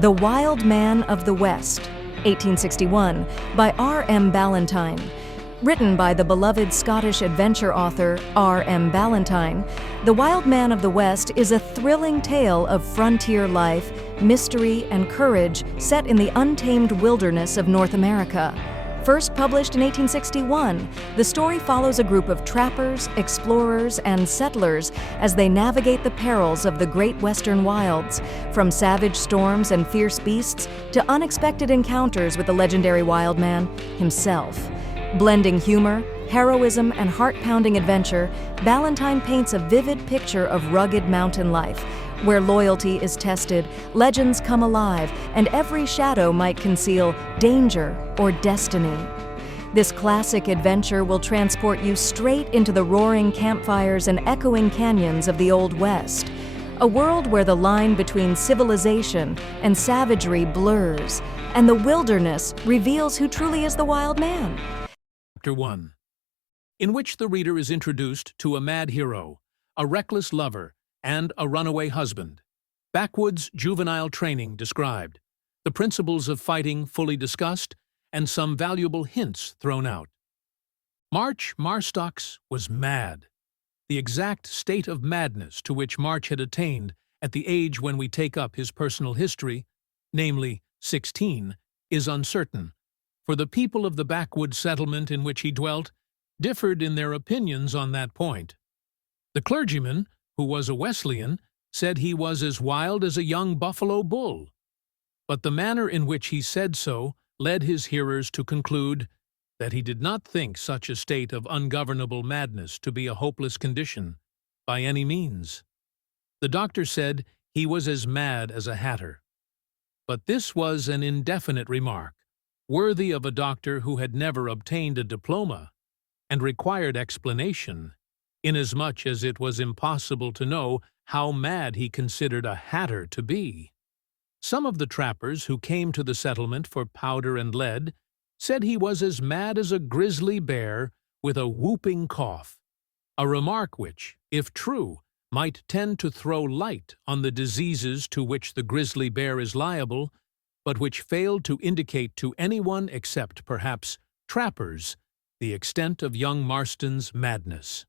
The Wild Man of the West, 1861, by R.M. Ballantyne. Written by the beloved Scottish adventure author R.M. Ballantyne, The Wild Man of the West is a thrilling tale of frontier life, mystery, and courage set in the untamed wilderness of North America. First published in 1861, the story follows a group of trappers, explorers, and settlers as they navigate the perils of the great western wilds, from savage storms and fierce beasts to unexpected encounters with the legendary wild man himself. Blending humor, heroism, and heart-pounding adventure, Ballantyne paints a vivid picture of rugged mountain life, where loyalty is tested, legends come alive, and every shadow might conceal danger or destiny. This classic adventure will transport you straight into the roaring campfires and echoing canyons of the Old West, a world where the line between civilization and savagery blurs, and the wilderness reveals who truly is the wild man. Chapter 1, in which the reader is introduced to a mad hero, a reckless lover, and a runaway husband. Backwoods juvenile training described, the principles of fighting fully discussed, and some valuable hints thrown out. March Marstocks was mad. The exact state of madness to which March had attained at the age when we take up his personal history, namely 16, is uncertain, for the people of the backwood settlement in which he dwelt differed in their opinions on that point. The clergyman, who was a Wesleyan, said he was as wild as a young buffalo bull. But the manner in which he said so led his hearers to conclude that he did not think such a state of ungovernable madness to be a hopeless condition, by any means. The doctor said he was as mad as a hatter. But this was an indefinite remark, worthy of a doctor who had never obtained a diploma, and required explanation, inasmuch as it was impossible to know how mad he considered a hatter to be. Some of the trappers who came to the settlement for powder and lead said he was as mad as a grizzly bear with a whooping cough, a remark which, if true, might tend to throw light on the diseases to which the grizzly bear is liable, but which failed to indicate to anyone except, perhaps, trappers, the extent of young Marston's madness.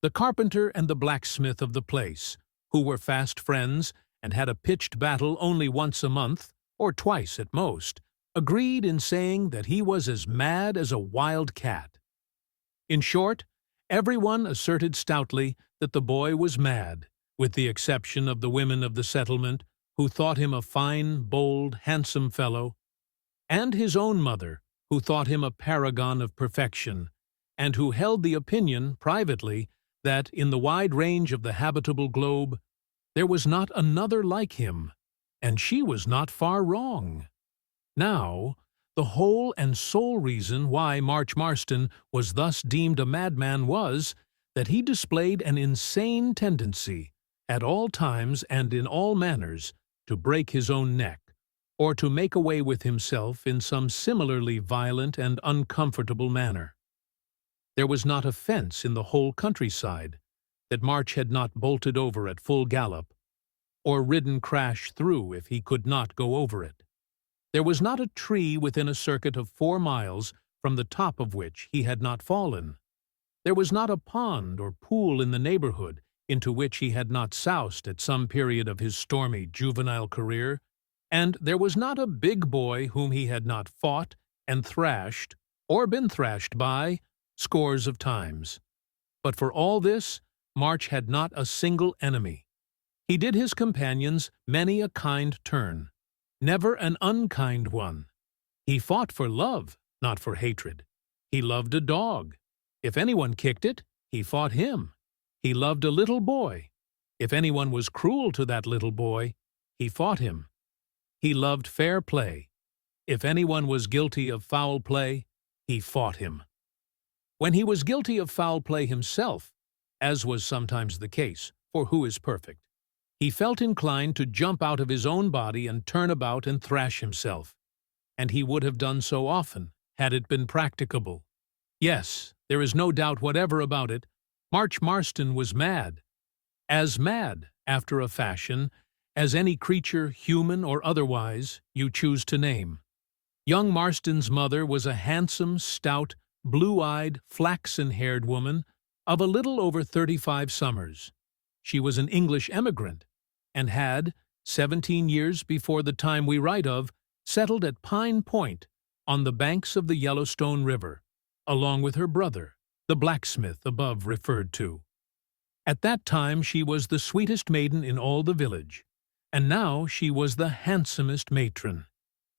The carpenter and the blacksmith of the place, who were fast friends and had a pitched battle only once a month, or twice at most, agreed in saying that he was as mad as a wild cat. In short, everyone asserted stoutly that the boy was mad, with the exception of the women of the settlement, who thought him a fine, bold, handsome fellow, and his own mother, who thought him a paragon of perfection, and who held the opinion, privately, that in the wide range of the habitable globe there was not another like him, and she was not far wrong. Now, the whole and sole reason why March Marston was thus deemed a madman was that he displayed an insane tendency, at all times and in all manners, to break his own neck, or to make away with himself in some similarly violent and uncomfortable manner. There was not a fence in the whole countryside that March had not bolted over at full gallop, or ridden crash through if he could not go over it. There was not a tree within a circuit of 4 miles from the top of which he had not fallen. There was not a pond or pool in the neighborhood into which he had not soused at some period of his stormy juvenile career, and there was not a big boy whom he had not fought and thrashed, or been thrashed by, scores of times. But for all this, March had not a single enemy. He did his companions many a kind turn, never an unkind one. He fought for love, not for hatred. He loved a dog. If anyone kicked it, he fought him. He loved a little boy. If anyone was cruel to that little boy, he fought him. He loved fair play. If anyone was guilty of foul play, he fought him. When he was guilty of foul play himself, as was sometimes the case, for who is perfect, he felt inclined to jump out of his own body and turn about and thrash himself, and he would have done so often, had it been practicable. Yes, there is no doubt whatever about it, March Marston was mad, as mad, after a fashion, as any creature, human or otherwise, you choose to name. Young Marston's mother was a handsome, stout, blue-eyed, flaxen-haired woman of a little over 35 summers. She was an English emigrant and had, 17 years before the time we write of, settled at Pine Point on the banks of the Yellowstone River, along with her brother, the blacksmith above referred to. At that time she was the sweetest maiden in all the village, and now she was the handsomest matron.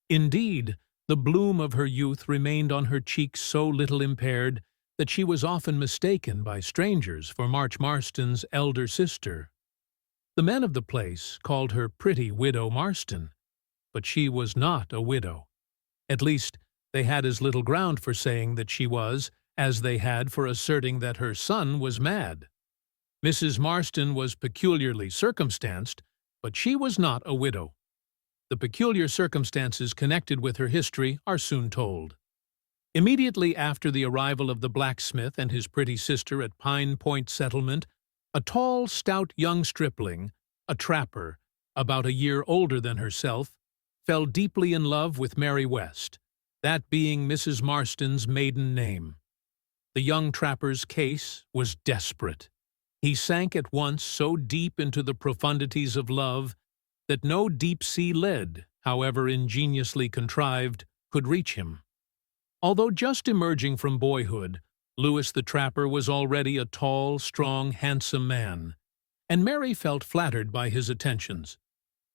Indeed, the bloom of her youth remained on her cheeks so little impaired that she was often mistaken by strangers for March Marston's elder sister. The men of the place called her pretty Widow Marston, but she was not a widow. At least, they had as little ground for saying that she was as they had for asserting that her son was mad. Mrs. Marston was peculiarly circumstanced, but she was not a widow. The peculiar circumstances connected with her history are soon told. Immediately after the arrival of the blacksmith and his pretty sister at Pine Point Settlement, a tall, stout young stripling, a trapper, about a year older than herself, fell deeply in love with Mary West, that being Mrs. Marston's maiden name. The young trapper's case was desperate. He sank at once so deep into the profundities of love that no deep-sea lead, however ingeniously contrived, could reach him. Although just emerging from boyhood, Louis the Trapper was already a tall, strong, handsome man, and Mary felt flattered by his attentions.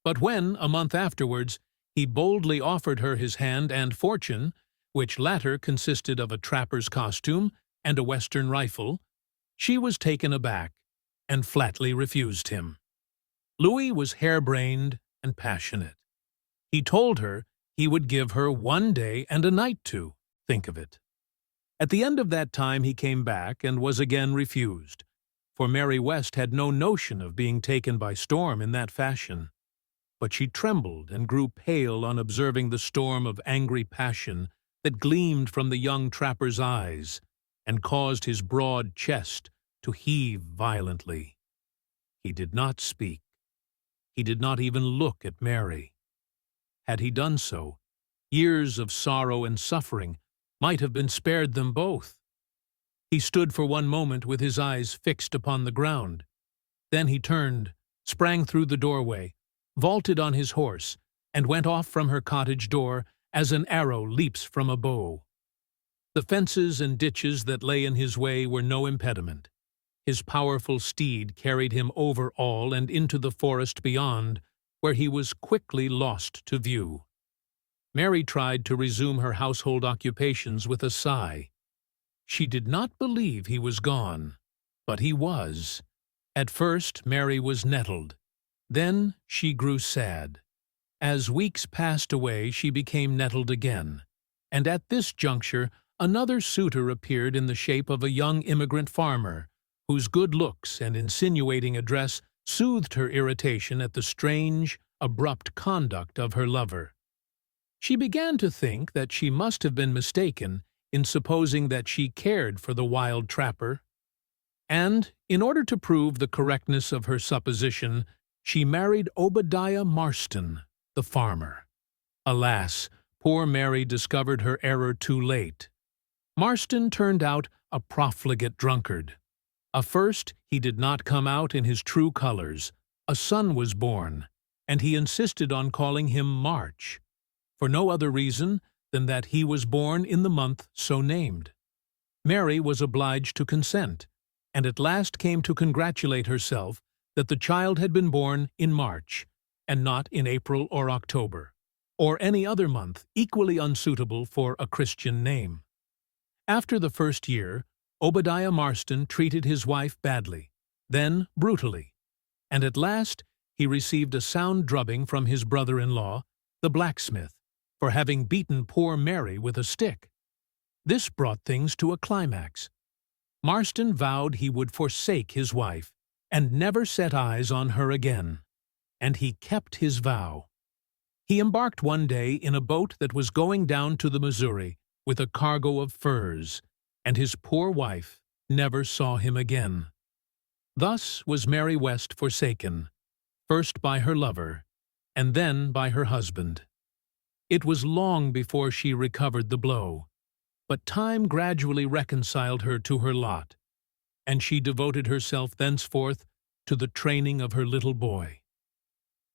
But when, a month afterwards, he boldly offered her his hand and fortune, which latter consisted of a trapper's costume and a Western rifle, she was taken aback and flatly refused him. Louis was harebrained and passionate. He told her he would give her 1 day and a night to think of it. At the end of that time he came back and was again refused, for Mary West had no notion of being taken by storm in that fashion. But she trembled and grew pale on observing the storm of angry passion that gleamed from the young trapper's eyes and caused his broad chest to heave violently. He did not speak. He did not even look at Mary. Had he done so, years of sorrow and suffering might have been spared them both. He stood for one moment with his eyes fixed upon the ground. Then he turned, sprang through the doorway, vaulted on his horse, and went off from her cottage door as an arrow leaps from a bow. The fences and ditches that lay in his way were no impediment. His powerful steed carried him over all and into the forest beyond, where he was quickly lost to view. Mary tried to resume her household occupations with a sigh. She did not believe he was gone, but he was. At first Mary was nettled. Then she grew sad. As weeks passed away, she became nettled again, and at this juncture another suitor appeared in the shape of a young immigrant farmer, whose good looks and insinuating address soothed her irritation at the strange, abrupt conduct of her lover. She began to think that she must have been mistaken in supposing that she cared for the wild trapper, and, in order to prove the correctness of her supposition, she married Obadiah Marston, the farmer. Alas, poor Mary discovered her error too late. Marston turned out a profligate drunkard. First, he did not come out in his true colors. A son was born, and he insisted on calling him March, for no other reason than that he was born in the month so named. Mary was obliged to consent, and at last came to congratulate herself that the child had been born in March, and not in April or October, or any other month equally unsuitable for a Christian name. After the first year, Obadiah Marston treated his wife badly, then brutally, and at last he received a sound drubbing from his brother-in-law, the blacksmith, for having beaten poor Mary with a stick. This brought things to a climax. Marston vowed he would forsake his wife and never set eyes on her again, and he kept his vow. He embarked one day in a boat that was going down to the Missouri with a cargo of furs, and his poor wife never saw him again. Thus was Mary West forsaken, first by her lover, and then by her husband. It was long before she recovered the blow, but time gradually reconciled her to her lot, and she devoted herself thenceforth to the training of her little boy.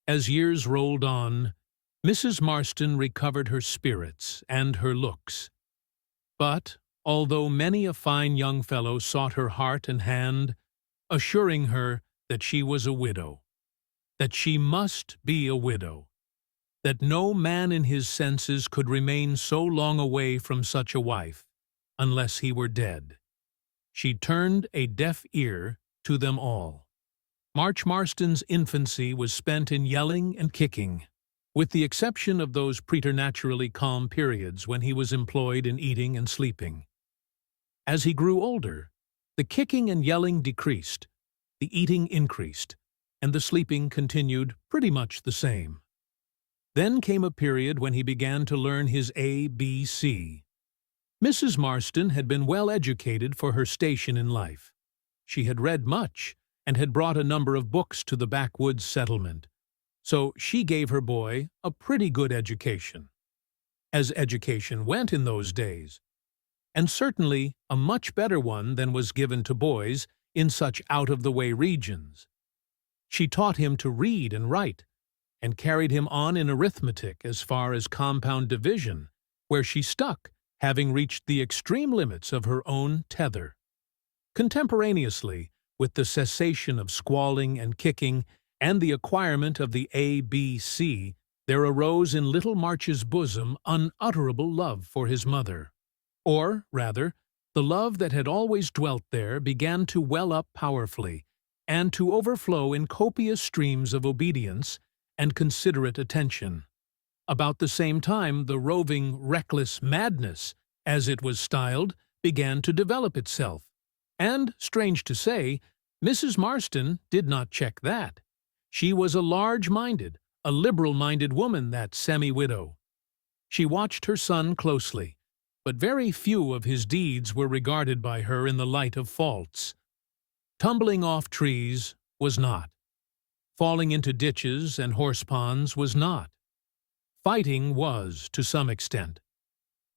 As years rolled on, Mrs. Marston recovered her spirits and her looks. But, although many a fine young fellow sought her heart and hand, assuring her that she was a widow, that she must be a widow, that no man in his senses could remain so long away from such a wife, unless he were dead, she turned a deaf ear to them all. March Marston's infancy was spent in yelling and kicking, with the exception of those preternaturally calm periods when he was employed in eating and sleeping. As he grew older, the kicking and yelling decreased, the eating increased, and the sleeping continued pretty much the same. Then came a period when he began to learn his ABC. Mrs. Marston had been well educated for her station in life. She had read much, and had brought a number of books to the backwoods settlement, so she gave her boy a pretty good education, as education went in those days, and certainly a much better one than was given to boys in such out-of-the-way regions. She taught him to read and write, and carried him on in arithmetic as far as compound division, where she stuck, having reached the extreme limits of her own tether. Contemporaneously, with the cessation of squalling and kicking and the acquirement of the ABC, there arose in little March's bosom unutterable love for his mother. Or, rather, the love that had always dwelt there began to well up powerfully, and to overflow in copious streams of obedience and considerate attention. About the same time, the roving, reckless madness, as it was styled, began to develop itself. And, strange to say, Mrs. Marston did not check that. She was a large-minded, a liberal-minded woman, that semi-widow. She watched her son closely, but very few of his deeds were regarded by her in the light of faults. Tumbling off trees was not. Falling into ditches and horse-ponds was not. Fighting was, to some extent.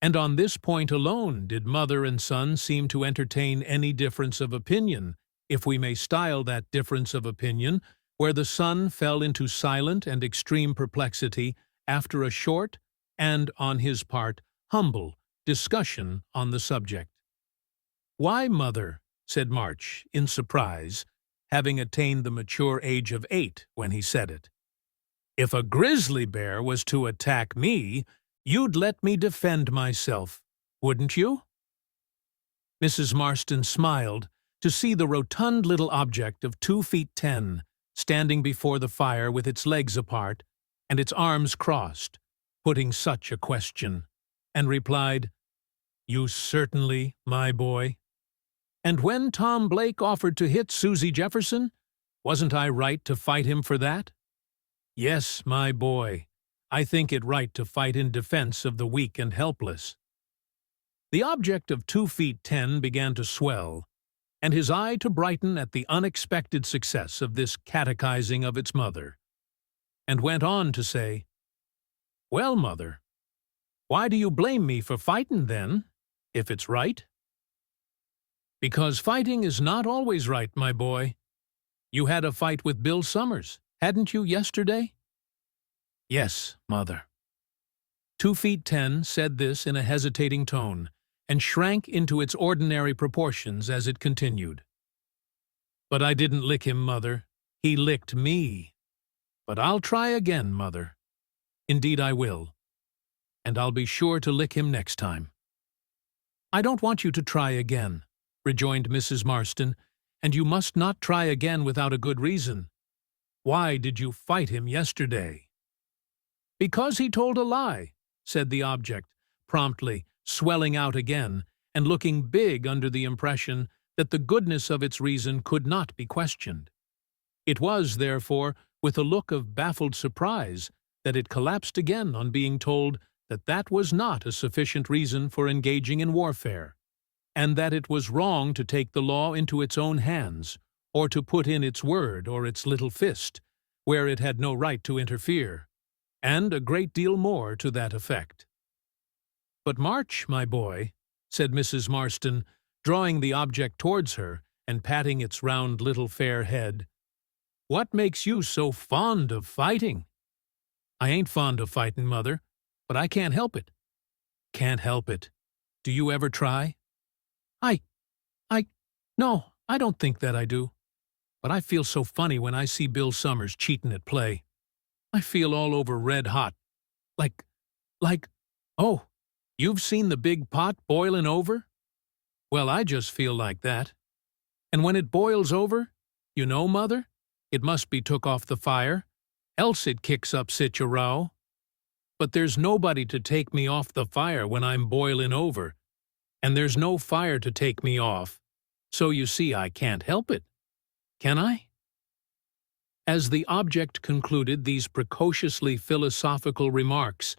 And on this point alone did mother and son seem to entertain any difference of opinion, if we may style that difference of opinion, where the son fell into silent and extreme perplexity after a short, and, on his part, humble, discussion on the subject. "Why, mother," said March, in surprise, having attained the mature age of 8 when he said it, "if a grizzly bear was to attack me, you'd let me defend myself, wouldn't you?" Mrs. Marston smiled to see the rotund little object of 2 feet 10 standing before the fire with its legs apart and its arms crossed, putting such a question, and replied, "You certainly, my boy. And when Tom Blake offered to hit Susie Jefferson, wasn't I right to fight him for that? Yes, my boy, I think it right to fight in defense of the weak and helpless." The object of 2 feet 10 began to swell, and his eye to brighten at the unexpected success of this catechizing of its mother, and went on to say, "Well, mother, why do you blame me for fightin' then, if it's right?" "Because fighting is not always right, my boy. You had a fight with Bill Summers, hadn't you, yesterday?" "Yes, mother." 2 feet 10 said this in a hesitating tone, and shrank into its ordinary proportions as it continued. "But I didn't lick him, mother. He licked me. But I'll try again, mother. Indeed I will. And I'll be sure to lick him next time." "I don't want you to try again," rejoined Mrs. Marston, "and you must not try again without a good reason. Why did you fight him yesterday?" "Because he told a lie," said the object, promptly, swelling out again, and looking big under the impression that the goodness of its reason could not be questioned. It was, therefore, with a look of baffled surprise that it collapsed again on being told that that was not a sufficient reason for engaging in warfare, and that it was wrong to take the law into its own hands, or to put in its word or its little fist, where it had no right to interfere, and a great deal more to that effect. "But March, my boy," said Mrs. Marston, drawing the object towards her and patting its round little fair head, "what makes you so fond of fighting?" "I ain't fond of fightin', Mother, but I can't help it." "Can't help it. Do you ever try?" No, I don't think that I do. But I feel so funny when I see Bill Summers cheatin' at play. I feel all over red hot. Like, oh, you've seen the big pot boilin' over? Well, I just feel like that. And when it boils over, you know, Mother, it must be took off the fire, else it kicks up sich a row. But there's nobody to take me off the fire when I'm boilin' over, and there's no fire to take me off, so you see I can't help it. Can I? As the object concluded these precociously philosophical remarks,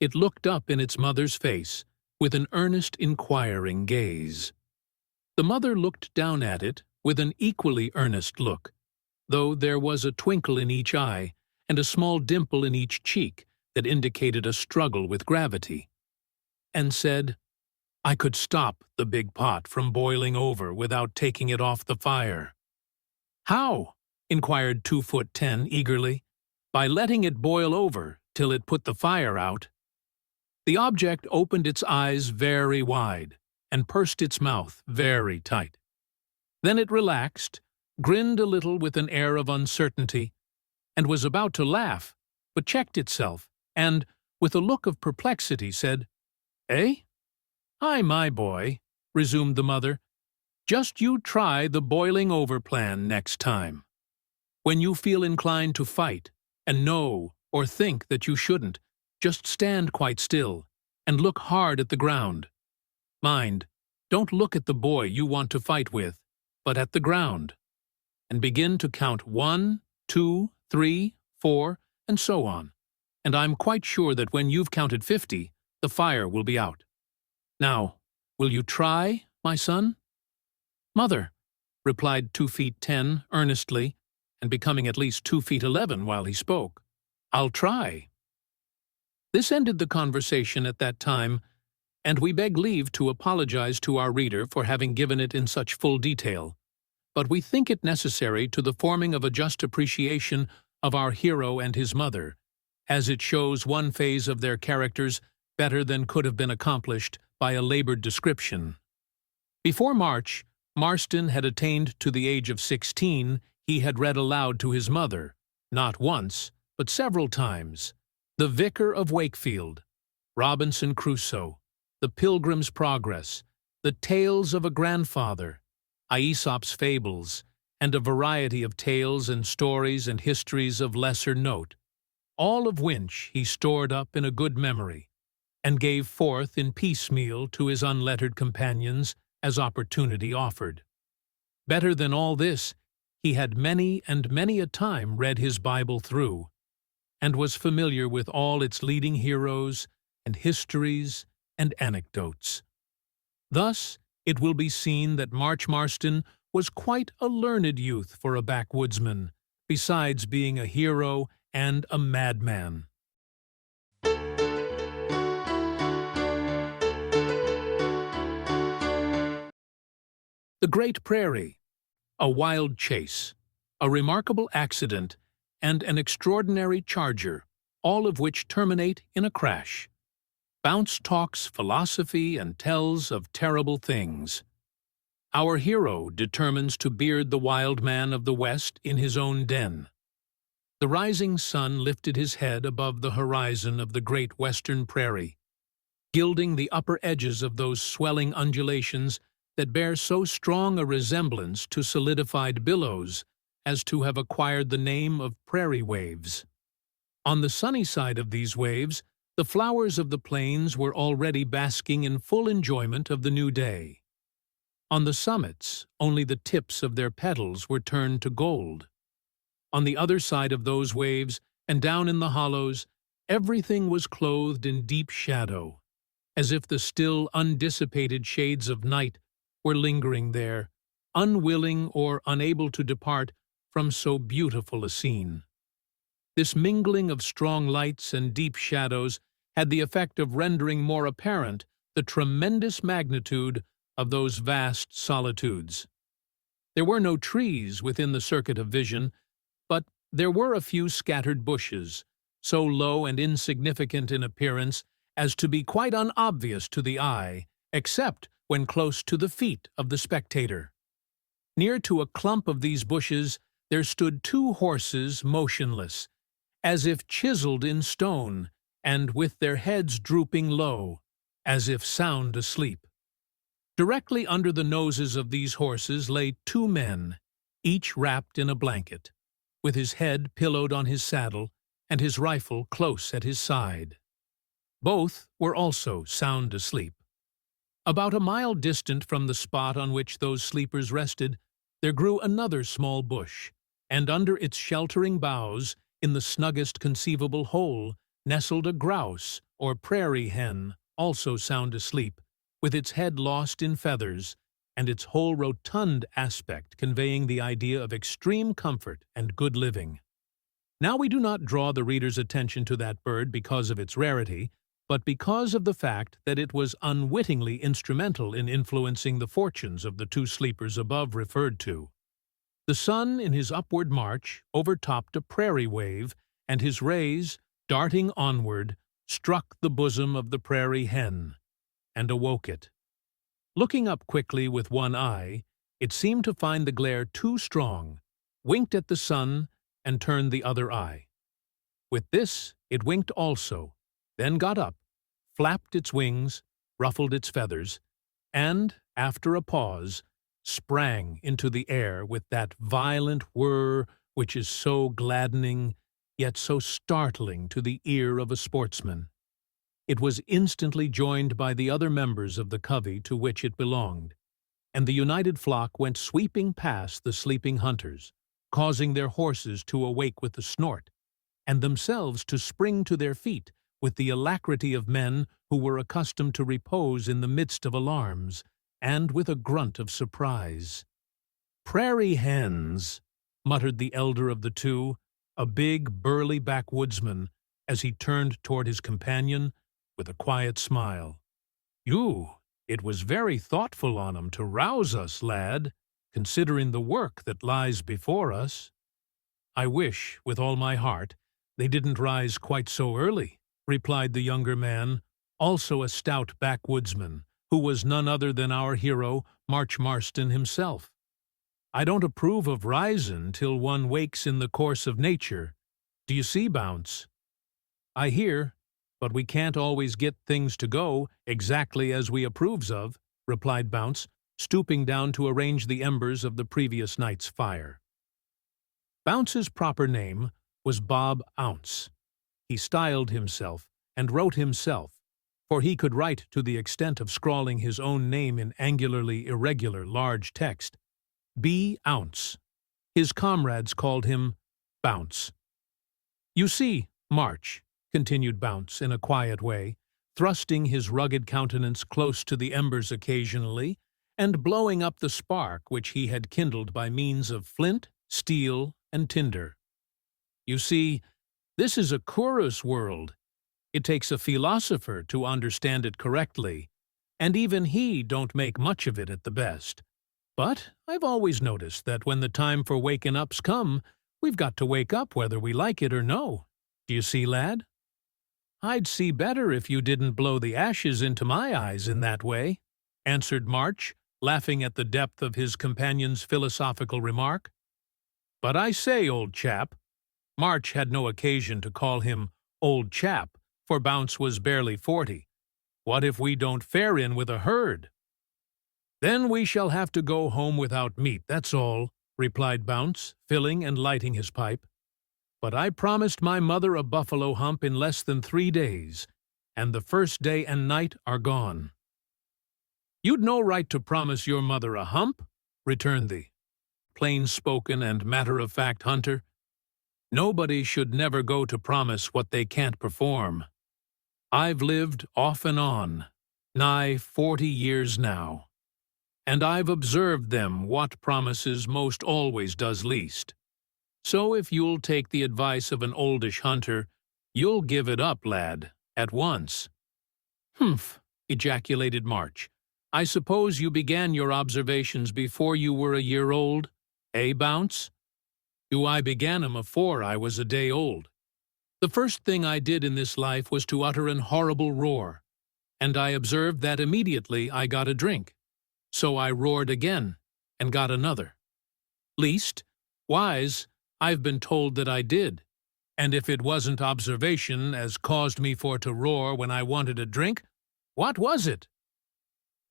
it looked up in its mother's face with an earnest inquiring gaze. The mother looked down at it with an equally earnest look, though there was a twinkle in each eye and a small dimple in each cheek that indicated a struggle with gravity, and said, "I could stop the big pot from boiling over without taking it off the fire." "How?" inquired 2'10" eagerly. "By letting it boil over till it put the fire out." The object opened its eyes very wide and pursed its mouth very tight. Then it relaxed, grinned a little with an air of uncertainty, and was about to laugh, but checked itself, and, with a look of perplexity, said, "Eh?" "Aye, my boy," resumed the mother, "just you try the boiling over plan next time. When you feel inclined to fight, and know or think that you shouldn't, just stand quite still, and look hard at the ground. Mind, don't look at the boy you want to fight with, but at the ground. And begin to count 1, 2, 3, 4, and so on, and I'm quite sure that when you've counted 50, the fire will be out. Now, will you try, my son?" "Mother," replied 2'10" earnestly, and becoming at least 2'11" while he spoke, "I'll try." This ended the conversation at that time, and we beg leave to apologize to our reader for having given it in such full detail, but we think it necessary to the forming of a just appreciation of our hero and his mother, as it shows one phase of their characters better than could have been accomplished by a labored description. Before March, Marston had attained to the age of 16, he had read aloud to his mother, not once, but several times, The Vicar of Wakefield, Robinson Crusoe, The Pilgrim's Progress, The Tales of a Grandfather, Aesop's Fables, and a variety of tales and stories and histories of lesser note, all of which he stored up in a good memory, and gave forth in piecemeal to his unlettered companions as opportunity offered. Better than all this, he had many and many a time read his Bible through, and was familiar with all its leading heroes and histories and anecdotes. Thus, it will be seen that March Marston was quite a learned youth for a backwoodsman, besides being a hero and a madman. The Great Prairie, a wild chase, a remarkable accident, and an extraordinary charger, all of which terminate in a crash. Bounce talks philosophy and tells of terrible things. Our hero determines to beard the wild man of the West in his own den. The rising sun lifted his head above the horizon of the great western prairie, gilding the upper edges of those swelling undulations that bear so strong a resemblance to solidified billows as to have acquired the name of prairie waves. On the sunny side of these waves, the flowers of the plains were already basking in full enjoyment of the new day. On the summits, only the tips of their petals were turned to gold. On the other side of those waves, and down in the hollows, everything was clothed in deep shadow, as if the still undissipated shades of night were lingering there, unwilling or unable to depart from so beautiful a scene. This mingling of strong lights and deep shadows had the effect of rendering more apparent the tremendous magnitude of those vast solitudes. There were no trees within the circuit of vision, but there were a few scattered bushes, so low and insignificant in appearance as to be quite unobvious to the eye, except when close to the feet of the spectator. Near to a clump of these bushes there stood two horses motionless, as if chiseled in stone, and with their heads drooping low, as if sound asleep. Directly under the noses of these horses lay two men, each wrapped in a blanket, with his head pillowed on his saddle and his rifle close at his side. Both were also sound asleep. About a mile distant from the spot on which those sleepers rested, there grew another small bush, and under its sheltering boughs, in the snuggest conceivable hole, nestled a grouse or prairie hen, also sound asleep, with its head lost in feathers, and its whole rotund aspect conveying the idea of extreme comfort and good living. Now we do not draw the reader's attention to that bird because of its rarity, but because of the fact that it was unwittingly instrumental in influencing the fortunes of the two sleepers above referred to. The sun in his upward march overtopped a prairie wave, and his rays, darting onward, struck the bosom of the prairie hen, and awoke it. Looking up quickly with one eye, it seemed to find the glare too strong, winked at the sun, and turned the other eye. With this it winked also, then got up, flapped its wings, ruffled its feathers, and, after a pause, sprang into the air with that violent whir which is so gladdening, yet so startling to the ear of a sportsman. It was instantly joined by the other members of the covey to which it belonged, and the united flock went sweeping past the sleeping hunters, causing their horses to awake with a snort, and themselves to spring to their feet with the alacrity of men who were accustomed to repose in the midst of alarms, and with a grunt of surprise. "Prairie hens," muttered the elder of the two, a big, burly backwoodsman, as he turned toward his companion with a quiet smile. "It was very thoughtful on 'em to rouse us, lad, considering the work that lies before us." "I wish, with all my heart, they didn't rise quite so early," replied the younger man, also a stout backwoodsman, who was none other than our hero, Marston himself. "I don't approve of risin' till one wakes in the course of nature. Do you see, Bounce?" "I hear, but we can't always get things to go exactly as we approves of," replied Bounce, stooping down to arrange the embers of the previous night's fire. Bounce's proper name was Bob Ounce. He styled himself and wrote himself, for he could write to the extent of scrawling his own name in angularly irregular large text, B. Ounce. His comrades called him Bounce. "You see, March," continued Bounce in a quiet way, thrusting his rugged countenance close to the embers occasionally, and blowing up the spark which he had kindled by means of flint, steel, and tinder. "You see, this is a curous world. It takes a philosopher to understand it correctly, and even he don't make much of it at the best. But I've always noticed that when the time for wakin' up's come, we've got to wake up whether we like it or no. Do you see, lad?" "I'd see better if you didn't blow the ashes into my eyes in that way," answered March, laughing at the depth of his companion's philosophical remark. "But I say, old chap," March had no occasion to call him old chap, for Bounce was barely 40. "What if we don't fare in with a herd?" "Then we shall have to go home without meat, that's all," replied Bounce, filling and lighting his pipe. "But I promised my mother a buffalo hump in less than 3 days, and the first day and night are gone." "You'd no right to promise your mother a hump," returned the plain-spoken and matter-of-fact hunter. "Nobody should never go to promise what they can't perform. I've lived off and on, nigh 40 years now, and I've observed them what promises most always does least. So if you'll take the advice of an oldish hunter, you'll give it up, lad, at once." "Humph," ejaculated March. "I suppose you began your observations before you were a year old, eh, Bounce?" "I began 'em afore I was a day old. The first thing I did in this life was to utter an horrible roar, and I observed that immediately I got a drink. So I roared again, and got another. Leastwise, I've been told that I did, and if it wasn't observation as caused me for to roar when I wanted a drink, what was it?"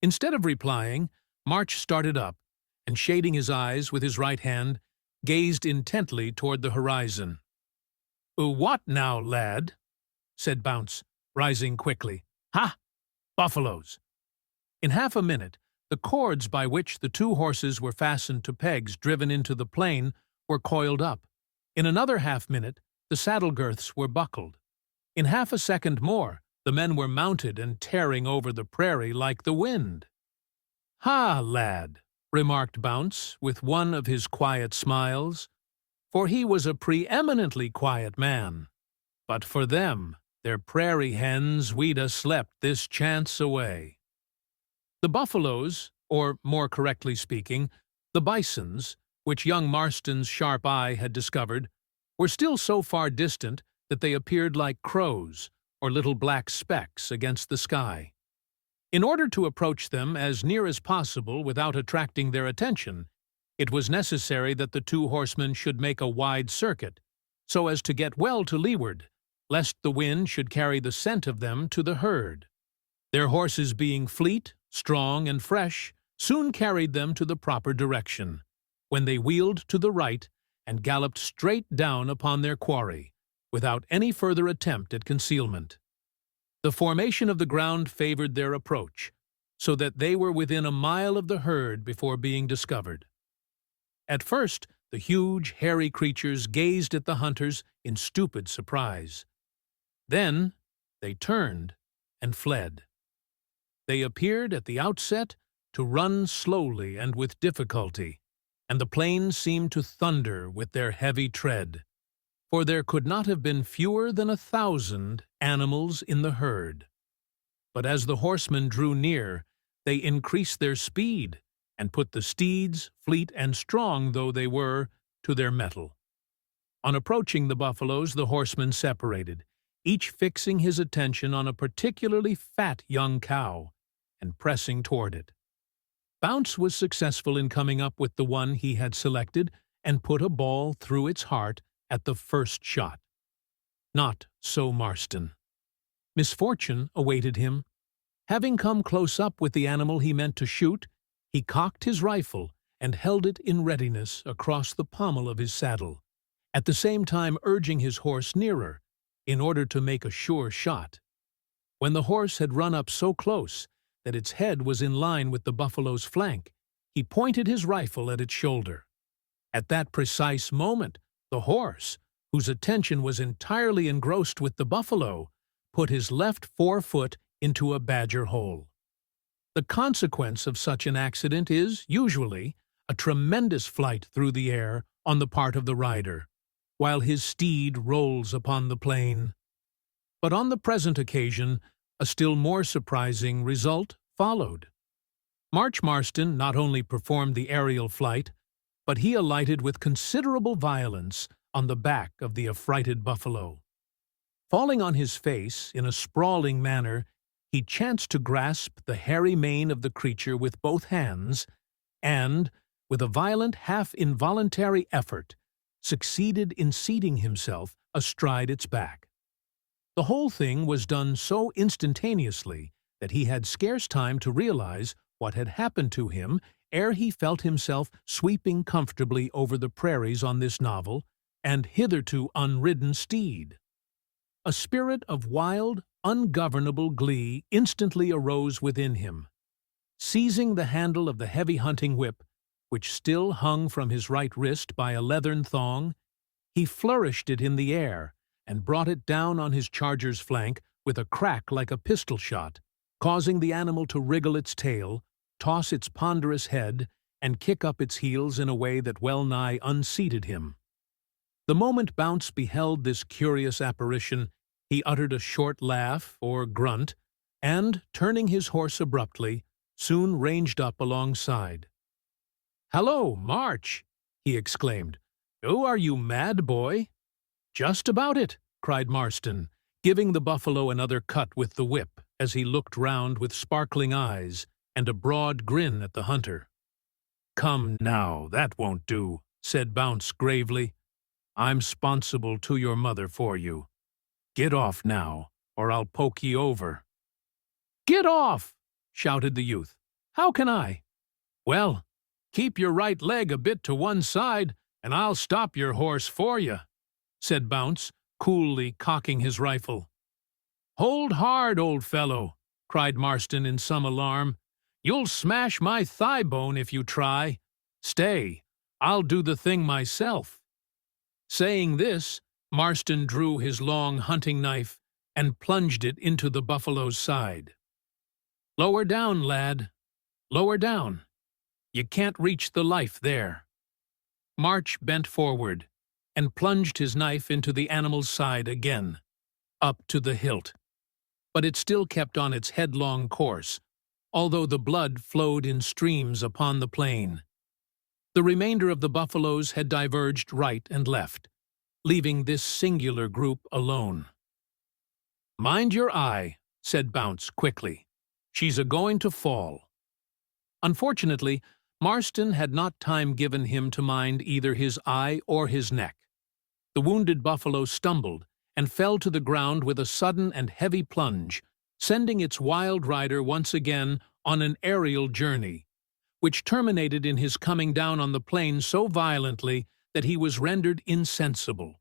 Instead of replying, March started up, and shading his eyes with his right hand, gazed intently toward the horizon. "What now, lad?" said Bounce, rising quickly. "Ha! Buffaloes!" In half a minute, the cords by which the two horses were fastened to pegs driven into the plain were coiled up. In another half-minute, the saddle girths were buckled. In half a second more, the men were mounted and tearing over the prairie like the wind. "Ha, lad," remarked Bounce, with one of his quiet smiles, for he was a preeminently quiet man. "But for them, their prairie hens, we'd a slept this chance away." The buffaloes, or more correctly speaking, the bisons, which young Marston's sharp eye had discovered, were still so far distant that they appeared like crows or little black specks against the sky. In order to approach them as near as possible without attracting their attention, it was necessary that the two horsemen should make a wide circuit, so as to get well to leeward, lest the wind should carry the scent of them to the herd. Their horses being fleet, strong, and fresh, soon carried them to the proper direction, when they wheeled to the right and galloped straight down upon their quarry, without any further attempt at concealment. The formation of the ground favored their approach, so that they were within a mile of the herd before being discovered. At first, the huge, hairy creatures gazed at the hunters in stupid surprise. Then they turned and fled. They appeared at the outset to run slowly and with difficulty, and the plain seemed to thunder with their heavy tread, for there could not have been fewer than 1,000 animals in the herd. But as the horsemen drew near, they increased their speed, and put the steeds, fleet and strong though they were, to their mettle. On approaching the buffaloes, the horsemen separated, each fixing his attention on a particularly fat young cow, and pressing toward it. Bounce was successful in coming up with the one he had selected, and put a ball through its heart at the first shot. Not so Marston. Misfortune awaited him. Having come close up with the animal he meant to shoot, he cocked his rifle and held it in readiness across the pommel of his saddle, at the same time urging his horse nearer, in order to make a sure shot. When the horse had run up so close that its head was in line with the buffalo's flank, he pointed his rifle at its shoulder. At that precise moment, the horse, whose attention was entirely engrossed with the buffalo, put his left forefoot into a badger hole. The consequence of such an accident is, usually, a tremendous flight through the air on the part of the rider, while his steed rolls upon the plain. But on the present occasion, a still more surprising result followed. March Marston not only performed the aerial flight, but he alighted with considerable violence on the back of the affrighted buffalo. Falling on his face in a sprawling manner, he chanced to grasp the hairy mane of the creature with both hands, and, with a violent half-involuntary effort, succeeded in seating himself astride its back. The whole thing was done so instantaneously that he had scarce time to realize what had happened to him ere he felt himself sweeping comfortably over the prairies on this novel and hitherto unridden steed. A spirit of wild, ungovernable glee instantly arose within him. Seizing the handle of the heavy hunting whip, which still hung from his right wrist by a leathern thong, he flourished it in the air and brought it down on his charger's flank with a crack like a pistol shot, causing the animal to wriggle its tail, toss its ponderous head, and kick up its heels in a way that well-nigh unseated him. The moment Bounce beheld this curious apparition, he uttered a short laugh or grunt, and, turning his horse abruptly, soon ranged up alongside. "Hallo, March!" he exclaimed. "Oh, are you mad, boy?" "Just about it," cried Marston, giving the buffalo another cut with the whip as he looked round with sparkling eyes and a broad grin at the hunter. "Come now, that won't do," said Bounce gravely. "I'm 'sponsible to your mother for you. Get off now, or I'll poke ye over." "Get off!" shouted the youth. "How can I?" "Well, keep your right leg a bit to one side, and I'll stop your horse for you," said Bounce, coolly cocking his rifle. "Hold hard, old fellow," cried Marston in some alarm. "You'll smash my thigh bone if you try. Stay, I'll do the thing myself." Saying this, Marston drew his long hunting knife and plunged it into the buffalo's side. "Lower down, lad. Lower down. You can't reach the life there." March bent forward and plunged his knife into the animal's side again, up to the hilt. But it still kept on its headlong course, although the blood flowed in streams upon the plain. The remainder of the buffaloes had diverged right and left, leaving this singular group alone. "Mind your eye," said Bounce quickly. "She's a-going to fall." Unfortunately, Marston had not time given him to mind either his eye or his neck. The wounded buffalo stumbled and fell to the ground with a sudden and heavy plunge, sending its wild rider once again on an aerial journey, which terminated in his coming down on the plain so violently that he was rendered insensible.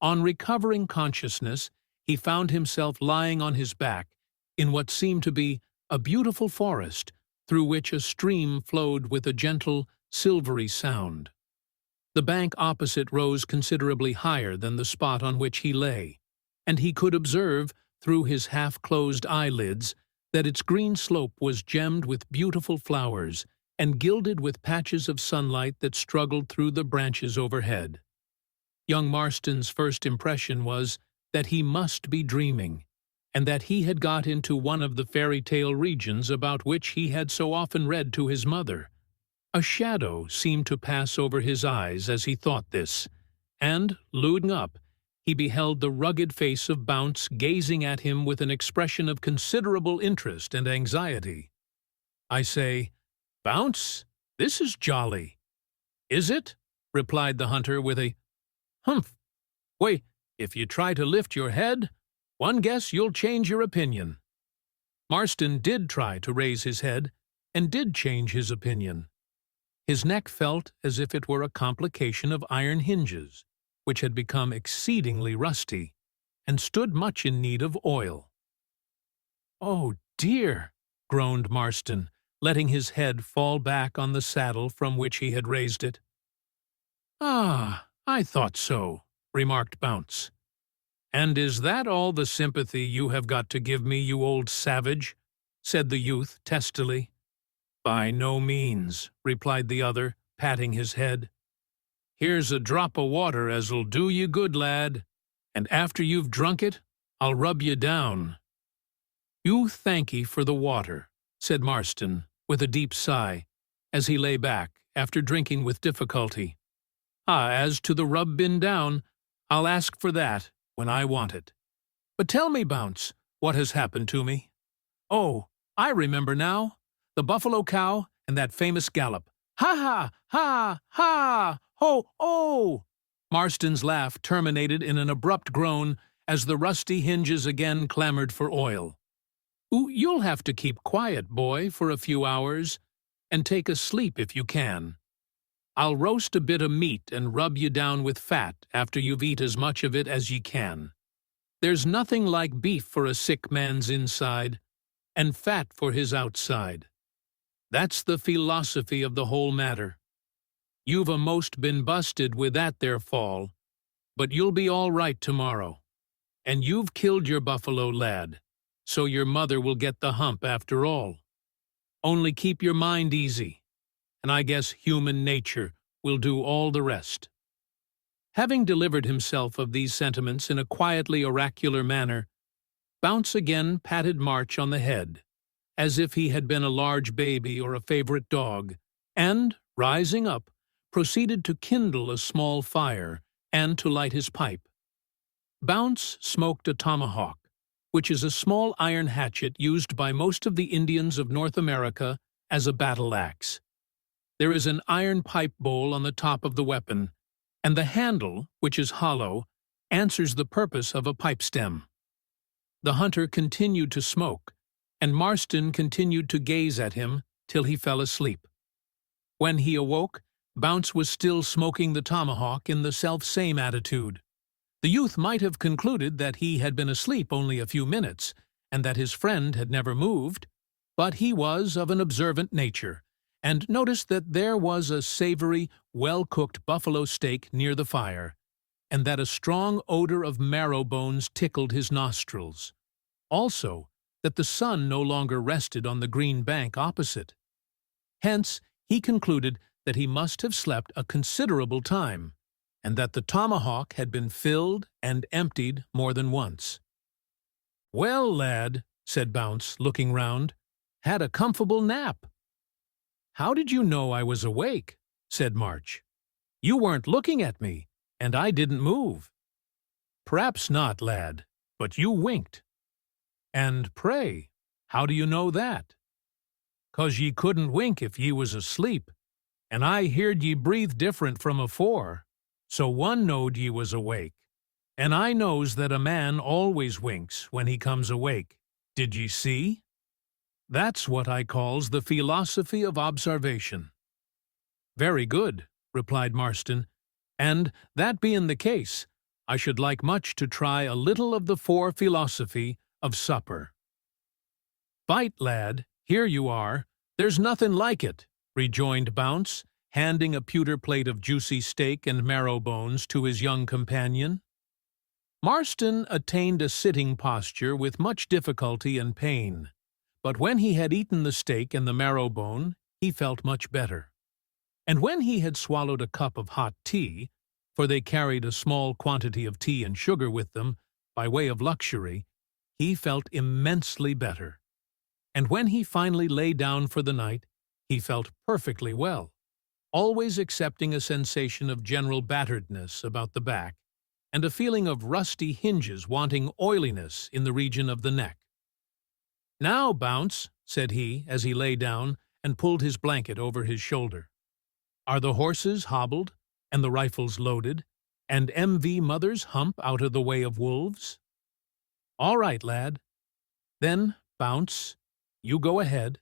On recovering consciousness, he found himself lying on his back in what seemed to be a beautiful forest through which a stream flowed with a gentle, silvery sound. The bank opposite rose considerably higher than the spot on which he lay, and he could observe, through his half-closed eyelids, that its green slope was gemmed with beautiful flowers and gilded with patches of sunlight that struggled through the branches overhead. Young Marston's first impression was that he must be dreaming, and that he had got into one of the fairy-tale regions about which he had so often read to his mother. A shadow seemed to pass over his eyes as he thought this, and, looking up, he beheld the rugged face of Bounce gazing at him with an expression of considerable interest and anxiety. "I say, Bounce, this is jolly." "Is it?" replied the hunter with a "Humph! Why, if you try to lift your head, one guess you'll change your opinion." Marston did try to raise his head, and did change his opinion. His neck felt as if it were a complication of iron hinges, which had become exceedingly rusty, and stood much in need of oil. "Oh, dear!" groaned Marston, letting his head fall back on the saddle from which he had raised it. "Ah, I thought so," remarked Bounce. "And is that all the sympathy you have got to give me, you old savage?" said the youth testily. "By no means," replied the other, patting his head. "Here's a drop o' water as'll do you good, lad, and after you've drunk it, I'll rub you down." "You thankee for the water," said Marston, with a deep sigh, as he lay back, after drinking with difficulty. "As to the rub-bin down, I'll ask for that when I want it. But tell me, Bounce, what has happened to me? Oh, I remember now. The buffalo cow and that famous Gallop. Ha ha, ha, ha, ho, oh!" Marston's laugh terminated in an abrupt groan as the rusty hinges again clamored for oil. "You'll have to keep quiet, boy, for a few hours, and take a sleep if you can. I'll roast a bit of meat and rub you down with fat after you've eat as much of it as ye can. There's nothing like beef for a sick man's inside, and fat for his outside. That's the philosophy of the whole matter. You've a'most been busted with that there fall, but you'll be all right tomorrow. And you've killed your buffalo, lad, so your mother will get the hump after all. Only keep your mind easy, and I guess human nature will do all the rest." Having delivered himself of these sentiments in a quietly oracular manner, Bounce again patted March on the head, as if he had been a large baby or a favorite dog, and, rising up, proceeded to kindle a small fire and to light his pipe. Bounce smoked a tomahawk, which is a small iron hatchet used by most of the Indians of North America as a battle axe. There is an iron pipe bowl on the top of the weapon, and the handle, which is hollow, answers the purpose of a pipe stem. The hunter continued to smoke, and Marston continued to gaze at him till he fell asleep. When he awoke, Bounce was still smoking the tomahawk in the self-same attitude. The youth might have concluded that he had been asleep only a few minutes, and that his friend had never moved, but he was of an observant nature, and noticed that there was a savory, well-cooked buffalo steak near the fire, and that a strong odor of marrow bones tickled his nostrils. Also, that the sun no longer rested on the green bank opposite. Hence, he concluded that he must have slept a considerable time, and that the tomahawk had been filled and emptied more than once. "Well, lad," said Bounce, looking round, "had a comfortable nap." "How did you know I was awake?" said March. "You weren't looking at me, and I didn't move." "Perhaps not, lad, but you winked." "And pray, how do you know that?" "'Cause ye couldn't wink if ye was asleep, and I heerd ye breathe different from afore, so one knowed ye was awake. And I knows that a man always winks when he comes awake. Did ye see? That's what I calls the philosophy of observation." "Very good," replied Marston, "and, that being the case, I should like much to try a little of the fore philosophy of supper." "Fight, lad, here you are. There's nothing like it," rejoined Bounce, handing a pewter plate of juicy steak and marrow bones to his young companion. Marston attained a sitting posture with much difficulty and pain, but when he had eaten the steak and the marrow bone, he felt much better. And when he had swallowed a cup of hot tea, for they carried a small quantity of tea and sugar with them, by way of luxury, he felt immensely better. And when he finally lay down for the night, he felt perfectly well, always excepting a sensation of general batteredness about the back, and a feeling of rusty hinges wanting oiliness in the region of the neck. "Now, Bounce," said he, as he lay down and pulled his blanket over his shoulder, "are the horses hobbled, and the rifles loaded, and M.V. Mother's hump out of the way of wolves?" "All right, lad. Then, Bounce, you go ahead,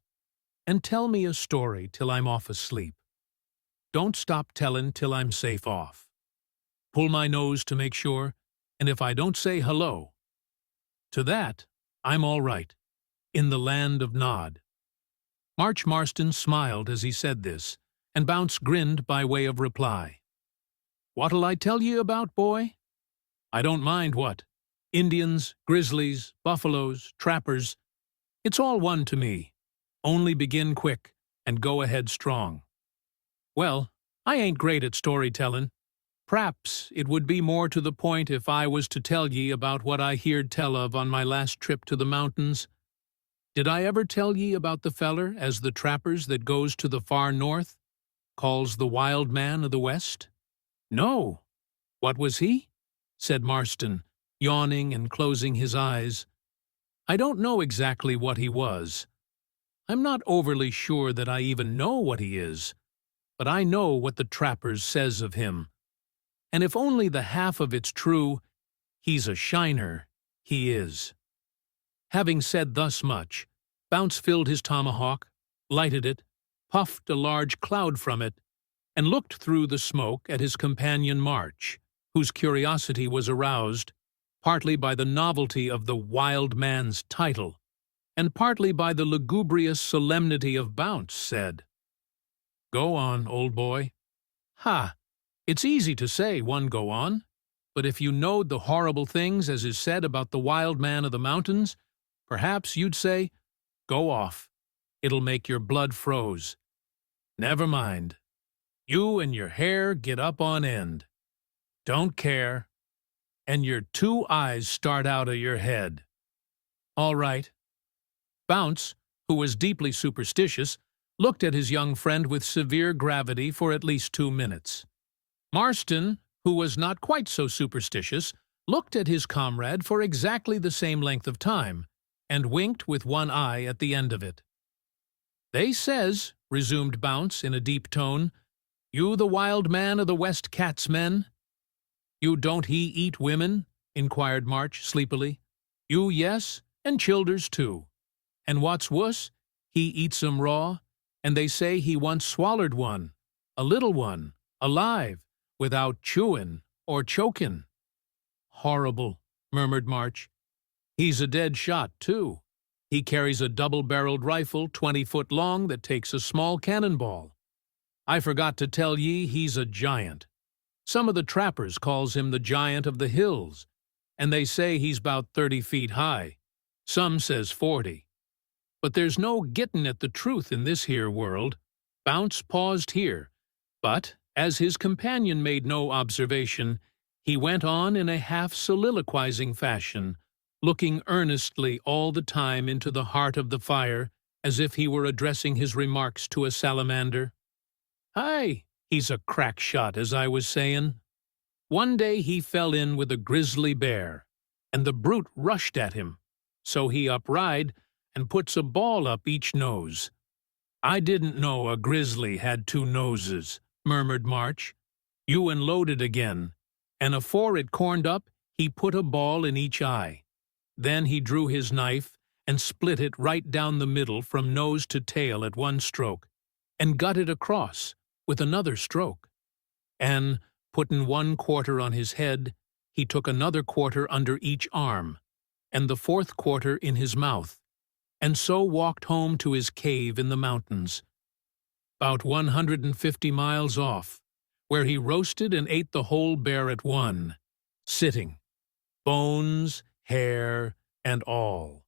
and tell me a story till I'm off asleep. Don't stop tellin' till I'm safe off. Pull my nose to make sure, and if I don't say hello, to that I'm all right, in the land of Nod." March Marston smiled as he said this, and Bounce grinned by way of reply. "What'll I tell ye about, boy? I don't mind what. Indians, grizzlies, buffaloes, trappers, it's all one to me. Only begin quick and go ahead strong. Well, I ain't great at storytellin'. P'raps it would be more to the point if I was to tell ye about what I heerd tell of on my last trip to the mountains. Did I ever tell ye about the feller as the trappers that goes to the far north calls the wild man of the west? No. What was he? Said Marston, yawning and closing his eyes. I don't know exactly what he was. I'm not overly sure that I even know what he is, but I know what the trappers says of him. And if only the half of it's true, he's a shiner, he is. Having said thus much, Bounce filled his tomahawk, lighted it, puffed a large cloud from it, and looked through the smoke at his companion March, whose curiosity was aroused, partly by the novelty of the wild man's title, and partly by the lugubrious solemnity of Bounce, said, "Go on, old boy." "Ha! It's easy to say, one go on, but if you knowed the horrible things as is said about the wild man of the mountains, perhaps you'd say, go off. It'll make your blood froze. Never mind. You and your hair get up on end. Don't care. And your two eyes start out of your head. All right. Bounce, who was deeply superstitious, looked at his young friend with severe gravity for at least 2 minutes. Marston, who was not quite so superstitious, looked at his comrade for exactly the same length of time, and winked with one eye at the end of it. "They says," resumed Bounce in a deep tone, "you the wild man of the West Cat's men?" "You don't he eat women?" inquired March sleepily. "You yes, and childers too. And what's wuss, he eats 'em raw, and they say he once swallered one, a little one, alive, without chewin' or chokin'." "Horrible," murmured March. "He's a dead shot, too. He carries a double-barreled rifle 20 foot long that takes a small cannonball. I forgot to tell ye he's a giant. Some of the trappers calls him the giant of the hills, and they say he's 'bout 30 feet high. Some says 40. But there's no gittin' at the truth in this here world." Bounce paused here, but, as his companion made no observation, he went on in a half-soliloquizing fashion, looking earnestly all the time into the heart of the fire, as if he were addressing his remarks to a salamander. "Aye, he's a crack shot, as I was sayin'. One day he fell in with a grizzly bear, and the brute rushed at him, so he upried and puts a ball up each nose." "I didn't know a grizzly had 2 noses," murmured March. "You unloaded again, and afore it corned up, he put a ball in each eye. Then he drew his knife and split it right down the middle from nose to tail at one stroke, and gut it across with another stroke. And, puttin' 1/4 on his head, he took another 1/4 under each arm, and the 4th 1/4 in his mouth, and so walked home to his cave in the mountains, 'bout 150 miles off, where he roasted and ate the whole bear at one, sitting, bones, hair, and all."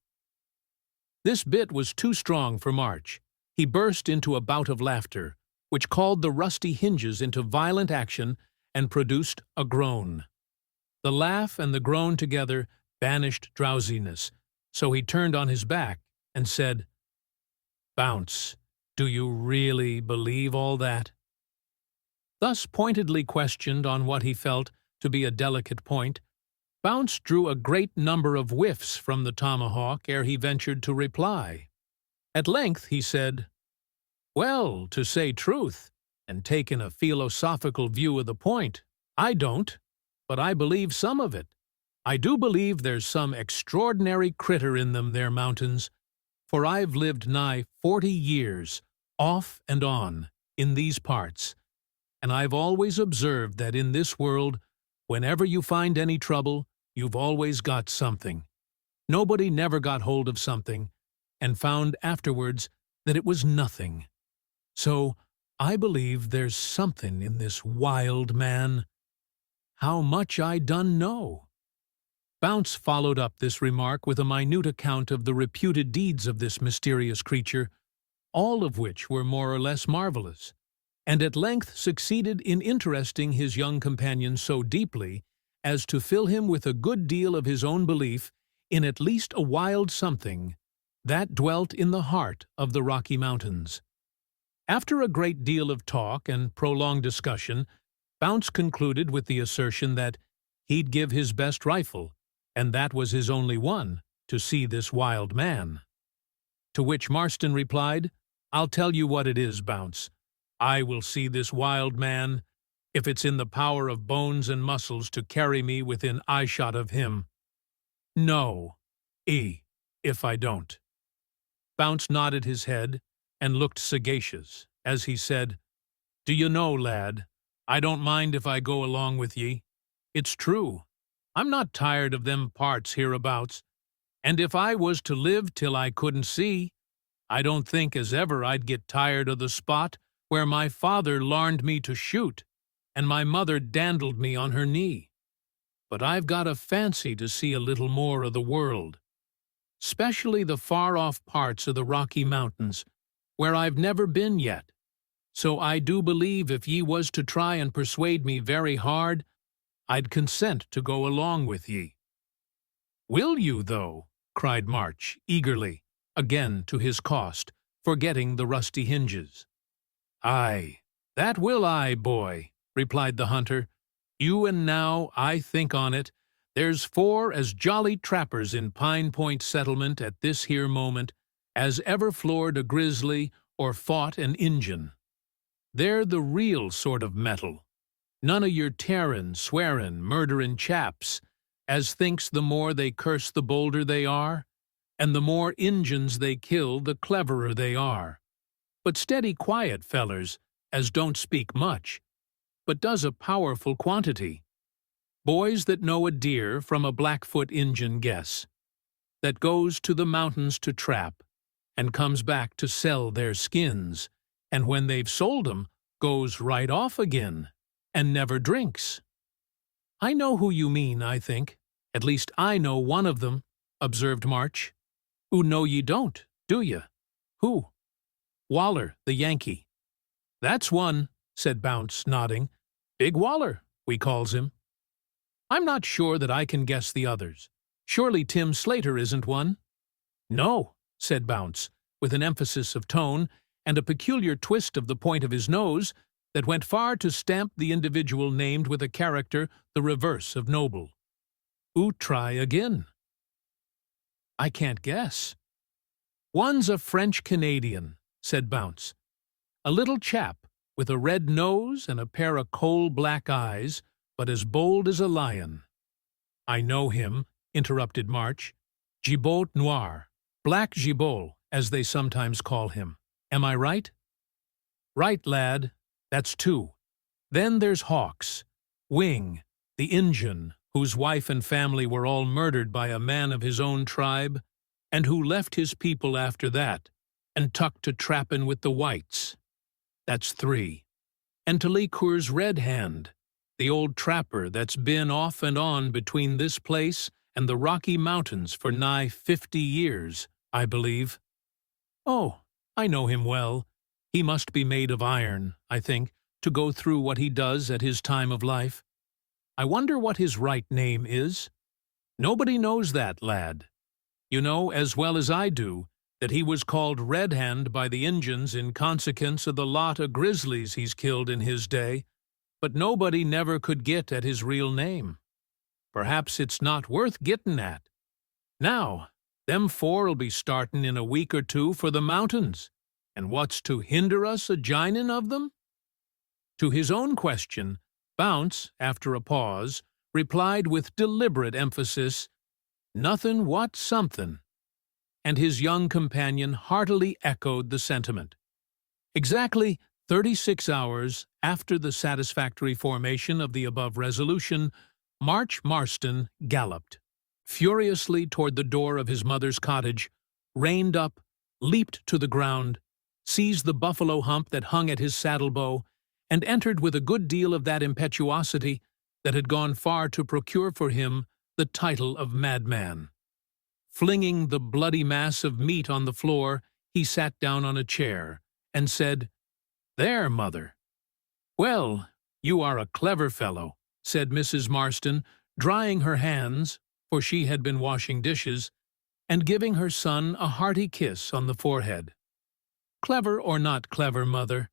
This bit was too strong for March. He burst into a bout of laughter, which called the rusty hinges into violent action and produced a groan. The laugh and the groan together banished drowsiness, so he turned on his back and said, "Bounce, do you really believe all that?" Thus pointedly questioned on what he felt to be a delicate point, Bounce drew a great number of whiffs from the tomahawk ere he ventured to reply. At length he said, "Well, to say truth, and taking a philosophical view of the point, I don't, but I believe some of it. I do believe there's some extraordinary critter in them there mountains, for I've lived nigh 40 years, off and on, in these parts, and I've always observed that in this world, whenever you find any trouble, you've always got something. Nobody never got hold of something, and found afterwards that it was nothing. So I believe there's something in this wild man. How much I done know." Bounce followed up this remark with a minute account of the reputed deeds of this mysterious creature, all of which were more or less marvelous, and at length succeeded in interesting his young companion so deeply as to fill him with a good deal of his own belief in at least a wild something that dwelt in the heart of the Rocky Mountains. After a great deal of talk and prolonged discussion, Bounce concluded with the assertion that he'd give his best rifle, and that was his only one, to see this wild man. To which Marston replied, "I'll tell you what it is, Bounce. I will see this wild man, if it's in the power of bones and muscles to carry me within eyeshot of him. No, if I don't." Bounce nodded his head and looked sagacious, as he said, "Do you know, lad, I don't mind if I go along with ye. It's true. I'm not tired of them parts hereabouts, and if I was to live till I couldn't see, I don't think as ever I'd get tired of the spot where my father larned me to shoot, and my mother dandled me on her knee. But I've got a fancy to see a little more of the world, specially the far-off parts of the Rocky Mountains, where I've never been yet. So I do believe if ye was to try and persuade me very hard, I'd consent to go along with ye." "Will you, though?" cried March, eagerly, again to his cost, forgetting the rusty hinges. "Aye, that will I, boy," replied the hunter. "You and now I think on it, there's 4 as jolly trappers in Pine Point settlement at this here moment as ever floored a grizzly or fought an Injun. They're the real sort of metal. None o' your tearin', swearin', murderin' chaps, as thinks the more they curse the bolder they are, and the more Injuns they kill the cleverer they are. But steady quiet fellers, as don't speak much, but does a powerful quantity. Boys that know a deer from a Blackfoot Injun guess, that goes to the mountains to trap, and comes back to sell their skins, and when they've sold 'em, goes right off again, and never drinks." "I know who you mean, I think. At least I know one of them," observed March. "Oo no ye don't, do ye? Who?" "Waller, the Yankee." "That's one," said Bounce, nodding. "Big Waller, we calls him." "I'm not sure that I can guess the others. Surely Tim Slater isn't one?" "No," said Bounce, with an emphasis of tone and a peculiar twist of the point of his nose that went far to stamp the individual named with a character the reverse of noble. "Oo try again." "I can't guess." "One's a French-Canadian," said Bounce. "A little chap with a red nose and a pair of coal-black eyes, but as bold as a lion." "I know him," interrupted March. "Gibault Noir, Black Gibault, as they sometimes call him. Am I right?" "Right, lad. That's 2. Then there's Hawks. Wing, the Injun, whose wife and family were all murdered by a man of his own tribe, and who left his people after that, and tuck to trappin' with the whites. That's 3. And Talikour's Red Hand, the old trapper that's been off and on between this place and the Rocky Mountains for nigh 50 years, I believe." "Oh, I know him well. He must be made of iron, I think, to go through what he does at his time of life. I wonder what his right name is?" "Nobody knows that, lad. You know as well as I do that he was called Red Hand by the Injuns in consequence of the lot of grizzlies he's killed in his day, but nobody never could get at his real name. Perhaps it's not worth gettin' at. Now, them 4'll be startin' in a week or 2 for the mountains, and what's to hinder us a jinin' of them?" To his own question, Bounce, after a pause, replied with deliberate emphasis, "Nothin' what somethin'," and his young companion heartily echoed the sentiment. Exactly 36 hours after the satisfactory formation of the above resolution, March Marston galloped furiously toward the door of his mother's cottage, reined up, leaped to the ground, seized the buffalo hump that hung at his saddle-bow, and entered with a good deal of that impetuosity that had gone far to procure for him the title of madman. Flinging the bloody mass of meat on the floor, he sat down on a chair and said, "There, mother." "Well, you are a clever fellow," said Mrs. Marston, drying her hands, for she had been washing dishes, and giving her son a hearty kiss on the forehead. "Clever or not clever, mother,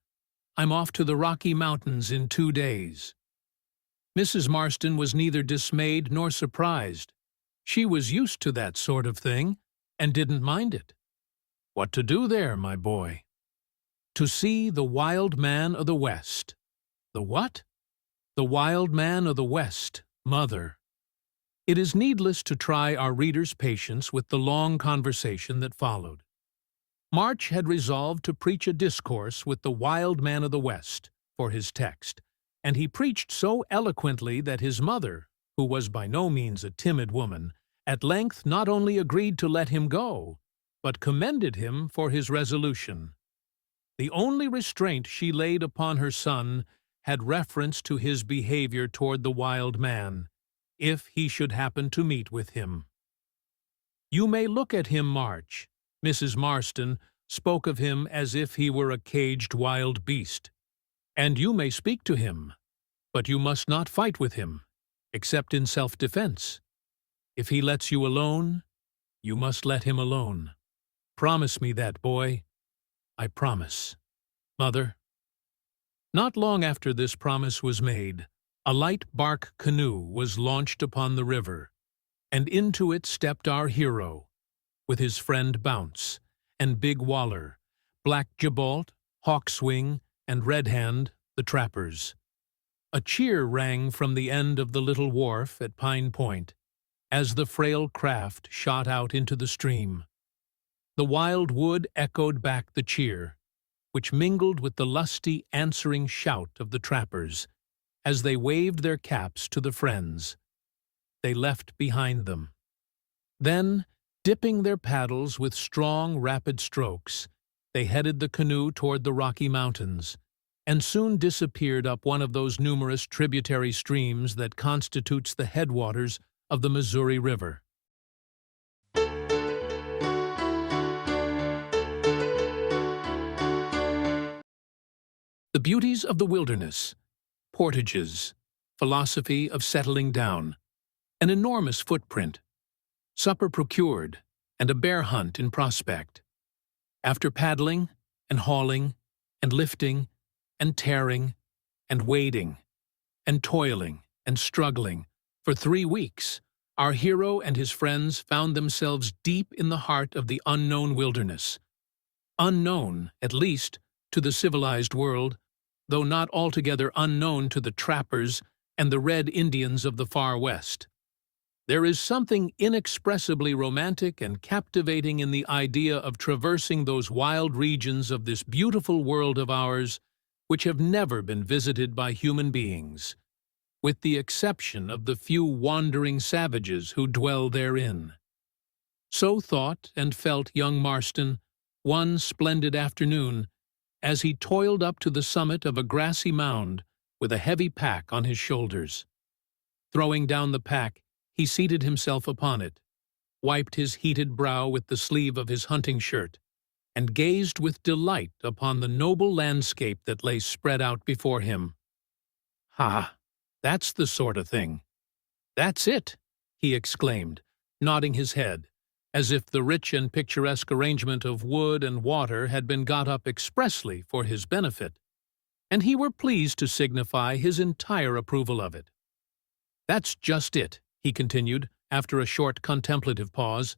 I'm off to the Rocky Mountains in 2 days." Mrs. Marston was neither dismayed nor surprised. She was used to that sort of thing, and didn't mind it. "What to do there, my boy?" "To see the wild man o' the West." "The what?" "The wild man o' the West, mother." It is needless to try our reader's patience with the long conversation that followed. March had resolved to preach a discourse with the wild man of the West for his text, and he preached so eloquently that his mother, who was by no means a timid woman, at length not only agreed to let him go, but commended him for his resolution. The only restraint she laid upon her son had reference to his behavior toward the wild man, if he should happen to meet with him. "You may look at him, March." Mrs. Marston spoke of him as if he were a caged wild beast. "And you may speak to him, but you must not fight with him. except in self-defense. If he lets you alone, you must let him alone. Promise me that, boy. I promise. Mother." Not long after this promise was made, a light bark canoe was launched upon the river, and into it stepped our hero, with his friend Bounce, and Big Waller, Black Gibault, Hawkswing, and Red Hand, the trappers. A cheer rang from the end of the little wharf at Pine Point, as the frail craft shot out into the stream. The wild wood echoed back the cheer, which mingled with the lusty answering shout of the trappers, as they waved their caps to the friends they left behind them. Then, dipping their paddles with strong, rapid strokes, they headed the canoe toward the Rocky Mountains, and soon disappeared up one of those numerous tributary streams that constitutes the headwaters of the Missouri River. The Beauties of the Wilderness, Portages, Philosophy of Settling Down, an enormous footprint, supper procured, and a bear hunt in prospect. After paddling, and hauling, and lifting, and tearing, and wading, and toiling, and struggling, for 3 weeks, our hero and his friends found themselves deep in the heart of the unknown wilderness. Unknown, at least, to the civilized world, though not altogether unknown to the trappers and the Red Indians of the far west. There is something inexpressibly romantic and captivating in the idea of traversing those wild regions of this beautiful world of ours which have never been visited by human beings, with the exception of the few wandering savages who dwell therein. So thought and felt young Marston one splendid afternoon as he toiled up to the summit of a grassy mound with a heavy pack on his shoulders. Throwing down the pack, he seated himself upon it, wiped his heated brow with the sleeve of his hunting shirt, and gazed with delight upon the noble landscape that lay spread out before him. "Ha! That's the sort of thing. That's it!" he exclaimed, nodding his head, as if the rich and picturesque arrangement of wood and water had been got up expressly for his benefit, and he were pleased to signify his entire approval of it. "That's just it," he continued, after a short contemplative pause.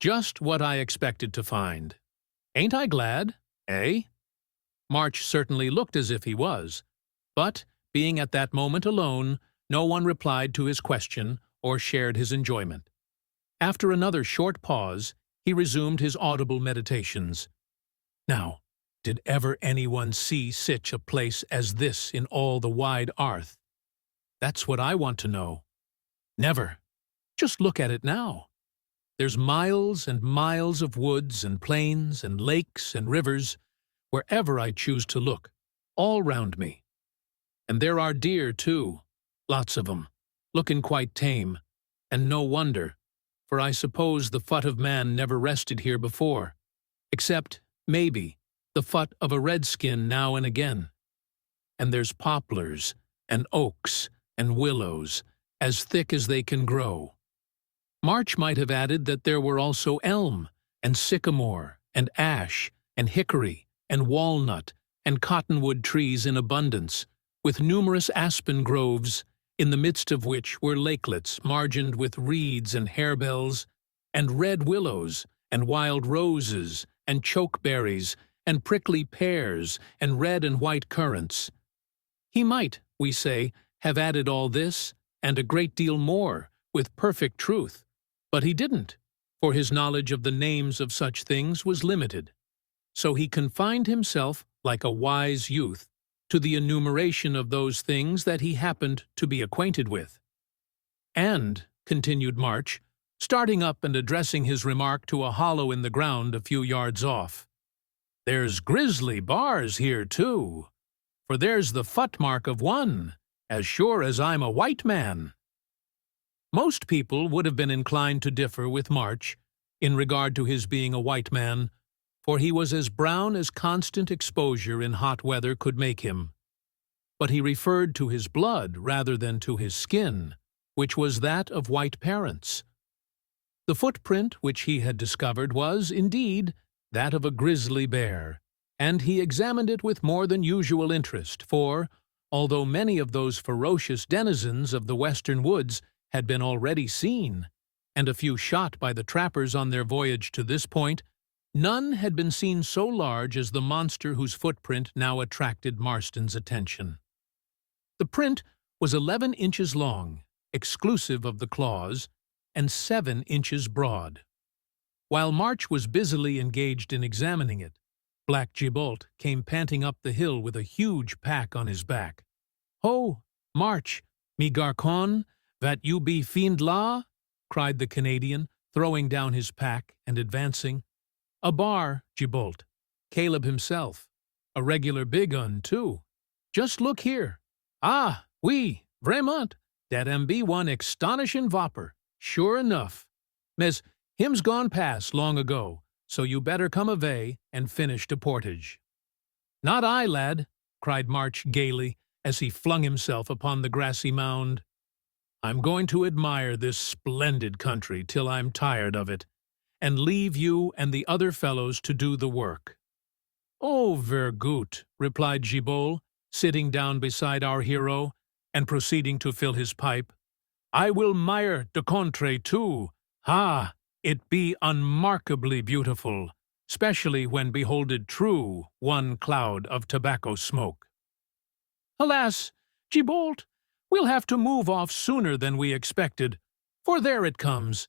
"Just what I expected to find. Ain't I glad, eh?" March certainly looked as if he was, but, being at that moment alone, no one replied to his question or shared his enjoyment. After another short pause, he resumed his audible meditations. "Now, did ever anyone see sich a place as this in all the wide arth? That's what I want to know. Never. Just look at it now. There's miles and miles of woods and plains and lakes and rivers, wherever I choose to look, all round me. And there are deer, too, lots of 'em, looking quite tame, and no wonder, for I suppose the foot of man never rested here before, except, maybe, the foot of a redskin now and again. And there's poplars, and oaks, and willows, as thick as they can grow. March might have added that there were also elm, and sycamore, and ash, and hickory, and walnut, and cottonwood trees in abundance, with numerous aspen groves, in the midst of which were lakelets margined with reeds and harebells, and red willows, and wild roses, and chokeberries, and prickly pears, and red and white currants. He might, we say, have added all this, and a great deal more, with perfect truth, but he didn't, for his knowledge of the names of such things was limited. So he confined himself, like a wise youth, to the enumeration of those things that he happened to be acquainted with. "And," continued March, starting up and addressing his remark to a hollow in the ground a few yards off, "there's grizzly bars here, too, for there's the footmark of one, as sure as I'm a white man." Most people would have been inclined to differ with March in regard to his being a white man, for he was as brown as constant exposure in hot weather could make him. but he referred to his blood rather than to his skin, which was that of white parents. The footprint which he had discovered was, indeed, that of a grizzly bear, and he examined it with more than usual interest, for, although many of those ferocious denizens of the western woods had been already seen, and a few shot by the trappers on their voyage to this point, none had been seen so large as the monster whose footprint now attracted Marston's attention. The print was 11 inches long, exclusive of the claws, and 7 inches broad. While March was busily engaged in examining it, Black Gibault came panting up the hill with a huge pack on his back. "Ho, March, me garcon, that you be fiend la?" cried the Canadian, throwing down his pack and advancing. "A bar, Gibault. Caleb himself. A regular big un, too. Just look here. Ah, oui, vraiment, dat am be one extonishin' vopper, sure enough. Mais him's gone past long ago, so you better come away and finish de portage." "Not I, lad," cried March gaily as he flung himself upon the grassy mound. "I'm going to admire this splendid country till I'm tired of it, and leave you and the other fellows to do the work." "Oh, ver gut," replied Gibault, sitting down beside our hero and proceeding to fill his pipe. "I will mire de country too. Ha! It be unmarkably beautiful, specially when beholded true one cloud of tobacco smoke." "Alas, Gibault, we'll have to move off sooner than we expected, for there it comes."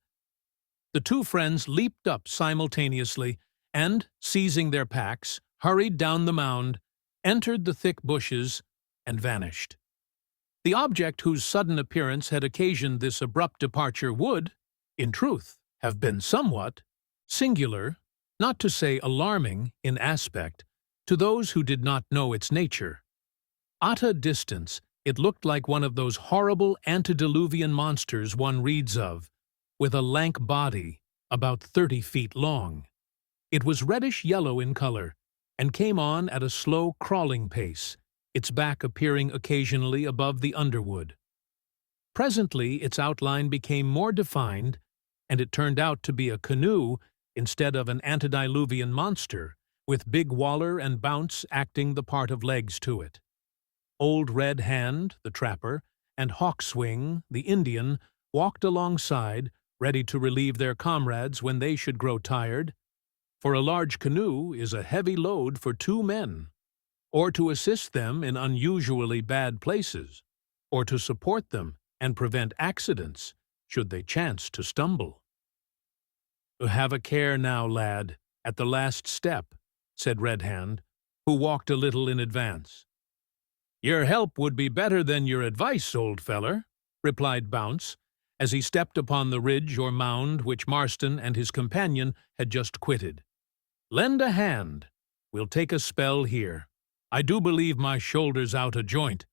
The two friends leaped up simultaneously and, seizing their packs, hurried down the mound, entered the thick bushes, and vanished. The object whose sudden appearance had occasioned this abrupt departure would, in truth, have been somewhat singular, not to say alarming, in aspect, to those who did not know its nature. At a distance, it looked like one of those horrible antediluvian monsters one reads of, with a lank body about 30 feet long. It was reddish-yellow in color, and came on at a slow crawling pace, its back appearing occasionally above the underwood. Presently its outline became more defined, and it turned out to be a canoe instead of an antediluvian monster, with Big Waller and Bounce acting the part of legs to it. Old Red Hand, the trapper, and Hawkswing, the Indian, walked alongside, ready to relieve their comrades when they should grow tired, for a large canoe is a heavy load for 2 men, or to assist them in unusually bad places, or to support them and prevent accidents, should they chance to stumble. "Have a care now, lad, at the last step," said Red Hand, who walked a little in advance. "Your help would be better than your advice, old feller," replied Bounce, as he stepped upon the ridge or mound which Marston and his companion had just quitted. "Lend a hand. We'll take a spell here. I do believe my shoulder's out of joint.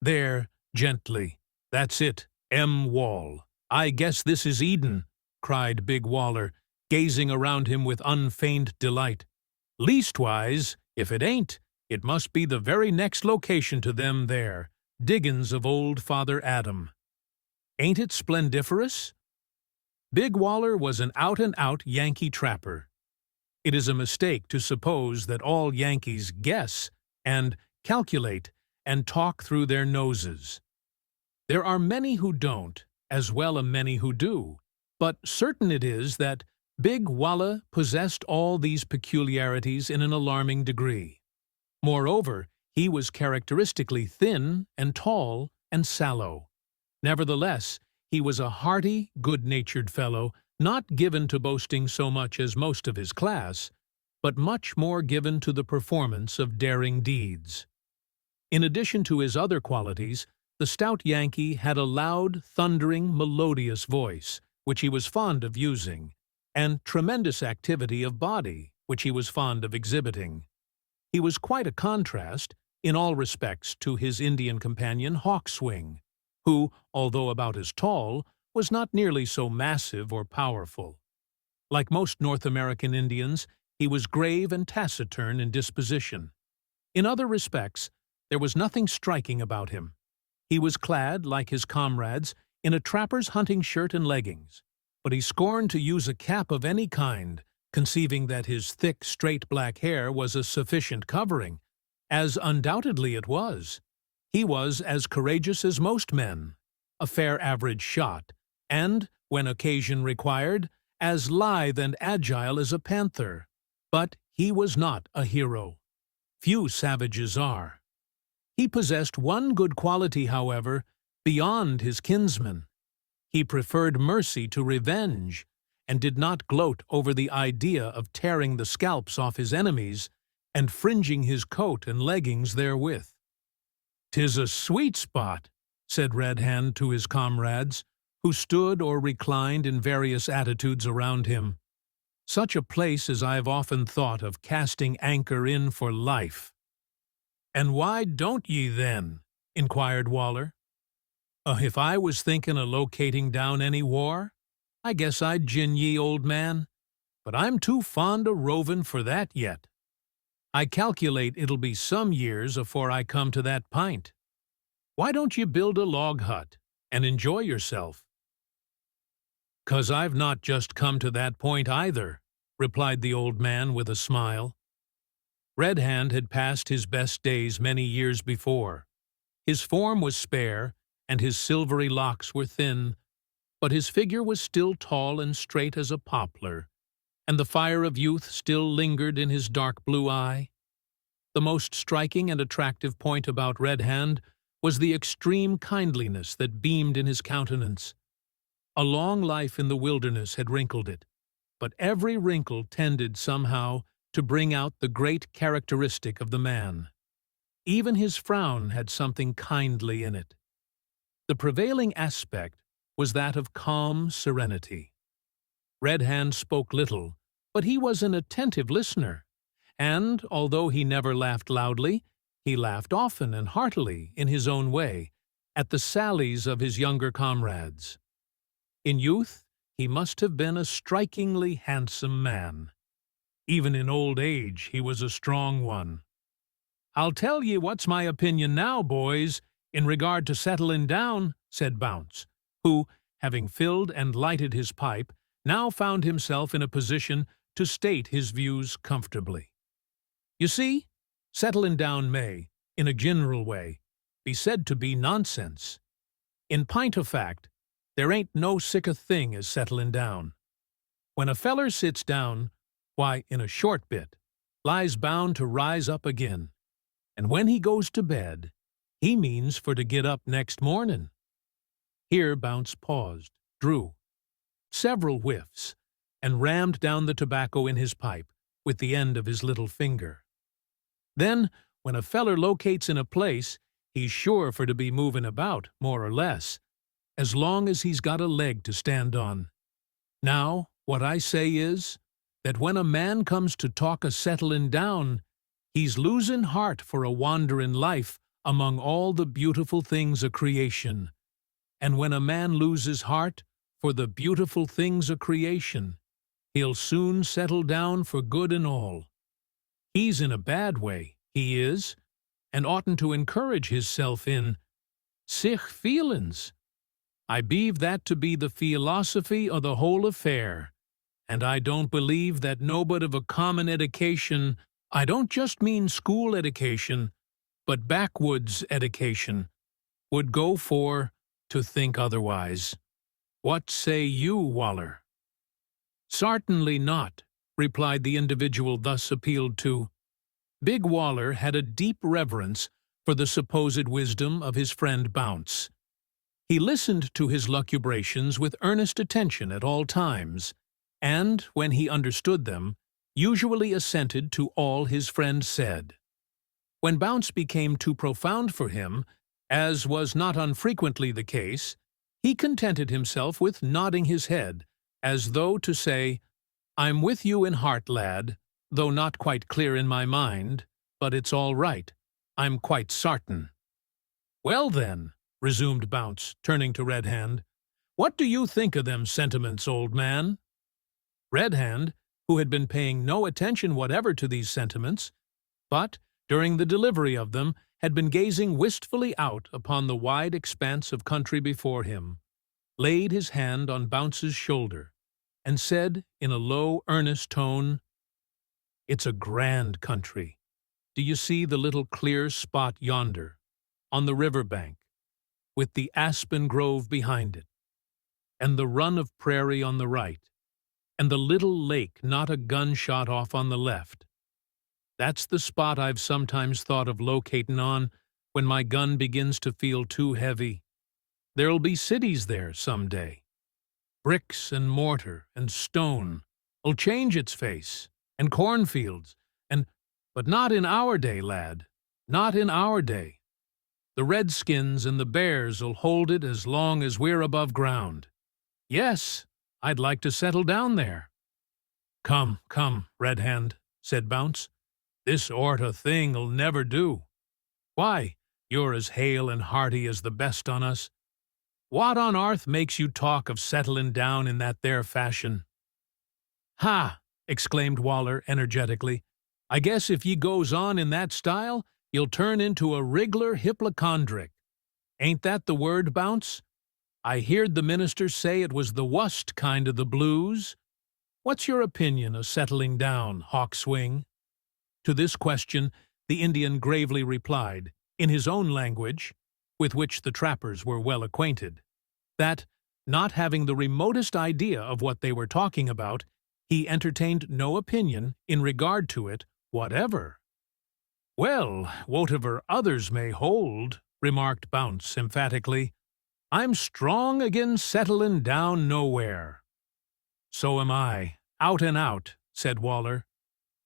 There, gently. That's it, Wall. I guess this is Eden," cried Big Waller, gazing around him with unfeigned delight. "Leastwise, if it ain't, it must be the very next location to them there, diggin's of old Father Adam. Ain't it splendiferous?" Big Waller was an out-and-out Yankee trapper. It is a mistake to suppose that all Yankees guess and calculate and talk through their noses. There are many who don't, as well as many who do, but certain it is that Big Waller possessed all these peculiarities in an alarming degree. Moreover, he was characteristically thin and tall and sallow. Nevertheless, he was a hearty, good-natured fellow, not given to boasting so much as most of his class, but much more given to the performance of daring deeds. In addition to his other qualities, the stout Yankee had a loud, thundering, melodious voice, which he was fond of using, and tremendous activity of body, which he was fond of exhibiting. He was quite a contrast, in all respects, to his Indian companion Hawkswing, who, although about as tall, was not nearly so massive or powerful. Like most North American Indians, he was grave and taciturn in disposition. In other respects, There was nothing striking about him. He was clad, like his comrades, in a trapper's hunting shirt and leggings, but he scorned to use a cap of any kind, conceiving that his thick, straight black hair was a sufficient covering, as undoubtedly it was. He was as courageous as most men, a fair average shot, and, when occasion required, as lithe and agile as a panther. But he was not a hero. Few savages are. He possessed one good quality, however, beyond his kinsmen. He preferred mercy to revenge, and did not gloat over the idea of tearing the scalps off his enemies and fringing his coat and leggings therewith. "'Tis a sweet spot," said Red Hand to his comrades, who stood or reclined in various attitudes around him. "Such a place as I've often thought of casting anchor in for life." "And why don't ye, then?" inquired Waller. If I was thinking of locating down any war, I guess I'd gin ye, old man, but I'm too fond o' rovin' for that yet. I calculate it'll be some years afore I come to that p'int. Why don't ye build a log hut and enjoy yourself?" "'Cause I've not just come to that point either," replied the old man with a smile. Red Hand had passed his best days many years before. His form was spare, and his silvery locks were thin, but his figure was still tall and straight as a poplar, and the fire of youth still lingered in his dark blue eye. The most striking and attractive point about Red Hand was the extreme kindliness that beamed in his countenance. A long life in the wilderness had wrinkled it, but every wrinkle tended somehow to bring out the great characteristic of the man. Even his frown had something kindly in it. The prevailing aspect was that of calm serenity. Red Hand spoke little, but he was an attentive listener, and, although he never laughed loudly, he laughed often and heartily, in his own way, at the sallies of his younger comrades. In youth, he must have been a strikingly handsome man. Even in old age, he was a strong one. "I'll tell ye what's my opinion now, boys, in regard to settlin' down," said Bounce, who, having filled and lighted his pipe, now found himself in a position to state his views comfortably. "You see, settlin' down may, in a general way, be said to be nonsense. In pint o' fact, there ain't no sick a thing as settlin' down. When a feller sits down, why, in a short bit, lies bound to rise up again, and when he goes to bed, he means for to get up next mornin'." Here Bounce paused, drew several whiffs, and rammed down the tobacco in his pipe with the end of his little finger. "Then, when a feller locates in a place, he's sure for to be movin' about, more or less, as long as he's got a leg to stand on. Now, what I say is, that when a man comes to talk o' settlin' down, he's losin' heart for a wanderin' life among all the beautiful things o' creation. And when a man loses heart for the beautiful things o' creation, he'll soon settle down for good and all. He's in a bad way, he is, and oughtn't to encourage hisself in sich feelin's. I believe that to be the philosophy o' the whole affair, and I don't believe that nobody of a common edication, I don't just mean school edication, but backwoods edication, would go for to think otherwise. What say you, Waller?" "Sartainly not," replied the individual thus appealed to. Big Waller had a deep reverence for the supposed wisdom of his friend Bounce. He listened to his lucubrations with earnest attention at all times, and, when he understood them, usually assented to all his friend said. When Bounce became too profound for him, as was not unfrequently the case, he contented himself with nodding his head, as though to say, "I'm with you in heart, lad, though not quite clear in my mind, but it's all right. I'm quite sartain." "Well, then," resumed Bounce, turning to Red Hand, "what do you think of them sentiments, old man?" Red Hand, who had been paying no attention whatever to these sentiments, but, during the delivery of them, had been gazing wistfully out upon the wide expanse of country before him, laid his hand on Bounce's shoulder, and said in a low, earnest tone, "It's a grand country. Do you see the little clear spot yonder, on the river bank, with the aspen grove behind it, and the run of prairie on the right, and the little lake not a gunshot off on the left? That's the spot I've sometimes thought of locatin' on when my gun begins to feel too heavy. There'll be cities there some day. Bricks and mortar and stone'll change its face, and cornfields, but not in our day, lad, not in our day. The redskins and the bears'll hold it as long as we're above ground. Yes, I'd like to settle down there." "Come, come, Red Hand," said Bounce. "This orta thing'll never do. Why, you're as hale and hearty as the best on us. What on arth makes you talk of settlin' down in that there fashion?" "Ha!" exclaimed Waller energetically. "I guess if ye goes on in that style, you'll turn into a rig'lar hypochondric. Ain't that the word, Bounce? I heerd the minister say it was the wust kind of the blues. What's your opinion o' settling down, Hawkswing?" To this question the Indian gravely replied, in his own language, with which the trappers were well acquainted, that, not having the remotest idea of what they were talking about, he entertained no opinion in regard to it whatever. "Well, whatever others may hold," remarked Bounce emphatically, "I'm strong agin settlin' down nowhere." "So am I, out and out," said Waller.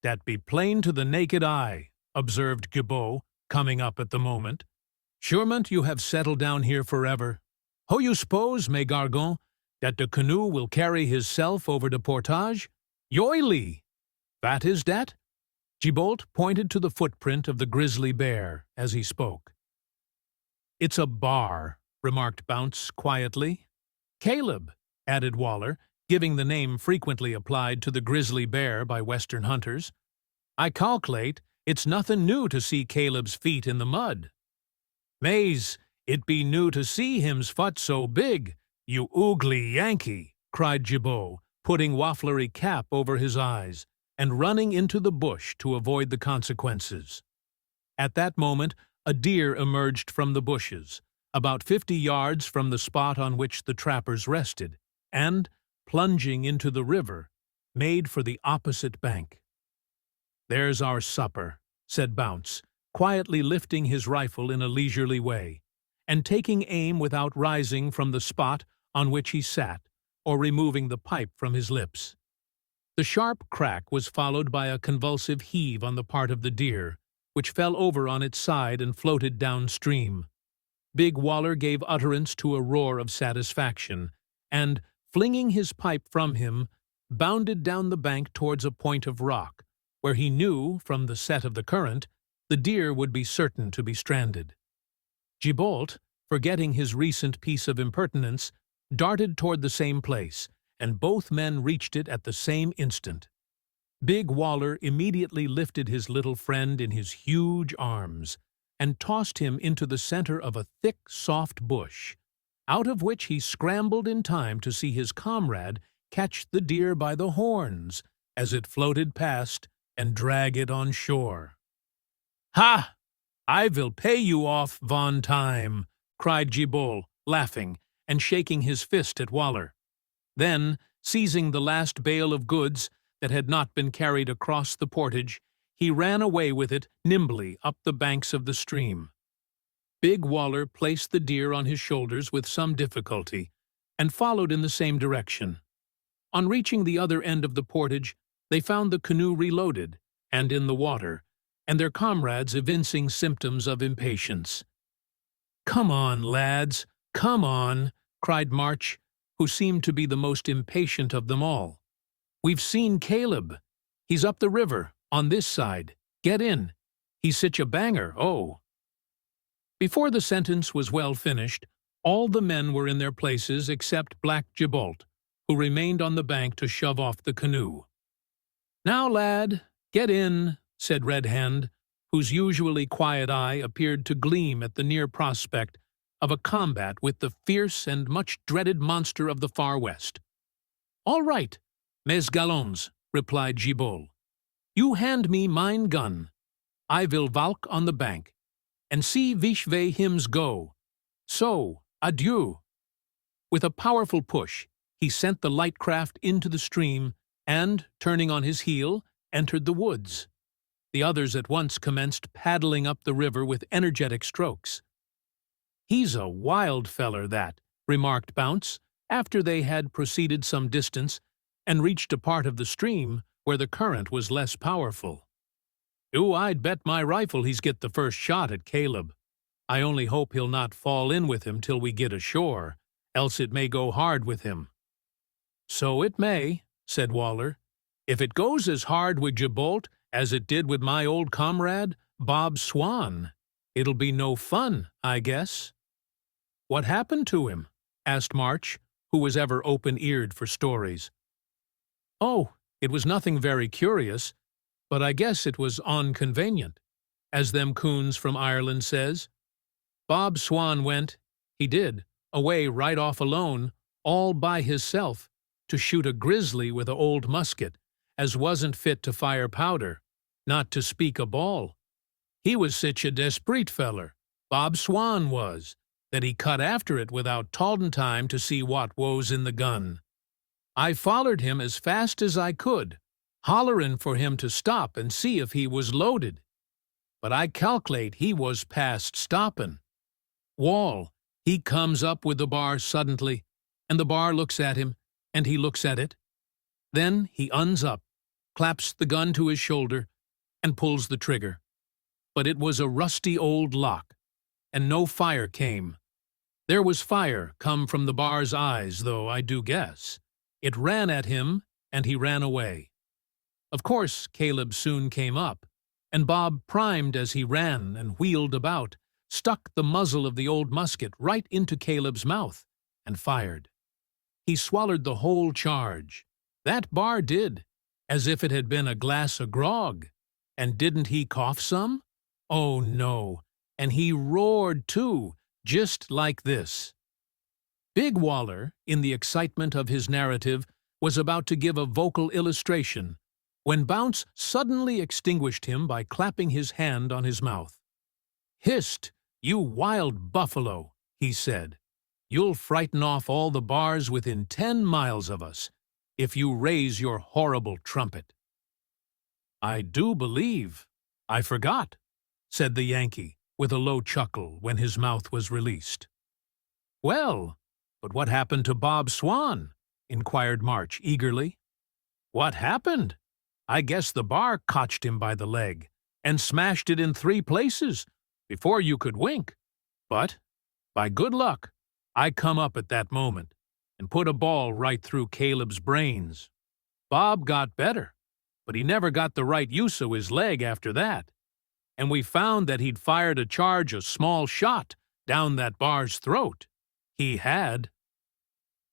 "Dat be plain to the naked eye," observed Gibault, coming up at the moment. "Surement you have settled down here forever. Ho you s'pose, mes gargons, dat de canoe will carry hisself over de portage? Yoily! Vat is dat?" Gibault pointed to the footprint of the grizzly bear as he spoke. "It's a bar," remarked Bounce quietly. "Caleb," added Waller, giving the name frequently applied to the grizzly bear by Western hunters. "I calc'late it's nothin' new to see Caleb's feet in the mud." "Mais, it be new to see him's fut so big, you oogly Yankee," cried Gibault, putting wafflery cap over his eyes, and running into the bush to avoid the consequences. At that moment a deer emerged from the bushes, about 50 yards from the spot on which the trappers rested, and, plunging into the river, made for the opposite bank. "There's our supper," said Bounce, quietly lifting his rifle in a leisurely way, and taking aim without rising from the spot on which he sat, or removing the pipe from his lips. The sharp crack was followed by a convulsive heave on the part of the deer, which fell over on its side and floated downstream. Big Waller gave utterance to a roar of satisfaction, and, flinging his pipe from him, bounded down the bank towards a point of rock, where he knew, from the set of the current, the deer would be certain to be stranded. Gibault, forgetting his recent piece of impertinence, darted toward the same place, and both men reached it at the same instant. Big Waller immediately lifted his little friend in his huge arms, and tossed him into the center of a thick, soft bush, out of which he scrambled in time to see his comrade catch the deer by the horns as it floated past and drag it on shore. "Ha! I will pay you off, von time," cried Gibault, laughing, and shaking his fist at Waller. Then, seizing the last bale of goods that had not been carried across the portage, he ran away with it nimbly up the banks of the stream. Big Waller placed the deer on his shoulders with some difficulty, and followed in the same direction. On reaching the other end of the portage, they found the canoe reloaded, and in the water, and their comrades evincing symptoms of impatience. "Come on, lads, come on," cried March, who seemed to be the most impatient of them all. "We've seen Caleb. He's up the river, on this side. Get in. He's sich a banger, oh." Before the sentence was well finished, all the men were in their places except Black Gibault, who remained on the bank to shove off the canoe. "Now, lad, get in," said Red Hand, whose usually quiet eye appeared to gleam at the near prospect of a combat with the fierce and much dreaded monster of the far west. "All right, mes galons," replied Gibault. "You hand me mine gun. I will walk on the bank, and see which way hims go. So, adieu." With a powerful push, he sent the light craft into the stream and, turning on his heel, entered the woods. The others at once commenced paddling up the river with energetic strokes. "He's a wild feller, that," remarked Bounce, after they had proceeded some distance and reached a part of the stream where the current was less powerful. "I'd bet my rifle he's get the first shot at Caleb. I only hope he'll not fall in with him till we get ashore, else it may go hard with him." "So it may," said Waller. "If it goes as hard with Gibault as it did with my old comrade, Bob Swan, it'll be no fun, I guess." "What happened to him?" asked March, who was ever open-eared for stories. "Oh, it was nothing very curious, but I guess it was onconvenient, as them coons from Ireland says. Bob Swan went, he did, away right off alone, all by hisself, to shoot a grizzly with a old musket, as wasn't fit to fire powder, not to speak a ball. He was sich a desprit feller, Bob Swan was, that he cut after it without toddin' time to see what woes in the gun. I follered him as fast as I could, hollerin' for him to stop and see if he was loaded. But I calc'late he was past stoppin'. Wall, he comes up with the bar suddenly, and the bar looks at him, and he looks at it. Then he uns up, claps the gun to his shoulder, and pulls the trigger. But it was a rusty old lock, and no fire came. There was fire come from the bar's eyes, though, I do guess. It ran at him, and he ran away. Of course, Caleb soon came up, and Bob primed as he ran and wheeled about, stuck the muzzle of the old musket right into Caleb's mouth, and fired. He swallowed the whole charge. That bar did, as if it had been a glass of grog. And didn't he cough some? Oh, no, and he roared, too, just like this. Big Waller, in the excitement of his narrative, was about to give a vocal illustration, when Bounce suddenly extinguished him by clapping his hand on his mouth. "Hist, you wild buffalo," he said. "You'll frighten off all the bars within 10 miles of us, if you raise your horrible trumpet." "I do believe I forgot," said the Yankee, with a low chuckle when his mouth was released. "Well, but what happened to Bob Swan?" inquired March eagerly. "What happened? I guess the bar cotched him by the leg, and smashed it in 3 places, before you could wink. But, by good luck, I come up at that moment, and put a ball right through Caleb's brains. Bob got better, but he never got the right use of his leg after that, and we found that he'd fired a charge of small shot down that bar's throat. He had."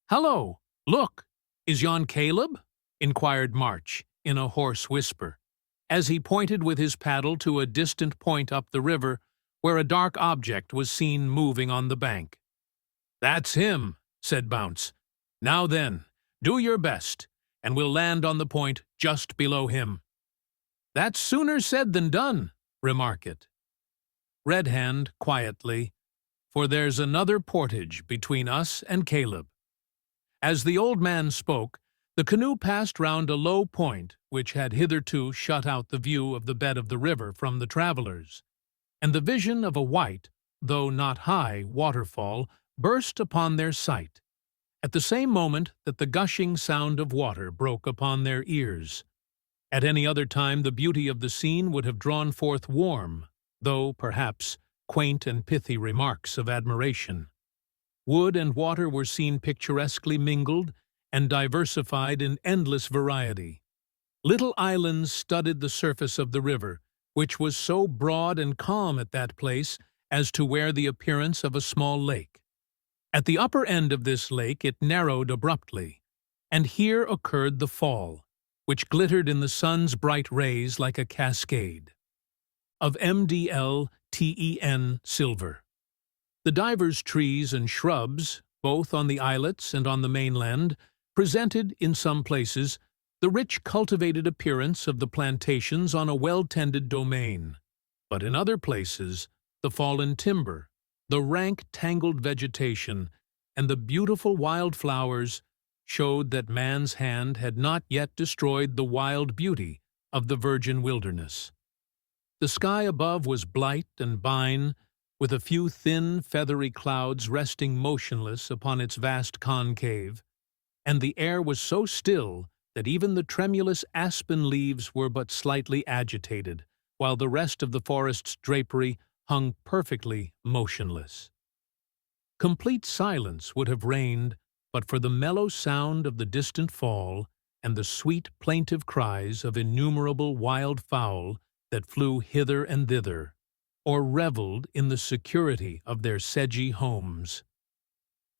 "Hello, look, is yon Caleb?" inquired March, in a hoarse whisper, as he pointed with his paddle to a distant point up the river where a dark object was seen moving on the bank. "That's him," said Bounce. "Now then, do your best, and we'll land on the point just below him." "That's sooner said than done," remark it. Red Hand quietly, "for there's another portage between us and Caleb." As the old man spoke, the canoe passed round a low point which had hitherto shut out the view of the bed of the river from the travelers, and the vision of a white, though not high, waterfall burst upon their sight, at the same moment that the gushing sound of water broke upon their ears. At any other time the beauty of the scene would have drawn forth warm, though, perhaps, quaint and pithy remarks of admiration. Wood and water were seen picturesquely mingled and diversified in endless variety. Little islands studded the surface of the river, which was so broad and calm at that place as to wear the appearance of a small lake. At the upper end of this lake it narrowed abruptly, and here occurred the fall, which glittered in the sun's bright rays like a cascade. of MdLTen silver. The divers' trees and shrubs, both on the islets and on the mainland, presented, in some places, the rich cultivated appearance of the plantations on a well-tended domain, but in other places the fallen timber, the rank tangled vegetation, and the beautiful wild flowers showed that man's hand had not yet destroyed the wild beauty of the virgin wilderness. The sky above was blight and bine, with a few thin, feathery clouds resting motionless upon its vast concave, and the air was so still that even the tremulous aspen leaves were but slightly agitated, while the rest of the forest's drapery hung perfectly motionless. Complete silence would have reigned but for the mellow sound of the distant fall and the sweet plaintive cries of innumerable wild fowl that flew hither and thither, or revelled in the security of their sedgy homes.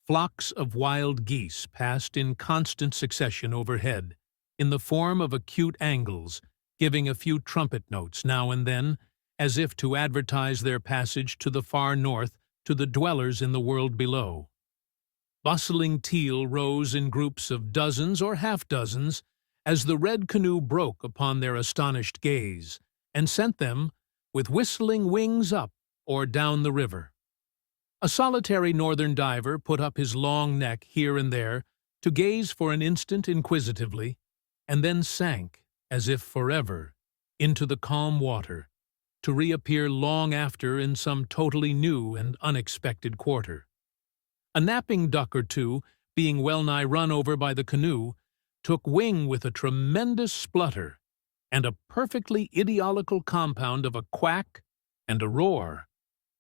Flocks of wild geese passed in constant succession overhead, in the form of acute angles, giving a few trumpet notes now and then, as if to advertise their passage to the far north to the dwellers in the world below. Bustling teal rose in groups of dozens or half-dozens as the red canoe broke upon their astonished gaze, and sent them with whistling wings up or down the river. A solitary northern diver put up his long neck here and there to gaze for an instant inquisitively, and then sank, as if forever, into the calm water, to reappear long after in some totally new and unexpected quarter. A napping duck or two, being well-nigh run over by the canoe, took wing with a tremendous splutter, and a perfectly idiotical compound of a quack and a roar,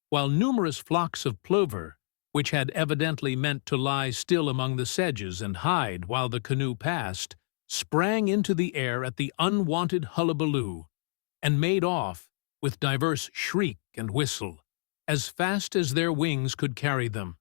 while numerous flocks of plover, which had evidently meant to lie still among the sedges and hide while the canoe passed, sprang into the air at the unwonted hullabaloo, and made off, with diverse shriek and whistle, as fast as their wings could carry them.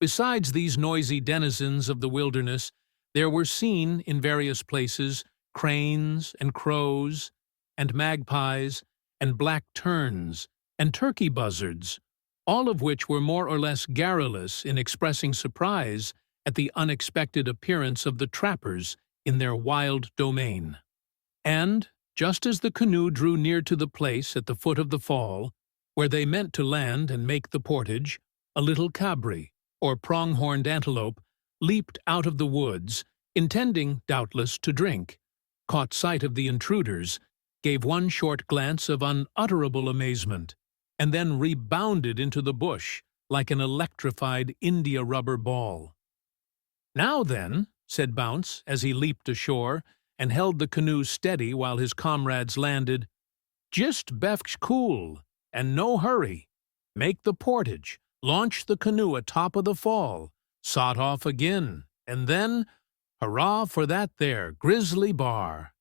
Besides these noisy denizens of the wilderness, there were seen in various places cranes and crows and magpies and black terns and turkey buzzards, all of which were more or less garrulous in expressing surprise at the unexpected appearance of the trappers in their wild domain. And, just as the canoe drew near to the place at the foot of the fall, where they meant to land and make the portage, a little cabri, or pronghorned antelope, leaped out of the woods, intending, doubtless, to drink, caught sight of the intruders, gave one short glance of unutterable amazement, and then rebounded into the bush like an electrified India-rubber ball. "Now then," said Bounce as he leaped ashore and held the canoe steady while his comrades landed, "jist befch cool, and no hurry. Make the portage, launch the canoe atop of the fall, sot off agin, and then, hurrah for that there grizzly bar."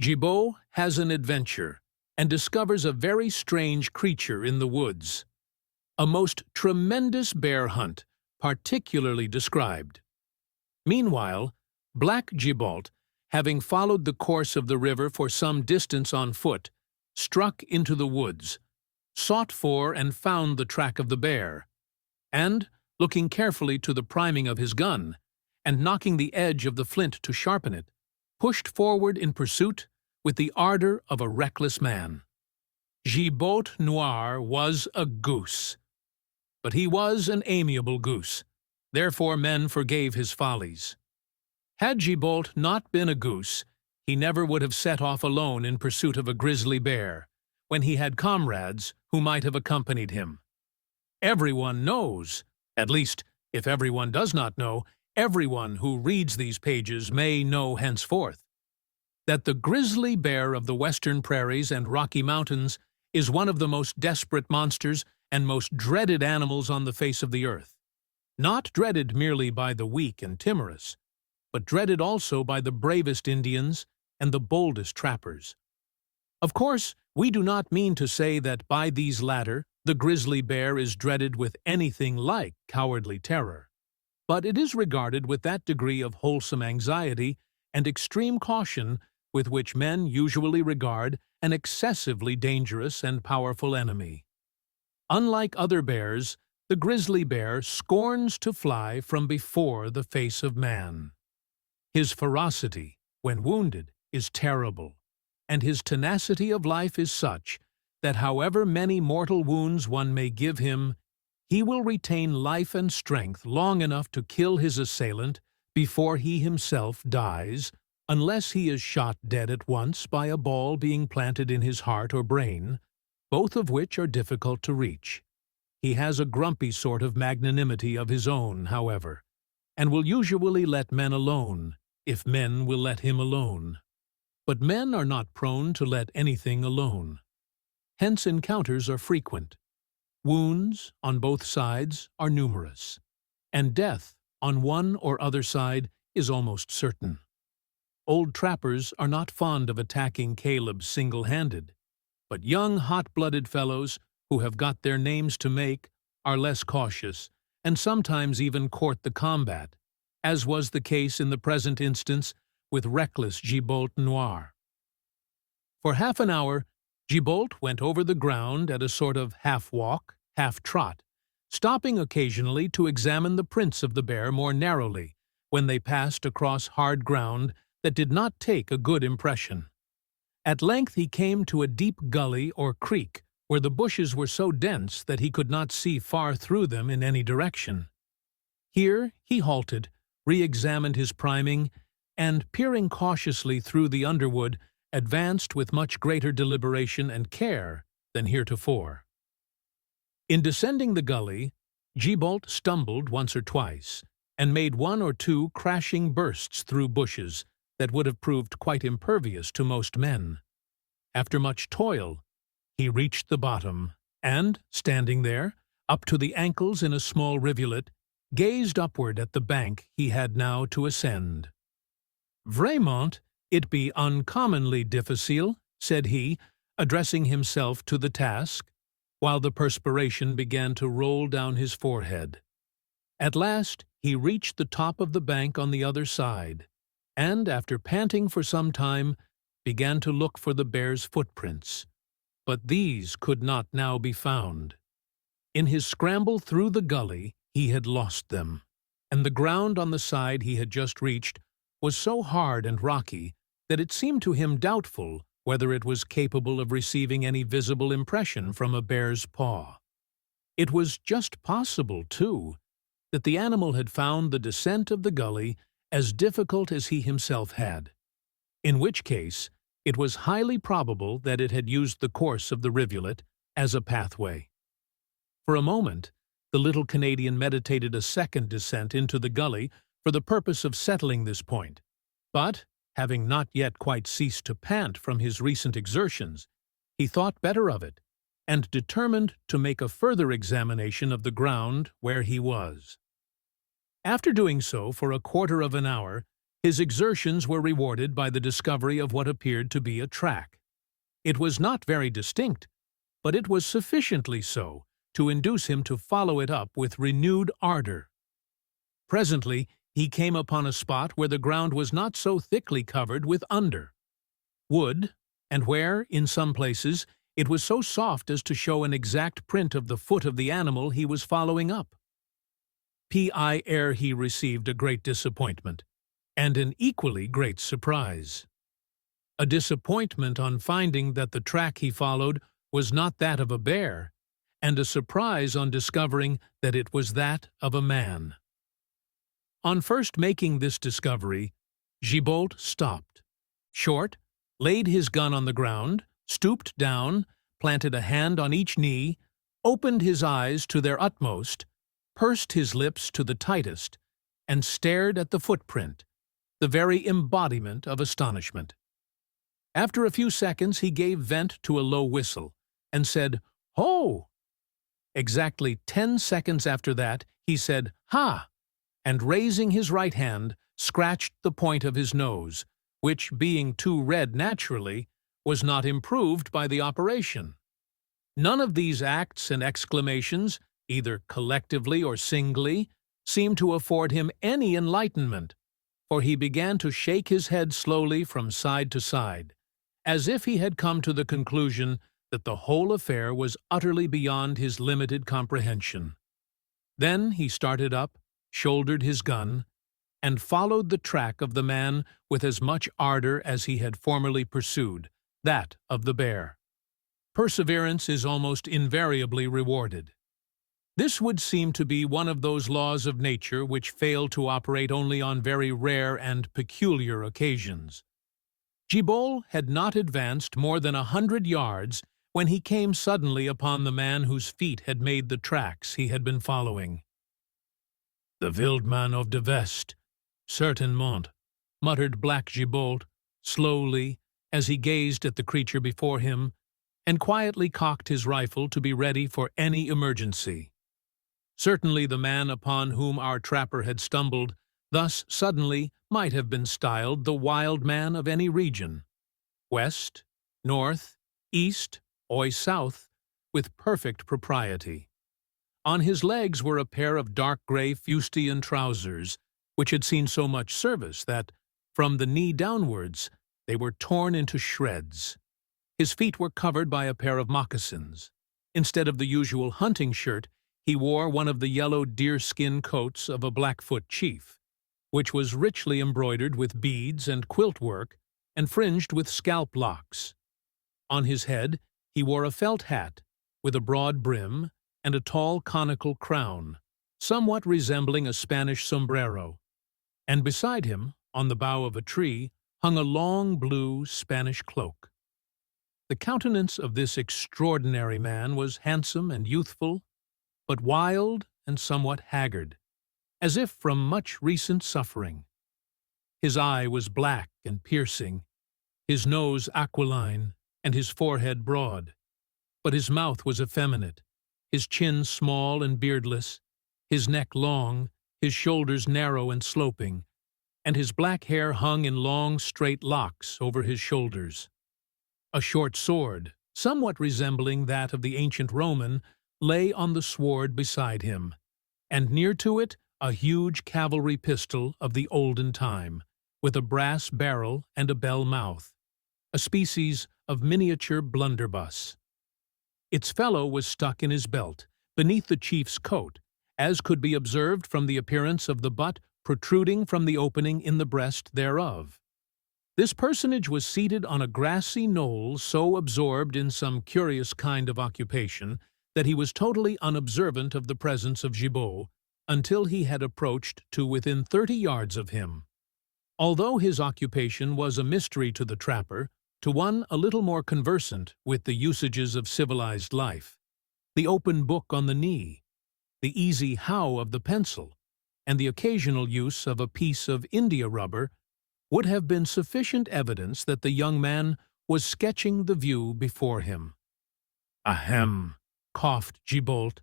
Gibault has an adventure and discovers a very strange creature in the woods. A most tremendous bear hunt, particularly described. Meanwhile, Black Gibault, having followed the course of the river for some distance on foot, struck into the woods, sought for and found the track of the bear, and, looking carefully to the priming of his gun, and knocking the edge of the flint to sharpen it, pushed forward in pursuit with the ardor of a reckless man. Gibault Noir was a goose. But he was an amiable goose, therefore men forgave his follies. Had Gibault not been a goose, he never would have set off alone in pursuit of a grizzly bear, when he had comrades who might have accompanied him. Everyone knows, at least, if everyone does not know, everyone who reads these pages may know henceforth, that the grizzly bear of the western prairies and Rocky Mountains is one of the most desperate monsters and most dreaded animals on the face of the earth. Not dreaded merely by the weak and timorous, but dreaded also by the bravest Indians and the boldest trappers. Of course, we do not mean to say that by these latter the grizzly bear is dreaded with anything like cowardly terror. but it is regarded with that degree of wholesome anxiety and extreme caution with which men usually regard an excessively dangerous and powerful enemy. Unlike other bears, the grizzly bear scorns to fly from before the face of man. His ferocity, when wounded, is terrible, and his tenacity of life is such that however many mortal wounds one may give him, he will retain life and strength long enough to kill his assailant before he himself dies, unless he is shot dead at once by a ball being planted in his heart or brain, both of which are difficult to reach. He has a grumpy sort of magnanimity of his own, however, and will usually let men alone, if men will let him alone. But men are not prone to let anything alone. Hence encounters are frequent. Wounds, on both sides, are numerous, and death, on one or other side, is almost certain. Old trappers are not fond of attacking Caleb single-handed, but young hot-blooded fellows, who have got their names to make, are less cautious, and sometimes even court the combat, as was the case in the present instance with reckless Gibault Noir. For half an hour, Gibault went over the ground at a sort of half-walk, half-trot, stopping occasionally to examine the prints of the bear more narrowly when they passed across hard ground that did not take a good impression. At length he came to a deep gully or creek where the bushes were so dense that he could not see far through them in any direction. Here he halted, re-examined his priming, and, peering cautiously through the underwood, advanced with much greater deliberation and care than heretofore. In descending the gully, Gibault stumbled once or twice, and made one or two crashing bursts through bushes that would have proved quite impervious to most men. After much toil, he reached the bottom, and, standing there, up to the ankles in a small rivulet, gazed upward at the bank he had now to ascend. "Vraiment, it be uncommonly difficile," said he, addressing himself to the task, while the perspiration began to roll down his forehead. At last he reached the top of the bank on the other side, and, after panting for some time, began to look for the bear's footprints. But these could not now be found. In his scramble through the gully, he had lost them, and the ground on the side he had just reached was so hard and rocky that it seemed to him doubtful whether it was capable of receiving any visible impression from a bear's paw. It was just possible, too, that the animal had found the descent of the gully as difficult as he himself had, in which case it was highly probable that it had used the course of the rivulet as a pathway. For a moment, the little Canadian meditated a second descent into the gully for the purpose of settling this point, but, having not yet quite ceased to pant from his recent exertions, he thought better of it, and determined to make a further examination of the ground where he was. After doing so for a quarter of an hour, his exertions were rewarded by the discovery of what appeared to be a track. It was not very distinct, but it was sufficiently so to induce him to follow it up with renewed ardor. Presently he came upon a spot where the ground was not so thickly covered with wood, and where, in some places, it was so soft as to show an exact print of the foot of the animal he was following up. Ere he received a great disappointment, and an equally great surprise. A disappointment on finding that the track he followed was not that of a bear, and a surprise on discovering that it was that of a man. On first making this discovery, Gibault stopped, short, laid his gun on the ground, stooped down, planted a hand on each knee, opened his eyes to their utmost, pursed his lips to the tightest, and stared at the footprint, the very embodiment of astonishment. After a few seconds he gave vent to a low whistle, and said, "Ho!" Exactly 10 seconds after that he said, "Ha!" and raising his right hand, scratched the point of his nose, which, being too red naturally, was not improved by the operation. None of these acts and exclamations, either collectively or singly, seemed to afford him any enlightenment, for he began to shake his head slowly from side to side, as if he had come to the conclusion that the whole affair was utterly beyond his limited comprehension. Then he started up, shouldered his gun, and followed the track of the man with as much ardor as he had formerly pursued, that of the bear. Perseverance is almost invariably rewarded. This would seem to be one of those laws of nature which fail to operate only on very rare and peculiar occasions. Gibault had not advanced more than 100 yards when he came suddenly upon the man whose feet had made the tracks he had been following. "The Wildman of the West, certainement," muttered Black Gibault, slowly, as he gazed at the creature before him, and quietly cocked his rifle to be ready for any emergency. Certainly the man upon whom our trapper had stumbled thus suddenly might have been styled the wild man of any region, west, north, east, or south, with perfect propriety. On his legs were a pair of dark gray fustian trousers, which had seen so much service that, from the knee downwards, they were torn into shreds. His feet were covered by a pair of moccasins. Instead of the usual hunting shirt, he wore one of the yellow deerskin coats of a Blackfoot chief, which was richly embroidered with beads and quilt work and fringed with scalp locks. On his head he wore a felt hat with a broad brim and a tall conical crown, somewhat resembling a Spanish sombrero, and beside him, on the bough of a tree, hung a long blue Spanish cloak. The countenance of this extraordinary man was handsome and youthful, but wild and somewhat haggard, as if from much recent suffering. His eye was black and piercing, his nose aquiline, and his forehead broad, but his mouth was effeminate, his chin small and beardless, his neck long, his shoulders narrow and sloping, and his black hair hung in long, straight locks over his shoulders. A short sword, somewhat resembling that of the ancient Roman, lay on the sward beside him, and near to it a huge cavalry pistol of the olden time, with a brass barrel and a bell mouth, a species of miniature blunderbuss. Its fellow was stuck in his belt, beneath the chief's coat, as could be observed from the appearance of the butt protruding from the opening in the breast thereof. This personage was seated on a grassy knoll, so absorbed in some curious kind of occupation that he was totally unobservant of the presence of Gibault until he had approached to within 30 yards of him. Although his occupation was a mystery to the trapper, to one a little more conversant with the usages of civilized life, the open book on the knee, the easy how of the pencil, and the occasional use of a piece of India rubber would have been sufficient evidence that the young man was sketching the view before him. "Ahem," coughed Gibault.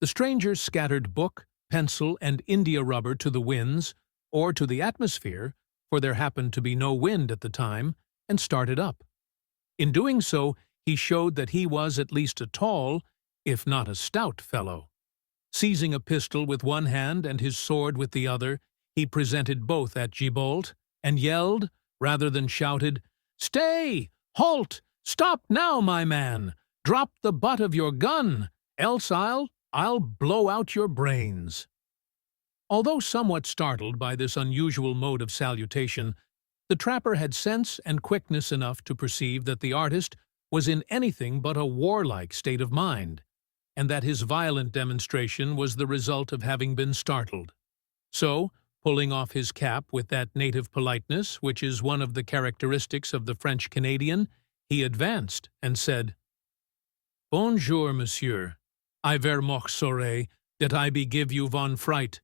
The stranger scattered book, pencil, and India rubber to the winds, or to the atmosphere, for there happened to be no wind at the time, and started up. In doing so, he showed that he was at least a tall, if not a stout fellow. Seizing a pistol with one hand and his sword with the other, he presented both at Gibault, and yelled, rather than shouted, "Stay! Halt! Stop now, my man! Drop the butt of your gun, else I'll blow out your brains." Although somewhat startled by this unusual mode of salutation, the trapper had sense and quickness enough to perceive that the artist was in anything but a warlike state of mind, and that his violent demonstration was the result of having been startled. So, pulling off his cap with that native politeness which is one of the characteristics of the French Canadian, he advanced and said, "Bonjour, monsieur. I ver moch sorry that I be give you von fright.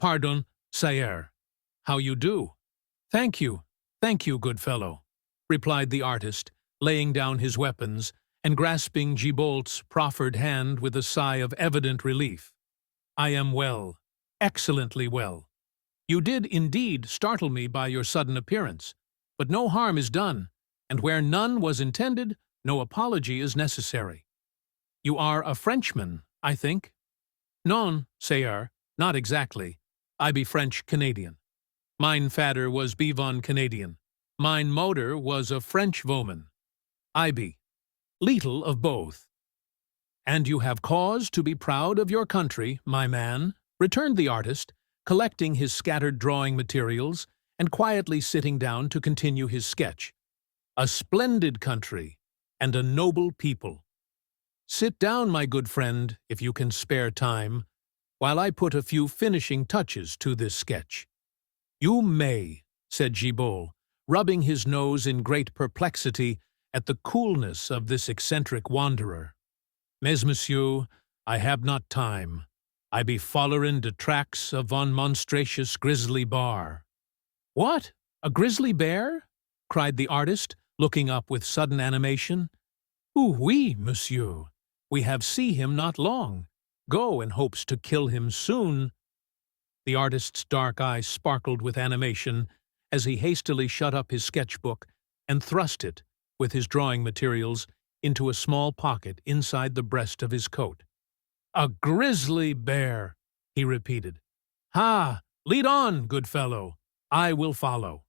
Pardon, sire. How you do?" Thank you, good fellow," replied the artist, laying down his weapons and grasping Gibault's proffered hand with a sigh of evident relief. "I am well, excellently well. You did indeed startle me by your sudden appearance, but no harm is done, and where none was intended, no apology is necessary. You are a Frenchman, I think?" "Non, sire, Not exactly. I be French-Canadian. Mine fader was be von Canadian. Mine motor was a French woman. I be. Little of both. And you have cause to be proud of your country, my man, returned the artist, collecting his scattered drawing materials and quietly sitting down to continue his sketch. A splendid country and a noble people. Sit down, my good friend, if you can spare time, while I put a few finishing touches to this sketch. You may, said Gibault, rubbing his nose in great perplexity at the coolness of this eccentric wanderer. Mais, monsieur, I have not time. I be follerin de tracks of von monstratious grizzly bar. What? A grizzly bear? Cried the artist, looking up with sudden animation. Oui, monsieur. We have see him not long. Go and hopes to kill him soon. The artist's dark eyes sparkled with animation as he hastily shut up his sketchbook and thrust it, with his drawing materials, into a small pocket inside the breast of his coat. A grizzly bear, he repeated. Ha! Lead on, good fellow. I will follow.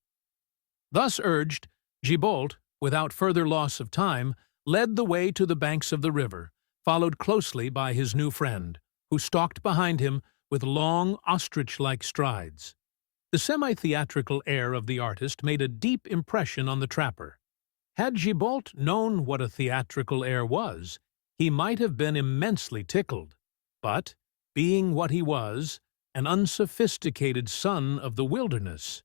Thus urged, Gibault, without further loss of time, led the way to the banks of the river, followed closely by his new friend, who stalked behind him with long, ostrich-like strides. The semi-theatrical air of the artist made a deep impression on the trapper. Had Gibault known what a theatrical air was, he might have been immensely tickled. But, being what he was, an unsophisticated son of the wilderness,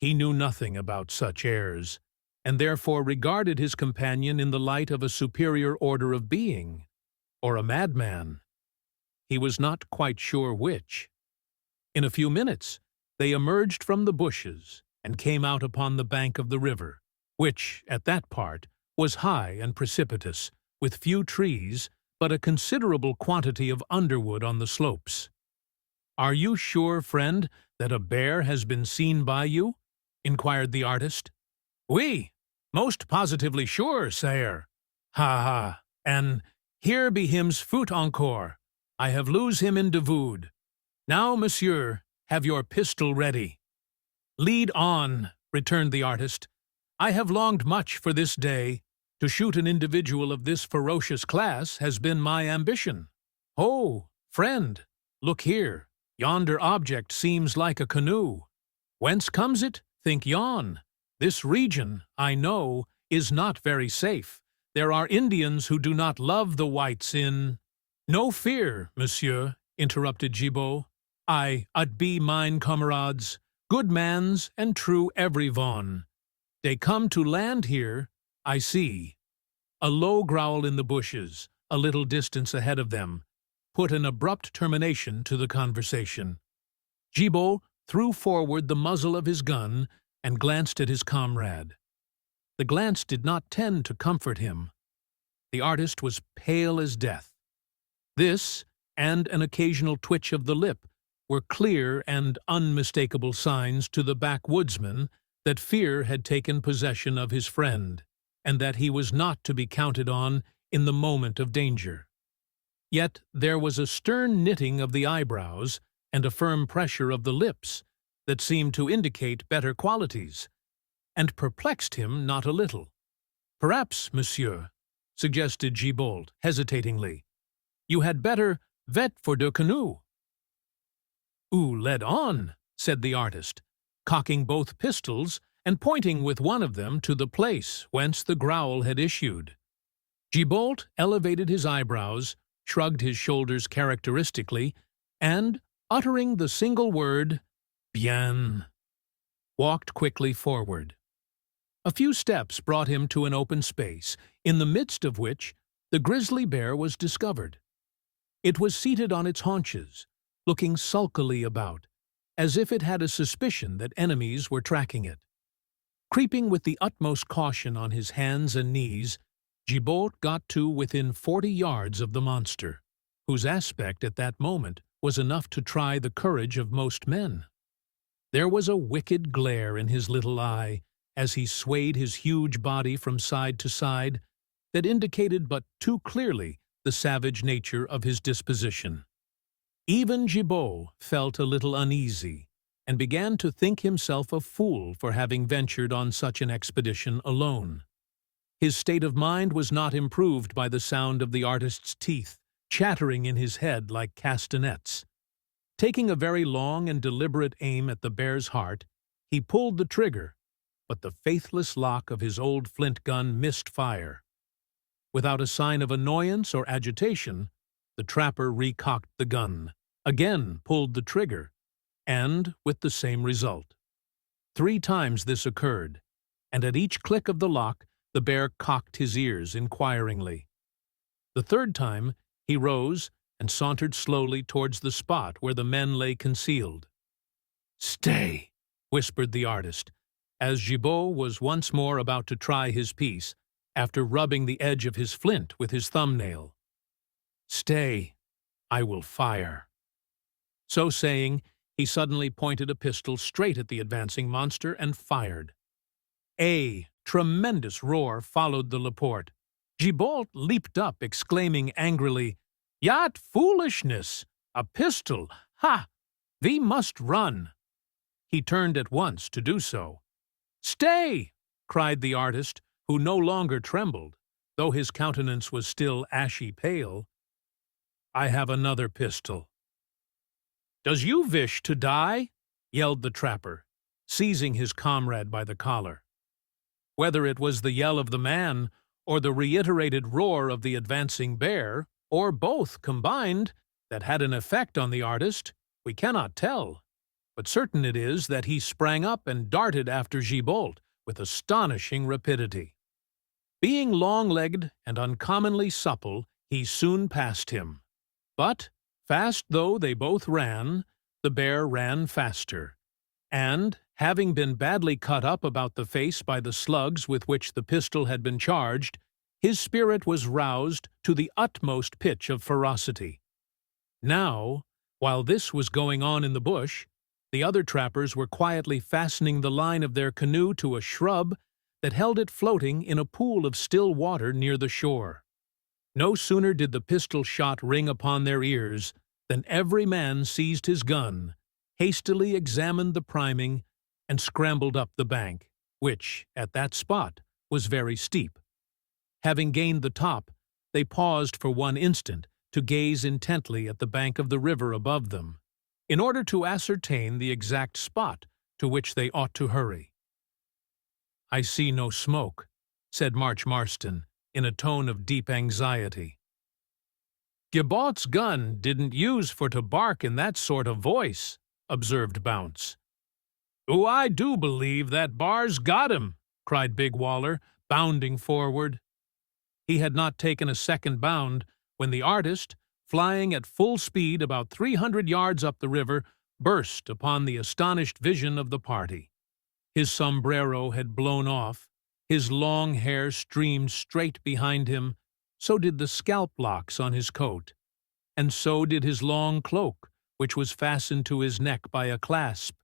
he knew nothing about such airs, and therefore regarded his companion in the light of a superior order of being, or a madman. He was not quite sure which. In a few minutes, they emerged from the bushes and came out upon the bank of the river, which, at that part, was high and precipitous, with few trees, but a considerable quantity of underwood on the slopes. "Are you sure, friend, that a bear has been seen by you?" inquired the artist. "Oui, most positively sure, sire. Ha ha, and here be him's foot encore. I have lose him in de wood. Now, monsieur, have your pistol ready." "Lead on," returned the artist. "I have longed much for this day. To shoot an individual of this ferocious class has been my ambition. Oh, friend, look here. Yonder object seems like a canoe. Whence comes it? Think yon. This region, I know, is not very safe. There are Indians who do not love the whites in—" "No fear, monsieur," interrupted Gibault. "Ut be mine comrades, good mans and true every von. They come to land here, I see." A low growl in the bushes, a little distance ahead of them, put an abrupt termination to the conversation. Gibault threw forward the muzzle of his gun and glanced at his comrade. The glance did not tend to comfort him. The artist was pale as death. This, and an occasional twitch of the lip, were clear and unmistakable signs to the backwoodsman that fear had taken possession of his friend, and that he was not to be counted on in the moment of danger. Yet there was a stern knitting of the eyebrows and a firm pressure of the lips that seemed to indicate better qualities, and perplexed him not a little. "Perhaps, monsieur," suggested Gibault hesitatingly, "you had better vet for de canoe." "Ou led on," said the artist, cocking both pistols and pointing with one of them to the place whence the growl had issued. Gibault elevated his eyebrows, shrugged his shoulders characteristically, and, uttering the single word, "Bien," walked quickly forward. A few steps brought him to an open space, in the midst of which the grizzly bear was discovered. It was seated on its haunches, looking sulkily about, as if it had a suspicion that enemies were tracking it. Creeping with the utmost caution on his hands and knees, Gibault got to within 40 yards of the monster, whose aspect at that moment was enough to try the courage of most men. There was a wicked glare in his little eye as he swayed his huge body from side to side that indicated but too clearly the savage nature of his disposition. Even Gibault felt a little uneasy, and began to think himself a fool for having ventured on such an expedition alone. His state of mind was not improved by the sound of the artist's teeth chattering in his head like castanets. Taking a very long and deliberate aim at the bear's heart, he pulled the trigger, but the faithless lock of his old flint gun missed fire. Without a sign of annoyance or agitation, the trapper recocked the gun, again pulled the trigger, and with the same result. 3 times this occurred, and at each click of the lock the bear cocked his ears inquiringly. The 3rd time he rose and sauntered slowly towards the spot where the men lay concealed. "Stay," whispered the artist, as Gibault was once more about to try his piece, after rubbing the edge of his flint with his thumbnail. "Stay, I will fire." So saying, he suddenly pointed a pistol straight at the advancing monster and fired. A tremendous roar followed the report. Gibault leaped up, exclaiming angrily, "Yat foolishness! A pistol! Ha! Thee must run!" He turned at once to do so. "Stay!" cried the artist, who no longer trembled, though his countenance was still ashy pale. "I have another pistol." "Does you wish to die?" yelled the trapper, seizing his comrade by the collar. Whether it was the yell of the man, or the reiterated roar of the advancing bear, or both combined, that had an effect on the artist, we cannot tell, but certain it is that he sprang up and darted after Gibault with astonishing rapidity. Being long-legged and uncommonly supple, he soon passed him. But, fast though they both ran, the bear ran faster, and, having been badly cut up about the face by the slugs with which the pistol had been charged, his spirit was roused to the utmost pitch of ferocity. Now, while this was going on in the bush, the other trappers were quietly fastening the line of their canoe to a shrub that held it floating in a pool of still water near the shore. No sooner did the pistol shot ring upon their ears than every man seized his gun, hastily examined the priming, and scrambled up the bank, which, at that spot, was very steep. Having gained the top, they paused for one instant to gaze intently at the bank of the river above them, in order to ascertain the exact spot to which they ought to hurry. "I see no smoke," said Marston, in a tone of deep anxiety. "Gibault's gun didn't use for to bark in that sort of voice," observed Bounce. "Oh, I do believe that bar's got him," cried Big Waller, bounding forward. He had not taken a second bound when the artist, flying at full speed about 300 yards up the river, burst upon the astonished vision of the party. His sombrero had blown off, his long hair streamed straight behind him, so did the scalp locks on his coat, and so did his long cloak, which was fastened to his neck by a clasp,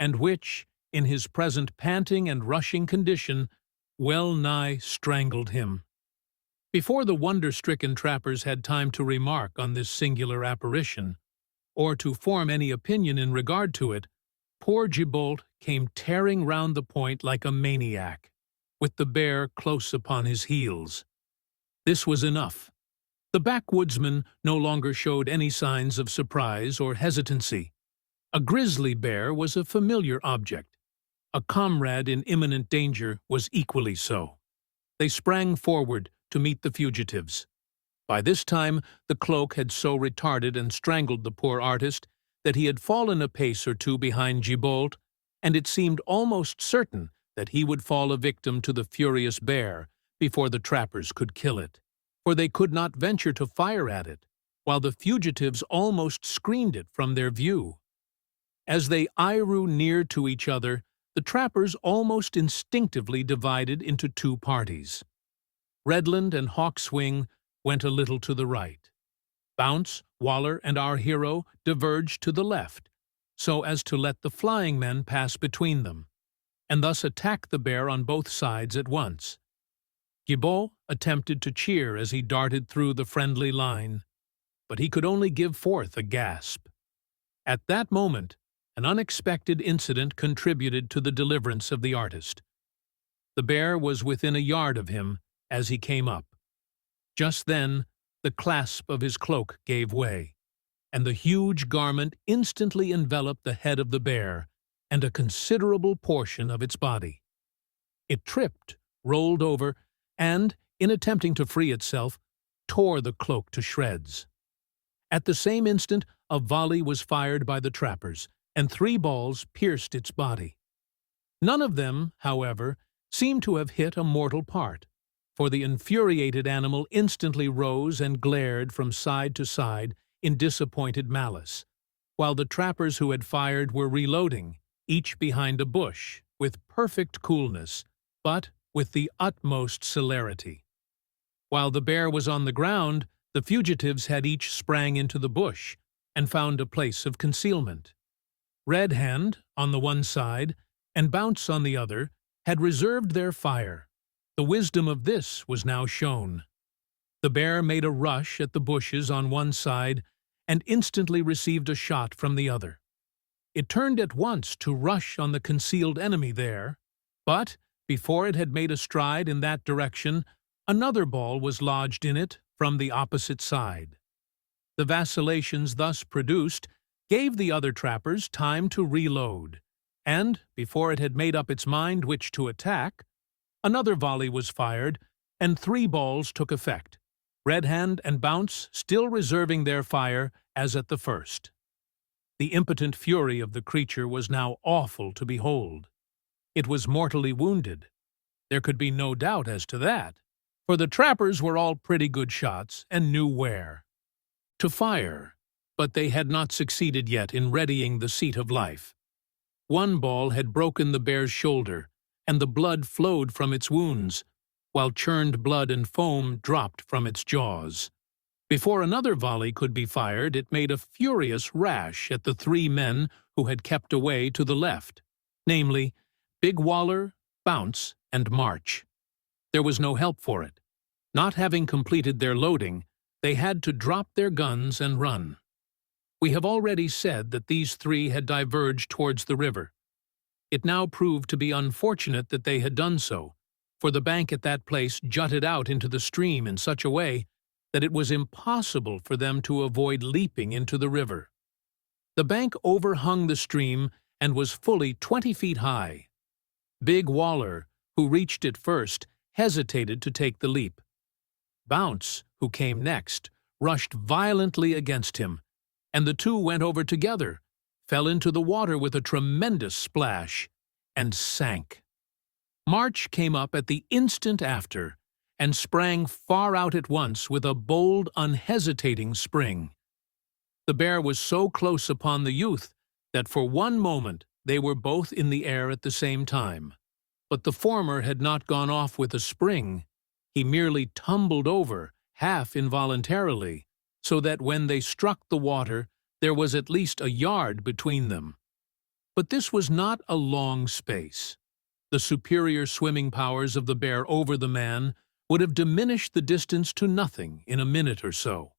and which, in his present panting and rushing condition, well-nigh strangled him. Before the wonder-stricken trappers had time to remark on this singular apparition, or to form any opinion in regard to it, poor Gibault came tearing round the point like a maniac, with the bear close upon his heels. This was enough. The backwoodsman no longer showed any signs of surprise or hesitancy. A grizzly bear was a familiar object. A comrade in imminent danger was equally so. They sprang forward to meet the fugitives. By this time the cloak had so retarded and strangled the poor artist that he had fallen a pace or two behind Gibault, and it seemed almost certain that he would fall a victim to the furious bear before the trappers could kill it, for they could not venture to fire at it, while the fugitives almost screened it from their view. As they drew near to each other, the trappers almost instinctively divided into 2 parties. Redland and Hawkswing went a little to the right. Bounce, Waller, and our hero diverged to the left, so as to let the flying men pass between them, and thus attack the bear on both sides at once. Gibault attempted to cheer as he darted through the friendly line. but he could only give forth a gasp. At that moment, an unexpected incident contributed to the deliverance of the artist. The bear was within a yard of him as he came up. Just then, the clasp of his cloak gave way, and the huge garment instantly enveloped the head of the bear and a considerable portion of its body. It tripped, rolled over, and, in attempting to free itself, tore the cloak to shreds. At the same instant, a volley was fired by the trappers, and 3 balls pierced its body. None of them, however, seemed to have hit a mortal part, for the infuriated animal instantly rose and glared from side to side in disappointed malice, while the trappers who had fired were reloading, each behind a bush, with perfect coolness, but with the utmost celerity. While the bear was on the ground, the fugitives had each sprang into the bush and found a place of concealment. Red Hand, on the one side, and Bounce on the other, had reserved their fire. The wisdom of this was now shown. The bear made a rush at the bushes on one side and instantly received a shot from the other. It turned at once to rush on the concealed enemy there, but, before it had made a stride in that direction, another ball was lodged in it from the opposite side. The vacillations thus produced gave the other trappers time to reload, and, before it had made up its mind which to attack, another volley was fired, and 3 balls took effect, Red Hand and Bounce still reserving their fire as at the first. The impotent fury of the creature was now awful to behold. It was mortally wounded. There could be no doubt as to that, for the trappers were all pretty good shots and knew where to fire, but they had not succeeded yet in readying the seat of life. One ball had broken the bear's shoulder, and the blood flowed from its wounds, while churned blood and foam dropped from its jaws. Before another volley could be fired, it made a furious rash at the 3 men who had kept away to the left, namely, Big Waller, Bounce, and March. There was no help for it. Not having completed their loading, they had to drop their guns and run. We have already said that these 3 had diverged towards the river. It now proved to be unfortunate that they had done so, for the bank at that place jutted out into the stream in such a way that it was impossible for them to avoid leaping into the river. The bank overhung the stream and was fully 20 feet high. Big Waller, who reached it first, hesitated to take the leap. Bounce, who came next, rushed violently against him, and the 2 went over together, fell into the water with a tremendous splash, and sank. March came up at the instant after, and sprang far out at once with a bold, unhesitating spring. The bear was so close upon the youth that for one moment they were both in the air at the same time. But the former had not gone off with a spring. He merely tumbled over, half involuntarily, so that when they struck the water, there was at least a yard between them. But this was not a long space. The superior swimming powers of the bear over the man would have diminished the distance to nothing in a minute or so.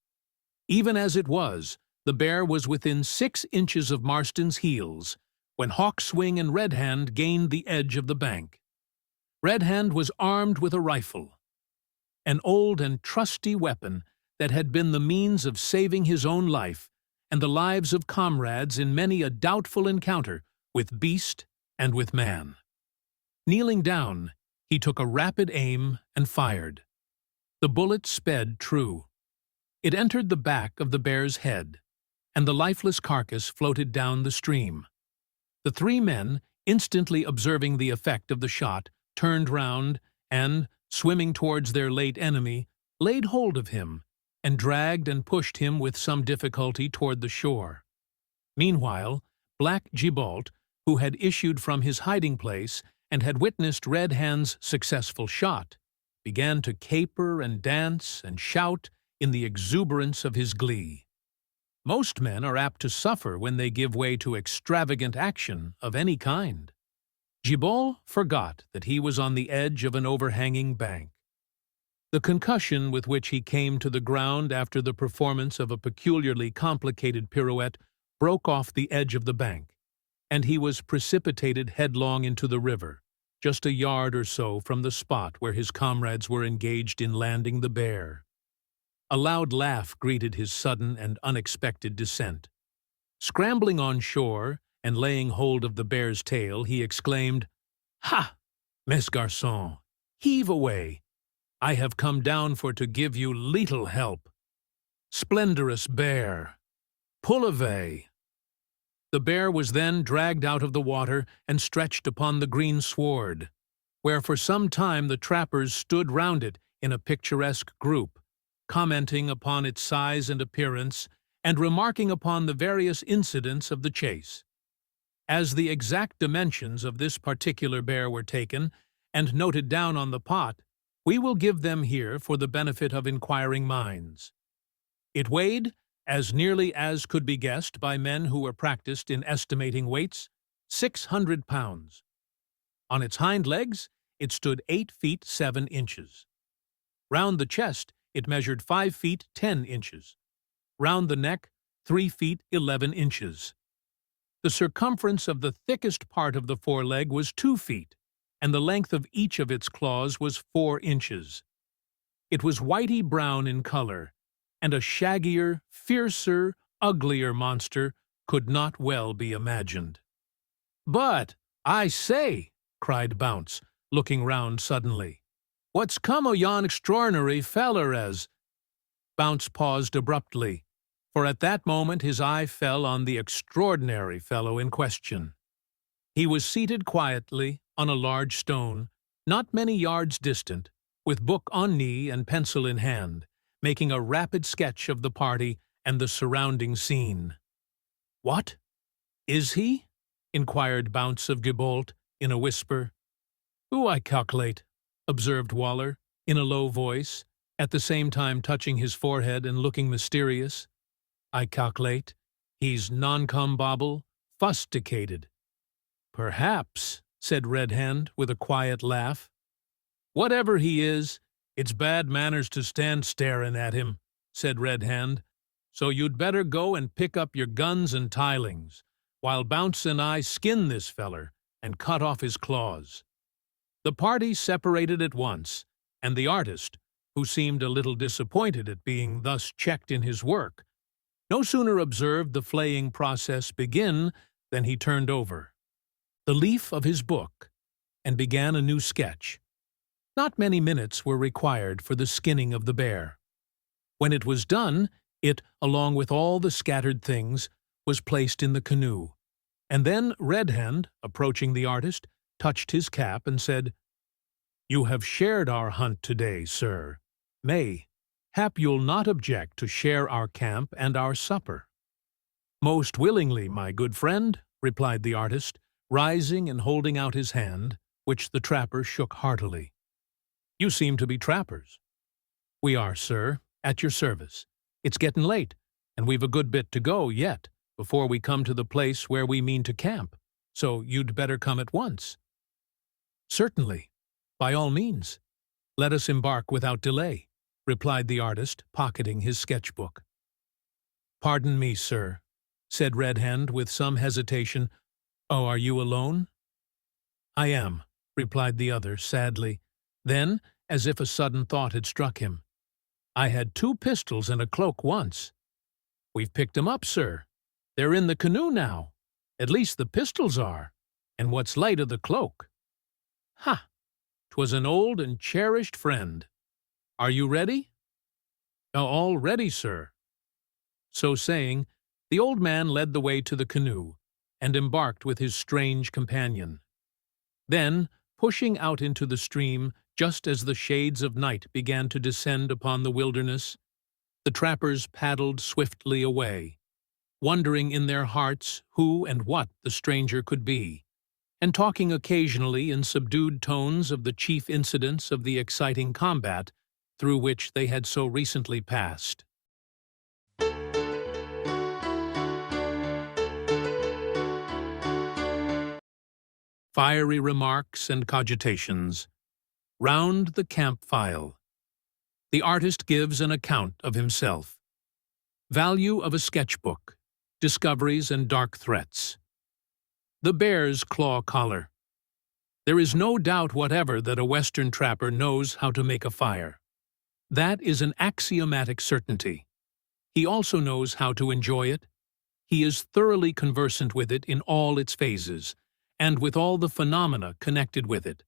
Even as it was, the bear was within 6 inches of Marston's heels, when Hawkswing and Red Hand gained the edge of the bank. Red Hand was armed with a rifle, an old and trusty weapon that had been the means of saving his own life and the lives of comrades in many a doubtful encounter with beast and with man. Kneeling down, he took a rapid aim and fired. The bullet sped true. It entered the back of the bear's head, and the lifeless carcass floated down the stream. The 3 men, instantly observing the effect of the shot, turned round, and, swimming towards their late enemy, laid hold of him, and dragged and pushed him with some difficulty toward the shore. Meanwhile, Black Gibault, who had issued from his hiding place and had witnessed Red Hand's successful shot, began to caper and dance and shout in the exuberance of his glee. Most men are apt to suffer when they give way to extravagant action of any kind. Gibault forgot that he was on the edge of an overhanging bank. The concussion with which he came to the ground after the performance of a peculiarly complicated pirouette broke off the edge of the bank, and he was precipitated headlong into the river, just a yard or so from the spot where his comrades were engaged in landing the bear. A loud laugh greeted his sudden and unexpected descent. Scrambling on shore and laying hold of the bear's tail, he exclaimed, "Ha! Mes garçons, heave away! I have come down for to give you little help. Splendorous bear! Pull away!" The bear was then dragged out of the water and stretched upon the green sward, where for some time the trappers stood round it in a picturesque group, commenting upon its size and appearance, and remarking upon the various incidents of the chase. As the exact dimensions of this particular bear were taken and noted down on the pot, we will give them here for the benefit of inquiring minds. It weighed, as nearly as could be guessed by men who were practiced in estimating weights, 600 pounds. On its hind legs, it stood 8 feet 7 inches. Round the chest, it measured 5 feet 10 inches. Round the neck, 3 feet 11 inches. The circumference of the thickest part of the foreleg was 2 feet, and the length of each of its claws was 4 inches. It was whitey brown in color, and a shaggier, fiercer, uglier monster could not well be imagined. "But, I say," cried Bounce, looking round suddenly, "what's come o' yon extraordinary feller as—" Bounce paused abruptly, for at that moment his eye fell on the extraordinary fellow in question. He was seated quietly on a large stone, not many yards distant, with book on knee and pencil in hand, making a rapid sketch of the party and the surrounding scene. "What? Is he?" inquired Bounce of Gibault in a whisper. "Who I calculate," observed Waller, in a low voice, at the same time touching his forehead and looking mysterious. "I calculate he's non-combobble, fusticated." "Perhaps," said Red Hand with a quiet laugh. "Whatever he is, it's bad manners to stand staring at him," said Red Hand, "so you'd better go and pick up your guns and tilings, while Bounce and I skin this feller and cut off his claws." The party separated at once, and the artist, who seemed a little disappointed at being thus checked in his work, no sooner observed the flaying process begin than he turned over the leaf of his book and began a new sketch. Not many minutes were required for the skinning of the bear. When it was done, it, along with all the scattered things, was placed in the canoe, and then Red Hand, approaching the artist, touched his cap and said, "You have shared our hunt today, sir. Hap you'll not object to share our camp and our supper." "Most willingly, my good friend," replied the artist, rising and holding out his hand, which the trapper shook heartily. "You seem to be trappers." "We are, sir, at your service. It's getting late, and we've a good bit to go yet before we come to the place where we mean to camp, so you'd better come at once." "Certainly. By all means. Let us embark without delay," replied the artist, pocketing his sketchbook. "Pardon me, sir," said Red Hand with some hesitation. "Oh, are you alone?" "I am," replied the other sadly. Then, as if a sudden thought had struck him, "I had 2 pistols and a cloak once." "We've picked 'em up, sir. They're in the canoe now. At least the pistols are. And what's light of the cloak?" "Ha! 'Twas an old and cherished friend. Are you ready?" "All ready, sir." So saying, the old man led the way to the canoe, and embarked with his strange companion. Then, pushing out into the stream just as the shades of night began to descend upon the wilderness, the trappers paddled swiftly away, wondering in their hearts who and what the stranger could be, and talking occasionally in subdued tones of the chief incidents of the exciting combat through which they had so recently passed. Fiery remarks and cogitations. Round the camp file. The artist gives an account of himself. Value of a sketchbook. Discoveries and dark threats. The bear's claw collar. There is no doubt whatever that a Western trapper knows how to make a fire. That is an axiomatic certainty. He also knows how to enjoy it. He is thoroughly conversant with it in all its phases, and with all the phenomena connected with it,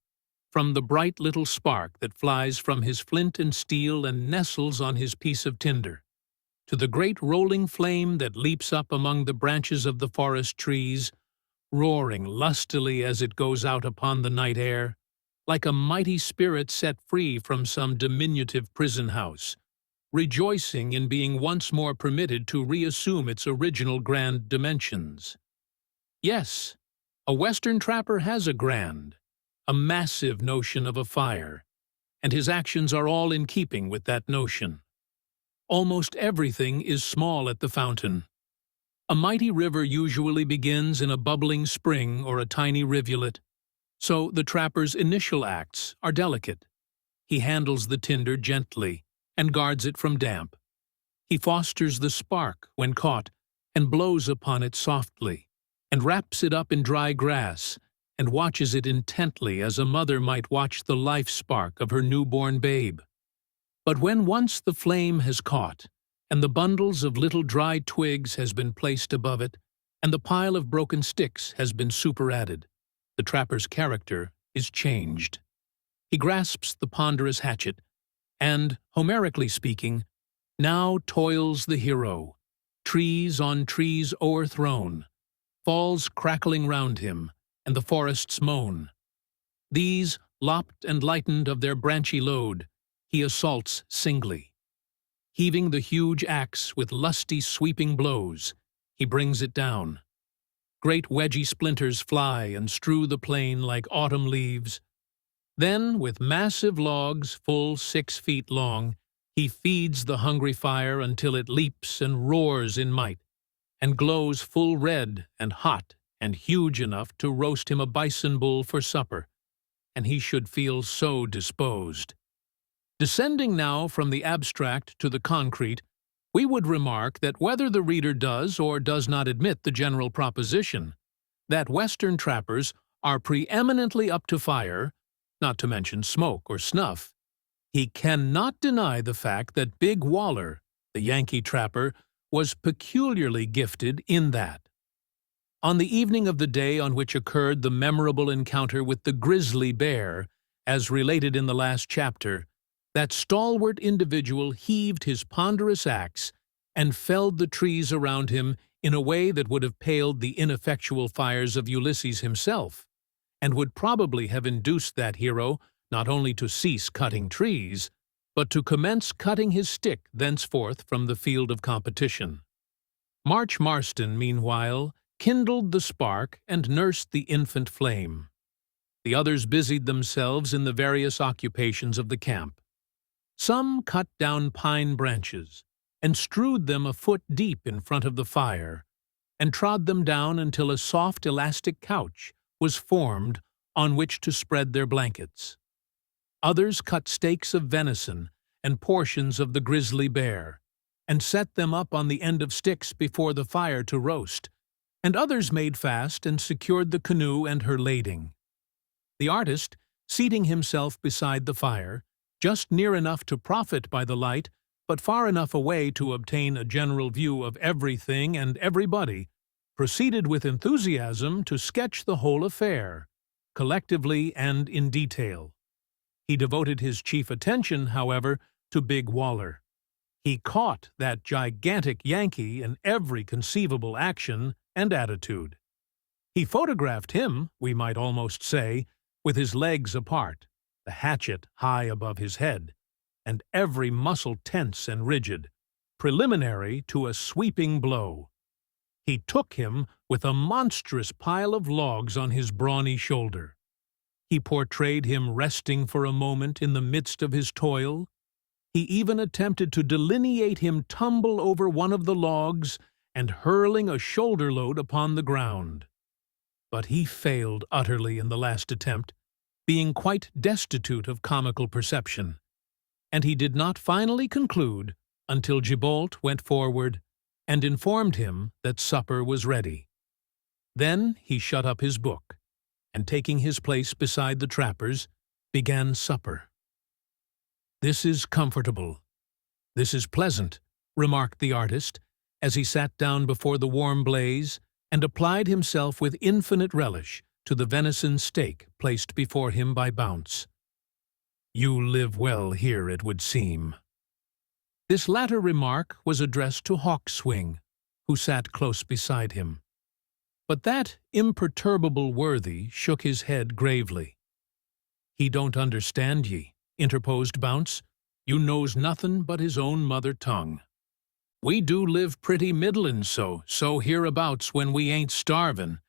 from the bright little spark that flies from his flint and steel and nestles on his piece of tinder, to the great rolling flame that leaps up among the branches of the forest trees, roaring lustily as it goes out upon the night air, like a mighty spirit set free from some diminutive prison house, rejoicing in being once more permitted to reassume its original grand dimensions. Yes, a Western trapper has a massive notion of a fire, and his actions are all in keeping with that notion. Almost everything is small at the fountain. A mighty river usually begins in a bubbling spring or a tiny rivulet, so the trapper's initial acts are delicate. He handles the tinder gently and guards it from damp. He fosters the spark when caught and blows upon it softly, and wraps it up in dry grass, and watches it intently as a mother might watch the life spark of her newborn babe. But when once the flame has caught, and the bundles of little dry twigs has been placed above it, and the pile of broken sticks has been superadded, the trapper's character is changed. He grasps the ponderous hatchet, and, Homerically speaking, now toils the hero, trees on trees o'erthrown, falls crackling round him, and the forests moan. These, lopped and lightened of their branchy load, he assaults singly. Heaving the huge axe with lusty sweeping blows, he brings it down. Great wedgy splinters fly and strew the plain like autumn leaves. Then, with massive logs full 6 feet long, he feeds the hungry fire until it leaps and roars in might, and glows full red and hot and huge enough to roast him a bison bull for supper, and he should feel so disposed. Descending now from the abstract to the concrete, we would remark that whether the reader does or does not admit the general proposition, that Western trappers are preeminently up to fire, not to mention smoke or snuff, he cannot deny the fact that Big Waller, the Yankee trapper, was peculiarly gifted in that. On the evening of the day on which occurred the memorable encounter with the grizzly bear, as related in the last chapter, that stalwart individual heaved his ponderous axe and felled the trees around him in a way that would have paled the ineffectual fires of Ulysses himself, and would probably have induced that hero not only to cease cutting trees, but to commence cutting his stick thenceforth from the field of competition. March Marston, meanwhile, kindled the spark and nursed the infant flame. The others busied themselves in the various occupations of the camp. Some cut down pine branches, and strewed them a foot deep in front of the fire, and trod them down until a soft elastic couch was formed on which to spread their blankets. Others cut steaks of venison and portions of the grizzly bear, and set them up on the end of sticks before the fire to roast, and others made fast and secured the canoe and her lading. The artist, seating himself beside the fire, just near enough to profit by the light, but far enough away to obtain a general view of everything and everybody, proceeded with enthusiasm to sketch the whole affair, collectively and in detail. He devoted his chief attention, however, to Big Waller. He caught that gigantic Yankee in every conceivable action and attitude. He photographed him, we might almost say, with his legs apart, the hatchet high above his head, and every muscle tense and rigid, preliminary to a sweeping blow. He took him with a monstrous pile of logs on his brawny shoulder. He portrayed him resting for a moment in the midst of his toil. He even attempted to delineate him tumble over one of the logs and hurling a shoulder load upon the ground. But he failed utterly in the last attempt, being quite destitute of comical perception. and he did not finally conclude until Gibault went forward and informed him that supper was ready. Then he shut up his book, and taking his place beside the trappers, began supper. "This is comfortable. This is pleasant," remarked the artist, as he sat down before the warm blaze and applied himself with infinite relish to the venison steak placed before him by Bounce. "You live well here, it would seem." This latter remark was addressed to Hawkswing, who sat close beside him. But that imperturbable worthy shook his head gravely. "He don't understand ye," interposed Bounce. "You knows nothin' but his own mother tongue. We do live pretty middlin' so hereabouts when we ain't starvin',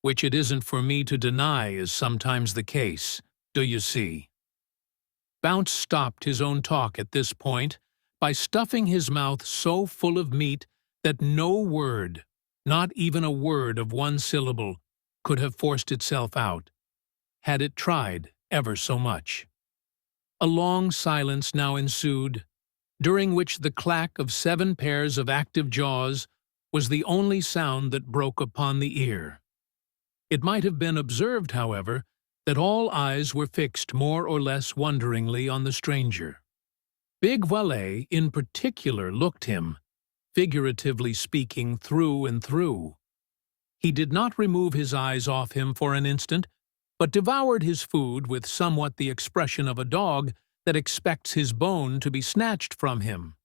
which it isn't for me to deny is sometimes the case, do you see?" Bounce stopped his own talk at this point by stuffing his mouth so full of meat that no word, not even a word of one syllable, could have forced itself out, had it tried ever so much. A long silence now ensued, during which the clack of 7 pairs of active jaws was the only sound that broke upon the ear. It might have been observed, however, that all eyes were fixed more or less wonderingly on the stranger. Big Valet in particular looked him, figuratively speaking, through and through. He did not remove his eyes off him for an instant, but devoured his food with somewhat the expression of a dog that expects his bone to be snatched from him.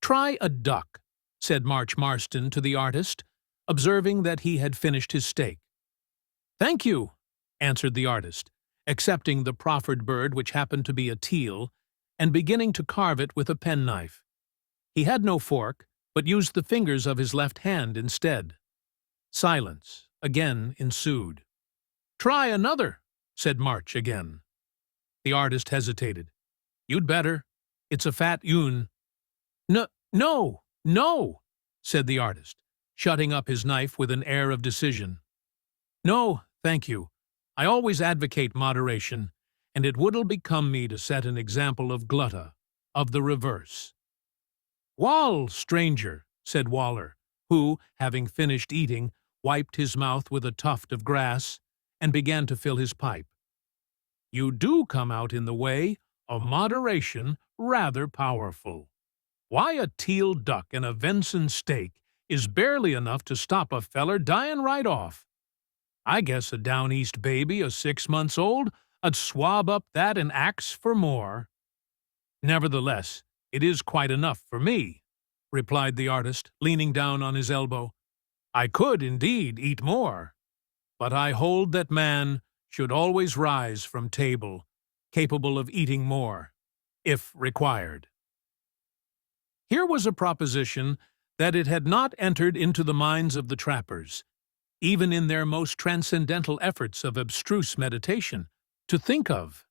"Try a duck," said Marston to the artist, observing that he had finished his steak. "Thank you," answered the artist, accepting the proffered bird, which happened to be a teal, and beginning to carve it with a penknife. He had no fork, but used the fingers of his left hand instead. Silence again ensued. "Try another," said March again. The artist hesitated. "You'd better. It's a fat ewne." No, said the artist, shutting up his knife with an air of decision. "No, thank you. I always advocate moderation, and it would'll become me to set an example of glutta, of the reverse." "Wall, stranger," said Waller, who, having finished eating, wiped his mouth with a tuft of grass and began to fill his pipe. "You do come out in the way of moderation rather powerful. Why, a teal duck and a venison steak is barely enough to stop a feller dyin' right off. I guess a down east baby o' 6 months old 'ud swab up that and ax for more." "Nevertheless, it is quite enough for me," replied the artist, leaning down on his elbow. "I could, indeed, eat more, but I hold that man should always rise from table, capable of eating more, if required." Here was a proposition that it had not entered into the minds of the trappers, even in their most transcendental efforts of abstruse meditation, to think of.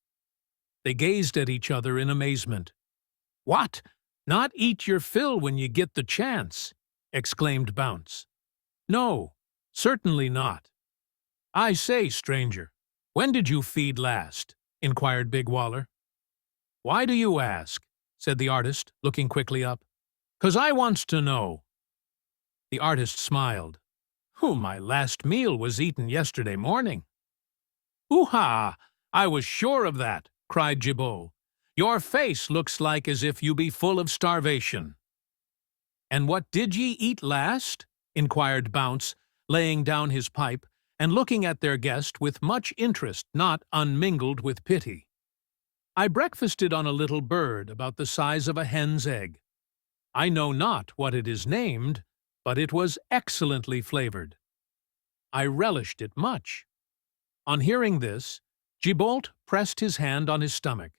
They gazed at each other in amazement. "What? Not eat your fill when you get the chance?" exclaimed Bounce. "No, certainly not." "I say, stranger, when did you feed last?" inquired Big Waller. "Why do you ask?" said the artist, looking quickly up. "'Cause I wants to know." The artist smiled. My last meal was eaten yesterday morning." "Ooh-ha! I was sure of that," cried Gibault. "Your face looks like as if you be full of starvation." "And what did ye eat last?" inquired Bounce, laying down his pipe and looking at their guest with much interest not unmingled with pity. "I breakfasted on a little bird about the size of a hen's egg. I know not what it is named, but it was excellently flavored. I relished it much." On hearing this, Gibault pressed his hand on his stomach,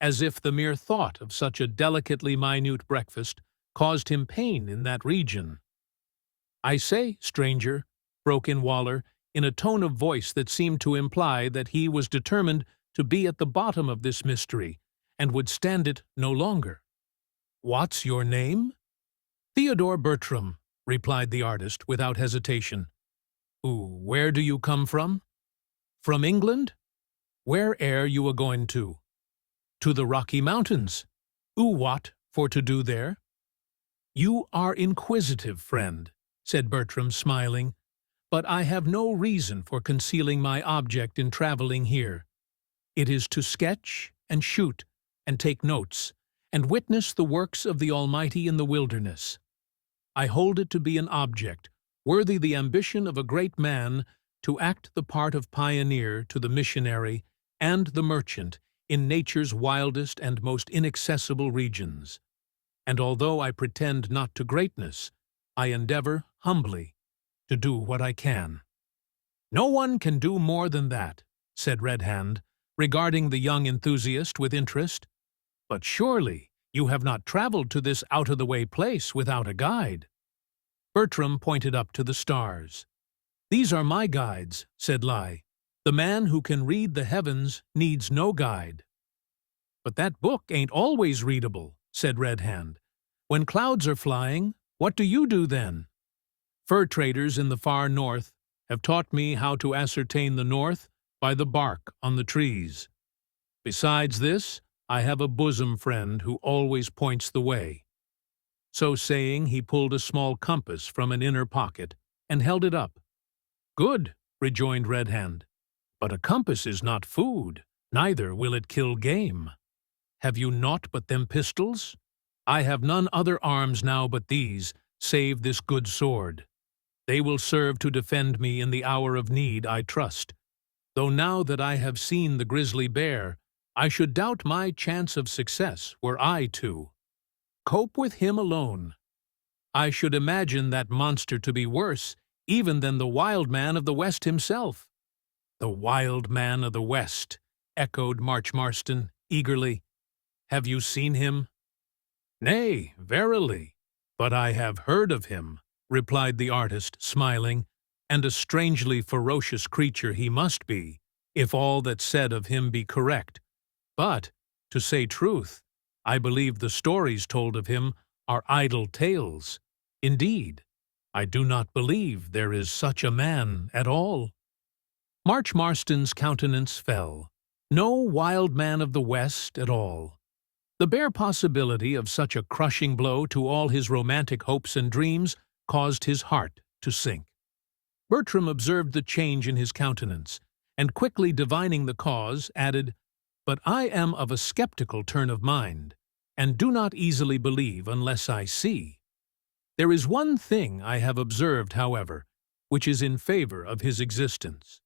as if the mere thought of such a delicately minute breakfast caused him pain in that region. "I say, stranger," broke in Waller, in a tone of voice that seemed to imply that he was determined to be at the bottom of this mystery, and would stand it no longer. "What's your name?" "Theodore Bertram," replied the artist without hesitation. "Where do you come from?" "From England." "Where air you a-going to?" To the Rocky Mountains. What for to do there? You are inquisitive, friend, said Bertram, smiling, but I have no reason for concealing my object in traveling here. It is to sketch and shoot and take notes and witness the works of the Almighty in the wilderness. I hold it to be an object worthy the ambition of a great man to act the part of pioneer to the missionary and the merchant in nature's wildest and most inaccessible regions. And although I pretend not to greatness, I endeavor, humbly, to do what I can. No one can do more than that, said Red Hand, regarding the young enthusiast with interest. But surely you have not traveled to this out-of-the-way place without a guide. Bertram pointed up to the stars. These are my guides, said Lai. The man who can read the heavens needs no guide. But that book ain't always readable, said Red Hand. When clouds are flying, what do you do then? Fur traders in the far north have taught me how to ascertain the north by the bark on the trees. Besides this, I have a bosom friend who always points the way. So saying, he pulled a small compass from an inner pocket and held it up. Good, rejoined Red Hand, but a compass is not food, neither will it kill game. Have you naught but them pistols? I have none other arms now but these, save this good sword. They will serve to defend me in the hour of need, I trust, though now that I have seen the grizzly bear, I should doubt my chance of success were I to cope with him alone. I should imagine that monster to be worse even than the wild man of the West himself. The wild man of the West, echoed Marston eagerly. Have you seen him? Nay, verily, but I have heard of him, replied the artist, smiling, and a strangely ferocious creature he must be, if all that's said of him be correct. But, to say truth, I believe the stories told of him are idle tales. Indeed, I do not believe there is such a man at all. Marston's countenance fell. No wild man of the West at all. The bare possibility of such a crushing blow to all his romantic hopes and dreams caused his heart to sink. Bertram observed the change in his countenance, and quickly divining the cause, added, But I am of a skeptical turn of mind, and do not easily believe unless I see. There is one thing I have observed, however, which is in favor of his existence.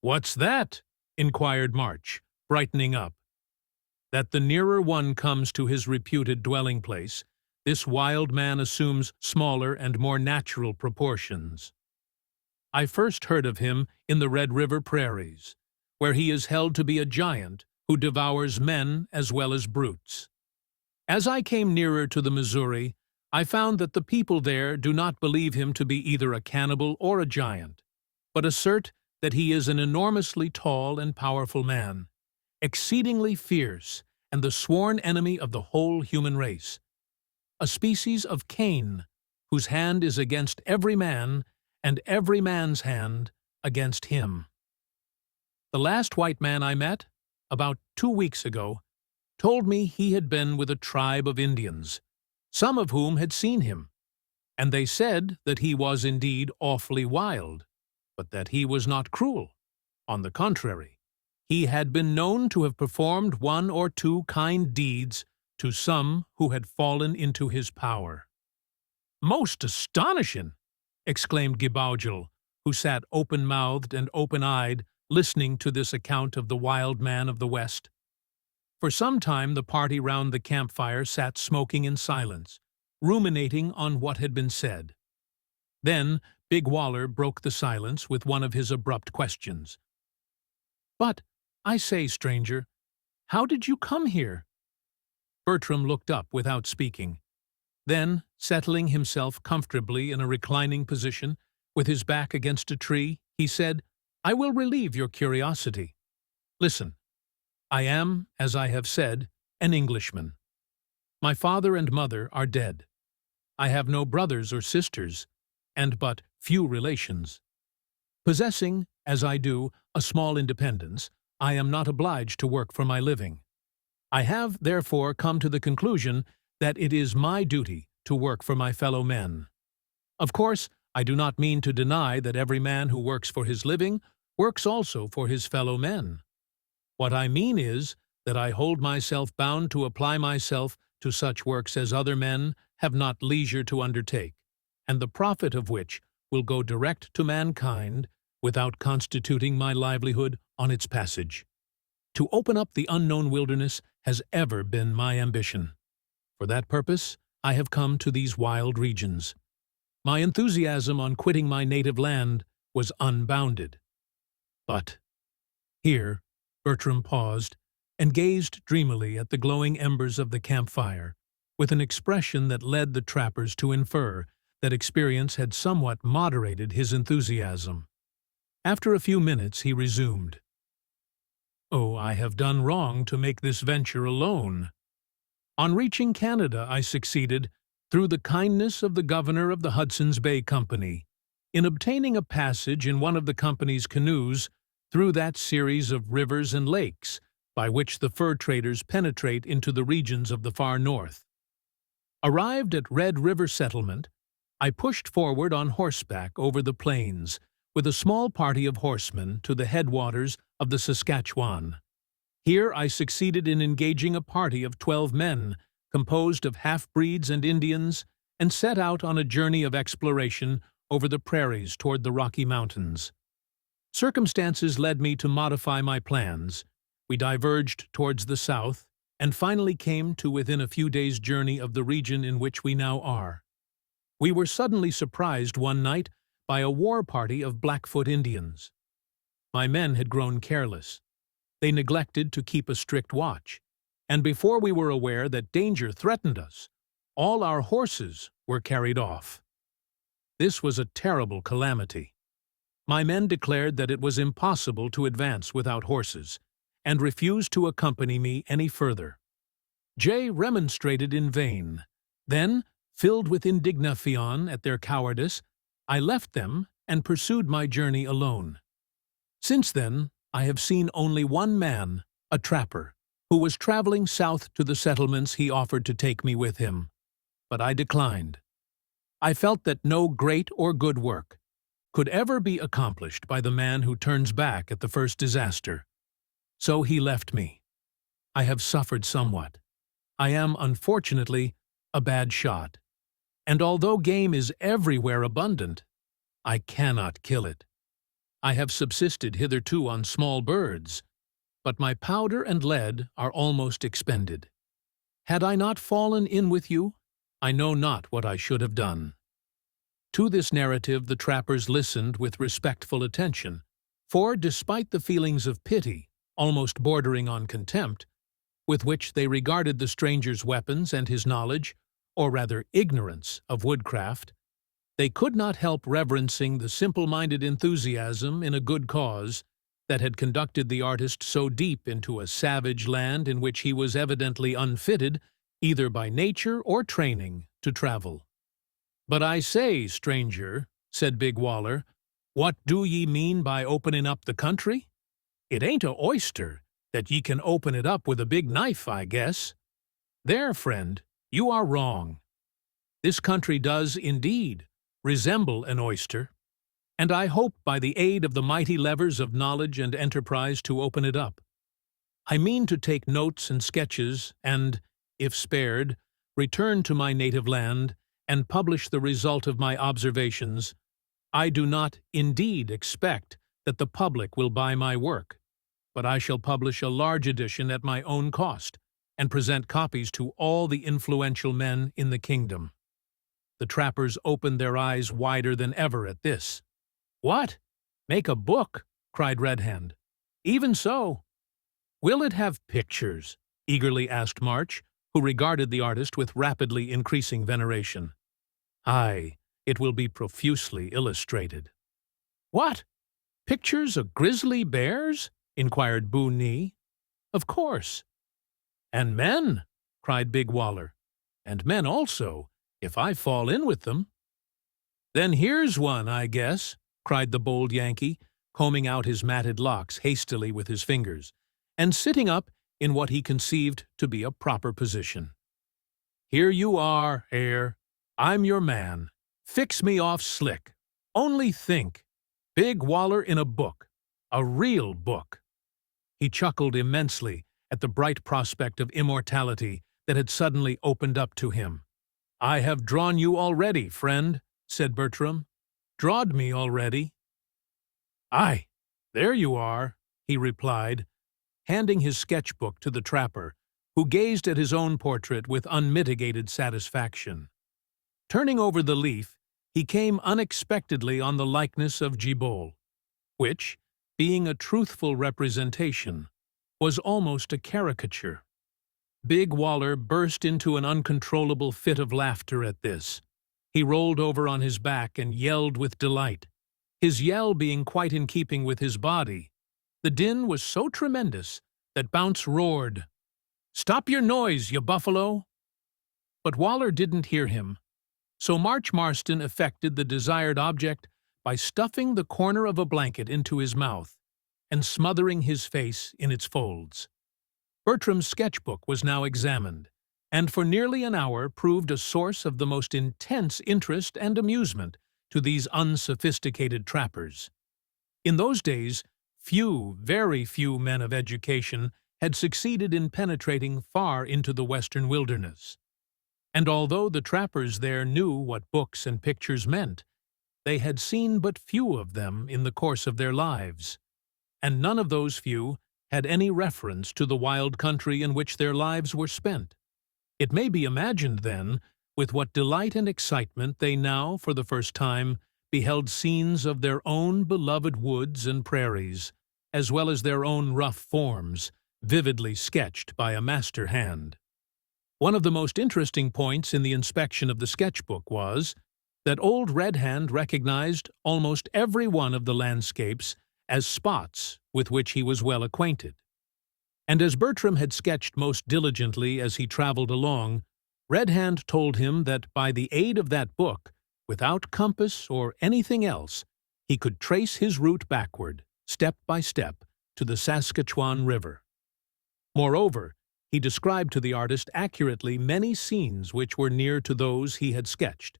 What's that? Inquired March, brightening up. That the nearer one comes to his reputed dwelling place, this wild man assumes smaller and more natural proportions. I first heard of him in the Red River prairies, where he is held to be a giant who devours men as well as brutes. As I came nearer to the Missouri, I found that the people there do not believe him to be either a cannibal or a giant, but assert that he is an enormously tall and powerful man, exceedingly fierce and the sworn enemy of the whole human race, a species of Cain, whose hand is against every man and every man's hand against him. The last white man I met, about 2 weeks ago, told me he had been with a tribe of Indians, some of whom had seen him, and they said that he was indeed awfully wild, but that he was not cruel. On the contrary, he had been known to have performed 1 or 2 kind deeds to some who had fallen into his power. Most astonishing! Exclaimed Gibault, who sat open-mouthed and open-eyed, listening to this account of the wild man of the West. For some time the party round the campfire sat smoking in silence, ruminating on what had been said. Then Big Waller broke the silence with one of his abrupt questions. "But, I say, stranger, how did you come here?" Bertram looked up without speaking. Then, settling himself comfortably in a reclining position, with his back against a tree, he said, "I will relieve your curiosity. Listen. I am, as I have said, an Englishman. My father and mother are dead. I have no brothers or sisters, and but few relations. Possessing, as I do, a small independence, I am not obliged to work for my living. I have, therefore, come to the conclusion that it is my duty to work for my fellow men. Of course, I do not mean to deny that every man who works for his living works also for his fellow men. What I mean is that I hold myself bound to apply myself to such works as other men have not leisure to undertake, and the profit of which will go direct to mankind without constituting my livelihood on its passage. To open up the unknown wilderness has ever been my ambition. For that purpose, I have come to these wild regions. My enthusiasm on quitting my native land was unbounded. But here Bertram paused and gazed dreamily at the glowing embers of the campfire, with an expression that led the trappers to infer that experience had somewhat moderated his enthusiasm. After a few minutes he resumed. "Oh, I have done wrong to make this venture alone. On reaching Canada I succeeded, through the kindness of the governor of the Hudson's Bay Company, in obtaining a passage in one of the company's canoes through that series of rivers and lakes by which the fur traders penetrate into the regions of the far north. Arrived at Red River Settlement, I pushed forward on horseback over the plains with a small party of horsemen to the headwaters of the Saskatchewan. Here I succeeded in engaging a party of 12 men, composed of half-breeds and Indians, and set out on a journey of exploration over the prairies toward the Rocky Mountains. Circumstances led me to modify my plans. We diverged towards the south, and finally came to within a few days' journey of the region in which we now are. We were suddenly surprised one night by a war party of Blackfoot Indians. My men had grown careless. They neglected to keep a strict watch, and before we were aware that danger threatened us, all our horses were carried off. This was a terrible calamity. My men declared that it was impossible to advance without horses, and refused to accompany me any further. Jay remonstrated in vain. Then, filled with indignation at their cowardice, I left them and pursued my journey alone. Since then, I have seen only one man, a trapper, who was traveling south to the settlements. He offered to take me with him, but I declined. I felt that no great or good work could ever be accomplished by the man who turns back at the first disaster. So he left me. I have suffered somewhat. I am, unfortunately, a bad shot, and although game is everywhere abundant, I cannot kill it. I have subsisted hitherto on small birds, but my powder and lead are almost expended. Had I not fallen in with you, I know not what I should have done." To this narrative the trappers listened with respectful attention, for despite the feelings of pity, almost bordering on contempt, with which they regarded the stranger's weapons and his knowledge, or rather ignorance, of woodcraft, they could not help reverencing the simple-minded enthusiasm in a good cause that had conducted the artist so deep into a savage land in which he was evidently unfitted, either by nature or training, to travel. "But I say, stranger," said Big Waller, "what do ye mean by opening up the country? It ain't a oyster, that ye can open it up with a big knife, I guess. There, friend, you are wrong. This country does, indeed, resemble an oyster, and I hope by the aid of the mighty levers of knowledge and enterprise to open it up. I mean to take notes and sketches, and, if spared, return to my native land and publish the result of my observations. I do not, indeed, expect that the public will buy my work, but I shall publish a large edition at my own cost, and present copies to all the influential men in the kingdom." The trappers opened their eyes wider than ever at this. "What? Make a book?" cried Red Hand. "Even so." "Will it have pictures?" eagerly asked March, who regarded the artist with rapidly increasing veneration. "Aye, it will be profusely illustrated." "What? Pictures of grizzly bears?" inquired Boo Nee. "Of course." "And men?" cried Big Waller. "And men also, if I fall in with them." "Then here's one, I guess," cried the bold Yankee, combing out his matted locks hastily with his fingers, and sitting up in what he conceived to be a proper position. "Here you are, Hare. I'm your man. Fix me off slick. Only think. Big Waller in a book. A real book." He chuckled immensely at the bright prospect of immortality that had suddenly opened up to him. "I have drawn you already, friend," said Bertram. "Drawed me already?" "Aye, there you are," he replied, handing his sketchbook to the trapper, who gazed at his own portrait with unmitigated satisfaction. Turning over the leaf, he came unexpectedly on the likeness of Gibault, which, being a truthful representation, was almost a caricature. Big Waller burst into an uncontrollable fit of laughter at this. He rolled over on his back and yelled with delight, his yell being quite in keeping with his body. The din was so tremendous that Bounce roared, "Stop your noise, you buffalo!" But Waller didn't hear him, so Marston effected the desired object by stuffing the corner of a blanket into his mouth and smothering his face in its folds. Bertram's sketchbook was now examined, and for nearly an hour proved a source of the most intense interest and amusement to these unsophisticated trappers. In those days, few, very few men of education had succeeded in penetrating far into the western wilderness. And although the trappers there knew what books and pictures meant, they had seen but few of them in the course of their lives, and none of those few had any reference to the wild country in which their lives were spent. It may be imagined, then, with what delight and excitement they now, for the first time, beheld scenes of their own beloved woods and prairies, as well as their own rough forms, vividly sketched by a master hand. One of the most interesting points in the inspection of the sketchbook was that old Red Hand recognized almost every one of the landscapes as spots with which he was well acquainted. And as Bertram had sketched most diligently as he traveled along, Red Hand told him that by the aid of that book, without compass or anything else, he could trace his route backward, step by step, to the Saskatchewan River. Moreover, he described to the artist accurately many scenes which were near to those he had sketched,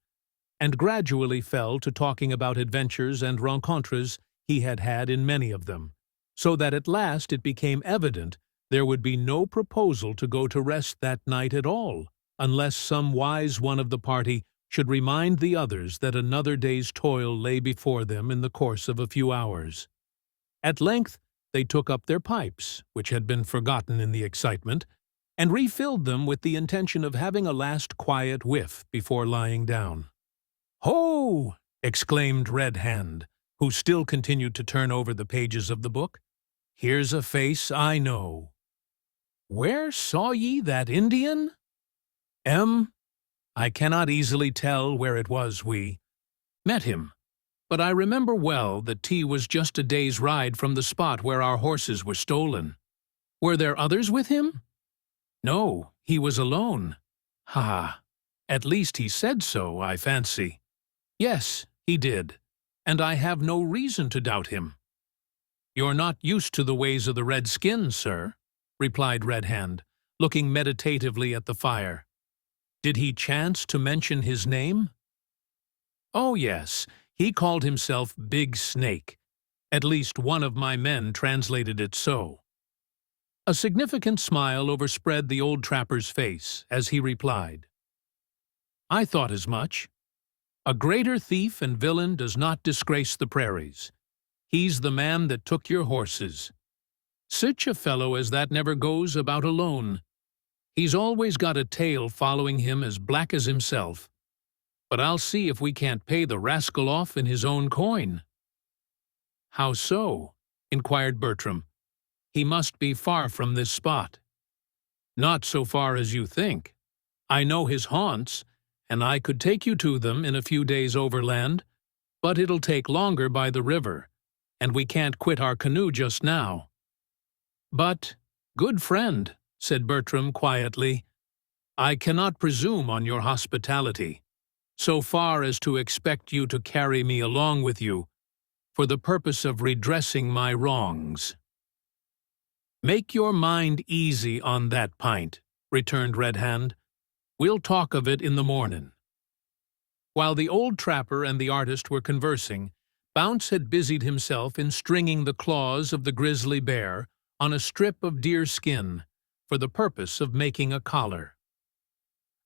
and gradually fell to talking about adventures and rencontres he had had in many of them, so that at last it became evident there would be no proposal to go to rest that night at all, unless some wise one of the party should remind the others that another day's toil lay before them in the course of a few hours. At length they took up their pipes, which had been forgotten in the excitement, and refilled them with the intention of having a last quiet whiff before lying down. "Ho!" exclaimed Red Hand, who still continued to turn over the pages of the book. "Here's a face I know. Where saw ye that Indian? I cannot easily tell where it was we met him, but I remember well that T was just a day's ride from the spot where our horses were stolen. Were there others with him? No, he was alone. Ha! At least he said so, I fancy. Yes, he did, and I have no reason to doubt him." "You're not used to the ways of the Redskins, sir," replied Red Hand, looking meditatively at the fire. "Did he chance to mention his name?" "Oh, yes, he called himself Big Snake. At least one of my men translated it so." A significant smile overspread the old trapper's face as he replied, "I thought as much. A greater thief and villain does not disgrace the prairies. He's the man that took your horses. Such a fellow as that never goes about alone. He's always got a tail following him as black as himself. But I'll see if we can't pay the rascal off in his own coin." "How so?" inquired Bertram. "He must be far from this spot." "Not so far as you think. I know his haunts, and I could take you to them in a few days overland, but it'll take longer by the river, and we can't quit our canoe just now." "But, good friend," said Bertram quietly, "I cannot presume on your hospitality, so far as to expect you to carry me along with you for the purpose of redressing my wrongs." "Make your mind easy on that pint," returned Red Hand. "We'll talk of it in the mornin'." While the old trapper and the artist were conversing, Bounce had busied himself in stringing the claws of the grizzly bear on a strip of deer skin for the purpose of making a collar.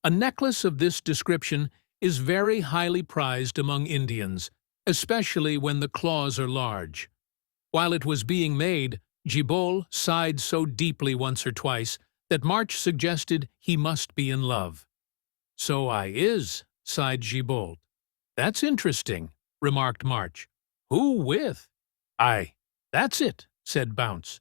A necklace of this description is very highly prized among Indians, especially when the claws are large. While it was being made, Gibault sighed so deeply once or twice that March suggested he must be in love. "So I is," sighed Gibault. "That's interesting," remarked March. "Who with?" "Aye, that's it," said Bounce.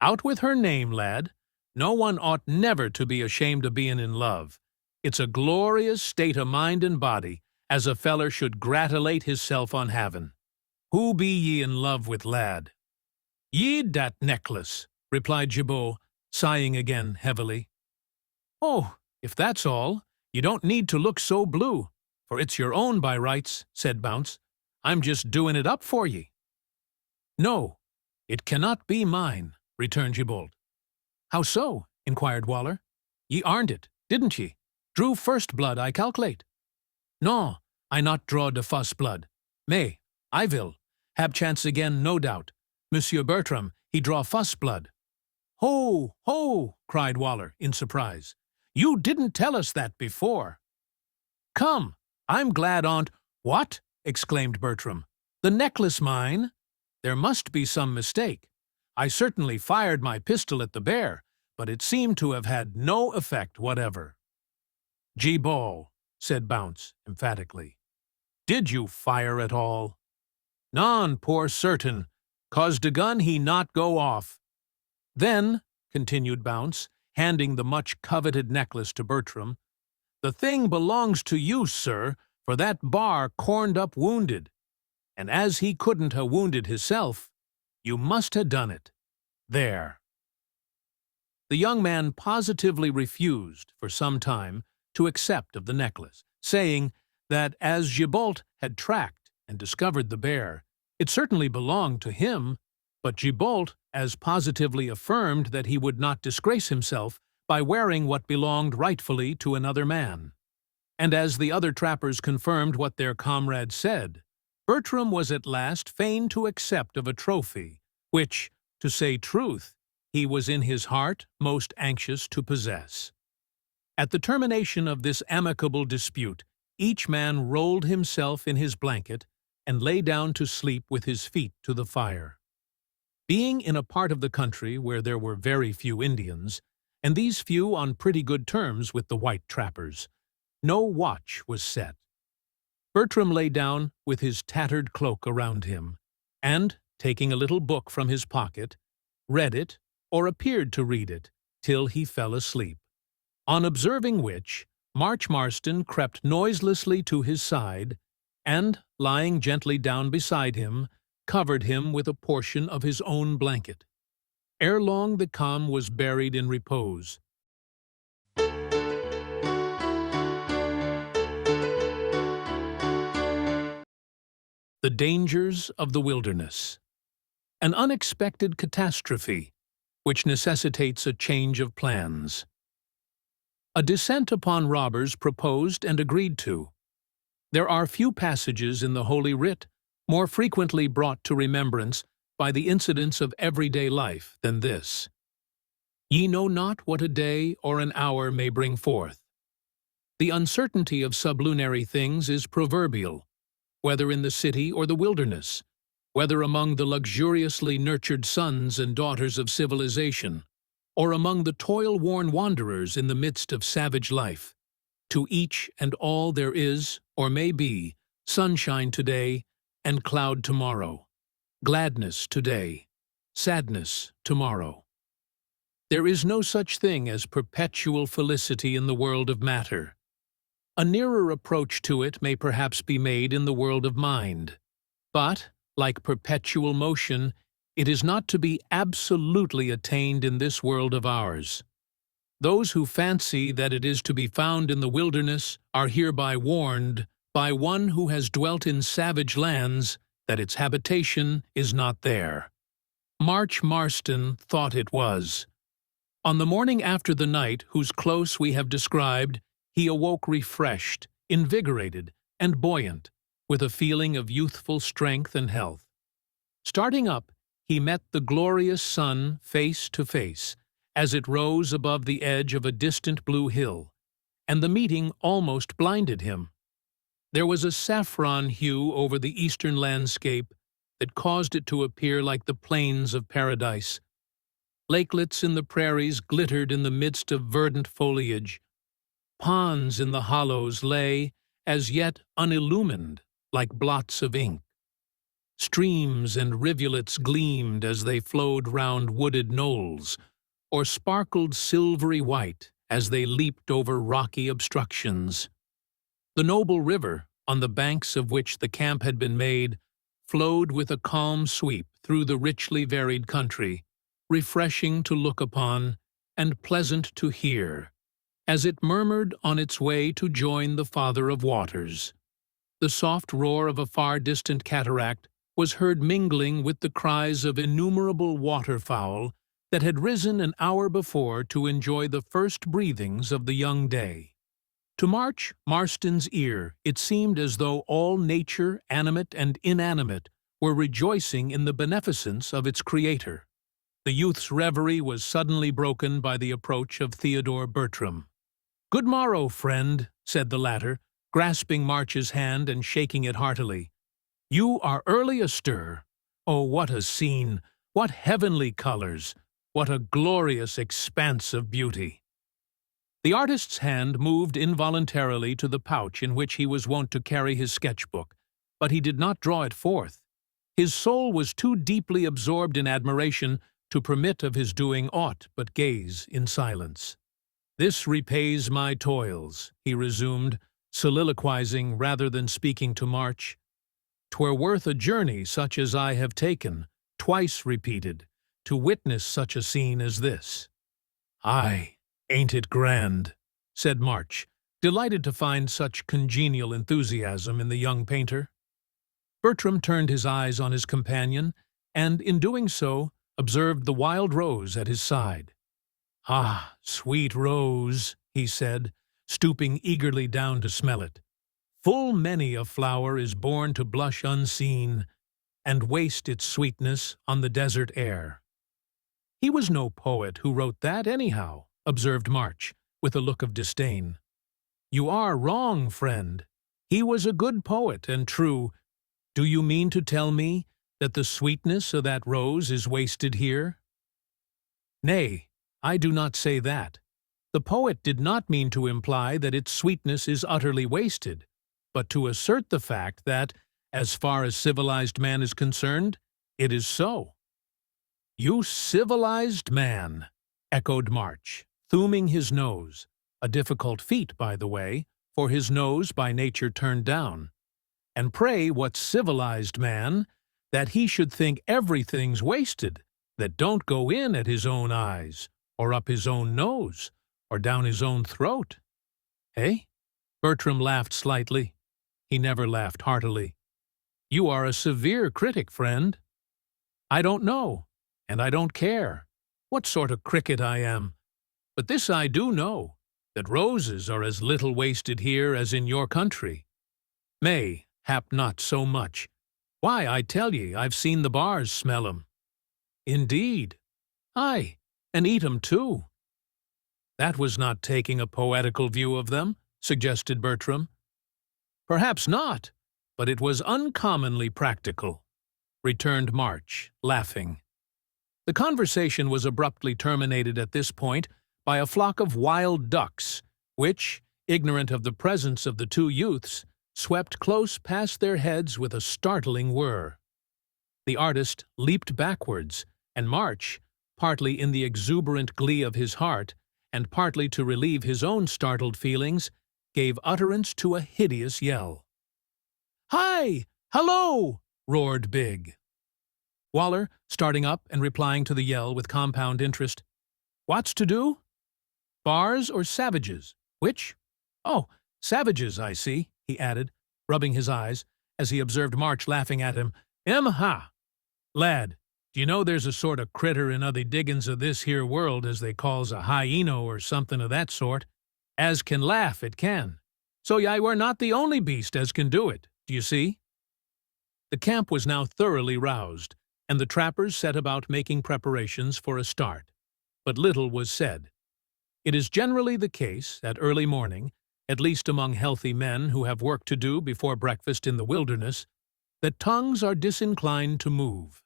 "Out with her name, lad. No one ought never to be ashamed of being in love. It's a glorious state of mind and body, as a feller should gratulate hisself on havin'. Who be ye in love with, lad?" "Ye'd dat necklace," replied Gibault, sighing again heavily. "Oh, if that's all, you don't need to look so blue, for it's your own by rights," said Bounce. "I'm just doing it up for ye." "No, it cannot be mine," returned Gibault. "How so?" inquired Waller. "Ye arned it, didn't ye? Drew first blood, I calculate." "No, I not draw de fust blood. Mais, I will. Hab chance again, no doubt. Monsieur Bertram, he draw fust blood." "Ho, ho!" cried Waller, in surprise. "You didn't tell us that before." "Come, I'm glad on't—" "What?" exclaimed Bertram. "The necklace mine? There must be some mistake. I certainly fired my pistol at the bear, but it seemed to have had no effect whatever." "Gibault," said Bounce, emphatically. "Did you fire at all?" "Non, poor certain, 'cause de gun he not go off." "Then," continued Bounce, handing the much-coveted necklace to Bertram, "the thing belongs to you, sir, for that bar corned up wounded. And as he couldn't ha' wounded hisself, you must ha' done it. There." The young man positively refused, for some time, to accept of the necklace, saying that as Gibault had tracked and discovered the bear, it certainly belonged to him, but Gibault as positively affirmed that he would not disgrace himself by wearing what belonged rightfully to another man. And as the other trappers confirmed what their comrade said, Bertram was at last fain to accept of a trophy, which, to say truth, he was in his heart most anxious to possess. At the termination of this amicable dispute, each man rolled himself in his blanket and lay down to sleep with his feet to the fire. Being in a part of the country where there were very few Indians, and these few on pretty good terms with the white trappers, no watch was set. Bertram lay down with his tattered cloak around him, and, taking a little book from his pocket, read it, or appeared to read it, till he fell asleep. On observing which, Marston crept noiselessly to his side, and, lying gently down beside him, covered him with a portion of his own blanket. Ere long the calm was buried in repose. The dangers of the wilderness. An unexpected catastrophe, which necessitates a change of plans. A descent upon robbers proposed and agreed to. There are few passages in the Holy Writ more frequently brought to remembrance by the incidents of everyday life than this. Ye know not what a day or an hour may bring forth. The uncertainty of sublunary things is proverbial, whether in the city or the wilderness, whether among the luxuriously nurtured sons and daughters of civilization, or among the toil-worn wanderers in the midst of savage life. To each and all there is, or may be, sunshine today and cloud tomorrow, gladness today, sadness tomorrow. There is no such thing as perpetual felicity in the world of matter. A nearer approach to it may perhaps be made in the world of mind, but, like perpetual motion, it is not to be absolutely attained in this world of ours. Those who fancy that it is to be found in the wilderness are hereby warned by one who has dwelt in savage lands that its habitation is not there. Marston thought it was. On the morning after the night whose close we have described, he awoke refreshed, invigorated, and buoyant, with a feeling of youthful strength and health. Starting up, he met the glorious sun face to face, as it rose above the edge of a distant blue hill, and the meeting almost blinded him. There was a saffron hue over the eastern landscape that caused it to appear like the plains of paradise. Lakelets in the prairies glittered in the midst of verdant foliage. Ponds in the hollows lay, as yet unillumined, like blots of ink. Streams and rivulets gleamed as they flowed round wooded knolls, or sparkled silvery white as they leaped over rocky obstructions. The noble river, on the banks of which the camp had been made, flowed with a calm sweep through the richly varied country, refreshing to look upon and pleasant to hear, as it murmured on its way to join the Father of Waters. The soft roar of a far-distant cataract was heard mingling with the cries of innumerable waterfowl that had risen an hour before to enjoy the first breathings of the young day. To Marston's ear, it seemed as though all nature, animate and inanimate, were rejoicing in the beneficence of its Creator. The youth's reverie was suddenly broken by the approach of Theodore Bertram. "Good morrow, friend," said the latter, grasping March's hand and shaking it heartily. "You are early astir. Oh, what a scene! What heavenly colors! What a glorious expanse of beauty!" The artist's hand moved involuntarily to the pouch in which he was wont to carry his sketchbook, but he did not draw it forth. His soul was too deeply absorbed in admiration to permit of his doing aught but gaze in silence. "This repays my toils," he resumed, soliloquizing rather than speaking to March. "'Twere worth a journey such as I have taken, twice repeated, to witness such a scene as this." "Aye, ain't it grand?" said March, delighted to find such congenial enthusiasm in the young painter. Bertram turned his eyes on his companion, and, in doing so, observed the wild rose at his side. "Ah, sweet rose," he said, stooping eagerly down to smell it. "Full many a flower is born to blush unseen, and waste its sweetness on the desert air." "He was no poet who wrote that, anyhow," observed March, with a look of disdain. "You are wrong, friend. He was a good poet and true. Do you mean to tell me that the sweetness of that rose is wasted here?" "Nay, I do not say that. The poet did not mean to imply that its sweetness is utterly wasted, but to assert the fact that, as far as civilized man is concerned, it is so." "You civilized man," echoed March, thumbing his nose, a difficult feat, by the way, for his nose by nature turned down. "And pray what civilized man, that he should think everything's wasted that don't go in at his own eyes, or up his own nose, or down his own throat. Eh?" Bertram laughed slightly. He never laughed heartily. "You are a severe critic, friend." "I don't know, and I don't care what sort of cricket I am. But this I do know, that roses are as little wasted here as in your country. May, hap not so much. Why, I tell ye, I've seen the bars smell 'em." "Indeed?" "Aye, and eat 'em too." "That was not taking a poetical view of them," suggested Bertram. "Perhaps not, but it was uncommonly practical," returned March, laughing. The conversation was abruptly terminated at this point by a flock of wild ducks, which, ignorant of the presence of the two youths, swept close past their heads with a startling whir. The artist leaped backwards, and March, partly in the exuberant glee of his heart, and partly to relieve his own startled feelings, gave utterance to a hideous yell. "Hi! Hello!" roared Big. Waller, starting up and replying to the yell with compound interest. "What's to do? Bars or savages? Which? Oh, savages, I see," he added, rubbing his eyes, as he observed March laughing at him. "Ha! Lad, Do you know there's a sort of critter in other diggins of this here world as they calls a hyeno or something of that sort, as can laugh, it can. So ye were not the only beast as can do it, do you see? The camp was now thoroughly roused, and the trappers set about making preparations for a start. But little was said. It is generally the case, at early morning, at least among healthy men who have work to do before breakfast in the wilderness, that tongues are disinclined to move.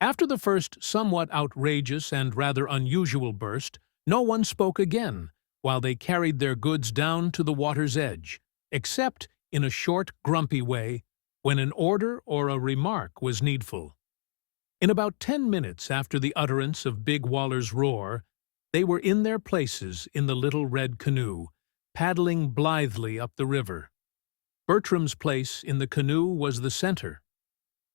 After the first somewhat outrageous and rather unusual burst, no one spoke again while they carried their goods down to the water's edge, except in a short, grumpy way when an order or a remark was needful. In about 10 minutes after the utterance of Big Waller's roar, they were in their places in the little red canoe, paddling blithely up the river. Bertram's place in the canoe was the center.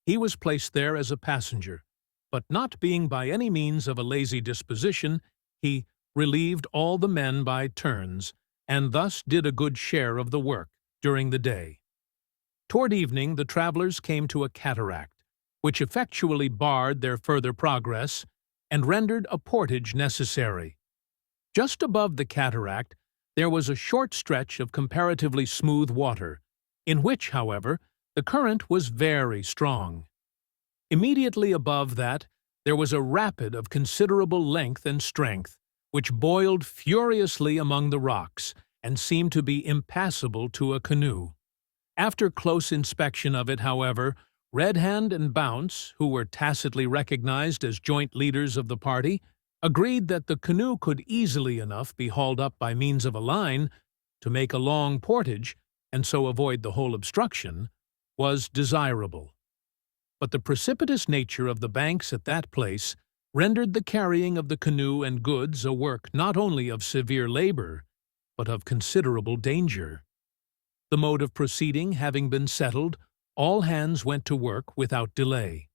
He was placed there as a passenger, but not being by any means of a lazy disposition, he relieved all the men by turns, and thus did a good share of the work during the day. Toward evening the travelers came to a cataract, which effectually barred their further progress and rendered a portage necessary. Just above the cataract there was a short stretch of comparatively smooth water, in which, however, the current was very strong. Immediately above that there was a rapid of considerable length and strength, which boiled furiously among the rocks and seemed to be impassable to a canoe. After close inspection of it, however, Red Hand and Bounce, who were tacitly recognized as joint leaders of the party, agreed that the canoe could easily enough be hauled up by means of a line to make a long portage, and so avoid the whole obstruction, was desirable. But the precipitous nature of the banks at that place rendered the carrying of the canoe and goods a work not only of severe labor, but of considerable danger. The mode of proceeding having been settled, all hands went to work without delay.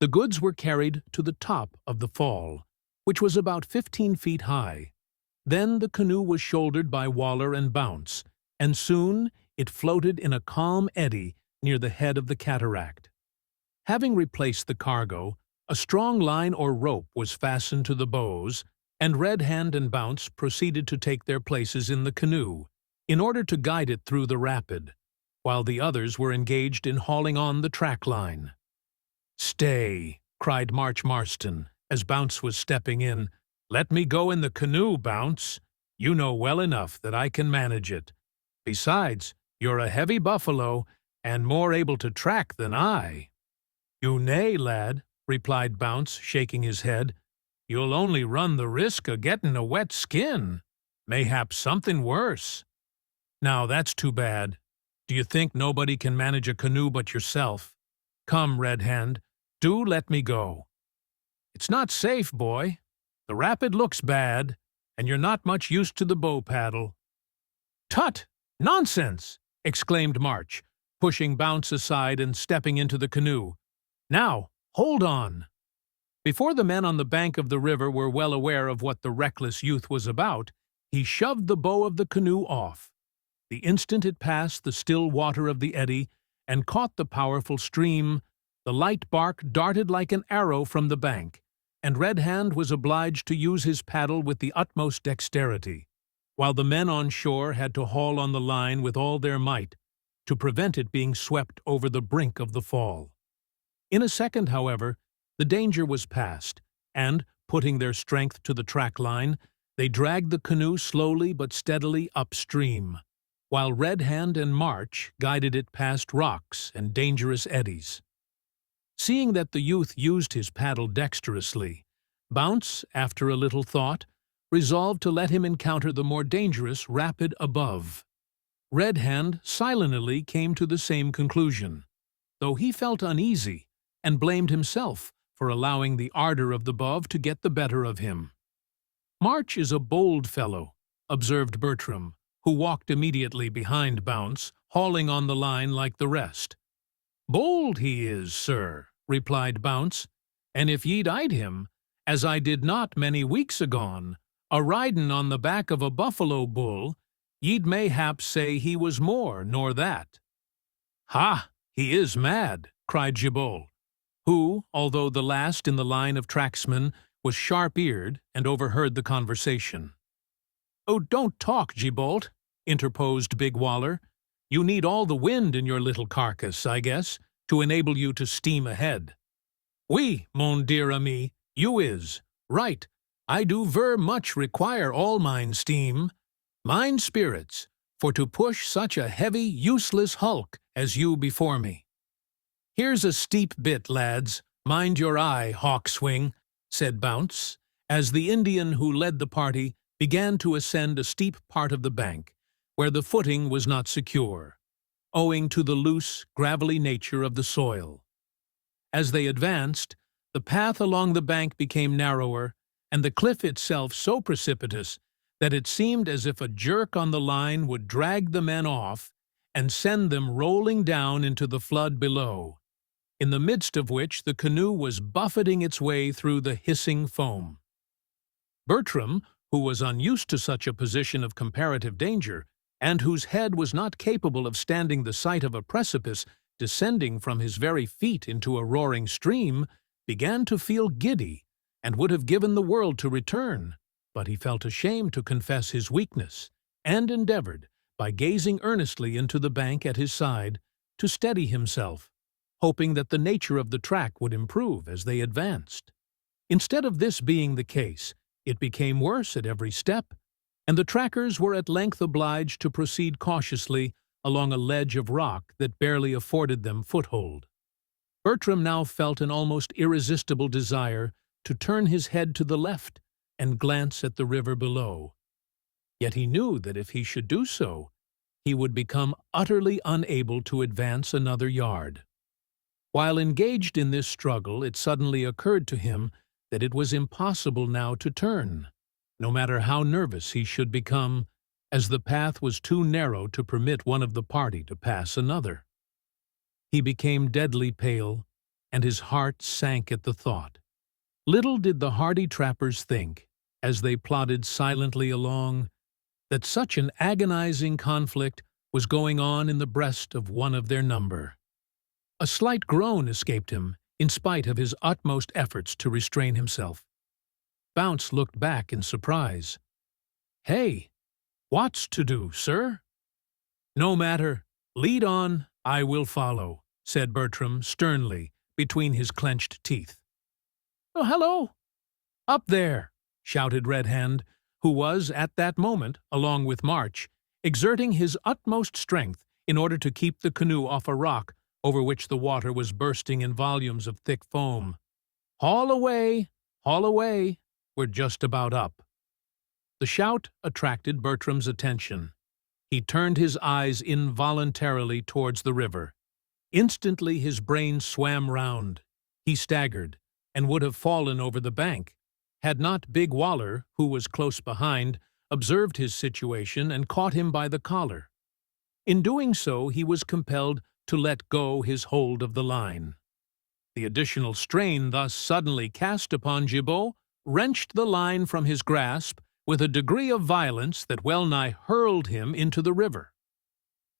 The goods were carried to the top of the fall, which was about 15 feet high. Then the canoe was shouldered by Waller and Bounce, and soon it floated in a calm eddy near the head of the cataract. Having replaced the cargo, a strong line or rope was fastened to the bows, and Red Hand and Bounce proceeded to take their places in the canoe, in order to guide it through the rapid, while the others were engaged in hauling on the track line. "Stay," cried Marston, as Bounce was stepping in. "Let me go in the canoe, Bounce. You know well enough that I can manage it. Besides, you're a heavy buffalo, and more able to track than I." "You nay, lad," replied Bounce, shaking his head. "You'll only run the risk of getting a wet skin. Mayhap something worse. Now that's too bad. Do you think nobody can manage a canoe but yourself? Come, Red Hand, do let me go." "It's not safe, boy. The rapid looks bad, and you're not much used to the bow paddle." "Tut! Nonsense!" exclaimed March, pushing Bounce aside and stepping into the canoe. "Now, hold on." Before the men on the bank of the river were well aware of what the reckless youth was about, he shoved the bow of the canoe off. The instant it passed the still water of the eddy and caught the powerful stream, the light bark darted like an arrow from the bank, and Red Hand was obliged to use his paddle with the utmost dexterity, while the men on shore had to haul on the line with all their might to prevent it being swept over the brink of the fall. In a second, however, the danger was past, and, putting their strength to the track line, they dragged the canoe slowly but steadily upstream, while Red Hand and March guided it past rocks and dangerous eddies. Seeing that the youth used his paddle dexterously, Bounce, after a little thought, resolved to let him encounter the more dangerous rapid above. Red Hand silently came to the same conclusion, though he felt uneasy and blamed himself for allowing the ardor of the above to get the better of him. "March is a bold fellow," observed Bertram, who walked immediately behind Bounce, hauling on the line like the rest. "Bold he is, sir," replied Bounce, "and if ye'd eyed him, as I did not many weeks agone, a-ridin' on the back of a buffalo bull, ye'd mayhap say he was more nor that." "Ha! He is mad," cried Gibault. who, although the last in the line of tracksmen, was sharp-eared and overheard the conversation. "Oh, don't talk, Gibault," interposed Big Waller. "You need all the wind in your little carcass, I guess, to enable you to steam ahead." "Oui, mon dear ami, you is. Right, I do ver much require all mine steam, mine spirits, for to push such a heavy, useless hulk as you before me." "Here's a steep bit, lads. Mind your eye, Hawkswing," said Bounce, as the Indian who led the party began to ascend a steep part of the bank, where the footing was not secure, owing to the loose, gravelly nature of the soil. As they advanced, the path along the bank became narrower, and the cliff itself so precipitous that it seemed as if a jerk on the line would drag the men off and send them rolling down into the flood below, in the midst of which the canoe was buffeting its way through the hissing foam. Bertram, who was unused to such a position of comparative danger, and whose head was not capable of standing the sight of a precipice descending from his very feet into a roaring stream, began to feel giddy, and would have given the world to return, but he felt ashamed to confess his weakness, and endeavored, by gazing earnestly into the bank at his side, to steady himself, hoping that the nature of the track would improve as they advanced. Instead of this being the case, it became worse at every step, and the trackers were at length obliged to proceed cautiously along a ledge of rock that barely afforded them foothold. Bertram now felt an almost irresistible desire to turn his head to the left and glance at the river below. Yet he knew that if he should do so, he would become utterly unable to advance another yard. While engaged in this struggle, it suddenly occurred to him that it was impossible now to turn, no matter how nervous he should become, as the path was too narrow to permit one of the party to pass another. He became deadly pale, and his heart sank at the thought. Little did the hardy trappers think, as they plodded silently along, that such an agonizing conflict was going on in the breast of one of their number. A slight groan escaped him, in spite of his utmost efforts to restrain himself. Bounce looked back in surprise. "Hey, what's to do, sir?" "No matter. Lead on, I will follow," said Bertram sternly, between his clenched teeth. "Oh, hello! Up there!" shouted Red Hand, who was, at that moment, along with March, exerting his utmost strength in order to keep the canoe off a rock over which the water was bursting in volumes of thick foam. "Haul away! Haul away! We're just about up." The shout attracted Bertram's attention. He turned his eyes involuntarily towards the river. Instantly his brain swam round. He staggered, and would have fallen over the bank, had not Big Waller, who was close behind, observed his situation and caught him by the collar. In doing so, he was compelled to let go his hold of the line. The additional strain thus suddenly cast upon Gibault wrenched the line from his grasp with a degree of violence that well-nigh hurled him into the river.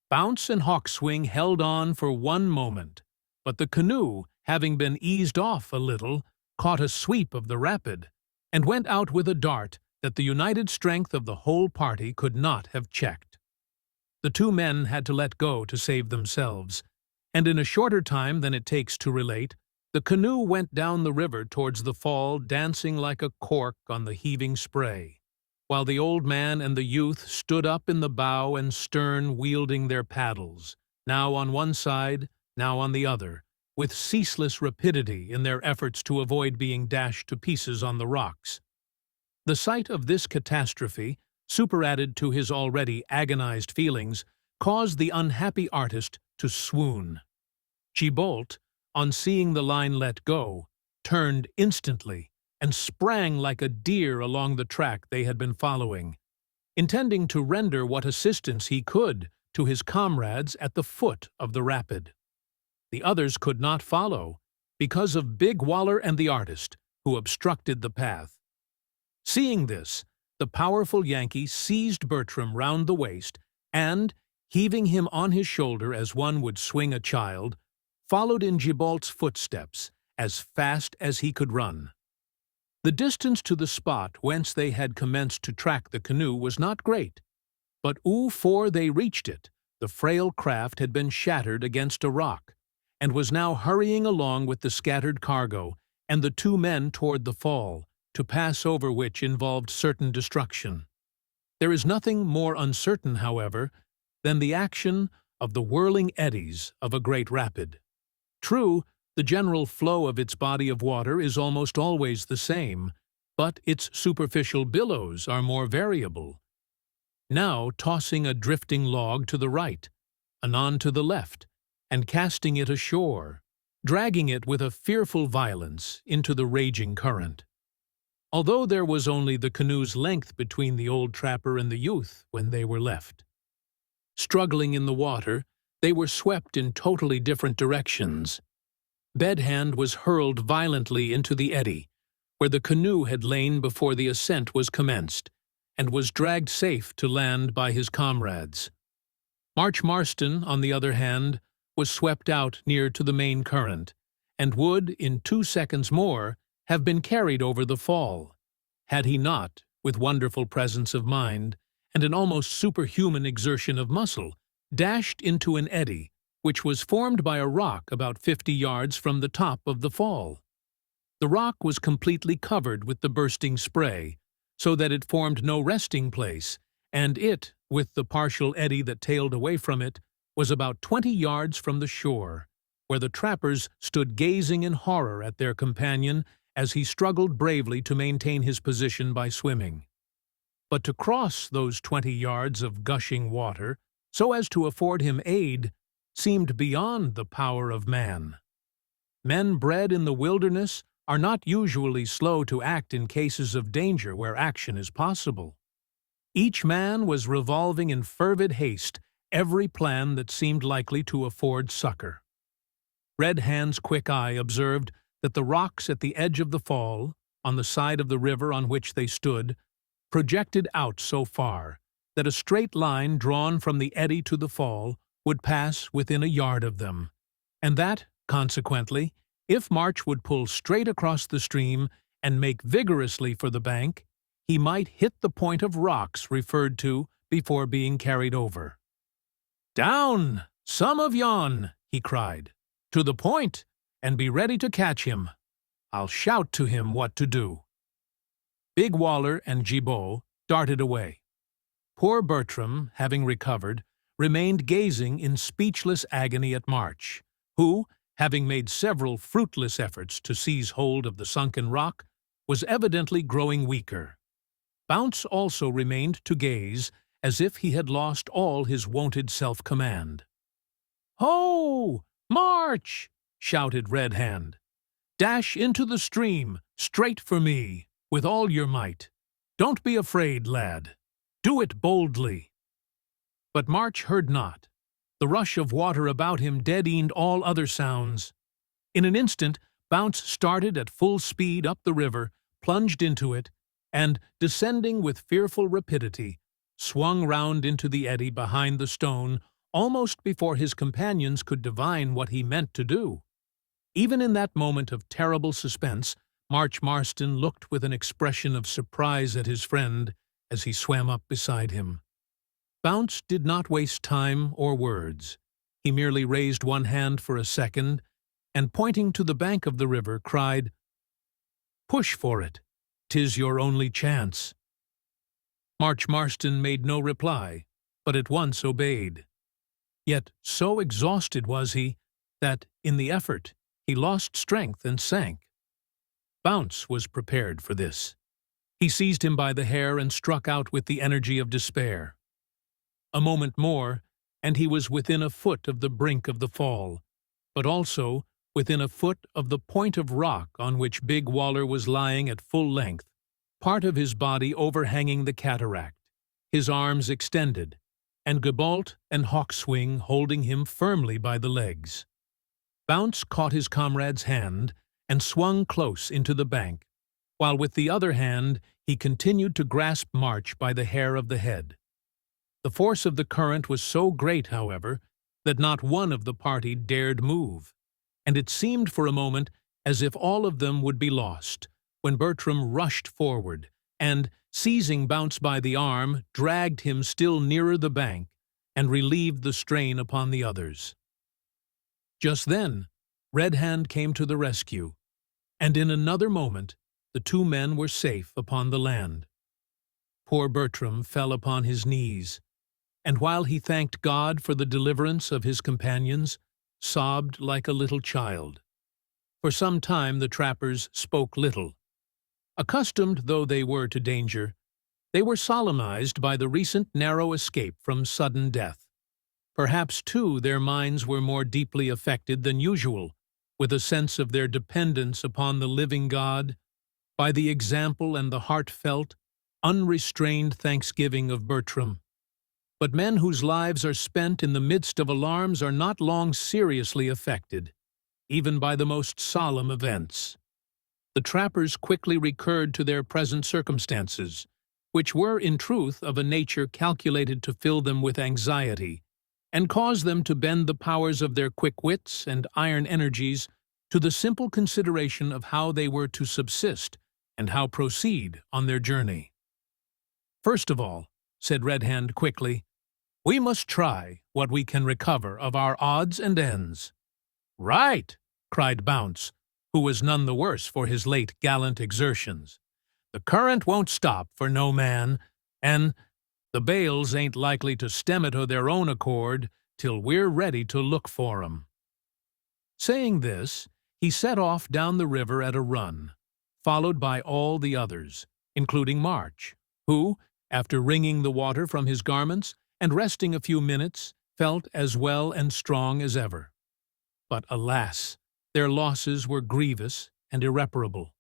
Bounce and Hawkswing held on for one moment, but the canoe, having been eased off a little, caught a sweep of the rapid, and went out with a dart that the united strength of the whole party could not have checked. The two men had to let go to save themselves, and in a shorter time than it takes to relate, the canoe went down the river towards the fall, dancing like a cork on the heaving spray, while the old man and the youth stood up in the bow and stern wielding their paddles, now on one side, now on the other, with ceaseless rapidity in their efforts to avoid being dashed to pieces on the rocks. The sight of this catastrophe, superadded to his already agonized feelings, caused the unhappy artist to swoon. Gibault, on seeing the line let go, turned instantly and sprang like a deer along the track they had been following, intending to render what assistance he could to his comrades at the foot of the rapid. The others could not follow, because of Big Waller and the artist, who obstructed the path. Seeing this, the powerful Yankee seized Bertram round the waist and, heaving him on his shoulder as one would swing a child, followed in Gibault's footsteps as fast as he could run. The distance to the spot whence they had commenced to track the canoe was not great, but before they reached it, the frail craft had been shattered against a rock, and was now hurrying along with the scattered cargo and the two men toward the fall, to pass over which involved certain destruction. There is nothing more uncertain, however, than the action of the whirling eddies of a great rapid. True, the general flow of its body of water is almost always the same, but its superficial billows are more variable, now tossing a drifting log to the right, anon to the left, and casting it ashore, dragging it with a fearful violence into the raging current. Although there was only the canoe's length between the old trapper and the youth when they were left. Struggling in the water, they were swept in totally different directions. Bedhand was hurled violently into the eddy, where the canoe had lain before the ascent was commenced, and was dragged safe to land by his comrades. Marston, on the other hand, was swept out near to the main current, and would, in 2 seconds more, have been carried over the fall, had he not, with wonderful presence of mind, and an almost superhuman exertion of muscle, dashed into an eddy, which was formed by a rock about 50 yards from the top of the fall. The rock was completely covered with the bursting spray, so that it formed no resting place, and it, with the partial eddy that tailed away from it, was about 20 yards from the shore, where the trappers stood gazing in horror at their companion as he struggled bravely to maintain his position by swimming. But to cross those 20 yards of gushing water, so as to afford him aid, seemed beyond the power of man. Men bred in the wilderness are not usually slow to act in cases of danger where action is possible. Each man was revolving in fervid haste every plan that seemed likely to afford succor. Red Hand's quick eye observed that the rocks at the edge of the fall, on the side of the river on which they stood, projected out so far that a straight line drawn from the eddy to the fall would pass within a yard of them, and that, consequently, if March would pull straight across the stream and make vigorously for the bank, he might hit the point of rocks referred to before being carried over. "Down, some of yon," he cried, "to the point, and be ready to catch him. I'll shout to him what to do." Big Waller and Gibault darted away. Poor Bertram, having recovered, remained gazing in speechless agony at March, who, having made several fruitless efforts to seize hold of the sunken rock, was evidently growing weaker. Bounce also remained to gaze, as if he had lost all his wonted self-command. "Ho! March!" shouted Red Hand. "Dash into the stream, straight for me, with all your might. Don't be afraid, lad. Do it boldly." But March heard not. The rush of water about him deadened all other sounds. In an instant, Bounce started at full speed up the river, plunged into it, and, descending with fearful rapidity, swung round into the eddy behind the stone almost before his companions could divine what he meant to do. Even in that moment of terrible suspense, Marston looked with an expression of surprise at his friend as he swam up beside him. Bounce did not waste time or words. He merely raised one hand for a second, and pointing to the bank of the river, cried, "Push for it. 'Tis your only chance." Marston made no reply, but at once obeyed. Yet so exhausted was he that, in the effort, he lost strength and sank. Bounce was prepared for this. He seized him by the hair and struck out with the energy of despair. A moment more, and he was within a foot of the brink of the fall, but also within a foot of the point of rock on which Big Waller was lying at full length, part of his body overhanging the cataract, his arms extended, and Gibault and Hawkswing holding him firmly by the legs. Bounce caught his comrade's hand and swung close into the bank, while with the other hand he continued to grasp March by the hair of the head. The force of the current was so great, however, that not one of the party dared move, and it seemed for a moment as if all of them would be lost, when Bertram rushed forward and, seizing Bounce by the arm, dragged him still nearer the bank and relieved the strain upon the others. Just then, Red Hand came to the rescue, and in another moment the two men were safe upon the land. Poor Bertram fell upon his knees, and while he thanked God for the deliverance of his companions, sobbed like a little child. For some time the trappers spoke little. Accustomed though they were to danger, they were solemnized by the recent narrow escape from sudden death. Perhaps, too, their minds were more deeply affected than usual, with a sense of their dependence upon the living God, by the example and the heartfelt, unrestrained thanksgiving of Bertram. But men whose lives are spent in the midst of alarms are not long seriously affected, even by the most solemn events. The trappers quickly recurred to their present circumstances, which were in truth of a nature calculated to fill them with anxiety, and cause them to bend the powers of their quick wits and iron energies to the simple consideration of how they were to subsist and how proceed on their journey. "First of all," said Red Hand quickly, "we must try what we can recover of our odds and ends." "Right!" cried Bounce, who was none the worse for his late gallant exertions. "The current won't stop for no man, and the bales ain't likely to stem it o' their own accord till we're ready to look for 'em." Saying this, he set off down the river at a run, followed by all the others, including March, who, after wringing the water from his garments and resting a few minutes, felt as well and strong as ever. But alas, their losses were grievous and irreparable.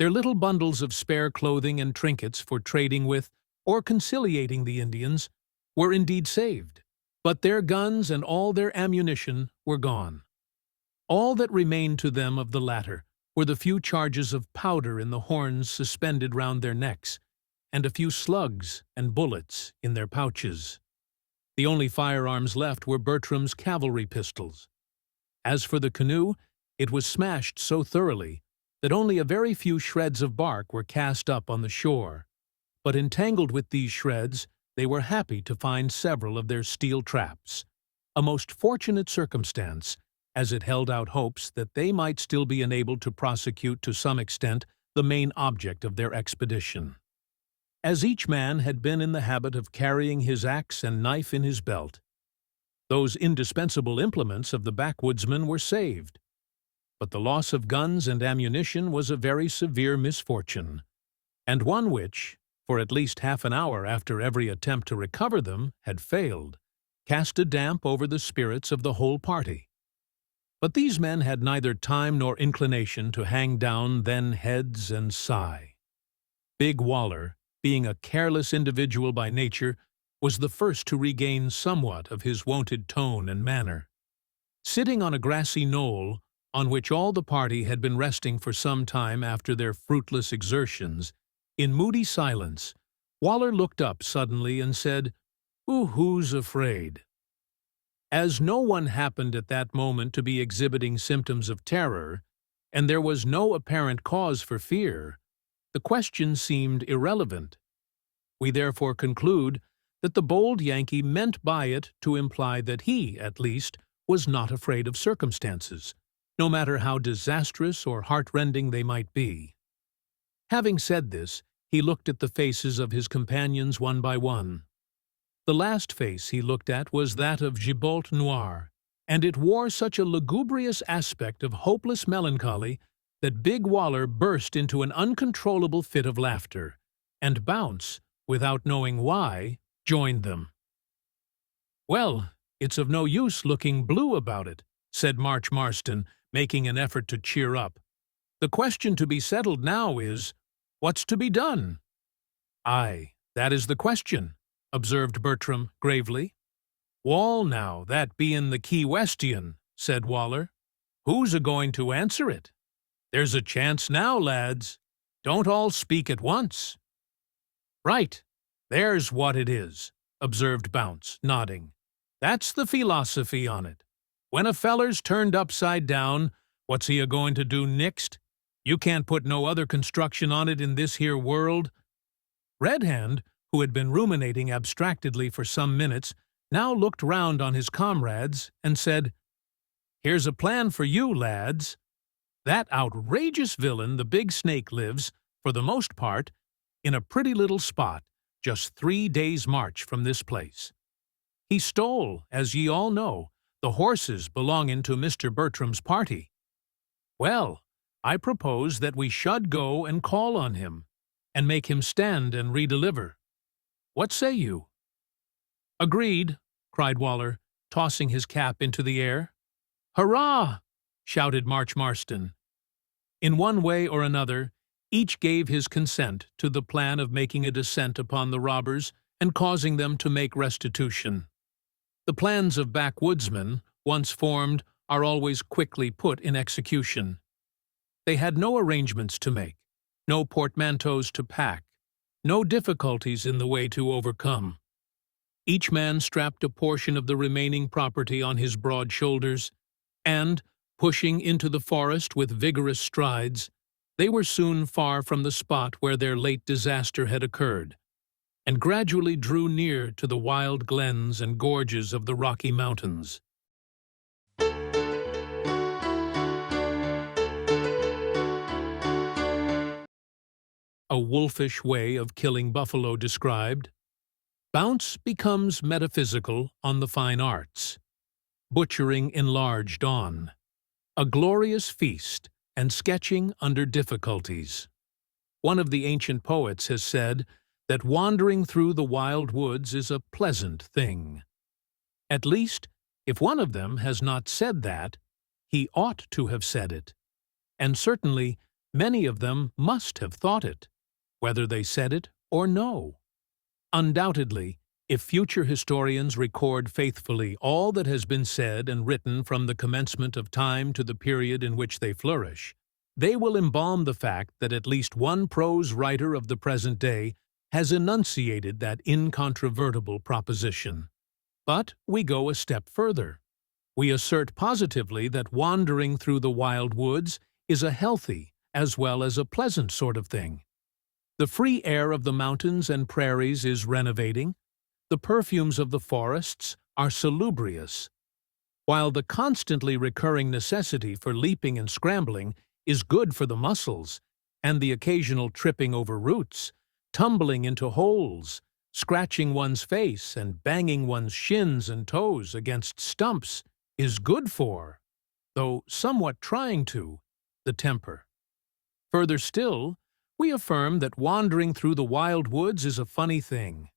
Their little bundles of spare clothing and trinkets for trading with or conciliating the Indians were indeed saved, but their guns and all their ammunition were gone. All that remained to them of the latter were the few charges of powder in the horns suspended round their necks, and a few slugs and bullets in their pouches. The only firearms left were Bertram's cavalry pistols. As for the canoe, it was smashed so thoroughly that only a very few shreds of bark were cast up on the shore, but entangled with these shreds they were happy to find several of their steel traps, a most fortunate circumstance, as it held out hopes that they might still be enabled to prosecute to some extent the main object of their expedition. As each man had been in the habit of carrying his axe and knife in his belt, those indispensable implements of the backwoodsman were saved. But the loss of guns and ammunition was a very severe misfortune, and one which, for at least half an hour after every attempt to recover them had failed, cast a damp over the spirits of the whole party. But these men had neither time nor inclination to hang down then heads and sigh. Big Waller, being a careless individual by nature, was the first to regain somewhat of his wonted tone and manner. Sitting on a grassy knoll, on which all the party had been resting for some time after their fruitless exertions, in moody silence, Waller looked up suddenly and said, "Who's afraid?" As no one happened at that moment to be exhibiting symptoms of terror, and there was no apparent cause for fear, the question seemed irrelevant. We therefore conclude that the bold Yankee meant by it to imply that he, at least, was not afraid of circumstances, no matter how disastrous or heartrending they might be. Having said this, he looked at the faces of his companions one by one. The last face he looked at was that of Gibault Noir, and it wore such a lugubrious aspect of hopeless melancholy that Big Waller burst into an uncontrollable fit of laughter, and Bounce, without knowing why, joined them. "Well, it's of no use looking blue about it," said Marston, making an effort to cheer up. "The question to be settled now is, what's to be done?" "Aye, that is the question," observed Bertram gravely. "Wall, now, that bein' the key westion," said Waller, "who's a-going to answer it? There's a chance now, lads. Don't all speak at once." "Right, there's what it is," observed Bounce, nodding. "That's the philosophy on it. When a feller's turned upside down, What's he a-going to do next? You can't put no other construction on it in this here world." Red Hand, who had been ruminating abstractedly for some minutes, now looked round on his comrades and said, "Here's a plan for you, lads. That outrageous villain, the big snake, lives, for the most part, in a pretty little spot, just 3 days' march from this place. He stole, as ye all know, the horses belonging to Mr. Bertram's party. Well, I propose that we should go and call on him, and make him stand and redeliver. What say you?" "Agreed," cried Waller, tossing his cap into the air. "Hurrah!" shouted Marston. In one way or another, each gave his consent to the plan of making a descent upon the robbers and causing them to make restitution. The plans of backwoodsmen, once formed, are always quickly put in execution. They had no arrangements to make, no portmanteaus to pack, no difficulties in the way to overcome. Each man strapped a portion of the remaining property on his broad shoulders, and, pushing into the forest with vigorous strides, they were soon far from the spot where their late disaster had occurred, and gradually drew near to the wild glens and gorges of the Rocky Mountains. A wolfish way of killing buffalo described. Bounce becomes metaphysical on the fine arts. Butchering enlarged on. A glorious feast, and sketching under difficulties. One of the ancient poets has said that wandering through the wild woods is a pleasant thing. At least, if one of them has not said that, he ought to have said it, and certainly many of them must have thought it, whether they said it or no. Undoubtedly, if future historians record faithfully all that has been said and written from the commencement of time to the period in which they flourish, they will embalm the fact that at least one prose writer of the present day has enunciated that incontrovertible proposition. But we go a step further. We assert positively that wandering through the wild woods is a healthy as well as a pleasant sort of thing. The free air of the mountains and prairies is renovating. The perfumes of the forests are salubrious, while the constantly recurring necessity for leaping and scrambling is good for the muscles, and the occasional tripping over roots, tumbling into holes, scratching one's face and banging one's shins and toes against stumps is good for, though somewhat trying to, the temper. Further still, we affirm that wandering through the wild woods is a funny thing.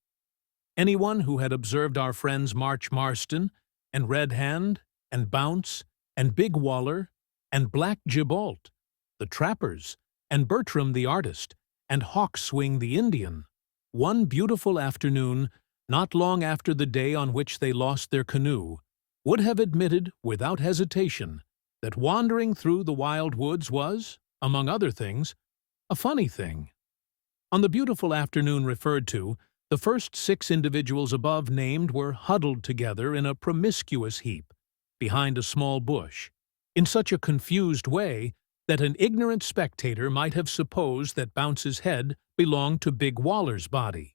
Anyone who had observed our friends Marston, and Red Hand, and Bounce, and Big Waller, and Black Gibault, the trappers, and Bertram the artist, and Hawkswing the Indian, one beautiful afternoon, not long after the day on which they lost their canoe, would have admitted without hesitation that wandering through the wild woods was, among other things, a funny thing. On the beautiful afternoon referred to, the first 6 individuals above named were huddled together in a promiscuous heap, behind a small bush, in such a confused way that an ignorant spectator might have supposed that Bounce's head belonged to Big Waller's body,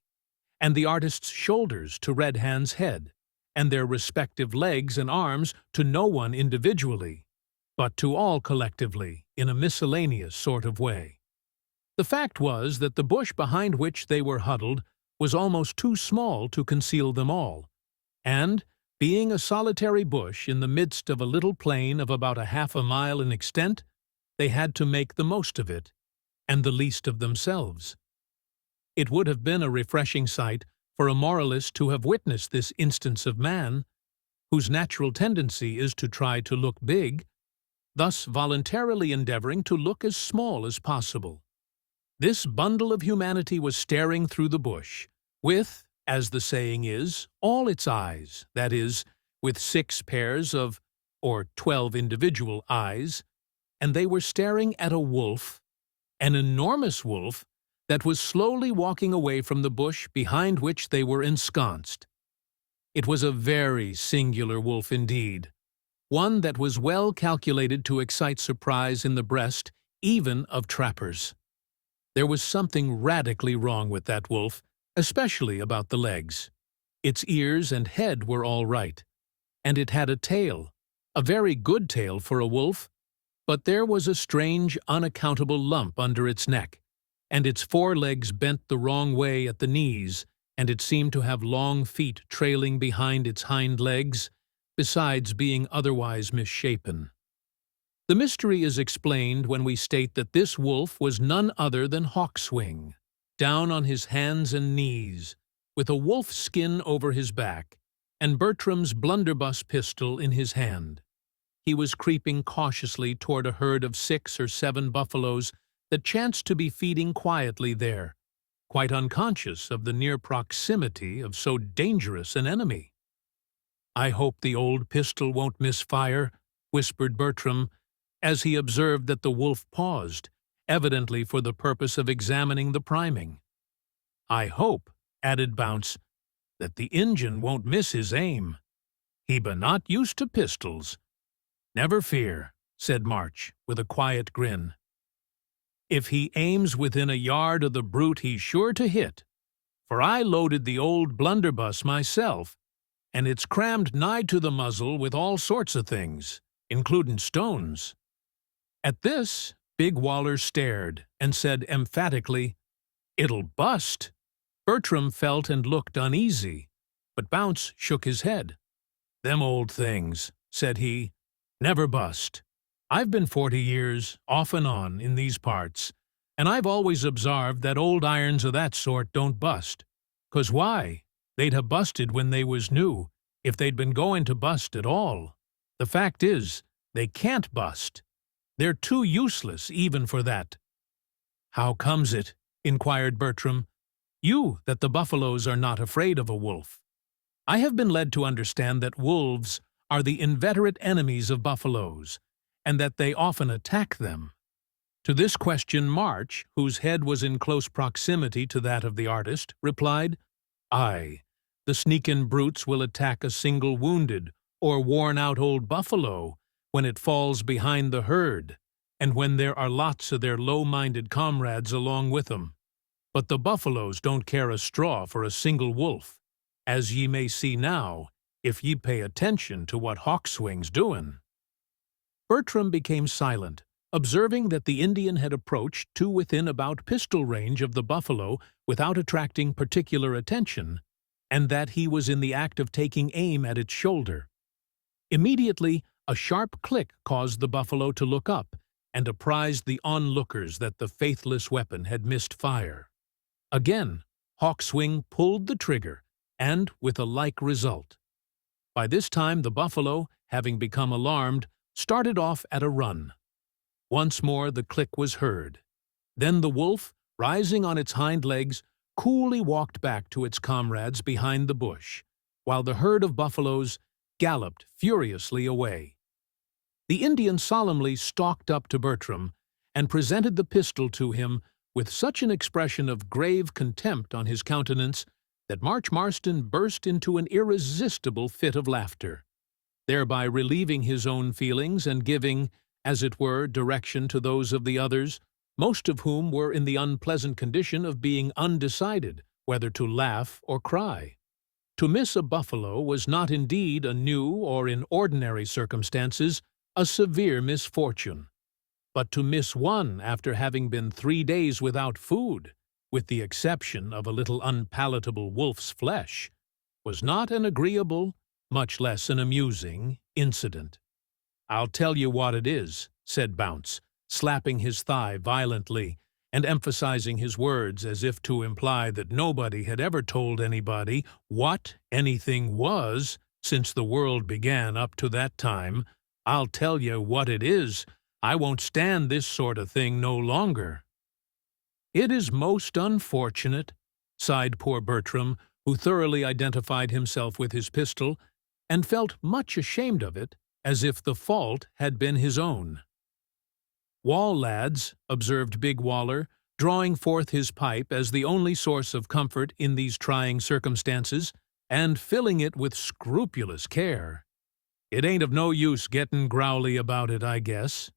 and the artist's shoulders to Red Hand's head, and their respective legs and arms to no one individually, but to all collectively in a miscellaneous sort of way. The fact was that the bush behind which they were huddled was almost too small to conceal them all, and, being a solitary bush in the midst of a little plain of about 1/2 mile in extent, they had to make the most of it, and the least of themselves. It would have been a refreshing sight for a moralist to have witnessed this instance of man, whose natural tendency is to try to look big, thus voluntarily endeavoring to look as small as possible. This bundle of humanity was staring through the bush, with, as the saying is, all its eyes, that is, with 6 pairs of, or 12 individual eyes, and they were staring at a wolf, an enormous wolf, that was slowly walking away from the bush behind which they were ensconced. It was a very singular wolf indeed. one that was well calculated to excite surprise in the breast even of trappers. There was something radically wrong with that wolf, especially about the legs. Its ears and head were all right, and it had a tail, a very good tail for a wolf, but there was a strange, unaccountable lump under its neck, and its forelegs bent the wrong way at the knees, and it seemed to have long feet trailing behind its hind legs, besides being otherwise misshapen. The mystery is explained when we state that this wolf was none other than Hawkswing, down on his hands and knees, with a wolf skin over his back, and Bertram's blunderbuss pistol in his hand. He was creeping cautiously toward a herd of 6 or 7 buffaloes that chanced to be feeding quietly there, quite unconscious of the near proximity of so dangerous an enemy. "I hope the old pistol won't miss fire," whispered Bertram, as he observed that the wolf paused, evidently for the purpose of examining the priming. "I hope," added Bounce, "that the Injun won't miss his aim. He be not used to pistols." "Never fear," said March, with a quiet grin. "If he aims within a yard of the brute he's sure to hit, for I loaded the old blunderbuss myself, and it's crammed nigh to the muzzle with all sorts of things, including stones." At this, Big Waller stared and said emphatically, "It'll bust." Bertram felt and looked uneasy, but Bounce shook his head. "Them old things," said he, "never bust. I've been 40 years, off and on, in these parts, and I've always observed that old irons of that sort don't bust. 'Cause why? They'd have busted when they was new, if they'd been going to bust at all. The fact is, they can't bust. They're too useless even for that." "How comes it," inquired Bertram, "you that the buffaloes are not afraid of a wolf? I have been led to understand that wolves are the inveterate enemies of buffaloes, and that they often attack them." To this question March, whose head was in close proximity to that of the artist, replied, "Aye, the sneakin' brutes will attack a single wounded or worn-out old buffalo when it falls behind the herd, and when there are lots of their low-minded comrades along with 'em. But the buffaloes don't care a straw for a single wolf, as ye may see now, if ye pay attention to what Hawkswing's doin'." Bertram became silent, observing that the Indian had approached to within about pistol range of the buffalo without attracting particular attention, and that he was in the act of taking aim at its shoulder. Immediately, a sharp click caused the buffalo to look up, and apprised the onlookers that the faithless weapon had missed fire. Again, Hawkswing pulled the trigger, and with a like result. By this time the buffalo, having become alarmed, started off at a run. Once more the click was heard. Then the wolf, rising on its hind legs, coolly walked back to its comrades behind the bush, while the herd of buffaloes galloped furiously away. The Indian solemnly stalked up to Bertram and presented the pistol to him with such an expression of grave contempt on his countenance that Marston burst into an irresistible fit of laughter, thereby relieving his own feelings and giving, as it were, direction to those of the others, most of whom were in the unpleasant condition of being undecided whether to laugh or cry. To miss a buffalo was not indeed a new or, in ordinary circumstances, a severe misfortune, but to miss one after having been 3 days without food, with the exception of a little unpalatable wolf's flesh, was not an agreeable, much less an amusing, incident. "I'll tell you what it is," said Bounce, slapping his thigh violently and emphasizing his words as if to imply that nobody had ever told anybody what anything was since the world began up to that time. "I'll tell you what it is. I won't stand this sort of thing no longer." "It is most unfortunate," sighed poor Bertram, who thoroughly identified himself with his pistol, and felt much ashamed of it, as if the fault had been his own. "Wall, lads," observed Big Waller, drawing forth his pipe as the only source of comfort in these trying circumstances, and filling it with scrupulous care. It ain't of no use gettin' growly about it, I guess.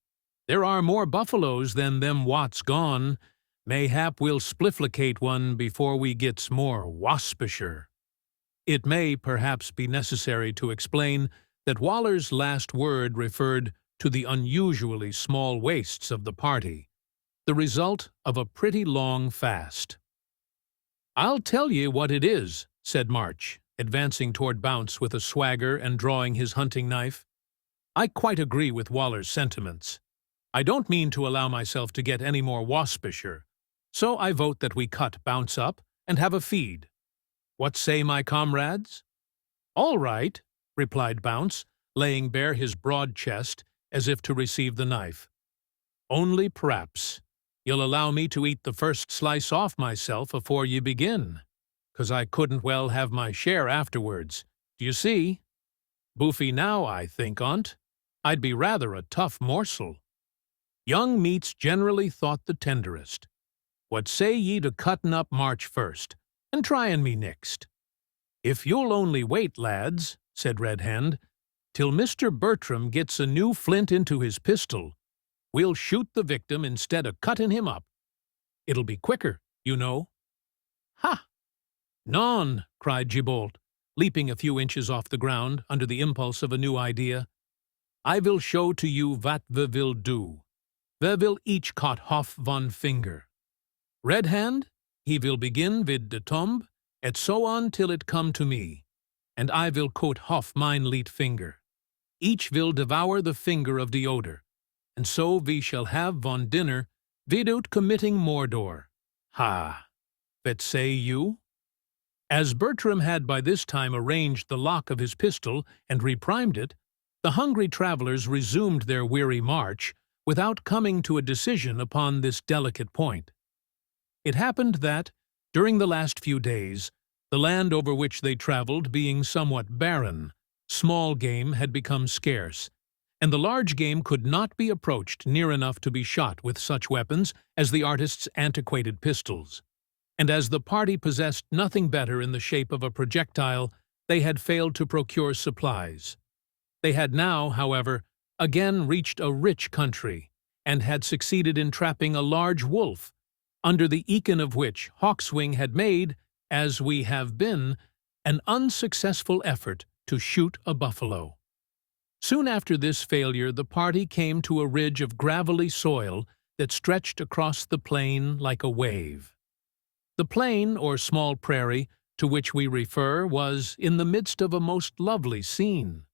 There are more buffaloes than them Watts gone. Mayhap we'll splifflicate one before we gets more waspisher. It may perhaps be necessary to explain that Waller's last word referred to the unusually small waists of the party, the result of a pretty long fast. "I'll tell ye what it is," said March, advancing toward Bounce with a swagger and drawing his hunting knife. "I quite agree with Waller's sentiments. I don't mean to allow myself to get any more waspisher, so I vote that we cut Bounce up and have a feed. What say my comrades?" "All right," replied Bounce, laying bare his broad chest as if to receive the knife. "Only p'raps you'll allow me to eat the first slice off myself afore ye begin, 'cause I couldn't well have my share afterwards. Do you see? Boofy now, I think on't. I'd be rather a tough morsel. Young meat's generally thought the tenderest. What say ye to cuttin' up March first, and tryin' me next?" "If you'll only wait, lads," said Red Hand, "till Mr. Bertram gets a new flint into his pistol, we'll shoot the victim instead of cuttin' him up. It'll be quicker, you know." "Ha! Non!" cried Gibault, leaping a few inches off the ground under the impulse of a new idea. "I will show to you what we will do. We will each cut hoff one finger. Red Hand, he will begin with the thumb, and so on till it come to me, and I will cut hoff mine leet finger. Each will devour the finger of the odor, and so we shall have von dinner without committing mordor. Ha! What say you?" As Bertram had by this time arranged the lock of his pistol and reprimed it, the hungry travelers resumed their weary march without coming to a decision upon this delicate point. It happened that, during the last few days, the land over which they traveled being somewhat barren, small game had become scarce, and the large game could not be approached near enough to be shot with such weapons as the artist's antiquated pistols. And as the party possessed nothing better in the shape of a projectile, they had failed to procure supplies. They had now, however, again reached a rich country, and had succeeded in trapping a large wolf, under the beacon of which Hawkswing had made, as we have been, an unsuccessful effort to shoot a buffalo. Soon after this failure the party came to a ridge of gravelly soil that stretched across the plain like a wave. The plain, or small prairie, to which we refer was in the midst of a most lovely scene.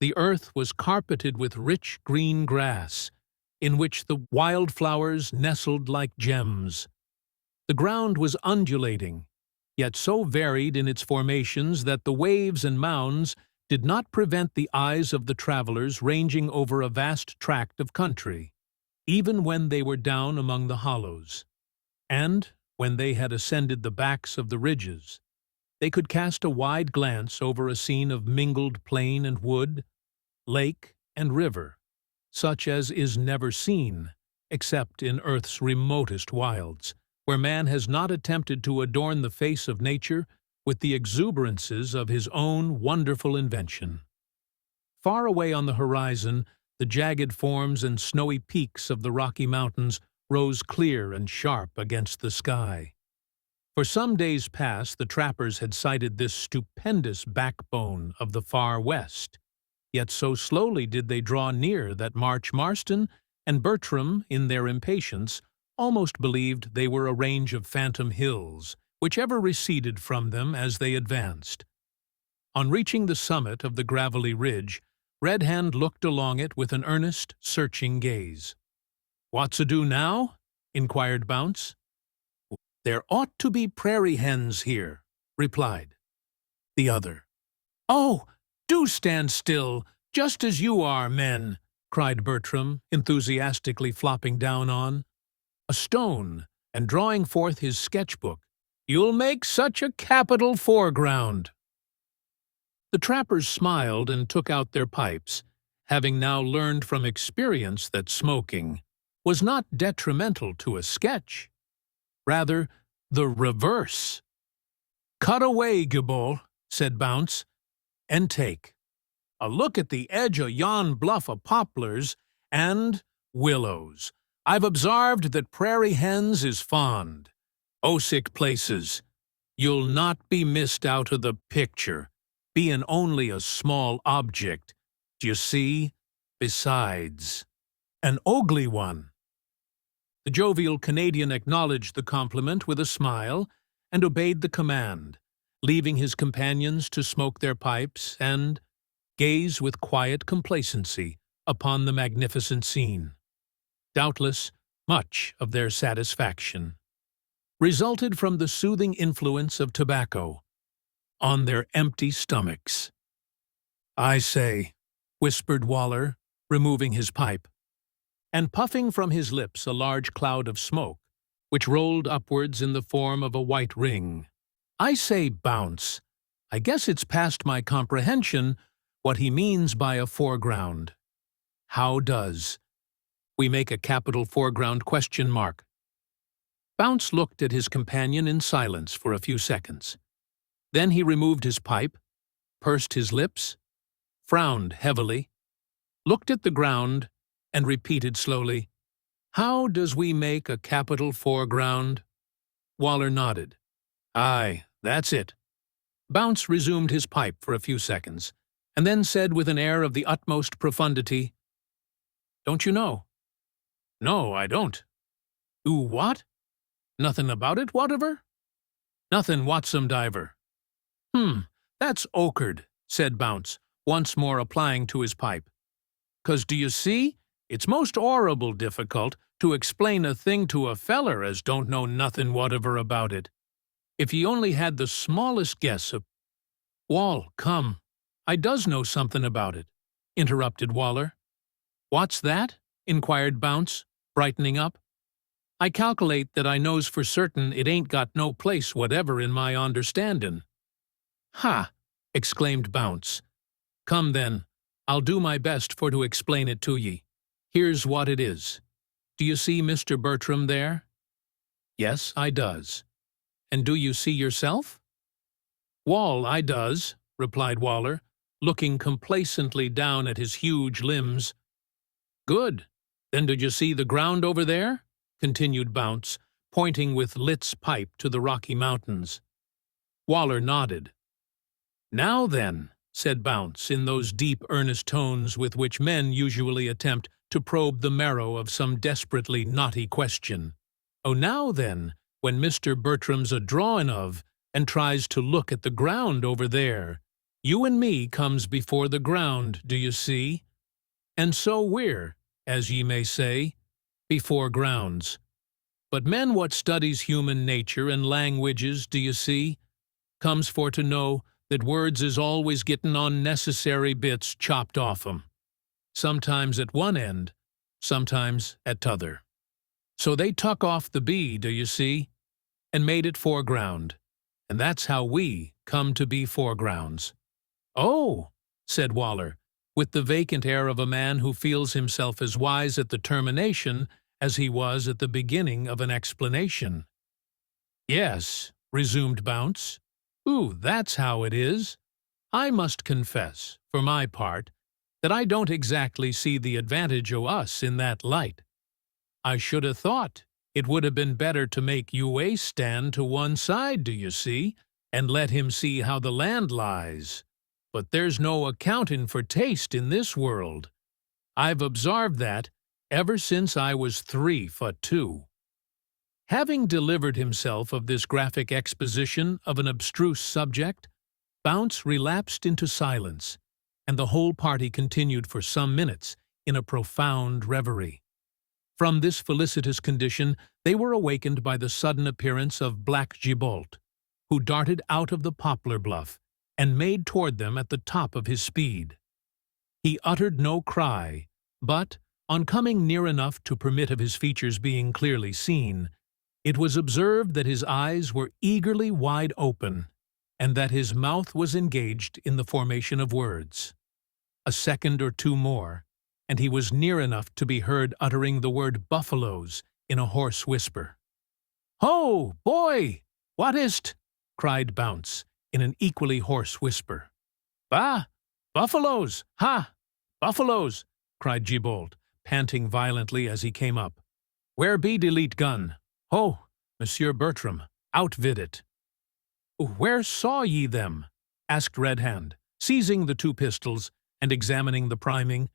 The earth was carpeted with rich green grass, in which the wildflowers nestled like gems. The ground was undulating, yet so varied in its formations that the waves and mounds did not prevent the eyes of the travelers ranging over a vast tract of country, even when they were down among the hollows. And, when they had ascended the backs of the ridges, they could cast a wide glance over a scene of mingled plain and wood, lake and river, such as is never seen, except in earth's remotest wilds, where man has not attempted to adorn the face of nature with the exuberances of his own wonderful invention. Far away on the horizon, the jagged forms and snowy peaks of the Rocky Mountains rose clear and sharp against the sky. For some days past the trappers had sighted this stupendous backbone of the far west, yet so slowly did they draw near that Marston and Bertram, in their impatience, almost believed they were a range of phantom hills, which ever receded from them as they advanced. On reaching the summit of the gravelly ridge, Red Hand looked along it with an earnest, searching gaze. "What's ado now?" inquired Bounce. "There ought to be prairie hens here," replied the other. "Oh, do stand still, just as you are, men," cried Bertram, enthusiastically flopping down on a stone and drawing forth his sketchbook. "You'll make such a capital foreground." The trappers smiled and took out their pipes, having now learned from experience that smoking was not detrimental to a sketch. Rather, the reverse. "Cut away, Gibault," said Bounce, "and take." a look at the edge o' yon bluff o' poplars and willows. I've observed that prairie hens is fond o' sic places. You'll not be missed out of the picture, being only a small object, d'ye see, besides an ugly one." The jovial Canadian acknowledged the compliment with a smile and obeyed the command, leaving his companions to smoke their pipes and gaze with quiet complacency upon the magnificent scene. Doubtless, much of their satisfaction resulted from the soothing influence of tobacco on their empty stomachs. "I say," whispered Waller, removing his pipe, and puffing from his lips a large cloud of smoke, which rolled upwards in the form of a white ring. "I say, Bounce, I guess it's past my comprehension what he means by a foreground. How does we make a capital foreground question mark?" Bounce looked at his companion in silence for a few seconds. Then he removed his pipe, pursed his lips, frowned heavily, looked at the ground, and repeated slowly, "How does we make a capital foreground?" Waller nodded. "Aye, that's it." Bounce resumed his pipe for a few seconds, and then said with an air of the utmost profundity, "Don't you know?" "No, I don't." "Oo what? Nothing about it, whatever?" "Nothing whatsomediver." That's ochred," said Bounce, once more applying to his pipe. "'Cause do you see, it's most 'orrible difficult to explain a thing to a feller as don't know nothing whatever about it. If ye only had the smallest guess of—" "Wall, come, I does know something about it," interrupted Waller. "What's that?" inquired Bounce, brightening up. "I calculate that I knows for certain it ain't got no place whatever in my understandin'." "Ha!" exclaimed Bounce. "Come then, I'll do my best for to explain it to ye. Here's what it is. Do you see Mr. Bertram there?" "Yes, I does." "And do you see yourself?" "Wall, I does," replied Waller, looking complacently down at his huge limbs. "Good. Then did you see the ground over there?" continued Bounce, pointing with Lit's pipe to the Rocky Mountains. Waller nodded. "Now then," said Bounce in those deep, earnest tones with which men usually attempt to probe the marrow of some desperately knotty question. "Oh, now then, when Mr. Bertram's a drawin' of and tries to look at the ground over there, you and me comes before the ground, do you see? And so we're, as ye may say, before grounds. But men what studies human nature and languages, do you see, comes for to know that words is always gettin' unnecessary bits chopped off 'em, sometimes at one end, sometimes at t'other. So they tuck off the B, do you see, and made it foreground, and that's how we come to be foregrounds." "Oh," said Waller, with the vacant air of a man who feels himself as wise at the termination as he was at the beginning of an explanation. "Yes," resumed Bounce. "Ooh, that's how it is. I must confess, for my part, that I don't exactly see the advantage o' us in that light. I should ha' thought it would have been better to make UA stand to one side, do you see, and let him see how the land lies. But there's no accounting for taste in this world. I've observed that ever since I was 3'2". Having delivered himself of this graphic exposition of an abstruse subject, Bounce relapsed into silence, and the whole party continued for some minutes in a profound reverie. From this felicitous condition they were awakened by the sudden appearance of Black Gibault, who darted out of the poplar bluff and made toward them at the top of his speed. He uttered no cry, but, on coming near enough to permit of his features being clearly seen, it was observed that his eyes were eagerly wide open, and that his mouth was engaged in the formation of words. A second or two more, and he was near enough to be heard uttering the word buffaloes in a hoarse whisper. "Ho, boy! What is't?" cried Bounce, in an equally hoarse whisper. "Bah! Buffaloes! Ha! Buffaloes! Cried Gibault, panting violently as he came up. Where be de leet gun? Ho, Monsieur Bertram, out vid it. Where saw ye them? Asked Red Hand, seizing the two pistols and examining the priming.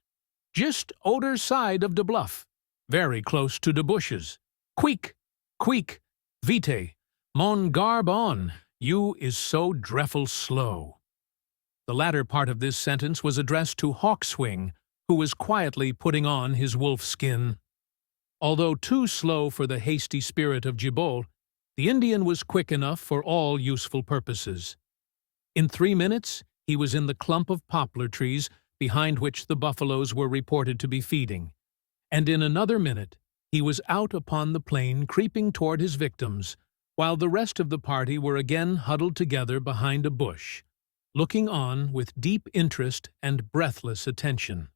Just oder side of de bluff, very close to de bushes. Queek, queek, vite, mon garb on, you is so dreffel slow. The latter part of this sentence was addressed to Hawkswing, who was quietly putting on his wolf skin. Although too slow for the hasty spirit of Gibault, the Indian was quick enough for all useful purposes. In 3 minutes, he was in the clump of poplar trees behind which the buffaloes were reported to be feeding, and in another minute he was out upon the plain creeping toward his victims, while the rest of the party were again huddled together behind a bush, looking on with deep interest and breathless attention.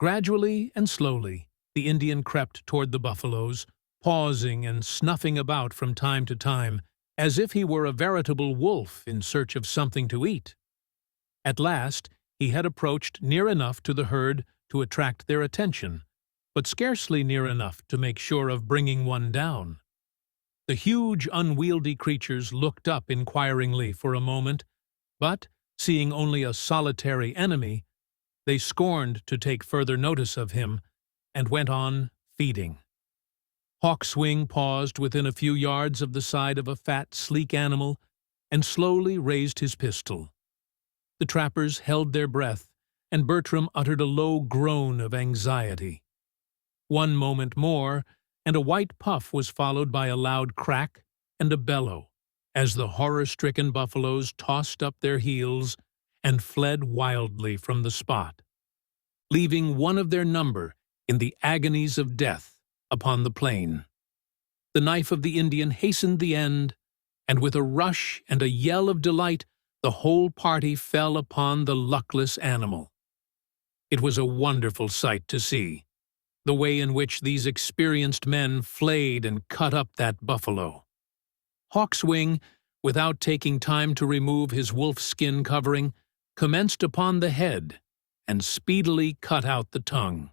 Gradually and slowly, the Indian crept toward the buffaloes, pausing and snuffing about from time to time, as if he were a veritable wolf in search of something to eat. At last, he had approached near enough to the herd to attract their attention, but scarcely near enough to make sure of bringing one down. The huge, unwieldy creatures looked up inquiringly for a moment, but, seeing only a solitary enemy, they scorned to take further notice of him, and went on feeding. Hawkswing paused within a few yards of the side of a fat, sleek animal, and slowly raised his pistol. The trappers held their breath, and Bertram uttered a low groan of anxiety. 1 moment more, and a white puff was followed by a loud crack and a bellow, as the horror-stricken buffaloes tossed up their heels and fled wildly from the spot, leaving one of their number in the agonies of death upon the plain. The knife of the Indian hastened the end, and with a rush and a yell of delight, the whole party fell upon the luckless animal. It was a wonderful sight to see, the way in which these experienced men flayed and cut up that buffalo. Hawkswing, without taking time to remove his wolf-skin covering, commenced upon the head and speedily cut out the tongue.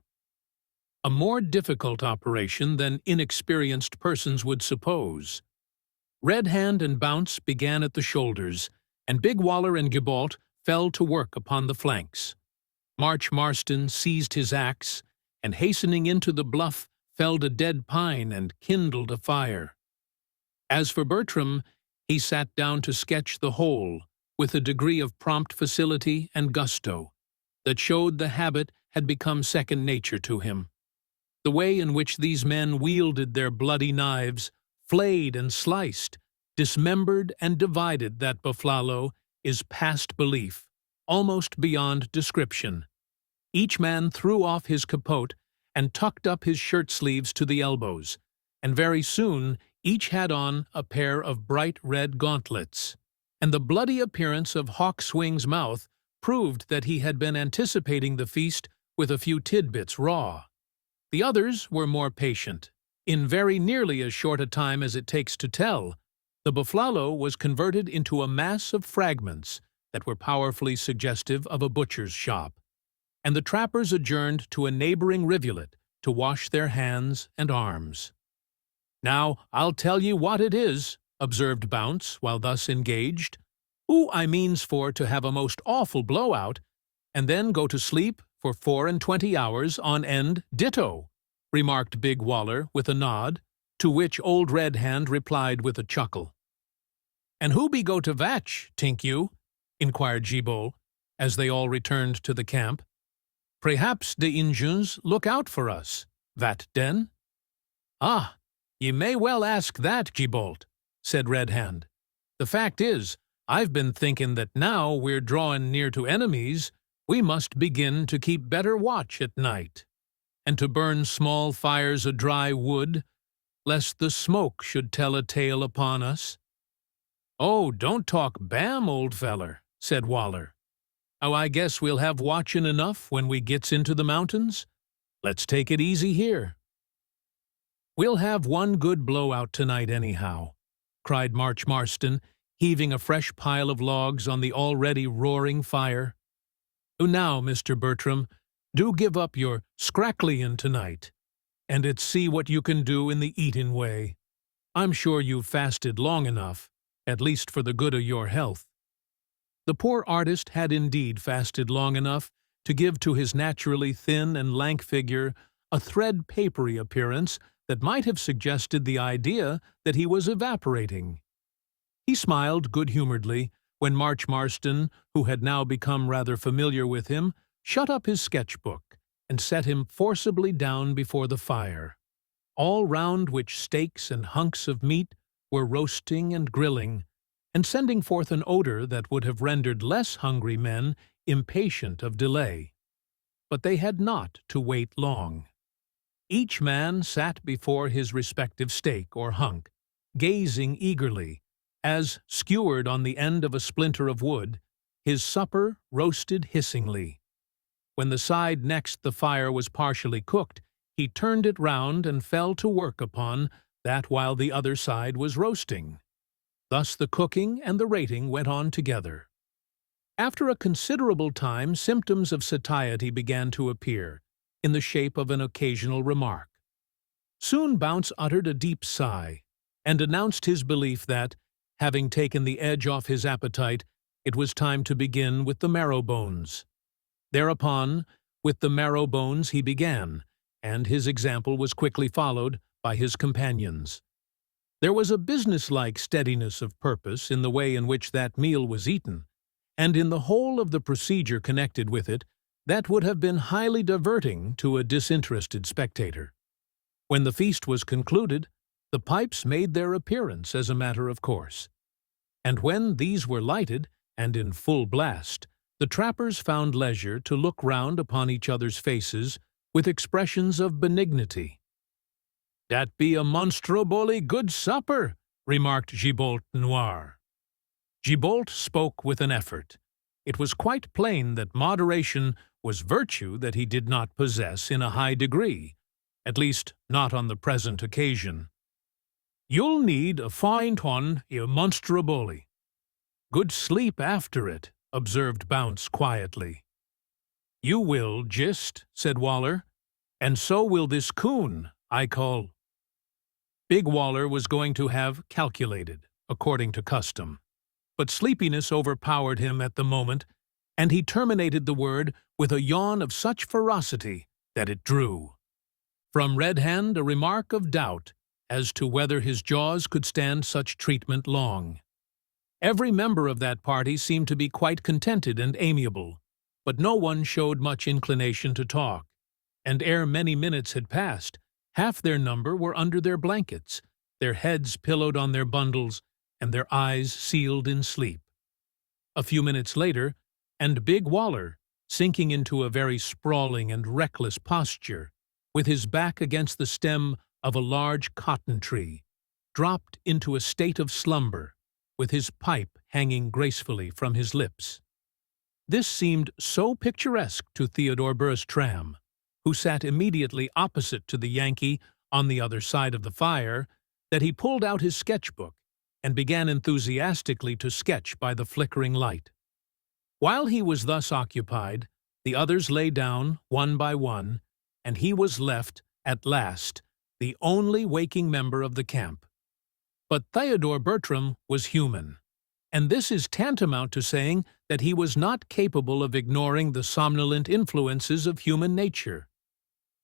A more difficult operation than inexperienced persons would suppose. Red Hand and Bounce began at the shoulders, and Big Waller and Gibault fell to work upon the flanks. Marston seized his axe, and hastening into the bluff, felled a dead pine and kindled a fire. As for Bertram, he sat down to sketch the whole, with a degree of prompt facility and gusto that showed the habit had become second nature to him. The way in which these men wielded their bloody knives, flayed and sliced, dismembered and divided that buffalo is past belief, almost beyond description. Each man threw off his capote and tucked up his shirt sleeves to the elbows, and very soon each had on a pair of bright red gauntlets, and the bloody appearance of Hawkswing's mouth proved that he had been anticipating the feast with a few tidbits raw. The others were more patient. In very nearly as short a time as it takes to tell, the buffalo was converted into a mass of fragments that were powerfully suggestive of a butcher's shop, and the trappers adjourned to a neighboring rivulet to wash their hands and arms. "Now, I'll tell ye what it is," observed Bounce while thus engaged. "Who I means for to have a most awful blowout, and then go to sleep for 24 hours on end ditto," remarked Big Waller with a nod, to which Old Red Hand replied with a chuckle. "And who be go to vatch, tink you?" inquired Gibault, as they all returned to the camp. "Perhaps de Injuns look out for us, vat den?" "Ah, ye may well ask that, Gibault," said Red Hand. "The fact is, I've been thinking that now we're drawing near to enemies, we must begin to keep better watch at night, and to burn small fires of dry wood, lest the smoke should tell a tale upon us." "Oh, don't talk bam, old feller," said Waller. "Oh, I guess we'll have watchin' enough when we gets into the mountains. Let's take it easy here." "We'll have one good blowout tonight anyhow," cried Marston, heaving a fresh pile of logs on the already roaring fire. Now, Mr. Bertram, do give up your scrackleyin' tonight, and it's see what you can do in the eatin' way. I'm sure you've fasted long enough, at least for the good of your health." The poor artist had indeed fasted long enough to give to his naturally thin and lank figure a thread-papery appearance that might have suggested the idea that he was evaporating. He smiled good-humoredly when Marston, who had now become rather familiar with him, shut up his sketchbook and set him forcibly down before the fire, all round which steaks and hunks of meat were roasting and grilling, and sending forth an odor that would have rendered less hungry men impatient of delay. But they had not to wait long. Each man sat before his respective steak or hunk, gazing eagerly, as, skewered on the end of a splinter of wood, his supper roasted hissingly. When the side next the fire was partially cooked, he turned it round and fell to work upon that while the other side was roasting. Thus the cooking and the rating went on together. After a considerable time, symptoms of satiety began to appear, in the shape of an occasional remark. Soon Bounce uttered a deep sigh, and announced his belief that, having taken the edge off his appetite, it was time to begin with the marrow bones. Thereupon, with the marrow bones he began, and his example was quickly followed by his companions. There was a businesslike steadiness of purpose in the way in which that meal was eaten, and in the whole of the procedure connected with it, that would have been highly diverting to a disinterested spectator. When the feast was concluded, the pipes made their appearance as a matter of course, and when these were lighted, and in full blast, the trappers found leisure to look round upon each other's faces with expressions of benignity. "Dat be a monstrously good supper," remarked Gibault Noir. Gibault spoke with an effort. It was quite plain that moderation was virtue that he did not possess in a high degree, at least not on the present occasion. "You'll need a fine one, you monstrously. Good sleep after it," observed Bounce quietly. "You will, Gist," said Waller, "and so will this coon, I call." Big Waller was going to have calculated, according to custom, but sleepiness overpowered him at the moment, and he terminated the word with a yawn of such ferocity that it drew from Red Hand a remark of doubt as to whether his jaws could stand such treatment long. Every member of that party seemed to be quite contented and amiable, but no one showed much inclination to talk, and ere many minutes had passed, half their number were under their blankets, their heads pillowed on their bundles, and their eyes sealed in sleep. A few minutes later, and Big Waller, sinking into a very sprawling and reckless posture, with his back against the stem of a large cotton tree, dropped into a state of slumber, with his pipe hanging gracefully from his lips. This seemed so picturesque to Theodore Bertram, who sat immediately opposite to the Yankee on the other side of the fire, that he pulled out his sketchbook and began enthusiastically to sketch by the flickering light. While he was thus occupied, the others lay down one by one, and he was left, at last, the only waking member of the camp. But Theodore Bertram was human, and this is tantamount to saying that he was not capable of ignoring the somnolent influences of human nature.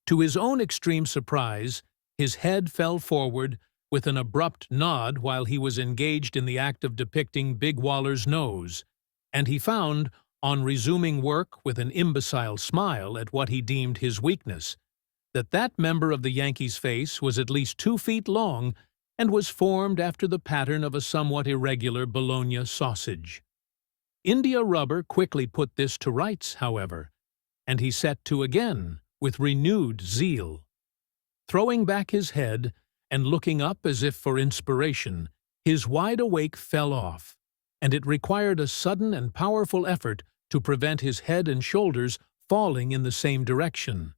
To his own extreme surprise, his head fell forward with an abrupt nod while he was engaged in the act of depicting Big Waller's nose, and he found, on resuming work with an imbecile smile at what he deemed his weakness, that that member of the Yankee's face was at least 2 feet long and was formed after the pattern of a somewhat irregular Bologna sausage. India Rubber quickly put this to rights, however, and he set to again with renewed zeal. Throwing back his head and looking up as if for inspiration, his wide-awake fell off, and it required a sudden and powerful effort to prevent his head and shoulders falling in the same direction.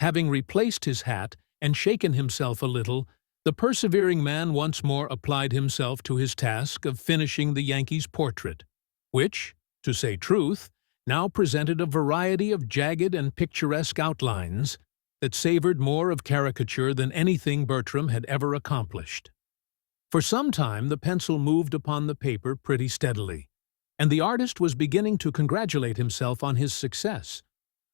Having replaced his hat and shaken himself a little, the persevering man once more applied himself to his task of finishing the Yankee's portrait, which, to say truth, now presented a variety of jagged and picturesque outlines that savored more of caricature than anything Bertram had ever accomplished. For some time the pencil moved upon the paper pretty steadily, and the artist was beginning to congratulate himself on his success,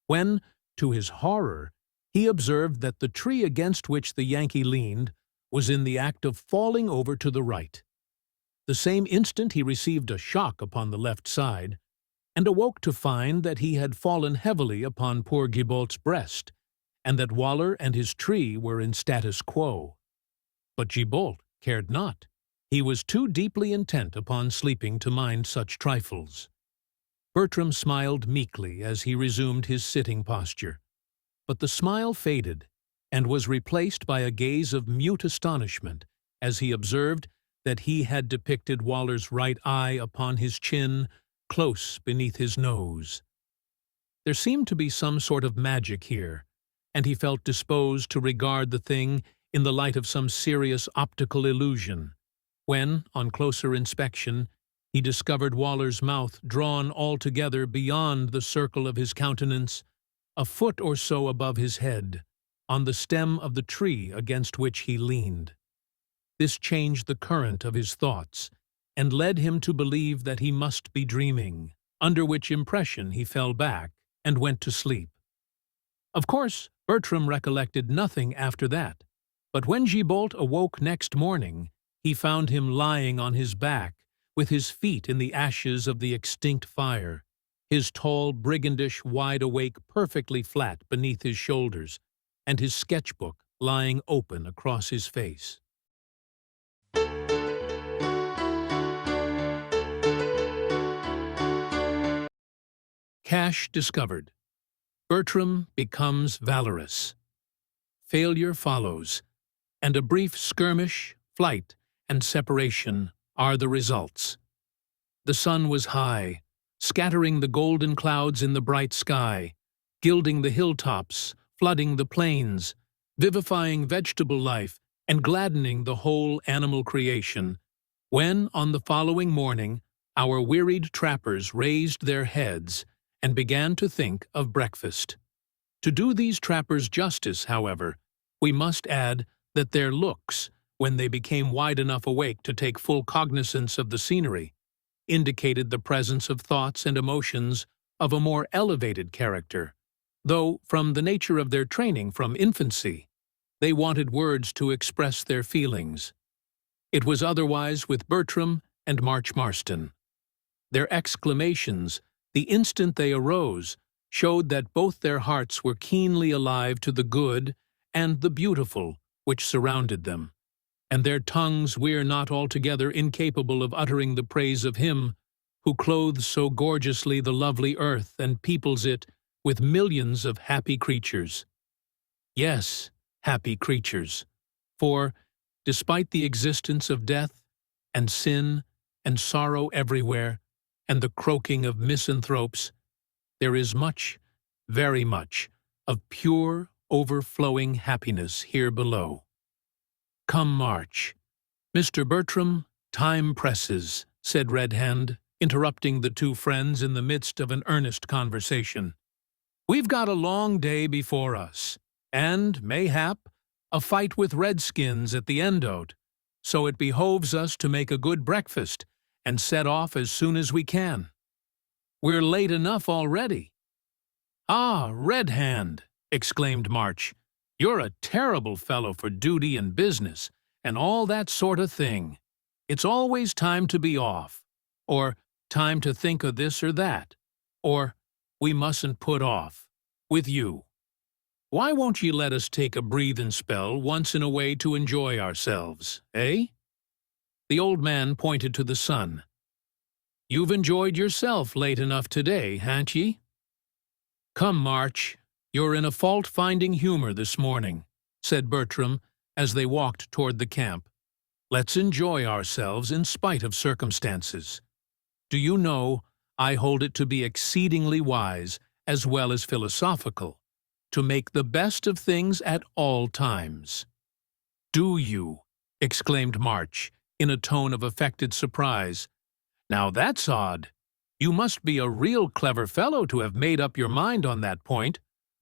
when, to his horror, he observed that the tree against which the Yankee leaned was in the act of falling over to the right. The same instant he received a shock upon the left side, and awoke to find that he had fallen heavily upon poor Gibault's breast, and that Waller and his tree were in status quo. But Gibault cared not. He was too deeply intent upon sleeping to mind such trifles. Bertram smiled meekly as he resumed his sitting posture, but the smile faded and was replaced by a gaze of mute astonishment as he observed that he had depicted Waller's right eye upon his chin, close beneath his nose. There seemed to be some sort of magic here, and he felt disposed to regard the thing in the light of some serious optical illusion, when, on closer inspection, he discovered Waller's mouth drawn altogether beyond the circle of his countenance, a foot or so above his head, on the stem of the tree against which he leaned. This changed the current of his thoughts, and led him to believe that he must be dreaming, under which impression he fell back and went to sleep. Of course, Bertram recollected nothing after that, but when Gibault awoke next morning, he found him lying on his back, with his feet in the ashes of the extinct fire, his tall, brigandish wide-awake perfectly flat beneath his shoulders, and his sketchbook lying open across his face. Cache discovered. Bertram becomes valorous. Failure follows, and a brief skirmish, flight, and separation are the results. The sun was high, scattering the golden clouds in the bright sky, gilding the hilltops, flooding the plains, vivifying vegetable life, and gladdening the whole animal creation, when, on the following morning, our wearied trappers raised their heads and began to think of breakfast. To do these trappers justice, however, we must add that their looks, when they became wide enough awake to take full cognizance of the scenery, indicated the presence of thoughts and emotions of a more elevated character, though, from the nature of their training from infancy, they wanted words to express their feelings. It was otherwise with Bertram and Marston. Their exclamations, the instant they arose, showed that both their hearts were keenly alive to the good and the beautiful which surrounded them, and their tongues were not altogether incapable of uttering the praise of Him who clothes so gorgeously the lovely earth and peoples it with millions of happy creatures. Yes, happy creatures, for, despite the existence of death and sin and sorrow everywhere, and the croaking of misanthropes, there is much, very much, of pure, overflowing happiness here below. Come March. Mr. Bertram, time presses, said Red Hand, interrupting the two friends in the midst of an earnest conversation. We've got a long day before us, and, mayhap, a fight with redskins at the end o't, so it behoves us to make a good breakfast and set off as soon as we can. We're late enough already. Ah, Red Hand, exclaimed March, you're a terrible fellow for duty and business, and all that sort of thing. It's always time to be off, or time to think of this or that, or we mustn't put off, with you. Why won't ye let us take a breathin' spell once in a way to enjoy ourselves, eh? The old man pointed to the sun. You've enjoyed yourself late enough today, han't ye? Come, March, you're in a fault-finding humor this morning, said Bertram as they walked toward the camp. Let's enjoy ourselves in spite of circumstances. Do you know, I hold it to be exceedingly wise, as well as philosophical, to make the best of things at all times. Do you? Exclaimed March, in a tone of affected surprise. Now that's odd. You must be a real clever fellow to have made up your mind on that point,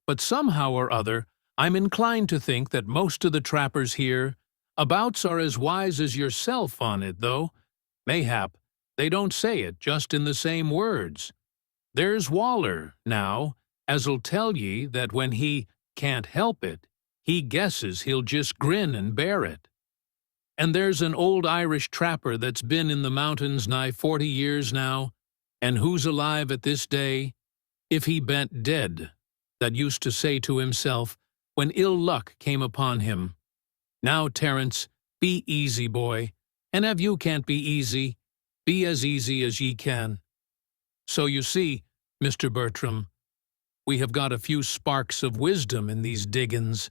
but somehow or other I'm inclined to think that most of the trappers here abouts are as wise as yourself on it, though mayhap they don't say it just in the same words. There's Waller, now, as'll tell ye that when he can't help it, he guesses he'll just grin and bear it. And there's an old Irish trapper that's been in the mountains nigh 40 years now, and who's alive at this day, if he ben't dead, that used to say to himself, when ill luck came upon him, "Now, Terence, be easy, boy, and if you can't be as easy as ye can." So you see, Mr. Bertram, we have got a few sparks of wisdom in these diggin's.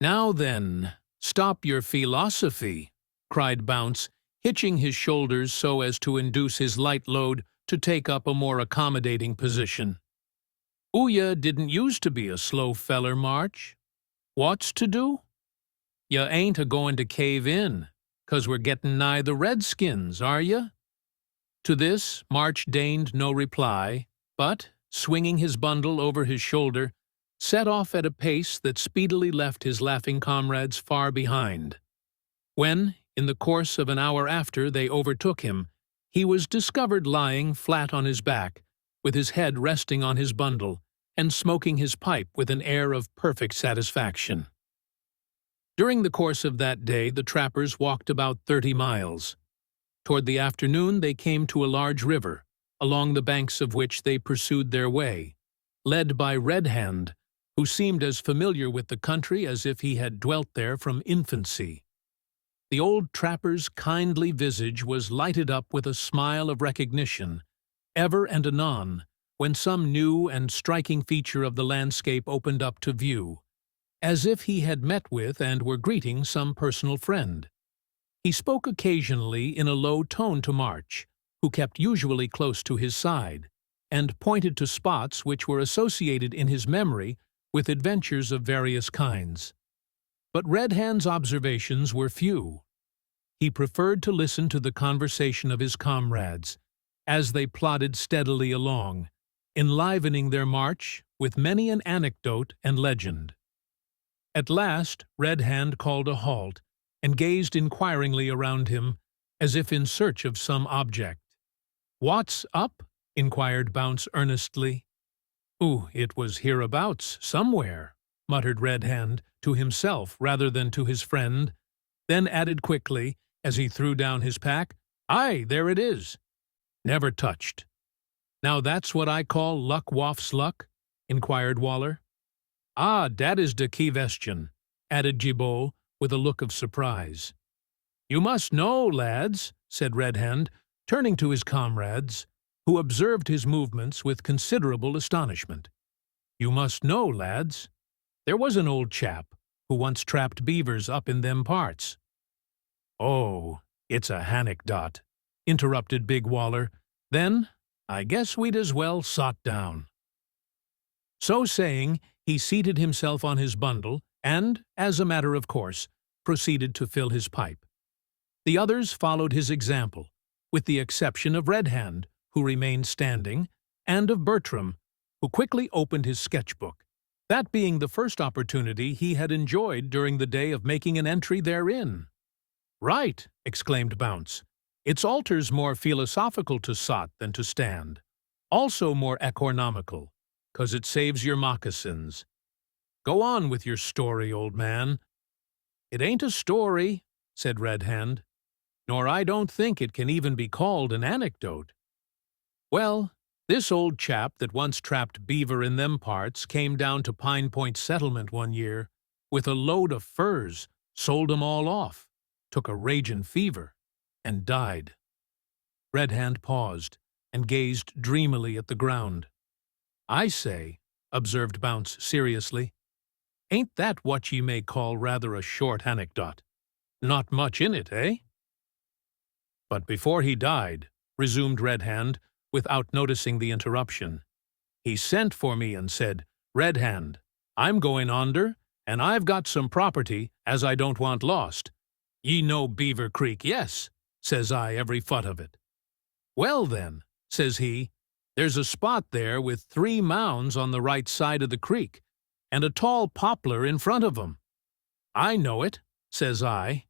"Now then, stop your philosophy," cried Bounce, hitching his shoulders so as to induce his light load to take up a more accommodating position. "Ooya didn't used to be a slow feller, March. What's to do? Ya ain't a-goin' to cave in, 'cause we're gettin' nigh the Redskins, are ya?" To this March deigned no reply, but, swinging his bundle over his shoulder, set off at a pace that speedily left his laughing comrades far behind. When, in the course of an hour after, they overtook him, he was discovered lying flat on his back, with his head resting on his bundle, and smoking his pipe with an air of perfect satisfaction. During the course of that day the trappers walked about 30 miles. Toward the afternoon they came to a large river, along the banks of which they pursued their way, led by Red Hand, who seemed as familiar with the country as if he had dwelt there from infancy. The old trapper's kindly visage was lighted up with a smile of recognition, ever and anon, when some new and striking feature of the landscape opened up to view, as if he had met with and were greeting some personal friend. He spoke occasionally in a low tone to March, who kept usually close to his side, and pointed to spots which were associated in his memory with adventures of various kinds. But Red Hand's observations were few. He preferred to listen to the conversation of his comrades, as they plodded steadily along, enlivening their march with many an anecdote and legend. At last Red Hand called a halt, and gazed inquiringly around him, as if in search of some object. "What's up?" inquired Bounce earnestly. "Ooh, it was hereabouts, somewhere," muttered Red Hand, to himself rather than to his friend, then added quickly, as he threw down his pack, "Aye, there it is. Never touched." "Now that's what I call luck waffs luck?" inquired Waller. "Ah, dat is de question," added Gibault, with a look of surprise. "You must know, lads," said Red Hand, turning to his comrades, who observed his movements with considerable astonishment. "You must know, lads, there was an old chap who once trapped beavers up in them parts." "Oh, it's a hanecdot," interrupted Big Waller. "Then I guess we'd as well sot down." So saying, he seated himself on his bundle and, as a matter of course, proceeded to fill his pipe. The others followed his example, with the exception of Red Hand, who remained standing, and of Bertram, who quickly opened his sketchbook, that being the first opportunity he had enjoyed during the day of making an entry therein. "Right," exclaimed Bounce. "It's alters more philosophical to sot than to stand, also more economical, 'cause it saves your moccasins. Go on with your story, old man." "It ain't a story," said Red Hand, "nor I don't think it can even be called an anecdote. Well, this old chap that once trapped beaver in them parts came down to Pine Point Settlement one year with a load of furs, sold 'em all off, took a ragin' fever, and died." Red Hand paused and gazed dreamily at the ground. "I say," observed Bounce seriously, "ain't that what ye may call rather a short anecdote? Not much in it, eh?" "But before he died," resumed Red Hand, without noticing the interruption, "he sent for me and said, 'Red Hand, I'm going onder, and I've got some property as I don't want lost.' 'Ye know Beaver Creek, yes,' says I, every foot of it. 'Well then,' says he. "There's a spot there with 3 mounds on the right side of the creek, and a tall poplar in front of 'em." "I know it," says I.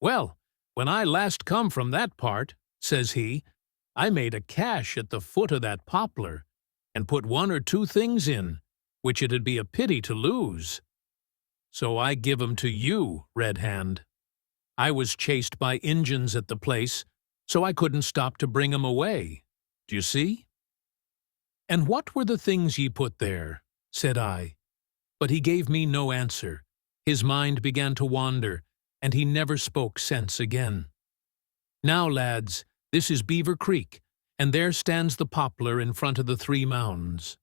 "Well, when I last come from that part," says he, "I made a cache at the foot of that poplar, and put 1 or 2 things in, which it'd be a pity to lose. So I give 'em to you, Red Hand. I was chased by Injuns at the place, so I couldn't stop to bring 'em away. Do you see?" "And what were the things ye put there?" said I. But he gave me no answer. His mind began to wander, and he never spoke sense again. "Now, lads, this is Beaver Creek, and there stands the poplar in front of the 3 mounds."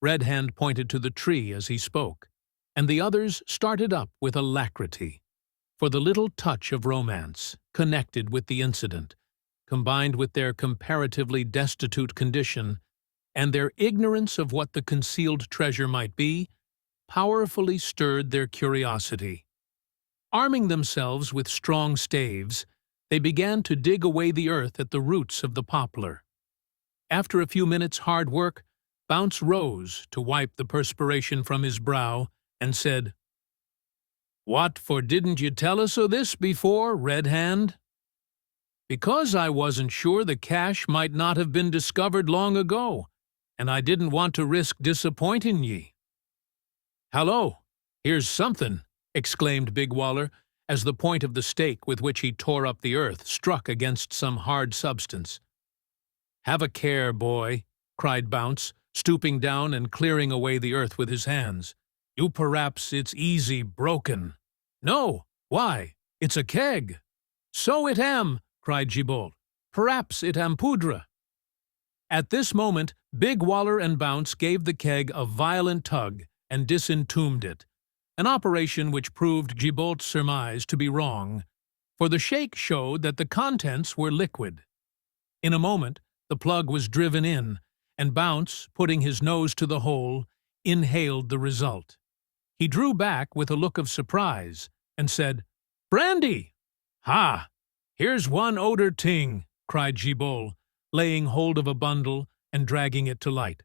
Red Hand pointed to the tree as he spoke, and the others started up with alacrity, for the little touch of romance connected with the incident, combined with their comparatively destitute condition and their ignorance of what the concealed treasure might be, powerfully stirred their curiosity. Arming themselves with strong staves, they began to dig away the earth at the roots of the poplar. After a few minutes' hard work, Bounce rose to wipe the perspiration from his brow and said, "What for didn't you tell us o' this before, Red Hand?" "Because I wasn't sure the cache might not have been discovered long ago, and I didn't want to risk disappointing ye." "Hallo, here's something," exclaimed Big Waller, as the point of the stake with which he tore up the earth struck against some hard substance. "Have a care, boy," cried Bounce, stooping down and clearing away the earth with his hands. "You perhaps it's easy broken." "No, why, it's a keg." "So it am," cried Gibault. "Perhaps it am poudre." At this moment, Big Waller and Bounce gave the keg a violent tug and disentombed it, an operation which proved Gibault's surmise to be wrong, for the shake showed that the contents were liquid. In a moment, the plug was driven in, and Bounce, putting his nose to the hole, inhaled the result. He drew back with a look of surprise, and said, "Brandy!" "Ha! Here's one oder ting," cried Gibault, laying hold of a bundle and dragging it to light.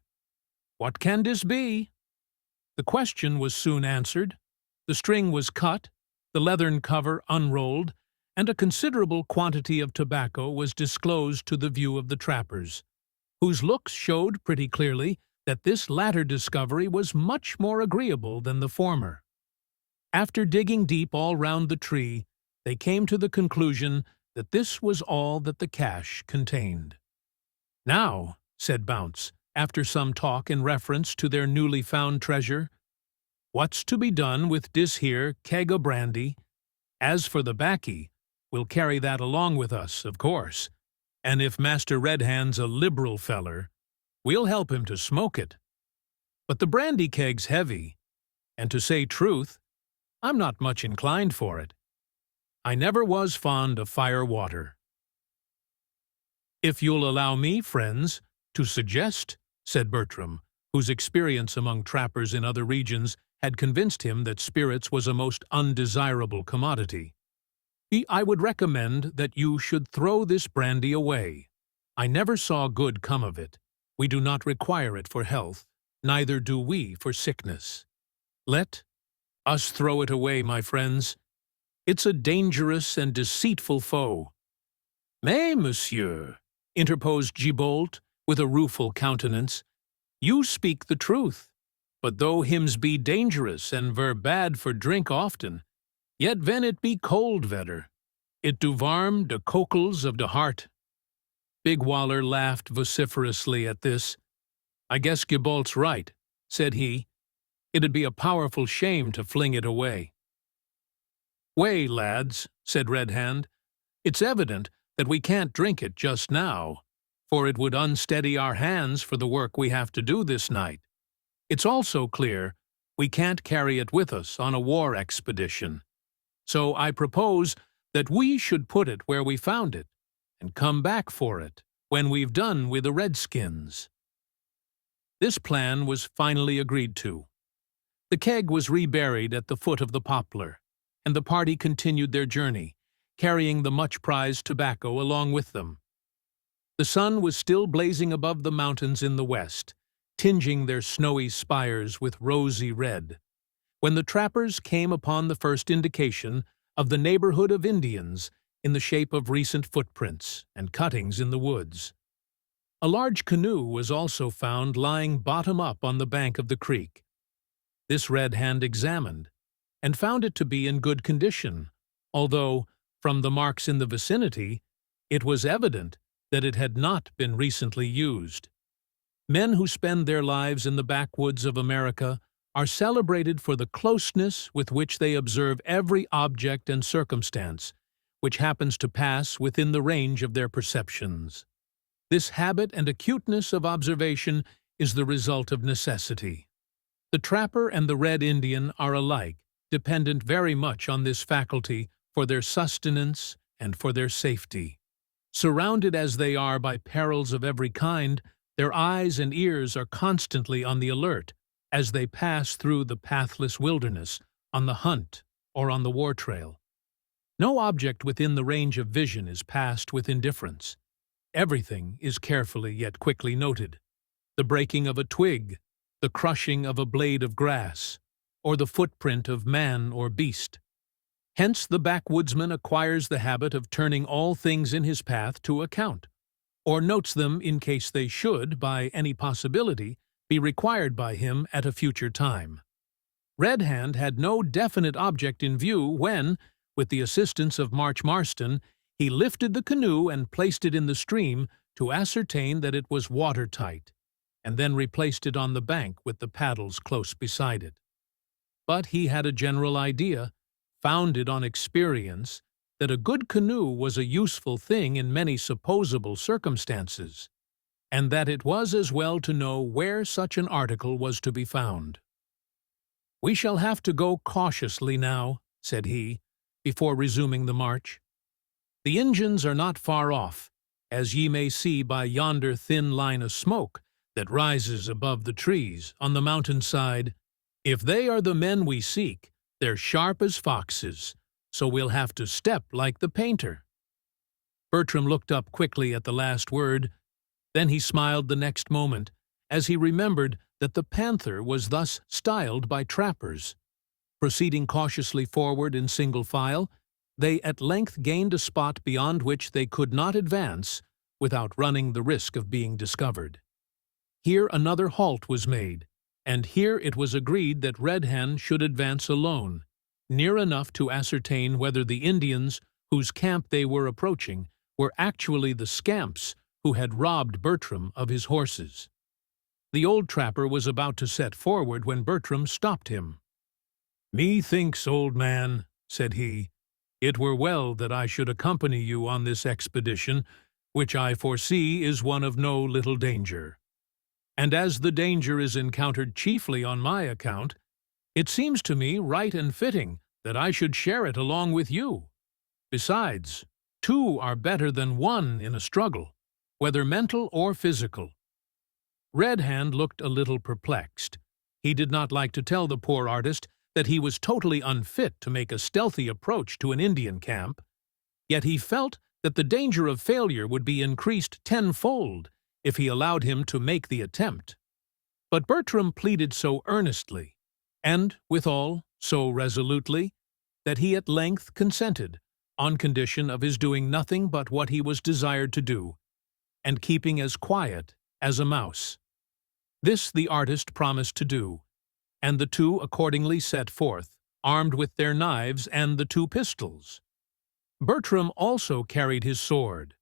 "What can this be?" The question was soon answered. The string was cut, the leathern cover unrolled, and a considerable quantity of tobacco was disclosed to the view of the trappers, whose looks showed pretty clearly that this latter discovery was much more agreeable than the former. After digging deep all round the tree, they came to the conclusion that this was all that the cache contained. "Now," said Bounce, after some talk in reference to their newly found treasure, "what's to be done with dis here keg o' brandy? As for the baccy, we'll carry that along with us, of course, and if Master Red Hand's a liberal feller, we'll help him to smoke it. But the brandy keg's heavy, and to say truth, I'm not much inclined for it. I never was fond of fire water." "If you'll allow me, friends, to suggest," said Bertram, whose experience among trappers in other regions had convinced him that spirits was a most undesirable commodity, "I would recommend that you should throw this brandy away. I never saw good come of it. We do not require it for health, neither do we for sickness. Let us throw it away, my friends. It's a dangerous and deceitful foe." "Mais, monsieur," interposed Gibault, with a rueful countenance, "you speak the truth. But though hims be dangerous and ver bad for drink often, yet ven it be cold vetter, it do varm de cockles of de heart." Big Waller laughed vociferously at this. "I guess Gibault's right," said he. "It'd be a powerful shame to fling it away." "Way, lads," said Red Hand, "it's evident that we can't drink it just now, for it would unsteady our hands for the work we have to do this night. It's also clear we can't carry it with us on a war expedition. So I propose that we should put it where we found it, and come back for it when we've done with the redskins." This plan was finally agreed to. The keg was reburied at the foot of the poplar, and the party continued their journey, carrying the much-prized tobacco along with them. The sun was still blazing above the mountains in the west, tinging their snowy spires with rosy red, when the trappers came upon the first indication of the neighborhood of Indians in the shape of recent footprints and cuttings in the woods. A large canoe was also found lying bottom up on the bank of the creek. This Red Hand examined, and found it to be in good condition, although, from the marks in the vicinity, it was evident that it had not been recently used. Men who spend their lives in the backwoods of America are celebrated for the closeness with which they observe every object and circumstance which happens to pass within the range of their perceptions. This habit and acuteness of observation is the result of necessity. The trapper and the Red Indian are alike dependent very much on this faculty for their sustenance and for their safety. Surrounded as they are by perils of every kind, their eyes and ears are constantly on the alert as they pass through the pathless wilderness, on the hunt, or on the war trail. No object within the range of vision is passed with indifference. Everything is carefully yet quickly noted. The breaking of a twig, the crushing of a blade of grass, or the footprint of man or beast. Hence the backwoodsman acquires the habit of turning all things in his path to account, or notes them in case they should, by any possibility, be required by him at a future time. Red Hand had no definite object in view when, with the assistance of Marston, he lifted the canoe and placed it in the stream to ascertain that it was watertight, and then replaced it on the bank with the paddles close beside it. But he had a general idea, founded on experience, that a good canoe was a useful thing in many supposable circumstances, and that it was as well to know where such an article was to be found. "We shall have to go cautiously now," said he, before resuming the march. "The Injuns are not far off, as ye may see by yonder thin line of smoke that rises above the trees on the mountainside. If they are the men we seek, they're sharp as foxes, so we'll have to step like the painter." Bertram looked up quickly at the last word. Then he smiled the next moment, as he remembered that the panther was thus styled by trappers. Proceeding cautiously forward in single file, they at length gained a spot beyond which they could not advance without running the risk of being discovered. Here another halt was made, and here it was agreed that Red Hand should advance alone, near enough to ascertain whether the Indians whose camp they were approaching were actually the scamps who had robbed Bertram of his horses. The old trapper was about to set forward when Bertram stopped him. "Methinks, old man," said he, "it were well that I should accompany you on this expedition, which I foresee is one of no little danger. And as the danger is encountered chiefly on my account, it seems to me right and fitting that I should share it along with you. Besides, two are better than one in a struggle, whether mental or physical." Red Hand looked a little perplexed. He did not like to tell the poor artist that he was totally unfit to make a stealthy approach to an Indian camp, yet he felt that the danger of failure would be increased tenfold if he allowed him to make the attempt. But Bertram pleaded so earnestly, and, withal, so resolutely, that he at length consented, on condition of his doing nothing but what he was desired to do, and keeping as quiet as a mouse. This the artist promised to do, and the two accordingly set forth, armed with their knives and the two pistols. Bertram also carried his sword.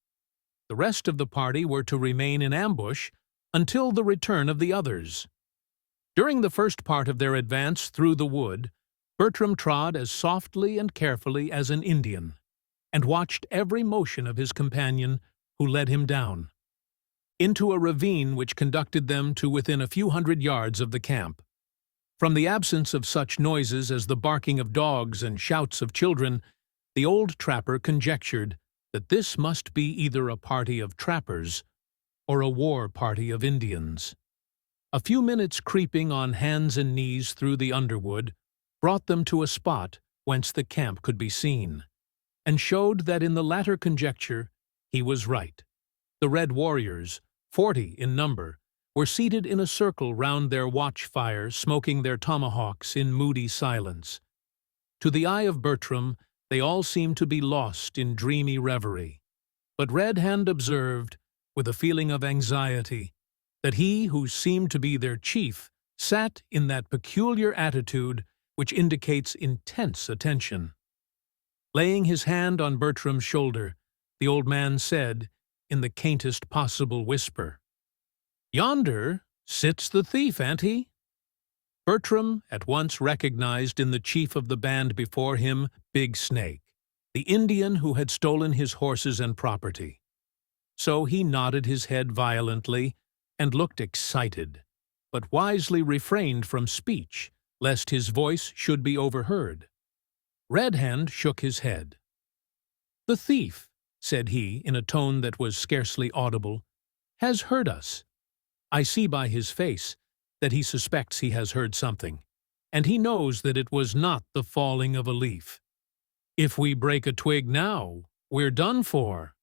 The rest of the party were to remain in ambush until the return of the others. During the first part of their advance through the wood, Bertram trod as softly and carefully as an Indian, and watched every motion of his companion, who led him down into a ravine which conducted them to within a few hundred yards of the camp. From the absence of such noises as the barking of dogs and shouts of children, the old trapper conjectured that this must be either a party of trappers or a war party of Indians. A few minutes creeping on hands and knees through the underwood brought them to a spot whence the camp could be seen, and showed that in the latter conjecture he was right. The red warriors, 40 in number, were seated in a circle round their watch-fire, smoking their tomahawks in moody silence. To the eye of Bertram, they all seemed to be lost in dreamy reverie. But Red Hand observed, with a feeling of anxiety, that he who seemed to be their chief sat in that peculiar attitude which indicates intense attention. Laying his hand on Bertram's shoulder, the old man said, in the quaintest possible whisper, "Yonder sits the thief, auntie." Bertram at once recognized in the chief of the band before him Big Snake, the Indian who had stolen his horses and property. So he nodded his head violently and looked excited, but wisely refrained from speech, lest his voice should be overheard. Red Hand shook his head. "The thief," said he in a tone that was scarcely audible, "has heard us. I see by his face that he suspects he has heard something, and he knows that it was not the falling of a leaf. If we break a twig now, we're done for."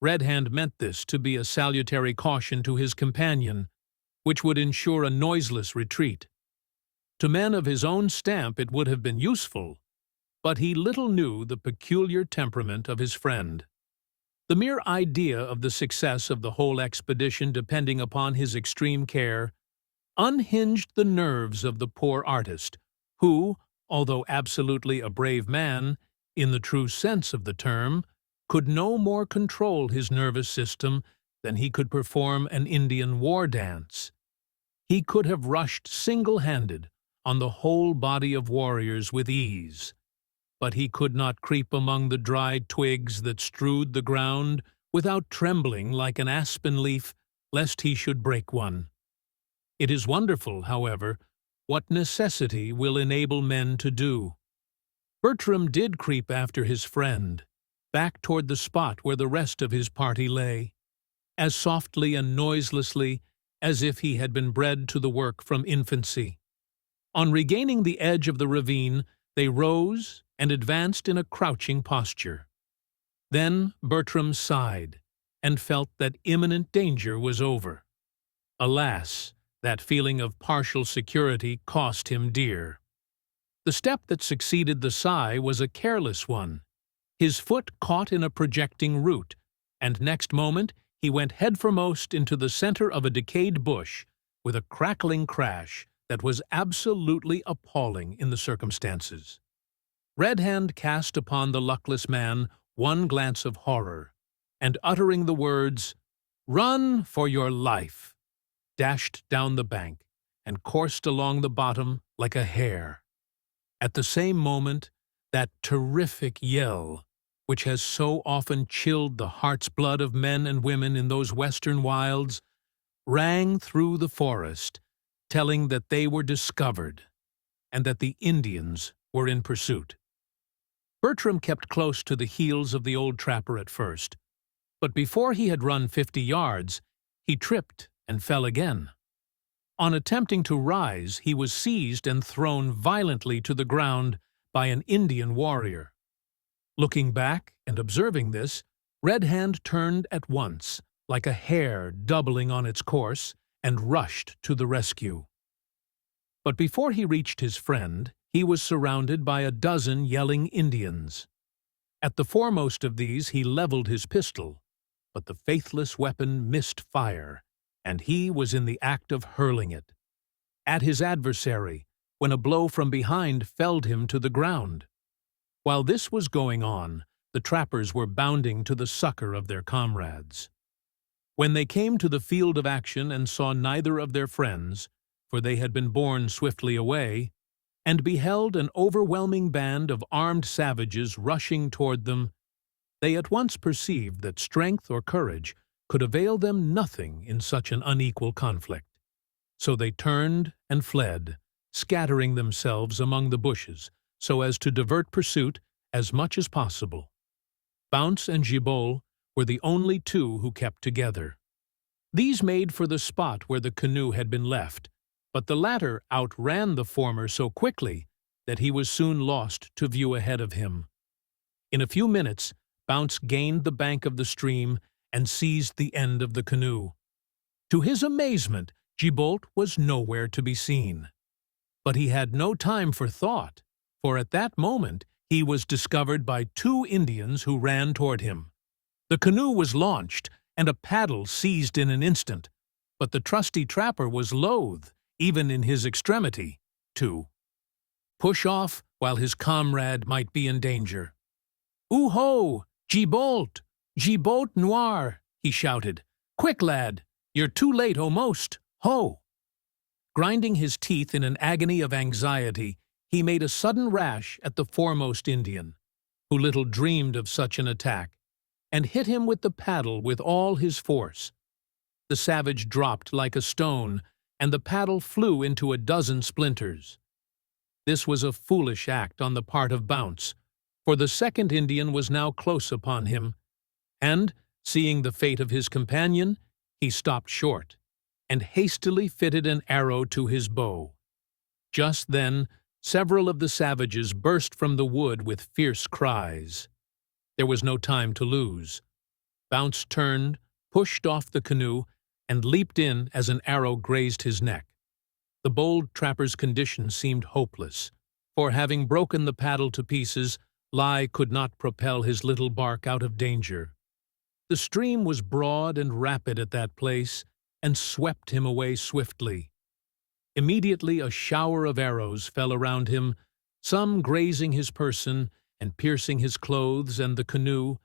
Red Hand meant this to be a salutary caution to his companion, which would ensure a noiseless retreat. To men of his own stamp it would have been useful, but he little knew the peculiar temperament of his friend. The mere idea of the success of the whole expedition depending upon his extreme care unhinged the nerves of the poor artist, who, although absolutely a brave man, in the true sense of the term, could no more control his nervous system than he could perform an Indian war dance. He could have rushed single-handed on the whole body of warriors with ease, but he could not creep among the dried twigs that strewed the ground without trembling like an aspen leaf lest he should break one. It is wonderful, however, what necessity will enable men to do. Bertram did creep after his friend, back toward the spot where the rest of his party lay, as softly and noiselessly as if he had been bred to the work from infancy. On regaining the edge of the ravine, they rose and advanced in a crouching posture. Then Bertram sighed and felt that imminent danger was over. Alas, that feeling of partial security cost him dear. The step that succeeded the sigh was a careless one. His foot caught in a projecting root, and next moment he went headforemost into the center of a decayed bush with a crackling crash that was absolutely appalling in the circumstances. Red Hand cast upon the luckless man one glance of horror, and uttering the words, "Run for your life," dashed down the bank and coursed along the bottom like a hare. At the same moment, that terrific yell, which has so often chilled the heart's blood of men and women in those western wilds, rang through the forest, telling that they were discovered and that the Indians were in pursuit. Bertram kept close to the heels of the old trapper at first, but before he had run 50 yards, he tripped and fell again. On attempting to rise, he was seized and thrown violently to the ground by an Indian warrior. Looking back and observing this, Red Hand turned at once, like a hare doubling on its course, and rushed to the rescue. But before he reached his friend, he was surrounded by a dozen yelling Indians. At the foremost of these he leveled his pistol, but the faithless weapon missed fire, and he was in the act of hurling it at his adversary when a blow from behind felled him to the ground. While this was going on, the trappers were bounding to the succor of their comrades. When they came to the field of action and saw neither of their friends, for they had been borne swiftly away, and beheld an overwhelming band of armed savages rushing toward them, they at once perceived that strength or courage could avail them nothing in such an unequal conflict. So they turned and fled, scattering themselves among the bushes so as to divert pursuit as much as possible. Bounce and Gibault were the only two who kept together. These made for the spot where the canoe had been left, but the latter outran the former so quickly that he was soon lost to view ahead of him. In a few minutes, Bounce gained the bank of the stream and seized the end of the canoe. To his amazement, Gibault was nowhere to be seen. But he had no time for thought, for at that moment he was discovered by two Indians who ran toward him. The canoe was launched, and a paddle seized in an instant, but the trusty trapper was loath, even in his extremity, to push off while his comrade might be in danger. "Ooh-ho! Gibault! Gibault noir!" he shouted. "Quick, lad! You're too late almost! Ho!" Grinding his teeth in an agony of anxiety, he made a sudden rash at the foremost Indian, who little dreamed of such an attack, and hit him with the paddle with all his force. The savage dropped like a stone, and the paddle flew into a dozen splinters. This was a foolish act on the part of Bounce, for the second Indian was now close upon him, and, seeing the fate of his companion, he stopped short, and hastily fitted an arrow to his bow. Just then, several of the savages burst from the wood with fierce cries. There was no time to lose. Bounce turned, pushed off the canoe, and leaped in as an arrow grazed his neck. The bold trapper's condition seemed hopeless, for having broken the paddle to pieces, Lai could not propel his little bark out of danger. The stream was broad and rapid at that place, and swept him away swiftly. Immediately a shower of arrows fell around him, some grazing his person and piercing his clothes and the canoe,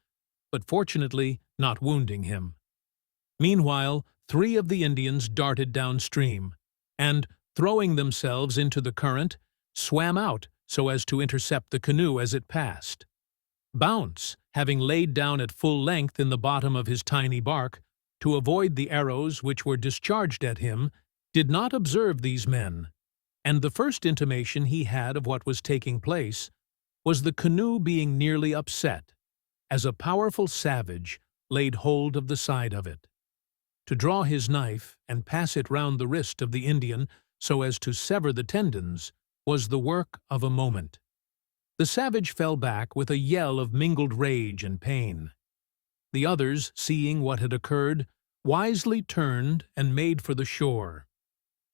but fortunately not wounding him. Meanwhile, 3 of the Indians darted downstream, and, throwing themselves into the current, swam out so as to intercept the canoe as it passed. Bounce, having laid down at full length in the bottom of his tiny bark, to avoid the arrows which were discharged at him, did not observe these men, and the first intimation he had of what was taking place was the canoe being nearly upset, as a powerful savage laid hold of the side of it. To draw his knife and pass it round the wrist of the Indian so as to sever the tendons was the work of a moment. The savage fell back with a yell of mingled rage and pain. The others, seeing what had occurred, wisely turned and made for the shore.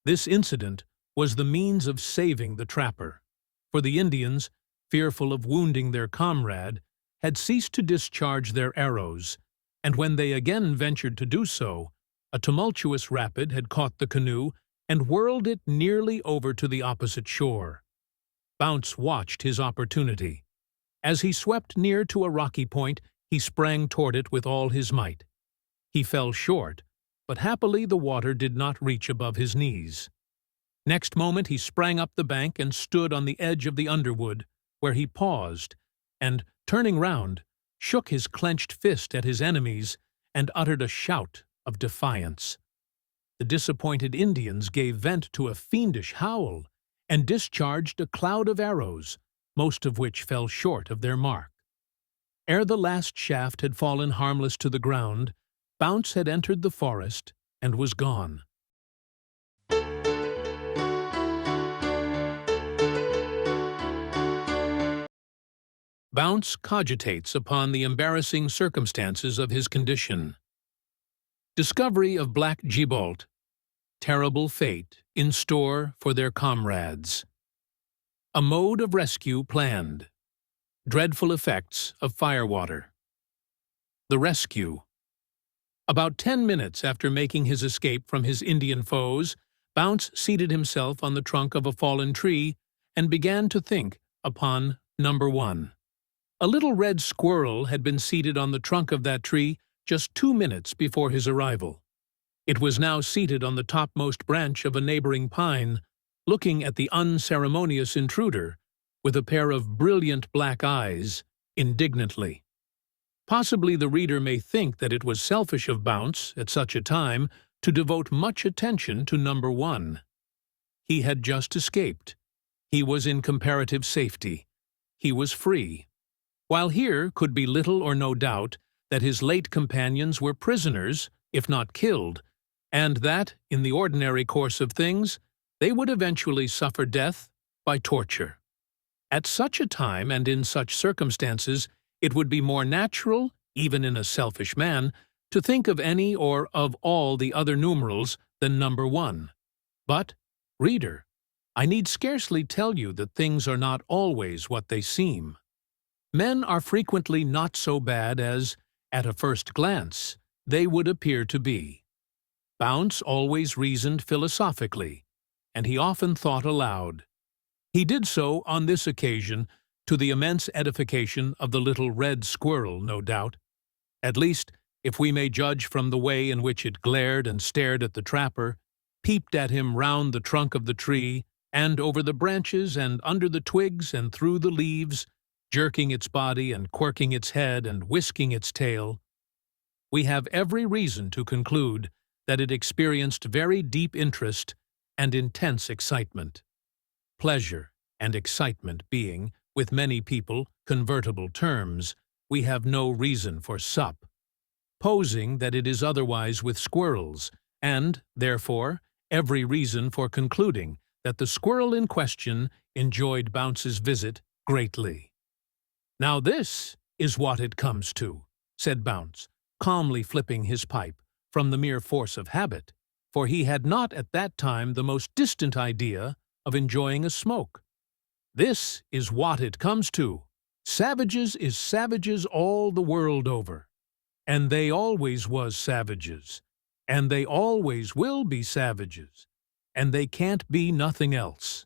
This incident was the means of saving the trapper, for the Indians, fearful of wounding their comrade, had ceased to discharge their arrows, and when they again ventured to do so, a tumultuous rapid had caught the canoe and whirled it nearly over to the opposite shore. Bounce watched his opportunity. As he swept near to a rocky point, he sprang toward it with all his might. He fell short, but happily the water did not reach above his knees. Next moment he sprang up the bank and stood on the edge of the underwood, where he paused, and, turning round, shook his clenched fist at his enemies and uttered a shout of defiance. The disappointed Indians gave vent to a fiendish howl and discharged a cloud of arrows, most of which fell short of their mark. Ere the last shaft had fallen harmless to the ground, Bounce had entered the forest and was gone. Bounce cogitates upon the embarrassing circumstances of his condition. Discovery of Black Gibault. Terrible fate in store for their comrades. A mode of rescue planned. Dreadful effects of firewater. The rescue. About 10 minutes after making his escape from his Indian foes, Bounce seated himself on the trunk of a fallen tree and began to think upon number 1. A little red squirrel had been seated on the trunk of that tree just 2 minutes before his arrival. It was now seated on the topmost branch of a neighboring pine, looking at the unceremonious intruder, with a pair of brilliant black eyes, indignantly. Possibly the reader may think that it was selfish of Bounce, at such a time, to devote much attention to number 1. He had just escaped. He was in comparative safety. He was free. While here could be little or no doubt that his late companions were prisoners, if not killed, and that, in the ordinary course of things, they would eventually suffer death by torture. At such a time and in such circumstances, it would be more natural, even in a selfish man, to think of any or of all the other numerals than number 1. But, reader, I need scarcely tell you that things are not always what they seem. Men are frequently not so bad as, at a first glance, they would appear to be. Bounce always reasoned philosophically, and he often thought aloud. He did so on this occasion, to the immense edification of the little red squirrel, no doubt. At least, if we may judge from the way in which it glared and stared at the trapper, peeped at him round the trunk of the tree, and over the branches and under the twigs and through the leaves, jerking its body and quirking its head and whisking its tail, we have every reason to conclude that it experienced very deep interest and intense excitement. Pleasure and excitement being, with many people, convertible terms, we have no reason for sup, posing that it is otherwise with squirrels, and, therefore, every reason for concluding that the squirrel in question enjoyed Bounce's visit greatly. "Now this is what it comes to," said Bounce, calmly flipping his pipe, from the mere force of habit, for he had not at that time the most distant idea of enjoying a smoke. "This is what it comes to. Savages is savages all the world over. And they always was savages. And they always will be savages. And they can't be nothing else."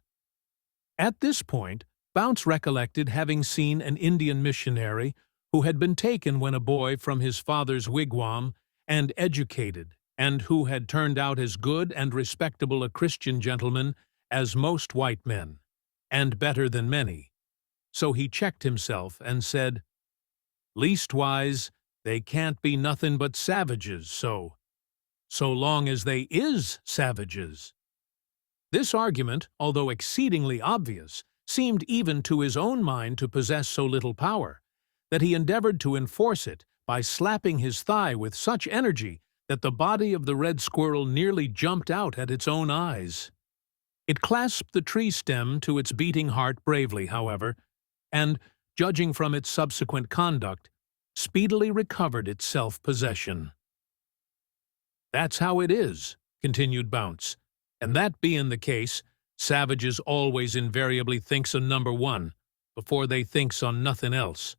At this point, Bounce recollected having seen an Indian missionary who had been taken when a boy from his father's wigwam and educated, and who had turned out as good and respectable a Christian gentleman as most white men, and better than many. So he checked himself and said, "Leastwise, they can't be nothing but savages, so long as they is savages." This argument, although exceedingly obvious, seemed even to his own mind to possess so little power, that he endeavored to enforce it by slapping his thigh with such energy that the body of the red squirrel nearly jumped out at its own eyes. It clasped the tree stem to its beating heart bravely, however, and, judging from its subsequent conduct, speedily recovered its self-possession. "That's how it is," continued Bounce, "and that bein' the case, savages always invariably thinks on number 1, before they thinks on nothing else.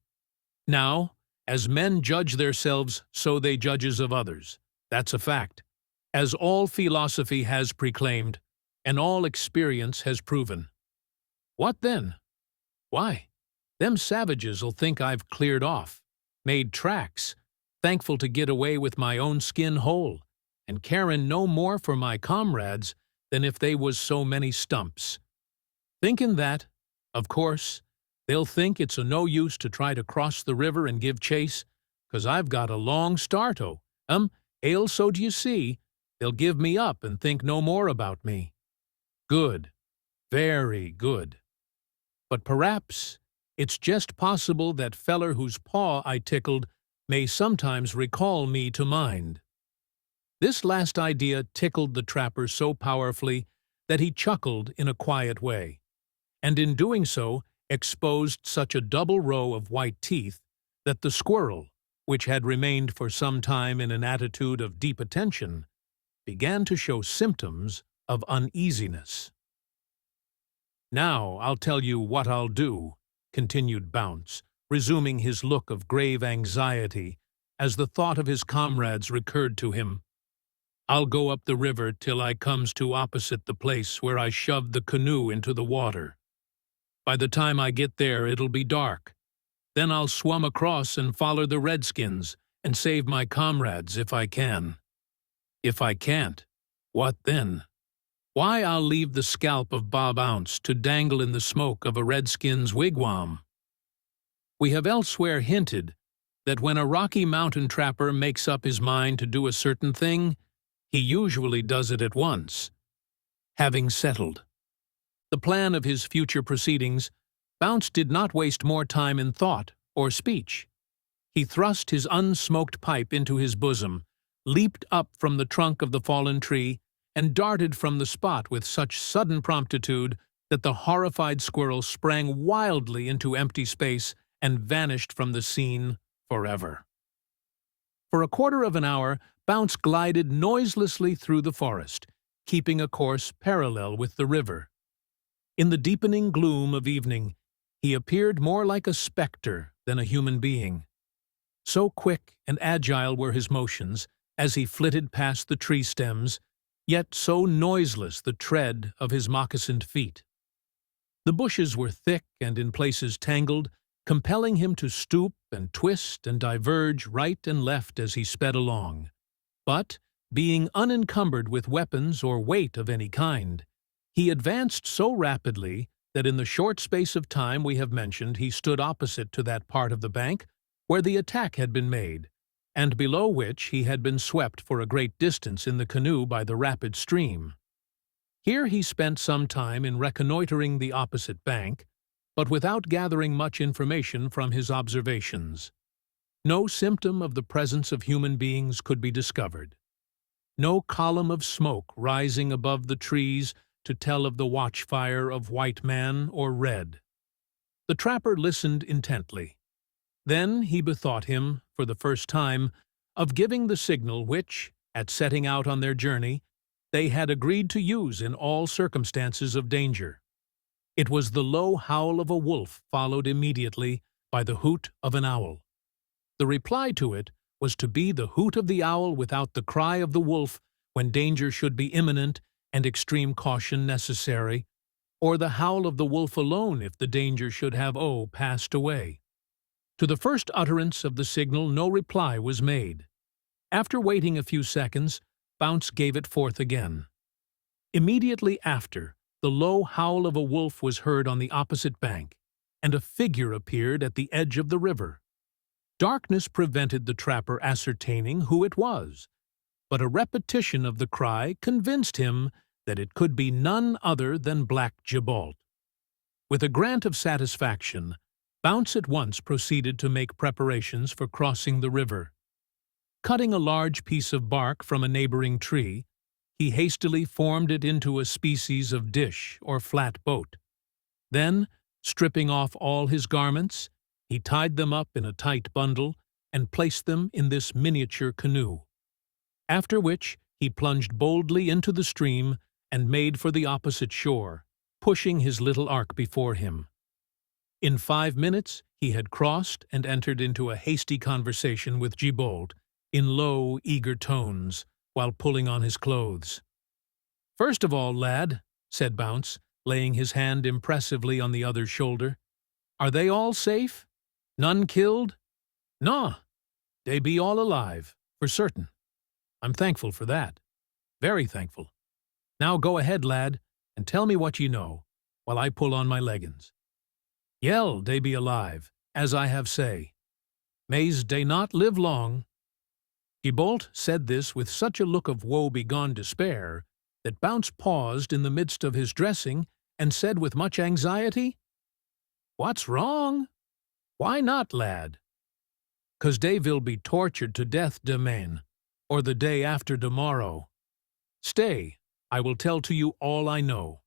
Now, as men judge theirselves, so they judges of others. That's a fact, as all philosophy has proclaimed, and all experience has proven. What then? Why, them savages'll think I've cleared off, made tracks, thankful to get away with my own skin whole, and carin' no more for my comrades than if they was so many stumps. Thinkin' that, of course, they'll think it's no use to try to cross the river and give chase, 'cause I've got a long start ale so do you see, they'll give me up and think no more about me. Good, very good. But perhaps it's just possible that feller whose paw I tickled may sometimes recall me to mind." This last idea tickled the trapper so powerfully that he chuckled in a quiet way, and in doing so exposed such a double row of white teeth that the squirrel, which had remained for some time in an attitude of deep attention, began to show symptoms of uneasiness. "Now I'll tell you what I'll do," continued Bounce, resuming his look of grave anxiety as the thought of his comrades recurred to him. "I'll go up the river till I comes to opposite the place where I shoved the canoe into the water. By the time I get there it'll be dark. Then I'll swum across and foller the redskins and save my comrades if I can. If I can't, what then? Why, I'll leave the scalp of Bob Ounce to dangle in the smoke of a redskin's wigwam." We have elsewhere hinted that when a Rocky Mountain trapper makes up his mind to do a certain thing, he usually does it at once. Having settled the plan of his future proceedings, Bounce did not waste more time in thought or speech. He thrust his unsmoked pipe into his bosom, leaped up from the trunk of the fallen tree, and darted from the spot with such sudden promptitude that the horrified squirrel sprang wildly into empty space and vanished from the scene forever. For a quarter of an hour, Bounce glided noiselessly through the forest, keeping a course parallel with the river. In the deepening gloom of evening, he appeared more like a spectre than a human being. So quick and agile were his motions, as he flitted past the tree stems, yet so noiseless the tread of his moccasined feet. The bushes were thick and in places tangled, compelling him to stoop and twist and diverge right and left as he sped along. But, being unencumbered with weapons or weight of any kind, he advanced so rapidly that in the short space of time we have mentioned he stood opposite to that part of the bank where the attack had been made, and below which he had been swept for a great distance in the canoe by the rapid stream. Here he spent some time in reconnoitering the opposite bank, but without gathering much information from his observations. No symptom of the presence of human beings could be discovered. No column of smoke rising above the trees to tell of the watchfire of white man or red. The trapper listened intently. Then he bethought him, for the first time, of giving the signal which, at setting out on their journey, they had agreed to use in all circumstances of danger. It was the low howl of a wolf followed immediately by the hoot of an owl. The reply to it was to be the hoot of the owl without the cry of the wolf when danger should be imminent and extreme caution necessary, or the howl of the wolf alone if the danger should have passed away. To the first utterance of the signal no reply was made. After waiting a few seconds, Bounce gave it forth again. Immediately after, the low howl of a wolf was heard on the opposite bank, and a figure appeared at the edge of the river. Darkness prevented the trapper ascertaining who it was, but a repetition of the cry convinced him that it could be none other than Black Gibault. With a grant of satisfaction, Bounce at once proceeded to make preparations for crossing the river. Cutting a large piece of bark from a neighboring tree, he hastily formed it into a species of dish or flat boat. Then, stripping off all his garments, he tied them up in a tight bundle and placed them in this miniature canoe. After which, he plunged boldly into the stream and made for the opposite shore, pushing his little ark before him. In 5 minutes, he had crossed and entered into a hasty conversation with Gibault, in low, eager tones, while pulling on his clothes. "First of all, lad," said Bounce, laying his hand impressively on the other's shoulder, "are they all safe? None killed?" "No, they be all alive, for certain. I'm thankful for that. Very thankful. Now go ahead, lad, and tell me what ye know, while I pull on my leggins." "Yell, they be alive, as I have say. Mays dey not live long." Gibault said this with such a look of woe-begone despair that Bounce paused in the midst of his dressing and said with much anxiety, "What's wrong?" "Why not, lad?" "'Cause dey will be tortured to death demain, or the day after tomorrow. Stay, I will tell to you all I know.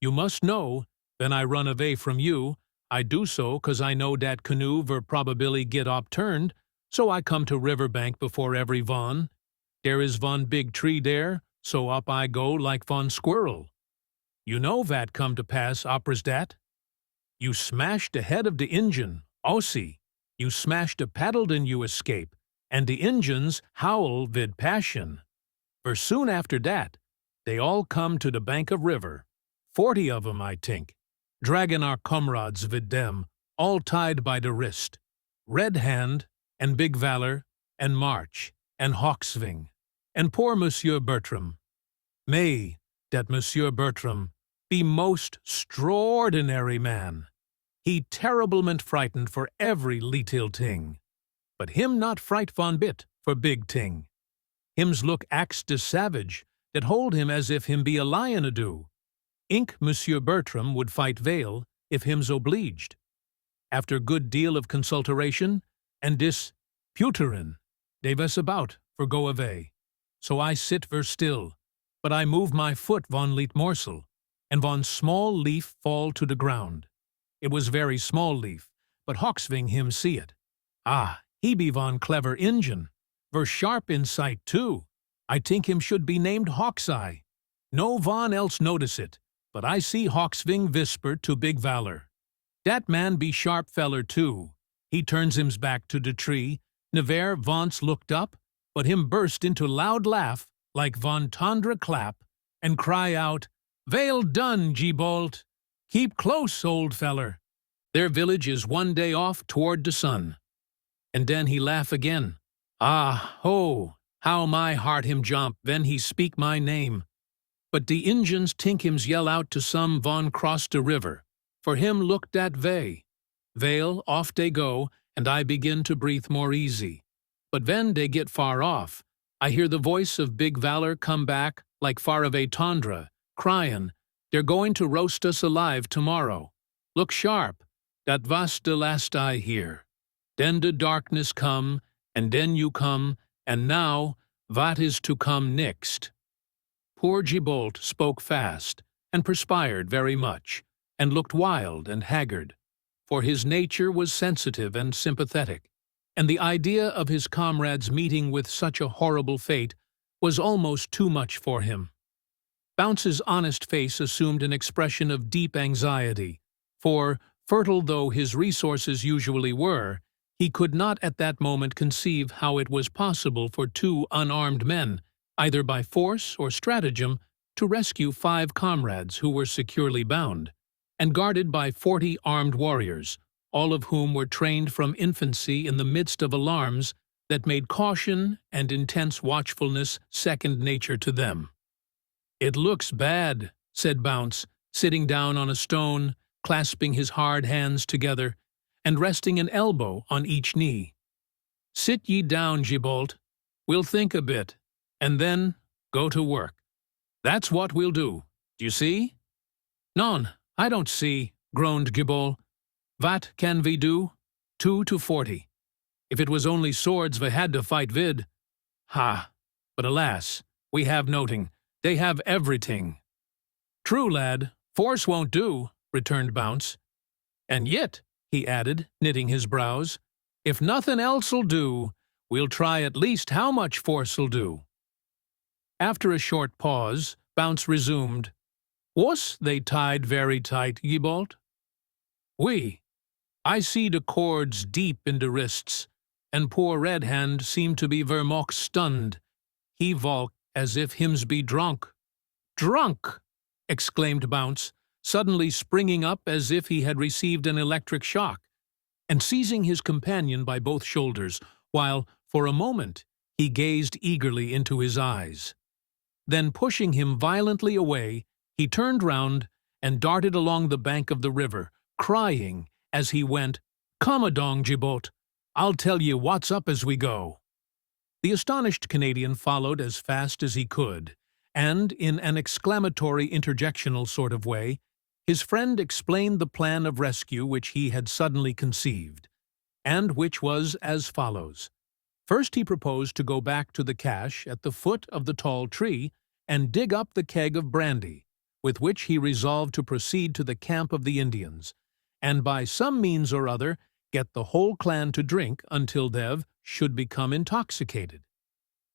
You must know, when I run away from you, I do so 'cause I know dat canoe ver probably get upturned, so I come to river bank before every von. There is von big tree there, so up I go like von squirrel. You know vat come to pass operas dat? You smash de head of de Injun, aussi. You smash de paddledon you escape, and de Injuns howl vid passion. For soon after dat, they all come to de bank of river, 40 of 'em, I tink, dragging our comrades vid dem, all tied by de wrist. Red Hand, and Big Valor, and March, and Hawkswing, and poor Monsieur Bertram. May dat Monsieur Bertram be most strordinary man. He terriblement frightened for every leetle ting, but him not fright von bit for big ting. Him's look acts de savage, that hold him as if him be a lion ado. Ink Monsieur Bertram would fight Vale, if him's obliged. After good deal of consulteration, and dis pewterin, they was about for go away. So I sit ver still, but I move my foot von leet morsel, and von small leaf fall to the ground. It was very small leaf, but Hawkswing him see it. Ah, he be von clever Injun, Ver sharp in sight, too. I think him should be named Hawkseye. No von else notice it, but I see Hawksving whisper to Big Valor. Dat man be sharp feller, too. He turns him's back to de tree. Never vonce looked up, but him burst into loud laugh, like von Tondra clap, and cry out, "Vail done, Gibault! Keep close, old feller. Their village is one day off toward de sun." And den he laugh again. Ah, ho, how my heart him jump ven he speak my name. But de Injuns tink hims yell out to some von cross de river, for him look dat vay. Vale, off dey go, and I begin to breathe more easy. But ven dey get far off, I hear the voice of Big Valor come back like far of a tundra, cryin', "They're going to roast us alive tomorrow. Look sharp, dat was de last I hear. Den de darkness come, and den you come, and now, what is to come next?" Poor Gibault spoke fast, and perspired very much, and looked wild and haggard, for his nature was sensitive and sympathetic, and the idea of his comrades meeting with such a horrible fate was almost too much for him. Bounce's honest face assumed an expression of deep anxiety, for, fertile though his resources usually were, he could not at that moment conceive how it was possible for two unarmed men, either by force or stratagem, to rescue 5 comrades who were securely bound, and guarded by 40 armed warriors, all of whom were trained from infancy in the midst of alarms that made caution and intense watchfulness second nature to them. "It looks bad," said Bounce, sitting down on a stone, clasping his hard hands together, and resting an elbow on each knee. "Sit ye down, Gibault. We'll think a bit, and then go to work. That's what we'll do. Do you see?" "Non, I don't see," groaned Gibault. "What can we do? 2 to 40. If it was only swords we had to fight vid. Ha! But alas, we have noting. They have everything." "True, lad. Force won't do," returned Bounce. "And yet," he added, knitting his brows, "if nothing else'll do, we'll try at least how much force'll do." After a short pause, Bounce resumed, "Was they tied very tight, Gibault?" "Oui. I see de cords deep in de wrists, and poor Red Hand seemed to be vermoch stunned. He valk as if hims be drunk." "Drunk!" exclaimed Bounce, suddenly springing up as if he had received an electric shock, and seizing his companion by both shoulders, while, for a moment, he gazed eagerly into his eyes. Then, pushing him violently away, he turned round and darted along the bank of the river, crying, as he went, "Come adong, Gibault. I'll tell ye what's up as we go." The astonished Canadian followed as fast as he could, and, in an exclamatory interjectional sort of way, his friend explained the plan of rescue which he had suddenly conceived, and which was as follows. First he proposed to go back to the cache at the foot of the tall tree and dig up the keg of brandy, with which he resolved to proceed to the camp of the Indians, and by some means or other get the whole clan to drink until they should become intoxicated.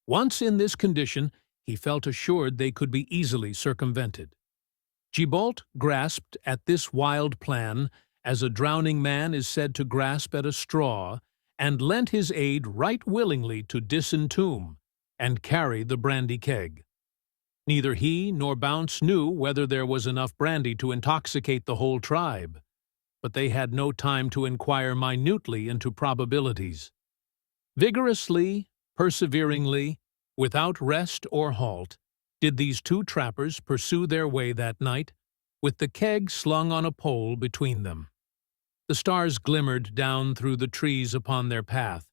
Once in this condition, he felt assured they could be easily circumvented. Gibault grasped at this wild plan, as a drowning man is said to grasp at a straw, and lent his aid right willingly to disentomb and carry the brandy keg. Neither he nor Bounce knew whether there was enough brandy to intoxicate the whole tribe, but they had no time to inquire minutely into probabilities. Vigorously, perseveringly, without rest or halt, did these 2 trappers pursue their way that night, with the keg slung on a pole between them. The stars glimmered down through the trees upon their path,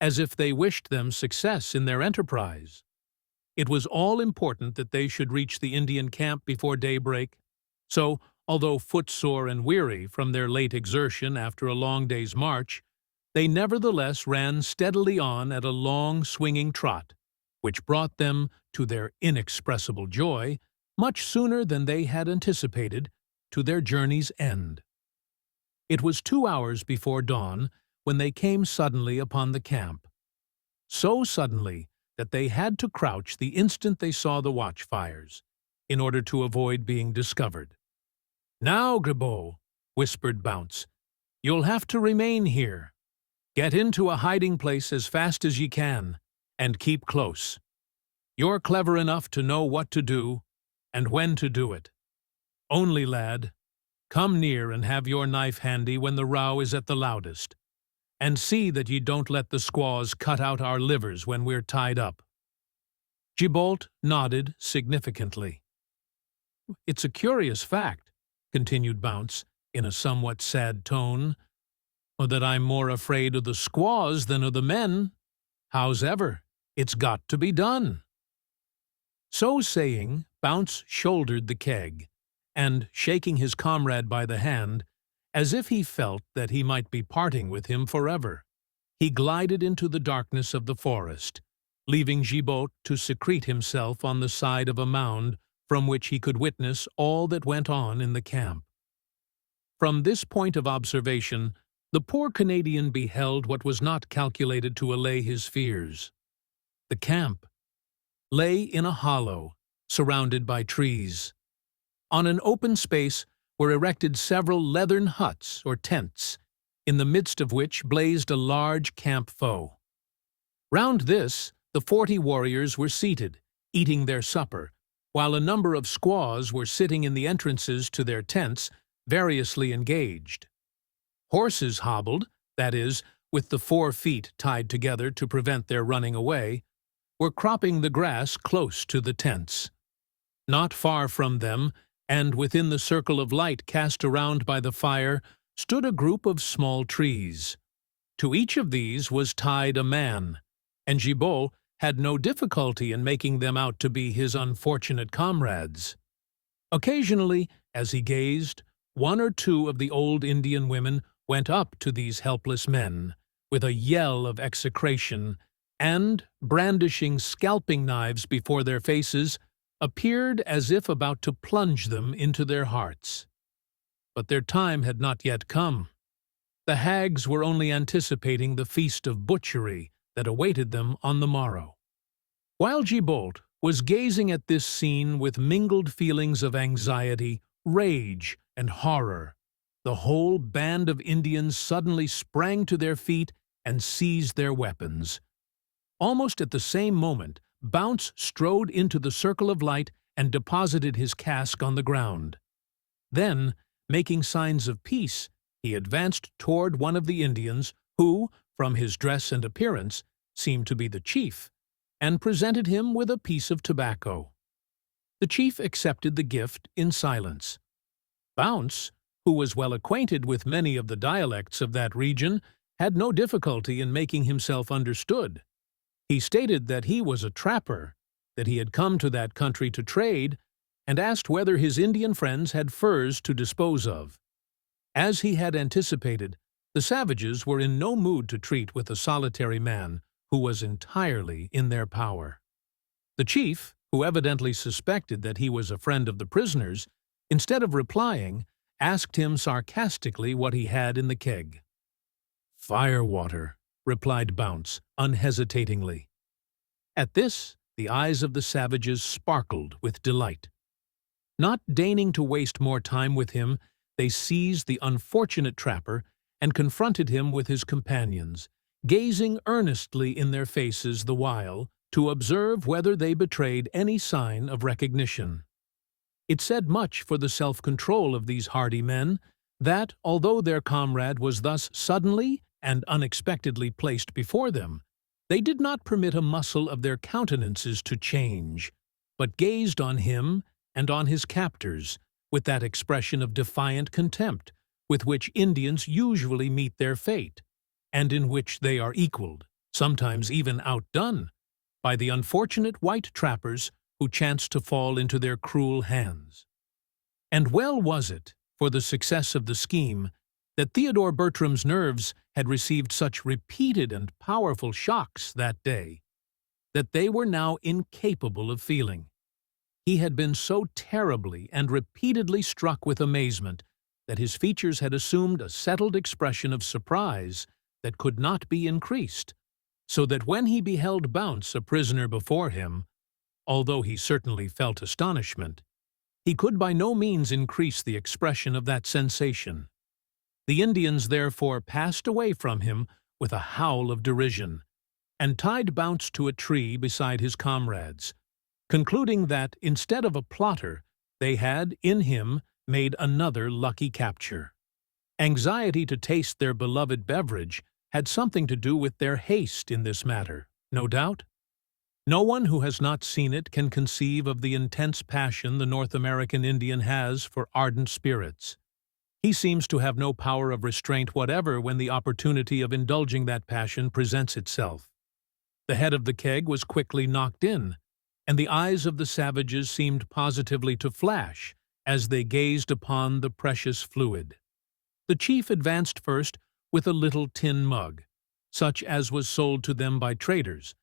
as if they wished them success in their enterprise. It was all important that they should reach the Indian camp before daybreak, so, although footsore and weary from their late exertion after a long day's march, they nevertheless ran steadily on at a long, swinging trot, which brought them, to their inexpressible joy, much sooner than they had anticipated, to their journey's end. It was 2 hours before dawn when they came suddenly upon the camp. so suddenly that they had to crouch the instant they saw the watchfires, in order to avoid being discovered. "Now, Gibault," whispered Bounce, "you'll have to remain here. Get into a hiding place as fast as ye can, and keep close. You're clever enough to know what to do, and when to do it. Only, lad, come near and have your knife handy when the row is at the loudest, and see that ye don't let the squaws cut out our livers when we're tied up." Gibault nodded significantly. "It's a curious fact," continued Bounce, in a somewhat sad tone, "that I'm more afraid of the squaws than of the men. Hows'ever, it's got to be done." So saying, Bounce shouldered the keg, and, shaking his comrade by the hand, as if he felt that he might be parting with him forever, he glided into the darkness of the forest, leaving Gibault to secrete himself on the side of a mound from which he could witness all that went on in the camp. From this point of observation, the poor Canadian beheld what was not calculated to allay his fears. The camp lay in a hollow, surrounded by trees. On an open space were erected several leathern huts or tents, in the midst of which blazed a large camp foe. Round this, the 40 warriors were seated, eating their supper, while a number of squaws were sitting in the entrances to their tents, variously engaged. Horses hobbled, that is, with the 4 feet tied together to prevent their running away, were cropping the grass close to the tents. Not far from them, and within the circle of light cast around by the fire, stood a group of small trees. To each of these was tied a man, and Gibault had no difficulty in making them out to be his unfortunate comrades. Occasionally, as he gazed, 1 or 2 of the old Indian women went up to these helpless men, with a yell of execration, and, brandishing scalping knives before their faces, appeared as if about to plunge them into their hearts. But their time had not yet come. The hags were only anticipating the feast of butchery that awaited them on the morrow. While Gibault was gazing at this scene with mingled feelings of anxiety, rage, and horror, the whole band of Indians suddenly sprang to their feet and seized their weapons. Almost at the same moment, Bounce strode into the circle of light and deposited his cask on the ground. Then, making signs of peace, he advanced toward one of the Indians, who, from his dress and appearance, seemed to be the chief, and presented him with a piece of tobacco. The chief accepted the gift in silence. Bounce, who was well acquainted with many of the dialects of that region, had no difficulty in making himself understood. He stated that he was a trapper, that he had come to that country to trade, and asked whether his Indian friends had furs to dispose of. As he had anticipated, the savages were in no mood to treat with a solitary man who was entirely in their power. The chief, who evidently suspected that he was a friend of the prisoners, instead of replying, asked him sarcastically what he had in the keg. "Firewater," replied Bounce, unhesitatingly. At this, the eyes of the savages sparkled with delight. Not deigning to waste more time with him, they seized the unfortunate trapper and confronted him with his companions, gazing earnestly in their faces the while to observe whether they betrayed any sign of recognition. It said much for the self-control of these hardy men that, although their comrade was thus suddenly and unexpectedly placed before them, they did not permit a muscle of their countenances to change, but gazed on him and on his captors with that expression of defiant contempt with which Indians usually meet their fate, and in which they are equaled, sometimes even outdone, by the unfortunate white trappers who chanced to fall into their cruel hands. And well was it, for the success of the scheme, that Theodore Bertram's nerves had received such repeated and powerful shocks that day, that they were now incapable of feeling. He had been so terribly and repeatedly struck with amazement that his features had assumed a settled expression of surprise that could not be increased, so that when he beheld Bounce a prisoner before him, although he certainly felt astonishment, he could by no means increase the expression of that sensation. The Indians therefore passed away from him with a howl of derision, and tied Bounce to a tree beside his comrades, concluding that, instead of a plotter, they had, in him, made another lucky capture. Anxiety to taste their beloved beverage had something to do with their haste in this matter, no doubt. No one who has not seen it can conceive of the intense passion the North American Indian has for ardent spirits. He seems to have no power of restraint whatever when the opportunity of indulging that passion presents itself. The head of the keg was quickly knocked in, and the eyes of the savages seemed positively to flash as they gazed upon the precious fluid. The chief advanced first with a little tin mug, such as was sold to them by traders,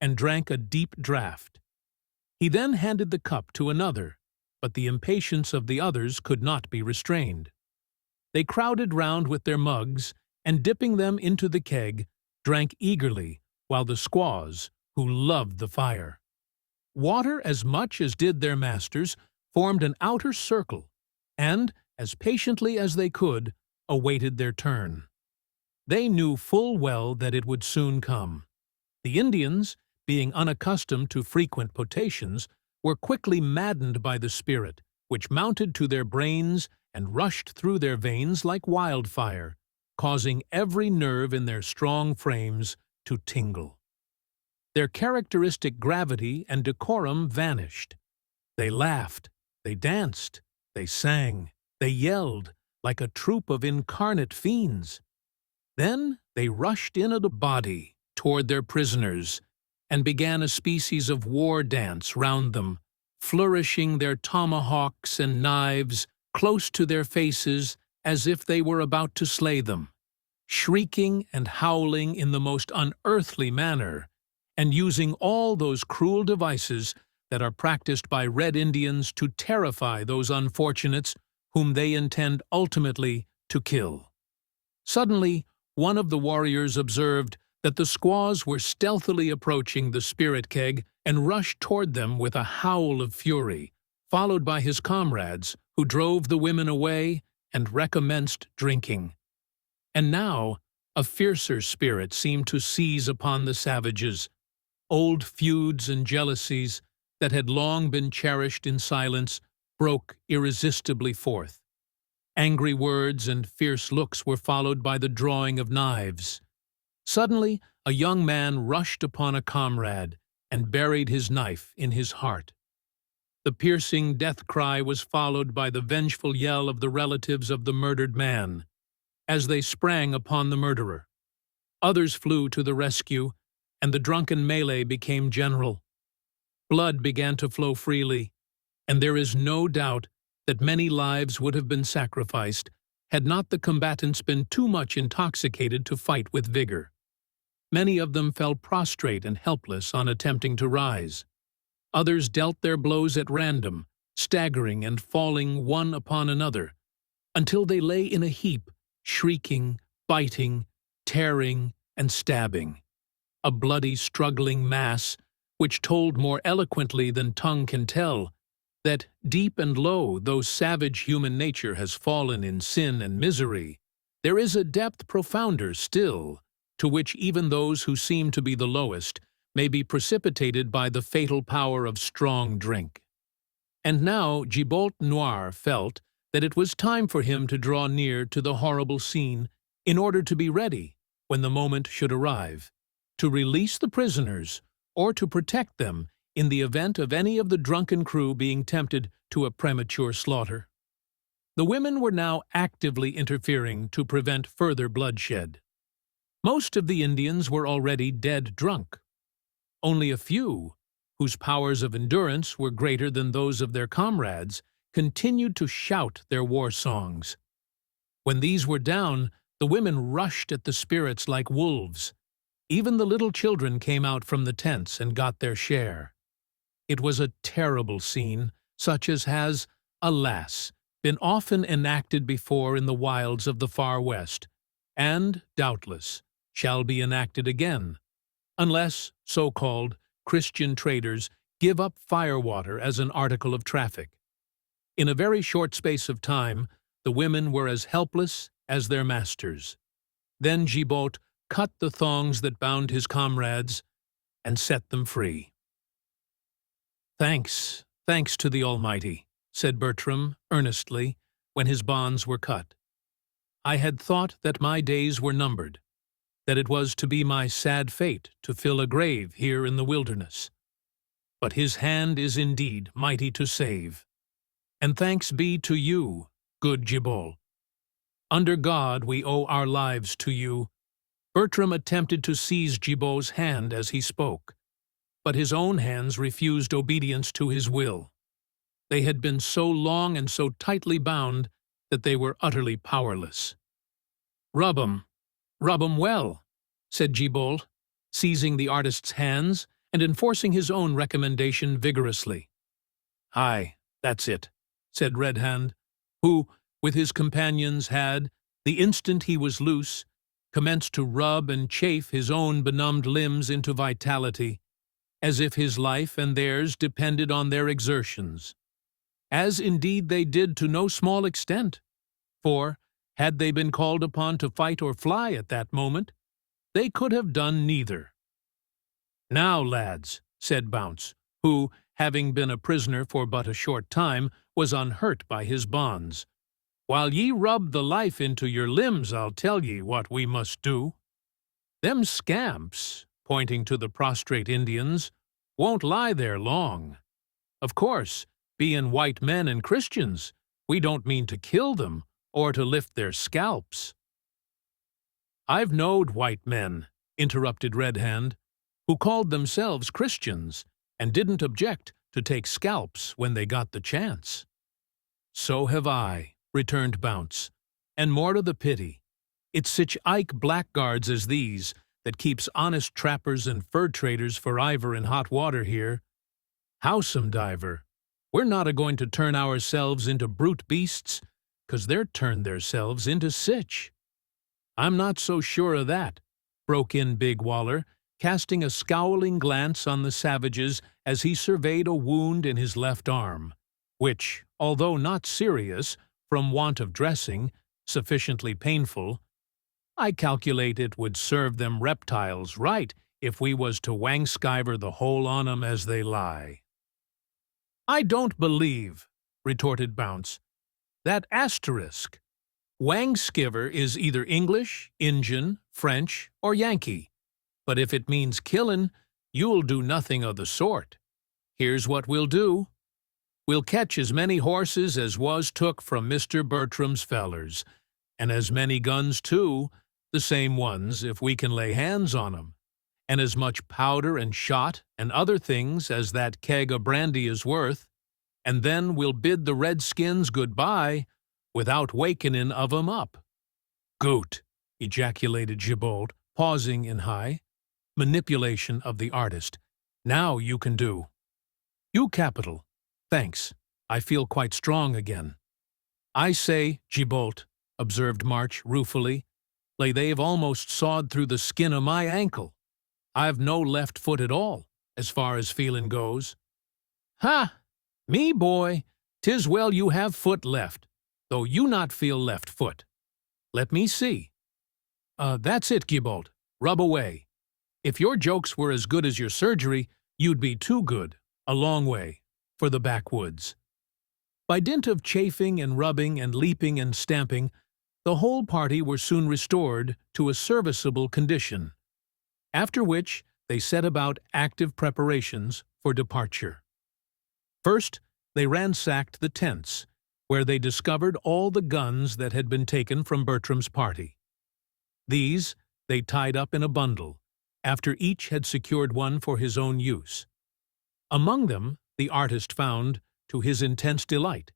and drank a deep draught. He then handed the cup to another, but the impatience of the others could not be restrained. They crowded round with their mugs, and dipping them into the keg, drank eagerly, while the squaws, who loved the fire, water as much as did their masters, formed an outer circle, and, as patiently as they could, awaited their turn. They knew full well that it would soon come. The Indians, being unaccustomed to frequent potations, were quickly maddened by the spirit, which mounted to their brains and rushed through their veins like wildfire, causing every nerve in their strong frames to tingle. Their characteristic gravity and decorum vanished. They laughed, they danced, they sang, they yelled, like a troop of incarnate fiends. Then they rushed in a body toward their prisoners, and began a species of war dance round them, flourishing their tomahawks and knives close to their faces as if they were about to slay them, shrieking and howling in the most unearthly manner, and using all those cruel devices that are practiced by Red Indians to terrify those unfortunates whom they intend ultimately to kill. Suddenly, one of the warriors observed that the squaws were stealthily approaching the spirit keg and rushed toward them with a howl of fury, followed by his comrades, who drove the women away and recommenced drinking. And now a fiercer spirit seemed to seize upon the savages. Old feuds and jealousies that had long been cherished in silence broke irresistibly forth. Angry words and fierce looks were followed by the drawing of knives. Suddenly, a young man rushed upon a comrade and buried his knife in his heart. The piercing death cry was followed by the vengeful yell of the relatives of the murdered man, as they sprang upon the murderer. Others flew to the rescue, and the drunken melee became general. Blood began to flow freely, and there is no doubt that many lives would have been sacrificed had not the combatants been too much intoxicated to fight with vigor. Many of them fell prostrate and helpless on attempting to rise. Others dealt their blows at random, staggering and falling one upon another, until they lay in a heap, shrieking, biting, tearing, and stabbing. A bloody, struggling mass, which told more eloquently than tongue can tell that, deep and low though savage human nature has fallen in sin and misery, there is a depth profounder still, to which even those who seem to be the lowest may be precipitated by the fatal power of strong drink. And now Gibault Noir felt that it was time for him to draw near to the horrible scene in order to be ready, when the moment should arrive, to release the prisoners or to protect them in the event of any of the drunken crew being tempted to a premature slaughter. The women were now actively interfering to prevent further bloodshed. Most of the Indians were already dead drunk. Only a few, whose powers of endurance were greater than those of their comrades, continued to shout their war songs. When these were down, the women rushed at the spirits like wolves. Even the little children came out from the tents and got their share. It was a terrible scene, such as has, alas, been often enacted before in the wilds of the far west, and, doubtless, shall be enacted again. unless so-called Christian traders give up firewater as an article of traffic. In a very short space of time, the women were as helpless as their masters. Then Gibault cut the thongs that bound his comrades and set them free. "Thanks, thanks to the Almighty," said Bertram earnestly when his bonds were cut. "I had thought that my days were numbered, that it was to be my sad fate to fill a grave here in the wilderness. But his hand is indeed mighty to save. And thanks be to you, good Gibault. Under God we owe our lives to you." Bertram attempted to seize Gibault's hand as he spoke, but his own hands refused obedience to his will. They had been so long and so tightly bound that they were utterly powerless. Rub 'em well," said Gibault, seizing the artist's hands and enforcing his own recommendation vigorously. "Aye, that's it," said Red Hand, who, with his companions, had, the instant he was loose, commenced to rub and chafe his own benumbed limbs into vitality, as if his life and theirs depended on their exertions. As indeed they did to no small extent, for, had they been called upon to fight or fly at that moment, they could have done neither. "Now, lads," said Bounce, who, having been a prisoner for but a short time, was unhurt by his bonds, "while ye rub the life into your limbs, I'll tell ye what we must do. Them scamps," pointing to the prostrate Indians, "won't lie there long. Of course, bein' white men and Christians, we don't mean to kill them or to lift their scalps." "I've knowed white men," interrupted Red Hand, "who called themselves Christians and didn't object to take scalps when they got the chance." "So have I," returned Bounce, "and more to the pity. It's sich Ike blackguards as these that keeps honest trappers and fur traders for iver in hot water here. Howsomedever, we're not a-going to turn ourselves into brute beasts, 'cause they're turned theirselves into sich." "I'm not so sure o' that," broke in Big Waller, casting a scowling glance on the savages as he surveyed a wound in his left arm, which, although not serious, from want of dressing, sufficiently painful, "I calculate it would serve them reptiles right if we was to wangskiver the whole on 'em as they lie." "I don't believe," retorted Bounce, "that asterisk. Wangskiver is either English, Injun, French, or Yankee, but if it means killin', you'll do nothing of the sort. Here's what we'll do. We'll catch as many horses as was took from Mr. Bertram's fellers, and as many guns too, the same ones if we can lay hands on 'em, and as much powder and shot and other things as that keg o' brandy is worth, and then we'll bid the redskins good-bye without wakenin' of 'em up." "Goot!" ejaculated Gibault, pausing in high manipulation of the artist. "Now you can do." "You capital. Thanks. I feel quite strong again." "I say, Gibault," observed March ruefully, "like they've almost sawed through the skin o' my ankle. I've no left foot at all, as far as feelin' goes." "Ha! Me boy, 'tis well you have foot left, though you not feel left foot. Let me see. That's it, Gibault. Rub away. If your jokes were as good as your surgery, you'd be too good, a long way, for the backwoods." By dint of chafing and rubbing and leaping and stamping, the whole party were soon restored to a serviceable condition, after which they set about active preparations for departure. First, they ransacked the tents, where they discovered all the guns that had been taken from Bertram's party. These they tied up in a bundle, after each had secured one for his own use. Among them the artist found, to his intense delight,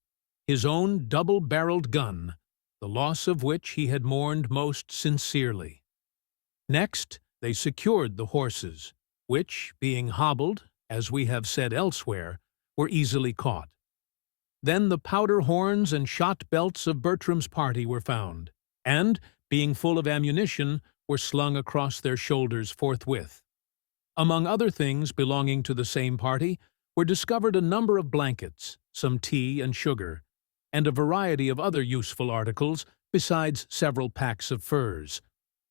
his own double-barreled gun, the loss of which he had mourned most sincerely. Next, they secured the horses, which, being hobbled, as we have said elsewhere, were easily caught. Then the powder horns and shot belts of Bertram's party were found, and, being full of ammunition, were slung across their shoulders forthwith. Among other things belonging to the same party were discovered a number of blankets, some tea and sugar, and a variety of other useful articles besides several packs of furs,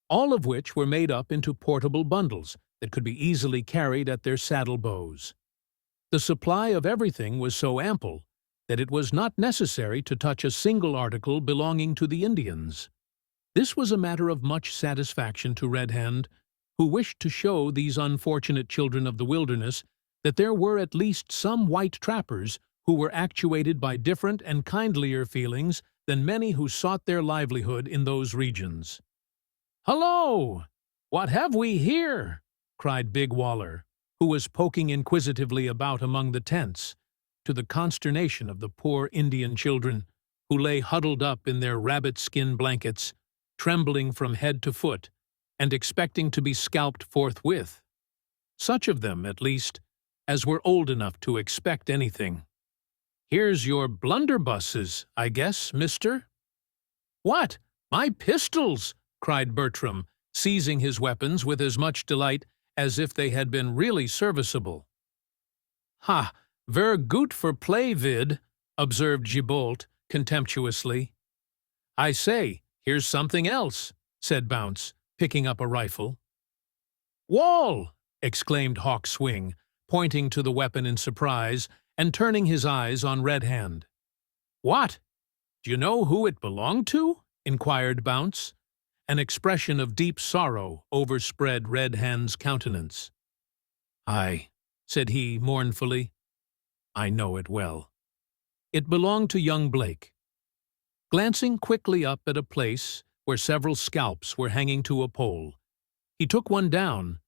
all of which were made up into portable bundles that could be easily carried at their saddle bows. The supply of everything was so ample that it was not necessary to touch a single article belonging to the Indians. This was a matter of much satisfaction to Red Hand, who wished to show these unfortunate children of the wilderness that there were at least some white trappers who were actuated by different and kindlier feelings than many who sought their livelihood in those regions. "Hullo! What have we here?" cried Big Waller, who was poking inquisitively about among the tents, to the consternation of the poor Indian children, who lay huddled up in their rabbit-skin blankets, trembling from head to foot, and expecting to be scalped forthwith. Such of them, at least, as were old enough to expect anything. "Here's your blunderbusses, I guess, mister." "What? My pistols!" cried Bertram, seizing his weapons with as much delight as if they had been really serviceable. "Ha! Ver goot for play, vid," observed Gibault contemptuously. "I say, here's something else," said Bounce, picking up a rifle. "Wall!" exclaimed Hawk Swing, pointing to the weapon in surprise and turning his eyes on Red Hand. "What? Do you know who it belonged to?" inquired Bounce. An expression of deep sorrow overspread Red Hand's countenance. "Aye," said he mournfully, "I know it well. It belonged to young Blake." Glancing quickly up at a place where several scalps were hanging to a pole, he took one down,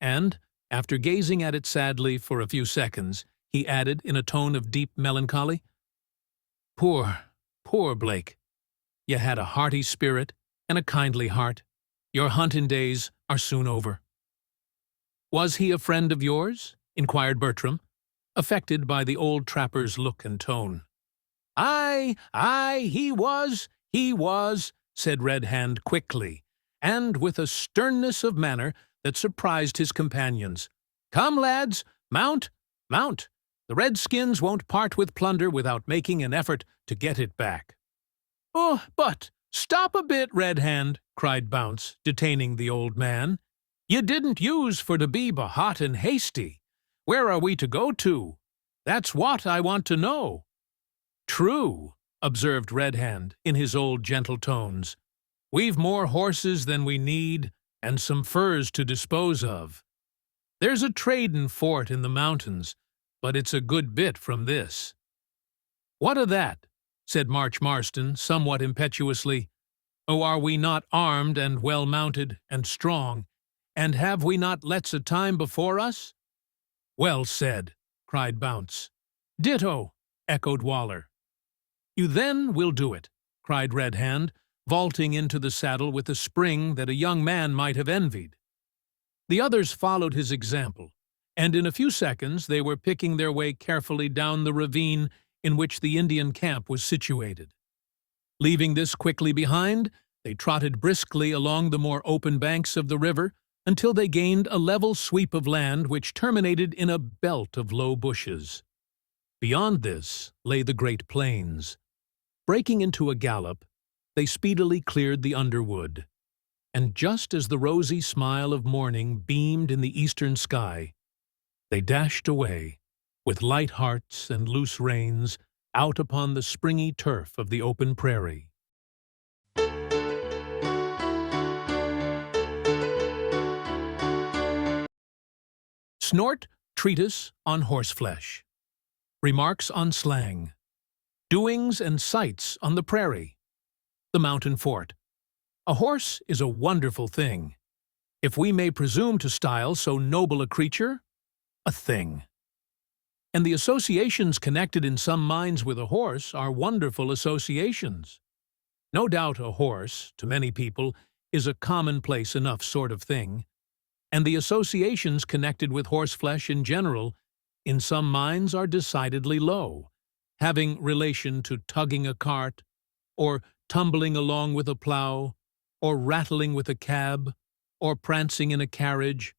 and, after gazing at it sadly for a few seconds, he added in a tone of deep melancholy, "Poor, poor Blake! You had a hearty spirit and a kindly heart. Your hunting days are soon over." "Was he a friend of yours?" inquired Bertram, affected by the old trapper's look and tone. "Aye, aye, he was, said Red Hand quickly, and with a sternness of manner that surprised his companions. "Come, lads, mount, mount. The redskins won't part with plunder without making an effort to get it back." "Oh, but stop a bit, Red Hand," cried Bounce, detaining the old man. "You didn't use for to be hot and hasty. Where are we to go to? That's what I want to know." "True," observed Red Hand in his old gentle tones. "We've more horses than we need, and some furs to dispose of. There's a tradin' fort in the mountains, but it's a good bit from this." "What o' that?" said Marston somewhat impetuously. "Oh, are we not armed and well mounted and strong, and have we not lots of time before us?" "Well said," cried Bounce. "Ditto," echoed Waller. "You then will do it," cried Red Hand, vaulting into the saddle with a spring that a young man might have envied. The others followed his example, and in a few seconds they were picking their way carefully down the ravine in which the Indian camp was situated. Leaving this quickly behind, they trotted briskly along the more open banks of the river until they gained a level sweep of land which terminated in a belt of low bushes. Beyond this lay the Great Plains. Breaking into a gallop, they speedily cleared the underwood, and just as the rosy smile of morning beamed in the eastern sky, they dashed away, with light hearts and loose reins, out upon the springy turf of the open prairie. Snort Treatise on Horseflesh. Remarks on Slang. Doings and Sights on the Prairie. The Mountain Fort. A horse is a wonderful thing. If we may presume to style so noble a creature, a thing. And the associations connected in some minds with a horse are wonderful associations. No doubt a horse, to many people, is a commonplace enough sort of thing, and the associations connected with horseflesh in general, in some minds, are decidedly low, having relation to tugging a cart, or tumbling along with a plough, or rattling with a cab, or prancing in a carriage,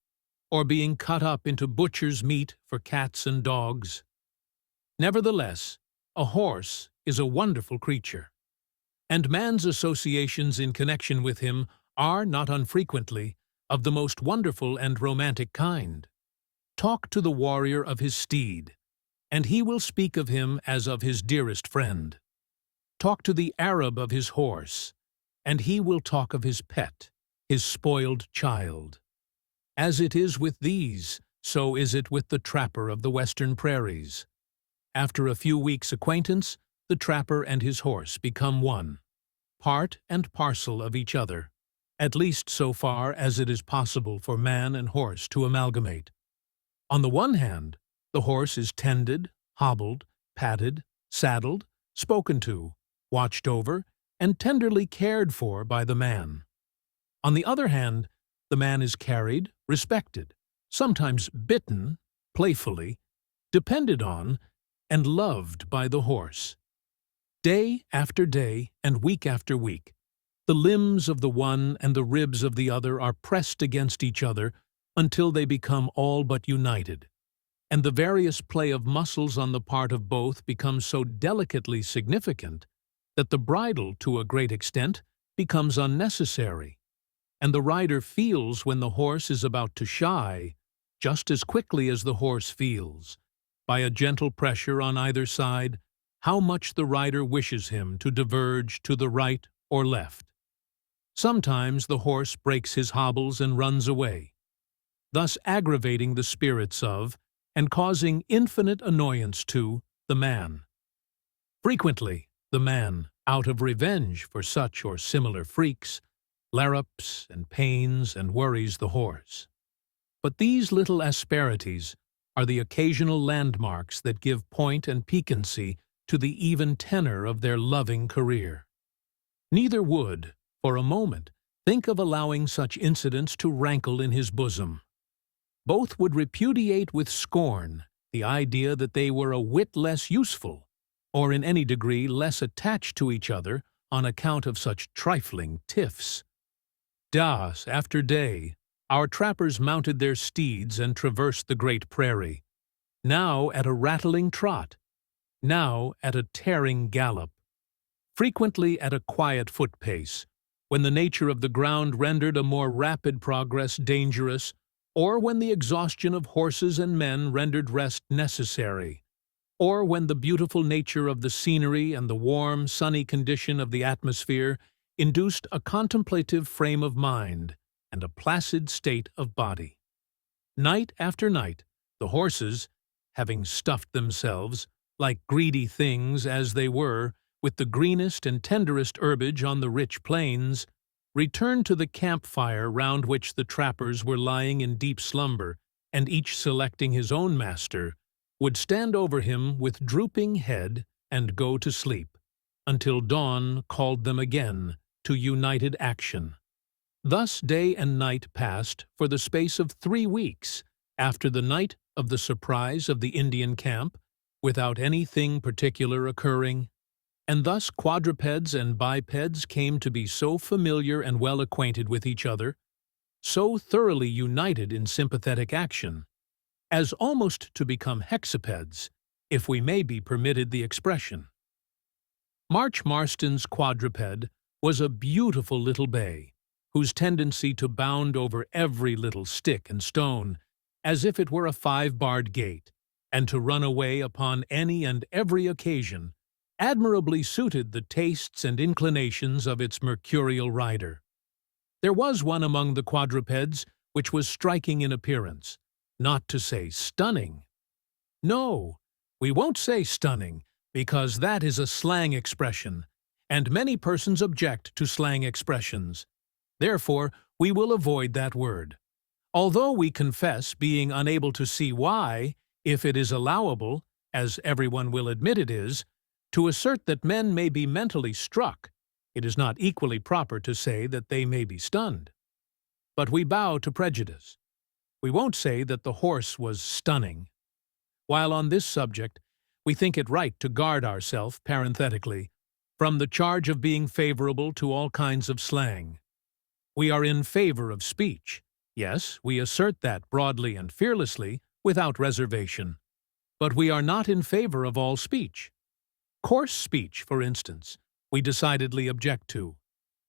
or being cut up into butcher's meat for cats and dogs. Nevertheless, a horse is a wonderful creature, and man's associations in connection with him are, not unfrequently, of the most wonderful and romantic kind. Talk to the warrior of his steed, and he will speak of him as of his dearest friend. Talk to the Arab of his horse, and he will talk of his pet, his spoiled child. As it is with these, so is it with the trapper of the western prairies. After a few weeks' acquaintance, the trapper and his horse become one, part and parcel of each other, at least so far as it is possible for man and horse to amalgamate. On the one hand, the horse is tended, hobbled, patted, saddled, spoken to, watched over, and tenderly cared for by the man. On the other hand, the man is carried, respected, sometimes bitten, playfully, depended on, and loved by the horse. Day after day and week after week, the limbs of the one and the ribs of the other are pressed against each other until they become all but united, and the various play of muscles on the part of both becomes so delicately significant that the bridle, to a great extent, becomes unnecessary, and the rider feels when the horse is about to shy, just as quickly as the horse feels, by a gentle pressure on either side, how much the rider wishes him to diverge to the right or left. Sometimes the horse breaks his hobbles and runs away, thus aggravating the spirits of, and causing infinite annoyance to, the man. Frequently, the man, out of revenge for such or similar freaks, larrups and pains and worries the horse. But these little asperities are the occasional landmarks that give point and piquancy to the even tenor of their loving career. Neither would, for a moment, think of allowing such incidents to rankle in his bosom. Both would repudiate with scorn the idea that they were a whit less useful, or in any degree less attached to each other on account of such trifling tiffs. Das after day, our trappers mounted their steeds and traversed the Great Prairie, now at a rattling trot, now at a tearing gallop, frequently at a quiet foot pace, when the nature of the ground rendered a more rapid progress dangerous, or when the exhaustion of horses and men rendered rest necessary, or when the beautiful nature of the scenery and the warm, sunny condition of the atmosphere induced a contemplative frame of mind and a placid state of body. Night after night, the horses, having stuffed themselves, like greedy things as they were, with the greenest and tenderest herbage on the rich plains, returned to the campfire round which the trappers were lying in deep slumber, and each selecting his own master, would stand over him with drooping head and go to sleep, until dawn called them again to united action. Thus day and night passed for the space of 3 weeks after the night of the surprise of the Indian camp, without anything particular occurring, and thus quadrupeds and bipeds came to be so familiar and well acquainted with each other, so thoroughly united in sympathetic action, as almost to become hexapeds, if we may be permitted the expression. March Marston's quadruped was a beautiful little bay, whose tendency to bound over every little stick and stone, as if it were a 5-barred gate, and to run away upon any and every occasion, admirably suited the tastes and inclinations of its mercurial rider. There was one among the quadrupeds which was striking in appearance, not to say stunning. No, we won't say stunning, because that is a slang expression, and many persons object to slang expressions. Therefore, we will avoid that word, although we confess being unable to see why, if it is allowable, as everyone will admit it is, to assert that men may be mentally struck, it is not equally proper to say that they may be stunned. But we bow to prejudice. We won't say that the horse was stunning. While on this subject, we think it right to guard ourselves, parenthetically, from the charge of being favorable to all kinds of slang. We are in favor of speech, Yes, we assert that broadly and fearlessly, without reservation. But we are not in favor of all speech. Coarse speech, for instance, we decidedly object to.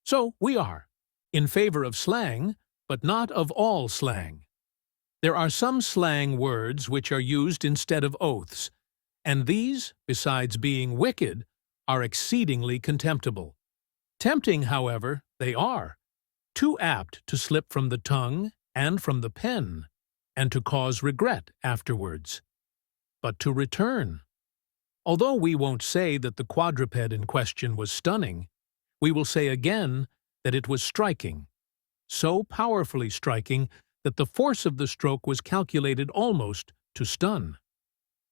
So we are in favor of slang, but not of all slang. There are some slang words which are used instead of oaths, and these, besides being wicked, are exceedingly contemptible. Tempting, however, they are, too apt to slip from the tongue and from the pen, and to cause regret afterwards. But to return. Although we won't say that the quadruped in question was stunning, we will say again that it was striking, so powerfully striking that the force of the stroke was calculated almost to stun.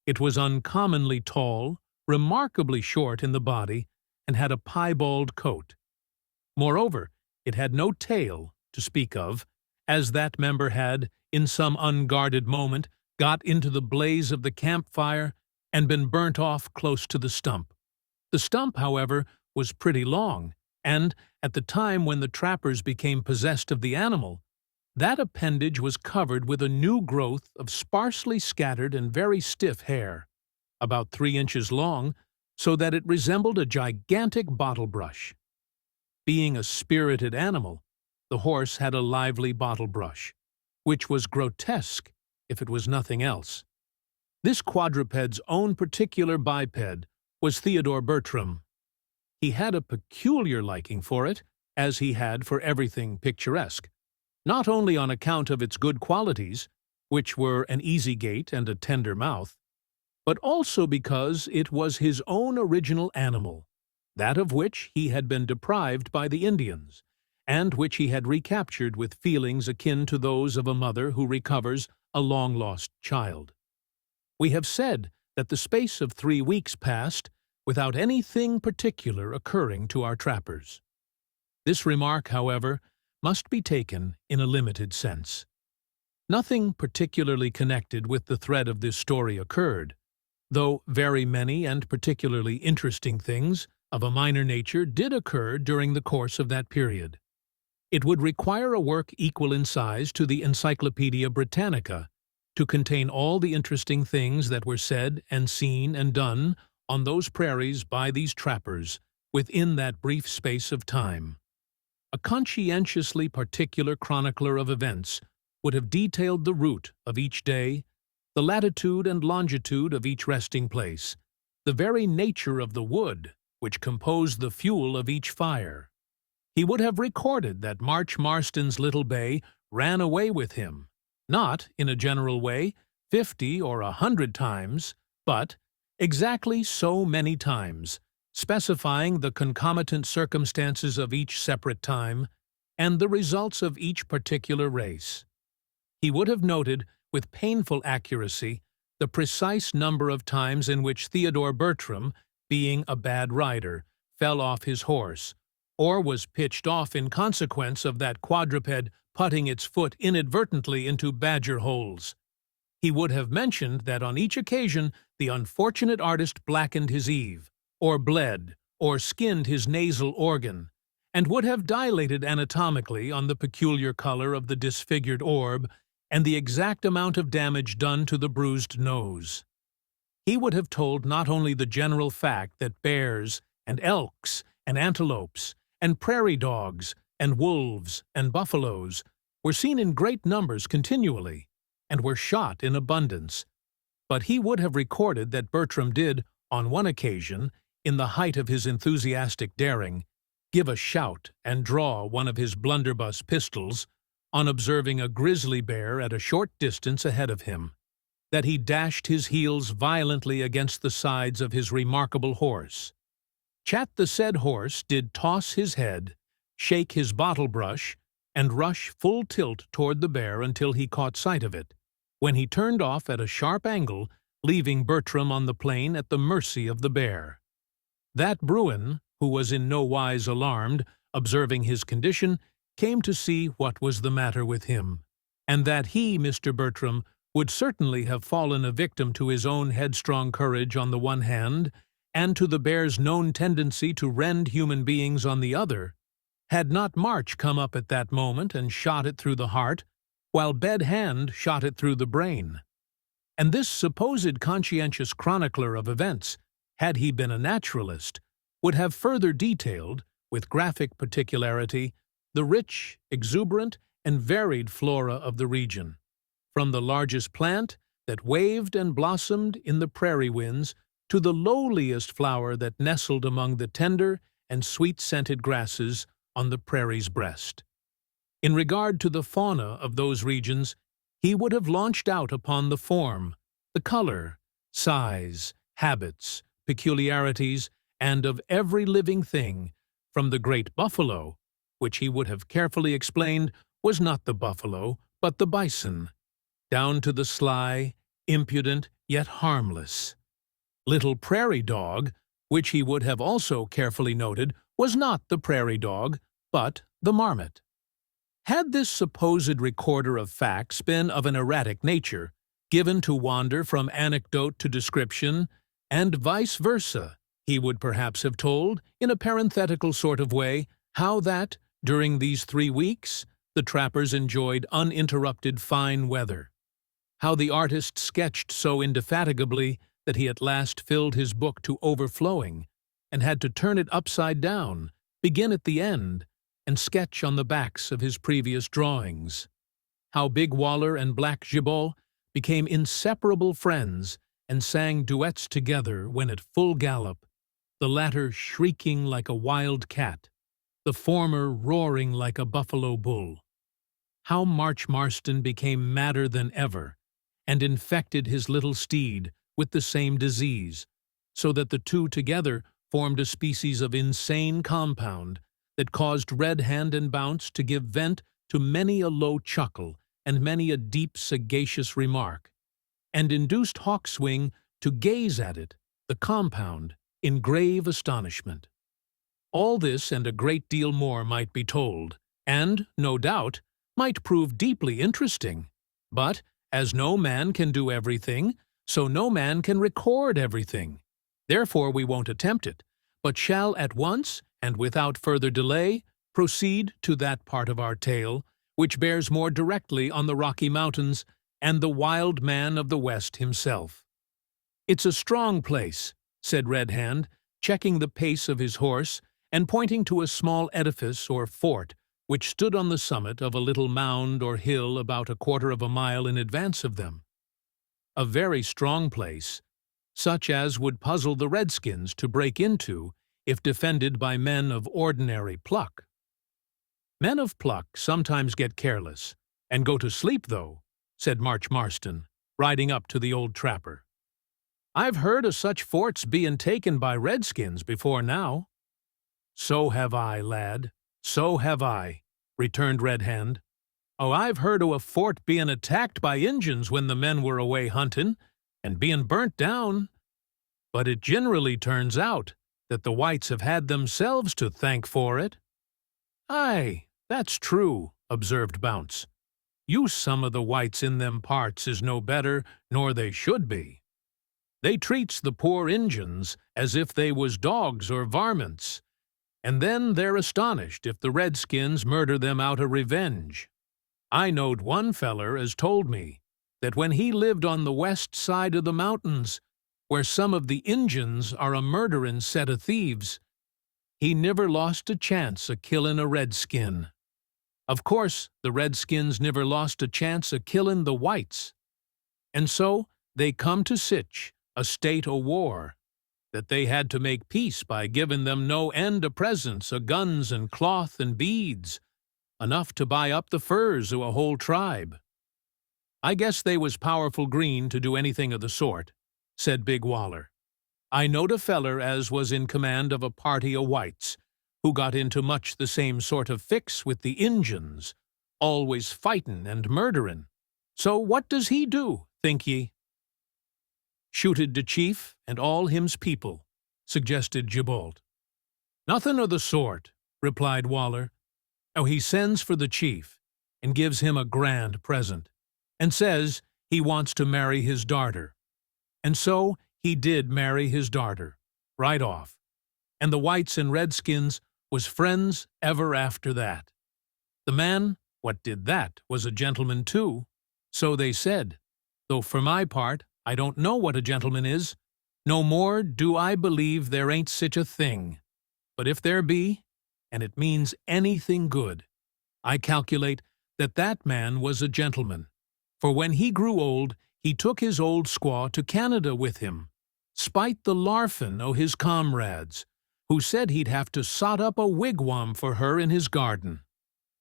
It was uncommonly tall, remarkably short in the body, and had a piebald coat. Moreover, it had no tail to speak of, as that member had, in some unguarded moment, got into the blaze of the campfire and been burnt off close to the stump. The stump, however, was pretty long, and, at the time when the trappers became possessed of the animal, that appendage was covered with a new growth of sparsely scattered and very stiff hair, about 3 inches long, so that it resembled a gigantic bottle brush. Being a spirited animal, the horse had a lively bottle brush, which was grotesque if it was nothing else. This quadruped's own particular biped was Theodore Bertram. He had a peculiar liking for it, as he had for everything picturesque, not only on account of its good qualities, which were an easy gait and a tender mouth, but also because it was his own original animal, that of which he had been deprived by the Indians, and which he had recaptured with feelings akin to those of a mother who recovers a long-lost child. We have said that the space of 3 weeks passed without anything particular occurring to our trappers. This remark, however, must be taken in a limited sense. Nothing particularly connected with the thread of this story occurred, though very many and particularly interesting things of a minor nature did occur during the course of that period. It would require a work equal in size to the Encyclopaedia Britannica to contain all the interesting things that were said and seen and done on those prairies by these trappers within that brief space of time. A conscientiously particular chronicler of events would have detailed the route of each day, the latitude and longitude of each resting place, the very nature of the wood which composed the fuel of each fire. He would have recorded that March Marston's little bay ran away with him, not, in a general way, 50 or 100 times, but exactly so many times, specifying the concomitant circumstances of each separate time and the results of each particular race. He would have noted, with painful accuracy, the precise number of times in which Theodore Bertram, being a bad rider, fell off his horse, or was pitched off in consequence of that quadruped putting its foot inadvertently into badger holes. He would have mentioned that on each occasion the unfortunate artist blackened his eave, or bled, or skinned his nasal organ, and would have dilated anatomically on the peculiar color of the disfigured orb and the exact amount of damage done to the bruised nose. He would have told not only the general fact that bears and elks and antelopes and prairie dogs and wolves and buffaloes were seen in great numbers continually, and were shot in abundance, but he would have recorded that Bertram did, on one occasion, in the height of his enthusiastic daring, give a shout and draw one of his blunderbuss pistols on observing a grizzly bear at a short distance ahead of him, that he dashed his heels violently against the sides of his remarkable horse. Chat the said horse did toss his head, shake his bottle brush, and rush full tilt toward the bear until he caught sight of it, when he turned off at a sharp angle, leaving Bertram on the plain at the mercy of the bear. That Bruin, who was in no wise alarmed, observing his condition, came to see what was the matter with him, and that he, Mr. Bertram, would certainly have fallen a victim to his own headstrong courage on the one hand, and to the bear's known tendency to rend human beings on the other, had not March come up at that moment and shot it through the heart, while bed hand shot it through the brain. And this supposed conscientious chronicler of events, had he been a naturalist, would have further detailed, with graphic particularity, the rich, exuberant, and varied flora of the region, from the largest plant that waved and blossomed in the prairie winds to the lowliest flower that nestled among the tender and sweet-scented grasses on the prairie's breast. In regard to the fauna of those regions, he would have launched out upon the form, the color, size, habits, peculiarities, and of every living thing, from the great buffalo, which he would have carefully explained was not the buffalo, but the bison, down to the sly, impudent, yet harmless little prairie dog, which he would have also carefully noted was not the prairie dog, but the marmot. Had this supposed recorder of facts been of an erratic nature, given to wander from anecdote to description, and vice versa, he would perhaps have told, in a parenthetical sort of way, how that, during these 3 weeks, the trappers enjoyed uninterrupted fine weather, how the artist sketched so indefatigably that he at last filled his book to overflowing, and had to turn it upside down, begin at the end, and sketch on the backs of his previous drawings, how Big Waller and Black Gibault became inseparable friends and sang duets together when at full gallop, the latter shrieking like a wild cat, the former roaring like a buffalo bull. How Marston became madder than ever, and infected his little steed with the same disease, so that the two together formed a species of insane compound that caused Red Hand and Bounce to give vent to many a low chuckle and many a deep, sagacious remark, and induced Hawkswing to gaze at it, the compound, in grave astonishment. All this and a great deal more might be told, and, no doubt, might prove deeply interesting. But, as no man can do everything, so no man can record everything. Therefore we won't attempt it, but shall at once, and without further delay, proceed to that part of our tale which bears more directly on the Rocky Mountains and the wild man of the West himself. "It's a strong place," said Red Hand, checking the pace of his horse and pointing to a small edifice or fort which stood on the summit of a little mound or hill about 1/4 of a mile in advance of them. A very strong place, such as would puzzle the redskins to break into if defended by men of ordinary pluck. "Men of pluck sometimes get careless, and go to sleep, though," said Marston, riding up to the old trapper. "I've heard of such forts being taken by redskins before now." "So have I, lad, so have I," returned Red Hand. "Oh, I've heard o' a fort being attacked by Injuns when the men were away hunting, and being burnt down. But it generally turns out that the whites have had themselves to thank for it." "Aye, that's true," observed Bounce. "You some of the whites in them parts is no better nor they should be. They treats the poor Injuns as if they was dogs or varmints, and then they're astonished if the redskins murder them out of revenge. I knowed one feller as told me that when he lived on the west side of the mountains, where some of the Injuns are a murderin' set of thieves, he niver lost a chance o' killin' a redskin. Of course, the redskins niver lost a chance o' killin' the whites, and so they come to sich a state o' war that they had to make peace by giving them no end o' presents o' guns and cloth and beads, enough to buy up the furs o' a whole tribe. I guess they was powerful green to do anything of the sort," said Big Waller. "I knowed a feller as was in command of a party o' whites, who got into much the same sort of fix with the Injuns, always fightin' and murderin'. So what does he do, think ye?" "Shooted de chief and all him's people," suggested Gibault. "Nothin' o' the sort," replied Waller. "Oh, he sends for the chief and gives him a grand present, and says he wants to marry his darter. And so he did marry his darter, right off, and the whites and redskins was friends ever after that. The man What did that was a gentleman too. So they said, though for my part, I don't know what a gentleman is. No more do I believe there ain't such a thing. But if there be, and it means anything good, I calculate that that man was a gentleman. For when he grew old, he took his old squaw to Canada with him, spite the larfin o' his comrades, who said he'd have to sot up a wigwam for her in his garden.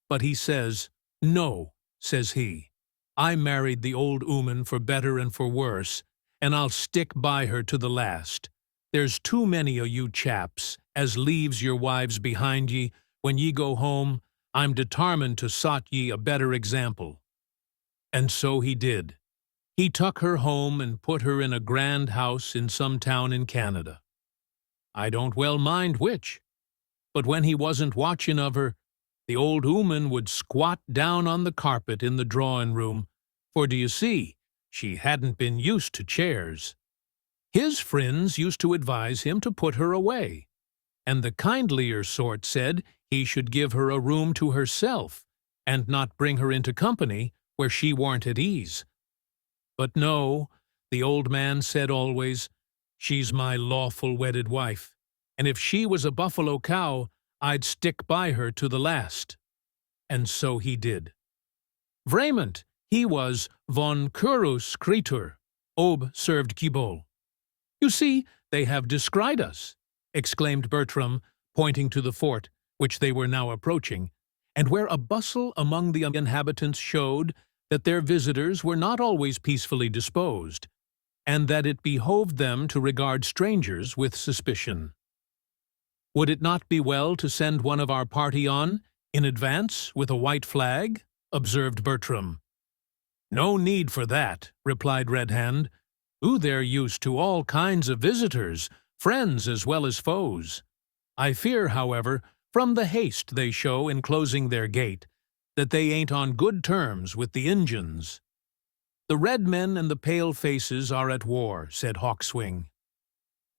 But he says, "No," says he, "I married the old 'ooman for better and for worse, and I'll stick by her to the last. There's too many o' you chaps as leaves your wives behind ye when ye go home. I'm detarmined to sot ye a better example." And so he did. He tuck her home and put her in a grand house in some town in Canada. I don't well mind which, but when he wasn't watchin' of her, the old 'ooman would squat down on the carpet in the drawing-room, for do you see, she hadn't been used to chairs. His friends used to advise him to put her away, and the kindlier sort said he should give her a room to herself, and not bring her into company where she warn't at ease. But no, the old man said always, "She's my lawful wedded wife, and if she was a buffalo cow, I'd stick by her to the last." And so he did. Vraiment, he was von curus creatur, ob served Gibault. "You see, they have descried us," exclaimed Bertram, pointing to the fort, which they were now approaching, and where a bustle among the inhabitants showed that their visitors were not always peacefully disposed, and that it behoved them to regard strangers with suspicion. "Would it not be well to send one of our party on, in advance, with a white flag?" observed Bertram. "No need for that," replied Red Hand. "They're used to all kinds of visitors, friends as well as foes. I fear, however, from the haste they show in closing their gate, that they ain't on good terms with the Injuns." "The red men and the pale faces are at war," said Hawkswing.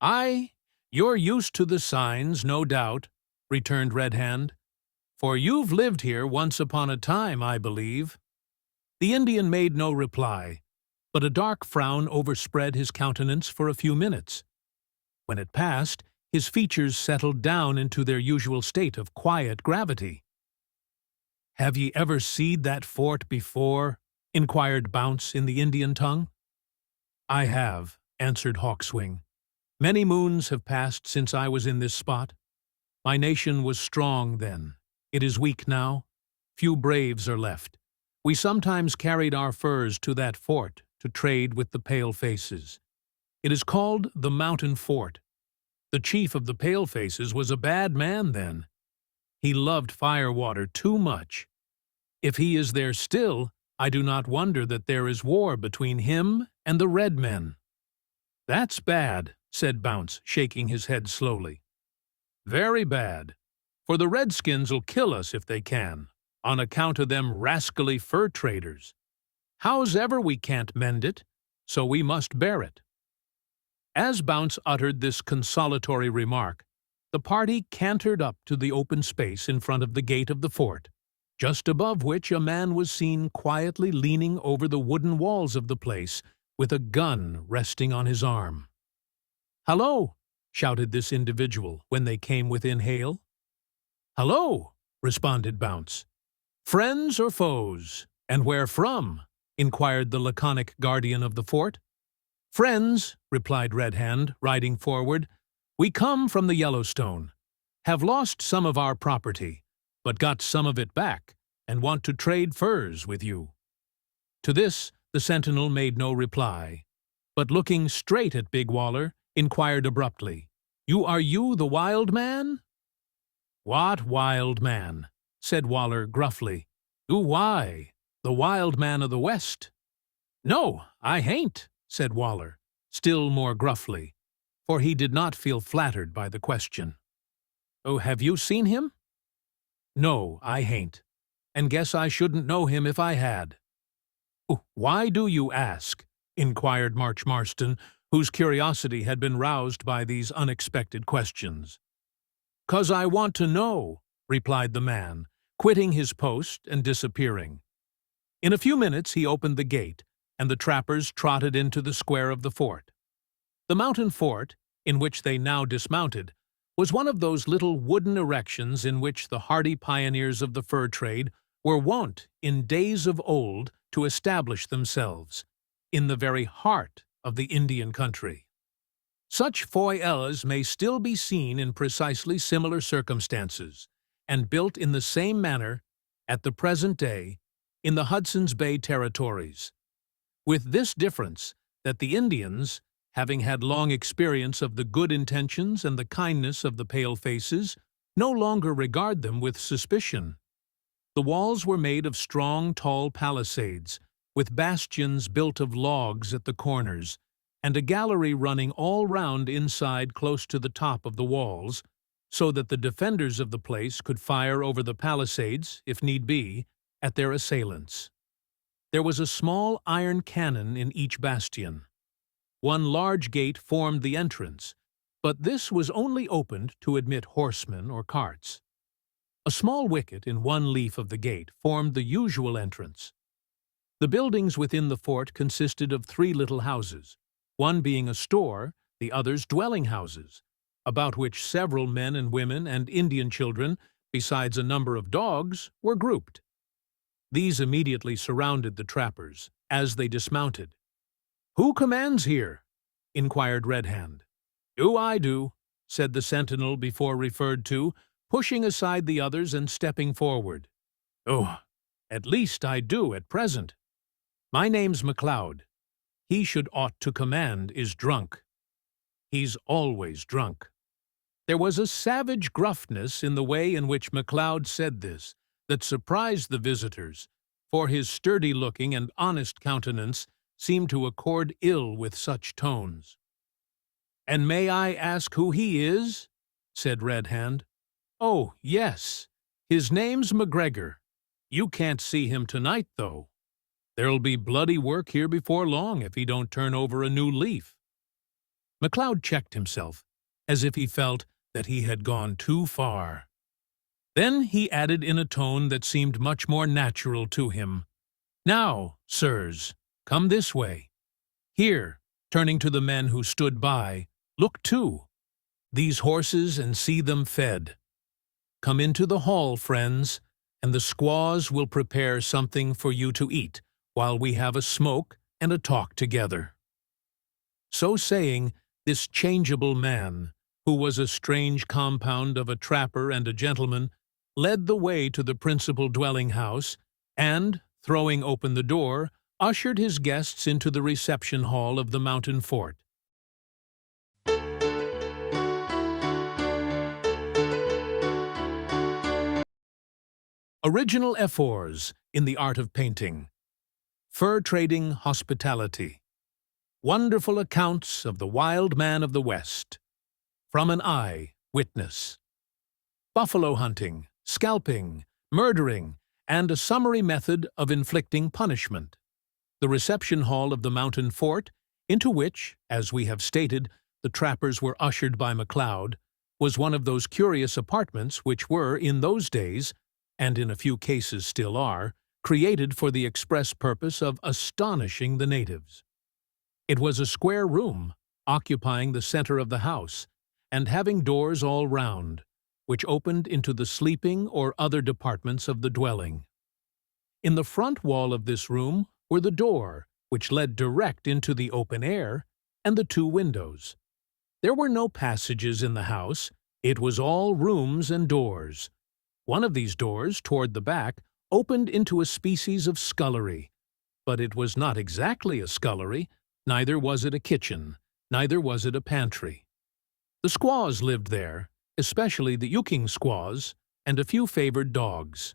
"Aye, you're used to the signs, no doubt," returned Red Hand, "for you've lived here once upon a time, I believe." The Indian made no reply, but a dark frown overspread his countenance for a few minutes. When it passed, his features settled down into their usual state of quiet gravity. "Have ye ever seed that fort before?" inquired Bounce in the Indian tongue. "I have," answered Hawkswing. "Many moons have passed since I was in this spot. My nation was strong then. It is weak now. Few braves are left. We sometimes carried our furs to that fort to trade with the pale-faces. It is called the Mountain Fort. The chief of the pale-faces was a bad man then. He loved fire-water too much. If he is there still, I do not wonder that there is war between him and the red men." "That's bad," said Bounce, shaking his head slowly. "Very bad, for the redskins'll kill us if they can, on account of them rascally fur traders. Hows'ever we can't mend it, so we must bear it." As Bounce uttered this consolatory remark, the party cantered up to the open space in front of the gate of the fort, just above which a man was seen quietly leaning over the wooden walls of the place, with a gun resting on his arm. "Hallo!" shouted this individual when they came within hail. "Hallo!" responded Bounce. "Friends or foes, and where from?" inquired the laconic guardian of the fort. "Friends," replied Red Hand, riding forward. "We come from the Yellowstone, have lost some of our property, but got some of it back, and want to trade furs with you." To this the sentinel made no reply, but looking straight at Big Waller, inquired abruptly, Are you the wild man?" "What wild man?" said Waller gruffly. "Why, the wild man of the West." "No, I hain't," said Waller, still more gruffly, for he did not feel flattered by the question. "Oh, have you seen him?" "No, I hain't, and guess I shouldn't know him if I had." "Why do you ask?" inquired Marston, whose curiosity had been roused by these unexpected questions. "'Cause I want to know," replied the man, quitting his post and disappearing. In a few minutes he opened the gate, and the trappers trotted into the square of the fort. The mountain fort, in which they now dismounted, was one of those little wooden erections in which the hardy pioneers of the fur trade were wont in days of old to establish themselves, in the very heart of the Indian country. Such foyers may still be seen in precisely similar circumstances, and built in the same manner, at the present day, in the Hudson's Bay territories, with this difference that the Indians, having had long experience of the good intentions and the kindness of the pale-faces, no longer regard them with suspicion. The walls were made of strong, tall palisades, with bastions built of logs at the corners, and a gallery running all round inside close to the top of the walls, so that the defenders of the place could fire over the palisades, if need be, at their assailants. There was a small iron cannon in each bastion. One large gate formed the entrance, but this was only opened to admit horsemen or carts. A small wicket in one leaf of the gate formed the usual entrance. The buildings within the fort consisted of 3 little houses, one being a store, the others dwelling houses, about which several men and women and Indian children, besides a number of dogs, were grouped. These immediately surrounded the trappers, as they dismounted. "Who commands here?" inquired Red Hand. I do," said the sentinel before referred to, pushing aside the others and stepping forward. "Oh, at least I do at present. My name's MacLeod. He should ought to command is drunk. He's always drunk." There was a savage gruffness in the way in which MacLeod said this that surprised the visitors, for his sturdy-looking and honest countenance seemed to accord ill with such tones. "And may I ask who he is?" said Red Hand. "Oh, yes. His name's McGregor. You can't see him tonight, though. There'll be bloody work here before long if he don't turn over a new leaf." MacLeod checked himself, as if he felt that he had gone too far. Then he added in a tone that seemed much more natural to him, "Now, sirs, come this way. Here," turning to the men who stood by, "look too. These horses and see them fed. Come into the hall, friends, and the squaws will prepare something for you to eat while we have a smoke and a talk together." So saying, this changeable man, who was a strange compound of a trapper and a gentleman, led the way to the principal dwelling-house, and, throwing open the door, ushered his guests into the reception hall of the mountain fort. Original efforts in the art of painting. Fur trading hospitality. Wonderful accounts of the wild man of the West. From an eye witness. Buffalo hunting, scalping, murdering, and a summary method of inflicting punishment. The reception hall of the mountain fort, into which, as we have stated, the trappers were ushered by MacLeod, was one of those curious apartments which were, in those days, and in a few cases still are, created for the express purpose of astonishing the natives. It was a square room, occupying the center of the house, and having doors all round, which opened into the sleeping or other departments of the dwelling. In the front wall of this room were the door, which led direct into the open air, and the 2 windows. There were no passages in the house. It was all rooms and doors. One of these doors, toward the back, opened into a species of scullery, but it was not exactly a scullery, neither was it a kitchen, neither was it a pantry. The squaws lived there, especially the Yuking squaws, and a few favored dogs.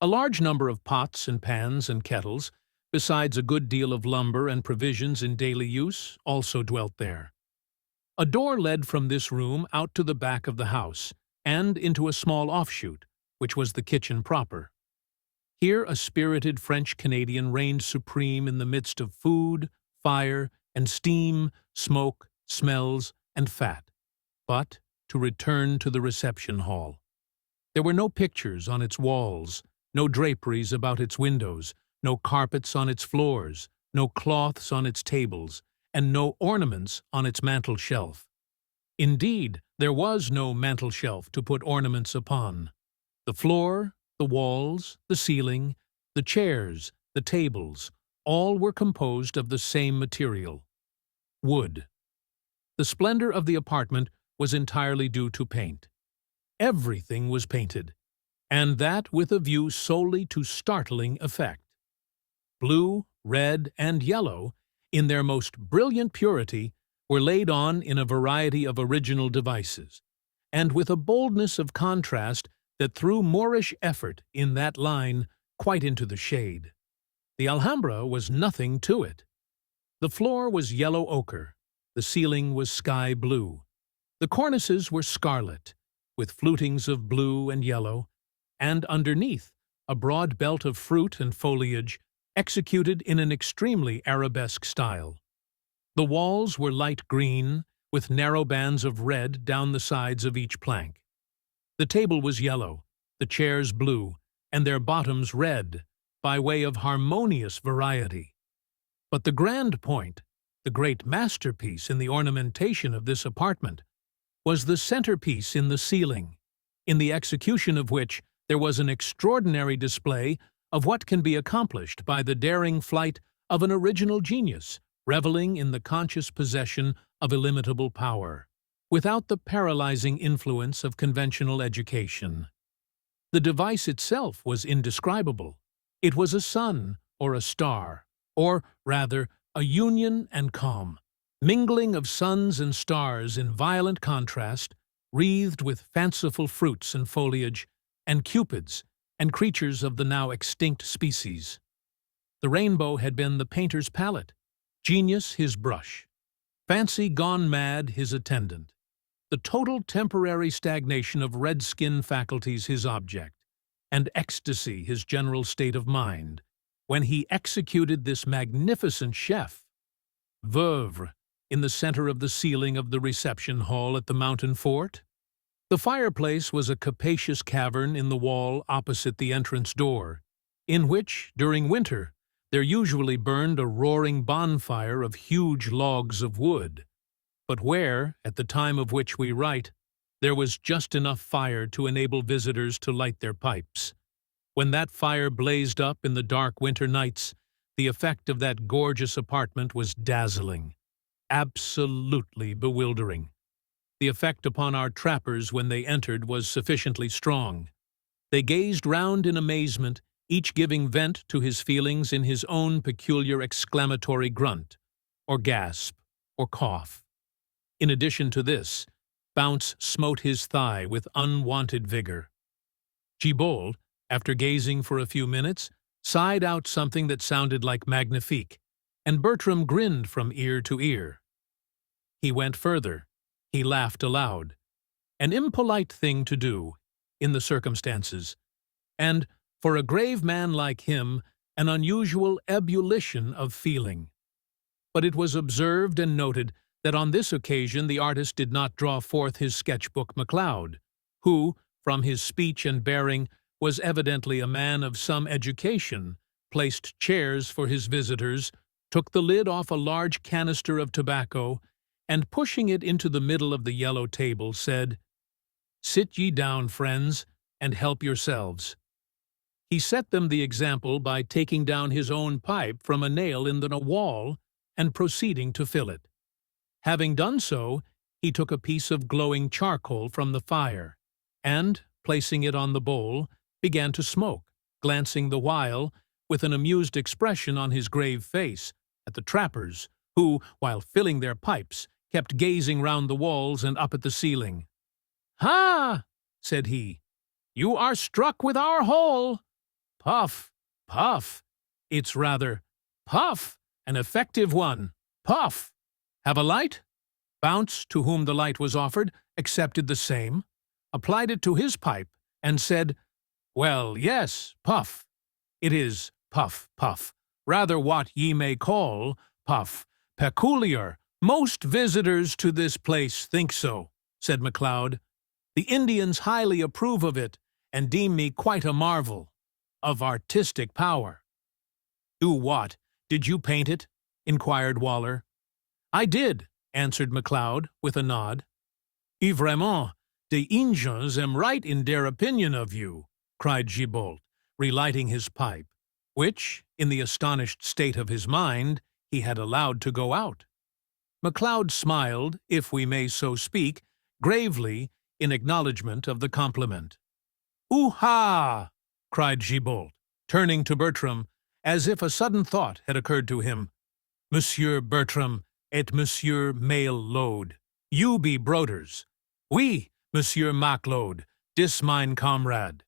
A large number of pots and pans and kettles, besides a good deal of lumber and provisions in daily use, also dwelt there. A door led from this room out to the back of the house, and into a small offshoot, which was the kitchen proper. Here a spirited French-Canadian reigned supreme in the midst of food, fire, and steam, smoke, smells, and fat. But to return to the reception hall. There were no pictures on its walls, no draperies about its windows, no carpets on its floors, no cloths on its tables, and no ornaments on its mantel shelf. Indeed, there was no mantel shelf to put ornaments upon. The floor, the walls, the ceiling, the chairs, the tables, all were composed of the same material: wood. The splendor of the apartment was entirely due to paint. Everything was painted, and that with a view solely to startling effect. Blue, red, and yellow, in their most brilliant purity, were laid on in a variety of original devices, and with a boldness of contrast that threw Moorish effort in that line quite into the shade. The Alhambra was nothing to it. The floor was yellow ochre, the ceiling was sky blue, the cornices were scarlet, with flutings of blue and yellow, and underneath a broad belt of fruit and foliage executed in an extremely arabesque style. The walls were light green, with narrow bands of red down the sides of each plank. The table was yellow, the chairs blue, and their bottoms red, by way of harmonious variety. But the grand point, the great masterpiece in the ornamentation of this apartment, was the centerpiece in the ceiling, in the execution of which there was an extraordinary display of what can be accomplished by the daring flight of an original genius, reveling in the conscious possession of illimitable power, without the paralyzing influence of conventional education. The device itself was indescribable. It was a sun or a star, or, rather, a union and calm, mingling of suns and stars in violent contrast, wreathed with fanciful fruits and foliage, and cupids, and creatures of the now extinct species. The rainbow had been the painter's palette, genius his brush, fancy gone mad his attendant, the total temporary stagnation of red-skin faculties his object, and ecstasy his general state of mind, when he executed this magnificent chef, Veuve, in the center of the ceiling of the reception hall at the mountain fort. The fireplace was a capacious cavern in the wall opposite the entrance door, in which, during winter, there usually burned a roaring bonfire of huge logs of wood, but where, at the time of which we write, there was just enough fire to enable visitors to light their pipes. When that fire blazed up in the dark winter nights, the effect of that gorgeous apartment was dazzling, absolutely bewildering. The effect upon our trappers when they entered was sufficiently strong. They gazed round in amazement, each giving vent to his feelings in his own peculiar exclamatory grunt, or gasp, or cough. In addition to this, Bounce smote his thigh with unwonted vigor. Gibault, after gazing for a few minutes, sighed out something that sounded like magnifique, and Bertram grinned from ear to ear. He went further. He laughed aloud. An impolite thing to do, in the circumstances, and, for a grave man like him, an unusual ebullition of feeling. But it was observed and noted that on this occasion the artist did not draw forth his sketchbook MacLeod, who, from his speech and bearing, was evidently a man of some education, placed chairs for his visitors, took the lid off a large canister of tobacco, and pushing it into the middle of the yellow table, said, "Sit ye down, friends, and help yourselves." He set them the example by taking down his own pipe from a nail in the wall and proceeding to fill it. Having done so, he took a piece of glowing charcoal from the fire, and, placing it on the bowl, began to smoke, glancing the while, with an amused expression on his grave face, at the trappers, who, while filling their pipes, kept gazing round the walls and up at the ceiling. "Ha!" said he. "You are struck with our hole. Puff, puff. It's rather puff, an effective one. Puff. Have a light?" Bounce, to whom the light was offered, accepted the same, applied it to his pipe, and said, "Well, yes, puff. It is puff, puff, rather what ye may call puff, peculiar. Most visitors to this place think so," said MacLeod. "The Indians highly approve of it, and deem me quite a marvel of artistic power." "Do what? Did you paint it?" inquired Waller. "I did," answered MacLeod with a nod. "Et vraiment, de Injuns am right in their opinion of you," cried Gibault, relighting his pipe, which, in the astonished state of his mind, he had allowed to go out. MacLeod smiled, if we may so speak, gravely in acknowledgment of the compliment. "Ooh-ha!" cried Gibault, turning to Bertram, as if a sudden thought had occurred to him. "Monsieur Bertram et Monsieur Mail-Lode, you be broders. Oui, Monsieur Maclode, dis mine comrade.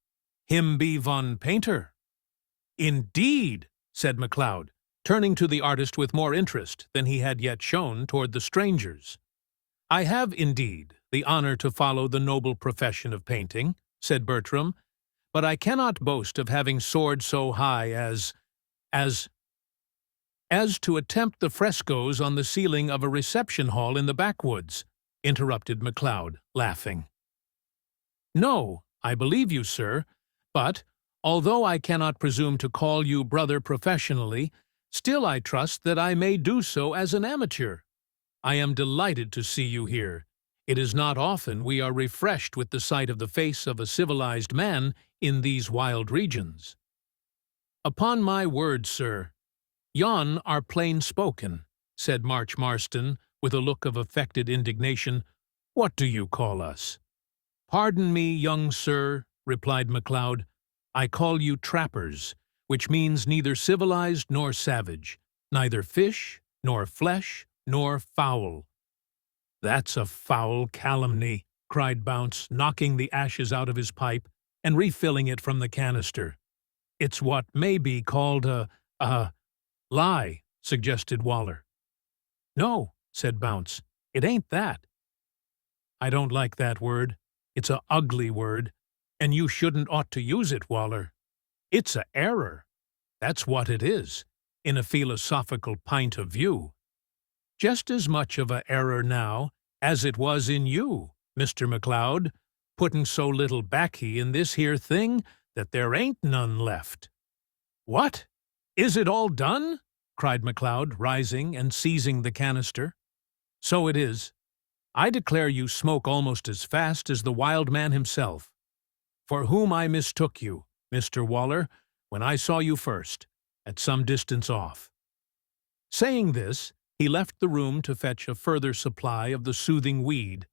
Him be von painter." "Indeed," said MacLeod, turning to the artist with more interest than he had yet shown toward the strangers. "I have, indeed, the honor to follow the noble profession of painting," said Bertram, "but I cannot boast of having soared so high as to attempt the frescoes on the ceiling of a reception hall in the backwoods," interrupted MacLeod, laughing. "No, I believe you, sir, but, although I cannot presume to call you brother professionally, still I trust that I may do so as an amateur. I am delighted to see you here. It is not often we are refreshed with the sight of the face of a civilized man in these wild regions." "Upon my word, sir, yon are plain-spoken," said Marston, with a look of affected indignation. "What do you call us?" "Pardon me, young sir," replied MacLeod. "I call you trappers, which means neither civilized nor savage, neither fish, nor flesh, nor fowl." "That's a foul calumny," cried Bounce, knocking the ashes out of his pipe and refilling it from the canister. "It's what may be called a lie," suggested Waller. "No," said Bounce, "it ain't that." "I don't like that word. It's a ugly word, and you shouldn't ought to use it, Waller. It's a error. That's what it is, in a philosophical pint of view. Just as much of a error now as it was in you, Mr. MacLeod, putting so little baccy in this here thing that there ain't none left." "What? Is it all done?" cried MacLeod, rising and seizing the canister. "So it is. I declare you smoke almost as fast as the wild man himself, for whom I mistook you, Mr. Waller, when I saw you first, at some distance off." Saying this, he left the room to fetch a further supply of the soothing weed,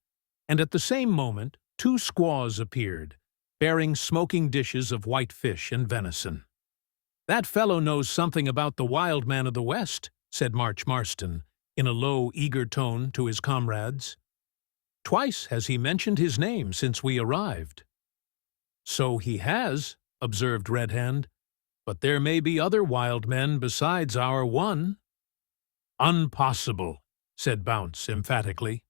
and at the same moment 2 squaws appeared, bearing smoking dishes of white fish and venison. "That fellow knows something about the wild man of the West," said Marston, in a low, eager tone to his comrades. "Twice has he mentioned his name since we arrived." "So he has," observed Red Hand, "but there may be other wild men besides our one." "Unpossible," said Bounce emphatically.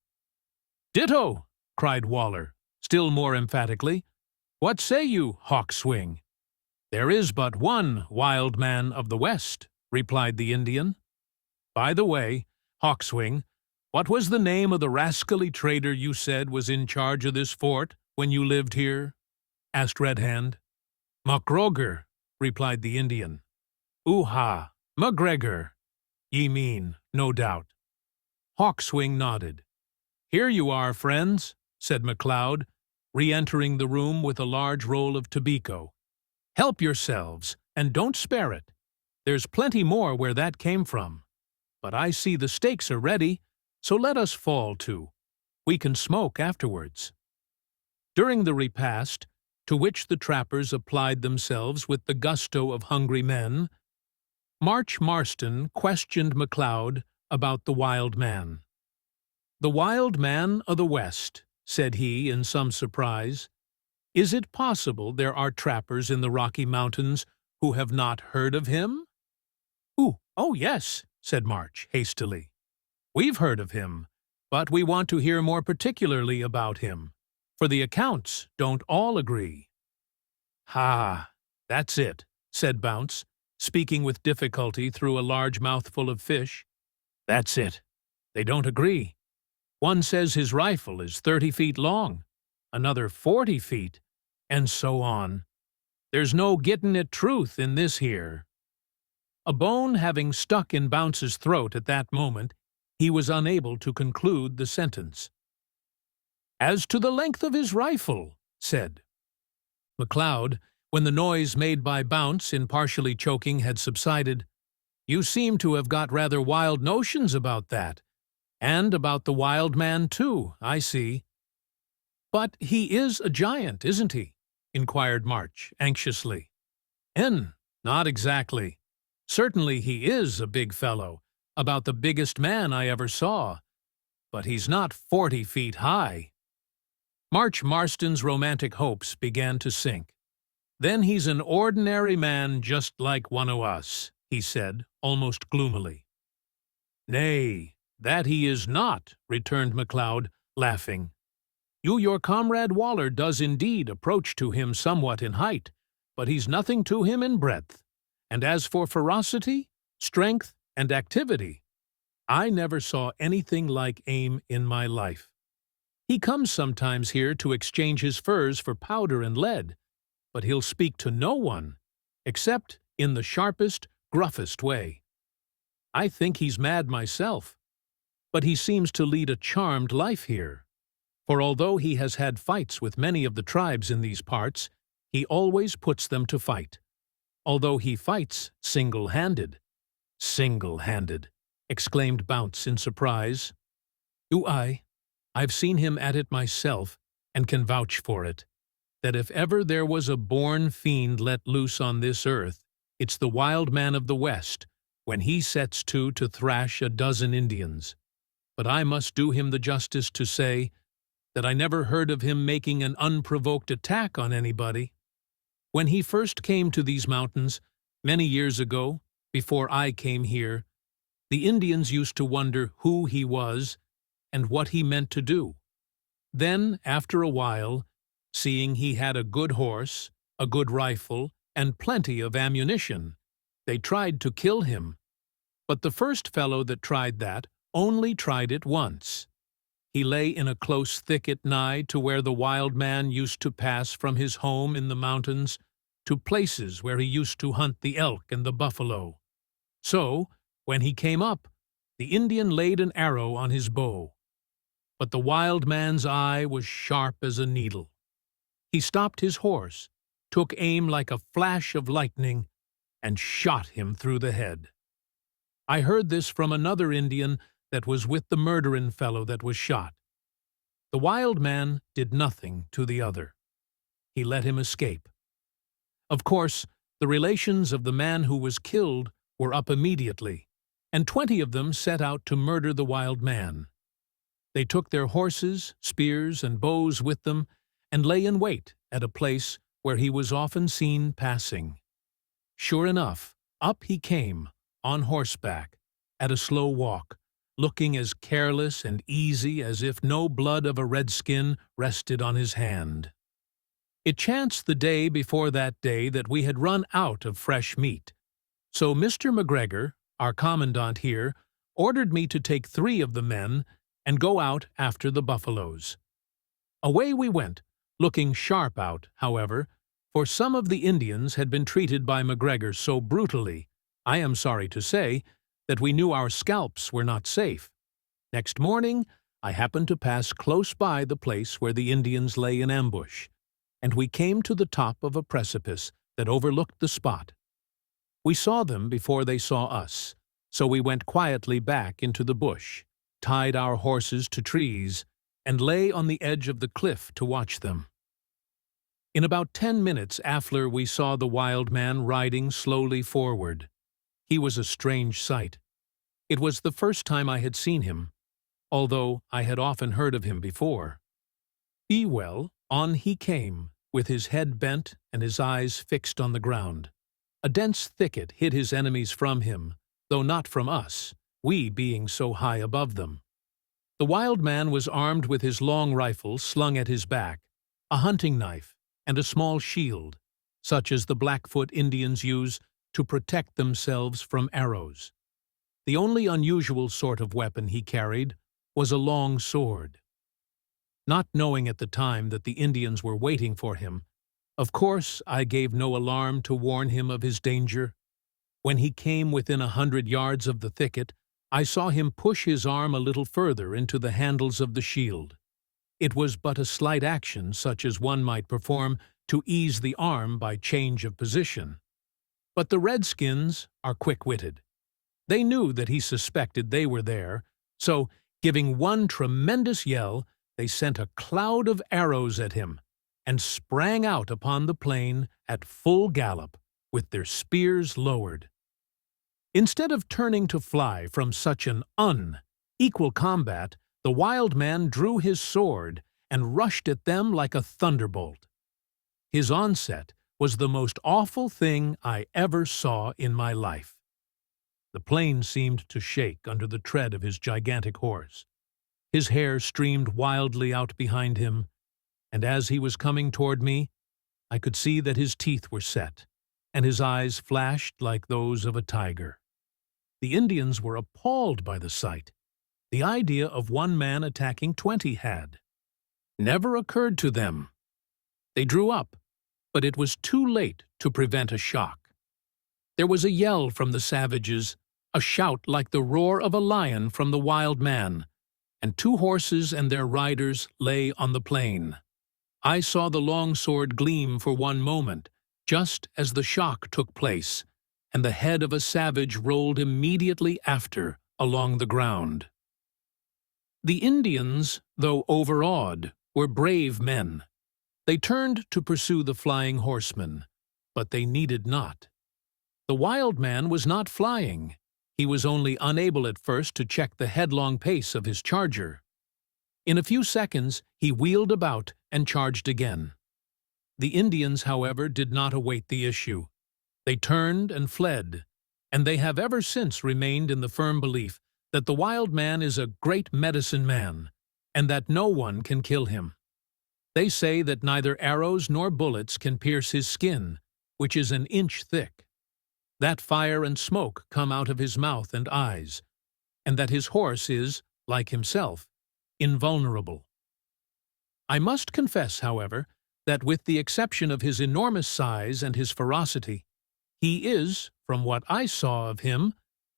"Ditto," cried Waller, still more emphatically. "What say you, Hawkswing?" "There is but one wild man of the West," replied the Indian. "By the way, Hawkswing, what was the name of the rascally trader you said was in charge of this fort when you lived here?" asked Red Hand. "MacGregor," replied the Indian. "Ooh-ha, MacGregor. Ye mean, no doubt." Hawkswing nodded. "Here you are, friends," said MacLeod, re-entering the room with a large roll of tobacco. "Help yourselves, and don't spare it. There's plenty more where that came from. But I see the steaks are ready, so let us fall to. We can smoke afterwards." During the repast, to which the trappers applied themselves with the gusto of hungry men, Marston questioned MacLeod about the wild man. "The wild man of the West," said he in some surprise. "Is it possible there are trappers in the Rocky Mountains who have not heard of him?" "Oh, yes," said March, hastily. "We've heard of him, but we want to hear more particularly about him, for the accounts don't all agree." "Ha, that's it," said Bounce, speaking with difficulty through a large mouthful of fish. "That's it. They don't agree. One says his rifle is 30 feet long, another 40 feet, and so on. There's no gettin' at truth in this here. A bone having stuck in Bounce's throat at that moment, he was unable to conclude the sentence. "As to the length of his rifle," said MacLeod, when the noise made by Bounce in partially choking had subsided, "you seem to have got rather wild notions about that, and about the wild man too, I see." "But he is a giant, isn't he?" inquired March, anxiously. Not exactly. Certainly he is a big fellow, about the biggest man I ever saw, but he's not 40 feet high." March Marston's romantic hopes began to sink. "Then he's an ordinary man just like one o' us," he said, almost gloomily. "Nay, that he is not," returned MacLeod, laughing. Your comrade Waller does indeed approach to him somewhat in height, but he's nothing to him in breadth. And as for ferocity, strength, and activity, I never saw anything like Aim in my life. He comes sometimes here to exchange his furs for powder and lead, but he'll speak to no one, except in the sharpest, gruffest way. I think he's mad myself, but he seems to lead a charmed life here. For although he has had fights with many of the tribes in these parts, he always puts them to fight. Although he fights single-handed." "Single-handed," exclaimed Bounce in surprise. I've seen him at it myself, and can vouch for it, that if ever there was a born fiend let loose on this earth, it's the wild man of the West, when he sets to thrash a dozen Indians. But I must do him the justice to say that I never heard of him making an unprovoked attack on anybody. When he first came to these mountains, many years ago, before I came here, the Indians used to wonder who he was and what he meant to do. Then, after a while, seeing he had a good horse, a good rifle, and plenty of ammunition, they tried to kill him. But the first fellow that tried that only tried it once. He lay in a close thicket nigh to where the wild man used to pass from his home in the mountains to places where he used to hunt the elk and the buffalo. So, when he came up, the Indian laid an arrow on his bow. But the wild man's eye was sharp as a needle. He stopped his horse, took aim like a flash of lightning, and shot him through the head. I heard this from another Indian that was with the murderin' fellow that was shot. The wild man did nothing to the other. He let him escape. Of course, the relations of the man who was killed were up immediately, and 20 of them set out to murder the wild man. They took their horses, spears, and bows with them, and lay in wait at a place where he was often seen passing. Sure enough, up he came, on horseback, at a slow walk, looking as careless and easy as if no blood of a redskin rested on his hand. It chanced the day before that day that we had run out of fresh meat, so Mr. McGregor, our commandant here, ordered me to take 3 of the men and go out after the buffaloes. Away we went, looking sharp out, however, for some of the Indians had been treated by McGregor so brutally, I am sorry to say, that we knew our scalps were not safe. Next morning, I happened to pass close by the place where the Indians lay in ambush, and we came to the top of a precipice that overlooked the spot. We saw them before they saw us, so we went quietly back into the bush, tied our horses to trees, and lay on the edge of the cliff to watch them. In about 10 minutes after we saw the wild man riding slowly forward. He was a strange sight. It was the first time I had seen him, although I had often heard of him before. On he came, with his head bent and his eyes fixed on the ground. A dense thicket hid his enemies from him, though not from us, we being so high above them. The wild man was armed with his long rifle slung at his back, a hunting knife, and a small shield, such as the Blackfoot Indians use to protect themselves from arrows. The only unusual sort of weapon he carried was a long sword. Not knowing at the time that the Indians were waiting for him, Of course, I gave no alarm to warn him of his danger. When he came within 100 yards of the thicket, I saw him push his arm a little further into the handles of the shield. It was but a slight action, such as one might perform to ease the arm by change of position. But the redskins are quick-witted. They knew that he suspected they were there, so, giving one tremendous yell, they sent a cloud of arrows at him, and sprang out upon the plain at full gallop, with their spears lowered. Instead of turning to fly from such an unequal combat, the wild man drew his sword and rushed at them like a thunderbolt. His onset was the most awful thing I ever saw in my life. The plain seemed to shake under the tread of his gigantic horse. His hair streamed wildly out behind him, and as he was coming toward me, I could see that his teeth were set, and his eyes flashed like those of a tiger. The Indians were appalled by the sight. The idea of one man attacking 20 had never occurred to them. They drew up, but it was too late to prevent a shock. There was a yell from the savages, a shout like the roar of a lion from the wild man, and 2 horses and their riders lay on the plain. I saw the long sword gleam for one moment, just as the shock took place, and the head of a savage rolled immediately after along the ground. The Indians, though overawed, were brave men. They turned to pursue the flying horsemen, but they needed not. The wild man was not flying. He was only unable at first to check the headlong pace of his charger. In a few seconds he wheeled about and charged again. The Indians, however, did not await the issue. They turned and fled, and they have ever since remained in the firm belief that the wild man is a great medicine man, and that no one can kill him. They say that neither arrows nor bullets can pierce his skin, which is an inch thick, that fire and smoke come out of his mouth and eyes, and that his horse is, like himself, invulnerable. I must confess, however, that with the exception of his enormous size and his ferocity, he is, from what I saw of him,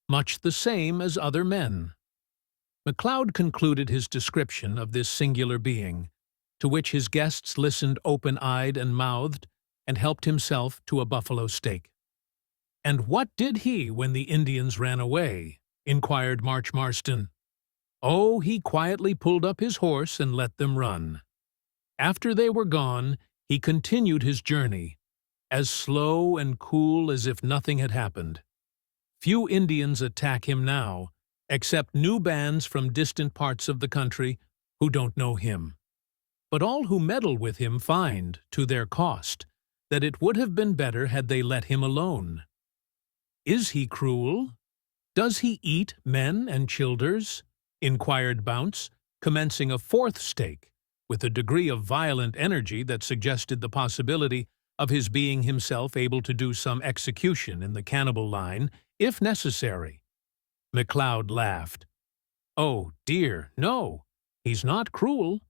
much the same as other men. MacLeod concluded his description of this singular being, to which his guests listened open-eyed and mouthed, and helped himself to a buffalo steak. "And what did he when the Indians ran away?" inquired Marston. "Oh, he quietly pulled up his horse and let them run. After they were gone, he continued his journey, as slow and cool as if nothing had happened. Few Indians attack him now, except new bands from distant parts of the country who don't know him. But all who meddle with him find, to their cost, that it would have been better had they let him alone." "Is he cruel? Does he eat men and childers?" inquired Bounce, commencing a 4th steak, with a degree of violent energy that suggested the possibility of his being himself able to do some execution in the cannibal line, if necessary. MacLeod laughed. "Oh, dear, no. He's not cruel.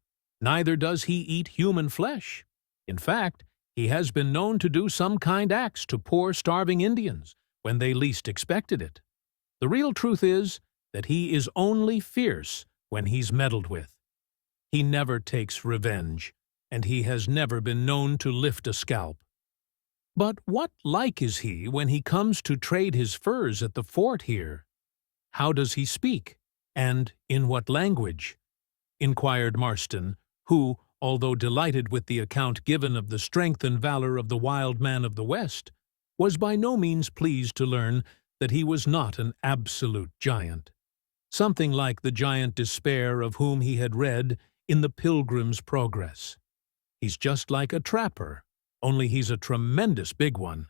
Neither does he eat human flesh. In fact, he has been known to do some kind acts to poor starving Indians when they least expected it. The real truth is that he is only fierce when he's meddled with. He never takes revenge, and he has never been known to lift a scalp. But what like is he when he comes to trade his furs at the fort here? How does he speak, and in what language?" inquired Marston, who, although delighted with the account given of the strength and valor of the wild man of the West, was by no means pleased to learn that he was not an absolute giant. Something like the giant Despair of whom he had read in the Pilgrim's Progress. He's just like a trapper, only he's a tremendous big one.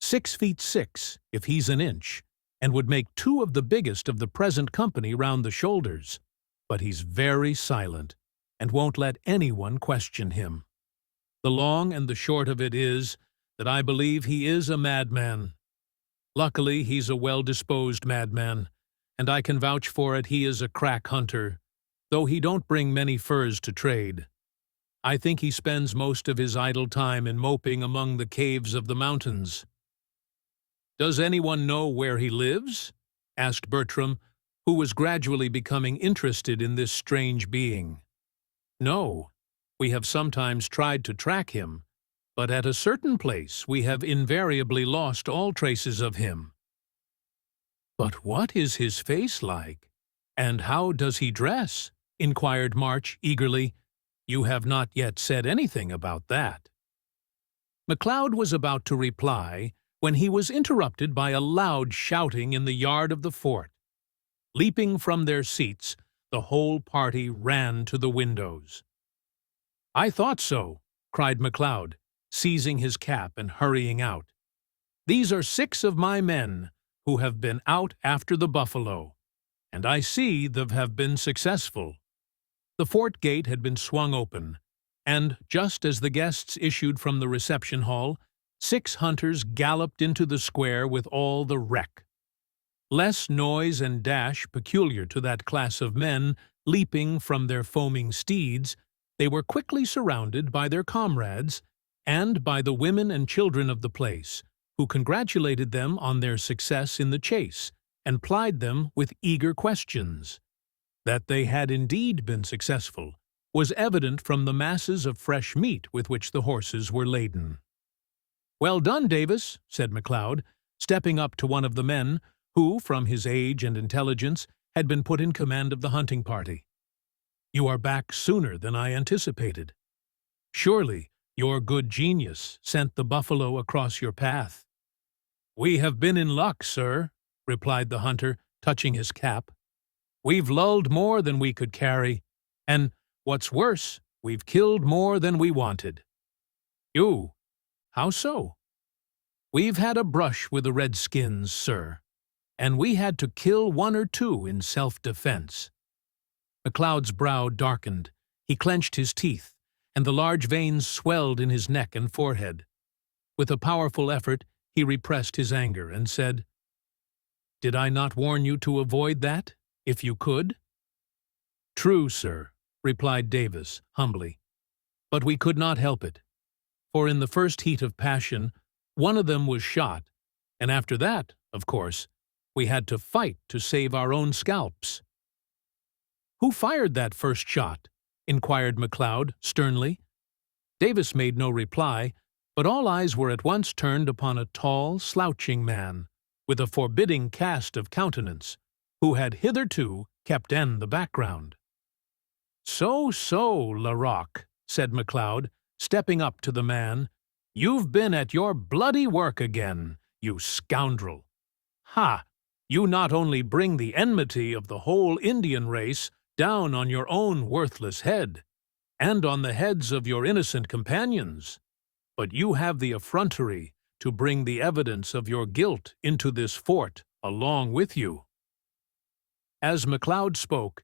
6'6" if he's an inch, and would make 2 of the biggest of the present company round the shoulders. But he's very silent, and won't let anyone question him. The long and the short of it is that I believe he is a madman. Luckily, he's a well-disposed madman, and I can vouch for it he is a crack hunter, though he don't bring many furs to trade. I think he spends most of his idle time in moping among the caves of the mountains." "Does anyone know where he lives?" asked Bertram, who was gradually becoming interested in this strange being. "No. We have sometimes tried to track him, but at a certain place we have invariably lost all traces of him." "But what is his face like? And how does he dress?" inquired March eagerly. "You have not yet said anything about that." MacLeod was about to reply when he was interrupted by a loud shouting in the yard of the fort. Leaping from their seats, the whole party ran to the windows. "I thought so," cried MacLeod, seizing his cap and hurrying out. "These are 6 of my men who have been out after the buffalo, and I see they have been successful." The fort gate had been swung open, and just as the guests issued from the reception hall, 6 hunters galloped into the square with all the wreck. Less noise and dash peculiar to that class of men leaping from their foaming steeds, they were quickly surrounded by their comrades and by the women and children of the place, who congratulated them on their success in the chase and plied them with eager questions. That they had indeed been successful was evident from the masses of fresh meat with which the horses were laden. "Well done, Davis," said MacLeod, stepping up to one of the men, who, from his age and intelligence, had been put in command of the hunting party. "You are back sooner than I anticipated. Surely your good genius sent the buffalo across your path." "We have been in luck, sir," replied the hunter, touching his cap. "We've lulled more than we could carry, and, what's worse, we've killed more than we wanted." "You? How so?" "We've had a brush with the redskins, sir, and we had to kill 1 or 2 in self-defense." MacLeod's brow darkened, he clenched his teeth, and the large veins swelled in his neck and forehead. With a powerful effort, he repressed his anger and said, "Did I not warn you to avoid that, if you could?" "True, sir," replied Davis humbly, "but we could not help it. For in the first heat of passion, one of them was shot, and after that, of course, we had to fight to save our own scalps." "Who fired that first shot?" inquired MacLeod sternly. Davis made no reply, but all eyes were at once turned upon a tall, slouching man, with a forbidding cast of countenance, who had hitherto kept in the background. "So, Larocque," said MacLeod, stepping up to the man, "you've been at your bloody work again, you scoundrel. Ha! You not only bring the enmity of the whole Indian race down on your own worthless head, and on the heads of your innocent companions, but you have the effrontery to bring the evidence of your guilt into this fort along with you." As MacLeod spoke,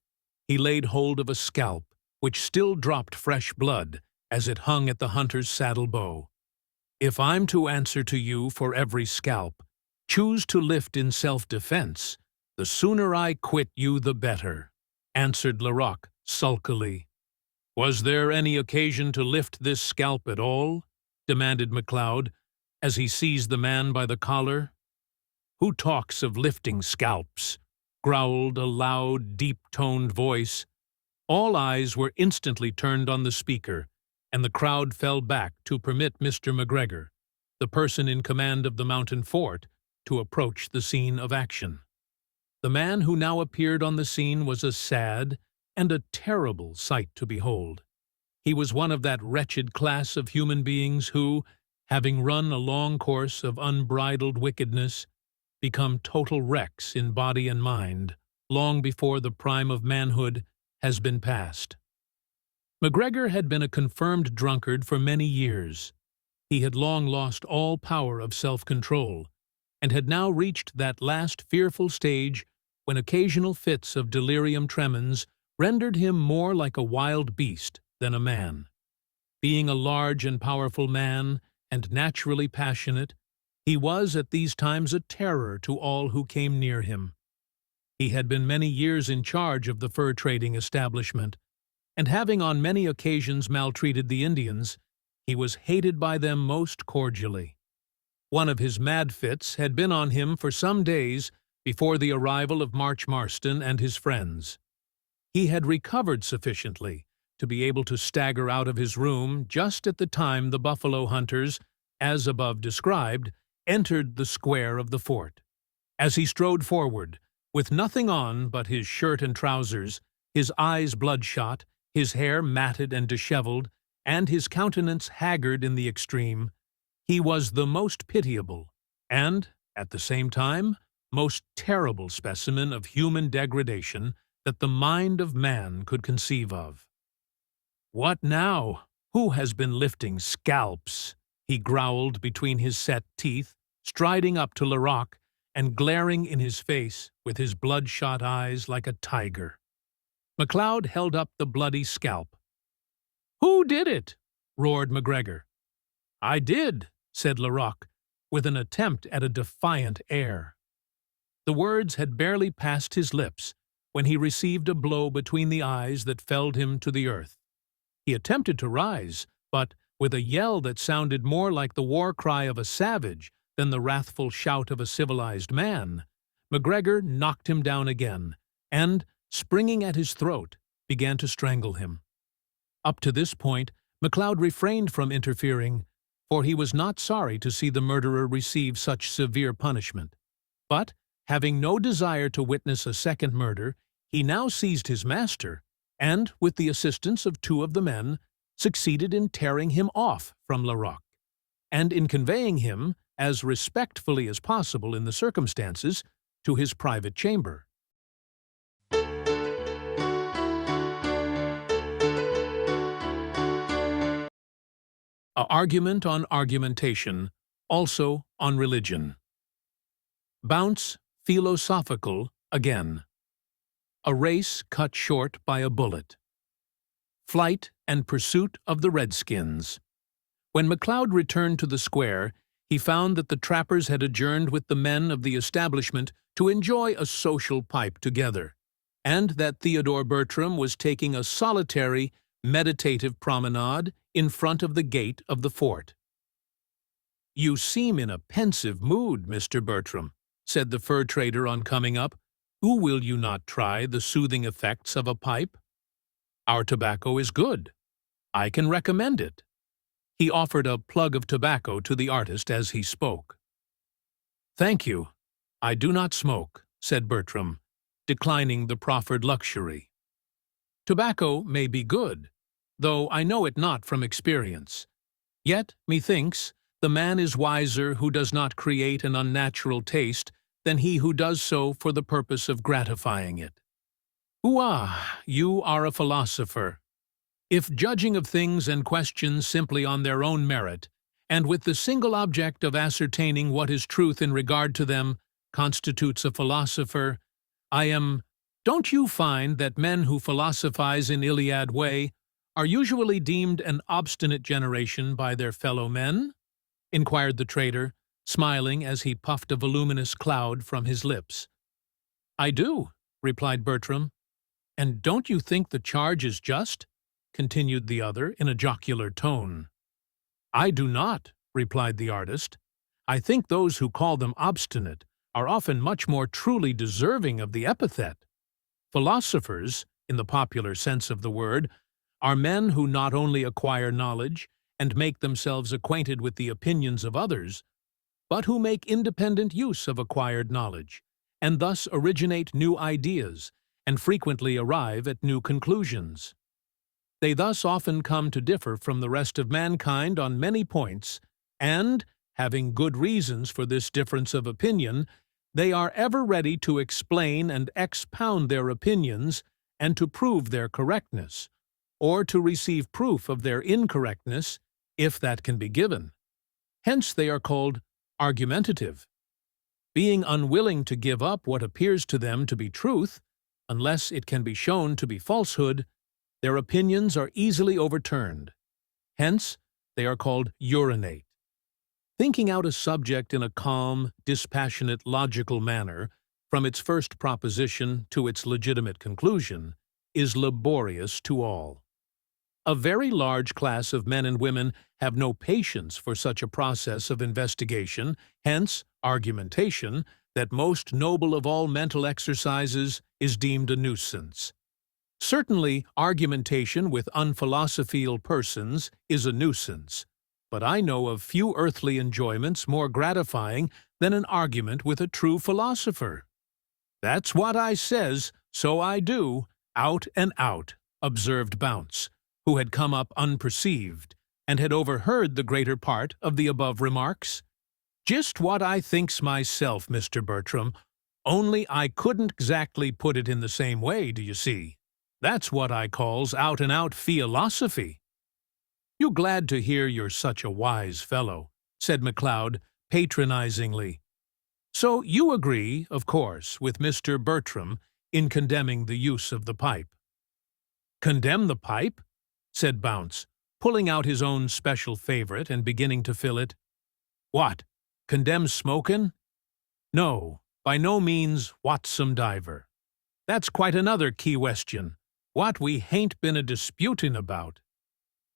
he laid hold of a scalp, which still dropped fresh blood as it hung at the hunter's saddle bow. "If I'm to answer to you for every scalp, choose to lift in self-defense, the sooner I quit you the better," answered Larocque sulkily. "Was there any occasion to lift this scalp at all?" demanded MacLeod, as he seized the man by the collar. "Who talks of lifting scalps?" growled a loud, deep-toned voice. All eyes were instantly turned on the speaker, and the crowd fell back to permit Mr. McGregor, the person in command of the mountain fort, to approach the scene of action. The man who now appeared on the scene was a sad and a terrible sight to behold. He was one of that wretched class of human beings who, having run a long course of unbridled wickedness, become total wrecks in body and mind long before the prime of manhood has been passed. McGregor had been a confirmed drunkard for many years. He had long lost all power of self-control, and had now reached that last fearful stage when occasional fits of delirium tremens rendered him more like a wild beast than a man. Being a large and powerful man, and naturally passionate, he was at these times a terror to all who came near him. He had been many years in charge of the fur-trading establishment, and having on many occasions maltreated the Indians, he was hated by them most cordially. One of his mad fits had been on him for some days before the arrival of Marston and his friends. He had recovered sufficiently to be able to stagger out of his room just at the time the buffalo hunters, as above described, entered the square of the fort. As he strode forward, with nothing on but his shirt and trousers, his eyes bloodshot, his hair matted and disheveled, and his countenance haggard in the extreme, he was the most pitiable, and, at the same time, most terrible specimen of human degradation that the mind of man could conceive of. "What now? Who has been lifting scalps?" he growled between his set teeth, striding up to Larocque and glaring in his face with his bloodshot eyes like a tiger. MacLeod held up the bloody scalp. "Who did it?" roared MacGregor. "I did," said Larocque, with an attempt at a defiant air. The words had barely passed his lips when he received a blow between the eyes that felled him to the earth. He attempted to rise, but, with a yell that sounded more like the war cry of a savage than the wrathful shout of a civilized man, MacGregor knocked him down again, and, springing at his throat, began to strangle him. Up to this point, MacLeod refrained from interfering, for he was not sorry to see the murderer receive such severe punishment. But, having no desire to witness a second murder, he now seized his master, and, with the assistance of two of the men, succeeded in tearing him off from Larocque, and in conveying him, as respectfully as possible in the circumstances, to his private chamber. A argument on argumentation, also on religion. Bounce philosophical again. A race cut short by a bullet. Flight and pursuit of the redskins. When MacLeod returned to the square, he found that the trappers had adjourned with the men of the establishment to enjoy a social pipe together, and that Theodore Bertram was taking a solitary, meditative promenade in front of the gate of the fort. "You seem in a pensive mood, Mr. Bertram," said the fur trader on coming up. "Who will you not try the soothing effects of a pipe? Our tobacco is good. I can recommend it." He offered a plug of tobacco to the artist as he spoke. "Thank you. I do not smoke," said Bertram, declining the proffered luxury. "Tobacco may be good, though I know it not from experience. Yet, methinks, the man is wiser who does not create an unnatural taste than he who does so for the purpose of gratifying it. Ah, you are a philosopher. If judging of things and questions simply on their own merit, and with the single object of ascertaining what is truth in regard to them, constitutes a philosopher, don't you find that men who philosophize in Iliad way are usually deemed an obstinate generation by their fellow men?" inquired the trader, smiling as he puffed a voluminous cloud from his lips. "I do," replied Bertram. "And don't you think the charge is just?" continued the other in a jocular tone. "I do not," replied the artist. "I think those who call them obstinate are often much more truly deserving of the epithet. Philosophers, in the popular sense of the word, are men who not only acquire knowledge and make themselves acquainted with the opinions of others, but who make independent use of acquired knowledge, and thus originate new ideas, and frequently arrive at new conclusions. They thus often come to differ from the rest of mankind on many points, and, having good reasons for this difference of opinion, they are ever ready to explain and expound their opinions and to prove their correctness, or to receive proof of their incorrectness, if that can be given. Hence they are called argumentative. Being unwilling to give up what appears to them to be truth, unless it can be shown to be falsehood, their opinions are easily overturned. Hence they are called urinate. Thinking out a subject in a calm, dispassionate, logical manner, from its first proposition to its legitimate conclusion, is laborious to all. A very large class of men and women have no patience for such a process of investigation, hence argumentation, that most noble of all mental exercises is deemed a nuisance. Certainly, argumentation with unphilosophical persons is a nuisance, but I know of few earthly enjoyments more gratifying than an argument with a true philosopher. "That's what I says, so I do, out and out," observed Bounce, who had come up unperceived, and had overheard the greater part of the above remarks. "Just what I thinks myself, Mr. Bertram, only I couldn't exactly put it in the same way, do you see? That's what I calls out-and-out philosophy." "You glad to hear you're such a wise fellow," said MacLeod patronizingly. "So you agree, of course, with Mr. Bertram in condemning the use of the pipe." "Condemn the pipe?" said Bounce, pulling out his own special favorite and beginning to fill it. "What, condemn smokin'? No, by no means whatsomediver. That's quite another key westion, what we hain't been a-disputing about.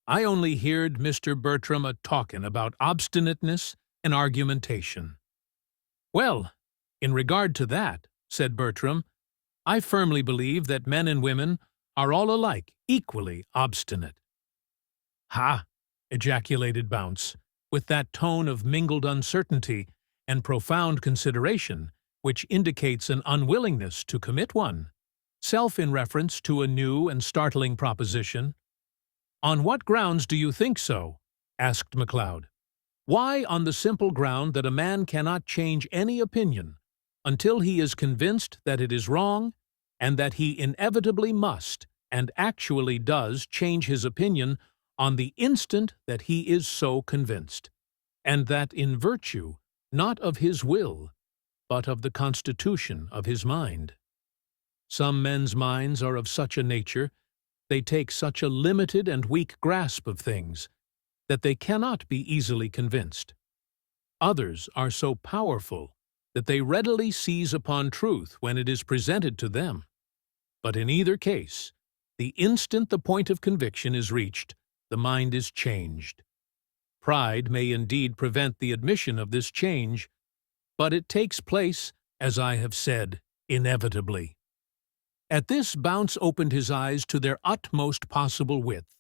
I only heard Mr. Bertram a-talkin' about obstinateness and argumentation." "Well, in regard to that," said Bertram, "I firmly believe that men and women are all alike, equally obstinate." "Ha!" ejaculated Bounce, with that tone of mingled uncertainty and profound consideration which indicates an unwillingness to commit one, self in reference to a new and startling proposition. "On what grounds do you think so?" asked MacLeod. "Why, on the simple ground that a man cannot change any opinion until he is convinced that it is wrong, and that he inevitably must, and actually does, change his opinion on the instant that he is so convinced, and that in virtue, not of his will, but of the constitution of his mind. Some men's minds are of such a nature, they take such a limited and weak grasp of things, that they cannot be easily convinced. Others are so powerful that they readily seize upon truth when it is presented to them. But in either case, the instant the point of conviction is reached, the mind is changed. Pride may indeed prevent the admission of this change, but it takes place, as I have said, inevitably." At this Bounce opened his eyes to their utmost possible width,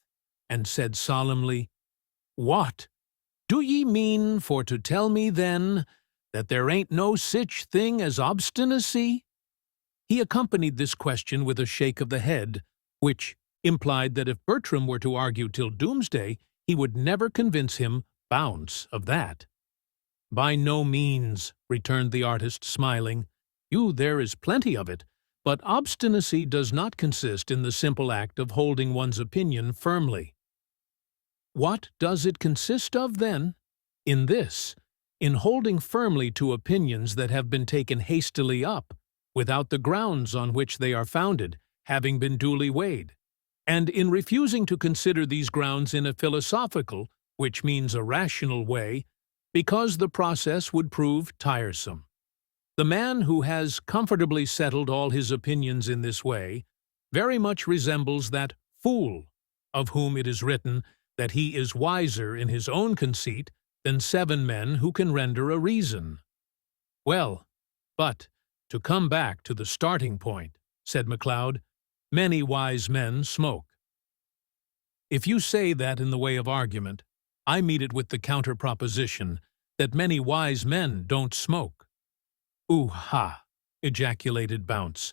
and said solemnly, "What? Do ye mean for to tell me, then, that there ain't no sich thing as obstinacy?" He accompanied this question with a shake of the head, which implied that if Bertram were to argue till doomsday, he would never convince him, Bounce, of that. "By no means," returned the artist, smiling. "There is plenty of it, but obstinacy does not consist in the simple act of holding one's opinion firmly." "What does it consist of, then?" "In this, in holding firmly to opinions that have been taken hastily up, without the grounds on which they are founded having been duly weighed, and in refusing to consider these grounds in a philosophical, which means a rational way, because the process would prove tiresome. The man who has comfortably settled all his opinions in this way very much resembles that fool of whom it is written that he is wiser in his own conceit than 7 men who can render a reason." "Well, but, to come back to the starting point," said MacLeod, "many wise men smoke." "If you say that in the way of argument, I meet it with the counter-proposition that many wise men don't smoke." "Ooh-ha!" ejaculated Bounce.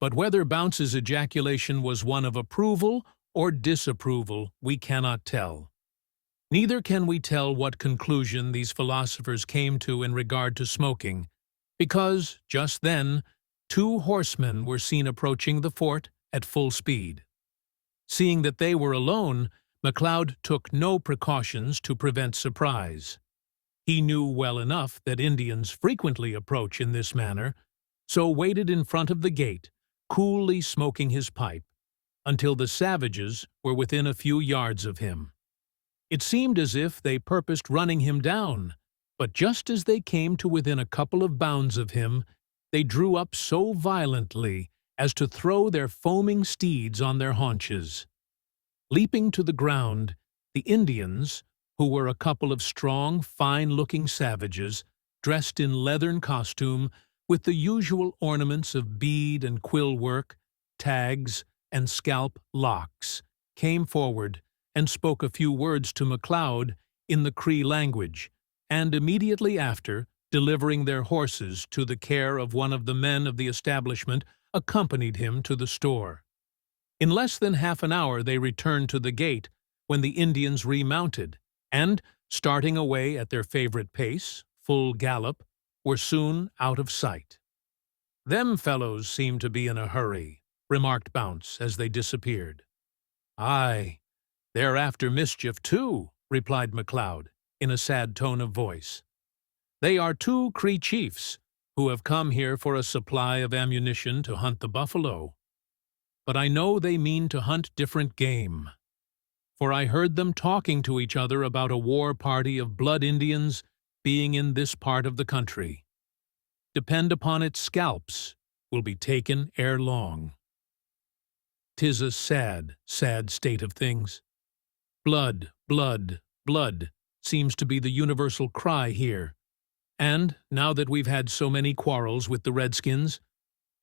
But whether Bounce's ejaculation was one of approval or disapproval, we cannot tell. Neither can we tell what conclusion these philosophers came to in regard to smoking, because, just then, 2 horsemen were seen approaching the fort at full speed. Seeing that they were alone, MacLeod took no precautions to prevent surprise. He knew well enough that Indians frequently approach in this manner, so waited in front of the gate, coolly smoking his pipe, until the savages were within a few yards of him. It seemed as if they purposed running him down, but just as they came to within a couple of bounds of him, they drew up so violently as to throw their foaming steeds on their haunches. Leaping to the ground, the Indians, who were a couple of strong, fine-looking savages, dressed in leathern costume, with the usual ornaments of bead and quill work, tags, and scalp locks, came forward and spoke a few words to MacLeod in the Cree language, and immediately after, delivering their horses to the care of one of the men of the establishment, accompanied him to the store. In less than half an hour they returned to the gate, when the Indians remounted, and, starting away at their favorite pace, full gallop, were soon out of sight. "Them fellows seem to be in a hurry," remarked Bounce as they disappeared. "Aye, they're after mischief too," replied MacLeod, in a sad tone of voice. "They are two Cree chiefs, who have come here for a supply of ammunition to hunt the buffalo. But I know they mean to hunt different game, for I heard them talking to each other about a war party of blood Indians being in this part of the country. Depend upon it, scalps will be taken ere long. 'Tis a sad, sad state of things. Blood, blood, blood seems to be the universal cry here, and, now that we've had so many quarrels with the Redskins,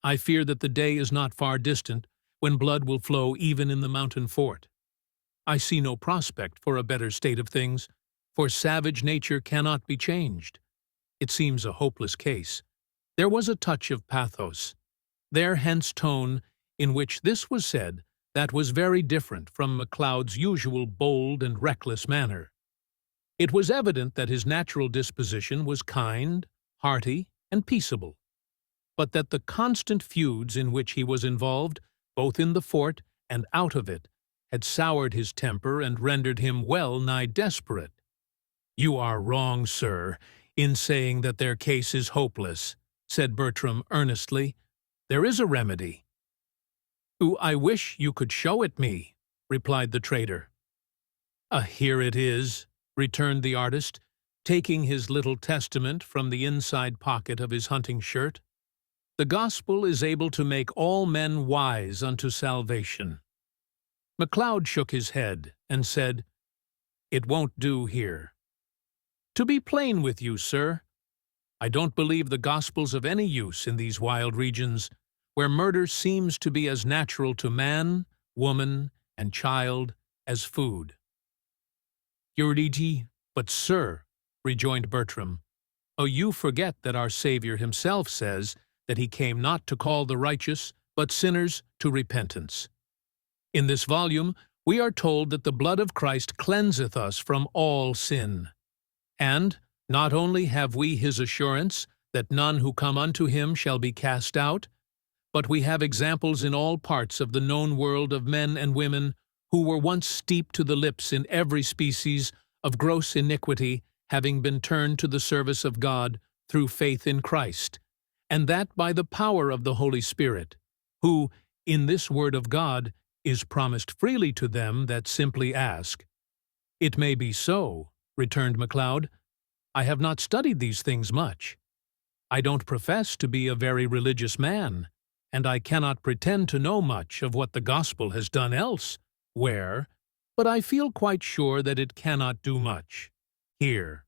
I fear that the day is not far distant when blood will flow even in the mountain fort. I see no prospect for a better state of things, for savage nature cannot be changed. It seems a hopeless case." There was a touch of pathos, their hence tone, in which this was said, that was very different from MacLeod's usual bold and reckless manner. It was evident that his natural disposition was kind, hearty, and peaceable, but that the constant feuds in which he was involved, both in the fort and out of it, had soured his temper and rendered him well nigh desperate. "You are wrong, sir, in saying that their case is hopeless," said Bertram earnestly. "There is a remedy." "I wish you could show it me," replied the trader. "Here it is," returned the artist, taking his little testament from the inside pocket of his hunting shirt. "The gospel is able to make all men wise unto salvation." MacLeod shook his head and said, "It won't do here. To be plain with you, sir, I don't believe the gospel's of any use in these wild regions, where murder seems to be as natural to man, woman, and child as food." "Eurydie, but sir," rejoined Bertram, "you forget that our Saviour himself says that he came not to call the righteous, but sinners to repentance. In this volume we are told that the blood of Christ cleanseth us from all sin. And not only have we his assurance that none who come unto him shall be cast out, but we have examples in all parts of the known world of men and women who were once steeped to the lips in every species of gross iniquity, having been turned to the service of God through faith in Christ, and that by the power of the Holy Spirit, who, in this word of God, is promised freely to them that simply ask." "It may be so," returned MacLeod. "I have not studied these things much. I don't profess to be a very religious man, and I cannot pretend to know much of what the gospel has done elsewhere, but I feel quite sure that it cannot do much here."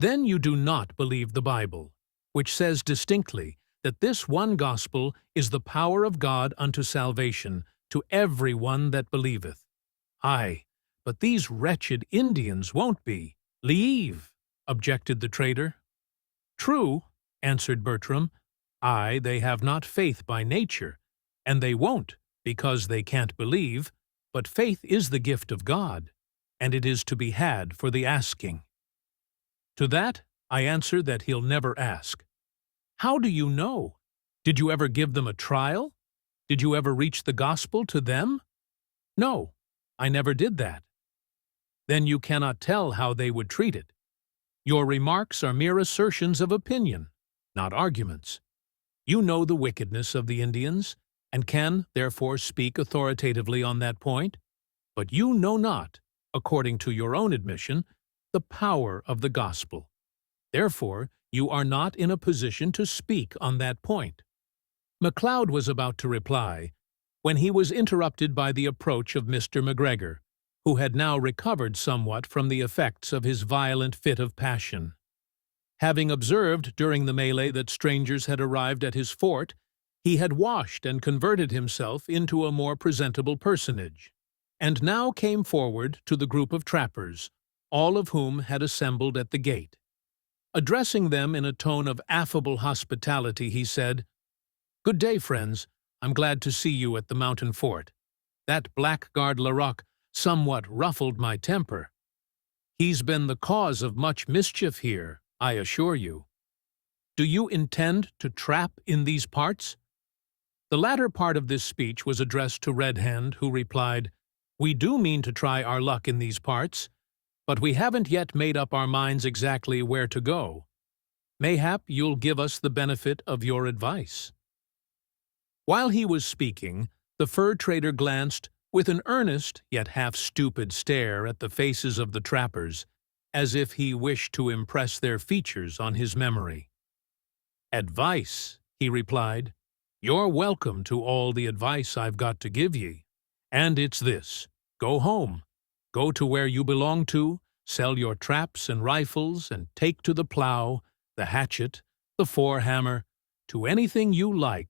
"Then you do not believe the Bible, which says distinctly that this one gospel is the power of God unto salvation to every one that believeth." "Aye, but these wretched Indians won't be. Leave," objected the trader. "True," answered Bertram. "Aye, they have not faith by nature, and they won't because they can't believe, but faith is the gift of God, and it is to be had for the asking." "To that I answer that he'll never ask." "How do you know? Did you ever give them a trial? Did you ever reach the gospel to them?" "No, I never did that." "Then you cannot tell how they would treat it. Your remarks are mere assertions of opinion, not arguments. You know the wickedness of the Indians, and can, therefore, speak authoritatively on that point, but you know not, according to your own admission, the power of the gospel. Therefore, you are not in a position to speak on that point." MacLeod was about to reply, when he was interrupted by the approach of Mr. McGregor, who had now recovered somewhat from the effects of his violent fit of passion. Having observed during the melee that strangers had arrived at his fort, he had washed and converted himself into a more presentable personage, and now came forward to the group of trappers, all of whom had assembled at the gate. Addressing them in a tone of affable hospitality, he said, "Good day, friends. I'm glad to see you at the mountain fort. That blackguard Larocque somewhat ruffled my temper. He's been the cause of much mischief here, I assure you. Do you intend to trap in these parts?" The latter part of this speech was addressed to Red Hand, who replied, "We do mean to try our luck in these parts, but we haven't yet made up our minds exactly where to go. Mayhap you'll give us the benefit of your advice." While he was speaking, the fur trader glanced with an earnest yet half-stupid stare at the faces of the trappers, as if he wished to impress their features on his memory. "Advice," he replied. "You're welcome to all the advice I've got to give ye, and it's this: go home. Go to where you belong to, sell your traps and rifles, and take to the plow, the hatchet, the forehammer, to anything you like,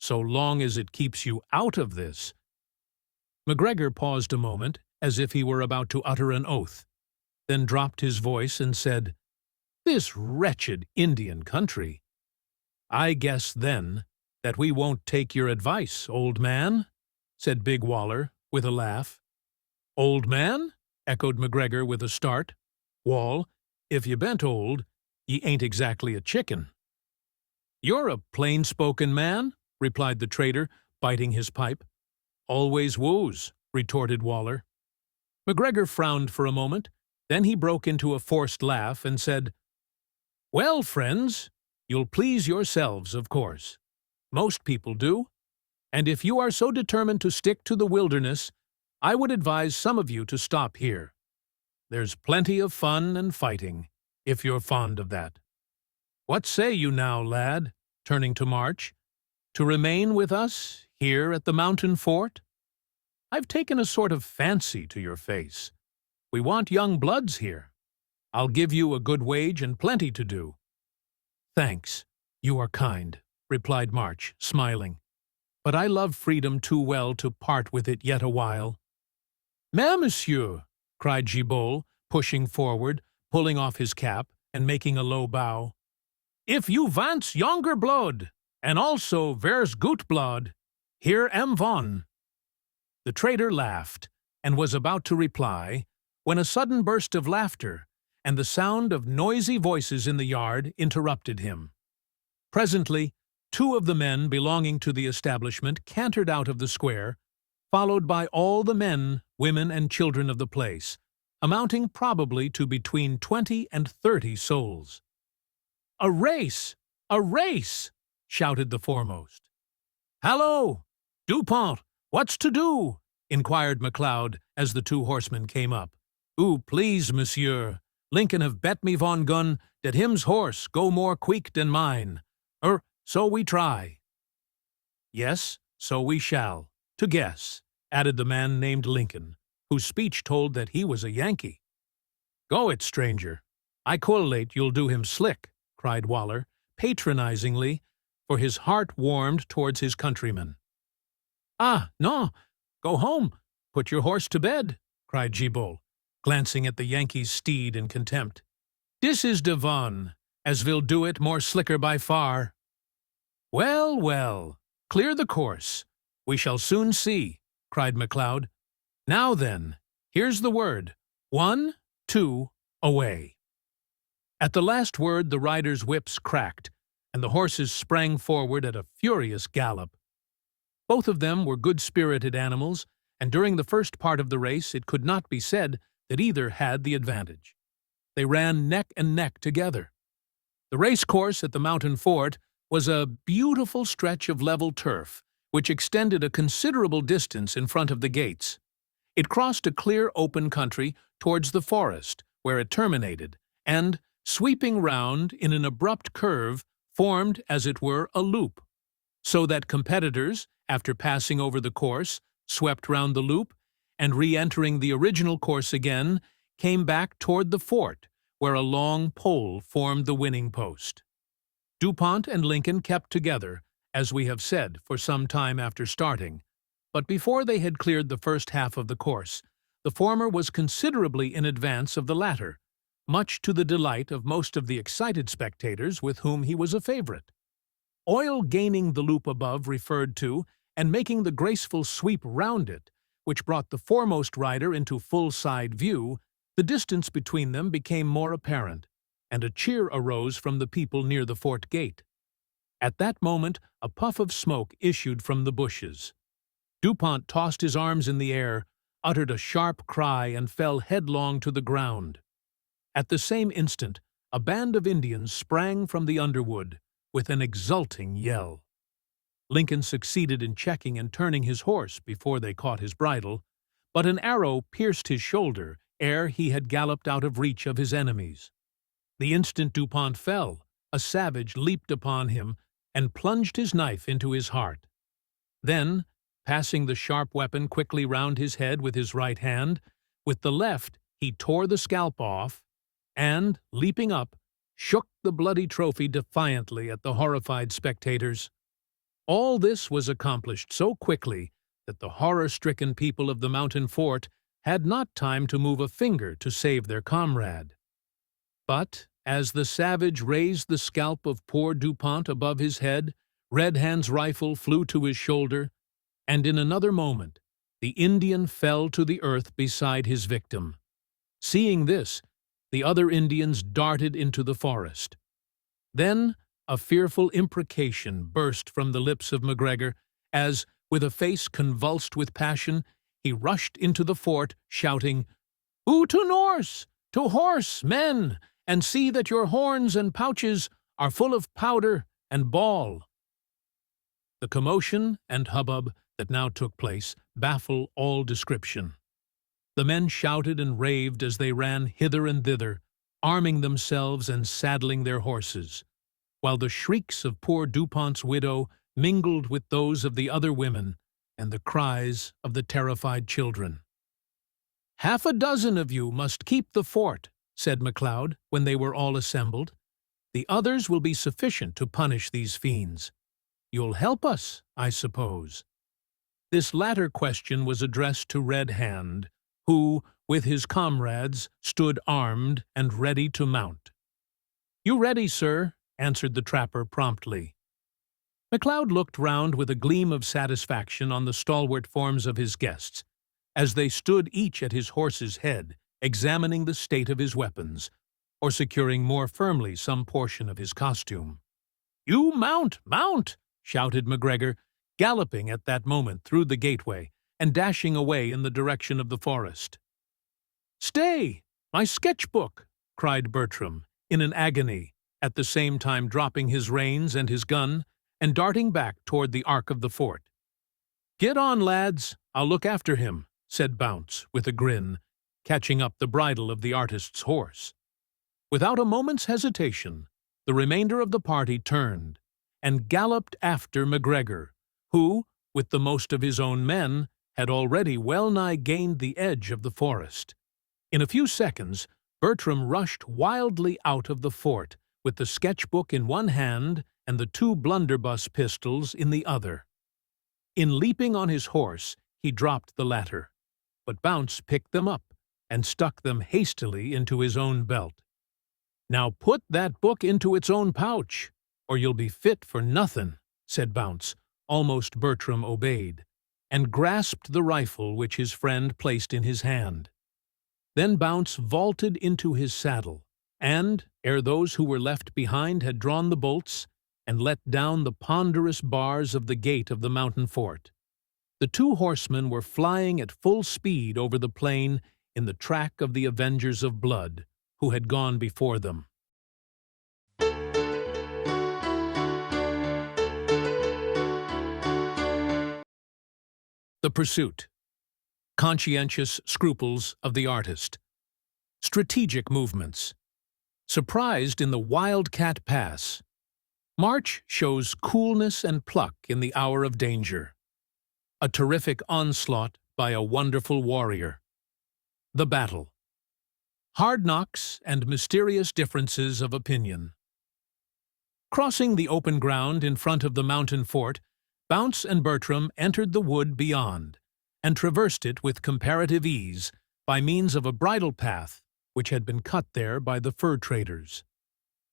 so long as it keeps you out of this." McGregor paused a moment, as if he were about to utter an oath, then dropped his voice and said, "This wretched Indian country. I guess, then, that we won't take your advice, old man," said Big Waller, with a laugh. "Old man?" echoed McGregor with a start. "Wall, if you ben't old, ye ain't exactly a chicken." "You're a plain-spoken man," replied the trader, biting his pipe. "Always woos," retorted Waller. McGregor frowned for a moment, then he broke into a forced laugh and said, "Well, friends, you'll please yourselves, of course. Most people do, and if you are so determined to stick to the wilderness, I would advise some of you to stop here. There's plenty of fun and fighting, if you're fond of that. What say you now, lad," turning to March, "to remain with us here at the mountain fort? I've taken a sort of fancy to your face. We want young bloods here. I'll give you a good wage and plenty to do." "Thanks, you are kind," replied March, smiling. "But I love freedom too well to part with it yet a while." "Mais, monsieur," cried Gibault, pushing forward, pulling off his cap, and making a low bow, "if you vants younger blood, and also vers gut blood, here am von." The trader laughed, and was about to reply, when a sudden burst of laughter and the sound of noisy voices in the yard interrupted him. Presently, two of the men belonging to the establishment cantered out of the square, followed by all the men, women, and children of the place, amounting probably to between 20 and 30 souls. "A race! A race!" shouted the foremost. "Hallo! Dupont, what's to do?" inquired MacLeod as the two horsemen came up. "Ooh, please, monsieur, Lincoln have bet me von gun dat him's horse go more queek than mine. So we try." "Yes, so we shall, to guess," added the man named Lincoln, whose speech told that he was a Yankee. "Go it, stranger. I correlate you'll do him slick," cried Waller, patronizingly, for his heart warmed towards his countrymen. "Ah, no, go home, put your horse to bed," cried Gibault, glancing at the Yankee's steed in contempt. "Dis is de von, as will do it more slicker by far." "Well, well, clear the course. We shall soon see," cried MacLeod. "Now then, here's the word. 1, 2, away." At the last word the riders' whips cracked, and the horses sprang forward at a furious gallop. Both of them were good-spirited animals, and during the first part of the race it could not be said that either had the advantage. They ran neck and neck together. The race-course at the mountain fort was a beautiful stretch of level turf, which extended a considerable distance in front of the gates. It crossed a clear open country towards the forest, where it terminated, and, sweeping round in an abrupt curve, formed, as it were, a loop, so that competitors, after passing over the course, swept round the loop, and re-entering the original course again, came back toward the fort, where a long pole formed the winning post. DuPont and Lincoln kept together, as we have said, for some time after starting, but before they had cleared the first half of the course, the former was considerably in advance of the latter, much to the delight of most of the excited spectators with whom he was a favorite. Oil gaining the loop above referred to, and making the graceful sweep round it, which brought the foremost rider into full side view, the distance between them became more apparent, and a cheer arose from the people near the fort gate. At that moment, a puff of smoke issued from the bushes. DuPont tossed his arms in the air, uttered a sharp cry, and fell headlong to the ground. At the same instant, a band of Indians sprang from the underwood with an exulting yell. Lincoln succeeded in checking and turning his horse before they caught his bridle, but an arrow pierced his shoulder ere he had galloped out of reach of his enemies. The instant DuPont fell, a savage leaped upon him and plunged his knife into his heart. Then, passing the sharp weapon quickly round his head with his right hand, with the left he tore the scalp off, and, leaping up, shook the bloody trophy defiantly at the horrified spectators. All this was accomplished so quickly that the horror-stricken people of the mountain fort had not time to move a finger to save their comrade. But, as the savage raised the scalp of poor DuPont above his head, Red Hand's rifle flew to his shoulder, and in another moment the Indian fell to the earth beside his victim. Seeing this, the other Indians darted into the forest. Then a fearful imprecation burst from the lips of MacGregor as, with a face convulsed with passion, he rushed into the fort, shouting, "Who to Norse? To horse, men, and see that your horns and pouches are full of powder and ball." The commotion and hubbub that now took place baffle all description. The men shouted and raved as they ran hither and thither, arming themselves and saddling their horses, while the shrieks of poor DuPont's widow mingled with those of the other women and the cries of the terrified children. "Half a dozen of you must keep the fort," said MacLeod when they were all assembled. "The others will be sufficient to punish these fiends. You'll help us, I suppose." This latter question was addressed to Red Hand, who, with his comrades, stood armed and ready to mount. "You ready, sir?" answered the trapper promptly. MacLeod looked round with a gleam of satisfaction on the stalwart forms of his guests, as they stood each at his horse's head, examining the state of his weapons, or securing more firmly some portion of his costume. "You mount, mount!" shouted MacGregor, galloping at that moment through the gateway and dashing away in the direction of the forest. "Stay! My sketch-book!" cried Bertram, in an agony, at the same time dropping his reins and his gun, and darting back toward the arc of the fort. "Get on, lads, I'll look after him," said Bounce, with a grin, catching up the bridle of the artist's horse. Without a moment's hesitation, the remainder of the party turned, and galloped after MacGregor, who, with the most of his own men, had already well-nigh gained the edge of the forest. In a few seconds, Bertram rushed wildly out of the fort, with the sketch-book in one hand and the two blunderbuss pistols in the other. In leaping on his horse, he dropped the latter, but Bounce picked them up and stuck them hastily into his own belt. "Now put that book into its own pouch, or you'll be fit for nothin'," said Bounce. Almost Bertram obeyed, and grasped the rifle which his friend placed in his hand. Then Bounce vaulted into his saddle, and, ere those who were left behind had drawn the bolts, and let down the ponderous bars of the gate of the mountain fort, the two horsemen were flying at full speed over the plain in the track of the avengers of blood, who had gone before them. The pursuit. Conscientious scruples of the artist. Strategic movements. Surprised in the Wildcat Pass. March shows coolness and pluck in the hour of danger. A terrific onslaught by a wonderful warrior. The battle. Hard knocks and mysterious differences of opinion. Crossing the open ground in front of the mountain fort, Bounce and Bertram entered the wood beyond, and traversed it with comparative ease by means of a bridle path which had been cut there by the fur traders.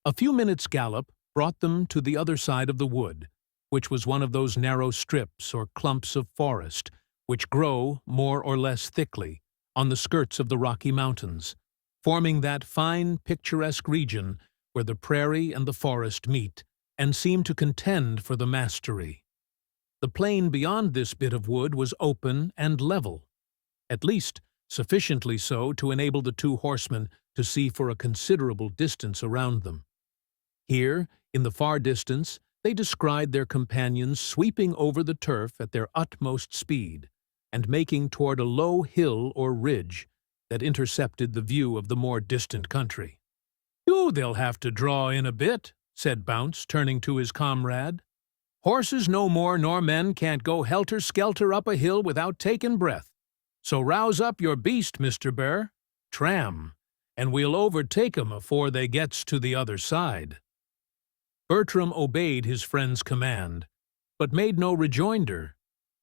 A few minutes' gallop brought them to the other side of the wood, which was one of those narrow strips or clumps of forest which grow, more or less thickly, on the skirts of the Rocky Mountains, forming that fine, picturesque region where the prairie and the forest meet and seem to contend for the mastery. The plain beyond this bit of wood was open and level, at least sufficiently so to enable the two horsemen to see for a considerable distance around them. Here, in the far distance, they descried their companions sweeping over the turf at their utmost speed, and making toward a low hill or ridge that intercepted the view of the more distant country. "You, they'll have to draw in a bit," said Bounce, turning to his comrade. "Horses no more nor men can't go helter-skelter up a hill without taking breath. So rouse up your beast, Mr. Bear. Tram, and we'll overtake 'em afore they gets to the other side." Bertram obeyed his friend's command, but made no rejoinder,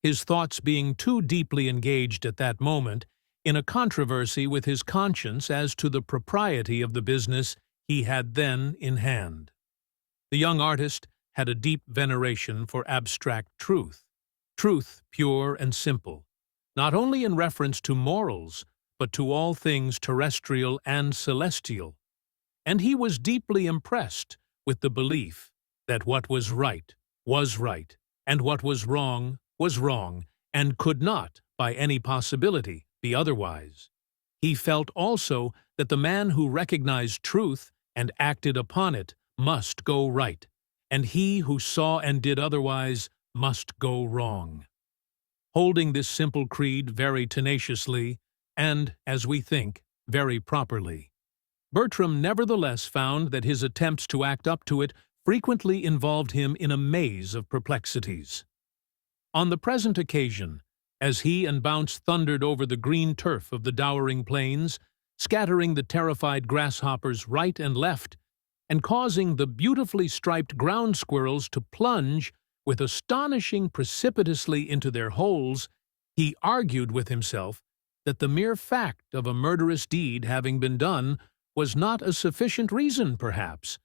his thoughts being too deeply engaged at that moment in a controversy with his conscience as to the propriety of the business he had then in hand. The young artist had a deep veneration for abstract truth pure and simple, not only in reference to morals, but to all things terrestrial and celestial, and he was deeply impressed with the belief that what was right, and what was wrong, and could not, by any possibility, be otherwise. He felt also that the man who recognized truth and acted upon it must go right, and he who saw and did otherwise must go wrong. Holding this simple creed very tenaciously, and, as we think, very properly, Bertram nevertheless found that his attempts to act up to it frequently involved him in a maze of perplexities. On the present occasion, as he and Bounce thundered over the green turf of the dowering plains, scattering the terrified grasshoppers right and left, and causing the beautifully striped ground squirrels to plunge with astonishing precipitously into their holes, he argued with himself that the mere fact of a murderous deed having been done was not a sufficient reason, perhaps,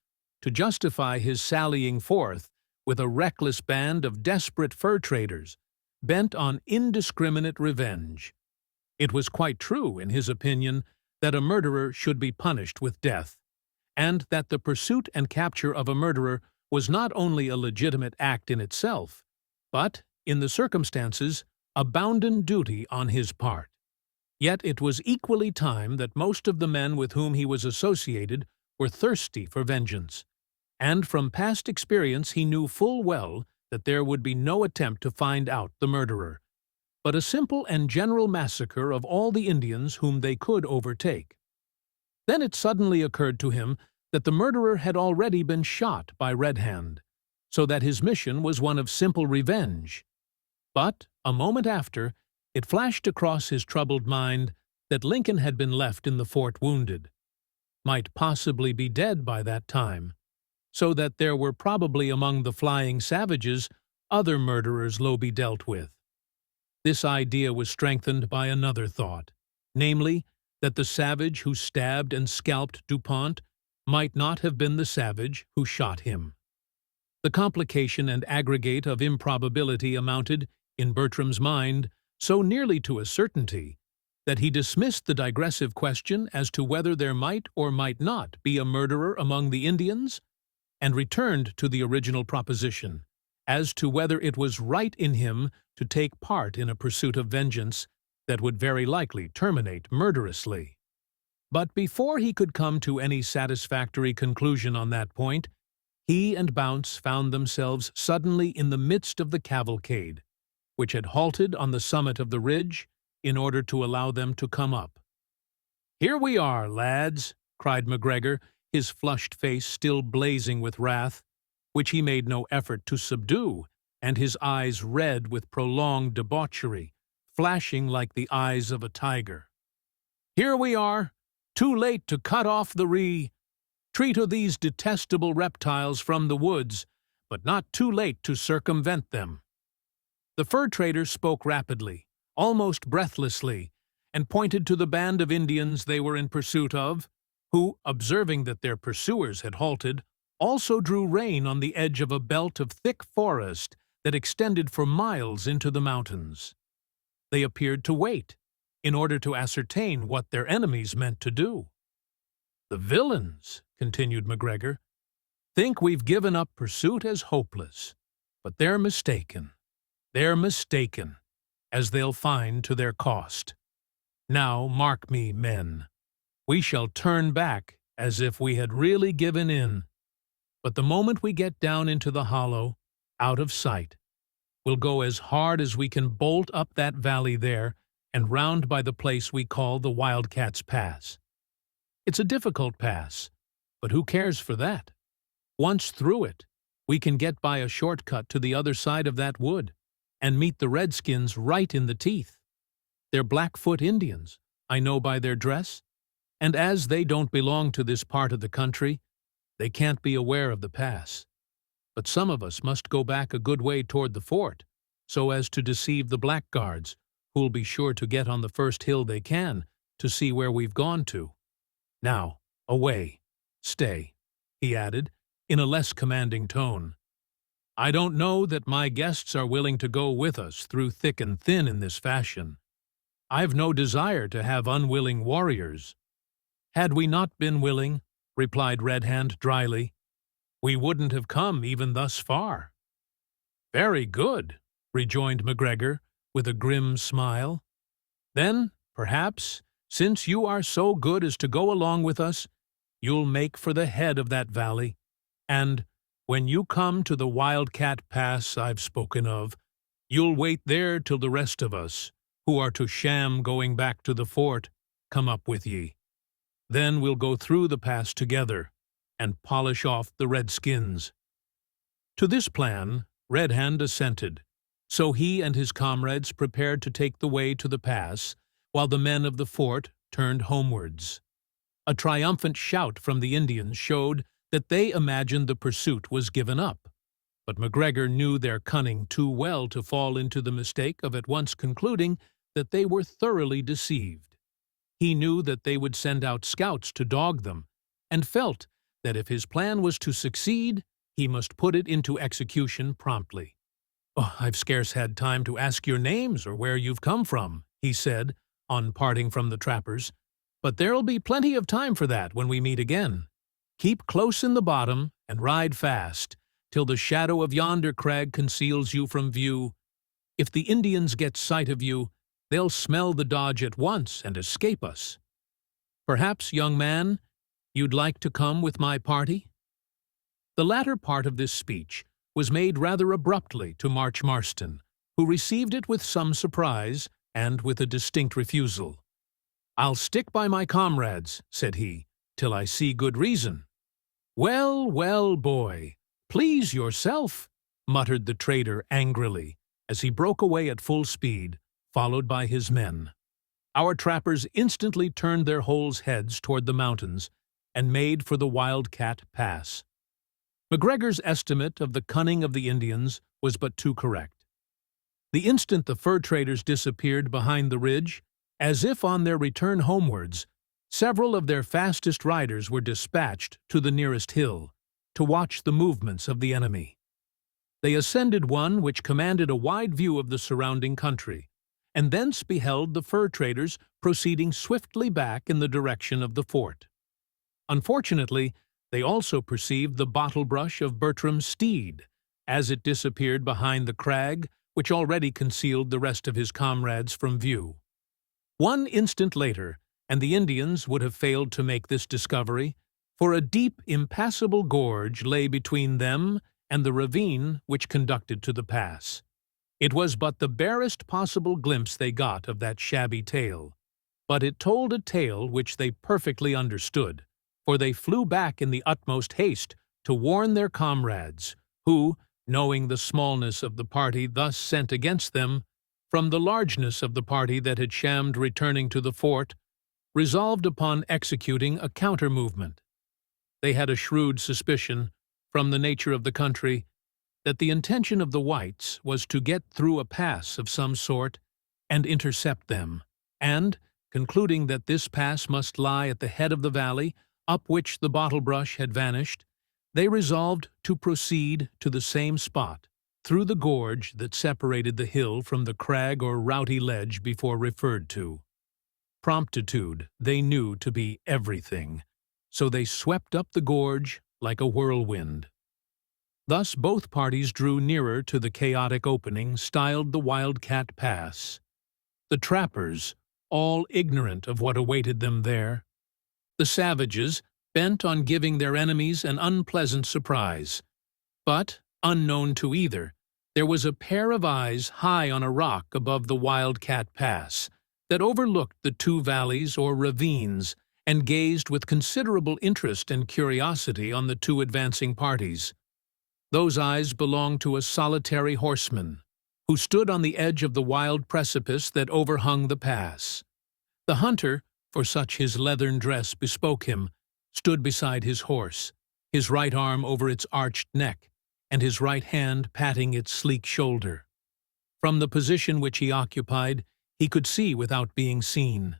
to justify his sallying forth with a reckless band of desperate fur traders, bent on indiscriminate revenge. It was quite true, in his opinion, that a murderer should be punished with death, and that the pursuit and capture of a murderer was not only a legitimate act in itself, but, in the circumstances, a bounden duty on his part. Yet it was equally time that most of the men with whom he was associated were thirsty for vengeance, and from past experience he knew full well that there would be no attempt to find out the murderer, but a simple and general massacre of all the Indians whom they could overtake. Then it suddenly occurred to him that the murderer had already been shot by Red Hand, so that his mission was one of simple revenge. But, a moment after, it flashed across his troubled mind that Lincoln had been left in the fort wounded, might possibly be dead by that time, so that there were probably among the flying savages other murderers Lobey dealt with. This idea was strengthened by another thought, namely, that the savage who stabbed and scalped DuPont might not have been the savage who shot him. The complication and aggregate of improbability amounted, in Bertram's mind, so nearly to a certainty that he dismissed the digressive question as to whether there might or might not be a murderer among the Indians, and returned to the original proposition as to whether it was right in him to take part in a pursuit of vengeance that would very likely terminate murderously. But before he could come to any satisfactory conclusion on that point, he and Bounce found themselves suddenly in the midst of the cavalcade, which had halted on the summit of the ridge in order to allow them to come up. "Here we are, lads," cried McGregor, his flushed face still blazing with wrath, which he made no effort to subdue, and his eyes red with prolonged debauchery, flashing like the eyes of a tiger. "Here we are, too late to cut off the retreat of these detestable reptiles from the woods, but not too late to circumvent them." The fur trader spoke rapidly, almost breathlessly, and pointed to the band of Indians they were in pursuit of, who, observing that their pursuers had halted, also drew rein on the edge of a belt of thick forest that extended for miles into the mountains. They appeared to wait, in order to ascertain what their enemies meant to do. "The villains," continued MacGregor, "think we've given up pursuit as hopeless, but they're mistaken. They're mistaken, as they'll find to their cost. Now, mark me, men. We shall turn back as if we had really given in. But the moment we get down into the hollow, out of sight, we'll go as hard as we can bolt up that valley there and round by the place we call the Wildcat's Pass. It's a difficult pass, but who cares for that? Once through it, we can get by a shortcut to the other side of that wood and meet the redskins right in the teeth. They're Blackfoot Indians, I know by their dress, and as they don't belong to this part of the country, they can't be aware of the pass. But some of us must go back a good way toward the fort, so as to deceive the blackguards, who'll be sure to get on the first hill they can to see where we've gone to. Now, away. Stay," he added, in a less commanding tone. "I don't know that my guests are willing to go with us through thick and thin in this fashion. I've no desire to have unwilling warriors." "Had we not been willing," replied Red Hand dryly, "we wouldn't have come even thus far." "Very good," rejoined MacGregor, with a grim smile. "Then, perhaps, since you are so good as to go along with us, you'll make for the head of that valley, and, when you come to the Wildcat Pass I've spoken of, you'll wait there till the rest of us, who are to sham going back to the fort, come up with ye. Then we'll go through the pass together, and polish off the redskins." To this plan Red Hand assented, so he and his comrades prepared to take the way to the pass, while the men of the fort turned homewards. A triumphant shout from the Indians showed that they imagined the pursuit was given up, but MacGregor knew their cunning too well to fall into the mistake of at once concluding that they were thoroughly deceived. He knew that they would send out scouts to dog them, and felt that if his plan was to succeed, he must put it into execution promptly. "Oh, I've scarce had time to ask your names or where you've come from," he said, on parting from the trappers, "but there'll be plenty of time for that when we meet again. Keep close in the bottom and ride fast, till the shadow of yonder crag conceals you from view. If the Indians get sight of you, they'll smell the dodge at once and escape us. Perhaps, young man, you'd like to come with my party?" The latter part of this speech was made rather abruptly to March Marston, who received it with some surprise and with a distinct refusal. "I'll stick by my comrades," said he, "till I see good reason." "Well, well, boy, please yourself," muttered the trader angrily, as he broke away at full speed, followed by his men. Our trappers instantly turned their holes' heads toward the mountains and made for the Wildcat Pass. MacGregor's estimate of the cunning of the Indians was but too correct. The instant the fur traders disappeared behind the ridge, as if on their return homewards, several of their fastest riders were dispatched to the nearest hill to watch the movements of the enemy. They ascended one which commanded a wide view of the surrounding country, and thence beheld the fur traders proceeding swiftly back in the direction of the fort. Unfortunately, they also perceived the bottle-brush of Bertram's steed, as it disappeared behind the crag which already concealed the rest of his comrades from view. 1 instant later, and the Indians would have failed to make this discovery, for a deep, impassable gorge lay between them and the ravine which conducted to the pass. It was but the barest possible glimpse they got of that shabby tale, but it told a tale which they perfectly understood, for they flew back in the utmost haste to warn their comrades, who, knowing the smallness of the party thus sent against them, from the largeness of the party that had shammed returning to the fort, resolved upon executing a counter-movement. They had a shrewd suspicion, from the nature of the country, that the intention of the whites was to get through a pass of some sort and intercept them, and, concluding that this pass must lie at the head of the valley up which the bottle-brush had vanished, they resolved to proceed to the same spot, through the gorge that separated the hill from the crag or routy ledge before referred to. Promptitude they knew to be everything, so they swept up the gorge like a whirlwind. Thus both parties drew nearer to the chaotic opening styled the Wildcat Pass. The trappers, all ignorant of what awaited them there. The savages, bent on giving their enemies an unpleasant surprise. But, unknown to either, there was a pair of eyes high on a rock above the Wildcat Pass that overlooked the two valleys or ravines and gazed with considerable interest and curiosity on the two advancing parties. Those eyes belonged to a solitary horseman, who stood on the edge of the wild precipice that overhung the pass. The hunter, for such his leathern dress bespoke him, stood beside his horse, his right arm over its arched neck, and his right hand patting its sleek shoulder. From the position which he occupied, he could see without being seen.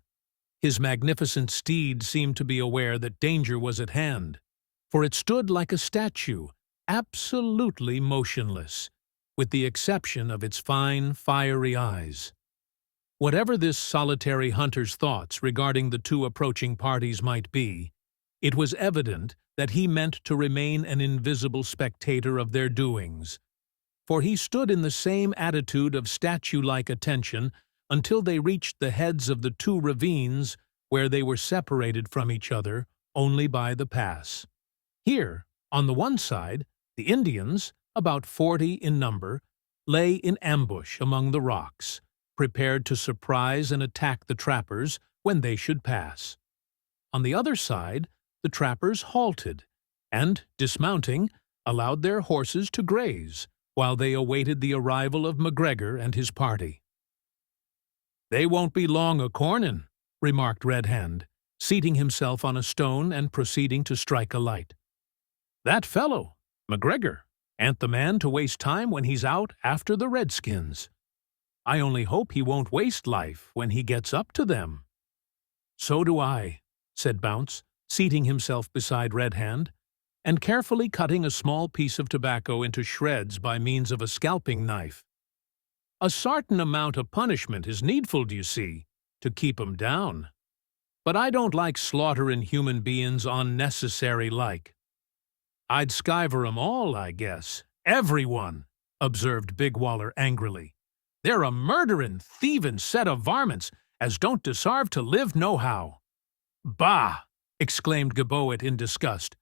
His magnificent steed seemed to be aware that danger was at hand, for it stood like a statue, absolutely motionless, with the exception of its fine, fiery eyes. Whatever this solitary hunter's thoughts regarding the two approaching parties might be, it was evident that he meant to remain an invisible spectator of their doings, for he stood in the same attitude of statue-like attention until they reached the heads of the two ravines where they were separated from each other only by the pass. Here, on the one side, the Indians, about 40 in number, lay in ambush among the rocks, prepared to surprise and attack the trappers when they should pass. On the other side, the trappers halted, and, dismounting, allowed their horses to graze, while they awaited the arrival of MacGregor and his party. "They won't be long a-cornin'," remarked Red Hand, seating himself on a stone and proceeding to strike a light. "That fellow, MacGregor, ain't the man to waste time when he's out after the redskins. I only hope he won't waste life when he gets up to them." "So do I," said Bounce, seating himself beside Red Hand, and carefully cutting a small piece of tobacco into shreds by means of a scalping knife. "A sartain amount of punishment is needful, d'you see, to keep 'em down. But I don't like slaughterin' human beings unnecessary like." "I'd skiver 'em all, I guess. Everyone," observed Big Waller angrily. "They're a murderin', thievin' set of varmints as don't desarve to live nohow." "Bah!" exclaimed Gibault in disgust.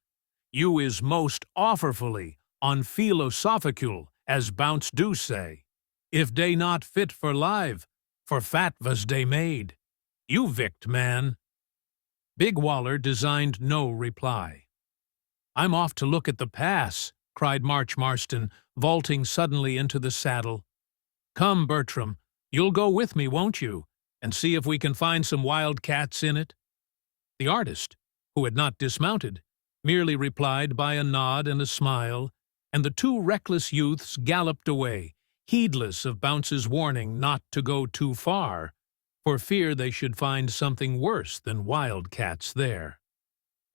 "You is most offerfully unphilosophical, as Bounce do say. If dey not fit for live, for fat was dey made. You vict, man." Big Waller designed no reply. "I'm off to look at the pass," cried Marston, vaulting suddenly into the saddle. "Come, Bertram, you'll go with me, won't you, and see if we can find some wild cats in it?" The artist, who had not dismounted, merely replied by a nod and a smile, and the two reckless youths galloped away, heedless of Bounce's warning not to go too far, for fear they should find something worse than wildcats there.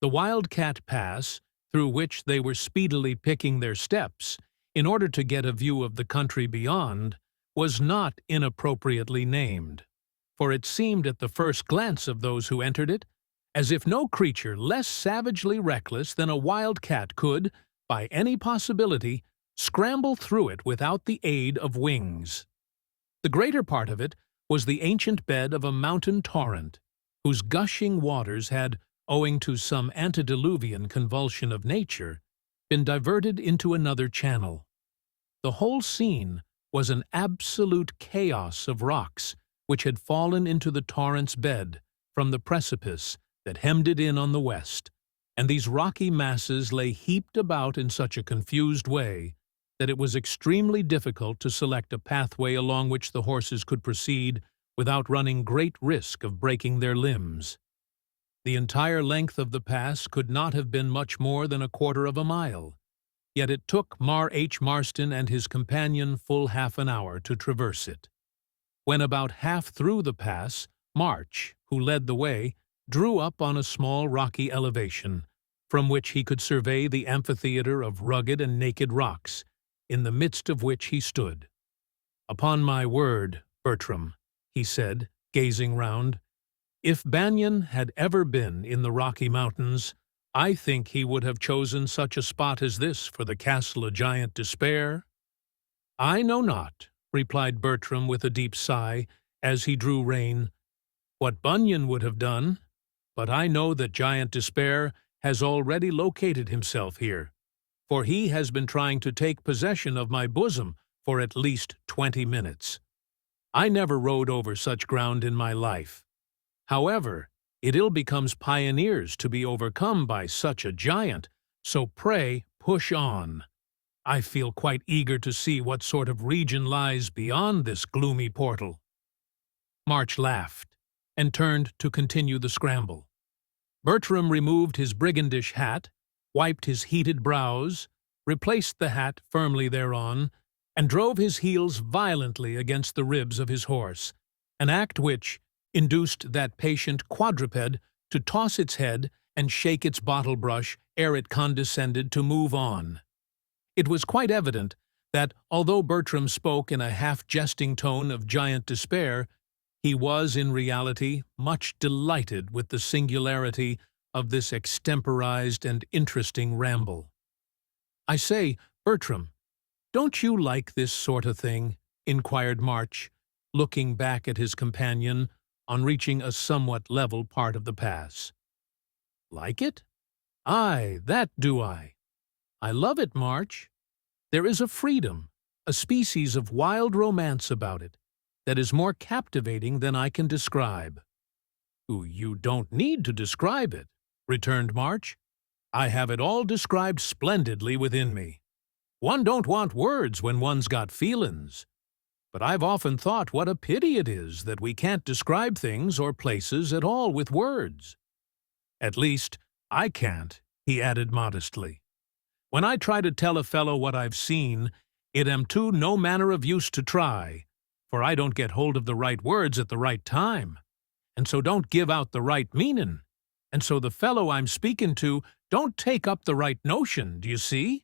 The Wildcat Pass, through which they were speedily picking their steps, in order to get a view of the country beyond, was not inappropriately named, for it seemed at the first glance of those who entered it as if no creature less savagely reckless than a wild cat could, by any possibility, scramble through it without the aid of wings. The greater part of it was the ancient bed of a mountain torrent, whose gushing waters had, owing to some antediluvian convulsion of nature, been diverted into another channel. The whole scene was an absolute chaos of rocks which had fallen into the torrent's bed from the precipice that hemmed it in on the west, and these rocky masses lay heaped about in such a confused way that it was extremely difficult to select a pathway along which the horses could proceed without running great risk of breaking their limbs. The entire length of the pass could not have been much more than a quarter of a mile, yet it took Marston and his companion full half an hour to traverse it. When about half through the pass, March, who led the way, drew up on a small rocky elevation, from which he could survey the amphitheater of rugged and naked rocks, in the midst of which he stood. "Upon my word, Bertram," he said, gazing round, "if Banyan had ever been in the Rocky Mountains, I think he would have chosen such a spot as this for the castle of Giant Despair." "I know not," replied Bertram with a deep sigh, as he drew rein, "what Bunyan would have done, but I know that Giant Despair has already located himself here, for he has been trying to take possession of my bosom for at least 20 minutes. I never rode over such ground in my life. However, it ill becomes pioneers to be overcome by such a giant, so pray push on. I feel quite eager to see what sort of region lies beyond this gloomy portal." March laughed, and turned to continue the scramble. Bertram removed his brigandish hat, wiped his heated brows, replaced the hat firmly thereon, and drove his heels violently against the ribs of his horse, an act which induced that patient quadruped to toss its head and shake its bottle-brush ere it condescended to move on. It was quite evident that, although Bertram spoke in a half-jesting tone of Giant Despair, he was in reality much delighted with the singularity of this extemporized and interesting ramble. "I say, Bertram, don't you like this sort of thing?" inquired March, looking back at his companion on reaching a somewhat level part of the pass. "Like it? Aye, that do I. I love it, March. There is a freedom, a species of wild romance about it, that is more captivating than I can describe." "You don't need to describe it," returned March. "I have it all described splendidly within me. One don't want words when one's got feelin's. But I've often thought what a pity it is that we can't describe things or places at all with words. At least, I can't," he added modestly. "When I try to tell a fellow what I've seen, it am to no manner of use to try, for I don't get hold of the right words at the right time, and so don't give out the right meanin', and so the fellow I'm speaking to don't take up the right notion, do you see?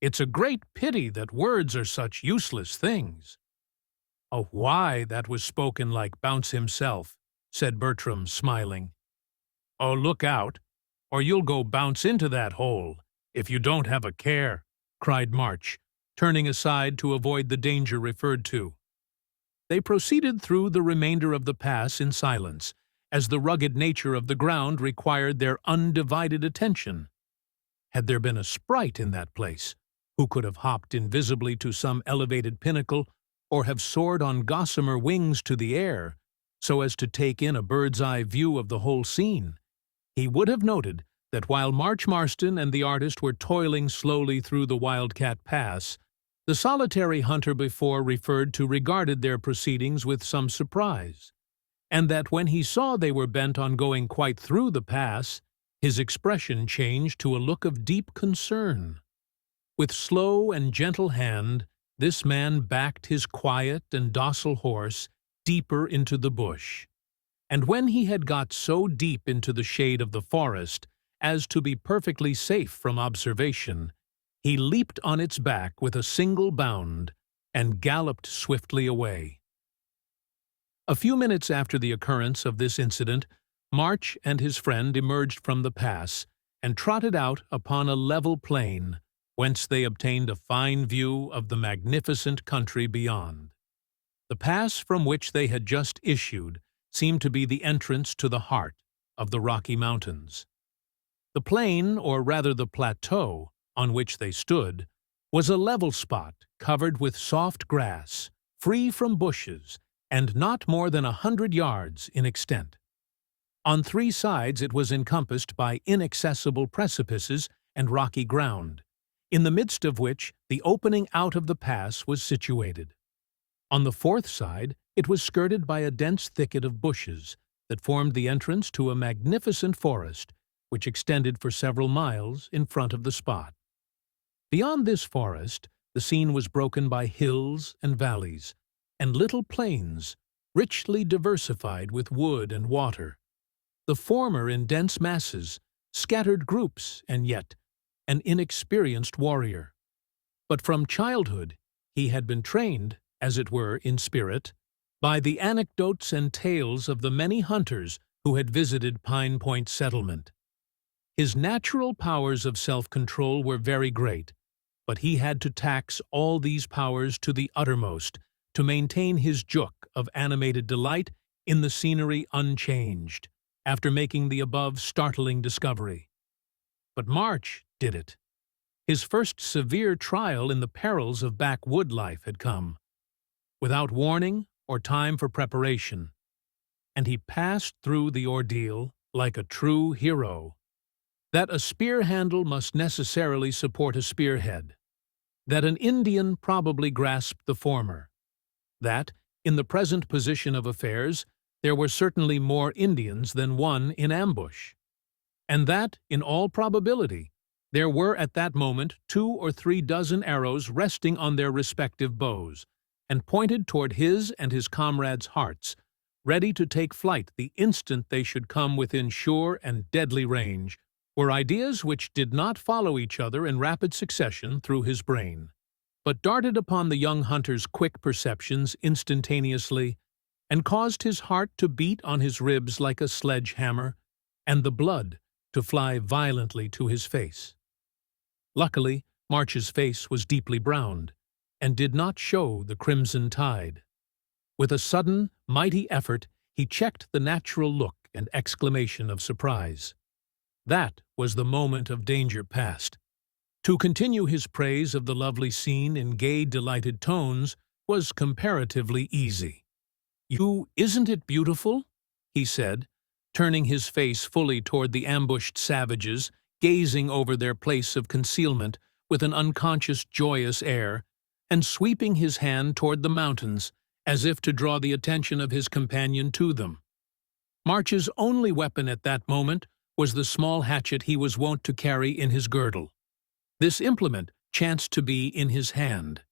It's a great pity that words are such useless things." "Oh, why, that was spoken like Bounce himself," said Bertram, smiling. "Oh, look out, or you'll go bounce into that hole, if you don't have a care," cried March, turning aside to avoid the danger referred to. They proceeded through the remainder of the pass in silence, as the rugged nature of the ground required their undivided attention. Had there been a sprite in that place, who could have hopped invisibly to some elevated pinnacle, or have soared on gossamer wings to the air, so as to take in a bird's-eye view of the whole scene, he would have noted that while Marston and the artist were toiling slowly through the Wildcat Pass, the solitary hunter before referred to regarded their proceedings with some surprise, and that when he saw they were bent on going quite through the pass, his expression changed to a look of deep concern. With slow and gentle hand, this man backed his quiet and docile horse deeper into the bush, and when he had got so deep into the shade of the forest as to be perfectly safe from observation, he leaped on its back with a single bound and galloped swiftly away. A few minutes after the occurrence of this incident, March and his friend emerged from the pass and trotted out upon a level plain, whence they obtained a fine view of the magnificent country beyond. The pass from which they had just issued seemed to be the entrance to the heart of the Rocky Mountains. The plain, or rather the plateau, on which they stood, was a level spot covered with soft grass, free from bushes, and not more than 100 yards in extent. On 3 sides it was encompassed by inaccessible precipices and rocky ground, in the midst of which the opening out of the pass was situated. On the fourth side, it was skirted by a dense thicket of bushes that formed the entrance to a magnificent forest, which extended for several miles in front of the spot. Beyond this forest, the scene was broken by hills and valleys, and little plains, richly diversified with wood and water, the former in dense masses, scattered groups, and yet an inexperienced warrior. But from childhood he had been trained, as it were, in spirit, by the anecdotes and tales of the many hunters who had visited Pine Point settlement. His natural powers of self-control were very great, but he had to tax all these powers to the uttermost to maintain his juk of animated delight in the scenery unchanged, after making the above startling discovery. But March did it. His first severe trial in the perils of backwood life had come, without warning or time for preparation, and he passed through the ordeal like a true hero. That a spear handle must necessarily support a spearhead, that an Indian probably grasped the former, that, in the present position of affairs, there were certainly more Indians than one in ambush, and that, in all probability, there were at that moment 2 or 3 dozen arrows resting on their respective bows, and pointed toward his and his comrades' hearts, ready to take flight the instant they should come within sure and deadly range, were ideas which did not follow each other in rapid succession through his brain, but darted upon the young hunter's quick perceptions instantaneously, and caused his heart to beat on his ribs like a sledge-hammer, and the blood to fly violently to his face. Luckily, March's face was deeply browned, and did not show the crimson tide. With a sudden, mighty effort, he checked the natural look and exclamation of surprise. That was the moment of danger past. To continue his praise of the lovely scene in gay, delighted tones was comparatively easy. "Isn't it beautiful?" he said, turning his face fully toward the ambushed savages, gazing over their place of concealment with an unconscious, joyous air, and sweeping his hand toward the mountains, as if to draw the attention of his companion to them. March's only weapon at that moment was the small hatchet he was wont to carry in his girdle. This implement chanced to be in his hand.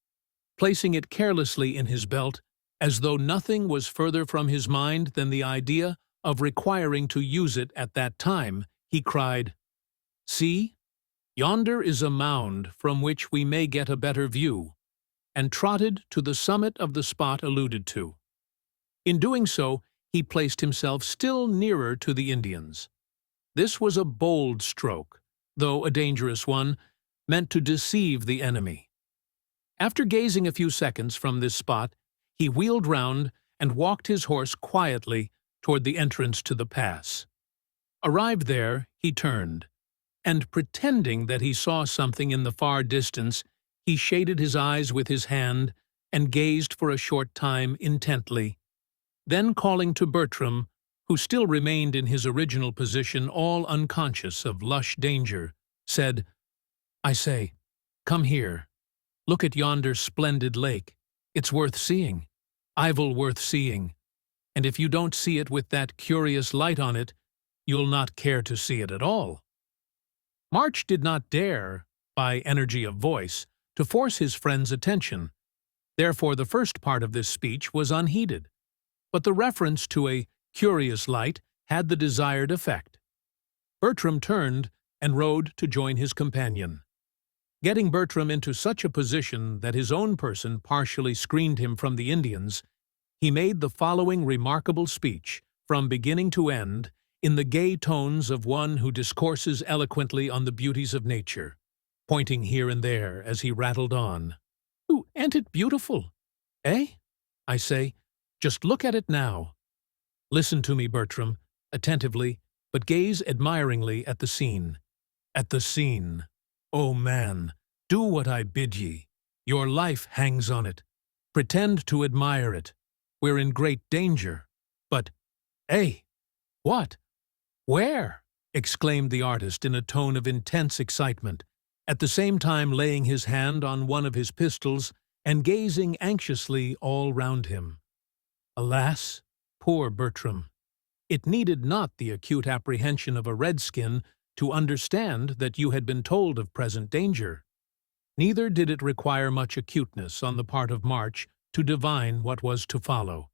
Placing it carelessly in his belt, as though nothing was further from his mind than the idea of requiring to use it at that time, he cried, "See, yonder is a mound from which we may get a better view," and trotted to the summit of the spot alluded to. In doing so, he placed himself still nearer to the Indians. This was a bold stroke, though a dangerous one, meant to deceive the enemy. After gazing a few seconds from this spot, he wheeled round and walked his horse quietly toward the entrance to the pass. Arrived there, he turned, and pretending that he saw something in the far distance, he shaded his eyes with his hand and gazed for a short time intently. Then calling to Bertram, who still remained in his original position all unconscious of lush danger, said, "I say, come here. Look at yonder splendid lake. It's worth seeing. Ivel worth seeing. And if you don't see it with that curious light on it, you'll not care to see it at all." March did not dare, by energy of voice, to force his friend's attention. Therefore the first part of this speech was unheeded. But the reference to a curious light had the desired effect. Bertram turned and rode to join his companion. Getting Bertram into such a position that his own person partially screened him from the Indians, he made the following remarkable speech, from beginning to end, in the gay tones of one who discourses eloquently on the beauties of nature, pointing here and there as he rattled on. "Ain't it beautiful? Eh? I say, just look at it now. Listen to me, Bertram, attentively, but gaze admiringly at the scene. At the scene. Oh, man, do what I bid ye. Your life hangs on it. Pretend to admire it. We're in great danger. But, what? Where?" exclaimed the artist in a tone of intense excitement, at the same time laying his hand on one of his pistols and gazing anxiously all round him. Alas, poor Bertram! It needed not the acute apprehension of a redskin to understand that you had been told of present danger. Neither did it require much acuteness on the part of March to divine what was to follow.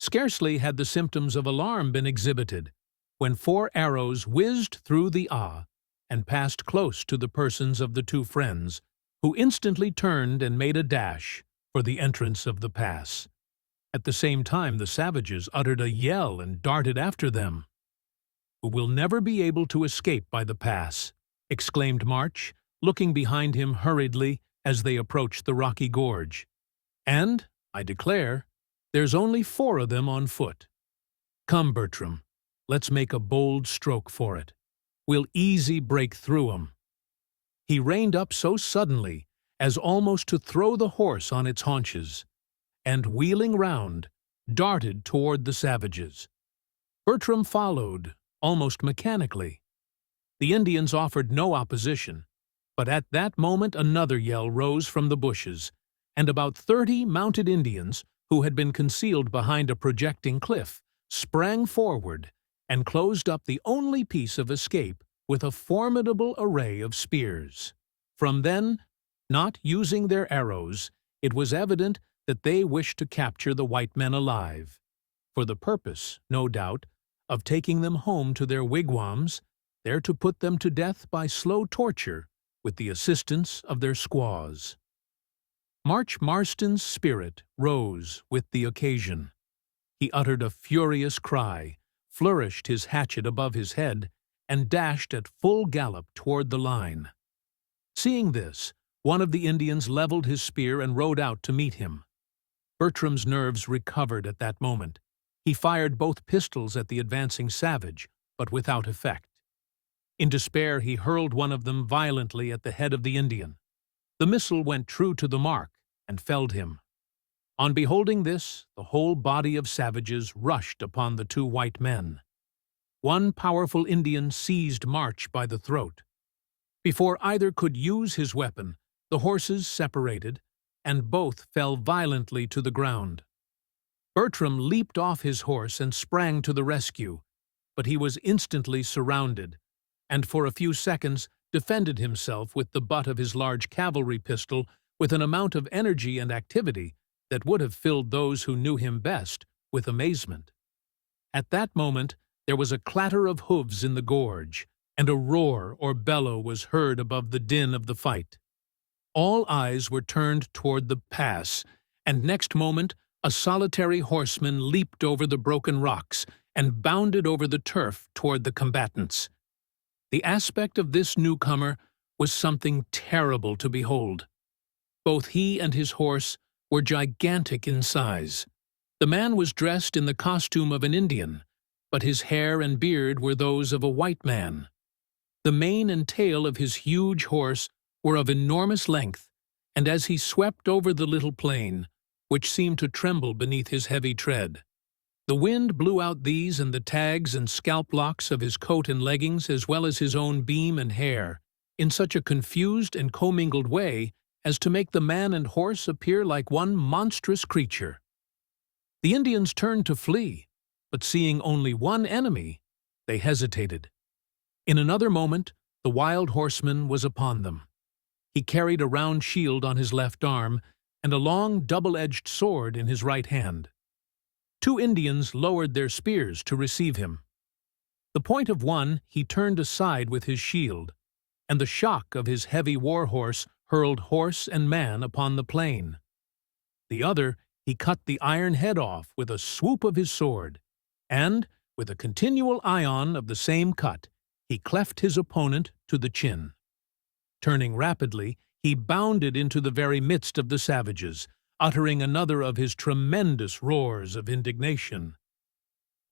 Scarcely had the symptoms of alarm been exhibited, when 4 arrows whizzed through the and passed close to the persons of the 2 friends, who instantly turned and made a dash for the entrance of the pass. At the same time the savages uttered a yell and darted after them. "We will never be able to escape by the pass," exclaimed March, looking behind him hurriedly as they approached the rocky gorge. "And, I declare, there's only 4 of them on foot. Come, Bertram, let's make a bold stroke for it. We'll easy break through 'em." He reined up so suddenly as almost to throw the horse on its haunches, and, wheeling round, darted toward the savages. Bertram followed, almost mechanically. The Indians offered no opposition, but at that moment another yell rose from the bushes, and about 30 mounted Indians, who had been concealed behind a projecting cliff, sprang forward and closed up the only piece of escape with a formidable array of spears. From then, not using their arrows, it was evident that they wished to capture the white men alive, for the purpose, no doubt, of taking them home to their wigwams, there to put them to death by slow torture with the assistance of their squaws. Marston's spirit rose with the occasion. He uttered a furious cry, flourished his hatchet above his head, and dashed at full gallop toward the line. Seeing this, one of the Indians leveled his spear and rode out to meet him. Bertram's nerves recovered at that moment. He fired both pistols at the advancing savage, but without effect. In despair, he hurled one of them violently at the head of the Indian. The missile went true to the mark and felled him. On beholding this, the whole body of savages rushed upon the 2 white men. One powerful Indian seized March by the throat. Before either could use his weapon, the horses separated, and both fell violently to the ground. Bertram leaped off his horse and sprang to the rescue, but he was instantly surrounded, and for a few seconds defended himself with the butt of his large cavalry pistol with an amount of energy and activity that would have filled those who knew him best with amazement. At that moment there was a clatter of hoofs in the gorge, and a roar or bellow was heard above the din of the fight. All eyes were turned toward the pass, and next moment a solitary horseman leaped over the broken rocks and bounded over the turf toward the combatants. The aspect of this newcomer was something terrible to behold. Both he and his horse were gigantic in size. The man was dressed in the costume of an Indian, but his hair and beard were those of a white man. The mane and tail of his huge horse were of enormous length, and as he swept over the little plain, which seemed to tremble beneath his heavy tread, the wind blew out these and the tags and scalp locks of his coat and leggings, as well as his own beam and hair, in such a confused and commingled way as to make the man and horse appear like one monstrous creature. The Indians turned to flee, but seeing only one enemy, they hesitated. In another moment, the wild horseman was upon them. He carried a round shield on his left arm and a long double-edged sword in his right hand. 2 Indians lowered their spears to receive him. The point of one he turned aside with his shield, and the shock of his heavy war-horse hurled horse and man upon the plain. The other he cut the iron head off with a swoop of his sword, and, with a continual ion of the same cut, he cleft his opponent to the chin. Turning rapidly, he bounded into the very midst of the savages, uttering another of his tremendous roars of indignation.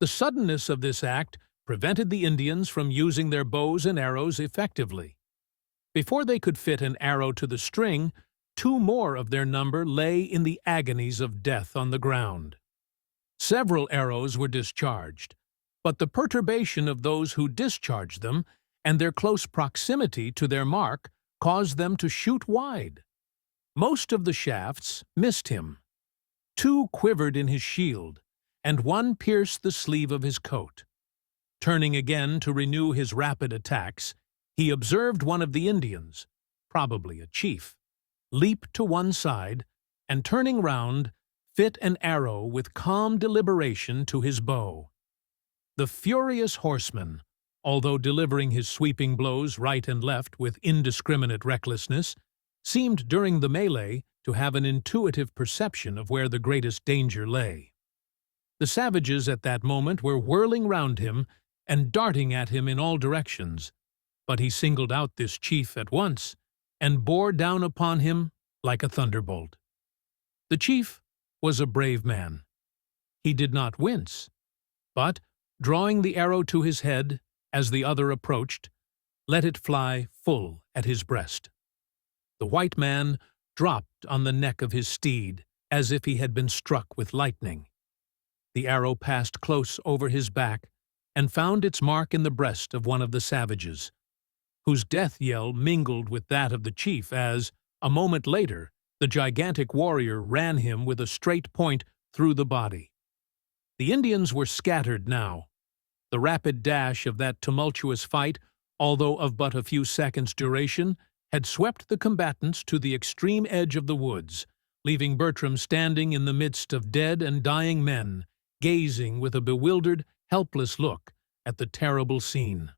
The suddenness of this act prevented the Indians from using their bows and arrows effectively. Before they could fit an arrow to the string, 2 more of their number lay in the agonies of death on the ground. Several arrows were discharged, but the perturbation of those who discharged them and their close proximity to their mark caused them to shoot wide. Most of the shafts missed him. 2 quivered in his shield, and 1 pierced the sleeve of his coat. Turning again to renew his rapid attacks, he observed one of the Indians, probably a chief, leap to one side, and turning round, fit an arrow with calm deliberation to his bow. The furious horseman, although delivering his sweeping blows right and left with indiscriminate recklessness, seemed during the melee to have an intuitive perception of where the greatest danger lay. The savages at that moment were whirling round him and darting at him in all directions, but he singled out this chief at once and bore down upon him like a thunderbolt. The chief was a brave man. He did not wince, but, drawing the arrow to his head as the other approached, let it fly full at his breast. The white man dropped on the neck of his steed as if he had been struck with lightning. The arrow passed close over his back and found its mark in the breast of one of the savages, whose death yell mingled with that of the chief as, a moment later, the gigantic warrior ran him with a straight point through the body. The Indians were scattered now. The rapid dash of that tumultuous fight, although of but a few seconds' duration, had swept the combatants to the extreme edge of the woods, leaving Bertram standing in the midst of dead and dying men, gazing with a bewildered, helpless look at the terrible scene.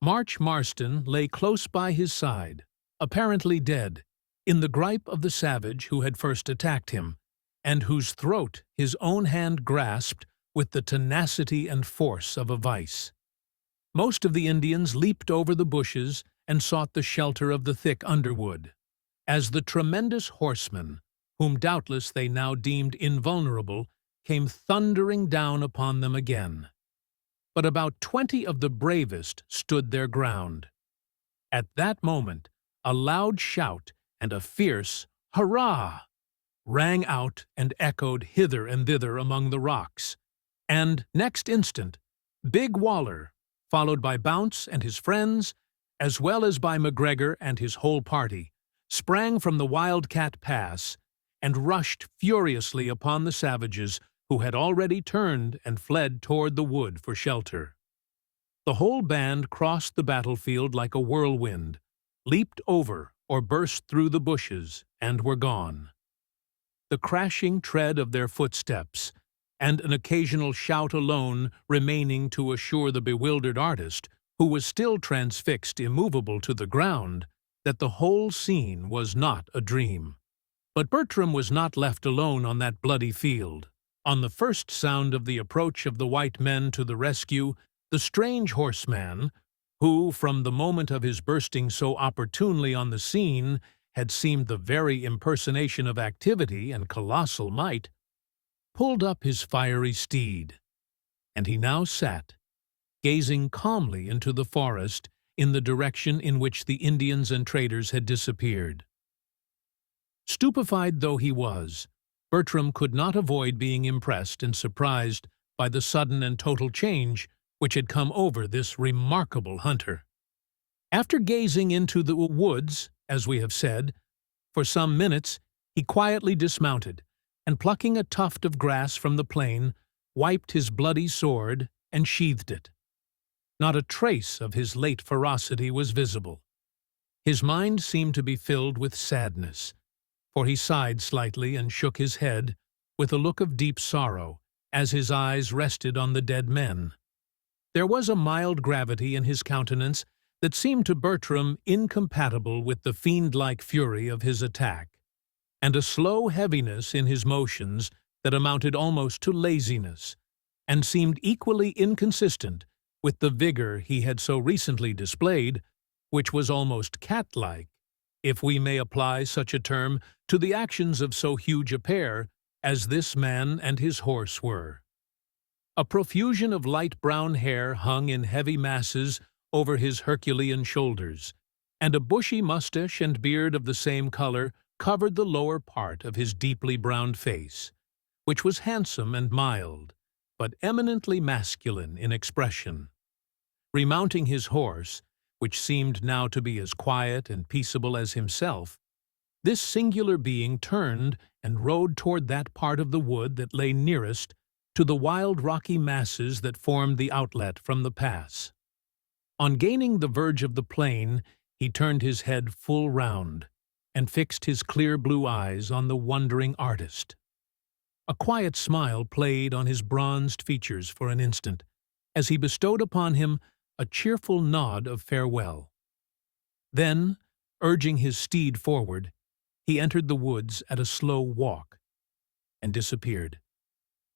Marston lay close by his side, apparently dead, in the gripe of the savage who had first attacked him, and whose throat his own hand grasped with the tenacity and force of a vice. Most of the Indians leaped over the bushes and sought the shelter of the thick underwood, as the tremendous horseman, whom doubtless they now deemed invulnerable, came thundering down upon them again. But about 20 of the bravest stood their ground. At that moment, a loud shout and a fierce "Hurrah!" rang out and echoed hither and thither among the rocks, and, next instant, Big Waller, followed by Bounce and his friends, as well as by McGregor and his whole party, sprang from the Wildcat Pass and rushed furiously upon the savages who had already turned and fled toward the wood for shelter. The whole band crossed the battlefield like a whirlwind, leaped over or burst through the bushes, and were gone. The crashing tread of their footsteps, and an occasional shout alone remaining to assure the bewildered artist, who was still transfixed immovable to the ground, that the whole scene was not a dream. But Bertram was not left alone on that bloody field. On the first sound of the approach of the white men to the rescue, the strange horseman, who, from the moment of his bursting so opportunely on the scene, had seemed the very impersonation of activity and colossal might, pulled up his fiery steed, and he now sat, gazing calmly into the forest in the direction in which the Indians and traders had disappeared. Stupefied though he was, Bertram could not avoid being impressed and surprised by the sudden and total change which had come over this remarkable hunter. After gazing into the woods, as we have said, for some minutes, he quietly dismounted, and plucking a tuft of grass from the plain, wiped his bloody sword and sheathed it. Not a trace of his late ferocity was visible. His mind seemed to be filled with sadness, for he sighed slightly and shook his head with a look of deep sorrow as his eyes rested on the dead men. There was a mild gravity in his countenance that seemed to Bertram incompatible with the fiend-like fury of his attack, and a slow heaviness in his motions that amounted almost to laziness, and seemed equally inconsistent with the vigor he had so recently displayed, which was almost cat-like, if we may apply such a term to the actions of so huge a pair as this man and his horse were. A profusion of light brown hair hung in heavy masses over his Herculean shoulders, and a bushy mustache and beard of the same color covered the lower part of his deeply browned face, which was handsome and mild, but eminently masculine in expression. Remounting his horse, which seemed now to be as quiet and peaceable as himself, this singular being turned and rode toward that part of the wood that lay nearest to the wild rocky masses that formed the outlet from the pass. On gaining the verge of the plain, he turned his head full round and fixed his clear blue eyes on the wondering artist. A quiet smile played on his bronzed features for an instant, as he bestowed upon him a cheerful nod of farewell. Then, urging his steed forward, he entered the woods at a slow walk, and disappeared.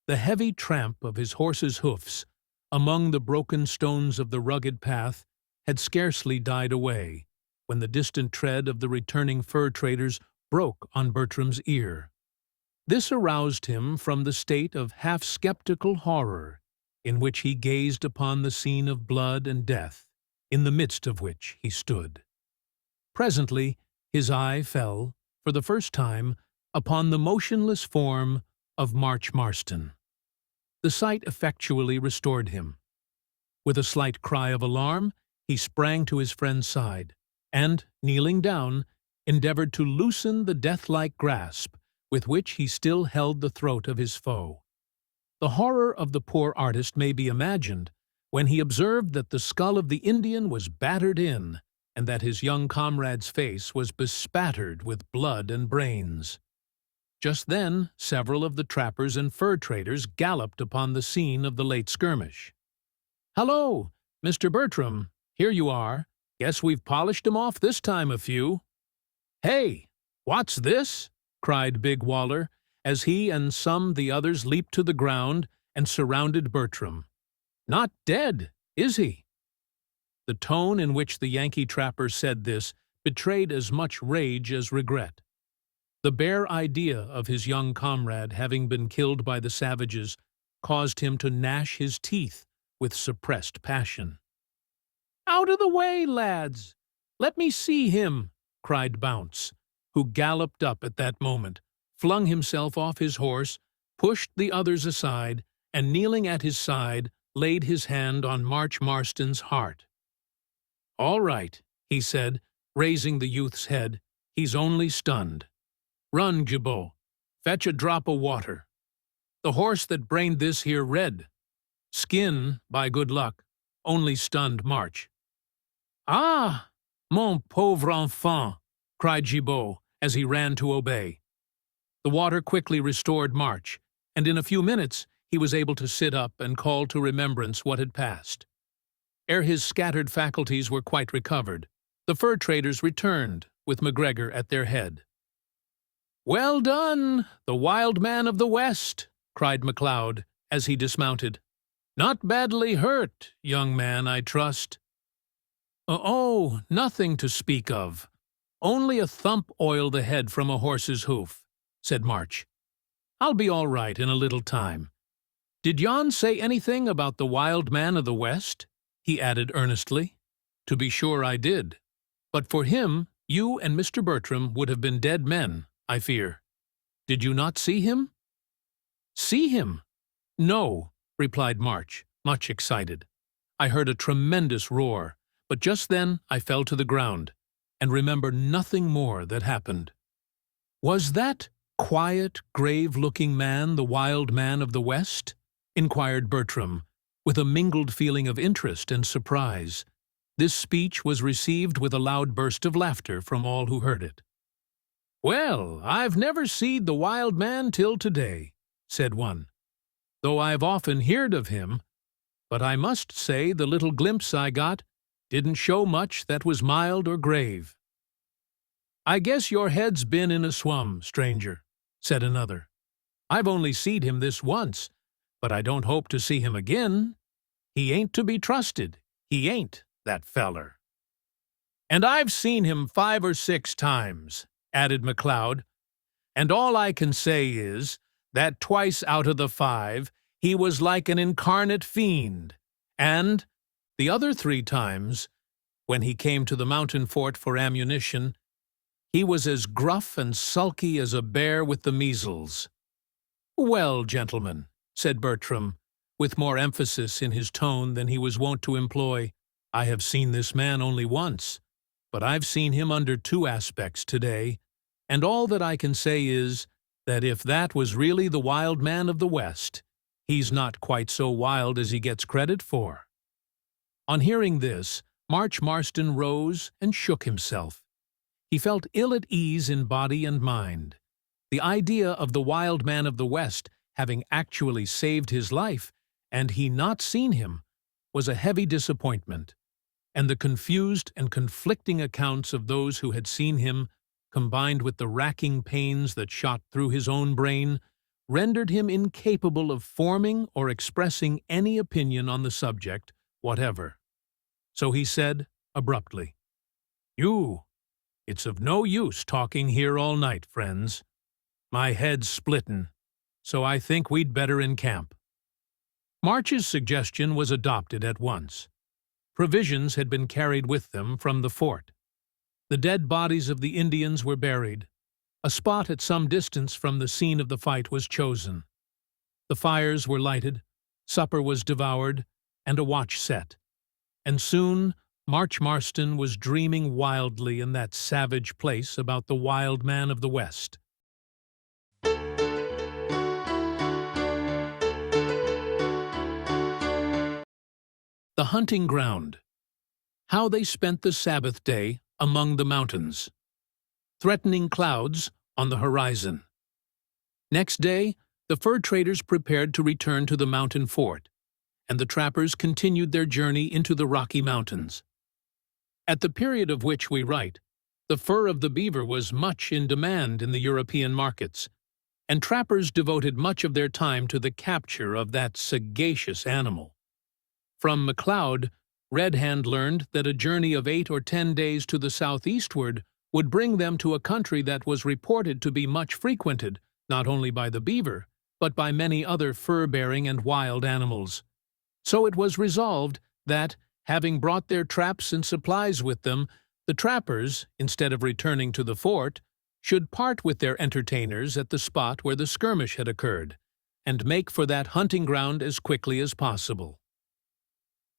The heavy tramp of his horse's hoofs among the broken stones of the rugged path had scarcely died away when the distant tread of the returning fur traders broke on Bertram's ear. This aroused him from the state of half-skeptical horror in which he gazed upon the scene of blood and death, in the midst of which he stood. Presently his eye fell, for the first time, upon the motionless form of Marston. The sight effectually restored him. With a slight cry of alarm, he sprang to his friend's side, and, kneeling down, endeavored to loosen the death-like grasp with which he still held the throat of his foe. The horror of the poor artist may be imagined when he observed that the skull of the Indian was battered in, and that his young comrade's face was bespattered with blood and brains. Just then, several of the trappers and fur traders galloped upon the scene of the late skirmish. "Hello, Mr. Bertram, here you are. Guess we've polished 'em off this time a few." "Hey, what's this?" cried Big Waller, as he and some the others leaped to the ground and surrounded Bertram. "Not dead, is he?" The tone in which the Yankee trapper said this betrayed as much rage as regret. The bare idea of his young comrade having been killed by the savages caused him to gnash his teeth with suppressed passion. "Out of the way, lads! Let me see him!" cried Bounce, who galloped up at that moment, flung himself off his horse, pushed the others aside, and kneeling at his side, laid his hand on Marston's heart. "All right," he said, raising the youth's head. "He's only stunned. Run, Gibault. Fetch a drop of water. The horse that brained this here red. Skin, by good luck, only stunned March." "Ah, mon pauvre enfant!" cried Gibault as he ran to obey. The water quickly restored March, and in a few minutes he was able to sit up and call to remembrance what had passed. Ere his scattered faculties were quite recovered, the fur traders returned, with MacGregor at their head. "Well done, the wild man of the West!" cried MacLeod as he dismounted. "Not badly hurt, young man, I trust." "Oh, nothing to speak of. Only a thump oiled the head from a horse's hoof," said March. "I'll be all right in a little time. Did yon say anything about the wild man of the West?" he added earnestly. "To be sure I did. But for him, you and Mr. Bertram would have been dead men, I fear. Did you not see him?" "See him? No," replied March, much excited. "I heard a tremendous roar, but just then I fell to the ground, and remember nothing more that happened." "Was that quiet, grave-looking man the wild man of the West?" inquired Bertram, with a mingled feeling of interest and surprise. This speech was received with a loud burst of laughter from all who heard it. "Well, I've never seed the wild man till today," said one, "though I've often heard of him, but I must say the little glimpse I got didn't show much that was mild or grave." "I guess your head's been in a swum, stranger," said another. "I've only seed him this once, but I don't hope to see him again. He ain't to be trusted, he ain't, that feller." "And I've seen him 5 or 6 times," added MacLeod, "and all I can say is that twice out of the 5 he was like an incarnate fiend, and the other 3 times, when he came to the mountain fort for ammunition, he was as gruff and sulky as a bear with the measles." "Well, gentlemen," said Bertram, with more emphasis in his tone than he was wont to employ, I have seen this man only once, but I've seen him under two aspects today, and all that I can say is that if that was really the wild man of the West, he's not quite so wild as he gets credit for." On hearing this, Marston rose and shook himself. He felt ill at ease in body and mind. The idea of the wild man of the West having actually saved his life, and he not seen him, was a heavy disappointment, and the confused and conflicting accounts of those who had seen him, combined with the racking pains that shot through his own brain, rendered him incapable of forming or expressing any opinion on the subject whatever. So he said, abruptly, It's of no use talking here all night, friends. My head's splittin', so I think we'd better encamp." March's suggestion was adopted at once. Provisions had been carried with them from the fort. The dead bodies of the Indians were buried. A spot at some distance from the scene of the fight was chosen. The fires were lighted, supper was devoured, and a watch set. And soon Marston was dreaming wildly in that savage place about the wild man of the West. The hunting ground. How they spent the Sabbath day among the mountains. Threatening clouds on the horizon. Next day, the fur traders prepared to return to the mountain fort, and the trappers continued their journey into the Rocky Mountains. At the period of which we write, the fur of the beaver was much in demand in the European markets, and trappers devoted much of their time to the capture of that sagacious animal. From MacLeod, Red Hand learned that a journey of 8 or 10 days to the southeastward would bring them to a country that was reported to be much frequented, not only by the beaver, but by many other fur-bearing and wild animals. So it was resolved that, having brought their traps and supplies with them, the trappers, instead of returning to the fort, should part with their entertainers at the spot where the skirmish had occurred, and make for that hunting ground as quickly as possible.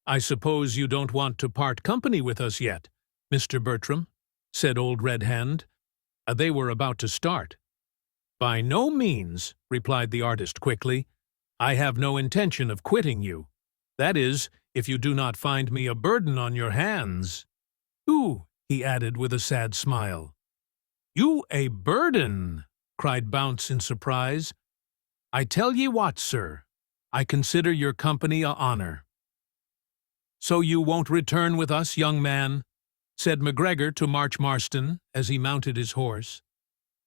"I suppose you don't want to part company with us yet, Mr. Bertram," said old Red Hand. They were about to start. "By no means," replied the artist quickly. "I have no intention of quitting you. That is, if you do not find me a burden on your hands." "Ooh," he added with a sad smile. "You a burden!" cried Bounce in surprise. "I tell ye what, sir, I consider your company a honor." "So you won't return with us, young man?" said MacGregor to Marston as he mounted his horse.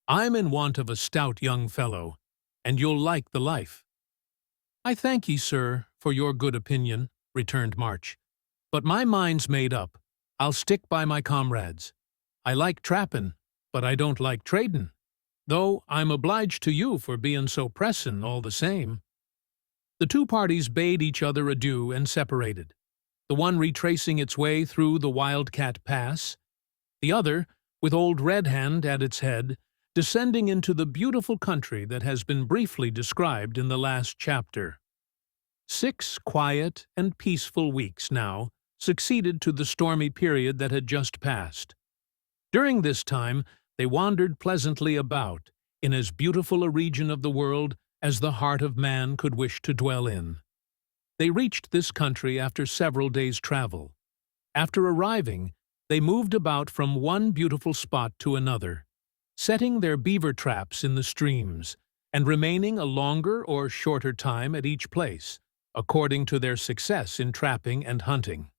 "I'm in want of a stout young fellow, and you'll like the life." "I thank ye, sir, for your good opinion," returned March. "But my mind's made up. I'll stick by my comrades. I like trappin', but I don't like tradin', though I'm obliged to you for bein' so pressin' all the same." The two parties bade each other adieu and separated, the one retracing its way through the Wildcat Pass, the other, with old Red Hand at its head, descending into the beautiful country that has been briefly described in the last chapter. 6 quiet and peaceful weeks now succeeded to the stormy period that had just passed. During this time, they wandered pleasantly about in as beautiful a region of the world as the heart of man could wish to dwell in. They reached this country after several days' travel. After arriving, they moved about from one beautiful spot to another, setting their beaver traps in the streams, and remaining a longer or shorter time at each place, according to their success in trapping and hunting.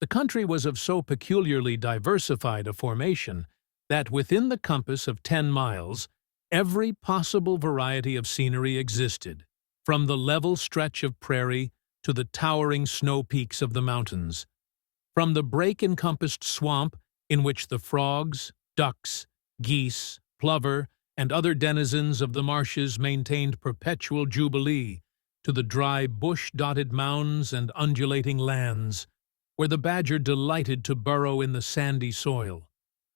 The country was of so peculiarly diversified a formation that within the compass of 10 miles, every possible variety of scenery existed, from the level stretch of prairie to the towering snow peaks of the mountains, from the brake-encompassed swamp in which the frogs, ducks, geese, plover, and other denizens of the marshes maintained perpetual jubilee, to the dry bush-dotted mounds and undulating lands, where the badger delighted to burrow in the sandy soil,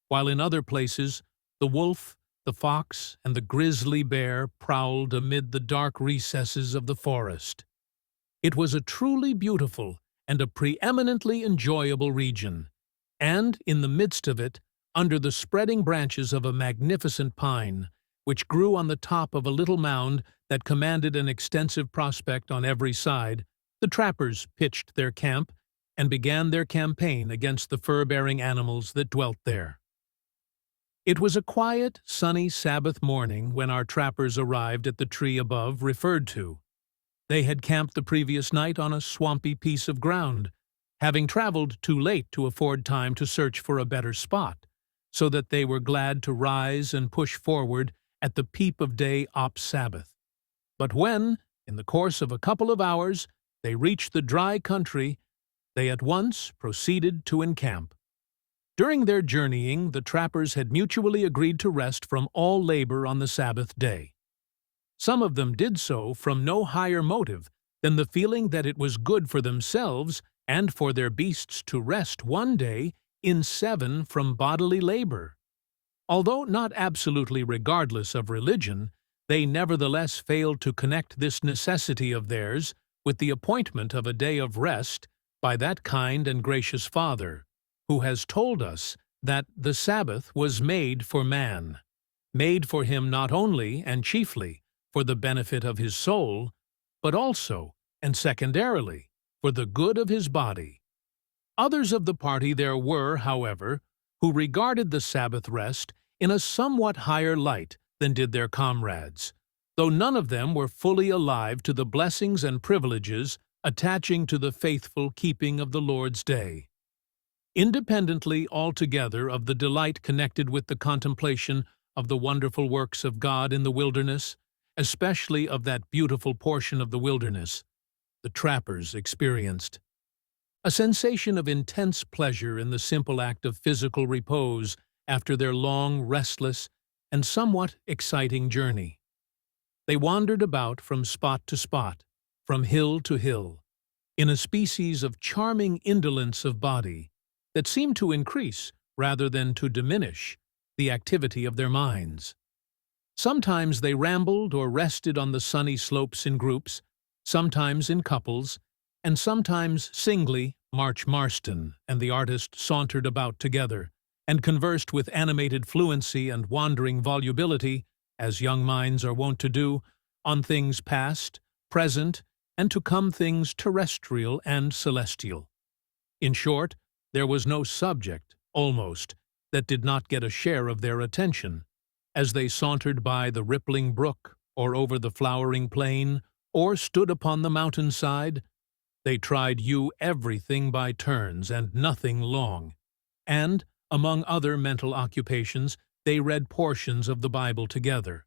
while in other places the wolf, the fox, and the grizzly bear prowled amid the dark recesses of the forest. It was a truly beautiful and a preeminently enjoyable region, and in the midst of it, under the spreading branches of a magnificent pine, which grew on the top of a little mound that commanded an extensive prospect on every side, the trappers pitched their camp and began their campaign against the fur-bearing animals that dwelt there. It was a quiet, sunny Sabbath morning when our trappers arrived at the tree above referred to. They had camped the previous night on a swampy piece of ground, having traveled too late to afford time to search for a better spot, so that they were glad to rise and push forward at the peep of day op Sabbath. But when, in the course of a couple of hours, they reached the dry country, they at once proceeded to encamp. During their journeying, the trappers had mutually agreed to rest from all labor on the Sabbath day. Some of them did so from no higher motive than the feeling that it was good for themselves and for their beasts to rest one day in 7 from bodily labor. Although not absolutely regardless of religion, they nevertheless failed to connect this necessity of theirs with the appointment of a day of rest by that kind and gracious Father, who has told us that the Sabbath was made for man, made for him not only and chiefly for the benefit of his soul, but also, and secondarily, for the good of his body. Others of the party there were, however, who regarded the Sabbath rest in a somewhat higher light than did their comrades, though none of them were fully alive to the blessings and privileges attaching to the faithful keeping of the Lord's day. Independently altogether of the delight connected with the contemplation of the wonderful works of God in the wilderness, especially of that beautiful portion of the wilderness, the trappers experienced a sensation of intense pleasure in the simple act of physical repose after their long, restless, and somewhat exciting journey. They wandered about from spot to spot, from hill to hill, in a species of charming indolence of body that seemed to increase, rather than to diminish, the activity of their minds. Sometimes they rambled or rested on the sunny slopes in groups, sometimes in couples, and sometimes singly. Marston and the artist sauntered about together, and conversed with animated fluency and wandering volubility, as young minds are wont to do, on things past, present, and to come things terrestrial and celestial. In short, there was no subject, almost, that did not get a share of their attention, as they sauntered by the rippling brook, or over the flowering plain, or stood upon the mountainside. They tried everything by turns and nothing long, and, among other mental occupations, they read portions of the Bible together.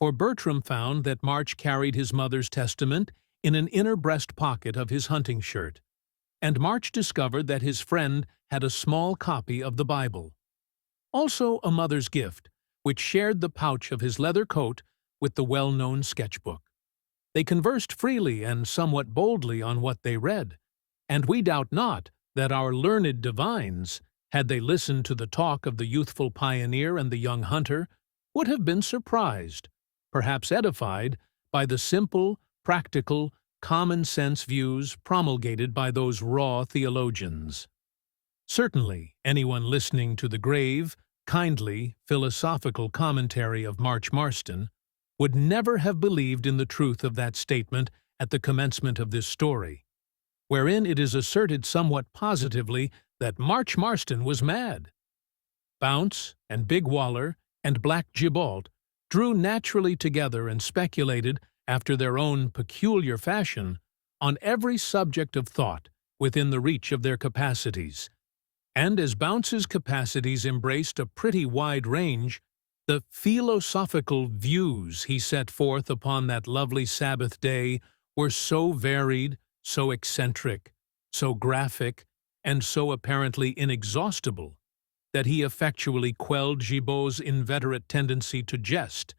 For Bertram found that March carried his mother's testament in an inner breast pocket of his hunting shirt, and March discovered that his friend had a small copy of the Bible. Also a mother's gift, which shared the pouch of his leather coat with the well-known sketchbook. They conversed freely and somewhat boldly on what they read, and we doubt not that our learned divines, had they listened to the talk of the youthful pioneer and the young hunter, would have been surprised, perhaps edified, by the simple, practical, common-sense views promulgated by those raw theologians. Certainly, anyone listening to the grave, kindly, philosophical commentary of Marston would never have believed in the truth of that statement at the commencement of this story, wherein it is asserted somewhat positively that Marston was mad. Bounce and Big Waller and Black Gibault drew naturally together and speculated, after their own peculiar fashion, on every subject of thought within the reach of their capacities. And as Bounce's capacities embraced a pretty wide range, the philosophical views he set forth upon that lovely Sabbath day were so varied, so eccentric, so graphic, and so apparently inexhaustible, that he effectually quelled Gibault's inveterate tendency to jest,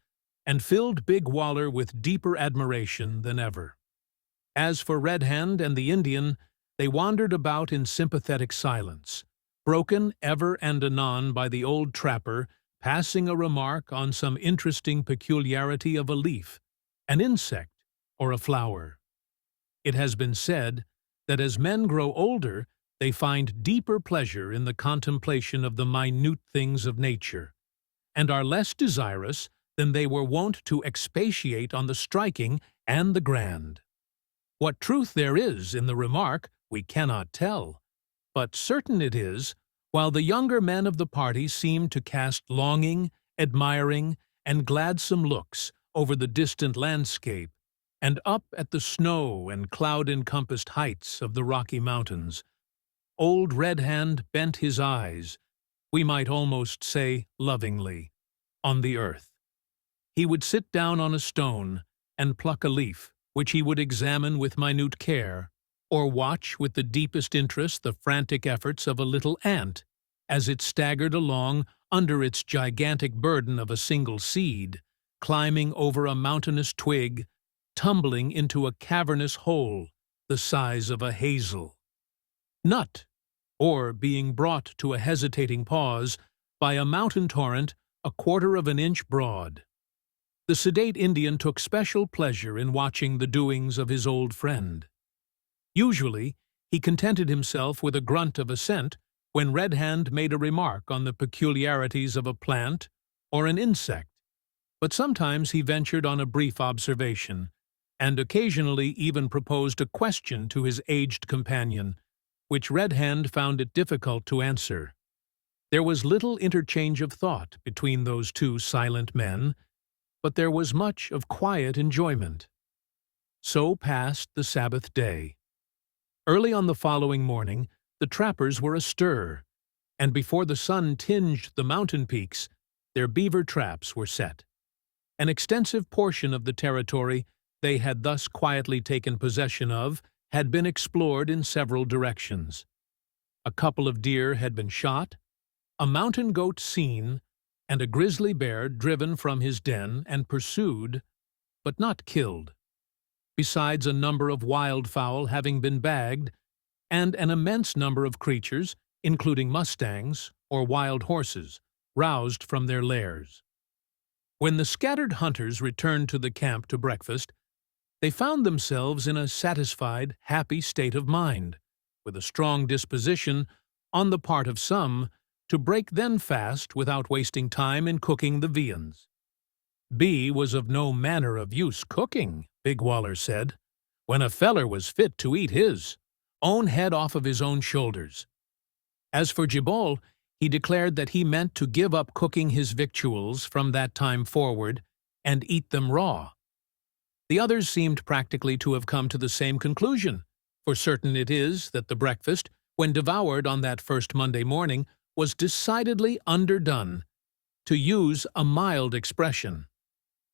and filled Big Waller with deeper admiration than ever. As for Red Hand and the Indian, they wandered about in sympathetic silence, broken ever and anon by the old trapper passing a remark on some interesting peculiarity of a leaf, an insect, or a flower. It has been said that as men grow older, they find deeper pleasure in the contemplation of the minute things of nature, and are less desirous than they were wont to expatiate on the striking and the grand. What truth there is in the remark we cannot tell, but certain it is, while the younger men of the party seemed to cast longing, admiring, and gladsome looks over the distant landscape, and up at the snow and cloud-encompassed heights of the Rocky Mountains, old Red Hand bent his eyes, we might almost say lovingly, on the earth. He would sit down on a stone and pluck a leaf, which he would examine with minute care, or watch with the deepest interest the frantic efforts of a little ant as it staggered along under its gigantic burden of a single seed, climbing over a mountainous twig, tumbling into a cavernous hole the size of a hazel nut, or being brought to a hesitating pause by a mountain torrent a quarter of an inch broad. The sedate Indian took special pleasure in watching the doings of his old friend. Usually, he contented himself with a grunt of assent when Red Hand made a remark on the peculiarities of a plant or an insect, but sometimes he ventured on a brief observation, and occasionally even proposed a question to his aged companion, which Red Hand found it difficult to answer. There was little interchange of thought between those two silent men, but there was much of quiet enjoyment. So passed the Sabbath day. Early on the following morning, the trappers were astir, and before the sun tinged the mountain peaks, their beaver traps were set. An extensive portion of the territory they had thus quietly taken possession of had been explored in several directions. A couple of deer had been shot, a mountain goat seen, and a grizzly bear driven from his den and pursued, but not killed, besides a number of wildfowl having been bagged, and an immense number of creatures, including mustangs or wild horses, roused from their lairs. When the scattered hunters returned to the camp to breakfast, they found themselves in a satisfied, happy state of mind, with a strong disposition, on the part of some, to break then fast without wasting time in cooking the viands. B was of no manner of use cooking, Big Waller said, when a feller was fit to eat his own head off of his own shoulders. As for Gibault, he declared that he meant to give up cooking his victuals from that time forward and eat them raw. The others seemed practically to have come to the same conclusion, for certain it is that the breakfast, when devoured on that first Monday morning, was decidedly underdone, to use a mild expression.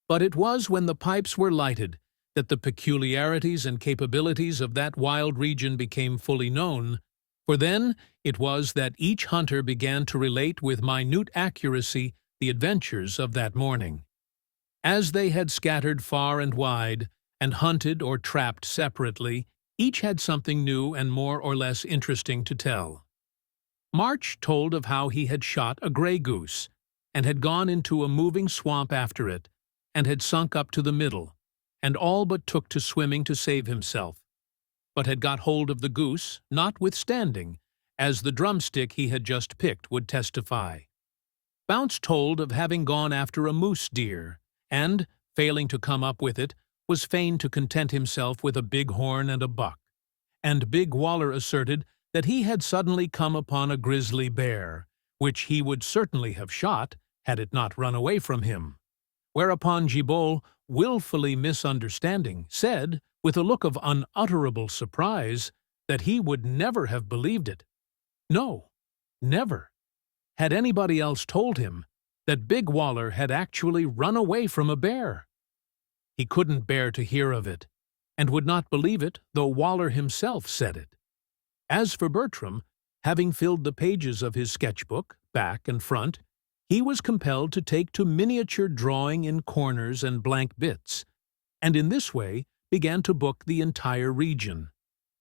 But it was when the pipes were lighted that the peculiarities and capabilities of that wild region became fully known, for then it was that each hunter began to relate with minute accuracy the adventures of that morning. As they had scattered far and wide, and hunted or trapped separately, each had something new and more or less interesting to tell. March told of how he had shot a gray goose, and had gone into a moving swamp after it, and had sunk up to the middle, and all but took to swimming to save himself, but had got hold of the goose, notwithstanding, as the drumstick he had just picked would testify. Bounce told of having gone after a moose deer, and, failing to come up with it, was fain to content himself with a bighorn and a buck, and Big Waller asserted that he had suddenly come upon a grizzly bear, which he would certainly have shot had it not run away from him. Whereupon Gibault, wilfully misunderstanding, said, with a look of unutterable surprise, that he would never have believed it. No, never. Had anybody else told him that Big Waller had actually run away from a bear? He couldn't bear to hear of it, and would not believe it though Waller himself said it. As for Bertram, having filled the pages of his sketchbook, back and front, he was compelled to take to miniature drawing in corners and blank bits, and in this way began to book the entire region,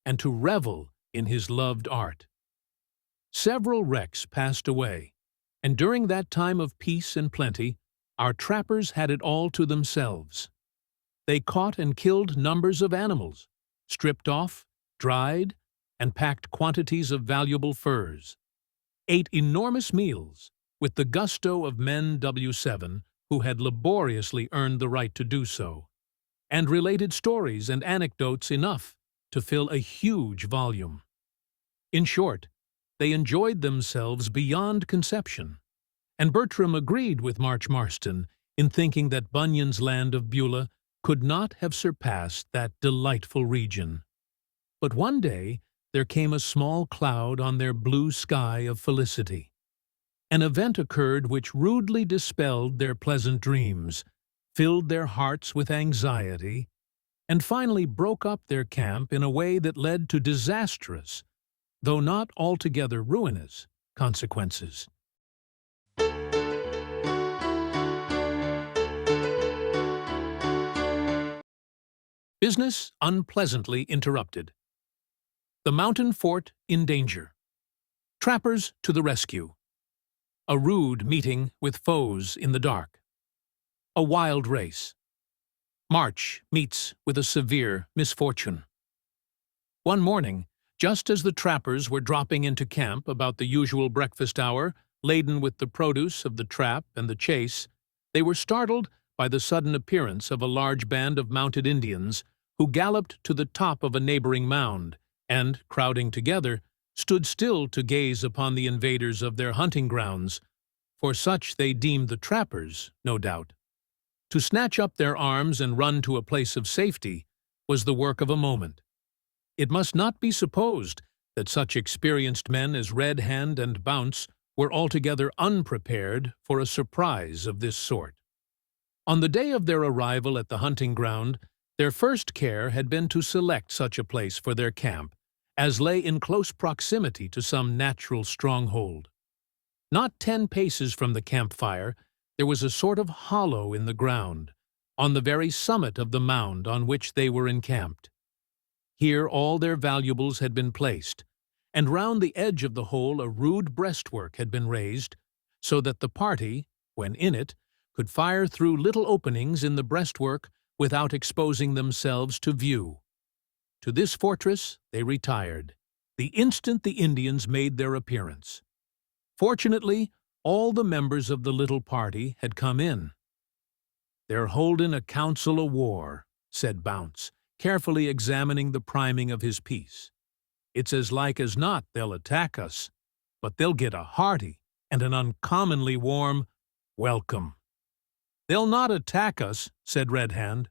and to revel in his loved art. Several wrecks passed away, and during that time of peace and plenty, our trappers had it all to themselves. They caught and killed numbers of animals, stripped off, dried, and packed quantities of valuable furs, ate enormous meals with the gusto of men W7 who had laboriously earned the right to do so, and related stories and anecdotes enough to fill a huge volume. In short, they enjoyed themselves beyond conception, and Bertram agreed with Marston in thinking that Bunyan's land of Beulah could not have surpassed that delightful region. But one day there came a small cloud on their blue sky of felicity. An event occurred which rudely dispelled their pleasant dreams, filled their hearts with anxiety, and finally broke up their camp in a way that led to disastrous, though not altogether ruinous, consequences. Business unpleasantly interrupted. The mountain fort in danger. Trappers to the rescue. A rude meeting with foes in the dark. A wild race. March meets with a severe misfortune. One morning, just as the trappers were dropping into camp about the usual breakfast hour, laden with the produce of the trap and the chase, they were startled by the sudden appearance of a large band of mounted Indians who galloped to the top of a neighboring mound and, crowding together, stood still to gaze upon the invaders of their hunting grounds, for such they deemed the trappers, no doubt. To snatch up their arms and run to a place of safety was the work of a moment. It must not be supposed that such experienced men as Red Hand and Bounce were altogether unprepared for a surprise of this sort. On the day of their arrival at the hunting ground, their first care had been to select such a place for their camp as lay in close proximity to some natural stronghold. Not 10 paces from the campfire, there was a sort of hollow in the ground, on the very summit of the mound on which they were encamped. Here all their valuables had been placed, and round the edge of the hole a rude breastwork had been raised, so that the party, when in it, could fire through little openings in the breastwork without exposing themselves to view. To this fortress they retired, the instant the Indians made their appearance. Fortunately, all the members of the little party had come in. "They're holdin' a council o' war," said Bounce, carefully examining the priming of his piece. "It's as like as not they'll attack us, but they'll get a hearty and an uncommonly warm welcome." "They'll not attack us," said Red Hand.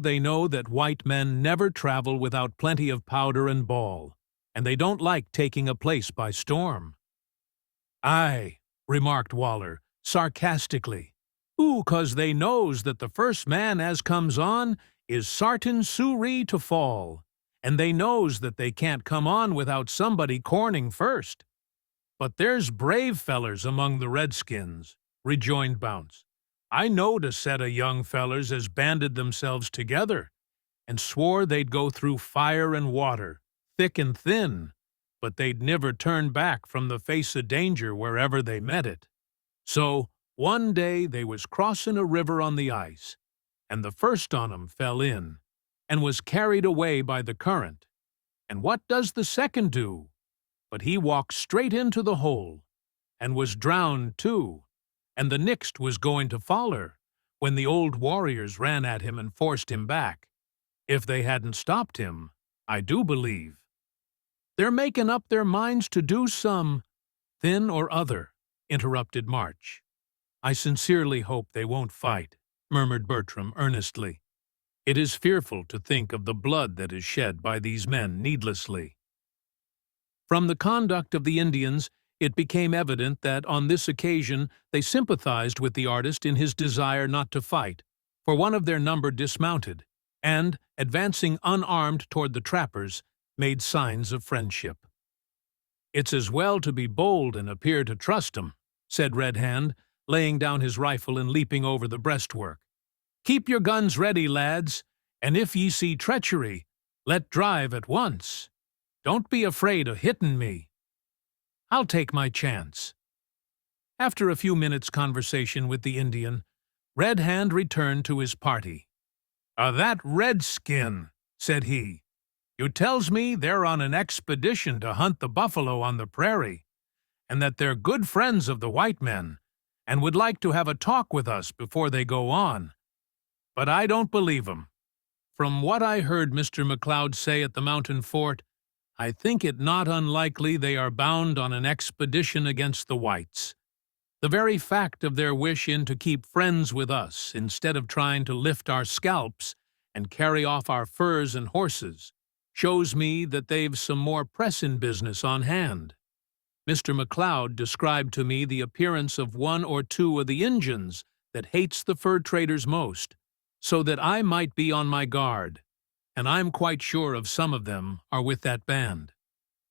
They know that white men never travel without plenty of powder and ball, and they don't like taking a place by storm." "Aye," remarked Waller, sarcastically. "Ooh, 'cause they knows that the first man as comes on is sartin soo-ree to fall, and they knows that they can't come on without somebody corning first." "But there's brave fellers among the redskins," rejoined Bounce. "I knowed a set of young fellers as banded themselves together, and swore they'd go through fire and water, thick and thin, but they'd niver turn back from the face of danger wherever they met it. So, one day they was crossin' a river on the ice, and the first on 'em fell in, and was carried away by the current. And what does the second do? But he walked straight into the hole, and was drowned too, and the nixt was going to foller, when the old warriors ran at him and forced him back. If they hadn't stopped him, I do believe." "They're making up their minds to do some thin or other," interrupted March. "I sincerely hope they won't fight," murmured Bertram earnestly. "It is fearful to think of the blood that is shed by these men needlessly." From the conduct of the Indians, it became evident that on this occasion they sympathized with the artist in his desire not to fight, for one of their number dismounted, and, advancing unarmed toward the trappers, made signs of friendship. "It's as well to be bold and appear to trust 'em," said Red Hand, laying down his rifle and leaping over the breastwork. "Keep your guns ready, lads, and if ye see treachery, let drive at once. Don't be afraid of hittin' me. I'll take my chance." After a few minutes' conversation with the Indian, Red Hand returned to his party. "That redskin," said he. You tells me they're on an expedition to hunt the buffalo on the prairie, and that they're good friends of the white men, and would like to have a talk with us before they go on. But I don't believe 'em. From what I heard Mr. McLeod say at the mountain fort, I think it not unlikely they are bound on an expedition against the whites. The very fact of their wish to keep friends with us instead of trying to lift our scalps and carry off our furs and horses shows me that they've some more pressin' business on hand. Mr. McLeod described to me the appearance of one or two of the Injuns that hates the fur traders most, so that I might be on my guard, and I'm quite sure of some of them are with that band.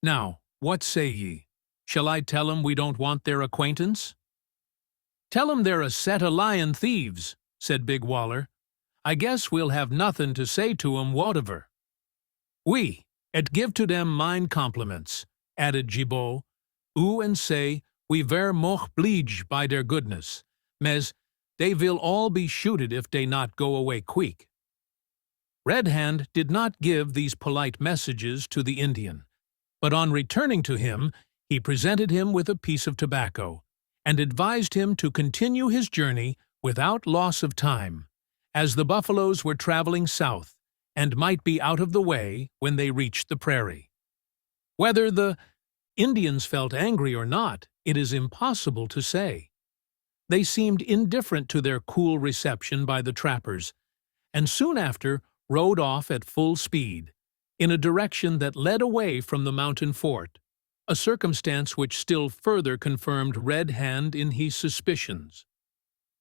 Now, what say ye? Shall I tell 'em we don't want their acquaintance?" "Tell 'em they're a set of lying thieves," said Big Waller. "I guess we'll have nothin' to say to 'em whatever." "Oui, et give to them mine compliments," added Gibault, "ou and say we ver moch blige by their goodness, mais they will all be shooted if they not go away quick." Red Hand did not give these polite messages to the Indian, but on returning to him, he presented him with a piece of tobacco, and advised him to continue his journey without loss of time, as the buffaloes were traveling south, and might be out of the way when they reached the prairie. Whether the Indians felt angry or not, it is impossible to say. They seemed indifferent to their cool reception by the trappers, and soon after rode off at full speed, in a direction that led away from the mountain fort, a circumstance which still further confirmed Red Hand in his suspicions.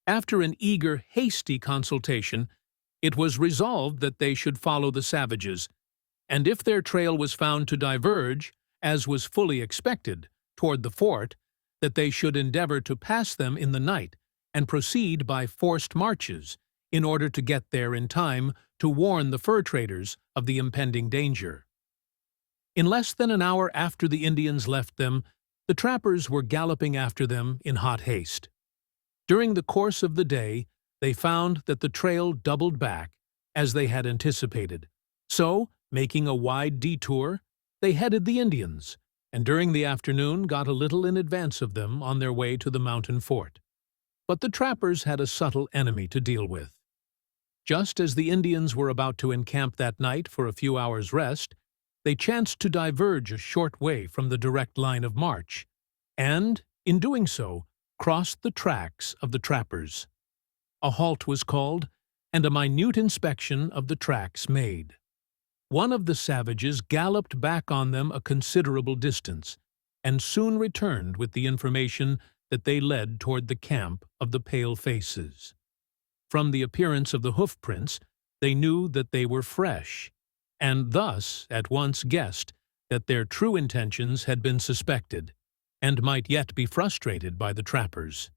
After an eager, hasty consultation, it was resolved that they should follow the savages, and if their trail was found to diverge, as was fully expected, toward the fort, that they should endeavor to pass them in the night and proceed by forced marches in order to get there in time to warn the fur traders of the impending danger. In less than an hour after the Indians left them, the trappers were galloping after them in hot haste. During the course of the day, they found that the trail doubled back, as they had anticipated. So, making a wide detour, they headed the Indians, and during the afternoon got a little in advance of them on their way to the mountain fort. But the trappers had a subtle enemy to deal with. Just as the Indians were about to encamp that night for a few hours' rest, they chanced to diverge a short way from the direct line of march, and, in doing so, crossed the tracks of the trappers. A halt was called, and a minute inspection of the tracks made. One of the savages galloped back on them a considerable distance, and soon returned with the information that they led toward the camp of the Pale Faces. From the appearance of the hoof prints, they knew that they were fresh, and thus at once guessed that their true intentions had been suspected, and might yet be frustrated by the trappers.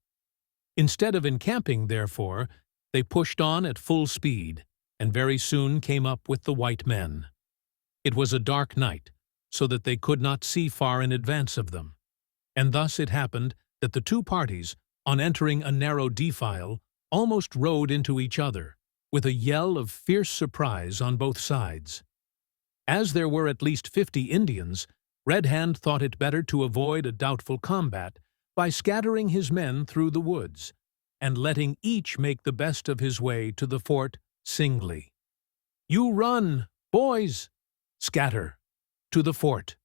Instead of encamping, therefore, they pushed on at full speed, and very soon came up with the white men. It was a dark night, so that they could not see far in advance of them, and thus it happened that the two parties, on entering a narrow defile, almost rode into each other, with a yell of fierce surprise on both sides. As there were at least 50 Indians, Red Hand thought it better to avoid a doubtful combat by scattering his men through the woods, and letting each make the best of his way to the fort singly. "You run, boys! Scatter! To the fort!"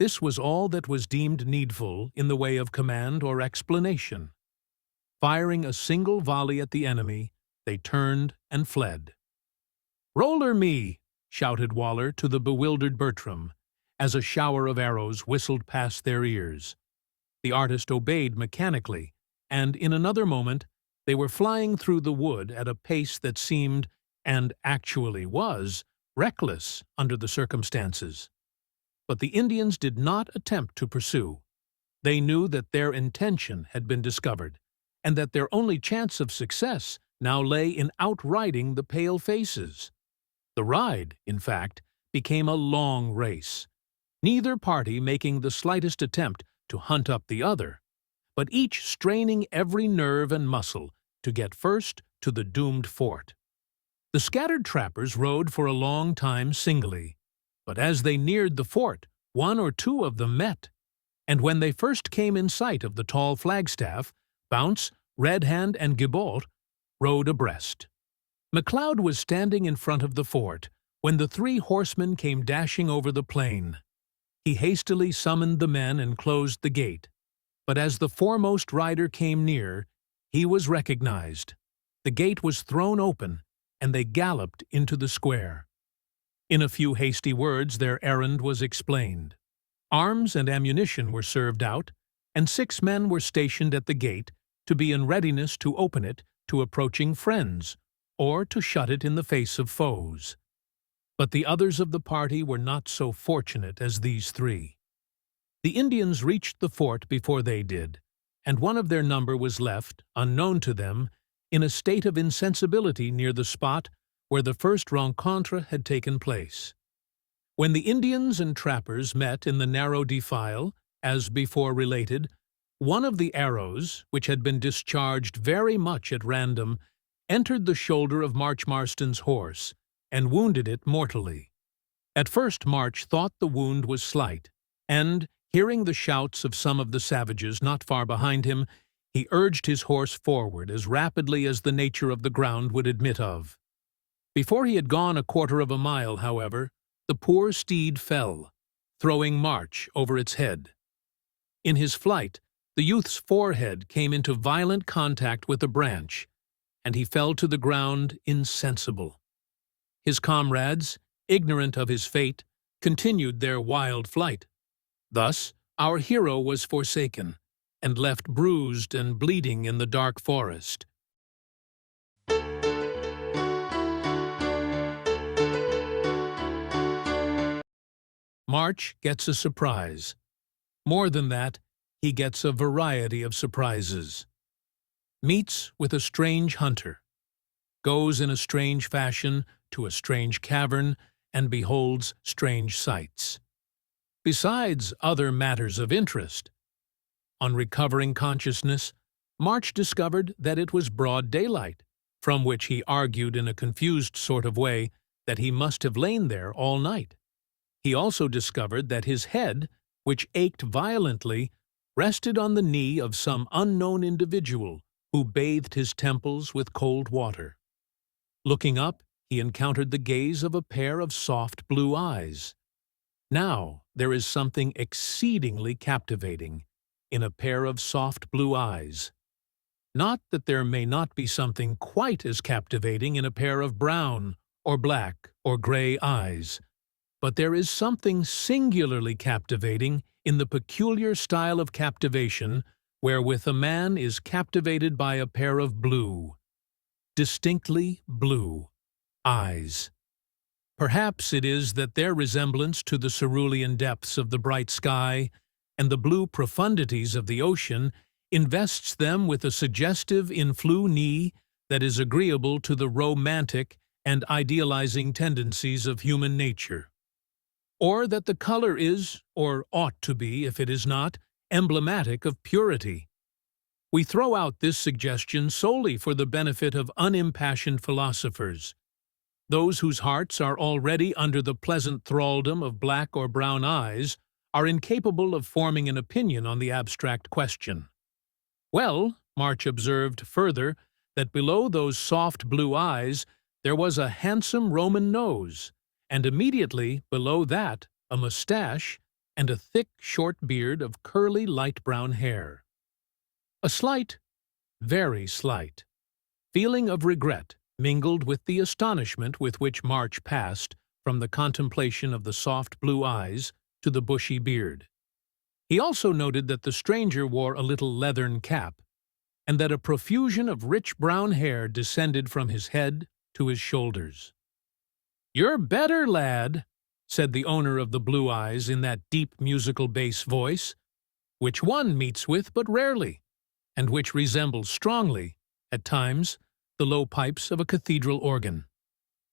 This was all that was deemed needful in the way of command or explanation. Firing a single volley at the enemy, they turned and fled. "Roller me!" shouted Waller to the bewildered Bertram, as a shower of arrows whistled past their ears. The artist obeyed mechanically, and in another moment they were flying through the wood at a pace that seemed, and actually was, reckless under the circumstances. But the Indians did not attempt to pursue. They knew that their intention had been discovered, and that their only chance of success now lay in outriding the Pale Faces. The ride, in fact, became a long race, neither party making the slightest attempt to hunt up the other, but each straining every nerve and muscle to get first to the doomed fort. The scattered trappers rode for a long time singly, but as they neared the fort, one or two of them met, and when they first came in sight of the tall flagstaff, Bounce, Red Hand, and Gibault rode abreast. MacLeod was standing in front of the fort when the three horsemen came dashing over the plain. He hastily summoned the men and closed the gate, but as the foremost rider came near, he was recognized. The gate was thrown open, and they galloped into the square. In a few hasty words their errand was explained. Arms and ammunition were served out, and 6 men were stationed at the gate to be in readiness to open it to approaching friends, or to shut it in the face of foes. But the others of the party were not so fortunate as these 3. The Indians reached the fort before they did, and one of their number was left, unknown to them, in a state of insensibility near the spot where the first rencontre had taken place. When the Indians and trappers met in the narrow defile, as before related, one of the arrows, which had been discharged very much at random, entered the shoulder of Marston's horse, and wounded it mortally. At first March thought the wound was slight, and, hearing the shouts of some of the savages not far behind him, he urged his horse forward as rapidly as the nature of the ground would admit of. Before he had gone a quarter of a mile, however, the poor steed fell, throwing March over its head. In his flight, the youth's forehead came into violent contact with a branch, and he fell to the ground insensible. His comrades, ignorant of his fate, continued their wild flight. Thus, our hero was forsaken, and left bruised and bleeding in the dark forest. March gets a surprise. More than that, he gets a variety of surprises. Meets with a strange hunter. Goes in a strange fashion to a strange cavern and beholds strange sights. Besides other matters of interest. On recovering consciousness, March discovered that it was broad daylight, from which he argued in a confused sort of way that he must have lain there all night. He also discovered that his head, which ached violently, rested on the knee of some unknown individual who bathed his temples with cold water. Looking up, he encountered the gaze of a pair of soft blue eyes. Now there is something exceedingly captivating in a pair of soft blue eyes. Not that there may not be something quite as captivating in a pair of brown or black or gray eyes, but there is something singularly captivating in the peculiar style of captivation wherewith a man is captivated by a pair of blue, distinctly blue, eyes. Perhaps it is that their resemblance to the cerulean depths of the bright sky and the blue profundities of the ocean invests them with a suggestive influ that is agreeable to the romantic and idealizing tendencies of human nature. Or that the color is, or ought to be if it is not, emblematic of purity. We throw out this suggestion solely for the benefit of unimpassioned philosophers, those whose hearts are already under the pleasant thraldom of black or brown eyes are incapable of forming an opinion on the abstract question. Well, March observed further that below those soft blue eyes there was a handsome Roman nose, and immediately below that a mustache and a thick short beard of curly light brown hair. A slight, very slight, feeling of regret mingled with the astonishment with which March passed from the contemplation of the soft blue eyes to the bushy beard. He also noted that the stranger wore a little leathern cap, and that a profusion of rich brown hair descended from his head to his shoulders. "You're better, lad," said the owner of the blue eyes in that deep musical bass voice, which one meets with but rarely, and which resembles strongly, at times, the low pipes of a cathedral organ.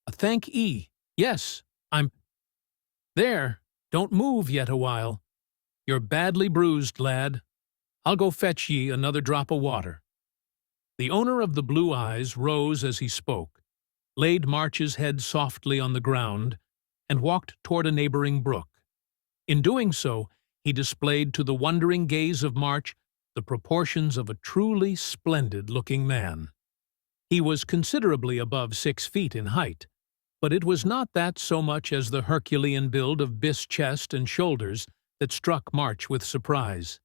"Thank ye. Yes, I'm... There, don't move yet awhile. You're badly bruised, lad. I'll go fetch ye another drop of water." The owner of the blue eyes rose as he spoke, laid March's head softly on the ground, and walked toward a neighboring brook. In doing so, he displayed to the wondering gaze of March the proportions of a truly splendid-looking man. He was considerably above 6 feet in height, but it was not that so much as the Herculean build of bis chest and shoulders that struck March with surprise.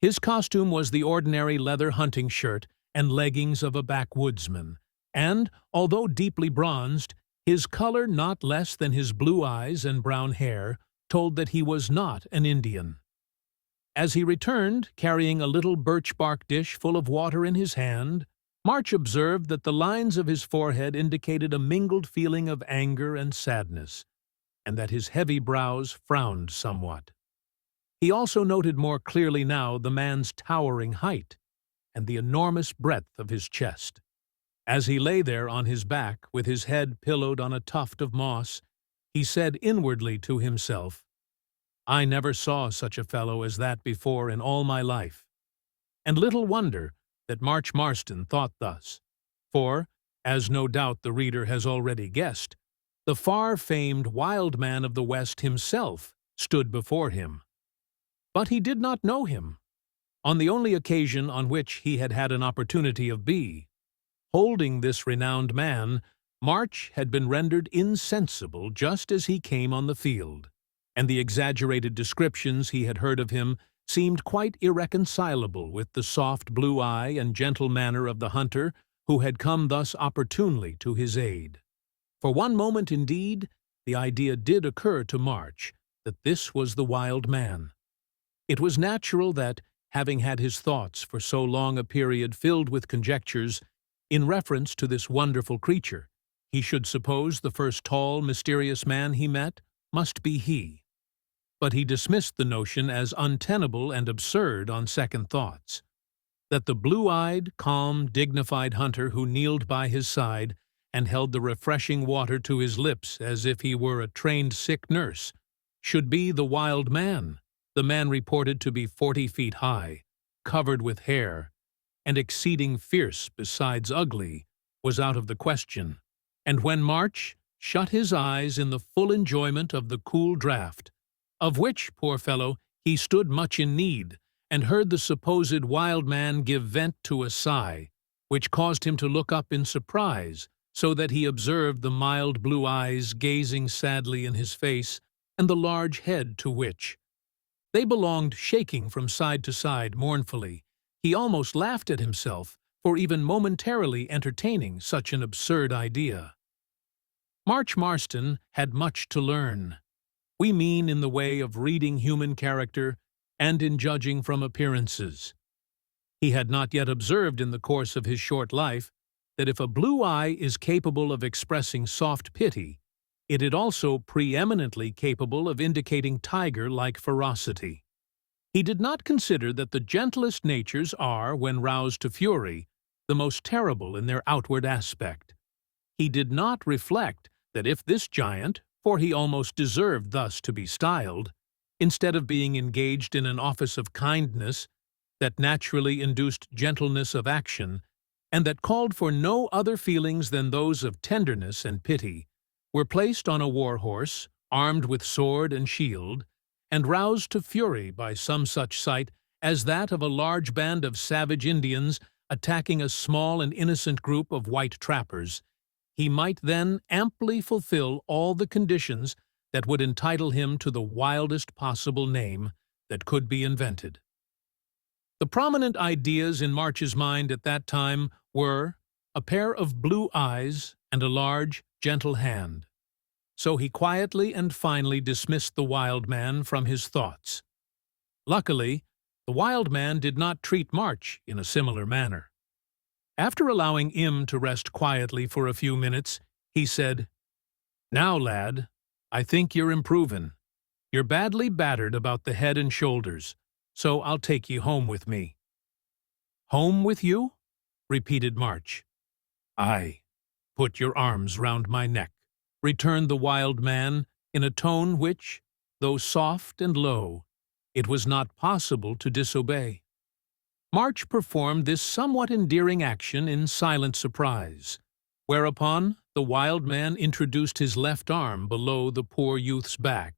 His costume was the ordinary leather hunting shirt and leggings of a backwoodsman, and, although deeply bronzed, his color not less than his blue eyes and brown hair told that he was not an Indian. As he returned, carrying a little birch-bark dish full of water in his hand, March observed that the lines of his forehead indicated a mingled feeling of anger and sadness, and that his heavy brows frowned somewhat. He also noted more clearly now the man's towering height and the enormous breadth of his chest. As he lay there on his back, with his head pillowed on a tuft of moss, he said inwardly to himself, "I never saw such a fellow as that before in all my life." And little wonder that March Marston thought thus, for, as no doubt the reader has already guessed, the far-famed wild man of the West himself stood before him. But he did not know him. On the only occasion on which he had had an opportunity of holding this renowned man, March had been rendered insensible just as he came on the field, and the exaggerated descriptions he had heard of him seemed quite irreconcilable with the soft blue eye and gentle manner of the hunter who had come thus opportunely to his aid. For one moment, indeed, the idea did occur to March that this was the wild man. It was natural that, having had his thoughts for so long a period filled with conjectures in reference to this wonderful creature, he should suppose the first tall, mysterious man he met must be he. But he dismissed the notion as untenable and absurd on second thoughts. That the blue-eyed, calm, dignified hunter who kneeled by his side and held the refreshing water to his lips as if he were a trained sick nurse should be the wild man, the man reported to be 40 feet high, covered with hair, and exceeding fierce besides ugly, was out of the question. And when March shut his eyes in the full enjoyment of the cool draught, of which, poor fellow, he stood much in need, and heard the supposed wild man give vent to a sigh, which caused him to look up in surprise, so that he observed the mild blue eyes gazing sadly in his face, and the large head to which they belonged shaking from side to side mournfully. He almost laughed at himself for even momentarily entertaining such an absurd idea. March Marston had much to learn. We mean in the way of reading human character and in judging from appearances. He had not yet observed in the course of his short life that if a blue eye is capable of expressing soft pity, it is also preeminently capable of indicating tiger-like ferocity. He did not consider that the gentlest natures are, when roused to fury, the most terrible in their outward aspect. He did not reflect that if this giant, for he almost deserved thus to be styled, instead of being engaged in an office of kindness that naturally induced gentleness of action, and that called for no other feelings than those of tenderness and pity, were placed on a war-horse, armed with sword and shield, and roused to fury by some such sight as that of a large band of savage Indians attacking a small and innocent group of white trappers, he might then amply fulfill all the conditions that would entitle him to the wildest possible name that could be invented. The prominent ideas in March's mind at that time were a pair of blue eyes and a large, gentle hand. So he quietly and finally dismissed the wild man from his thoughts. Luckily, the wild man did not treat March in a similar manner. After allowing him to rest quietly for a few minutes, he said, "Now, lad, I think you're improvin'. You're badly battered about the head and shoulders, so I'll take you home with me." "Home with you?" repeated March. "Aye, put your arms round my neck," returned the wild man in a tone which, though soft and low, it was not possible to disobey. March performed this somewhat endearing action in silent surprise, Whereupon the wild man introduced his left arm below the poor youth's back,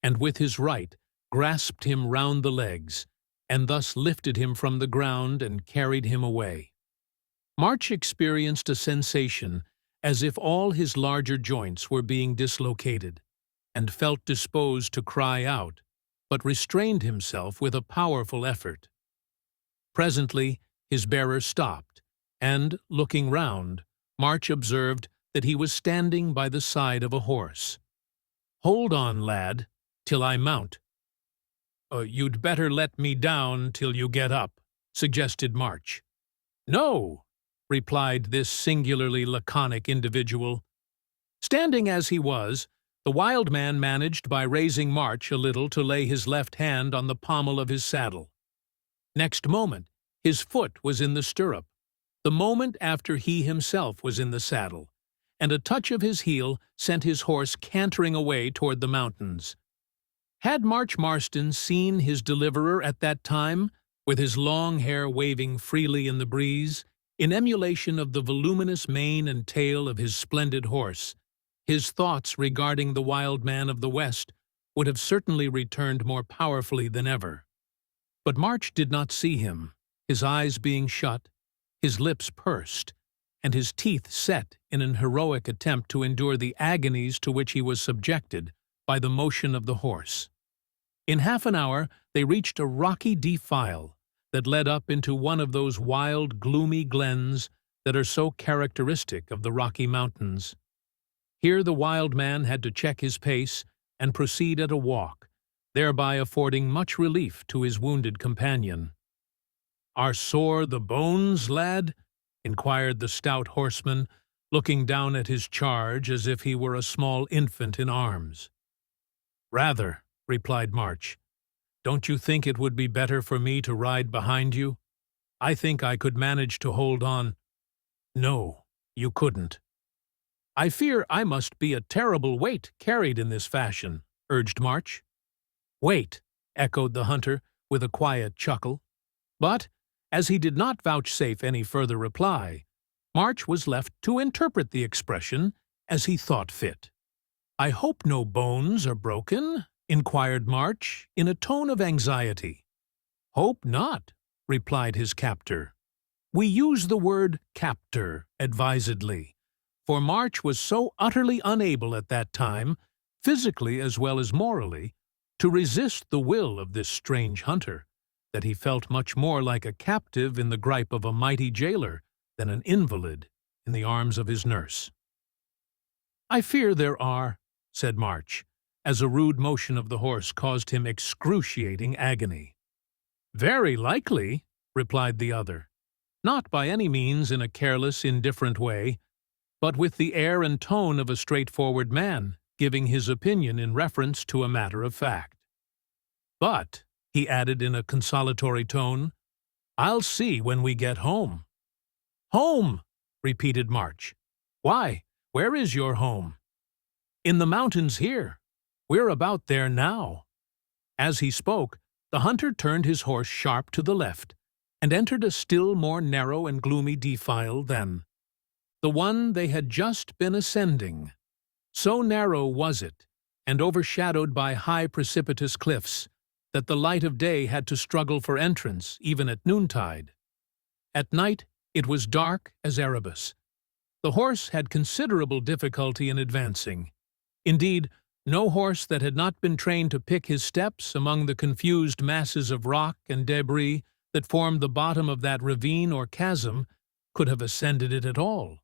and with his right grasped him round the legs, and thus lifted him from the ground and carried him away. March experienced a sensation as if all his larger joints were being dislocated, and felt disposed to cry out, but restrained himself with a powerful effort. Presently his bearer stopped, and, looking round, March observed that he was standing by the side of a horse. "Hold on, lad, till I mount." "You'd better let me down till you get up," suggested March. "No," replied this singularly laconic individual. Standing as he was, the wild man managed by raising March a little to lay his left hand on the pommel of his saddle. Next moment, his foot was in the stirrup, the moment after he himself was in the saddle, and a touch of his heel sent his horse cantering away toward the mountains. Had March Marston seen his deliverer at that time, with his long hair waving freely in the breeze, in emulation of the voluminous mane and tail of his splendid horse, his thoughts regarding the wild man of the West would have certainly returned more powerfully than ever. But March did not see him, his eyes being shut, his lips pursed, and his teeth set in an heroic attempt to endure the agonies to which he was subjected by the motion of the horse. In half an hour they reached a rocky defile that led up into one of those wild, gloomy glens that are so characteristic of the Rocky Mountains. Here the wild man had to check his pace and proceed at a walk, thereby affording much relief to his wounded companion. "Are sore the bones, lad?" inquired the stout horseman, looking down at his charge as if he were a small infant in arms. "Rather," replied March. "Don't you think it would be better for me to ride behind you? I think I could manage to hold on." "No, you couldn't." "I fear I must be a terrible weight carried in this fashion," urged March. "Wait," echoed the hunter with a quiet chuckle. But, as he did not vouchsafe any further reply, March was left to interpret the expression as he thought fit. "I hope no bones are broken?" inquired March in a tone of anxiety. "Hope not," replied his captor. We use the word captor advisedly, for March was so utterly unable at that time, physically as well as morally, to resist the will of this strange hunter, that he felt much more like a captive in the gripe of a mighty jailer than an invalid in the arms of his nurse. "I fear there are," said March, as a rude motion of the horse caused him excruciating agony. "Very likely," replied the other, not by any means in a careless, indifferent way, but with the air and tone of a straightforward man, giving his opinion in reference to a matter of fact. "But," he added in a consolatory tone, "I'll see when we get home." "Home!" repeated March. "Why, where is your home?" "In the mountains here. We're about there now." As he spoke, the hunter turned his horse sharp to the left, and entered a still more narrow and gloomy defile than the one they had just been ascending. So narrow was it, and overshadowed by high precipitous cliffs, that the light of day had to struggle for entrance even at noontide. At night it was dark as Erebus. The horse had considerable difficulty in advancing. Indeed, no horse that had not been trained to pick his steps among the confused masses of rock and debris that formed the bottom of that ravine or chasm could have ascended it at all.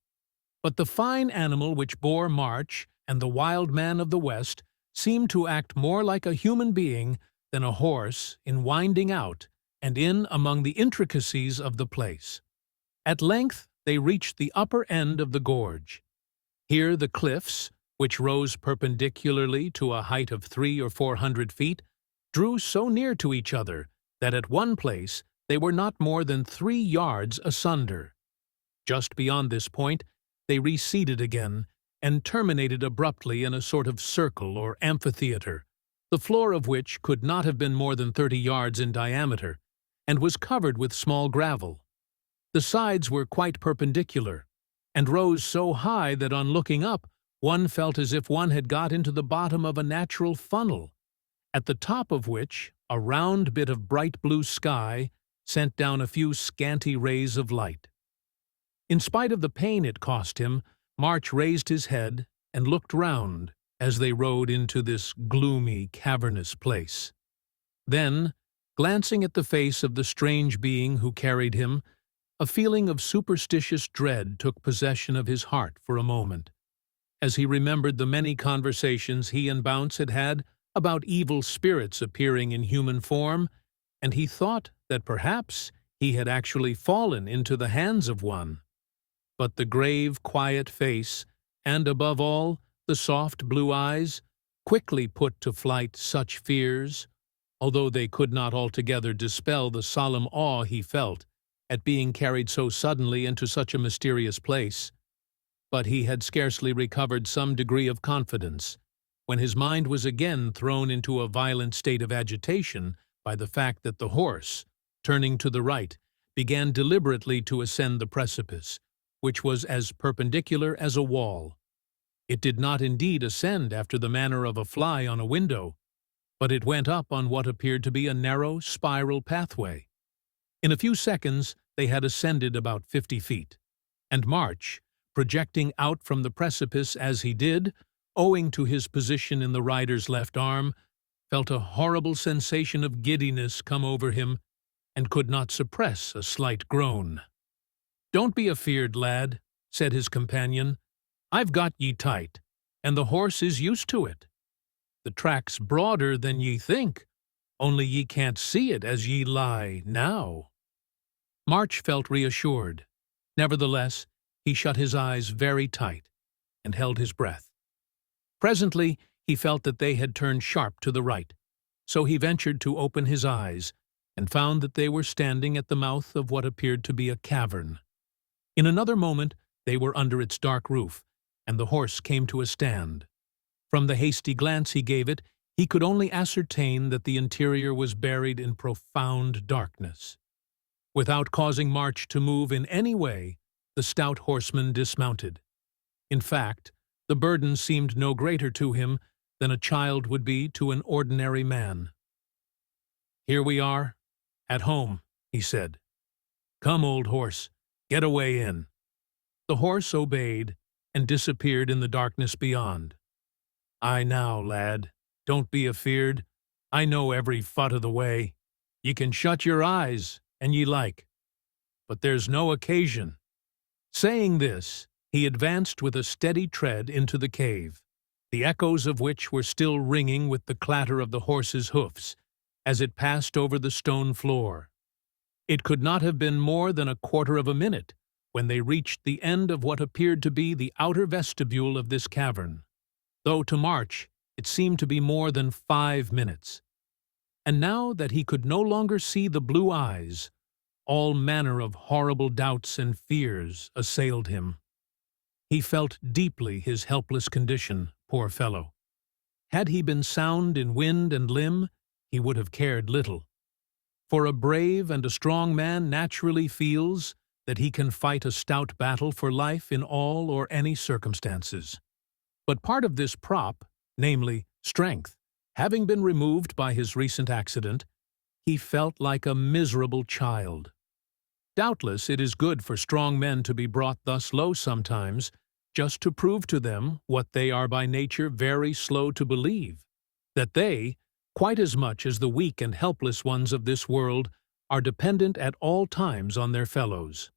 But the fine animal which bore March and the wild man of the West seemed to act more like a human being than a horse in winding out and in among the intricacies of the place. At length they reached the upper end of the gorge. Here the cliffs, which rose perpendicularly to a height of 300 or 400 feet, drew so near to each other that at one place they were not more than 3 yards asunder. Just beyond this point they receded again, and terminated abruptly in a sort of circle or amphitheater, the floor of which could not have been more than 30 yards in diameter, and was covered with small gravel. The sides were quite perpendicular, and rose so high that on looking up, one felt as if one had got into the bottom of a natural funnel, at the top of which a round bit of bright blue sky sent down a few scanty rays of light. In spite of the pain it cost him, March raised his head and looked round as they rode into this gloomy, cavernous place. Then, glancing at the face of the strange being who carried him, a feeling of superstitious dread took possession of his heart for a moment, as he remembered the many conversations he and Bounce had had about evil spirits appearing in human form, and he thought that perhaps he had actually fallen into the hands of one. But the grave, quiet face, and above all, the soft blue eyes, quickly put to flight such fears, although they could not altogether dispel the solemn awe he felt at being carried so suddenly into such a mysterious place. But he had scarcely recovered some degree of confidence when his mind was again thrown into a violent state of agitation by the fact that the horse, turning to the right, began deliberately to ascend the precipice, which was as perpendicular as a wall. It did not indeed ascend after the manner of a fly on a window, but it went up on what appeared to be a narrow, spiral pathway. In a few seconds they had ascended about 50 feet, and March, projecting out from the precipice as he did, owing to his position in the rider's left arm, felt a horrible sensation of giddiness come over him, and could not suppress a slight groan. "Don't be afeard, lad," said his companion. "I've got ye tight, and the horse is used to it. The track's broader than ye think, only ye can't see it as ye lie now." March felt reassured. Nevertheless, he shut his eyes very tight and held his breath. Presently, he felt that they had turned sharp to the right, so he ventured to open his eyes and found that they were standing at the mouth of what appeared to be a cavern. In another moment, they were under its dark roof, and the horse came to a stand. From the hasty glance he gave it, he could only ascertain that the interior was buried in profound darkness. Without causing March to move in any way, the stout horseman dismounted. In fact, the burden seemed no greater to him than a child would be to an ordinary man. "Here we are, at home," he said. "Come, old horse, get away in." The horse obeyed and disappeared in the darkness beyond. "Aye now, lad, don't be afeard. I know every foot of the way. Ye can shut your eyes, an ye like. But there's no occasion." Saying this, he advanced with a steady tread into the cave, the echoes of which were still ringing with the clatter of the horse's hoofs as it passed over the stone floor. It could not have been more than a quarter of a minute when they reached the end of what appeared to be the outer vestibule of this cavern, though to March it seemed to be more than 5 minutes. And now that he could no longer see the blue eyes, all manner of horrible doubts and fears assailed him. He felt deeply his helpless condition, poor fellow. Had he been sound in wind and limb, he would have cared little. For a brave and a strong man naturally feels that he can fight a stout battle for life in all or any circumstances. But part of this prop, namely, strength, having been removed by his recent accident, he felt like a miserable child. Doubtless it is good for strong men to be brought thus low sometimes, just to prove to them what they are by nature very slow to believe, that they, quite as much as the weak and helpless ones of this world, are dependent at all times on their fellows.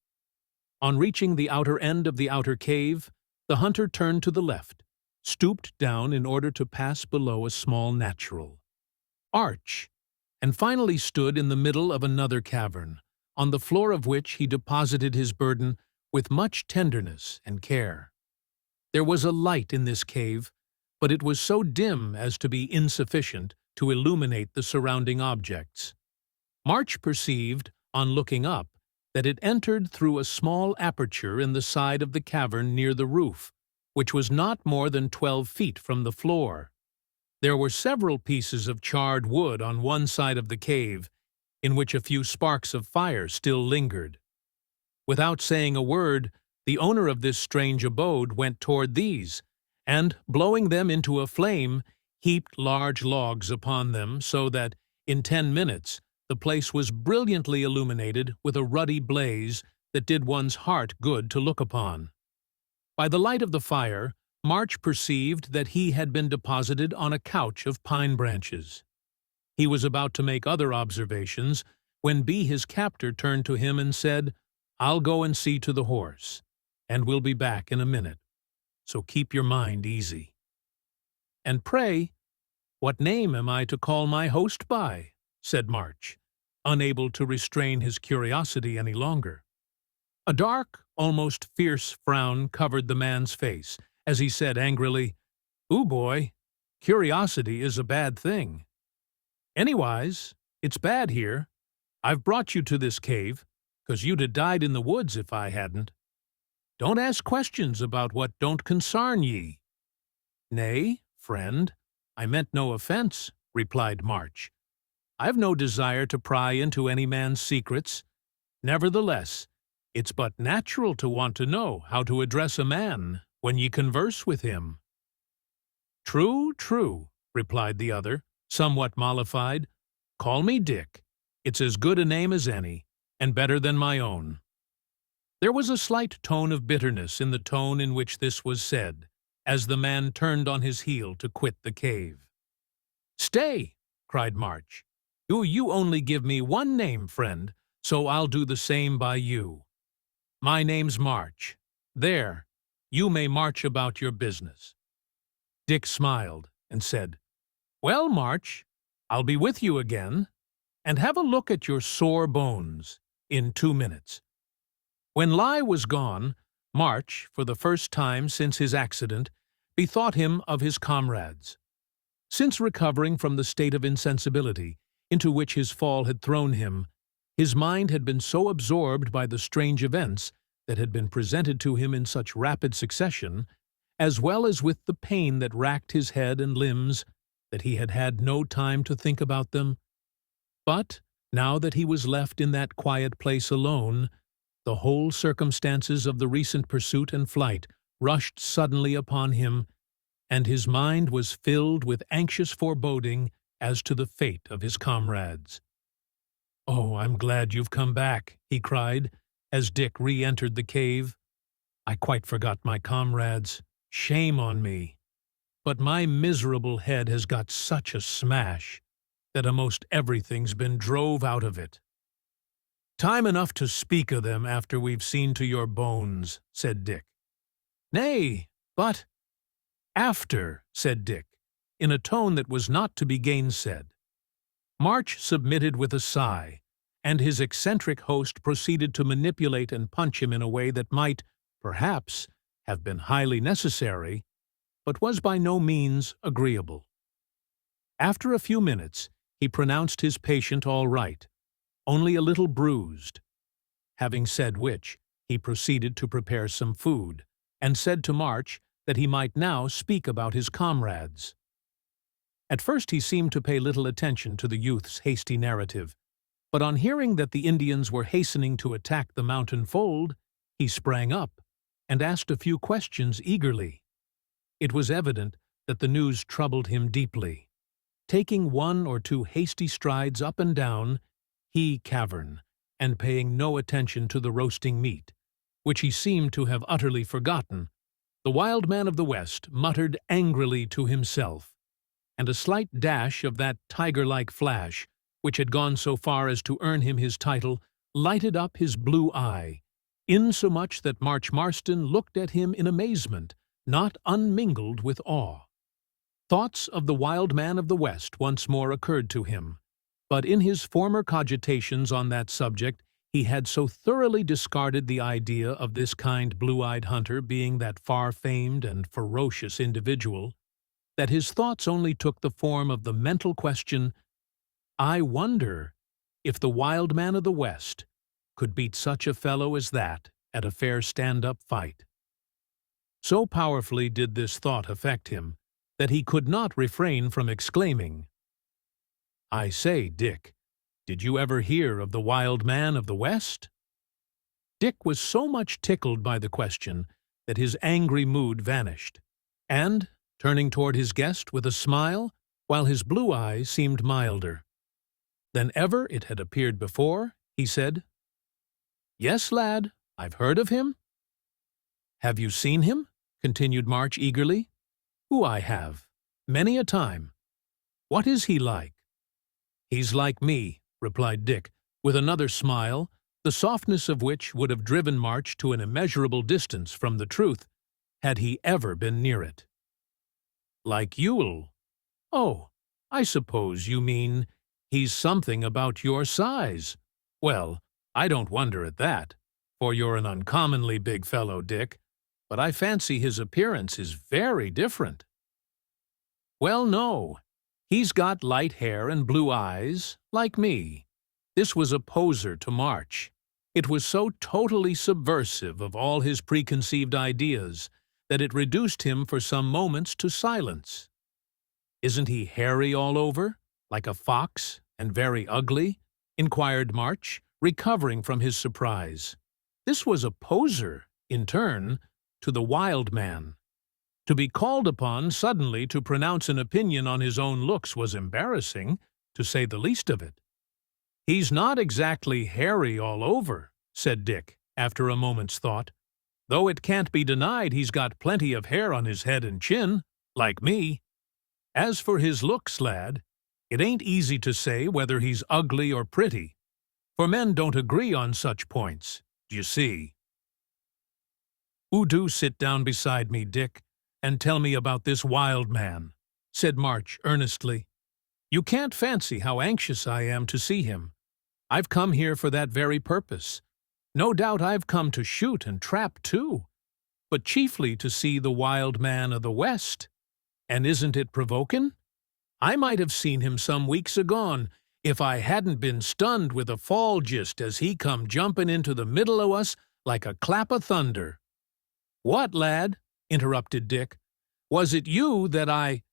On reaching the outer end of the outer cave, the hunter turned to the left, stooped down in order to pass below a small natural arch, and finally stood in the middle of another cavern, on the floor of which he deposited his burden with much tenderness and care. There was a light in this cave, but it was so dim as to be insufficient to illuminate the surrounding objects. March perceived, on looking up, that it entered through a small aperture in the side of the cavern near the roof, which was not more than 12 feet from the floor. There were several pieces of charred wood on one side of the cave, in which a few sparks of fire still lingered. Without saying a word, the owner of this strange abode went toward these, and, blowing them into a flame, heaped large logs upon them, so that, in 10 minutes, the place was brilliantly illuminated with a ruddy blaze that did one's heart good to look upon. By the light of the fire, March perceived that he had been deposited on a couch of pine branches. He was about to make other observations, when B, his captor, turned to him and said, "I'll go and see to the horse, and we'll be back in a minute, so keep your mind easy." "And pray, what name am I to call my host by?" said March, unable to restrain his curiosity any longer. A dark, almost fierce frown covered the man's face, as he said angrily, "Ooh, boy, curiosity is a bad thing. Anywise, it's bad here. I've brought you to this cave, 'cause you'd 'a' died in the woods if I hadn't. Don't ask questions about what don't consarn ye." "Nay, friend, I meant no offense," replied March. "I've no desire to pry into any man's secrets. Nevertheless, it's but natural to want to know how to address a man when ye converse with him." "True, true," replied the other, somewhat mollified. "Call me Dick. It's as good a name as any, and better than my own." There was a slight tone of bitterness in the tone in which this was said, as the man turned on his heel to quit the cave. "Stay!" cried March. You only give me one name, friend, so I'll do the same by you. My name's March. There, you may march about your business." Dick smiled and said, "Well, March, I'll be with you again, and have a look at your sore bones in 2 minutes." When Lai was gone, March, for the first time since his accident, bethought him of his comrades. Since recovering from the state of insensibility into which his fall had thrown him, his mind had been so absorbed by the strange events that had been presented to him in such rapid succession, as well as with the pain that racked his head and limbs, that he had had no time to think about them. But, now that he was left in that quiet place alone, the whole circumstances of the recent pursuit and flight rushed suddenly upon him, and his mind was filled with anxious foreboding as to the fate of his comrades. "Oh, I'm glad you've come back," he cried, as Dick re-entered the cave. "I quite forgot my comrades. Shame on me. But my miserable head has got such a smash that a'most everything's been drove out of it." "Time enough to speak of them after we've seen to your bones," said Dick. "Nay, but—" "After," said Dick, in a tone that was not to be gainsaid. March submitted with a sigh, and his eccentric host proceeded to manipulate and punch him in a way that might, perhaps, have been highly necessary, but was by no means agreeable. After a few minutes, he pronounced his patient all right, only a little bruised. Having said which, he proceeded to prepare some food, and said to March that he might now speak about his comrades. At first he seemed to pay little attention to the youth's hasty narrative, but on hearing that the Indians were hastening to attack the mountain fold, he sprang up and asked a few questions eagerly. It was evident that the news troubled him deeply. Taking 1 or 2 hasty strides up and down, he cavern, and paying no attention to the roasting meat, which he seemed to have utterly forgotten, the wild man of the West muttered angrily to himself, and a slight dash of that tiger-like flash, which had gone so far as to earn him his title, lighted up his blue eye, insomuch that Marston looked at him in amazement, not unmingled with awe. Thoughts of the wild man of the West once more occurred to him, but in his former cogitations on that subject he had so thoroughly discarded the idea of this kind blue-eyed hunter being that far-famed and ferocious individual, that his thoughts only took the form of the mental question, "I wonder if the wild man of the West could beat such a fellow as that at a fair stand-up fight." So powerfully did this thought affect him that he could not refrain from exclaiming, "I say, Dick, did you ever hear of the wild man of the West?" Dick was so much tickled by the question that his angry mood vanished, and, turning toward his guest with a smile, while his blue eye seemed milder than ever it had appeared before, he said, "Yes, lad, I've heard of him." "Have you seen him?" continued March eagerly. "Who I have, many a time. What is he like?" "He's like me," replied Dick, with another smile, the softness of which would have driven March to an immeasurable distance from the truth, had he ever been near it. "Like Yule? Oh, I suppose you mean he's something about your size. Well, I don't wonder at that, for you're an uncommonly big fellow, Dick, but I fancy his appearance is very different." "Well, no. He's got light hair and blue eyes, like me." This was a poser to March. It was so totally subversive of all his preconceived ideas that it reduced him for some moments to silence. "Isn't he hairy all over, like a fox, and very ugly?" inquired March, recovering from his surprise. This was a poser, in turn, to the wild man. To be called upon suddenly to pronounce an opinion on his own looks was embarrassing, to say the least of it. "He's not exactly hairy all over," said Dick, after a moment's thought, "though it can't be denied he's got plenty of hair on his head and chin, like me. As for his looks, lad, it ain't easy to say whether he's ugly or pretty, for men don't agree on such points, d'ye see." "Do sit down beside me, Dick, and tell me about this wild man," said March earnestly. "You can't fancy how anxious I am to see him. I've come here for that very purpose. No doubt I've come to shoot and trap too, but chiefly to see the wild man of the West. And isn't it provokin'? I might have seen him some weeks agone, if I hadn't been stunned with a fall just as he come jumping into the middle o' us like a clap o' thunder." "What, lad?" interrupted Dick. "Was it you that I—"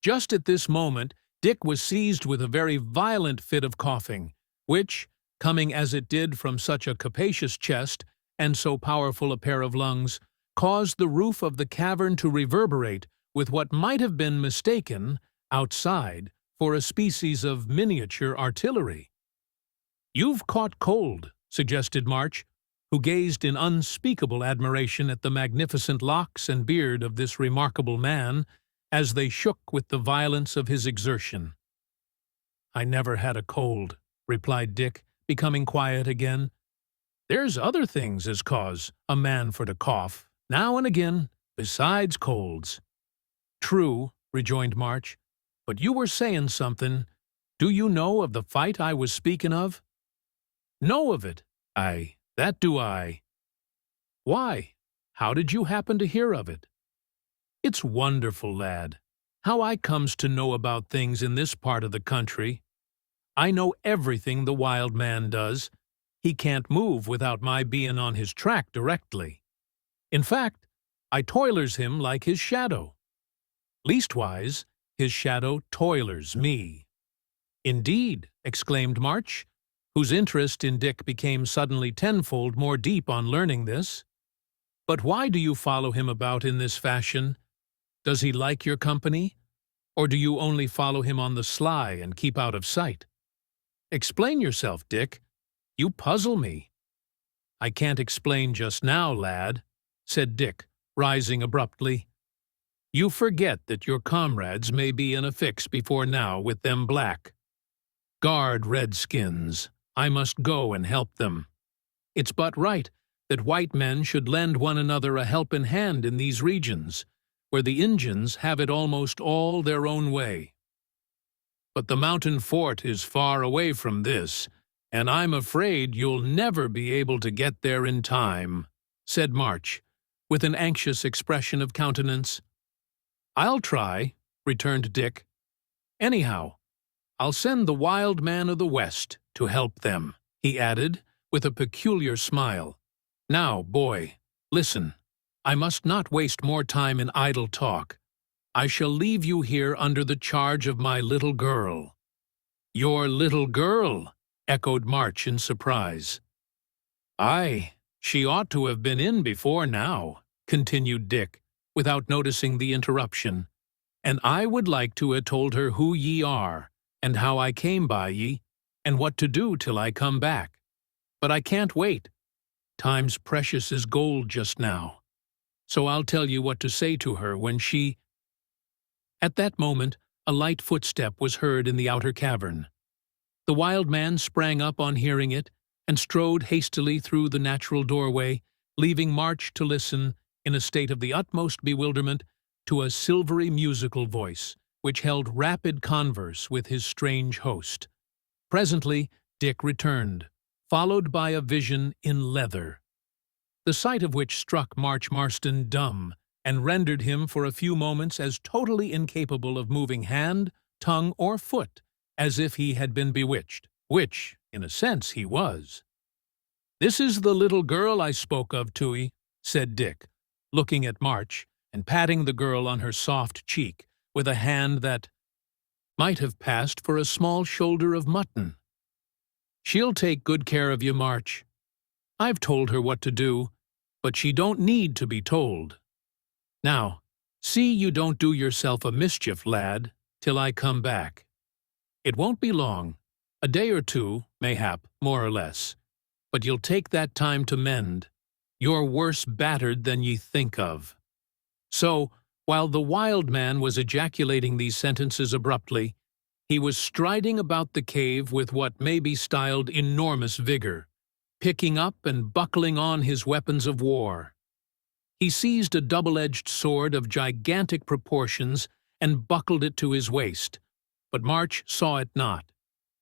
Just at this moment, Dick was seized with a very violent fit of coughing, which, coming as it did from such a capacious chest and so powerful a pair of lungs, caused the roof of the cavern to reverberate with what might have been mistaken, outside, for a species of miniature artillery. "You've caught cold," suggested March, who gazed in unspeakable admiration at the magnificent locks and beard of this remarkable man, as they shook with the violence of his exertion. "I never had a cold," replied Dick, becoming quiet again. "There's other things as cause a man for to cough, now and again, besides colds." "True," rejoined March, "but you were sayin' something. Do you know of the fight I was speaking of?" "Know of it? Aye, that do I." "Why, how did you happen to hear of it?" "It's wonderful, lad, how I comes to know about things in this part of the country. I know everything the wild man does. He can't move without my being on his track directly. In fact, I toilers him like his shadow. Leastwise, his shadow toilers me." "Indeed," exclaimed March, whose interest in Dick became suddenly tenfold more deep on learning this. "But why do you follow him about in this fashion? Does he like your company? Or do you only follow him on the sly and keep out of sight? Explain yourself, Dick. You puzzle me." "I can't explain just now, lad," said Dick, rising abruptly. "You forget that your comrades may be in a fix before now with them black. Guard, redskins. I must go and help them. It's but right that white men should lend one another a helping hand in these regions, where the Injuns have it almost all their own way. But the mountain fort is far away from this, and I'm afraid you'll never be able to get there in time," said March, with an anxious expression of countenance. "I'll try," returned Dick. "Anyhow, I'll send the wild man of the West to help them," he added, with a peculiar smile. "Now, boy, listen. I must not waste more time in idle talk. I shall leave you here under the charge of my little girl." "Your little girl?" echoed March in surprise. Aye, she ought to have been in before now, continued Dick, without noticing the interruption. And I would like to ha' told her who ye are, and how I came by ye, and what to do till I come back. But I can't wait. Time's precious as gold just now. So I'll tell you what to say to her when she— At that moment, a light footstep was heard in the outer cavern. The wild man sprang up on hearing it, and strode hastily through the natural doorway, leaving March to listen, in a state of the utmost bewilderment, to a silvery musical voice, which held rapid converse with his strange host. Presently Dick returned, followed by a vision in leather, the sight of which struck Marston dumb, and rendered him for a few moments as totally incapable of moving hand, tongue, or foot, as if he had been bewitched, which, in a sense, he was. "This is the little girl I spoke of to 'ee," said Dick, looking at March, and patting the girl on her soft cheek with a hand that might have passed for a small shoulder of mutton. "She'll take good care of you, March. I've told her what to do, but she don't need to be told. Now, see you don't do yourself a mischief, lad, till I come back. It won't be long, a day or two, mayhap, more or less, but you'll take that time to mend. You're worse battered than ye think of." So, while the wild man was ejaculating these sentences abruptly, he was striding about the cave with what may be styled enormous vigor, picking up and buckling on his weapons of war. He seized a double-edged sword of gigantic proportions and buckled it to his waist, but March saw it not.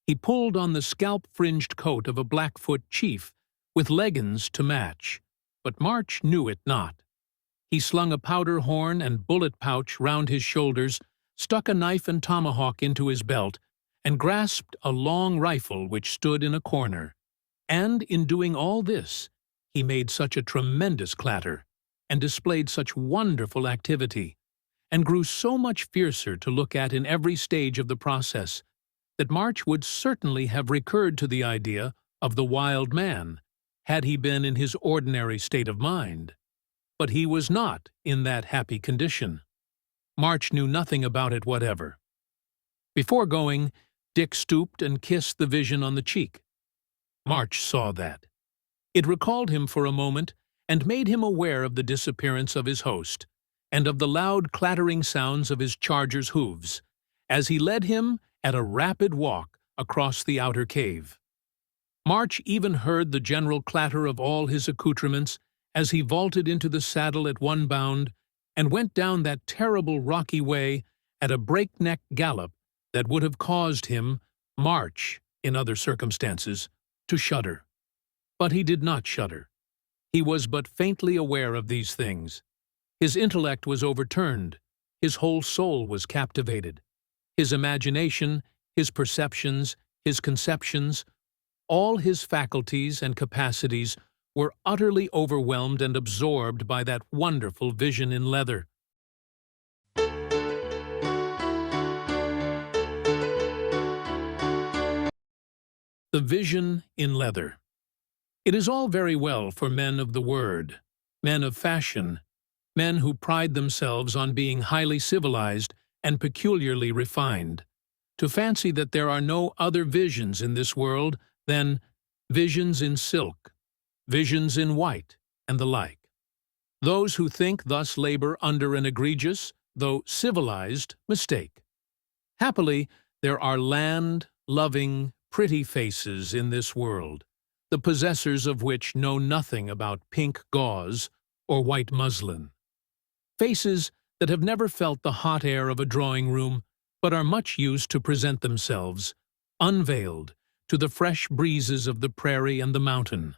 He pulled on the scalp-fringed coat of a Blackfoot chief, with leggins to match, but March knew it not. He slung a powder horn and bullet pouch round his shoulders, stuck a knife and tomahawk into his belt, and grasped a long rifle which stood in a corner. And in doing all this, he made such a tremendous clatter, and displayed such wonderful activity, and grew so much fiercer to look at in every stage of the process, that March would certainly have recurred to the idea of the wild man, had he been in his ordinary state of mind. But he was not in that happy condition. March knew nothing about it whatever. Before going, Dick stooped and kissed the vision on the cheek. March saw that. It recalled him for a moment, and made him aware of the disappearance of his host, and of the loud clattering sounds of his charger's hoofs, as he led him at a rapid walk across the outer cave. March even heard the general clatter of all his accoutrements as he vaulted into the saddle at one bound, and went down that terrible rocky way at a breakneck gallop that would have caused him, March, in other circumstances, to shudder. But he did not shudder. He was but faintly aware of these things. His intellect was overturned. His whole soul was captivated. His imagination, his perceptions, his conceptions, all his faculties and capacities were utterly overwhelmed and absorbed by that wonderful vision in leather. The vision in leather. It is all very well for men of the word, men of fashion, men who pride themselves on being highly civilized and peculiarly refined, to fancy that there are no other visions in this world than visions in silk, visions in white, and the like. Those who think thus labor under an egregious, though civilized, mistake. Happily, there are land-loving, pretty faces in this world, the possessors of which know nothing about pink gauze or white muslin. Faces that have never felt the hot air of a drawing-room, but are much used to present themselves, unveiled, to the fresh breezes of the prairie and the mountain.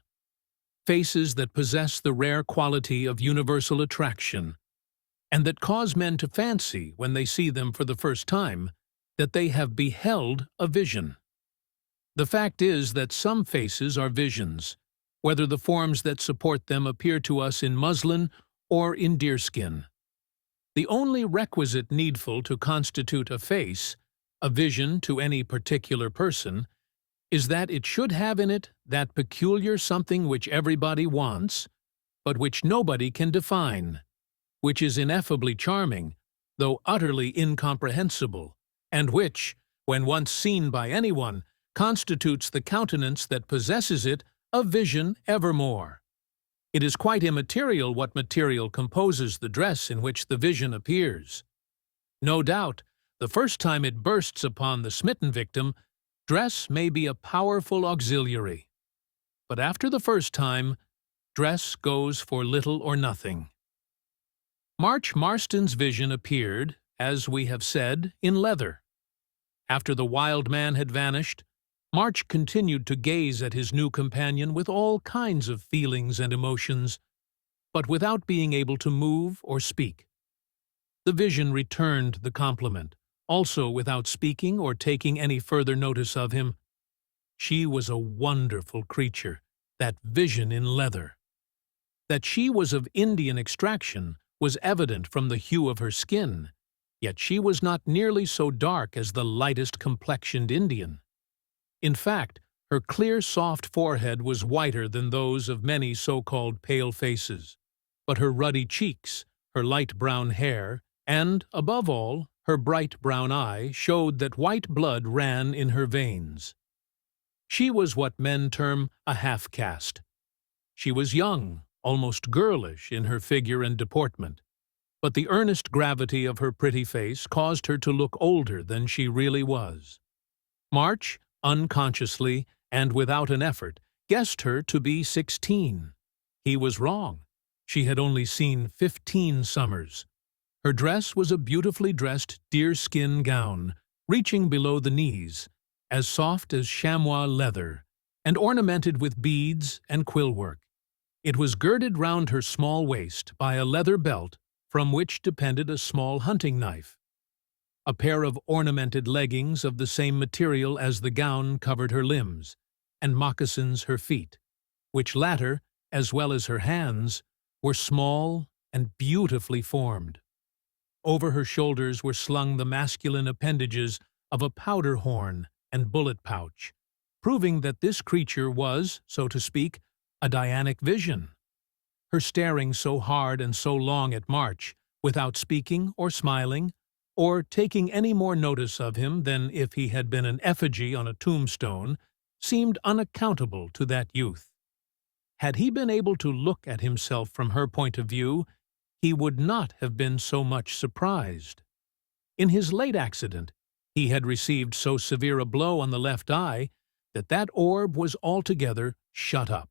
Faces that possess the rare quality of universal attraction, and that cause men to fancy, when they see them for the first time, that they have beheld a vision. The fact is that some faces are visions, whether the forms that support them appear to us in muslin or in deerskin. The only requisite needful to constitute a face, a vision to any particular person, is that it should have in it that peculiar something which everybody wants, but which nobody can define, which is ineffably charming, though utterly incomprehensible, and which, when once seen by anyone, constitutes the countenance that possesses it a vision evermore. It is quite immaterial what material composes the dress in which the vision appears. No doubt, the first time it bursts upon the smitten victim, dress may be a powerful auxiliary. But after the first time, dress goes for little or nothing. Marston's vision appeared, as we have said, in leather. After the wild man had vanished, March continued to gaze at his new companion with all kinds of feelings and emotions, but without being able to move or speak. The vision returned the compliment, also without speaking or taking any further notice of him. She was a wonderful creature, that vision in leather. That she was of Indian extraction was evident from the hue of her skin, yet she was not nearly so dark as the lightest complexioned Indian. In fact, her clear, soft forehead was whiter than those of many so-called pale faces, but her ruddy cheeks, her light brown hair, and, above all, her bright brown eye showed that white blood ran in her veins. She was what men term a half-caste. She was young, almost girlish in her figure and deportment, but the earnest gravity of her pretty face caused her to look older than she really was. March, unconsciously and without an effort, guessed her to be 16. He was wrong. She had only seen 15 summers. Her dress was a beautifully dressed deerskin gown, reaching below the knees, as soft as chamois leather, and ornamented with beads and quillwork. It was girded round her small waist by a leather belt from which depended a small hunting knife. A pair of ornamented leggings of the same material as the gown covered her limbs, and moccasins her feet, which latter, as well as her hands, were small and beautifully formed. Over her shoulders were slung the masculine appendages of a powder horn and bullet pouch, proving that this creature was, so to speak, a Dianic vision. Her staring so hard and so long at March, without speaking or smiling, or taking any more notice of him than if he had been an effigy on a tombstone, seemed unaccountable to that youth. Had he been able to look at himself from her point of view, he would not have been so much surprised. In his late accident, he had received so severe a blow on the left eye that that orb was altogether shut up.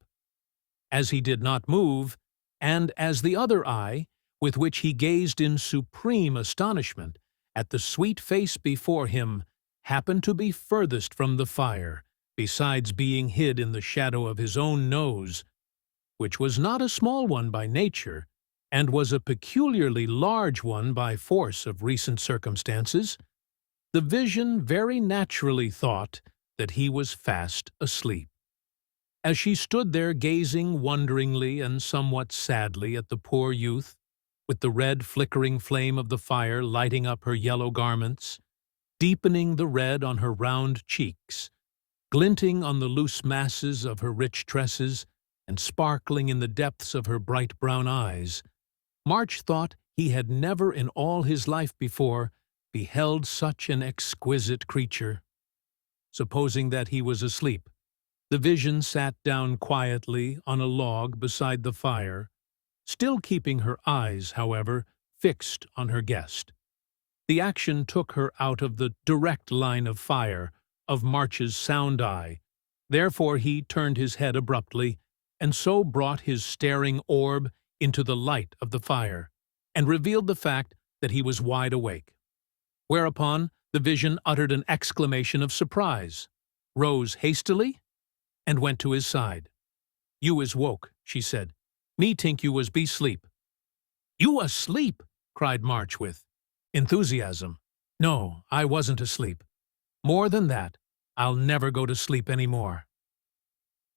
As he did not move, and as the other eye, with which he gazed in supreme astonishment at the sweet face before him, happened to be furthest from the fire, besides being hid in the shadow of his own nose, which was not a small one by nature, and was a peculiarly large one by force of recent circumstances, the vision very naturally thought that he was fast asleep. As she stood there gazing wonderingly and somewhat sadly at the poor youth, with the red flickering flame of the fire lighting up her yellow garments, deepening the red on her round cheeks, glinting on the loose masses of her rich tresses, and sparkling in the depths of her bright brown eyes, March thought he had never in all his life before beheld such an exquisite creature. Supposing that he was asleep, the vision sat down quietly on a log beside the fire, still keeping her eyes, however, fixed on her guest. The action took her out of the direct line of fire of March's sound eye, therefore he turned his head abruptly, and so brought his staring orb into the light of the fire, and revealed the fact that he was wide awake. Whereupon the vision uttered an exclamation of surprise, rose hastily, and went to his side. "You is woke," she said. "Me tink you was be sleep." "You asleep?" cried March with enthusiasm. "No, I wasn't asleep. More than that, I'll never go to sleep any more."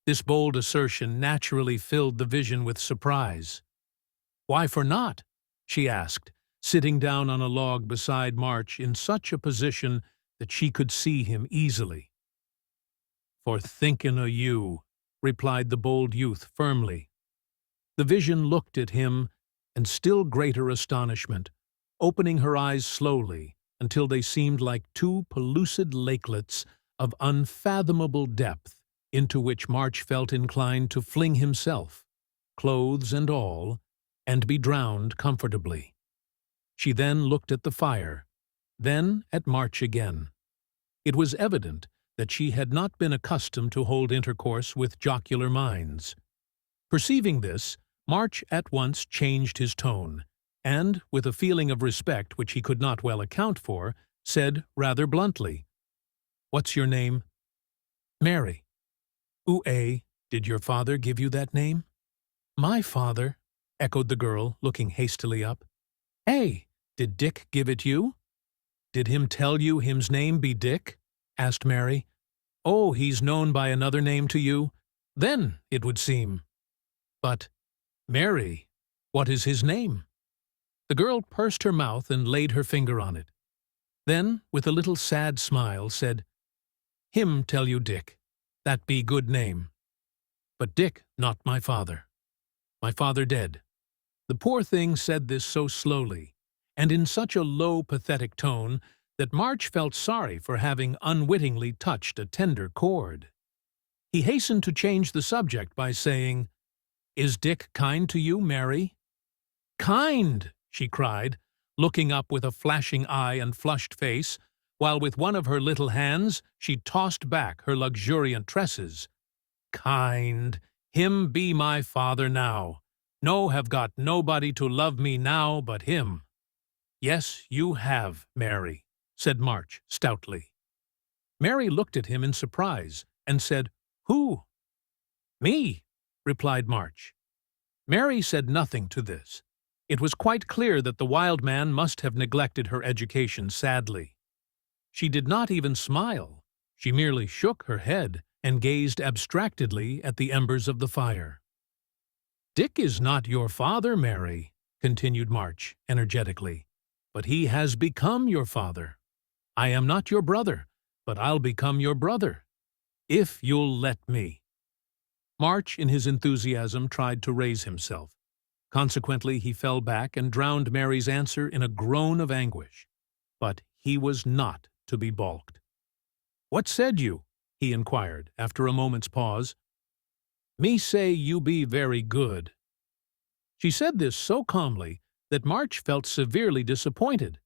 This bold assertion naturally filled the vision with surprise. "Why for not?" she asked, sitting down on a log beside March in such a position that she could see him easily. "For thinkin' o' you," replied the bold youth firmly. The vision looked at him in still greater astonishment, opening her eyes slowly until they seemed like two pellucid lakelets of unfathomable depth into which March felt inclined to fling himself, clothes and all, and be drowned comfortably. She then looked at the fire, then at March again. It was evident that she had not been accustomed to hold intercourse with jocular minds. Perceiving this, March at once changed his tone, and, with a feeling of respect which he could not well account for, said rather bluntly, "What's your name?" "Mary." Did your father give you that name?" "My father," echoed the girl, looking hastily up. Did Dick give it you?" "Did him tell you him's name be Dick?" asked Mary. "Oh, he's known by another name to you? Then, it would seem." "But, Mary, what is his name?" The girl pursed her mouth and laid her finger on it. Then, with a little sad smile, said, "Him tell you Dick. That be good name. But Dick not my father. My father dead." The poor thing said this so slowly, and in such a low, pathetic tone, that March felt sorry for having unwittingly touched a tender chord. He hastened to change the subject by saying, "Is Dick kind to you, Mary?" "Kind!" she cried, looking up with a flashing eye and flushed face, while with one of her little hands she tossed back her luxuriant tresses. "Kind! Him be my father now. No have got nobody to love me now but him." "Yes, you have, Mary," said March stoutly. Mary looked at him in surprise and said, "Who?" "Me," replied March. Mary said nothing to this. It was quite clear that the wild man must have neglected her education sadly. She did not even smile. She merely shook her head and gazed abstractedly at the embers of the fire. "Dick is not your father, Mary," continued March energetically, "but he has become your father. I am not your brother, but I'll become your brother, if you'll let me." March, in his enthusiasm, tried to raise himself. Consequently, he fell back and drowned Mary's answer in a groan of anguish. But he was not to be balked. "What said you?" he inquired, after a moment's pause. "Me say you be very good." She said this so calmly that March felt severely disappointed.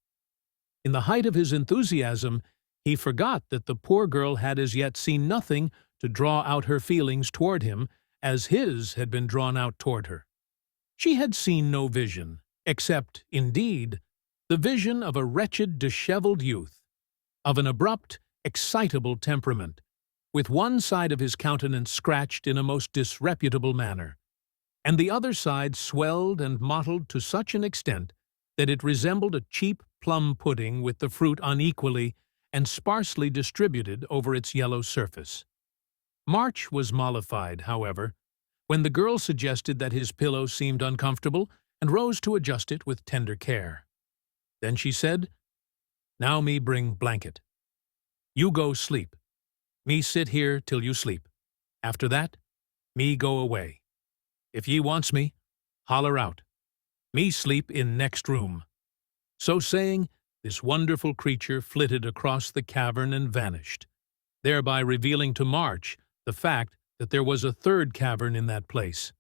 In the height of his enthusiasm, he forgot that the poor girl had as yet seen nothing to draw out her feelings toward him as his had been drawn out toward her. She had seen no vision, except, indeed, the vision of a wretched, disheveled youth, of an abrupt, excitable temperament, with one side of his countenance scratched in a most disreputable manner, and the other side swelled and mottled to such an extent that it resembled a cheap plum pudding with the fruit unequally and sparsely distributed over its yellow surface. March was mollified, however, when the girl suggested that his pillow seemed uncomfortable and rose to adjust it with tender care. Then she said, "Now me bring blanket. You go sleep. Me sit here till you sleep. After that, me go away. If ye wants me, holler out. Me sleep in next room." So saying, this wonderful creature flitted across the cavern and vanished, thereby revealing to March the fact that there was a third cavern in that place.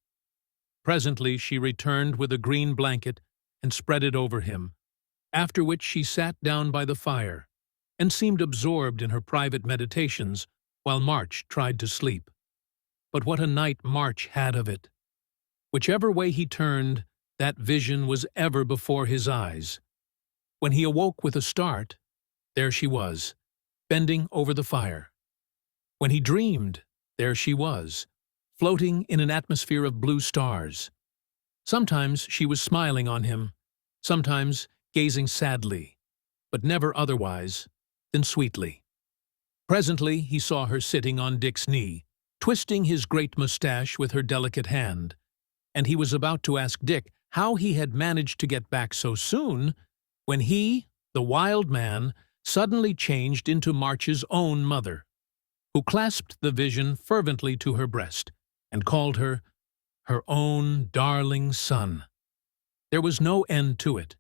Presently she returned with a green blanket and spread it over him, after which she sat down by the fire and seemed absorbed in her private meditations while March tried to sleep. But what a night March had of it! Whichever way he turned, that vision was ever before his eyes. When he awoke with a start, there she was, bending over the fire. When he dreamed, there she was, floating in an atmosphere of blue stars. Sometimes she was smiling on him, sometimes gazing sadly, but never otherwise than sweetly. Presently he saw her sitting on Dick's knee, twisting his great mustache with her delicate hand, and he was about to ask Dick how he had managed to get back so soon, when he, the wild man, suddenly changed into March's own mother. who clasped the vision fervently to her breast and called her her own darling son. There was no end to it.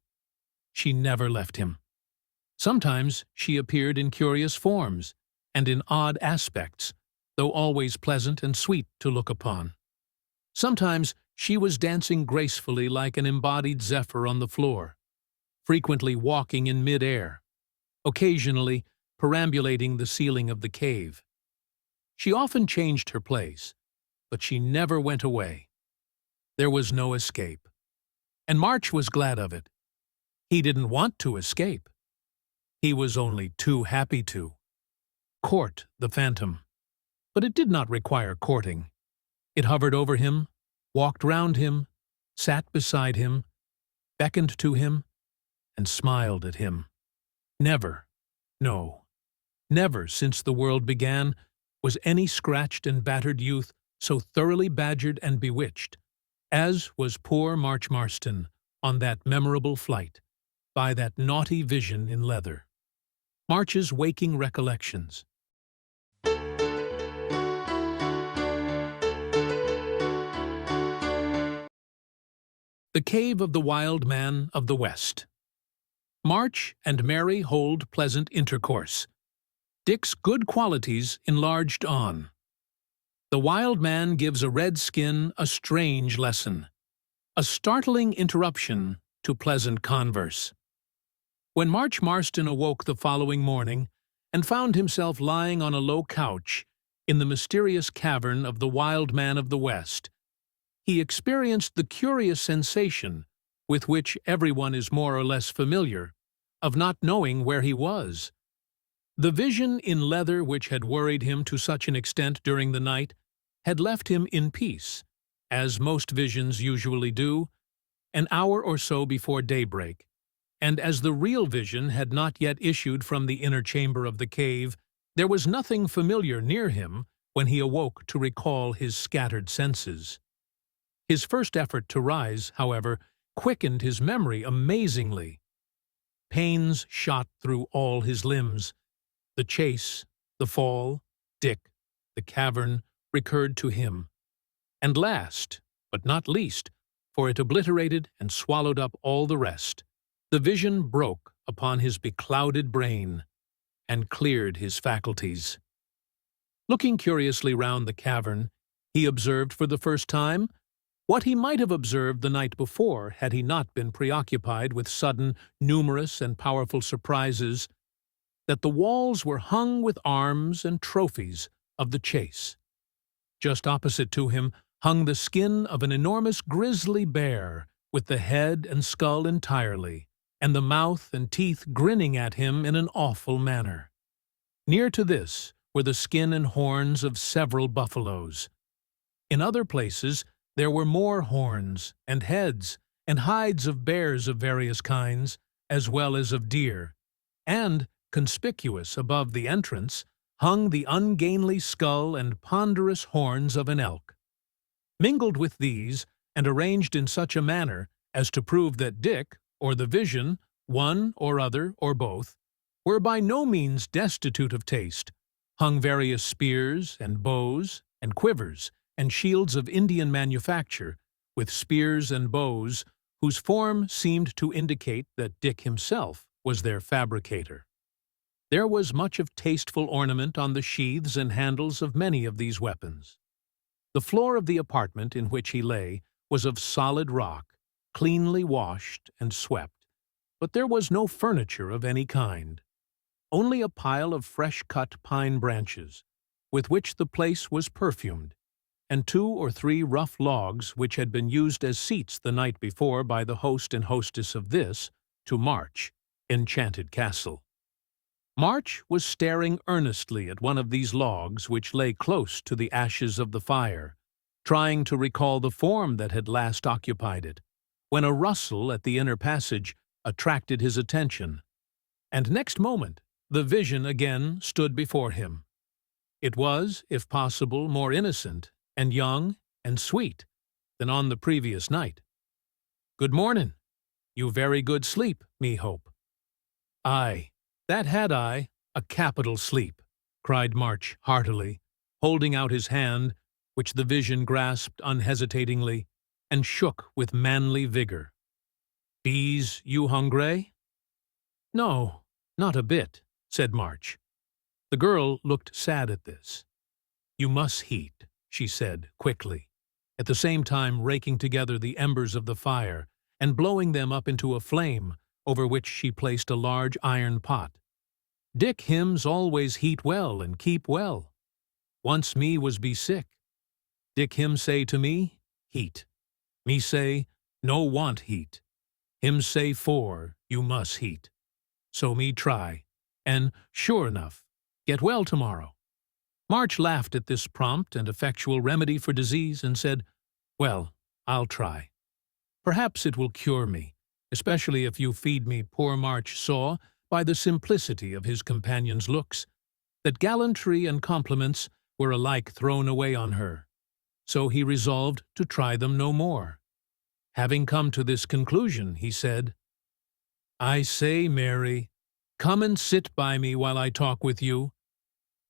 She never left him. Sometimes she appeared in curious forms and in odd aspects, though always pleasant and sweet to look upon. Sometimes she was dancing gracefully like an embodied zephyr on the floor, frequently walking in mid-air, occasionally perambulating the ceiling of the cave. She often changed her place, but she never went away. There was no escape, and March was glad of it. He didn't want to escape. He was only too happy to court the phantom. But it did not require courting. It hovered over him, walked round him, sat beside him, beckoned to him, and smiled at him. Never, no, never since the world began was any scratched and battered youth so thoroughly badgered and bewitched as was poor March Marston on that memorable flight, by that naughty vision in leather. March's waking recollections. The Cave of the Wild Man of the West. March and Mary hold pleasant intercourse. Dick's good qualities enlarged on. The wild man gives a red skin a strange lesson, a startling interruption to pleasant converse. When March Marston awoke the following morning and found himself lying on a low couch in the mysterious cavern of the Wild Man of the West, he experienced the curious sensation with which everyone is more or less familiar, of not knowing where he was. The vision in leather which had worried him to such an extent during the night had left him in peace, as most visions usually do, an hour or so before daybreak, and as the real vision had not yet issued from the inner chamber of the cave, there was nothing familiar near him when he awoke to recall his scattered senses. His first effort to rise, however, quickened his memory amazingly. Pains shot through all his limbs. The chase, the fall, Dick, the cavern, recurred to him. And last, but not least, for it obliterated and swallowed up all the rest, the vision broke upon his beclouded brain and cleared his faculties. Looking curiously round the cavern, he observed for the first time what he might have observed the night before had he not been preoccupied with sudden, numerous, and powerful surprises, that the walls were hung with arms and trophies of the chase. Just opposite to him hung the skin of an enormous grizzly bear, with the head and skull entirely, and the mouth and teeth grinning at him in an awful manner. Near to this were the skin and horns of several buffaloes. In other places there were more horns and heads and hides of bears of various kinds, as well as of deer, and, conspicuous above the entrance, hung the ungainly skull and ponderous horns of an elk. Mingled with these, and arranged in such a manner as to prove that Dick, or the vision, one or other or both, were by no means destitute of taste, hung various spears and bows and quivers and shields of Indian manufacture, with spears and bows whose form seemed to indicate that Dick himself was their fabricator. There was much of tasteful ornament on the sheaths and handles of many of these weapons. The floor of the apartment in which he lay was of solid rock, cleanly washed and swept, but there was no furniture of any kind, only a pile of fresh-cut pine branches, with which the place was perfumed, and 2 or 3 rough logs which had been used as seats the night before by the host and hostess of this, to March, enchanted castle. March was staring earnestly at one of these logs which lay close to the ashes of the fire, trying to recall the form that had last occupied it, when a rustle at the inner passage attracted his attention, and next moment the vision again stood before him. It was, if possible, more innocent and young and sweet than on the previous night. "Good mornin'. You very good sleep, me hope." "Aye, that had I, a capital sleep," cried March heartily, holding out his hand, which the vision grasped unhesitatingly, and shook with manly vigor. "Bees, you hungry?" "No, not a bit," said March. The girl looked sad at this. "You must heat," she said quickly, at the same time raking together the embers of the fire and blowing them up into a flame, over which she placed a large iron pot. "Dick hims always heat well and keep well. Once me was be sick. Dick him say to me, heat. Me say, no want heat. Him say you must heat. So me try, and sure enough, get well tomorrow." March laughed at this prompt and effectual remedy for disease and said, "Well, I'll try. Perhaps it will cure me, especially if you feed me." Poor March saw, by the simplicity of his companion's looks, that gallantry and compliments were alike thrown away on her, so he resolved to try them no more. Having come to this conclusion, he said, "I say, Mary, come and sit by me while I talk with you.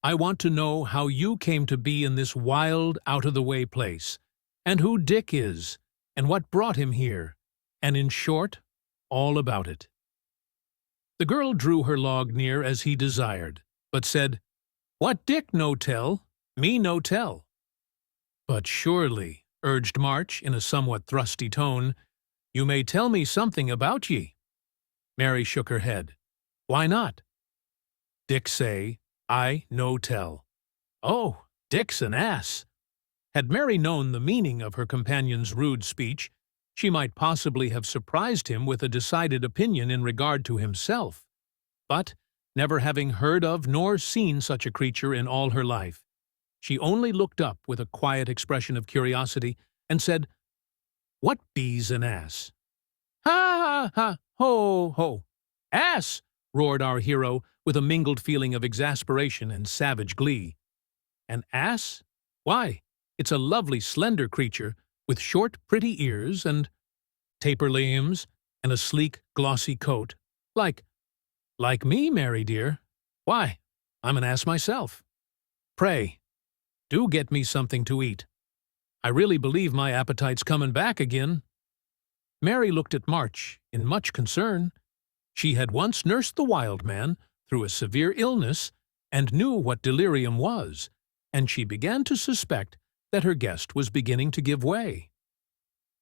I want to know how you came to be in this wild, out-of-the-way place, and who Dick is, and what brought him here, and in short, all about it." The girl drew her log near as he desired, but said, "What Dick no tell, me no tell." "But surely," urged March in a somewhat thrusty tone, "you may tell me something about ye." Mary shook her head. "Why not?" "Dick say, I no tell." "Oh, Dick's an ass." Had Mary known the meaning of her companion's rude speech, she might possibly have surprised him with a decided opinion in regard to himself. But, never having heard of nor seen such a creature in all her life, she only looked up with a quiet expression of curiosity and said, "What be's an ass?" "Ha, ha, ha, ho, ho! Ass!" roared our hero with a mingled feeling of exasperation and savage glee. "An ass? Why, it's a lovely slender creature with short, pretty ears and taper limbs and a sleek, glossy coat, like me, Mary dear. Why, I'm an ass myself. Pray, do get me something to eat. I really believe my appetite's coming back again." Mary looked at March in much concern. She had once nursed the wild man through a severe illness and knew what delirium was, and she began to suspect that her guest was beginning to give way.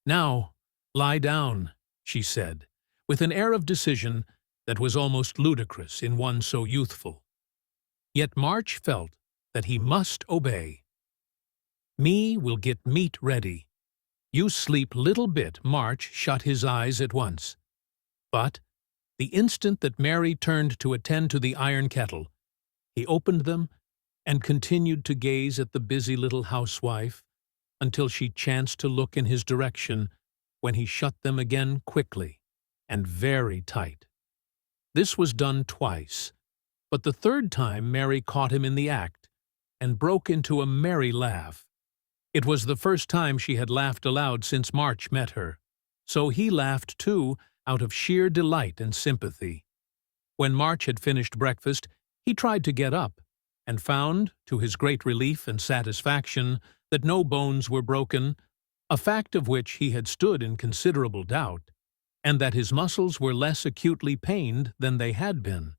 "Now, lie down," she said, with an air of decision that was almost ludicrous in one so youthful. Yet March felt that he must obey. "Me will get meat ready. You sleep little bit." March shut his eyes at once. But, the instant that Mary turned to attend to the iron kettle, he opened them and continued to gaze at the busy little housewife until she chanced to look in his direction, when he shut them again quickly and very tight. This was done twice, but the third time Mary caught him in the act and broke into a merry laugh. It was the first time she had laughed aloud since March met her, so he laughed too, out of sheer delight and sympathy. When March had finished breakfast, he tried to get up, and found, to his great relief and satisfaction, that no bones were broken, a fact of which he had stood in considerable doubt, and that his muscles were less acutely pained than they had been.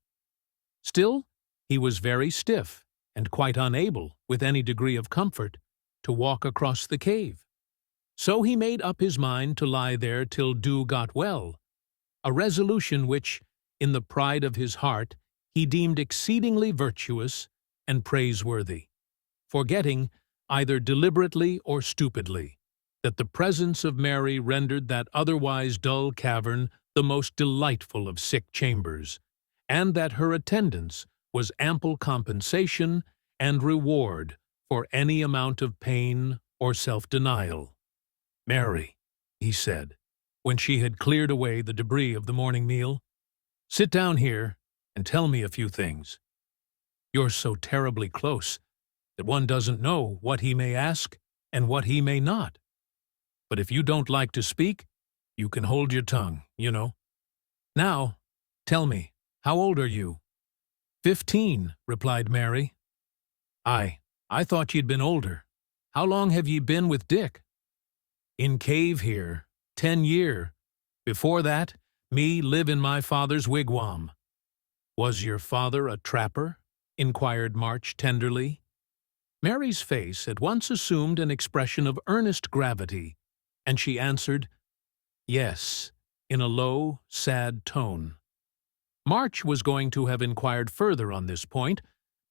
Still, he was very stiff, and quite unable, with any degree of comfort, to walk across the cave. So he made up his mind to lie there till dew got well, a resolution which, in the pride of his heart, he deemed exceedingly virtuous and praiseworthy, forgetting, either deliberately or stupidly, that the presence of Mary rendered that otherwise dull cavern the most delightful of sick chambers, and that her attendance was ample compensation and reward for any amount of pain or self-denial. "Mary," he said, when she had cleared away the debris of the morning meal, "sit down here and tell me a few things. You're so terribly close that one doesn't know what he may ask and what he may not. But if you don't like to speak, you can hold your tongue, you know. Now, tell me, how old are you?" "15," replied Mary. I thought ye'd been older. How long have ye been with Dick? In cave here, 10 year. Before that, me live in my father's wigwam. Was your father a trapper? Inquired March tenderly. Mary's face at once assumed an expression of earnest gravity, and she answered, yes, in a low, sad tone. March was going to have inquired further on this point,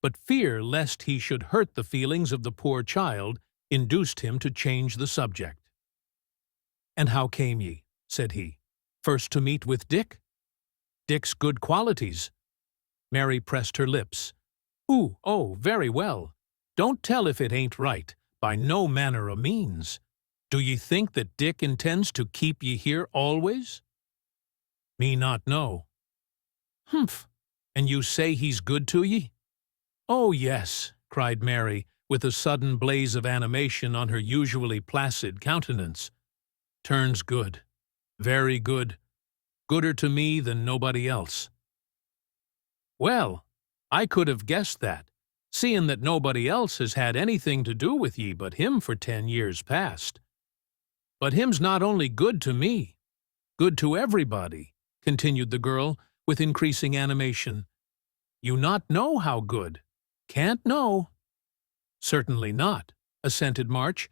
but fear lest he should hurt the feelings of the poor child induced him to change the subject. "And how came ye," said he, "first to meet with Dick?" "Dick's good qualities." Mary pressed her lips. "Ooh, oh, very well. Don't tell if it ain't right, by no manner o' means. Do ye think that Dick intends to keep ye here always?" "Me not know." "Humph! And you say he's good to ye?" "Oh, yes," cried Mary, with a sudden blaze of animation on her usually placid countenance. "Turns good. Very good. Gooder to me than nobody else." "Well, I could have guessed that, seeing that nobody else has had anything to do with ye but him for 10 years past. But him's not only good to me, good to everybody," continued the girl, with increasing animation. "You not know how good. Can't know." "Certainly not," assented March.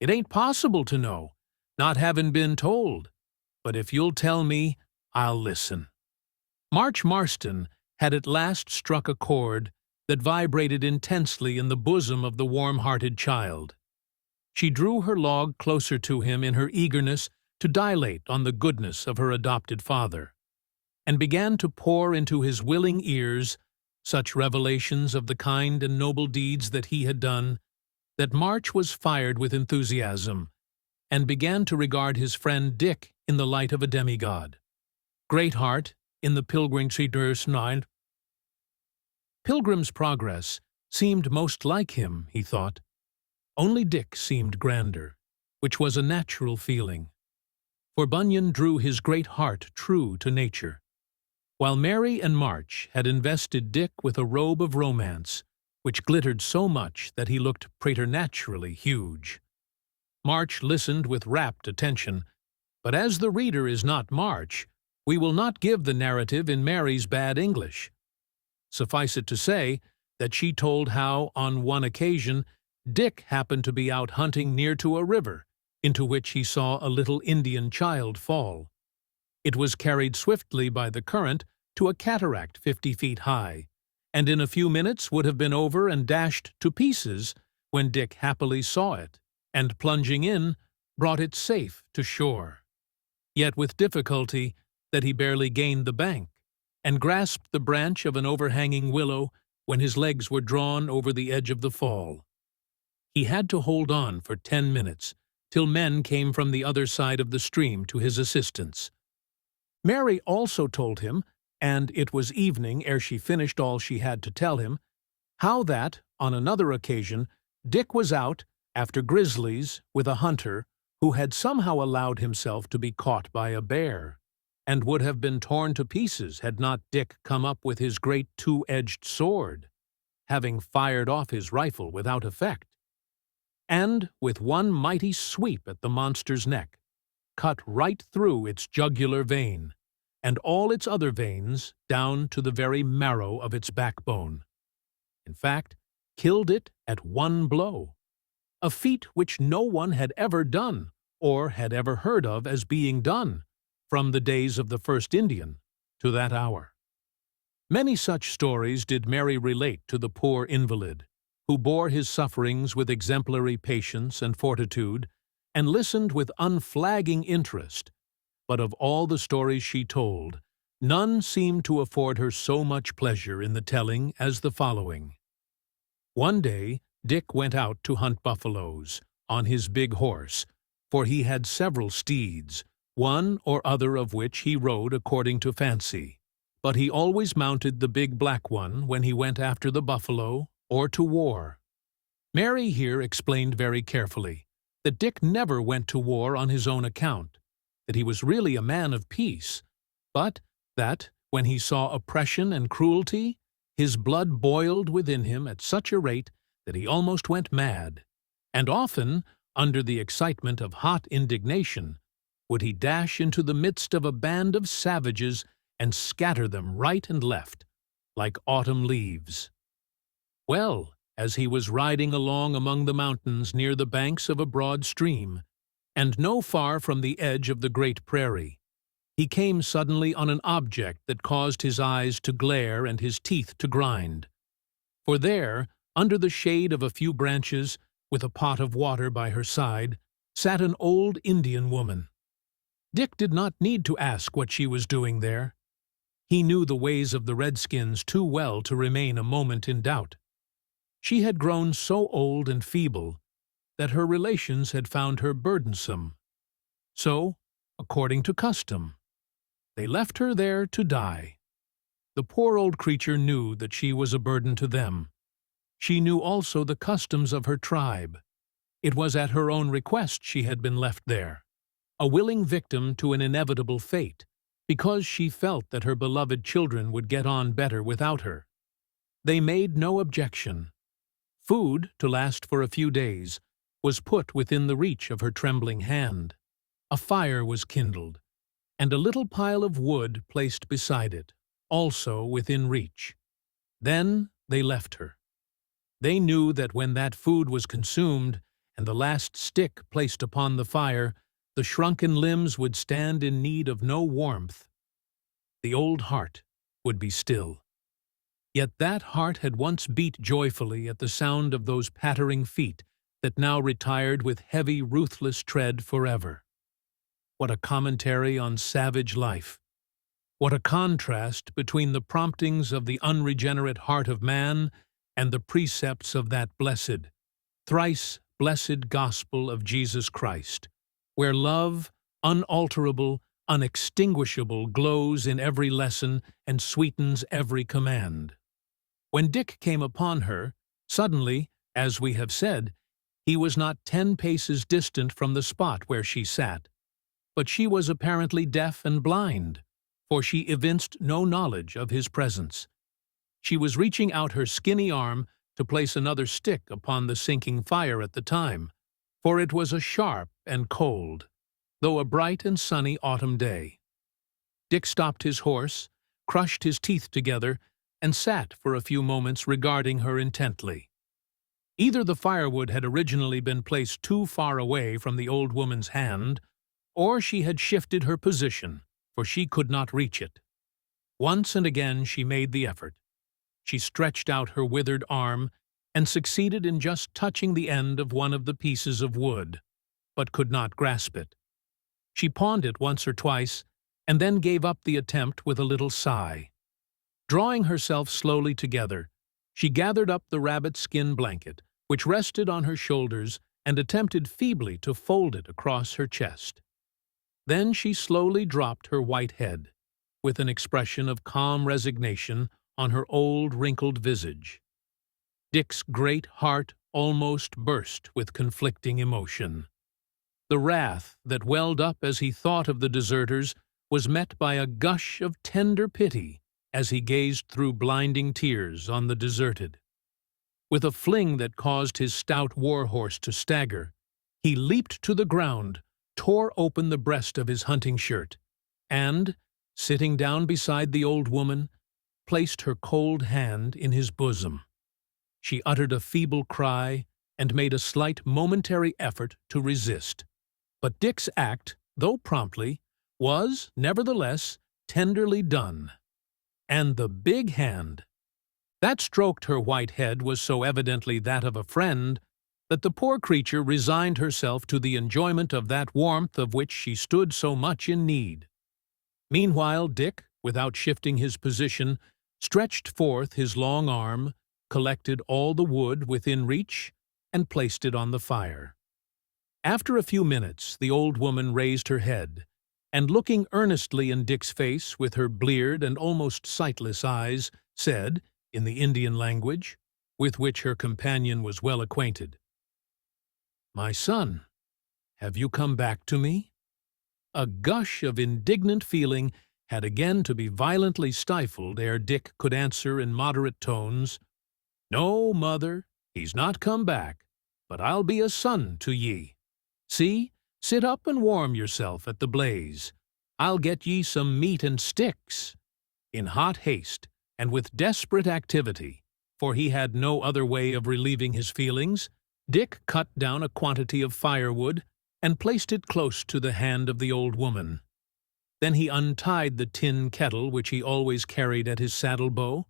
"It ain't possible to know, not having been told. But if you'll tell me, I'll listen." March Marston had at last struck a chord that vibrated intensely in the bosom of the warm-hearted child. She drew her log closer to him in her eagerness to dilate on the goodness of her adopted father, and began to pour into his willing ears such revelations of the kind and noble deeds that he had done, that March was fired with enthusiasm, and began to regard his friend Dick in the light of a demigod. Greatheart, in the Pilgrim's Night. Pilgrim's Progress seemed most like him, he thought. Only Dick seemed grander, which was a natural feeling. For Bunyan drew his great heart true to nature, while Mary and March had invested Dick with a robe of romance, which glittered so much that he looked preternaturally huge. March listened with rapt attention, but as the reader is not March, we will not give the narrative in Mary's bad English. Suffice it to say that she told how, on one occasion, Dick happened to be out hunting near to a river, into which he saw a little Indian child fall. It was carried swiftly by the current to a cataract 50 feet high, and in a few minutes would have been over and dashed to pieces when Dick happily saw it, and plunging in, brought it safe to shore. Yet with difficulty that he barely gained the bank, and grasped the branch of an overhanging willow when his legs were drawn over the edge of the fall. He had to hold on for 10 minutes, till men came from the other side of the stream to his assistance. Mary also told him, and it was evening ere she finished all she had to tell him, how that, on another occasion, Dick was out, after grizzlies, with a hunter, who had somehow allowed himself to be caught by a bear, and would have been torn to pieces had not Dick come up with his great two-edged sword, having fired off his rifle without effect, and, with one mighty sweep at the monster's neck, cut right through its jugular vein, and all its other veins down to the very marrow of its backbone. In fact, killed it at one blow, a feat which no one had ever done, or had ever heard of as being done, from the days of the first Indian to that hour. Many such stories did Mary relate to the poor invalid, who bore his sufferings with exemplary patience and fortitude, and listened with unflagging interest. But of all the stories she told, none seemed to afford her so much pleasure in the telling as the following. One day Dick went out to hunt buffaloes, on his big horse, for he had several steeds, one or other of which he rode according to fancy, but he always mounted the big black one when he went after the buffalo or to war. Mary here explained very carefully that Dick never went to war on his own account, that he was really a man of peace, but that, when he saw oppression and cruelty, his blood boiled within him at such a rate that he almost went mad, and often, under the excitement of hot indignation, would he dash into the midst of a band of savages and scatter them right and left, like autumn leaves. Well, as he was riding along among the mountains near the banks of a broad stream, and no far from the edge of the Great Prairie, he came suddenly on an object that caused his eyes to glare and his teeth to grind. For there, under the shade of a few branches, with a pot of water by her side, sat an old Indian woman. Dick did not need to ask what she was doing there. He knew the ways of the redskins too well to remain a moment in doubt. She had grown so old and feeble that her relations had found her burdensome. So, according to custom, they left her there to die. The poor old creature knew that she was a burden to them. She knew also the customs of her tribe. It was at her own request she had been left there, a willing victim to an inevitable fate, because she felt that her beloved children would get on better without her. They made no objection. Food, to last for a few days, was put within the reach of her trembling hand. A fire was kindled, and a little pile of wood placed beside it, also within reach. Then they left her. They knew that when that food was consumed, and the last stick placed upon the fire, the shrunken limbs would stand in need of no warmth. The old heart would be still. Yet that heart had once beat joyfully at the sound of those pattering feet that now retired with heavy, ruthless tread forever. What a commentary on savage life! What a contrast between the promptings of the unregenerate heart of man and the precepts of that blessed, thrice blessed gospel of Jesus Christ, where love, unalterable, unextinguishable, glows in every lesson and sweetens every command. When Dick came upon her, suddenly, as we have said, he was not 10 paces distant from the spot where she sat, but she was apparently deaf and blind, for she evinced no knowledge of his presence. She was reaching out her skinny arm to place another stick upon the sinking fire at the time, for it was a sharp and cold, though a bright and sunny autumn day. Dick stopped his horse, crushed his teeth together, and sat for a few moments regarding her intently. Either the firewood had originally been placed too far away from the old woman's hand, or she had shifted her position, for she could not reach it. Once and again she made the effort. She stretched out her withered arm and succeeded in just touching the end of one of the pieces of wood, but could not grasp it. She pawned it once or twice, and then gave up the attempt with a little sigh. Drawing herself slowly together, she gathered up the rabbit-skin blanket, which rested on her shoulders, and attempted feebly to fold it across her chest. Then she slowly dropped her white head, with an expression of calm resignation on her old, wrinkled visage. Dick's great heart almost burst with conflicting emotion. The wrath that welled up as he thought of the deserters was met by a gush of tender pity as he gazed through blinding tears on the deserted. With a fling that caused his stout war-horse to stagger, he leaped to the ground, tore open the breast of his hunting shirt, and, sitting down beside the old woman, placed her cold hand in his bosom. She uttered a feeble cry and made a slight momentary effort to resist. But Dick's act, though promptly, was, nevertheless, tenderly done. And the big hand that stroked her white head was so evidently that of a friend that the poor creature resigned herself to the enjoyment of that warmth of which she stood so much in need. Meanwhile, Dick, without shifting his position, stretched forth his long arm, collected all the wood within reach, and placed it on the fire. After a few minutes, the old woman raised her head, and looking earnestly in Dick's face with her bleared and almost sightless eyes, said, in the Indian language, with which her companion was well acquainted, "My son, have you come back to me?" A gush of indignant feeling had again to be violently stifled ere Dick could answer in moderate tones, "No, mother, He's not come back, but I'll be a son to ye. See, sit up and warm yourself at the blaze. I'll get ye some meat and sticks." In hot haste, and with desperate activity, for he had no other way of relieving his feelings, Dick cut down a quantity of firewood and placed it close to the hand of the old woman. Then he untied the tin kettle which he always carried at his saddle-bow,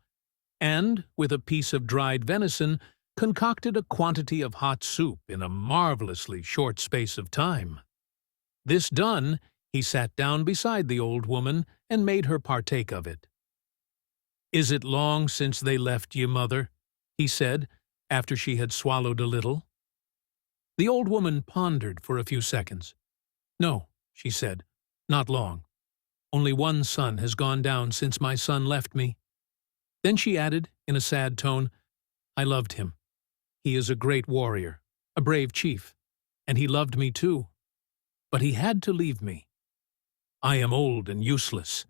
and, with a piece of dried venison, concocted a quantity of hot soup in a marvelously short space of time. This done, he sat down beside the old woman and made her partake of it. "Is it long since they left ye, mother?" he said, after she had swallowed a little. The old woman pondered for a few seconds. "No," she said, "not long. Only one son has gone down since my son left me." Then she added, in a sad tone, "I loved him. He is a great warrior, a brave chief, and he loved me too. But he had to leave me. I am old and useless.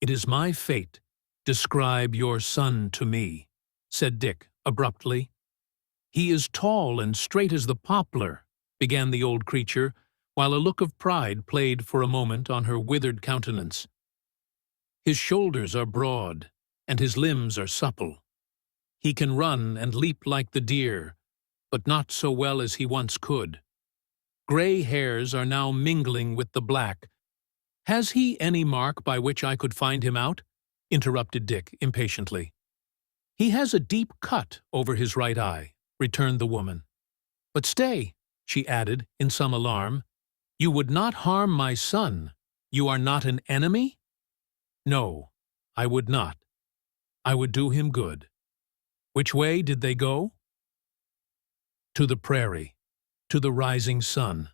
It is my fate. Describe your son to me," said Dick abruptly. "He is tall and straight as the poplar," began the old creature, while a look of pride played for a moment on her withered countenance. "His shoulders are broad, and his limbs are supple. He can run and leap like the deer, but not so well as he once could. Gray hairs are now mingling with the black. Has he any mark by which I could find him out?" interrupted Dick impatiently. "He has a deep cut over his right eye," returned the woman. "But stay," she added in some alarm, "you would not harm my son. You are not an enemy?" "No, I would not. I would do him good. Which way did they go?" "To the prairie, to the rising sun."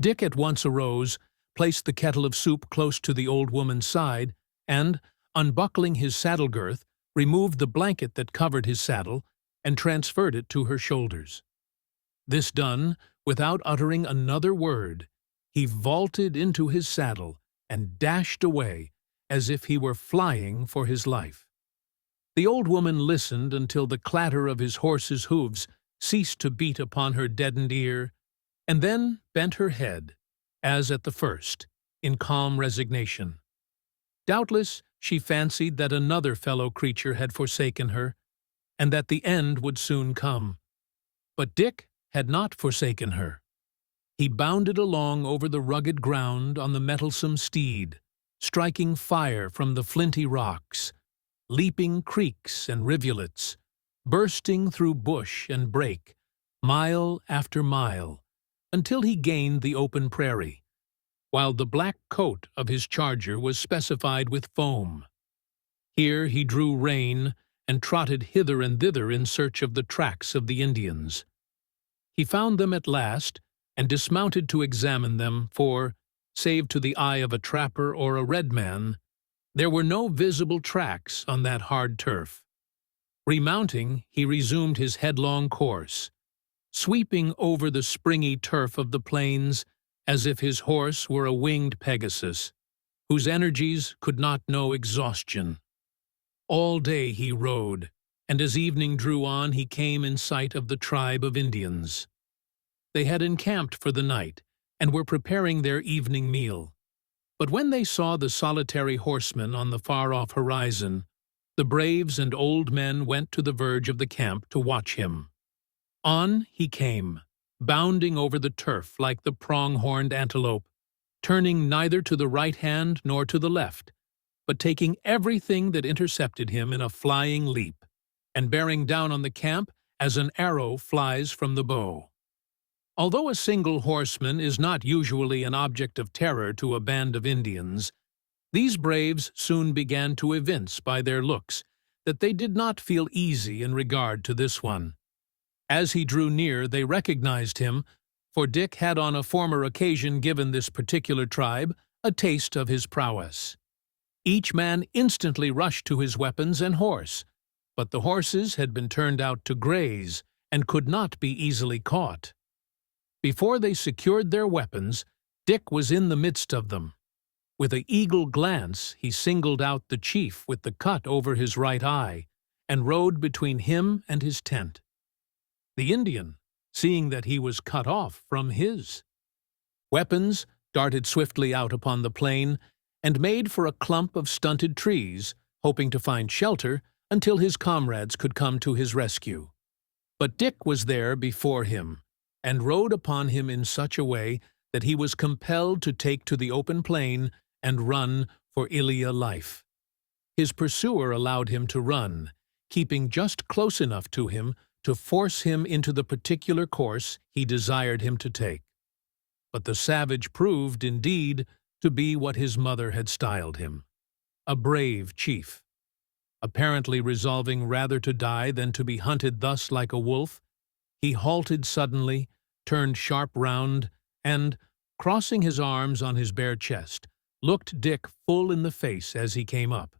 Dick at once arose, placed the kettle of soup close to the old woman's side, and, unbuckling his saddle girth, removed the blanket that covered his saddle and transferred it to her shoulders. This done, without uttering another word, he vaulted into his saddle and dashed away as if he were flying for his life. The old woman listened until the clatter of his horse's hoofs ceased to beat upon her deadened ear, and then bent her head, as at the first, in calm resignation. Doubtless she fancied that another fellow creature had forsaken her, and that the end would soon come. But Dick had not forsaken her. He bounded along over the rugged ground on the mettlesome steed, striking fire from the flinty rocks, leaping creeks and rivulets, bursting through bush and brake, mile after mile, until he gained the open prairie, while the black coat of his charger was specified with foam. Here he drew rein and trotted hither and thither in search of the tracks of the Indians. He found them at last, and dismounted to examine them, for, save to the eye of a trapper or a red man, there were no visible tracks on that hard turf. Remounting, he resumed his headlong course, sweeping over the springy turf of the plains as if his horse were a winged Pegasus, whose energies could not know exhaustion. All day he rode, and as evening drew on he came in sight of the tribe of Indians. They had encamped for the night, and were preparing their evening meal. But when they saw the solitary horseman on the far-off horizon, the braves and old men went to the verge of the camp to watch him. On he came, bounding over the turf like the prong-horned antelope, turning neither to the right hand nor to the left, but taking everything that intercepted him in a flying leap, and bearing down on the camp as an arrow flies from the bow. Although a single horseman is not usually an object of terror to a band of Indians, these braves soon began to evince by their looks that they did not feel easy in regard to this one. As he drew near, they recognized him, for Dick had on a former occasion given this particular tribe a taste of his prowess. Each man instantly rushed to his weapons and horse, but the horses had been turned out to graze and could not be easily caught. Before they secured their weapons, Dick was in the midst of them. With an eagle glance, he singled out the chief with the cut over his right eye, and rode between him and his tent. the Indian, seeing that he was cut off from his. Weapons darted swiftly out upon the plain and made for a clump of stunted trees, hoping to find shelter until his comrades could come to his rescue. But Dick was there before him, and rode upon him in such a way that he was compelled to take to the open plain and run for Ilia life. His pursuer allowed him to run, keeping just close enough to him to force him into the particular course he desired him to take. But the savage proved, indeed, to be what his mother had styled him, a brave chief. Apparently resolving rather to die than to be hunted thus like a wolf, he halted suddenly, turned sharp round, and, crossing his arms on his bare chest, looked Dick full in the face as he came up.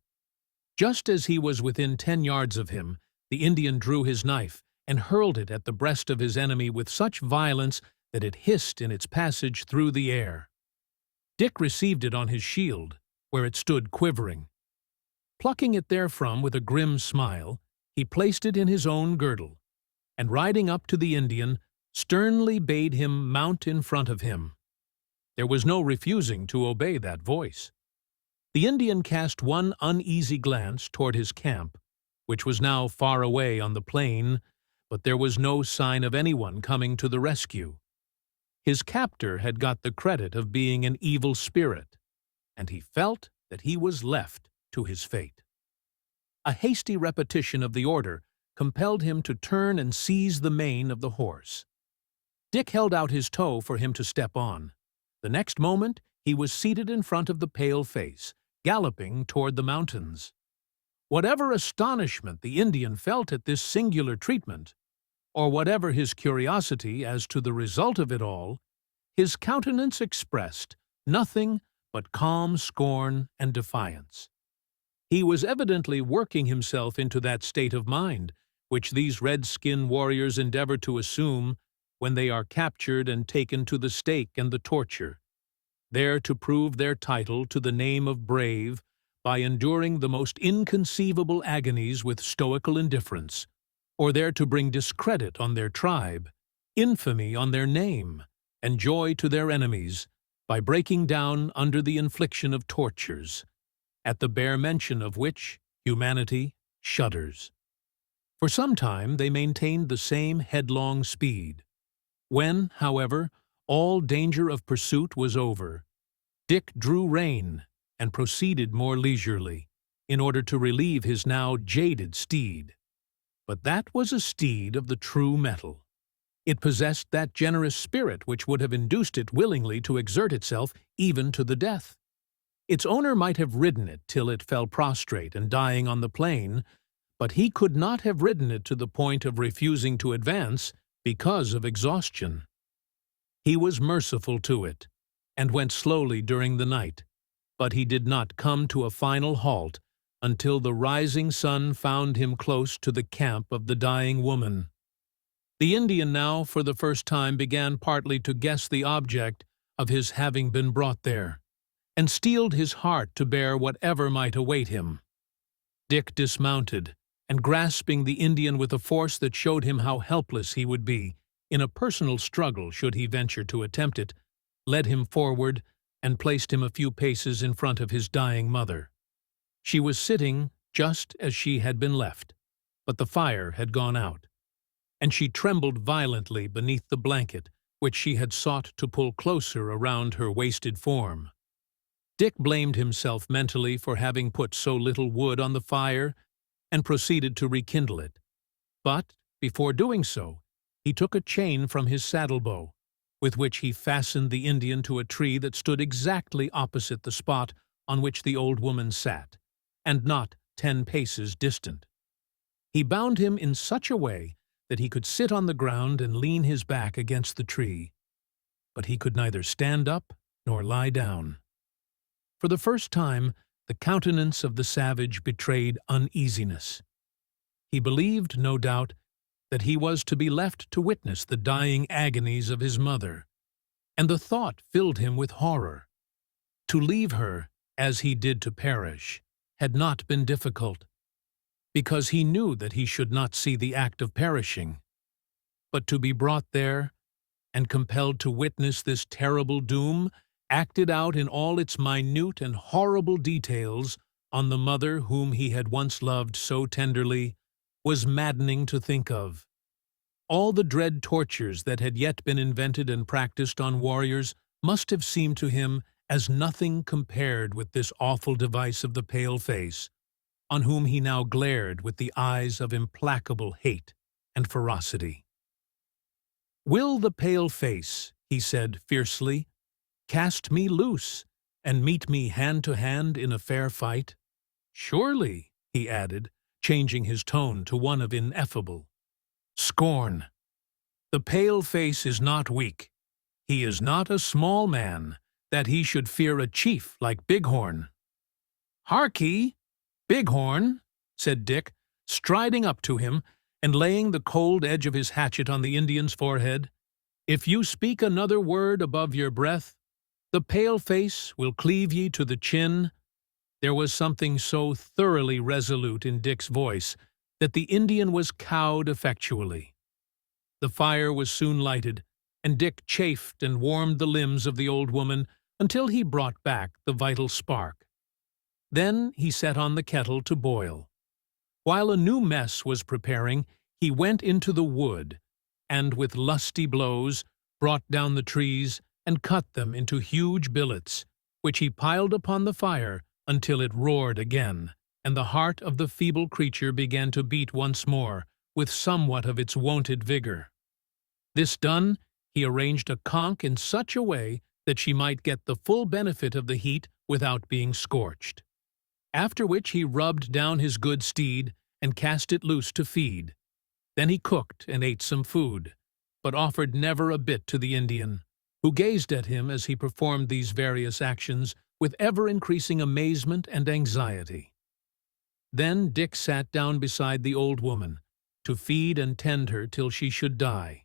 Just as he was within 10 yards of him, the Indian drew his knife and hurled it at the breast of his enemy with such violence that it hissed in its passage through the air. Dick received it on his shield, where it stood quivering. Plucking it therefrom with a grim smile, he placed it in his own girdle, and riding up to the Indian, sternly bade him mount in front of him. There was no refusing to obey that voice. The Indian cast one uneasy glance toward his camp, which was now far away on the plain, but there was no sign of anyone coming to the rescue. His captor had got the credit of being an evil spirit, and he felt that he was left to his fate. A hasty repetition of the order compelled him to turn and seize the mane of the horse. Dick held out his toe for him to step on. The next moment he was seated in front of the pale face, galloping toward the mountains. Whatever astonishment the Indian felt at this singular treatment, or whatever his curiosity as to the result of it all, his countenance expressed nothing but calm scorn and defiance. He was evidently working himself into that state of mind which these red-skin warriors endeavor to assume when they are captured and taken to the stake and the torture, there to prove their title to the name of brave by enduring the most inconceivable agonies with stoical indifference, or there to bring discredit on their tribe, infamy on their name, and joy to their enemies by breaking down under the infliction of tortures, at the bare mention of which humanity shudders. For some time they maintained the same headlong speed. When, however, all danger of pursuit was over, Dick drew rein and proceeded more leisurely, in order to relieve his now jaded steed. But that was a steed of the true metal. It possessed that generous spirit which would have induced it willingly to exert itself even to the death. Its owner might have ridden it till it fell prostrate and dying on the plain, but he could not have ridden it to the point of refusing to advance because of exhaustion. He was merciful to it, and went slowly during the night, but he did not come to a final halt until the rising sun found him close to the camp of the dying woman. The Indian now, for the first time, began partly to guess the object of his having been brought there, and steeled his heart to bear whatever might await him. Dick dismounted, and grasping the Indian with a force that showed him how helpless he would be in a personal struggle should he venture to attempt it, led him forward and placed him a few paces in front of his dying mother. She was sitting just as she had been left, but the fire had gone out, and she trembled violently beneath the blanket which she had sought to pull closer around her wasted form. Dick blamed himself mentally for having put so little wood on the fire, and proceeded to rekindle it. But, before doing so, he took a chain from his saddle-bow, with which he fastened the Indian to a tree that stood exactly opposite the spot on which the old woman sat, and not 10 paces distant. He bound him in such a way that he could sit on the ground and lean his back against the tree, but he could neither stand up nor lie down. For the first time, the countenance of the savage betrayed uneasiness. He believed, no doubt, that he was to be left to witness the dying agonies of his mother, and the thought filled him with horror. To leave her, as he did to perish, had not been difficult, because he knew that he should not see the act of perishing. But to be brought there, and compelled to witness this terrible doom, acted out in all its minute and horrible details on the mother whom he had once loved so tenderly, was maddening to think of. All the dread tortures that had yet been invented and practiced on warriors must have seemed to him as nothing compared with this awful device of the pale face, on whom he now glared with the eyes of implacable hate and ferocity. "Will the pale face," he said fiercely, "cast me loose and meet me hand to hand in a fair fight? Surely," he added, changing his tone to one of ineffable scorn, "the pale face is not weak. He is not a small man, that he should fear a chief like Bighorn." "Harkee, Bighorn," said Dick, striding up to him and laying the cold edge of his hatchet on the Indian's forehead, "if you speak another word above your breath, the pale face will cleave ye to the chin." There was something so thoroughly resolute in Dick's voice that the Indian was cowed effectually. The fire was soon lighted, and Dick chafed and warmed the limbs of the old woman until he brought back the vital spark. Then he set on the kettle to boil. While a new mess was preparing, he went into the wood, and with lusty blows brought down the trees and cut them into huge billets, which he piled upon the fire until it roared again, and the heart of the feeble creature began to beat once more with somewhat of its wonted vigor. This done, he arranged a conch in such a way that she might get the full benefit of the heat without being scorched. After which he rubbed down his good steed and cast it loose to feed. Then he cooked and ate some food, but offered never a bit to the Indian, who gazed at him as he performed these various actions with ever-increasing amazement and anxiety. Then Dick sat down beside the old woman, to feed and tend her till she should die,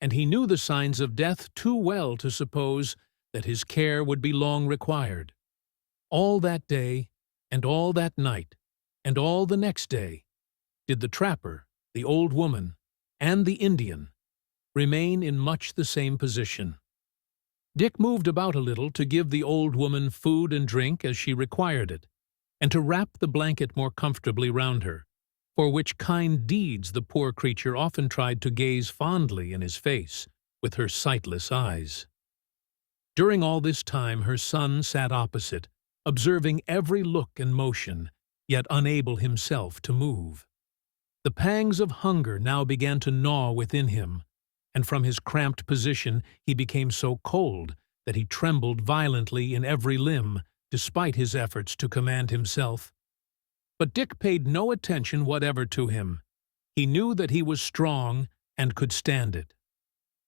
and he knew the signs of death too well to suppose that his care would be long required. All that day, and all that night, and all the next day, did the trapper, the old woman, and the Indian remain in much the same position. Dick moved about a little to give the old woman food and drink as she required it, and to wrap the blanket more comfortably round her, for which kind deeds the poor creature often tried to gaze fondly in his face with her sightless eyes. During all this time her son sat opposite, observing every look and motion, yet unable himself to move. The pangs of hunger now began to gnaw within him, and from his cramped position he became so cold that he trembled violently in every limb, despite his efforts to command himself. But Dick paid no attention whatever to him. He knew that he was strong and could stand it.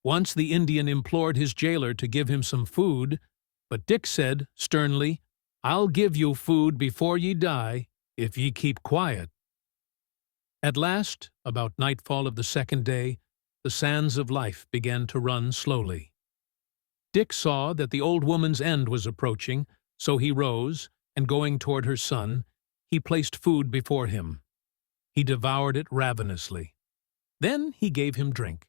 Once the Indian implored his jailer to give him some food, but Dick said sternly, "I'll give you food before ye die, if ye keep quiet." At last, about nightfall of the second day, the sands of life began to run slowly. Dick saw that the old woman's end was approaching, so he rose, and going toward her son, he placed food before him. He devoured it ravenously. Then he gave him drink,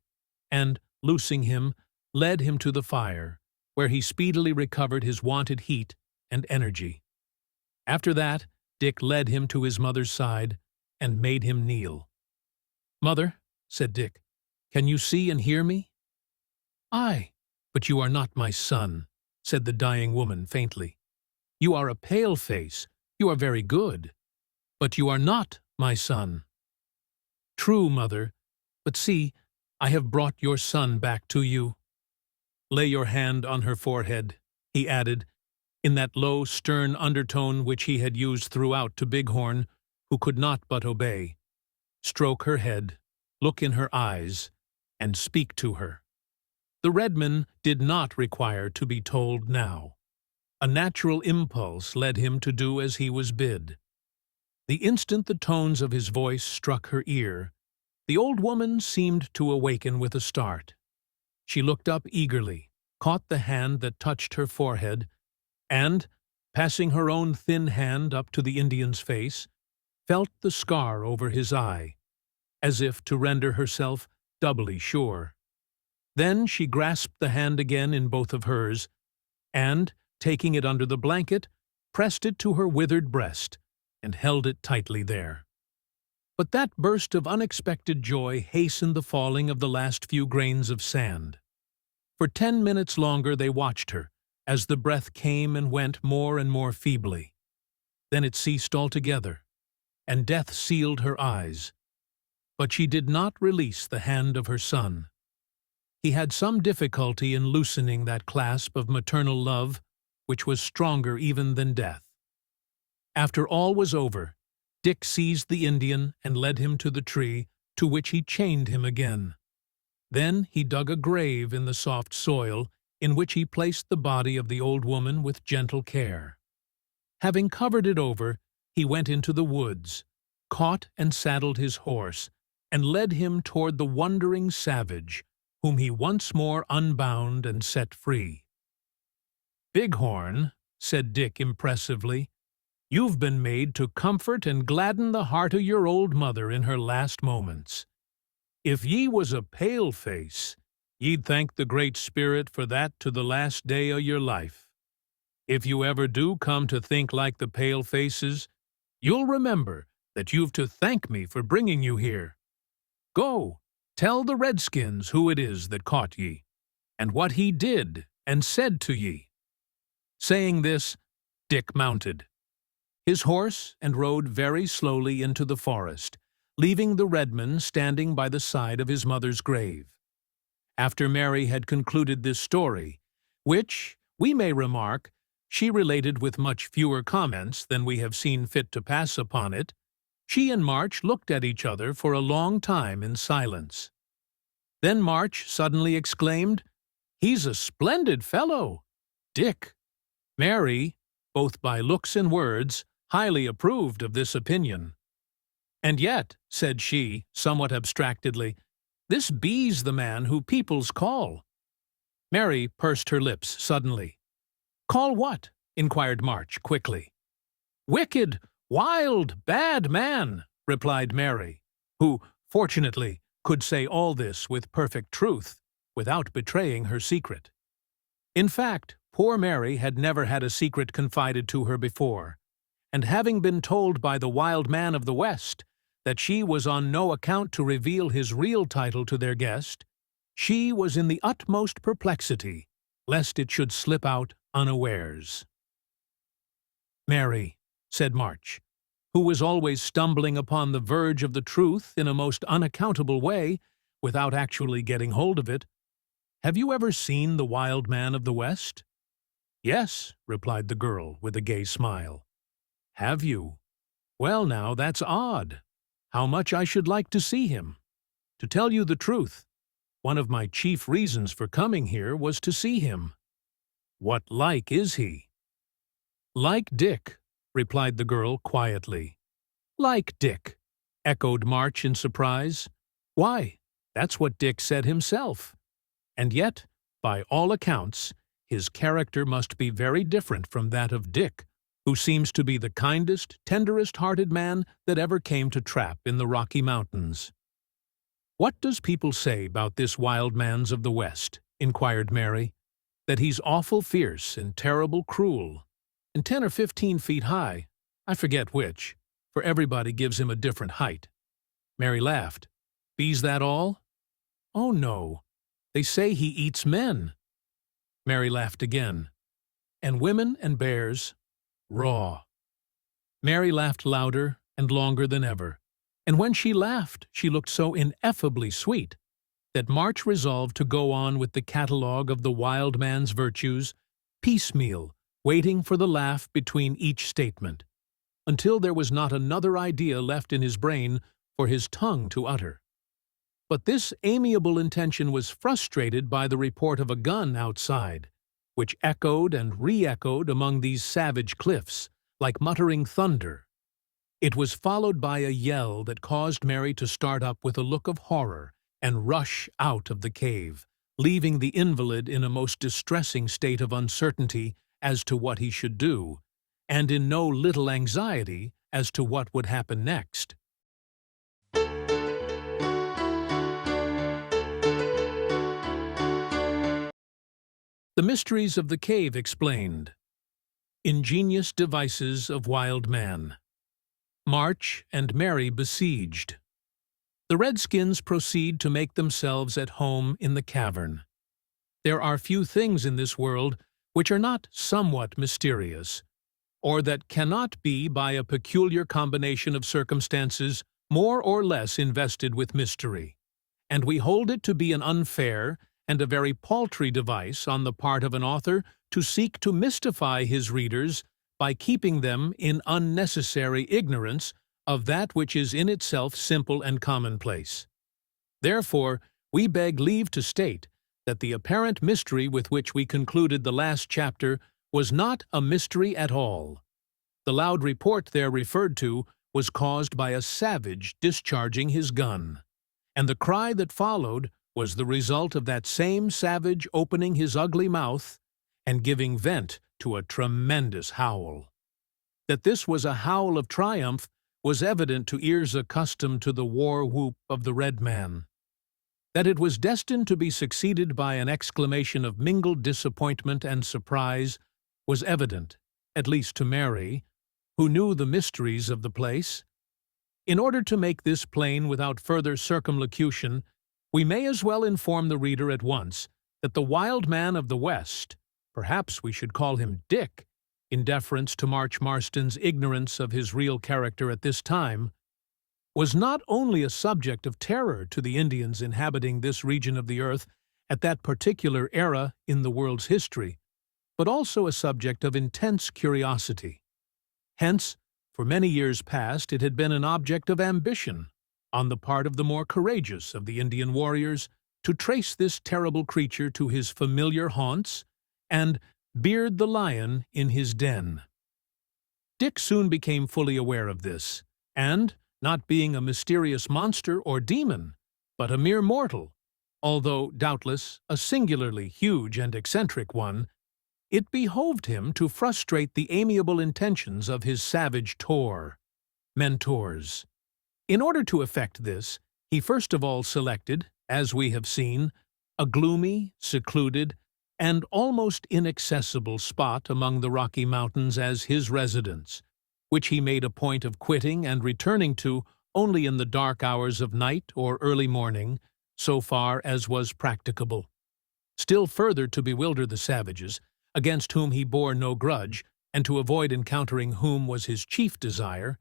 and, loosing him, led him to the fire, where he speedily recovered his wonted heat and energy. After that, Dick led him to his mother's side and made him kneel. "Mother," said Dick, "can you see and hear me?" "Aye, but you are not my son," said the dying woman faintly. "You are a pale face, you are very good, but you are not my son." "True, mother, but see, I have brought your son back to you." "Lay your hand on her forehead," he added, in that low, stern undertone which he had used throughout to Bighorn, who could not but obey. "Stroke her head, look in her eyes, and speak to her." The redman did not require to be told now. A natural impulse led him to do as he was bid. The instant the tones of his voice struck her ear, the old woman seemed to awaken with a start. She looked up eagerly, caught the hand that touched her forehead, and, passing her own thin hand up to the Indian's face, felt the scar over his eye, as if to render herself doubly sure. Then she grasped the hand again in both of hers, and, taking it under the blanket, pressed it to her withered breast, and held it tightly there. But that burst of unexpected joy hastened the falling of the last few grains of sand. For 10 minutes longer they watched her, as the breath came and went more and more feebly. Then it ceased altogether, and death sealed her eyes. But she did not release the hand of her son. He had some difficulty in loosening that clasp of maternal love, which was stronger even than death. After all was over, Dick seized the Indian and led him to the tree, to which he chained him again. Then he dug a grave in the soft soil, in which he placed the body of the old woman with gentle care. Having covered it over, he went into the woods, caught and saddled his horse, and led him toward the wondering savage, whom he once more unbound and set free. "Bighorn," said Dick impressively, "you've been made to comfort and gladden the heart of your old mother in her last moments. If ye was a pale-face, ye'd thank the Great Spirit for that to the last day o' your life. If you ever do come to think like the pale-faces, you'll remember that you've to thank me for bringing you here. Go, tell the redskins who it is that caught ye, and what he did and said to ye." Saying this, Dick mounted his horse and rode very slowly into the forest, leaving the redman standing by the side of his mother's grave. After Mary had concluded this story, which, we may remark, she related with much fewer comments than we have seen fit to pass upon it, she and March looked at each other for a long time in silence. Then March suddenly exclaimed, "He's a splendid fellow, Dick." Mary, both by looks and words, highly approved of this opinion. "And yet," said she, somewhat abstractedly, "this be's the man who peoples call." Mary pursed her lips suddenly. "Call what?" inquired March quickly. "Wicked, wild, bad man," replied Mary, who, fortunately, could say all this with perfect truth, without betraying her secret. In fact, poor Mary had never had a secret confided to her before, and having been told by the wild man of the West that she was on no account to reveal his real title to their guest, she was in the utmost perplexity, lest it should slip out unawares. "Mary," said March, who was always stumbling upon the verge of the truth in a most unaccountable way, without actually getting hold of it, "have you ever seen the wild man of the West?" "Yes," replied the girl with a gay smile. "Have you? Well now, that's odd. How much I should like to see him. To tell you the truth, one of my chief reasons for coming here was to see him." "What like is he?" "Like Dick," replied the girl quietly. "Like Dick," echoed March in surprise. "Why, that's what Dick said himself. And yet, by all accounts, his character must be very different from that of Dick, who seems to be the kindest, tenderest-hearted man that ever came to trap in the Rocky Mountains." "What does people say about this wild man's of the West?" inquired Mary. "That he's awful fierce and terrible cruel, and 10 or 15 feet high, I forget which, for everybody gives him a different height." Mary laughed. "Be's that all?" "Oh, no. They say he eats men." Mary laughed again. "And women and bears, raw." Mary laughed louder and longer than ever, and when she laughed she looked so ineffably sweet that March resolved to go on with the catalogue of the wild man's virtues, piecemeal, waiting for the laugh between each statement, until there was not another idea left in his brain for his tongue to utter. But this amiable intention was frustrated by the report of a gun outside, which echoed and re-echoed among these savage cliffs, like muttering thunder. It was followed by a yell that caused Mary to start up with a look of horror and rush out of the cave, leaving the invalid in a most distressing state of uncertainty as to what he should do, and in no little anxiety as to what would happen next. The mysteries of the cave explained. Ingenious devices of wild man. March and Mary besieged. The redskins proceed to make themselves at home in the cavern. There are few things in this world which are not somewhat mysterious, or that cannot be by a peculiar combination of circumstances more or less invested with mystery, and we hold it to be an unfair and a very paltry device on the part of an author to seek to mystify his readers by keeping them in unnecessary ignorance of that which is in itself simple and commonplace. Therefore, we beg leave to state that the apparent mystery with which we concluded the last chapter was not a mystery at all. The loud report there referred to was caused by a savage discharging his gun, and the cry that followed was the result of that same savage opening his ugly mouth and giving vent to a tremendous howl. That this was a howl of triumph was evident to ears accustomed to the war whoop of the red man. That it was destined to be succeeded by an exclamation of mingled disappointment and surprise was evident, at least to Mary, who knew the mysteries of the place. In order to make this plain without further circumlocution, we may as well inform the reader at once that the wild man of the West, perhaps we should call him Dick, in deference to Marston's ignorance of his real character at this time, was not only a subject of terror to the Indians inhabiting this region of the earth at that particular era in the world's history, but also a subject of intense curiosity. Hence, for many years past, it had been an object of ambition on the part of the more courageous of the Indian warriors to trace this terrible creature to his familiar haunts and beard the lion in his den. Dick soon became fully aware of this, and, not being a mysterious monster or demon, but a mere mortal, although doubtless a singularly huge and eccentric one, it behoved him to frustrate the amiable intentions of his savage mentors. In order to effect this, he first of all selected, as we have seen, a gloomy, secluded, and almost inaccessible spot among the Rocky Mountains as his residence, which he made a point of quitting and returning to only in the dark hours of night or early morning, so far as was practicable. Still further to bewilder the savages, against whom he bore no grudge, and to avoid encountering whom was his chief desire,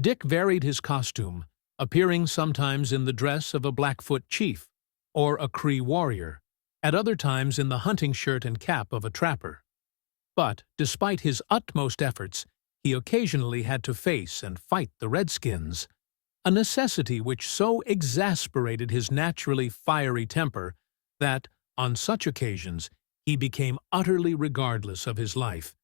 Dick varied his costume, appearing sometimes in the dress of a Blackfoot chief or a Cree warrior, at other times in the hunting shirt and cap of a trapper. But, despite his utmost efforts, he occasionally had to face and fight the redskins, a necessity which so exasperated his naturally fiery temper that, on such occasions, he became utterly regardless of his life,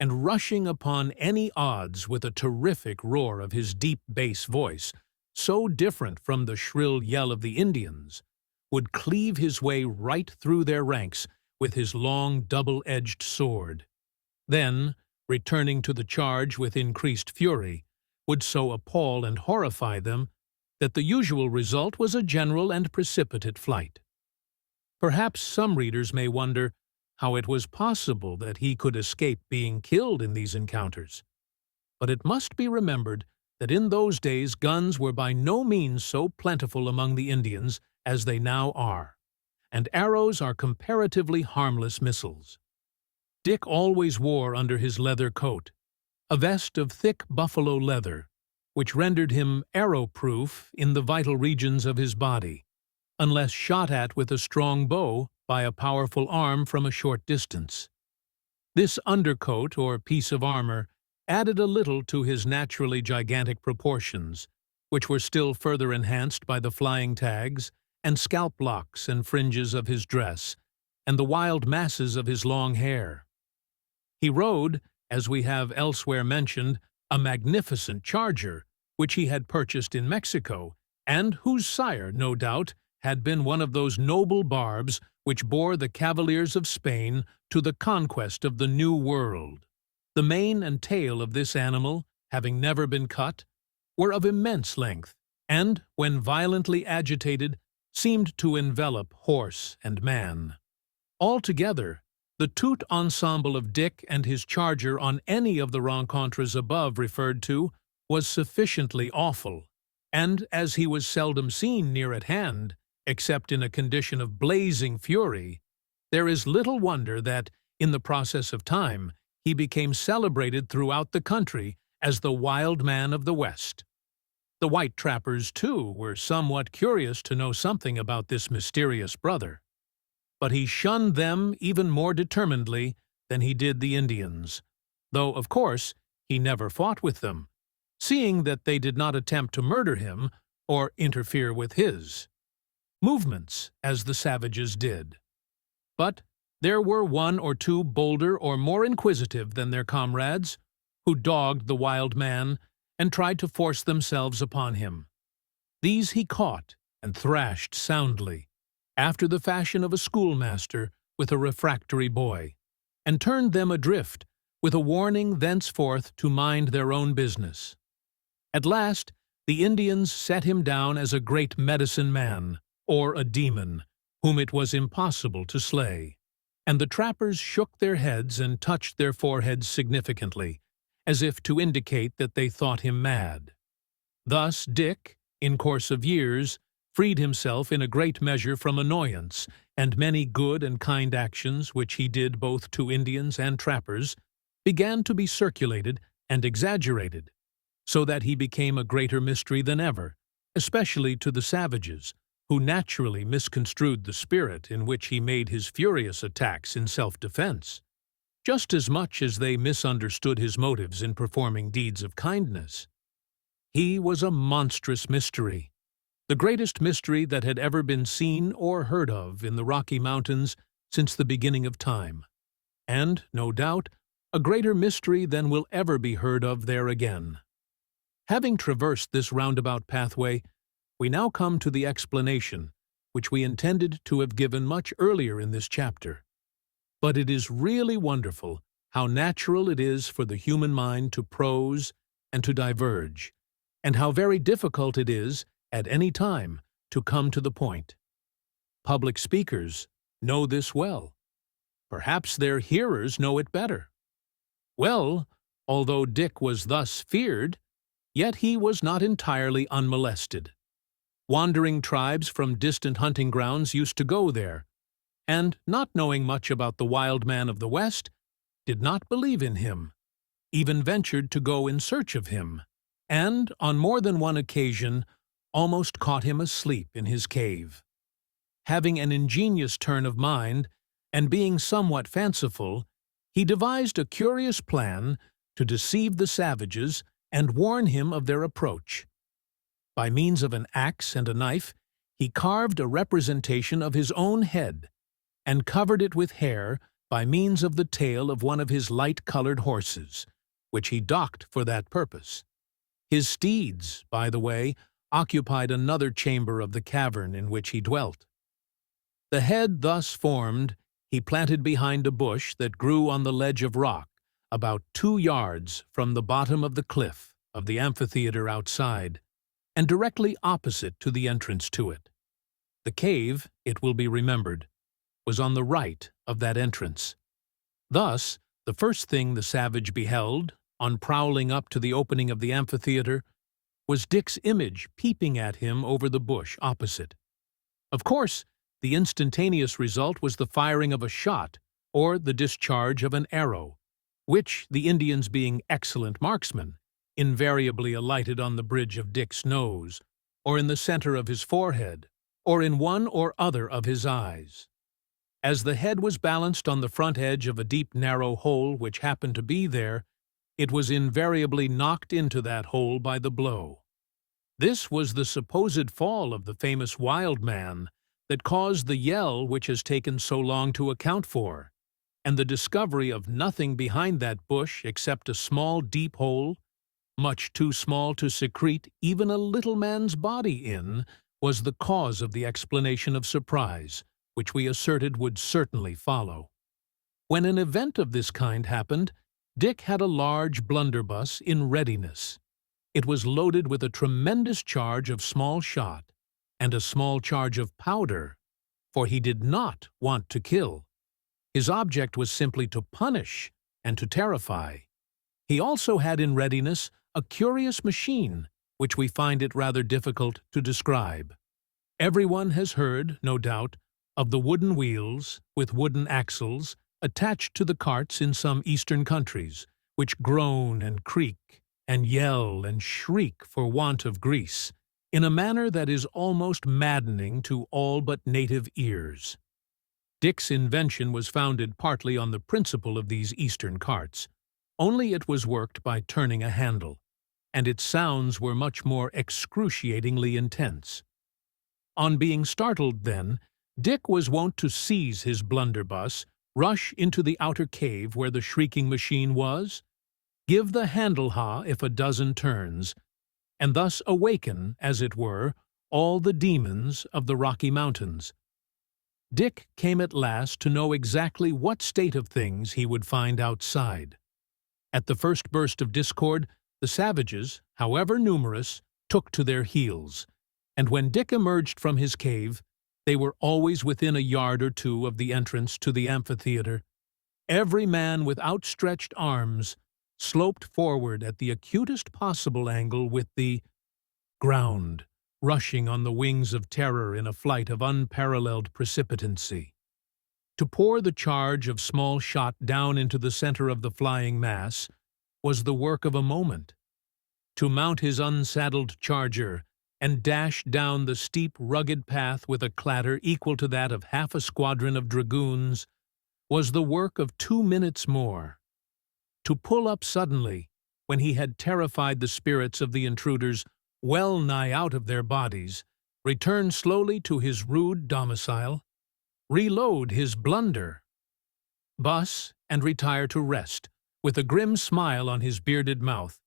and rushing upon any odds with a terrific roar of his deep bass voice, so different from the shrill yell of the Indians, would cleave his way right through their ranks with his long double-edged sword. Then, returning to the charge with increased fury, would so appall and horrify them that the usual result was a general and precipitate flight. Perhaps some readers may wonder how it was possible that he could escape being killed in these encounters. But it must be remembered that in those days guns were by no means so plentiful among the Indians as they now are, and arrows are comparatively harmless missiles. Dick always wore under his leather coat a vest of thick buffalo leather, which rendered him arrow-proof in the vital regions of his body, unless shot at with a strong bow by a powerful arm from a short distance. This undercoat or piece of armor added a little to his naturally gigantic proportions, which were still further enhanced by the flying tags and scalp locks and fringes of his dress, and the wild masses of his long hair. He rode, as we have elsewhere mentioned, a magnificent charger, which he had purchased in Mexico, and whose sire, no doubt, had been one of those noble barbs which bore the cavaliers of Spain to the conquest of the New World. The mane and tail of this animal, having never been cut, were of immense length, and, when violently agitated, seemed to envelop horse and man. Altogether, The tout ensemble of Dick and his charger on any of the rencontres above referred to was sufficiently awful, and as he was seldom seen near at hand, except in a condition of blazing fury, there is little wonder that, in the process of time, he became celebrated throughout the country as the Wild Man of the West. The white trappers, too, were somewhat curious to know something about this mysterious brother. But he shunned them even more determinedly than he did the Indians, though, of course, he never fought with them, seeing that they did not attempt to murder him or interfere with his movements, as the savages did. But there were one or two bolder or more inquisitive than their comrades, who dogged the wild man and tried to force themselves upon him. These he caught and thrashed soundly, after the fashion of a schoolmaster with a refractory boy, and turned them adrift, with a warning thenceforth to mind their own business. At last, the Indians set him down as a great medicine man, or a demon, whom it was impossible to slay, and the trappers shook their heads and touched their foreheads significantly, as if to indicate that they thought him mad. Thus Dick, in course of years, freed himself in a great measure from annoyance, and many good and kind actions which he did both to Indians and trappers began to be circulated and exaggerated, so that he became a greater mystery than ever, especially to the savages, who naturally misconstrued the spirit in which he made his furious attacks in self-defense, just as much as they misunderstood his motives in performing deeds of kindness. He was a monstrous mystery, the greatest mystery that had ever been seen or heard of in the Rocky Mountains since the beginning of time, and, no doubt, a greater mystery than will ever be heard of there again. Having traversed this roundabout pathway, we now come to the explanation, which we intended to have given much earlier in this chapter. But it is really wonderful how natural it is for the human mind to prose and to diverge, and how very difficult it is, at any time, to come to the point. Public speakers know this well. Perhaps their hearers know it better. Well, although Dick was thus feared, yet he was not entirely unmolested. Wandering tribes from distant hunting grounds used to go there, and, not knowing much about the Wild Man of the West, did not believe in him, even ventured to go in search of him, and, on more than one occasion, almost caught him asleep in his cave. Having an ingenious turn of mind, and being somewhat fanciful, he devised a curious plan to deceive the savages and warn him of their approach. By means of an axe and a knife, he carved a representation of his own head, and covered it with hair by means of the tail of one of his light-colored horses, which he docked for that purpose. His steeds, by the way, occupied another chamber of the cavern in which he dwelt. The head thus formed, he planted behind a bush that grew on the ledge of rock, about 2 yards from the bottom of the cliff of the amphitheater outside, and directly opposite to the entrance to it. The cave, it will be remembered, was on the right of that entrance. Thus, the first thing the savage beheld, on prowling up to the opening of the amphitheater, was Dick's image peeping at him over the bush opposite. Of course, the instantaneous result was the firing of a shot, or the discharge of an arrow, which, the Indians being excellent marksmen, invariably alighted on the bridge of Dick's nose, or in the center of his forehead, or in one or other of his eyes. As the head was balanced on the front edge of a deep narrow hole which happened to be there, it was invariably knocked into that hole by the blow. This was the supposed fall of the famous Wild Man that caused the yell which has taken so long to account for, and the discovery of nothing behind that bush except a small deep hole, much too small to secrete even a little man's body in, was the cause of the explanation of surprise, which we asserted would certainly follow. When an event of this kind happened, Dick had a large blunderbuss in readiness. It was loaded with a tremendous charge of small shot and a small charge of powder, for he did not want to kill. His object was simply to punish and to terrify. He also had in readiness a curious machine, which we find it rather difficult to describe. Everyone has heard, no doubt, of the wooden wheels with wooden axles attached to the carts in some eastern countries, which groan and creak and yell and shriek for want of grease, in a manner that is almost maddening to all but native ears. Dick's invention was founded partly on the principle of these eastern carts, only it was worked by turning a handle, and its sounds were much more excruciatingly intense. On being startled, then, Dick was wont to seize his blunderbuss, rush into the outer cave where the shrieking machine was, give the handle-ha if a dozen turns, and thus awaken, as it were, all the demons of the Rocky Mountains. Dick came at last to know exactly what state of things he would find outside. At the first burst of discord, the savages, however numerous, took to their heels, and when Dick emerged from his cave, they were always within a yard or two of the entrance to the amphitheater. Every man with outstretched arms sloped forward at the acutest possible angle with the ground rushing on the wings of terror in a flight of unparalleled precipitancy. To pour the charge of small shot down into the center of the flying mass was the work of a moment. To mount his unsaddled charger and dash down the steep, rugged path with a clatter equal to that of half a squadron of dragoons was the work of 2 minutes more. To pull up suddenly, when he had terrified the spirits of the intruders well nigh out of their bodies, return slowly to his rude domicile, reload his blunder, buss, and retire to rest, with a grim smile on his bearded mouth,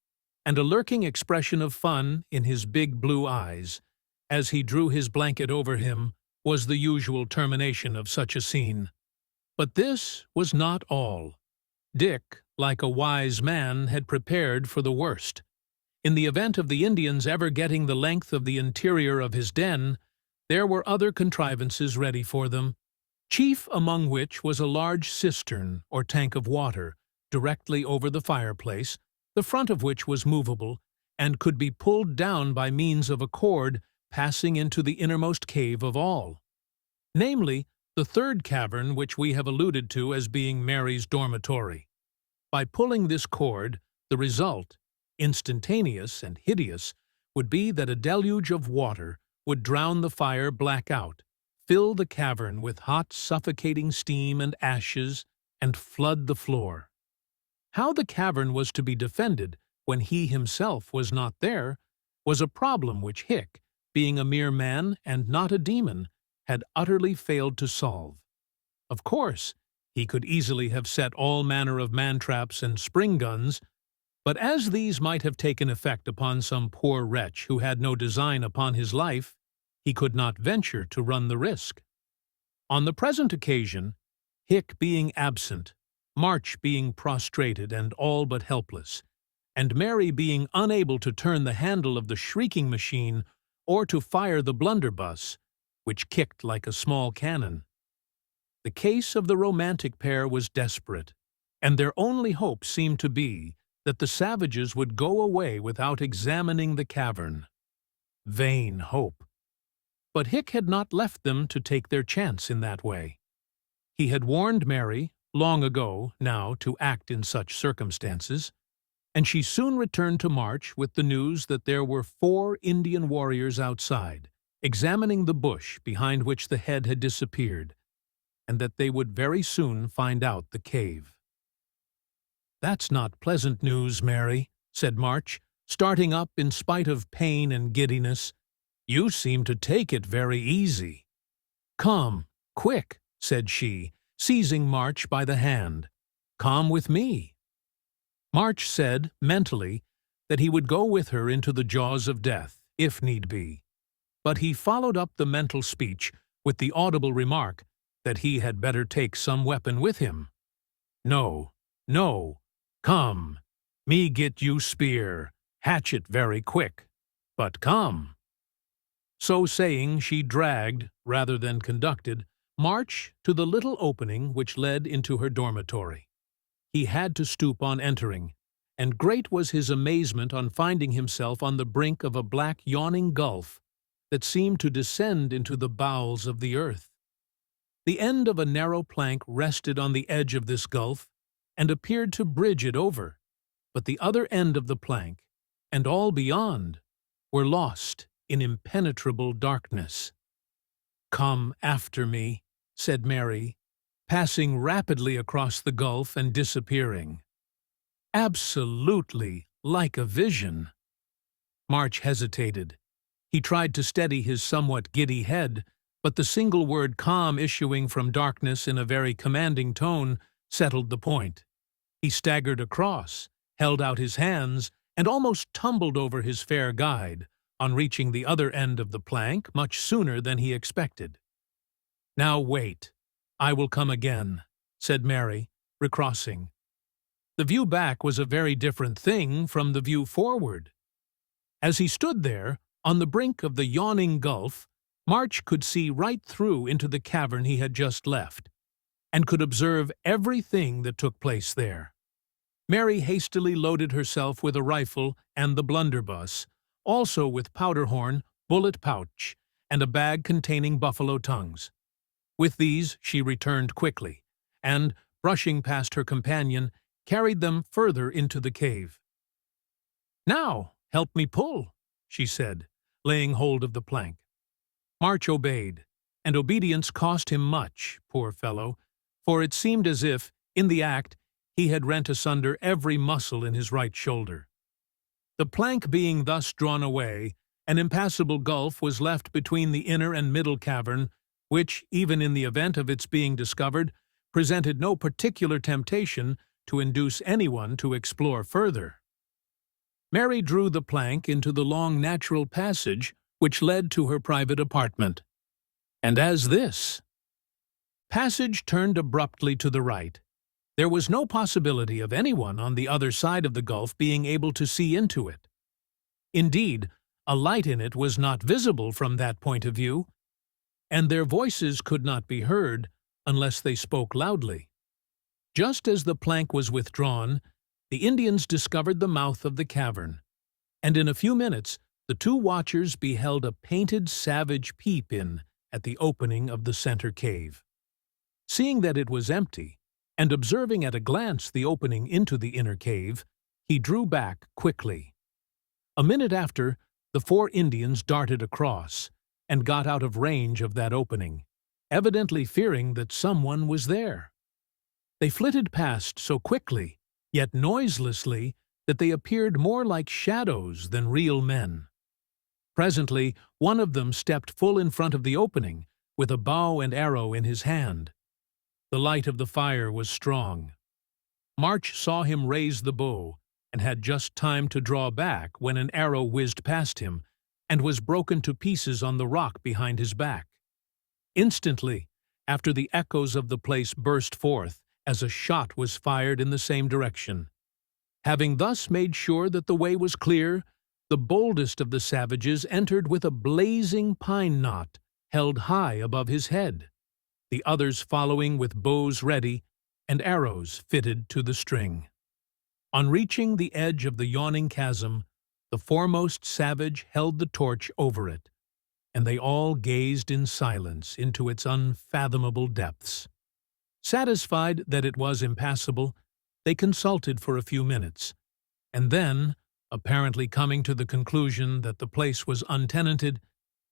and a lurking expression of fun in his big blue eyes, as he drew his blanket over him, was the usual termination of such a scene. But this was not all. Dick, like a wise man, had prepared for the worst. In the event of the Indians ever getting the length of the interior of his den, there were other contrivances ready for them, chief among which was a large cistern or tank of water directly over the fireplace, the front of which was movable and could be pulled down by means of a cord passing into the innermost cave of all, namely, the third cavern which we have alluded to as being Mary's dormitory. By pulling this cord, the result, instantaneous and hideous, would be that a deluge of water would drown the fire black out, fill the cavern with hot, suffocating steam and ashes, and flood the floor. How the cavern was to be defended when he himself was not there was a problem which Hick, being a mere man and not a demon, had utterly failed to solve. Of course, he could easily have set all manner of man-traps and spring guns, but as these might have taken effect upon some poor wretch who had no design upon his life, he could not venture to run the risk. On the present occasion, Hick being absent, March being prostrated and all but helpless, and Mary being unable to turn the handle of the shrieking machine or to fire the blunderbuss, which kicked like a small cannon, the case of the romantic pair was desperate, and their only hope seemed to be that the savages would go away without examining the cavern. Vain hope. But Hick had not left them to take their chance in that way. He had warned Mary, long ago now, to act in such circumstances, and she soon returned to March with the news that there were 4 Indian warriors outside, examining the bush behind which the head had disappeared, and that they would very soon find out the cave. "That's not pleasant news, Mary," said March, starting up in spite of pain and giddiness. "You seem to take it very easy." "Come, quick," said she, seizing March by the hand. "Come with me." March said, mentally, that he would go with her into the jaws of death, if need be, but he followed up the mental speech with the audible remark that he had better take some weapon with him. "No, no, come, me get you spear, hatchet very quick, but come." So saying, she dragged, rather than conducted, march to the little opening which led into her dormitory. He had to stoop on entering, and great was his amazement on finding himself on the brink of a black yawning gulf that seemed to descend into the bowels of the earth. The end of a narrow plank rested on the edge of this gulf and appeared to bridge it over, but the other end of the plank, and all beyond, were lost in impenetrable darkness. "Come after me," said Mary, passing rapidly across the gulf and disappearing. Absolutely like a vision. March hesitated. He tried to steady his somewhat giddy head, but the single word "calm" issuing from darkness in a very commanding tone settled the point. He staggered across, held out his hands, and almost tumbled over his fair guide, on reaching the other end of the plank much sooner than he expected. "Now wait, I will come again," said Mary, recrossing. The view back was a very different thing from the view forward. As he stood there, on the brink of the yawning gulf, March could see right through into the cavern he had just left, and could observe everything that took place there. Mary hastily loaded herself with a rifle and the blunderbuss, also with powder horn, bullet pouch, and a bag containing buffalo tongues. With these she returned quickly, and, brushing past her companion, carried them further into the cave. "Now, help me pull," she said, laying hold of the plank. March obeyed, and obedience cost him much, poor fellow, for it seemed as if, in the act, he had rent asunder every muscle in his right shoulder. The plank being thus drawn away, an impassable gulf was left between the inner and middle cavern, which, even in the event of its being discovered, presented no particular temptation to induce anyone to explore further. Mary drew the plank into the long natural passage which led to her private apartment. And as this passage turned abruptly to the right, there was no possibility of anyone on the other side of the gulf being able to see into it. Indeed, a light in it was not visible from that point of view, and their voices could not be heard unless they spoke loudly. Just as the plank was withdrawn, the Indians discovered the mouth of the cavern, and in a few minutes the two watchers beheld a painted savage peep-in at the opening of the center cave. Seeing that it was empty, and observing at a glance the opening into the inner cave, he drew back quickly. A minute after, the four Indians darted across, and got out of range of that opening, evidently fearing that someone was there. They flitted past so quickly, yet noiselessly, that they appeared more like shadows than real men. Presently, one of them stepped full in front of the opening, with a bow and arrow in his hand. The light of the fire was strong. March saw him raise the bow, and had just time to draw back when an arrow whizzed past him, and was broken to pieces on the rock behind his back. Instantly, after the echoes of the place burst forth, as a shot was fired in the same direction. Having thus made sure that the way was clear, the boldest of the savages entered with a blazing pine knot held high above his head, the others following with bows ready and arrows fitted to the string. On reaching the edge of the yawning chasm, the foremost savage held the torch over it, and they all gazed in silence into its unfathomable depths. Satisfied that it was impassable, they consulted for a few minutes, and then, apparently coming to the conclusion that the place was untenanted,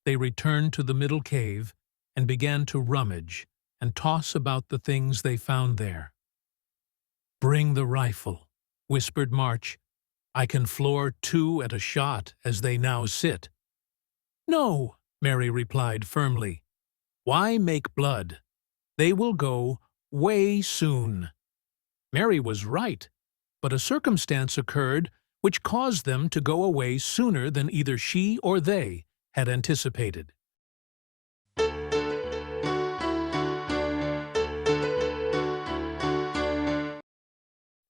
they returned to the middle cave and began to rummage and toss about the things they found there. "Bring the rifle," whispered March. "I can floor two at a shot as they now sit." "No," Mary replied firmly. "Why make blood? They will go way soon." Mary was right, but a circumstance occurred which caused them to go away sooner than either she or they had anticipated.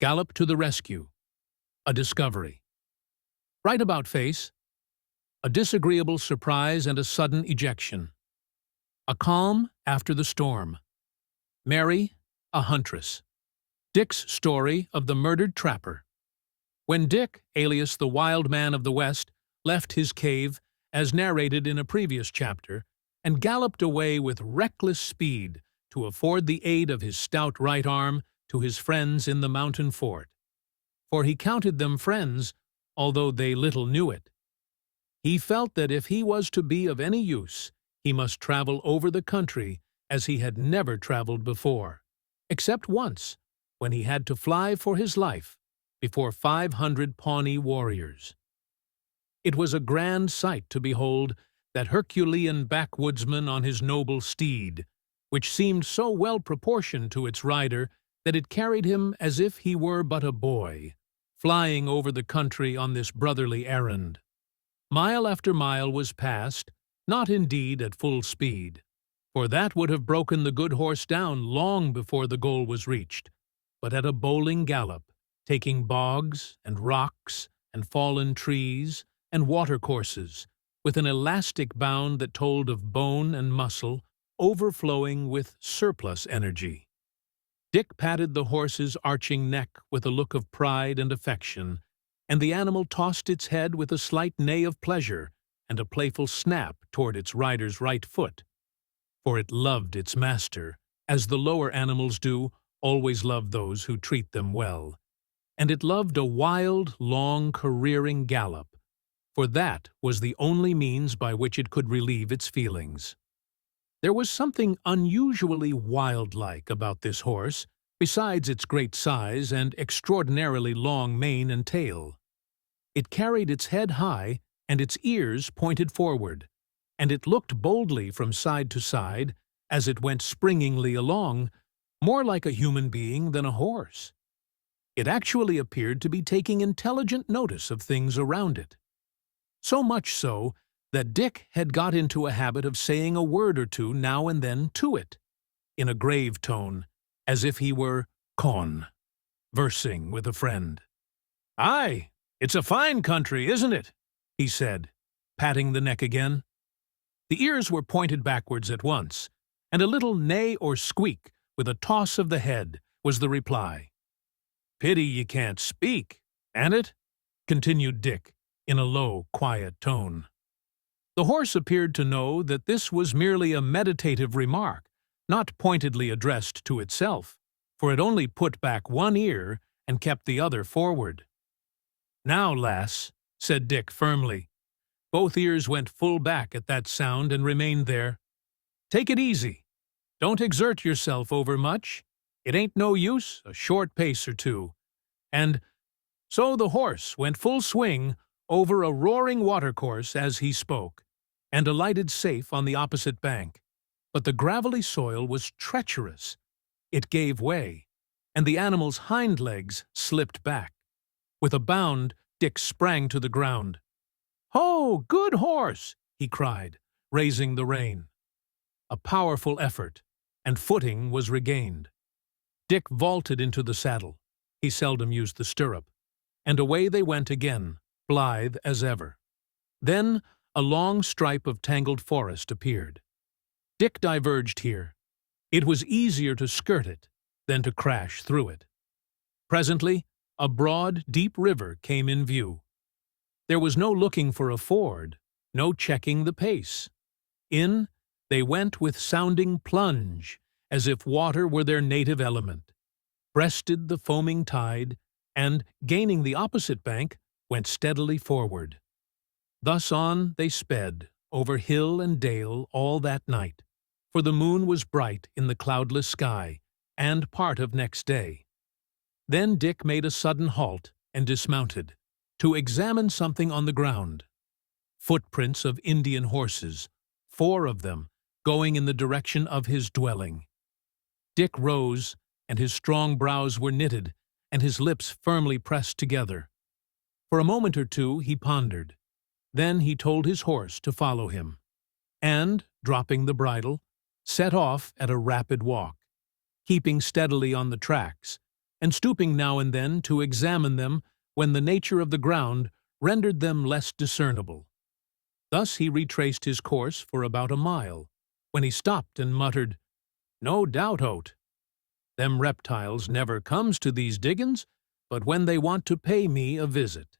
Gallop to the rescue. A discovery. Right about face. A disagreeable surprise and a sudden ejection. A calm after the storm. Mary, a huntress. Dick's story of the murdered trapper. When Dick, alias the Wild Man of the West, left his cave, as narrated in a previous chapter, and galloped away with reckless speed to afford the aid of his stout right arm to his friends in the mountain fort. For he counted them friends, although they little knew it. He felt that if he was to be of any use, he must travel over the country as he had never traveled before, except once, when he had to fly for his life before 500 Pawnee warriors. It was a grand sight to behold that Herculean backwoodsman on his noble steed, which seemed so well proportioned to its rider that it carried him as if he were but a boy, flying over the country on this brotherly errand. Mile after mile was passed, not indeed at full speed, for that would have broken the good horse down long before the goal was reached, but at a bowling gallop, taking bogs and rocks and fallen trees and watercourses, with an elastic bound that told of bone and muscle overflowing with surplus energy. Dick patted the horse's arching neck with a look of pride and affection, and the animal tossed its head with a slight neigh of pleasure and a playful snap toward its rider's right foot. For it loved its master, as the lower animals do always love those who treat them well. And it loved a wild, long, careering gallop, for that was the only means by which it could relieve its feelings. There was something unusually wild-like about this horse, besides its great size and extraordinarily long mane and tail. It carried its head high, and its ears pointed forward, and it looked boldly from side to side as it went springingly along, more like a human being than a horse. It actually appeared to be taking intelligent notice of things around it. So much so that Dick had got into a habit of saying a word or two now and then to it, in a grave tone, as if he were conversing with a friend. "Aye, it's a fine country, isn't it?" he said, patting the neck again. The ears were pointed backwards at once, and a little neigh or squeak with a toss of the head was the reply. "Pity ye can't speak, ain't it?" continued Dick, in a low, quiet tone. The horse appeared to know that this was merely a meditative remark, not pointedly addressed to itself, for it only put back one ear and kept the other forward. "Now, lass," said Dick firmly. Both ears went full back at that sound and remained there. "Take it easy. Don't exert yourself overmuch. It ain't no use, a short pace or two." And so the horse went full swing over a roaring watercourse as he spoke, and alighted safe on the opposite bank. But the gravelly soil was treacherous. It gave way, and the animal's hind legs slipped back. With a bound, Dick sprang to the ground. "Ho, good horse!" he cried, raising the rein. A powerful effort, and footing was regained. Dick vaulted into the saddle. He seldom used the stirrup, and away they went again, blithe as ever. Then a long stripe of tangled forest appeared. Dick diverged here. It was easier to skirt it than to crash through it. Presently, a broad, deep river came in view. There was no looking for a ford, no checking the pace. In they went with sounding plunge, as if water were their native element, breasted the foaming tide, and, gaining the opposite bank, went steadily forward. Thus on they sped, over hill and dale all that night, for the moon was bright in the cloudless sky, and part of next day. Then Dick made a sudden halt and dismounted, to examine something on the ground. Footprints of Indian horses, 4 of them, going in the direction of his dwelling. Dick rose, and his strong brows were knitted, and his lips firmly pressed together. For a moment or two he pondered. Then he told his horse to follow him, and, dropping the bridle, set off at a rapid walk, keeping steadily on the tracks, and stooping now and then to examine them when the nature of the ground rendered them less discernible. Thus he retraced his course for about a mile, when he stopped and muttered, "No doubt o't. Them reptiles never comes to these diggin's, but when they want to pay me a visit."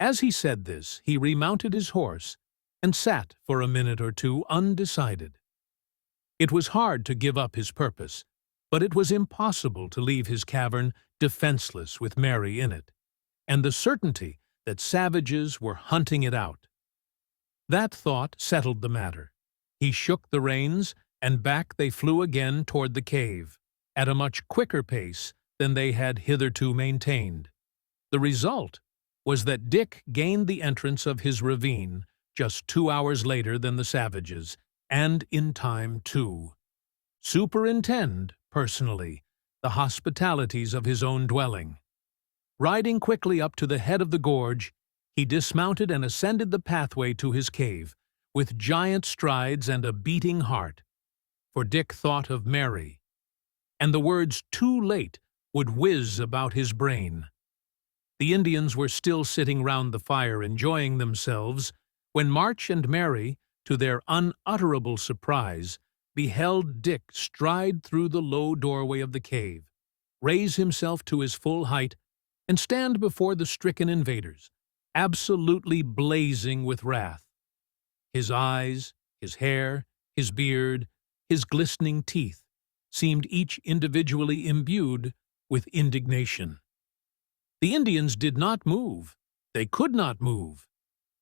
As he said this, he remounted his horse and sat for a minute or two undecided. It was hard to give up his purpose, but it was impossible to leave his cavern defenseless with Mary in it, and the certainty that savages were hunting it out. That thought settled the matter. He shook the reins, and back they flew again toward the cave, at a much quicker pace than they had hitherto maintained. The result was that Dick gained the entrance of his ravine just 2 hours later than the savages, and in time, too. Superintend, personally, the hospitalities of his own dwelling. Riding quickly up to the head of the gorge, he dismounted and ascended the pathway to his cave, with giant strides and a beating heart. For Dick thought of Mary, and the words "too late" would whiz about his brain. The Indians were still sitting round the fire enjoying themselves, when March and Mary, to their unutterable surprise, beheld Dick stride through the low doorway of the cave, raise himself to his full height, and stand before the stricken invaders, absolutely blazing with wrath. His eyes, his hair, his beard, his glistening teeth seemed each individually imbued with indignation. The Indians did not move. They could not move.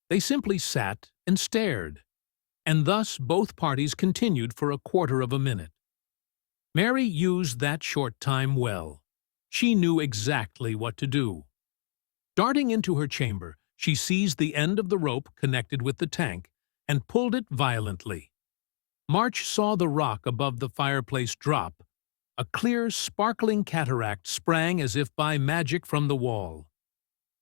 They simply sat and stared, and thus both parties continued for a quarter of a minute. Mary used that short time well. She knew exactly what to do. Darting into her chamber, she seized the end of the rope connected with the tank and pulled it violently. March saw the rock above the fireplace drop. A clear, sparkling cataract sprang as if by magic from the wall.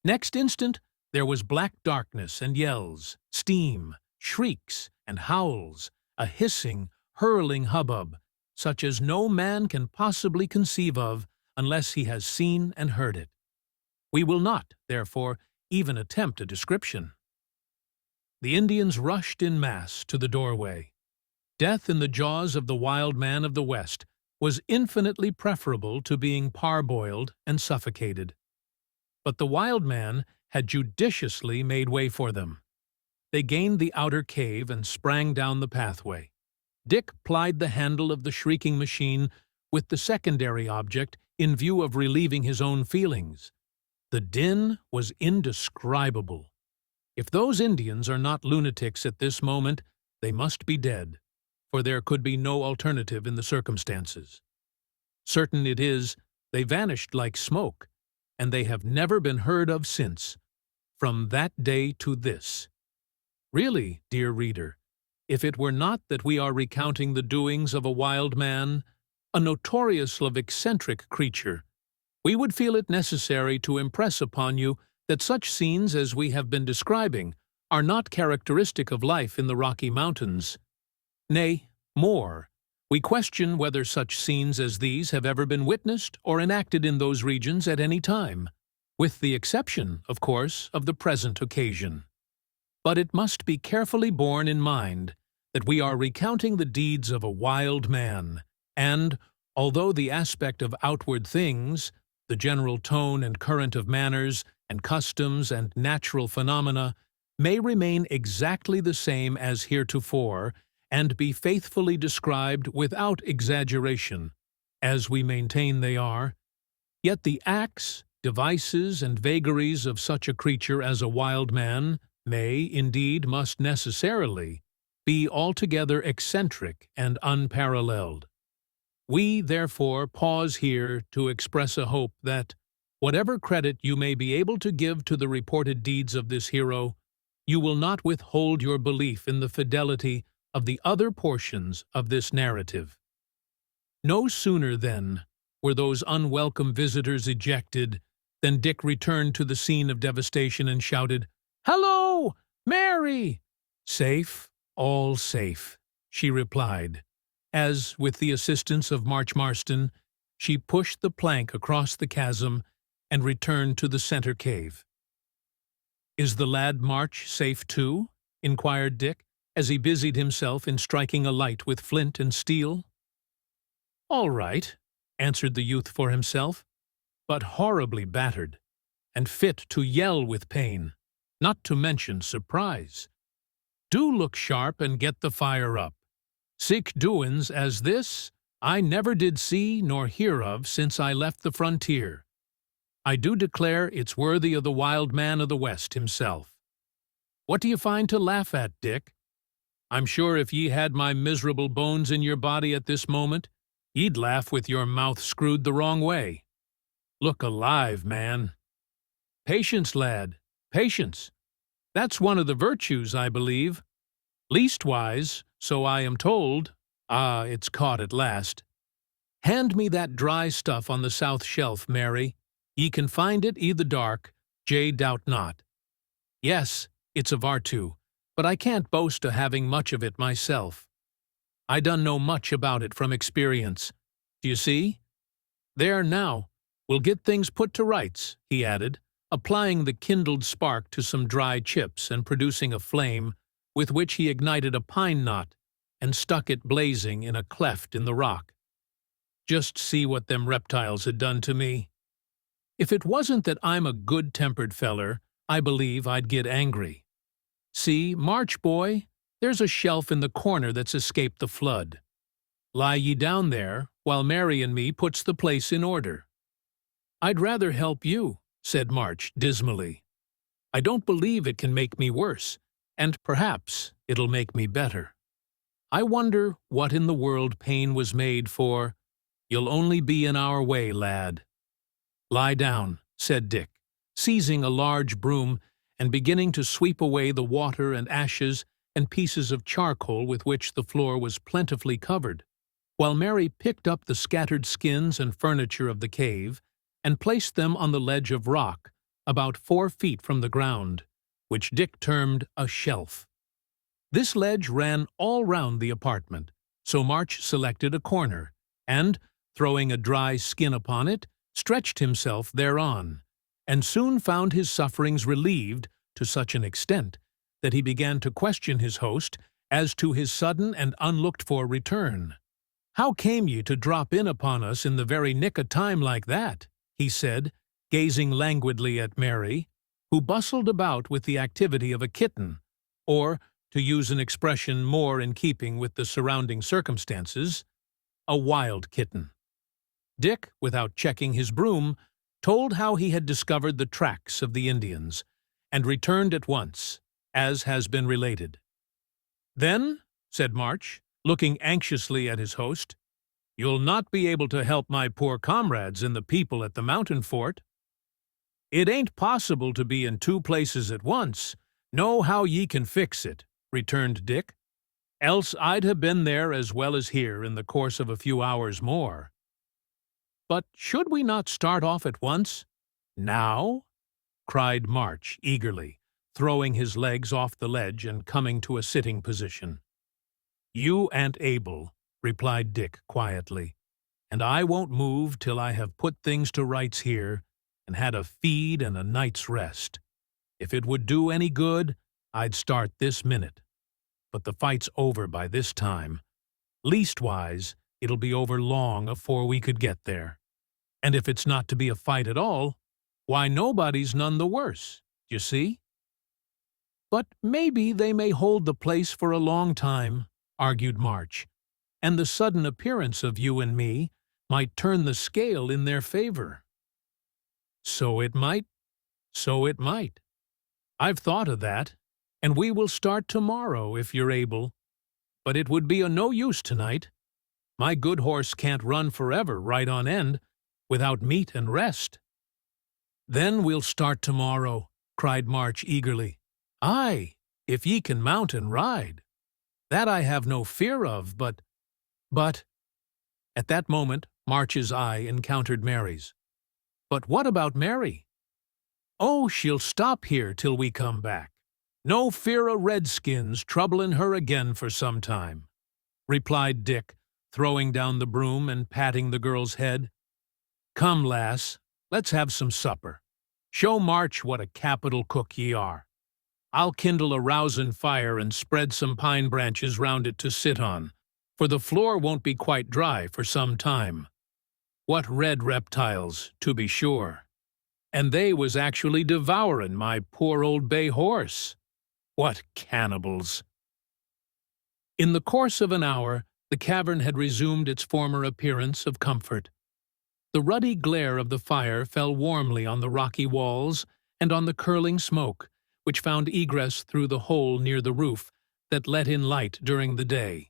Next instant, there was black darkness and yells, steam, shrieks, and howls, a hissing, hurling hubbub, such as no man can possibly conceive of unless he has seen and heard it. We will not, therefore, even attempt a description. The Indians rushed in mass to the doorway. Death in the jaws of the wild man of the West was infinitely preferable to being parboiled and suffocated. But the wild man had judiciously made way for them. They gained the outer cave and sprang down the pathway. Dick plied the handle of the shrieking machine with the secondary object in view of relieving his own feelings. The din was indescribable. If those Indians are not lunatics at this moment, they must be dead, for there could be no alternative in the circumstances. Certain it is, they vanished like smoke, and they have never been heard of since, from that day to this. Really, dear reader, if it were not that we are recounting the doings of a wild man, a notoriously eccentric creature, we would feel it necessary to impress upon you that such scenes as we have been describing are not characteristic of life in the Rocky Mountains. Nay, more, we question whether such scenes as these have ever been witnessed or enacted in those regions at any time, with the exception, of course, of the present occasion. But it must be carefully borne in mind that we are recounting the deeds of a wild man, and, although the aspect of outward things, the general tone and current of manners and customs and natural phenomena, may remain exactly the same as heretofore, and be faithfully described without exaggeration, as we maintain they are, yet the acts, devices, and vagaries of such a creature as a wild man may, indeed must necessarily, be altogether eccentric and unparalleled. We, therefore, pause here to express a hope that, whatever credit you may be able to give to the reported deeds of this hero, you will not withhold your belief in the fidelity of the other portions of this narrative. No sooner, then, were those unwelcome visitors ejected than Dick returned to the scene of devastation and shouted, "Hello, Mary!" "Safe, all safe," she replied, as, with the assistance of Marston, she pushed the plank across the chasm and returned to the center cave. "Is the lad March safe too?" inquired Dick, as he busied himself in striking a light with flint and steel. "All right," answered the youth for himself, "but horribly battered, and fit to yell with pain, not to mention surprise. Do look sharp and get the fire up. Sic doin's as this I never did see nor hear of since I left the frontier. I do declare it's worthy of the wild man of the West himself. What do you find to laugh at, Dick? I'm sure if ye had my miserable bones in your body at this moment, ye'd laugh with your mouth screwed the wrong way. Look alive, man. Patience, lad, patience. That's one of the virtues, I believe. Leastwise, so I am told. Ah, it's caught at last. Hand me that dry stuff on the south shelf, Mary. Ye can find it i' the dark, doubt not. Yes, it's a vartu, but I can't boast o' having much of it myself. I done know much about it from experience. Do you see? There now, we'll get things put to rights," he added, applying the kindled spark to some dry chips and producing a flame, with which he ignited a pine knot and stuck it blazing in a cleft in the rock. "Just see what them reptiles had done to me. If it wasn't that I'm a good-tempered feller, I believe I'd get angry. See, March boy, there's a shelf in the corner that's escaped the flood. Lie ye down there, while Mary and me puts the place in order." "I'd rather help you," said March dismally. "I don't believe it can make me worse, and perhaps it'll make me better. I wonder what in the world pain was made for. You'll only be in our way, lad." "Lie down," said Dick, seizing a large broom and beginning to sweep away the water and ashes and pieces of charcoal with which the floor was plentifully covered, while Mary picked up the scattered skins and furniture of the cave and placed them on the ledge of rock about 4 feet from the ground, which Dick termed a shelf. This ledge ran all round the apartment, so March selected a corner, and, throwing a dry skin upon it, stretched himself thereon, and soon found his sufferings relieved to such an extent that he began to question his host as to his sudden and unlooked-for return. "How came ye to drop in upon us in the very nick o' time like that?" he said, gazing languidly at Mary, who bustled about with the activity of a kitten, or, to use an expression more in keeping with the surrounding circumstances, a wild kitten. Dick, without checking his broom, told how he had discovered the tracks of the Indians, and returned at once, as has been related. "Then," said March, looking anxiously at his host, "you'll not be able to help my poor comrades and the people at the mountain fort." "It ain't possible to be in 2 places at once. Know how ye can fix it," returned Dick. "Else I'd have been there as well as here in the course of a few hours more." "But should we not start off at once? Now?" cried March eagerly, throwing his legs off the ledge and coming to a sitting position. "You an't able," replied Dick quietly, "and I won't move till I have put things to rights here and had a feed and a night's rest. If it would do any good, I'd start this minute. But the fight's over by this time. Leastwise, it'll be over long afore we could get there. And if it's not to be a fight at all, why nobody's none the worse, you see?" "But maybe they may hold the place for a long time," argued March, "and the sudden appearance of you and me might turn the scale in their favor." "So it might, so it might. I've thought of that, and we will start tomorrow if you're able. But it would be o' no use tonight. My good horse can't run forever right on end, without meat and rest." "Then we'll start tomorrow," cried March eagerly. "Aye, if ye can mount and ride. That I have no fear of, but— At that moment, March's eye encountered Mary's. "But what about Mary?" "Oh, she'll stop here till we come back. No fear o' redskins troublin' her again for some time," replied Dick, throwing down the broom and patting the girl's head. "Come, lass, let's have some supper. Show March what a capital cook ye are." I'll kindle a rousin' fire and spread some pine branches round it to sit on, for the floor won't be quite dry for some time. What red reptiles, to be sure. And they was actually devourin' my poor old bay horse. What cannibals! In the course of an hour, the cavern had resumed its former appearance of comfort. The ruddy glare of the fire fell warmly on the rocky walls and on the curling smoke, which found egress through the hole near the roof that let in light during the day.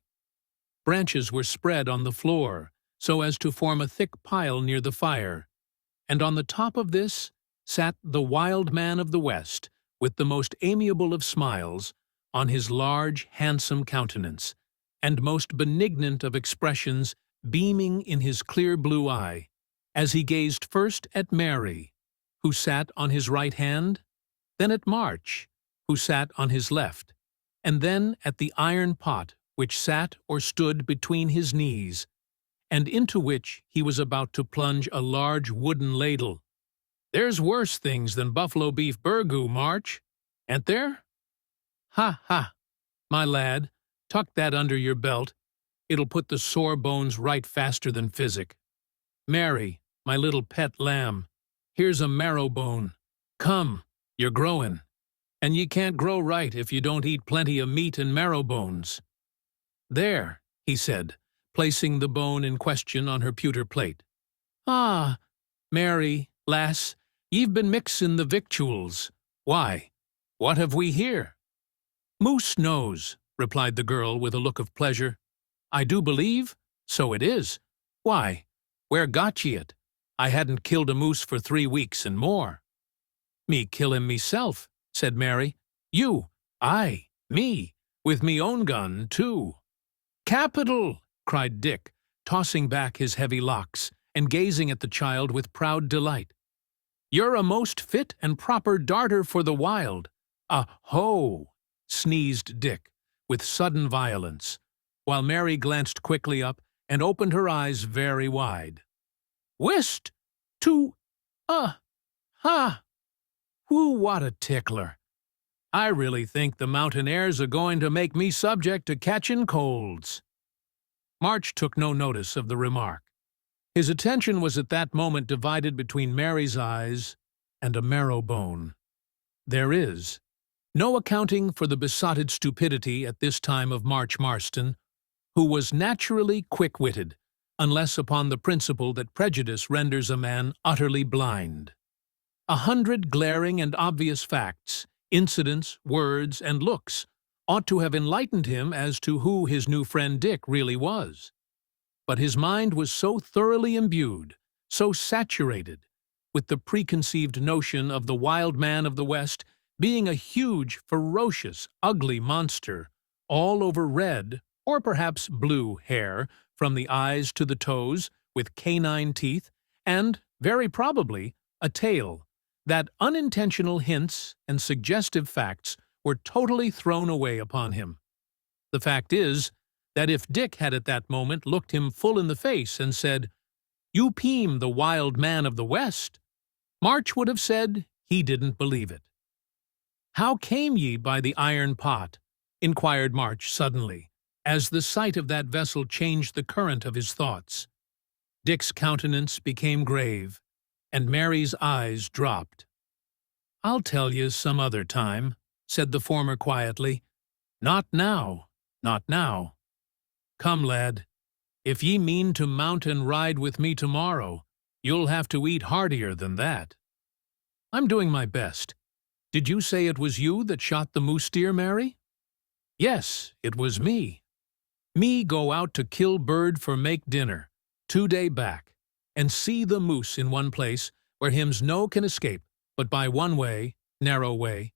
Branches were spread on the floor, so as to form a thick pile near the fire, and on the top of this sat the wild man of the West, with the most amiable of smiles on his large, handsome countenance, and most benignant of expressions beaming in his clear blue eye, as he gazed first at Mary, who sat on his right hand, then at March, who sat on his left, and then at the iron pot which sat or stood between his knees, and into which he was about to plunge a large wooden ladle. "There's worse things than buffalo beef burgoo, March, ain't there? Ha, ha! My lad, tuck that under your belt. It'll put the sore bones right faster than physic. Mary, my little pet lamb, here's a marrow bone. Come, you're growin', and ye can't grow right if you don't eat plenty of meat and marrow bones." "There," he said, placing the bone in question on her pewter plate. "Ah, Mary, lass, ye've been mixin' the victuals. Why, what have we here?" "Moose nose," replied the girl with a look of pleasure. "I do believe, so it is. Why, where got ye it? I hadn't killed a moose for 3 weeks and more." "Me kill him meself," said Mary. "You? Aye, me, with me own gun, too." "Capital!" cried Dick, tossing back his heavy locks and gazing at the child with proud delight. "You're a most fit and proper darter for the wild. Ho!" sneezed Dick, with sudden violence, while Mary glanced quickly up and opened her eyes very wide. "Whist! To! Ha! Whew, what a tickler! I really think the mountain air's a-going to make me subject to catchin' colds." March took no notice of the remark. His attention was at that moment divided between Mary's eyes and a marrow bone. There is no accounting for the besotted stupidity at this time of March Marston, who was naturally quick-witted, unless upon the principle that prejudice renders a man utterly blind. 100 glaring and obvious facts, incidents, words, and looks ought to have enlightened him as to who his new friend Dick really was. But his mind was so thoroughly imbued, so saturated, with the preconceived notion of the wild man of the West being a huge, ferocious, ugly monster, all over red, or perhaps blue, hair, from the eyes to the toes, with canine teeth, and, very probably, a tail, that unintentional hints and suggestive facts were totally thrown away upon him. The fact is, that if Dick had at that moment looked him full in the face and said, "You peem the wild man of the West," March would have said he didn't believe it. "How came ye by the iron pot?" inquired March suddenly, as the sight of that vessel changed the current of his thoughts. Dick's countenance became grave, and Mary's eyes dropped. "I'll tell you some other time," said the former quietly. "Not now, not now. Come, lad, if ye mean to mount and ride with me tomorrow, you'll have to eat heartier than that." "I'm doing my best. Did you say it was you that shot the moose deer, Mary?" "Yes, it was me. Me go out to kill bird for make dinner, 2 day back, and see the moose in one place where hims no can escape, but by one way, narrow way,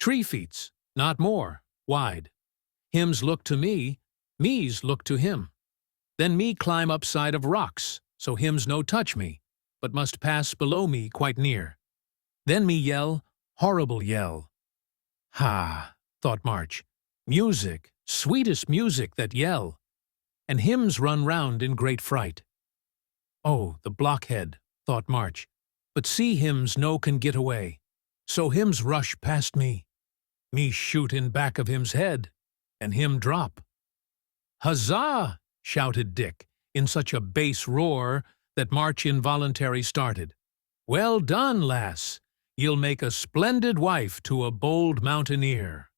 3 feets, not more, wide. Hims look to me, me's look to him. Then me climb up side of rocks, so hims no touch me, but must pass below me quite near. Then me yell, horrible yell." "Ha," thought March, "music, sweetest music that yell." And hims run round in great fright. "Oh, the blockhead," thought March, "but see hims no can get away. So hims rush past me. Me shoot in back of him's head, and him drop. Huzzah! Shouted Dick, in such a bass roar that March involuntarily started. Well done, lass! You'll make a splendid wife to a bold mountaineer.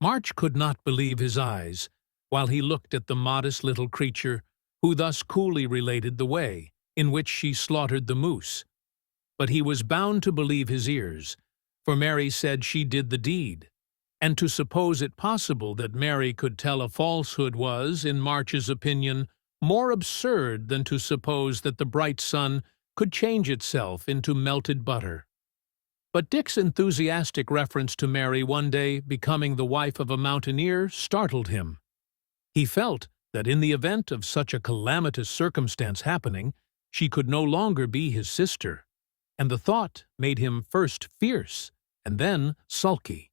March could not believe his eyes, while he looked at the modest little creature who thus coolly related the way in which she slaughtered the moose. But he was bound to believe his ears, for Mary said she did the deed, and to suppose it possible that Mary could tell a falsehood was, in March's opinion, more absurd than to suppose that the bright sun could change itself into melted butter. But Dick's enthusiastic reference to Mary one day becoming the wife of a mountaineer startled him. He felt that in the event of such a calamitous circumstance happening, she could no longer be his sister, and the thought made him first fierce and then sulky.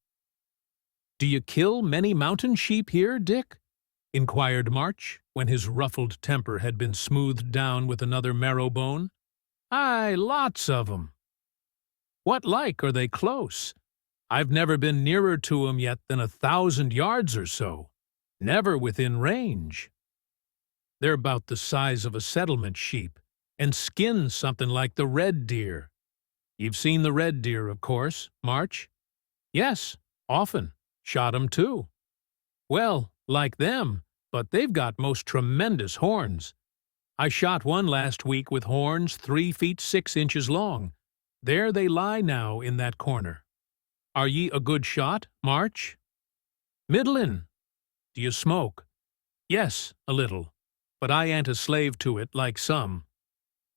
"Do you kill many mountain sheep here, Dick?" inquired March, when his ruffled temper had been smoothed down with another marrow bone. "Aye, lots of 'em." "What like? Are they close? I've never been nearer to 'em yet than 1,000 yards or so. Never within range." "They're about the size of a settlement sheep, and skin something like the red deer. You've seen the red deer, of course, March?" "Yes, often. Shot 'em too." "Well, like them, but they've got most tremendous horns. I shot one last week with horns 3 feet 6 inches long. There they lie now in that corner. Are ye a good shot, March?" "Middlin'." "Do you smoke?" "Yes, a little, but I ain't a slave to it like some."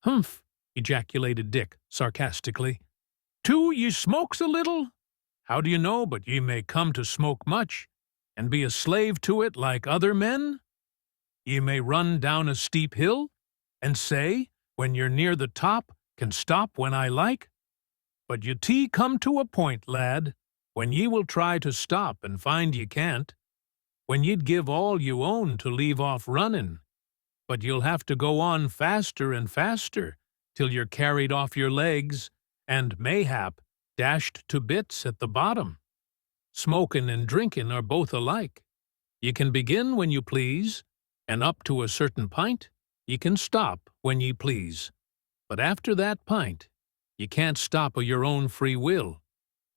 "Humph!" ejaculated Dick sarcastically. "Too, ye smokes a little? How do you know but ye may come to smoke much, and be a slave to it like other men? Ye may run down a steep hill, and say, when you're near the top, can stop when I like. But ye come to a point, lad, when ye will try to stop and find ye can't, when ye'd give all you own to leave off runnin', but you'll have to go on faster and faster, till you're carried off your legs, and, mayhap, dashed to bits at the bottom. Smokin' and drinkin' are both alike. Ye can begin when you please, and up to a certain pint, ye can stop when ye please. But after that pint, ye can't stop o' your own free will.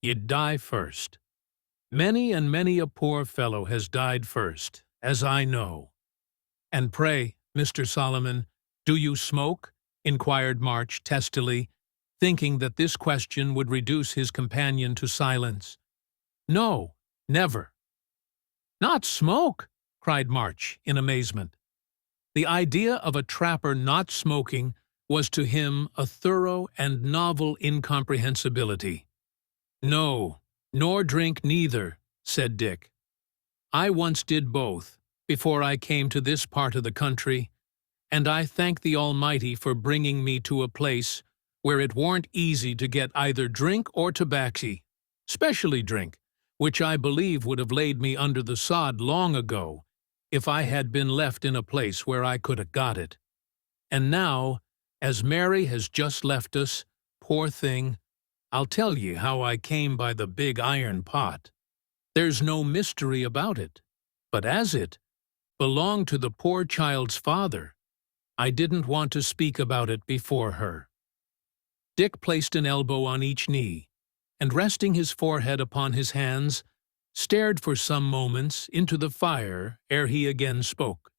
Ye'd die first. Many and many a poor fellow has died first, as I know." "And pray, Mr. Solomon, do you smoke?" inquired March testily, thinking that this question would reduce his companion to silence. "No, never." "Not smoke?" cried March in amazement. The idea of a trapper not smoking was to him a thorough and novel incomprehensibility. "No, nor drink neither," said Dick. "I once did both, before I came to this part of the country, and I thank the Almighty for bringing me to a place where it warn't easy to get either drink or tobaccy, specially drink, which I believe would have laid me under the sod long ago, if I had been left in a place where I could have got it. And now, as Mary has just left us, poor thing, I'll tell ye how I came by the big iron pot. There's no mystery about it, but as it belonged to the poor child's father, I didn't want to speak about it before her." Dick placed an elbow on each knee, and resting his forehead upon his hands, stared for some moments into the fire ere he again spoke.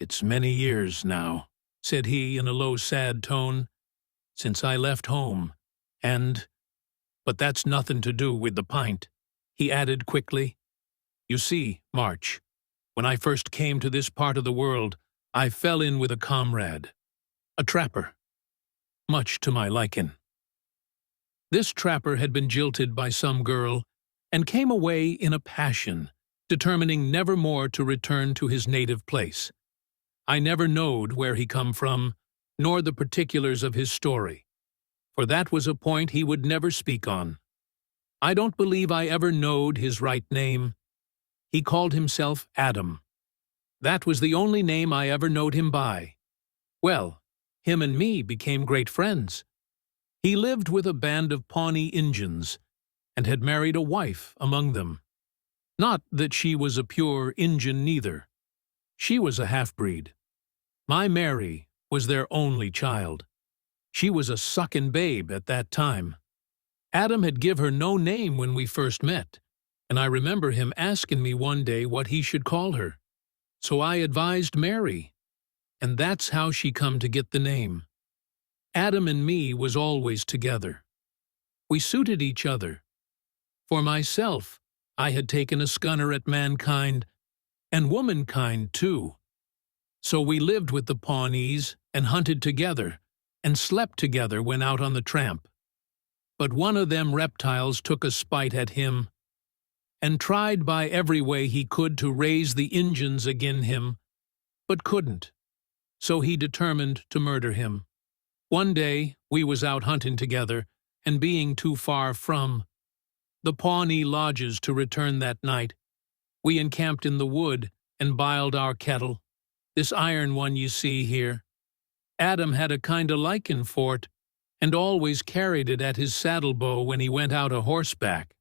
"It's many years now," said he in a low, sad tone, "since I left home, but that's nothing to do with the pint," he added quickly. "You see, March, when I first came to this part of the world, I fell in with a comrade, a trapper, much to my liking. This trapper had been jilted by some girl, and came away in a passion, determining never more to return to his native place. I never knowed where he come from, nor the particulars of his story, for that was a point he would never speak on. I don't believe I ever knowed his right name. He called himself Adam. That was the only name I ever knowed him by. Well, him and me became great friends. He lived with a band of Pawnee Injuns, and had married a wife among them. Not that she was a pure Injun neither. She was a half-breed. My Mary was their only child. She was a suckin' babe at that time. Adam had give her no name when we first met, and I remember him asking me one day what he should call her. So I advised Mary, and that's how she come to get the name. Adam and me was always together. We suited each other. For myself, I had taken a scunner at mankind, and womankind too. So we lived with the Pawnees and hunted together, and slept together when out on the tramp. But one of them reptiles took a spite at him, and tried by every way he could to raise the Injuns agin him, but couldn't. So he determined to murder him. One day we was out hunting together, and being too far from the Pawnee lodges to return that night, we encamped in the wood and biled our kettle, this iron one you see here. Adam had a kind of liking for it, and always carried it at his saddle bow when he went out a horseback.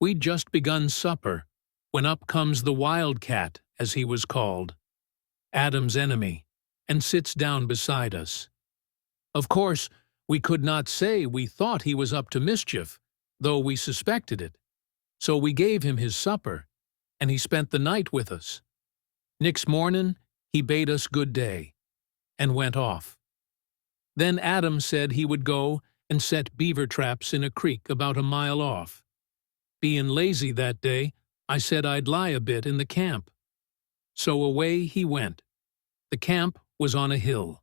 We'd just begun supper, when up comes the wildcat, as he was called, Adam's enemy, and sits down beside us. Of course, we could not say we thought he was up to mischief, though we suspected it. So we gave him his supper, and he spent the night with us. Next mornin', he bade us good day, and went off. Then Adam said he would go and set beaver traps in a creek about a mile off. Being lazy that day, I said I'd lie a bit in the camp. So away he went. The camp was on a hill.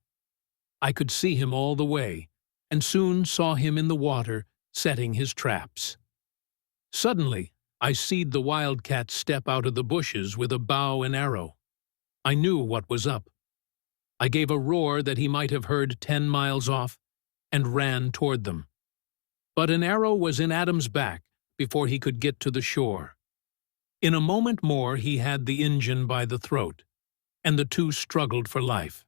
I could see him all the way, and soon saw him in the water setting his traps. Suddenly, I seed the wildcat step out of the bushes with a bow and arrow. I knew what was up. I gave a roar that he might have heard 10 miles off, and ran toward them. But an arrow was in Adam's back before he could get to the shore. In a moment more he had the Injun by the throat, and the two struggled for life.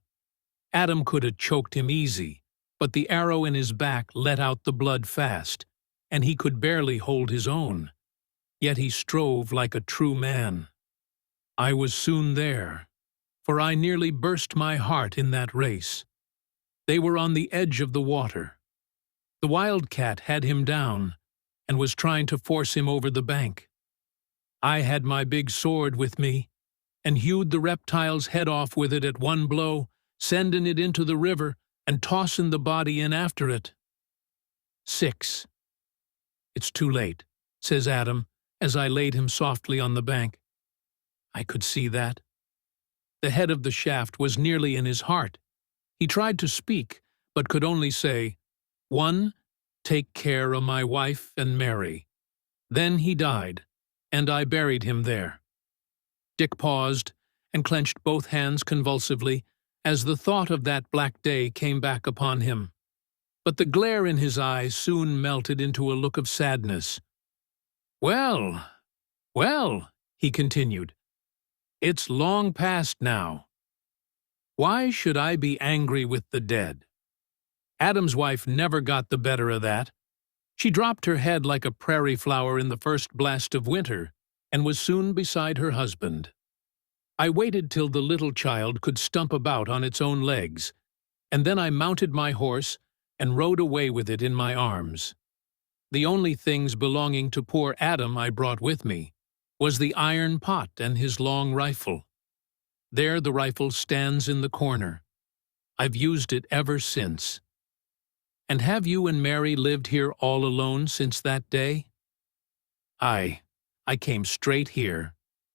Adam could have choked him easy, but the arrow in his back let out the blood fast, and he could barely hold his own. Yet he strove like a true man. I was soon there, for I nearly burst my heart in that race. They were on the edge of the water. The wildcat had him down, and was trying to force him over the bank. I had my big sword with me, and hewed the reptile's head off with it at one blow, sending it into the river and tossing the body in after it. 6. It's too late, says Adam, as I laid him softly on the bank. I could see that. The head of the shaft was nearly in his heart. He tried to speak, but could only say, 1. Take care of my wife and Mary. Then he died, and I buried him there. Dick paused and clenched both hands convulsively as the thought of that black day came back upon him. But the glare in his eyes soon melted into a look of sadness. Well, well, he continued, it's long past now. Why should I be angry with the dead? Adam's wife never got the better of that. She dropped her head like a prairie flower in the first blast of winter, and was soon beside her husband. I waited till the little child could stump about on its own legs, and then I mounted my horse and rode away with it in my arms. The only things belonging to poor Adam I brought with me was the iron pot and his long rifle. There the rifle stands in the corner. I've used it ever since. And have you and Mary lived here all alone since that day? I came straight here,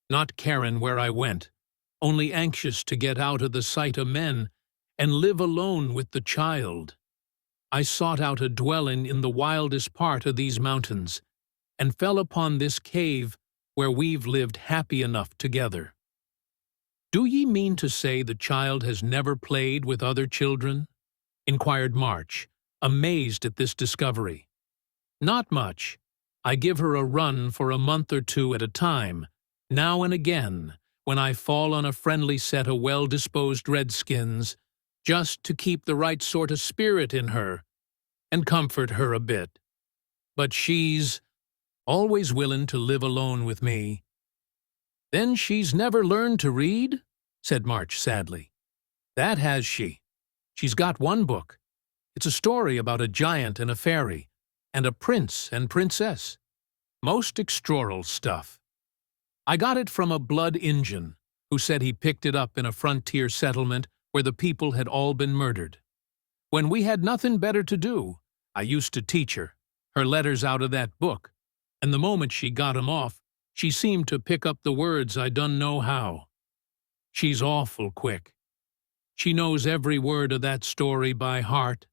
not caring where I went, only anxious to get out of the sight of men and live alone with the child. I sought out a dwelling in the wildest part of these mountains, and fell upon this cave where we've lived happy enough together. Do ye mean to say the child has never played with other children? Inquired March, amazed at this discovery. Not much. I give her a run for a month or two at a time, now and again, when I fall on a friendly set of well-disposed redskins, just to keep the right sort of spirit in her, and comfort her a bit. But she's always willin' to live alone with me." "Then she's never learned to read?" said March sadly. "That has she. She's got one book. It's a story about a giant and a fairy, and a prince and princess. Most extroral stuff. I got it from a blood Injun, who said he picked it up in a frontier settlement where the people had all been murdered. When we had nothing better to do, I used to teach her letters out of that book, and the moment she got 'em off, she seemed to pick up the words I done know how. She's awful quick. She knows every word of that story by heart.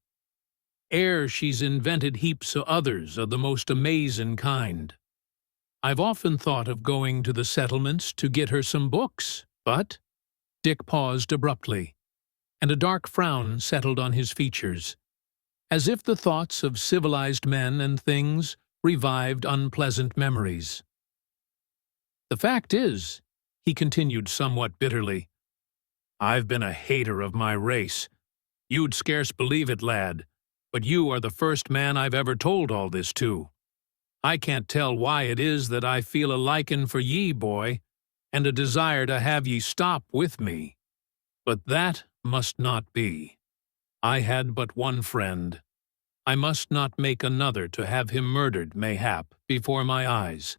She's invented heaps o' others of the most amazin' kind. I've often thought of going to the settlements to get her some books, but—" Dick paused abruptly, and a dark frown settled on his features, as if the thoughts of civilized men and things revived unpleasant memories. "The fact is," he continued somewhat bitterly, "I've been a hater of my race. You'd scarce believe it, lad, but you are the first man I've ever told all this to. I can't tell why it is that I feel a likin' for ye, boy, and a desire to have ye stop with me. But that must not be. I had but one friend. I must not make another to have him murdered, mayhap, before my eyes.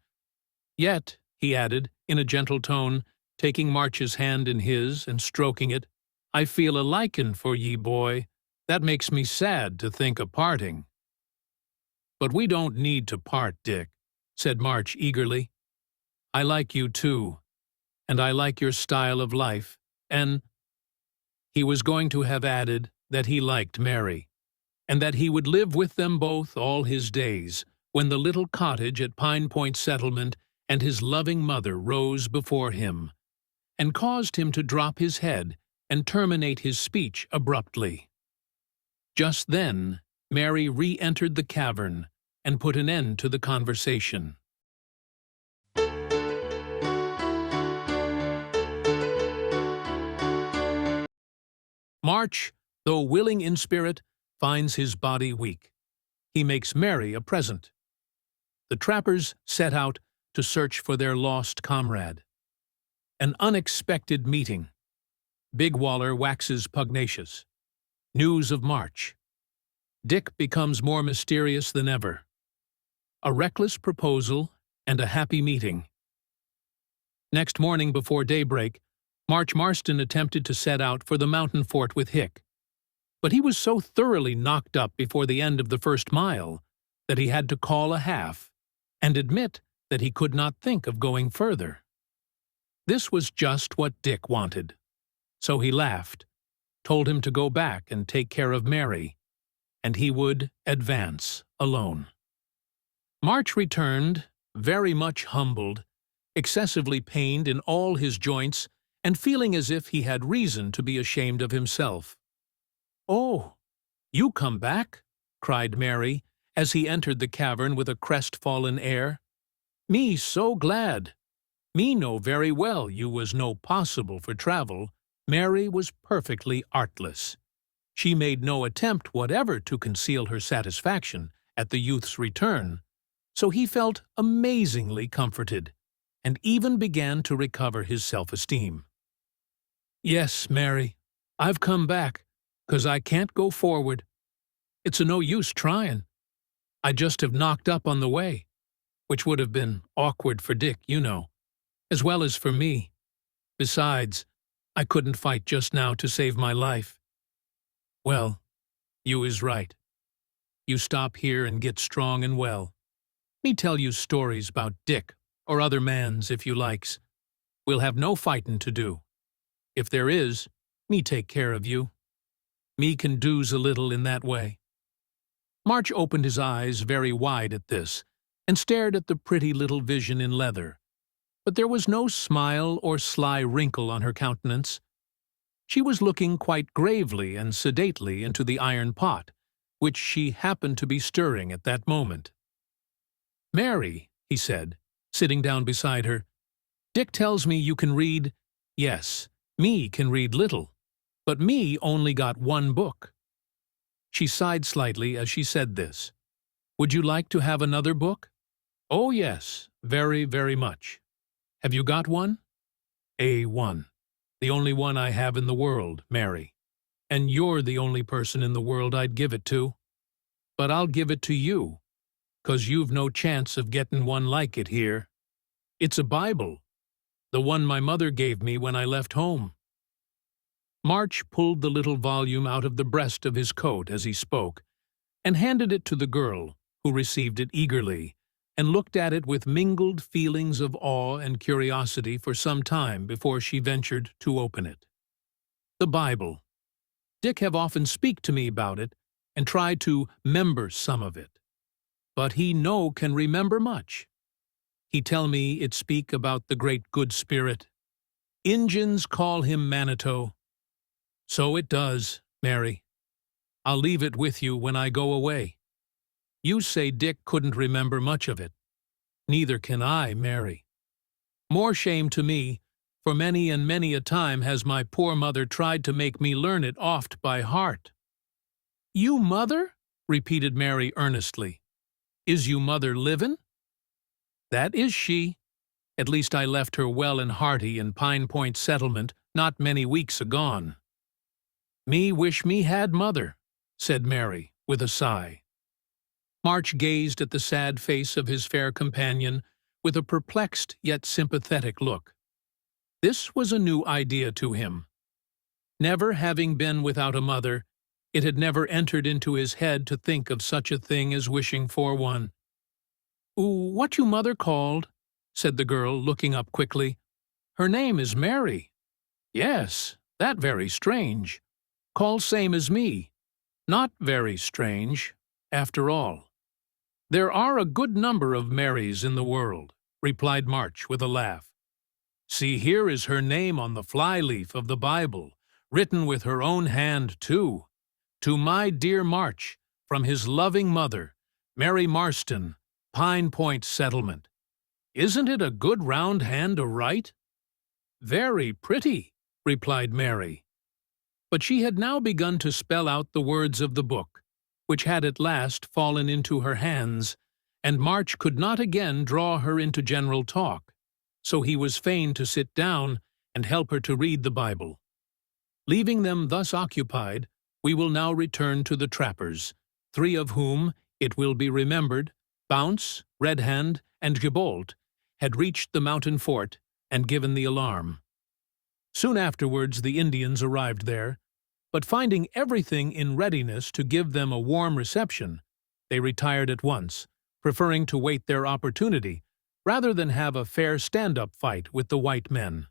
Yet," he added, in a gentle tone, taking March's hand in his and stroking it, "I feel a likin' for ye, boy. That makes me sad to think of parting." "But we don't need to part, Dick," said March eagerly. "I like you too, and I like your style of life, and—" He was going to have added that he liked Mary, and that he would live with them both all his days, when the little cottage at Pine Point Settlement and his loving mother rose before him, and caused him to drop his head and terminate his speech abruptly. Just then, Mary re-entered the cavern and put an end to the conversation. March, though willing in spirit, finds his body weak. He makes Mary a present. The trappers set out to search for their lost comrade. An unexpected meeting. Big Waller waxes pugnacious. News of March. Dick becomes more mysterious than ever. A reckless proposal and a happy meeting. Next morning before daybreak, Marston attempted to set out for the mountain fort with Hick. But he was so thoroughly knocked up before the end of the first mile that he had to call a half and admit that he could not think of going further. This was just what Dick wanted. So he laughed, told him to go back and take care of Mary, and he would advance alone. March returned, very much humbled, excessively pained in all his joints, and feeling as if he had reason to be ashamed of himself. "Oh, you come back?" cried Mary, as he entered the cavern with a crestfallen air. "Me so glad. Me know very well you was no possible for travel." Mary was perfectly artless. She made no attempt whatever to conceal her satisfaction at the youth's return, so he felt amazingly comforted, and even began to recover his self-esteem. "Yes, Mary, I've come back, 'cause I can't go forward. It's no use trying. I just have knocked up on the way, which would have been awkward for Dick, you know, as well as for me. Besides, I couldn't fight just now to save my life." "Well, you is right. You stop here and get strong and well. Me tell you stories about Dick, or other mans if you likes. We'll have no fightin' to do. If there is, me take care of you. Me can do's a little in that way." March opened his eyes very wide at this, and stared at the pretty little vision in leather. But there was no smile or sly wrinkle on her countenance. She was looking quite gravely and sedately into the iron pot, which she happened to be stirring at that moment. "Mary," he said, sitting down beside her, "Dick tells me you can read. Yes, me can read little, but me only got one book." She sighed slightly as she said this. "Would you like to have another book?" Oh, yes, very, very much. Have you got one? A1. The only one I have in the world, Mary. And you're the only person in the world I'd give it to. But I'll give it to you, 'cause you've no chance of getting one like it here. It's a Bible, the one my mother gave me when I left home. March pulled the little volume out of the breast of his coat as he spoke, and handed it to the girl, who received it eagerly, and looked at it with mingled feelings of awe and curiosity for some time before she ventured to open it. The Bible. Dick have often speak to me about it, and try to member some of it. But he no can remember much. He tell me it speak about the great good spirit. Injuns call him Manitou. So it does, Mary. I'll leave it with you when I go away. You say Dick couldn't remember much of it. Neither can I, Mary. More shame to me, for many and many a time has my poor mother tried to make me learn it oft by heart. You mother? Repeated Mary earnestly. Is you mother livin'? That is she. At least I left her well and hearty in Pine Point settlement not many weeks agone. Me wish me had mother, said Mary, with a sigh. March gazed at the sad face of his fair companion with a perplexed yet sympathetic look. This was a new idea to him. Never having been without a mother, it had never entered into his head to think of such a thing as wishing for one. What you mother called? Said the girl, looking up quickly. Her name is Mary. Yes, that very strange. Call same as me. Not very strange, after all. There are a good number of Marys in the world, replied March with a laugh. See, here is her name on the fly-leaf of the Bible, written with her own hand, too. To my dear March, from his loving mother, Mary Marston, Pine Point Settlement. Isn't it a good round hand to write? Very pretty, replied Mary. But she had now begun to spell out the words of the book, which had at last fallen into her hands, and March could not again draw her into general talk, so he was fain to sit down and help her to read the Bible. Leaving them thus occupied, we will now return to the trappers, 3 of whom, it will be remembered, Bounce, Red Hand, and Gibault, had reached the mountain fort and given the alarm. Soon afterwards the Indians arrived there, but finding everything in readiness to give them a warm reception, they retired at once, preferring to wait their opportunity rather than have a fair stand-up fight with the white men.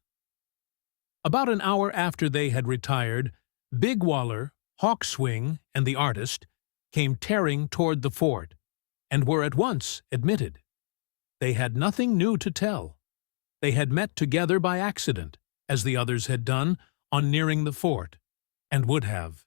About an hour after they had retired, Big Waller, Hawkswing, and the artist came tearing toward the fort, and were at once admitted. They had nothing new to tell. They had met together by accident, as the others had done, on nearing the fort, and would have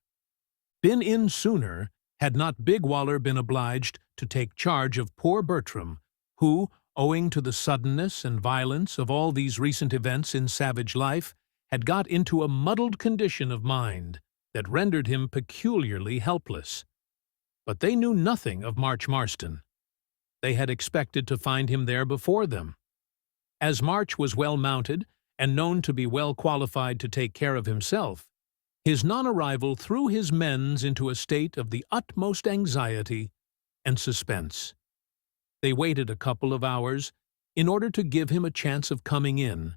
been in sooner had not Big Waller been obliged to take charge of poor Bertram, who, owing to the suddenness and violence of all these recent events in savage life, had got into a muddled condition of mind that rendered him peculiarly helpless. But they knew nothing of March Marston. They had expected to find him there before them. As March was well mounted and known to be well qualified to take care of himself, his non-arrival threw his men into a state of the utmost anxiety and suspense. They waited a couple of hours in order to give him a chance of coming in,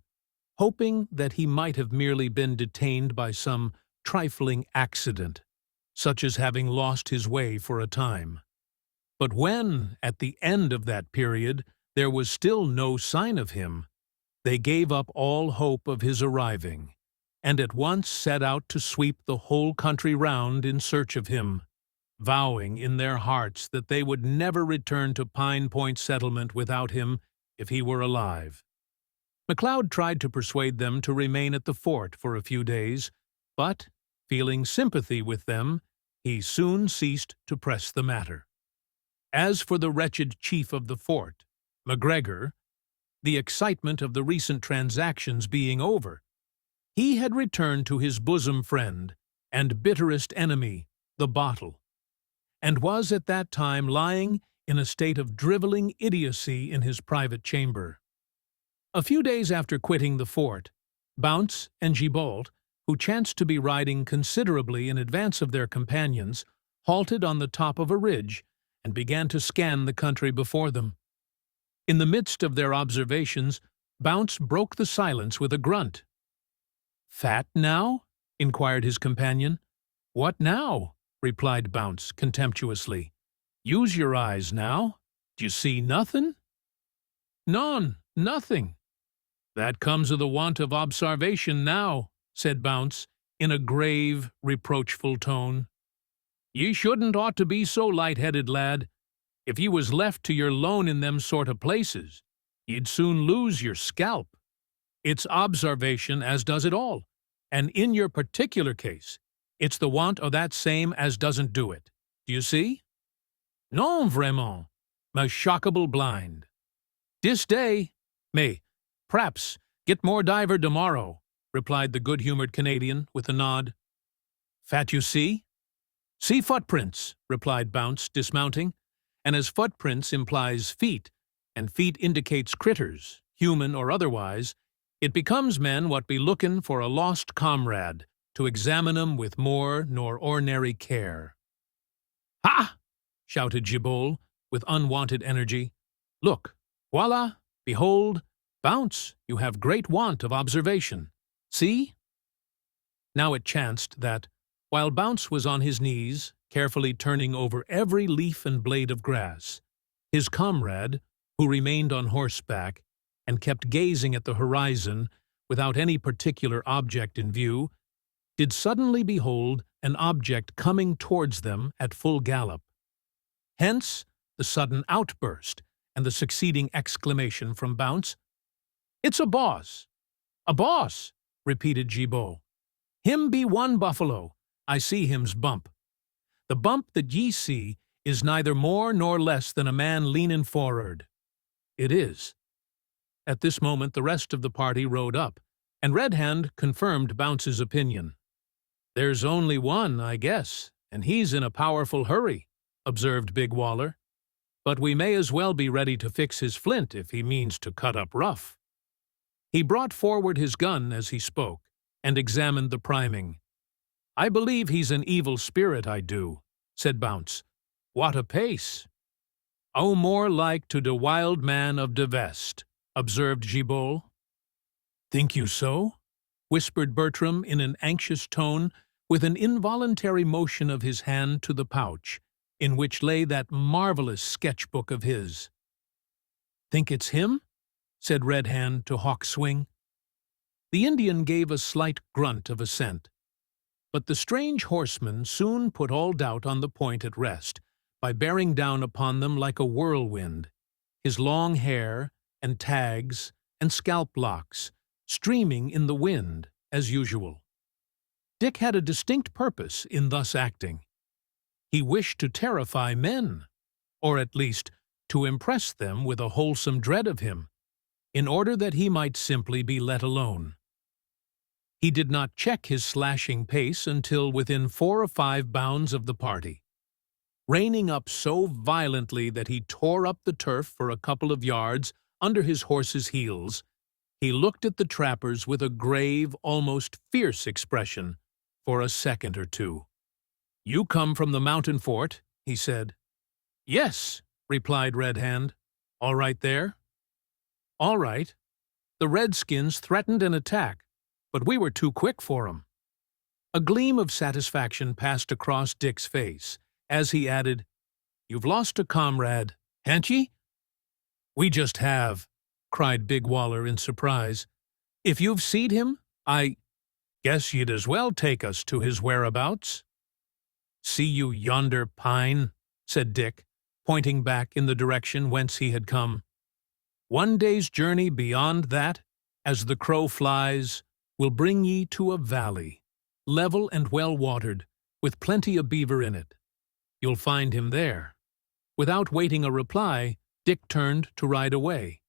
hoping that he might have merely been detained by some trifling accident, such as having lost his way for a time. But when, at the end of that period, there was still no sign of him, they gave up all hope of his arriving, and at once set out to sweep the whole country round in search of him, vowing in their hearts that they would never return to Pine Point Settlement without him if he were alive. MacLeod tried to persuade them to remain at the fort for a few days, but, feeling sympathy with them, he soon ceased to press the matter. As for the wretched chief of the fort, MacGregor, the excitement of the recent transactions being over, he had returned to his bosom friend and bitterest enemy, the bottle, and was at that time lying in a state of driveling idiocy in his private chamber. A few days after quitting the fort, Bounce and Gibault, who chanced to be riding considerably in advance of their companions, halted on the top of a ridge and began to scan the country before them. In the midst of their observations, Bounce broke the silence with a grunt. "Fat now?" inquired his companion. "What now?" replied Bounce contemptuously. "Use your eyes now. D'you see nothin'?" "None, nothing." "That comes of the want of obsarvation now," said Bounce, in a grave, reproachful tone. "Ye shouldn't ought to be so light-headed, lad. If ye was left to your lone in them sort of places, ye'd soon lose your scalp. It's obsarvation as does it all, and in your particular case, it's the want o' that same as doesn't do it. Do you see?" "Non, vraiment, me shockable blind. Dis day, may, p'raps, get more diver tomorrow," replied the good-humored Canadian with a nod. "Fat you see?" "See footprints," replied Bounce, dismounting, and as footprints implies feet, and feet indicates critters, human or otherwise, it becomes men what be lookin' for a lost comrade, to examine 'em with more nor ordinary care. "Ha!" shouted Gibault, with unwonted energy. "Look, voila, behold, Bounce, you have great want of observation. See?" Now it chanced that, while Bounce was on his knees, carefully turning over every leaf and blade of grass, his comrade, who remained on horseback, and kept gazing at the horizon without any particular object in view, did suddenly behold an object coming towards them at full gallop. Hence the sudden outburst and the succeeding exclamation from Bounce. "It's a boss! A boss!" repeated Gibault. "Him be one buffalo. I see him's bump. The bump that ye see is neither more nor less than a man leanin' for'ard. It is." At this moment the rest of the party rode up, and Red Hand confirmed Bounce's opinion. "There's only one, I guess, and he's in a powerful hurry," observed Big Waller. "But we may as well be ready to fix his flint if he means to cut up rough." He brought forward his gun as he spoke, and examined the priming. "I believe he's an evil spirit, I do," said Bounce. "What a pace!" "Oh, more like to de wild man of de Vest," observed Gibault. "Think you so?" whispered Bertram in an anxious tone, with an involuntary motion of his hand to the pouch, in which lay that marvelous sketch-book of his. "Think it's him?" said Red Hand to Hawk Swing. The Indian gave a slight grunt of assent. But the strange horseman soon put all doubt on the point at rest, by bearing down upon them like a whirlwind, his long hair, and tags, and scalp locks, streaming in the wind, as usual. Dick had a distinct purpose in thus acting. He wished to terrify men, or at least to impress them with a wholesome dread of him, in order that he might simply be let alone. He did not check his slashing pace until within 4 or 5 bounds of the party, reining up so violently that he tore up the turf for a couple of yards under his horse's heels. He looked at the trappers with a grave, almost fierce expression for a second or two. "You come from the mountain fort," he said. "Yes," replied Red Hand. "All right there?" "All right. The redskins threatened an attack, but we were too quick for 'em." A gleam of satisfaction passed across Dick's face, as he added, "You've lost a comrade, han't ye?" "We just have," cried Big Waller in surprise. "If you've seed him, I guess you'd as well take us to his whereabouts." "See you yonder pine," said Dick, pointing back in the direction whence he had come. "One day's journey beyond that, as the crow flies, will bring ye to a valley, level and well-watered, with plenty of beaver in it. You'll find him there." Without waiting a reply, Dick turned to ride away.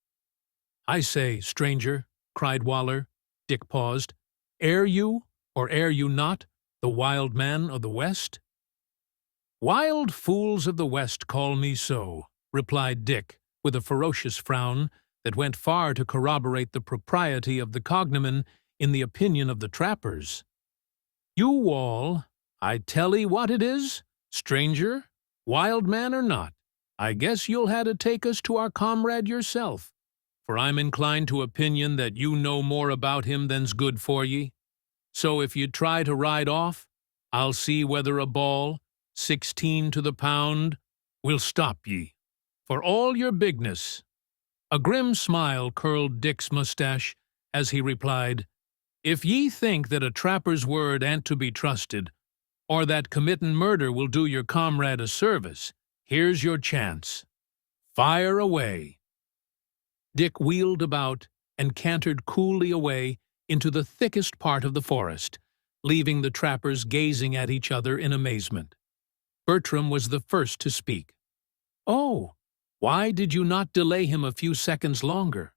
"I say, stranger," cried Waller. Dick paused. "Air you, or air you not, the wild man of the West?" "Wild fools of the West call me so," replied Dick, with a ferocious frown that went far to corroborate the propriety of the cognomen in the opinion of the trappers. "You all, I tell 'ee what it is, stranger, wild man or not, I guess you'll ha' to take us to our comrade yourself, for I'm inclined to opinion that you know more about him than's good for ye. So if you try to ride off, I'll see whether a ball, 16 to the pound, will stop ye, for all your bigness." A grim smile curled Dick's mustache as he replied, "If ye think that a trapper's word ain't to be trusted, or that committin' murder will do your comrade a service, here's your chance. Fire away." Dick wheeled about and cantered coolly away into the thickest part of the forest, leaving the trappers gazing at each other in amazement. Bertram was the first to speak. "Oh, why did you not delay him a few seconds longer?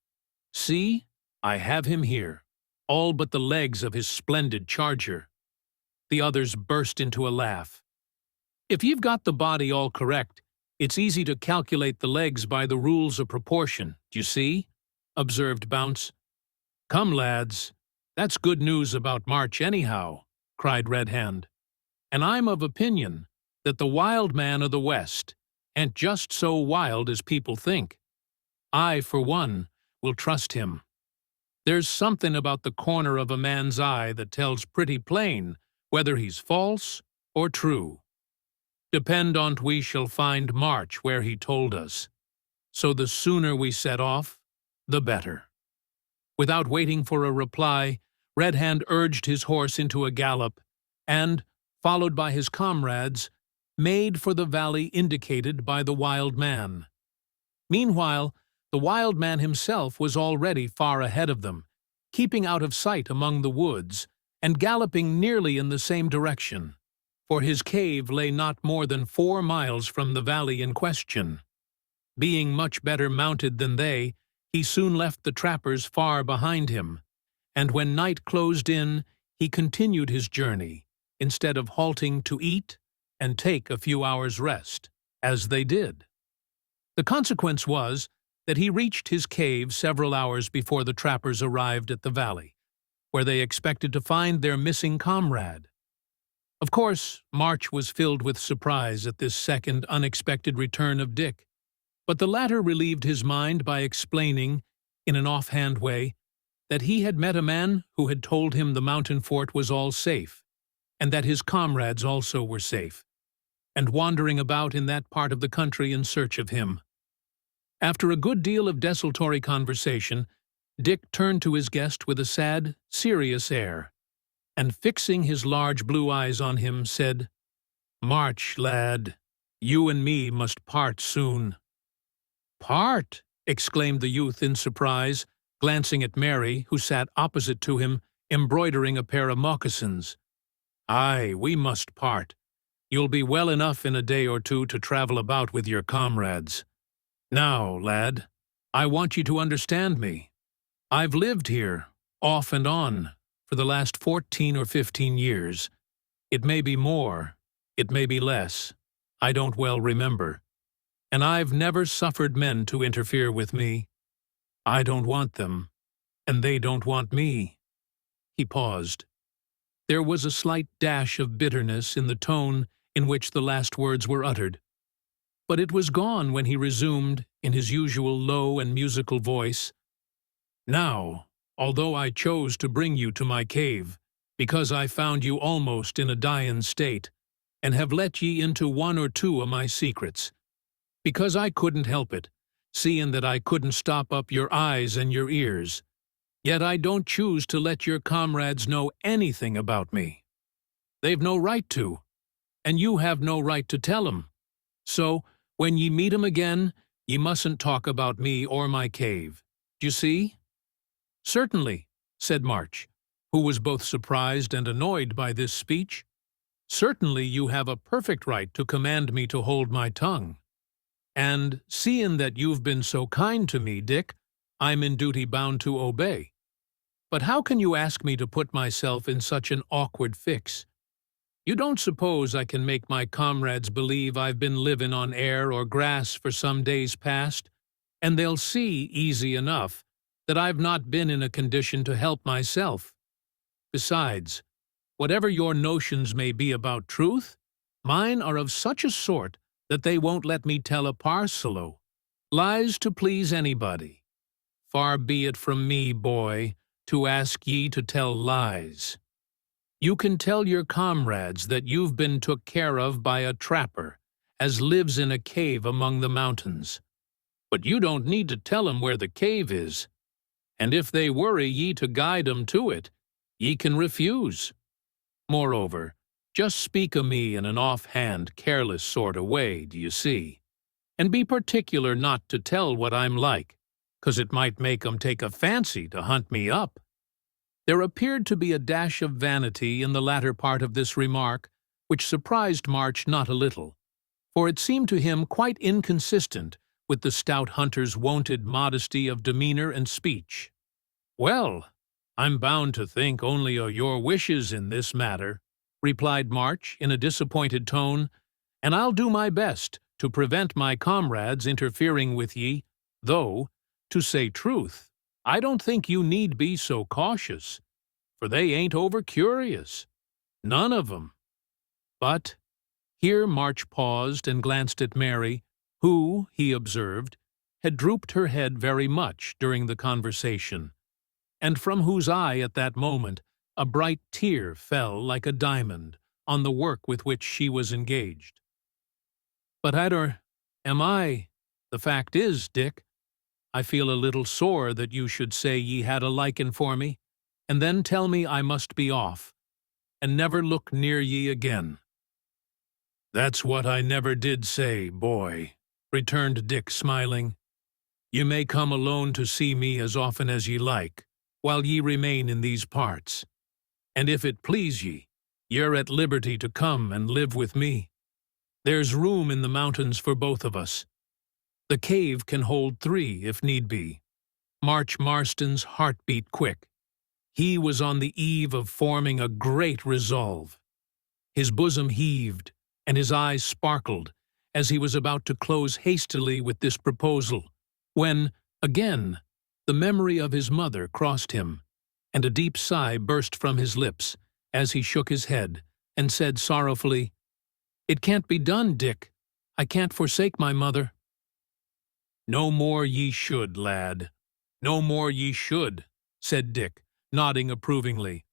See, I have him here, all but the legs of his splendid charger." The others burst into a laugh. "If you've got the body all correct, it's easy to calculate the legs by the rules of proportion, d'you see?" observed Bounce. "Come, lads, that's good news about March anyhow," cried Red Hand. "And I'm of opinion that the wild man of the West ain't just so wild as people think. I, for one, will trust him. There's something about the corner of a man's eye that tells pretty plain whether he's false or true. Depend on't we shall find March where he told us. So the sooner we set off, the better." Without waiting for a reply, Red Hand urged his horse into a gallop, and, followed by his comrades, made for the valley indicated by the wild man. Meanwhile, the wild man himself was already far ahead of them, keeping out of sight among the woods, and galloping nearly in the same direction, for his cave lay not more than 4 miles from the valley in question. Being much better mounted than they, he soon left the trappers far behind him, and when night closed in, he continued his journey, instead of halting to eat and take a few hours' rest, as they did. The consequence was that he reached his cave several hours before the trappers arrived at the valley, where they expected to find their missing comrade. Of course, March was filled with surprise at this second unexpected return of Dick, but the latter relieved his mind by explaining, in an offhand way, that he had met a man who had told him the mountain fort was all safe, and that his comrades also were safe, and wandering about in that part of the country in search of him. After a good deal of desultory conversation, Dick turned to his guest with a sad, serious air, and fixing his large blue eyes on him, said, "March, lad, you and me must part soon." "Part?" exclaimed the youth in surprise, glancing at Mary, who sat opposite to him, embroidering a pair of moccasins. "Aye, we must part. You'll be well enough in a day or two to travel about with your comrades. Now, lad, I want you to understand me. I've lived here, off and on, for the last 14 or 15 years. It may be more, it may be less, I don't well remember. And I've never suffered men to interfere with me. I don't want them, and they don't want me." He paused. There was a slight dash of bitterness in the tone in which the last words were uttered, but it was gone when he resumed, in his usual low and musical voice, "Now, although I chose to bring you to my cave, because I found you almost in a dyin' state, and have let ye into 1 or 2 of my secrets, because I couldn't help it, seein' that I couldn't stop up your eyes and your ears, yet I don't choose to let your comrades know anything about me. They've no right to, and you have no right to tell 'em. So, when ye meet 'em again, ye mustn't talk about me or my cave. D'you see?" "Certainly," said March, who was both surprised and annoyed by this speech. "Certainly you have a perfect right to command me to hold my tongue. And, seein' that you've been so kind to me, Dick, I'm in duty bound to obey. But how can you ask me to put myself in such an awkward fix? You don't suppose I can make my comrades believe I've been living on air or grass for some days past, and they'll see, easy enough, that I've not been in a condition to help myself. Besides, whatever your notions may be about truth, mine are of such a sort that they won't let me tell a parcel o' lies to please anybody. Far be it from me, boy, to ask ye to tell lies. You can tell your comrades that you've been took care of by a trapper, as lives in a cave among the mountains. But you don't need to tell 'em where the cave is, and if they worry ye to guide 'em to it, ye can refuse. Moreover, just speak o' me in an off-hand, careless sort o' way, do you see? And be particular not to tell what I'm like, 'cause it might make 'em take a fancy to hunt me up." There appeared to be a dash of vanity in the latter part of this remark, which surprised March not a little, for it seemed to him quite inconsistent with the stout hunter's wonted modesty of demeanor and speech. "Well, I'm bound to think only o' your wishes in this matter," replied March in a disappointed tone, "and I'll do my best to prevent my comrades interfering with ye, though, to say truth, I don't think you need be so cautious, for they ain't over-curious. None of 'em. But—" Here March paused and glanced at Mary, who, he observed, had drooped her head very much during the conversation, and from whose eye at that moment a bright tear fell like a diamond on the work with which she was engaged. "But the fact is, Dick, I feel a little sore that you should say ye had a likin' for me, and then tell me I must be off, and never look near ye again." "That's what I never did say, boy," returned Dick, smiling. "You may come alone to see me as often as ye like, while ye remain in these parts. And if it please ye, you're at liberty to come and live with me. There's room in the mountains for both of us. The cave can hold 3, if need be." Marston's heart beat quick. He was on the eve of forming a great resolve. His bosom heaved, and his eyes sparkled, as he was about to close hastily with this proposal, when, again, the memory of his mother crossed him, and a deep sigh burst from his lips as he shook his head and said sorrowfully, "It can't be done, Dick. I can't forsake my mother." "No more ye should, lad. No more ye should," said Dick, nodding approvingly.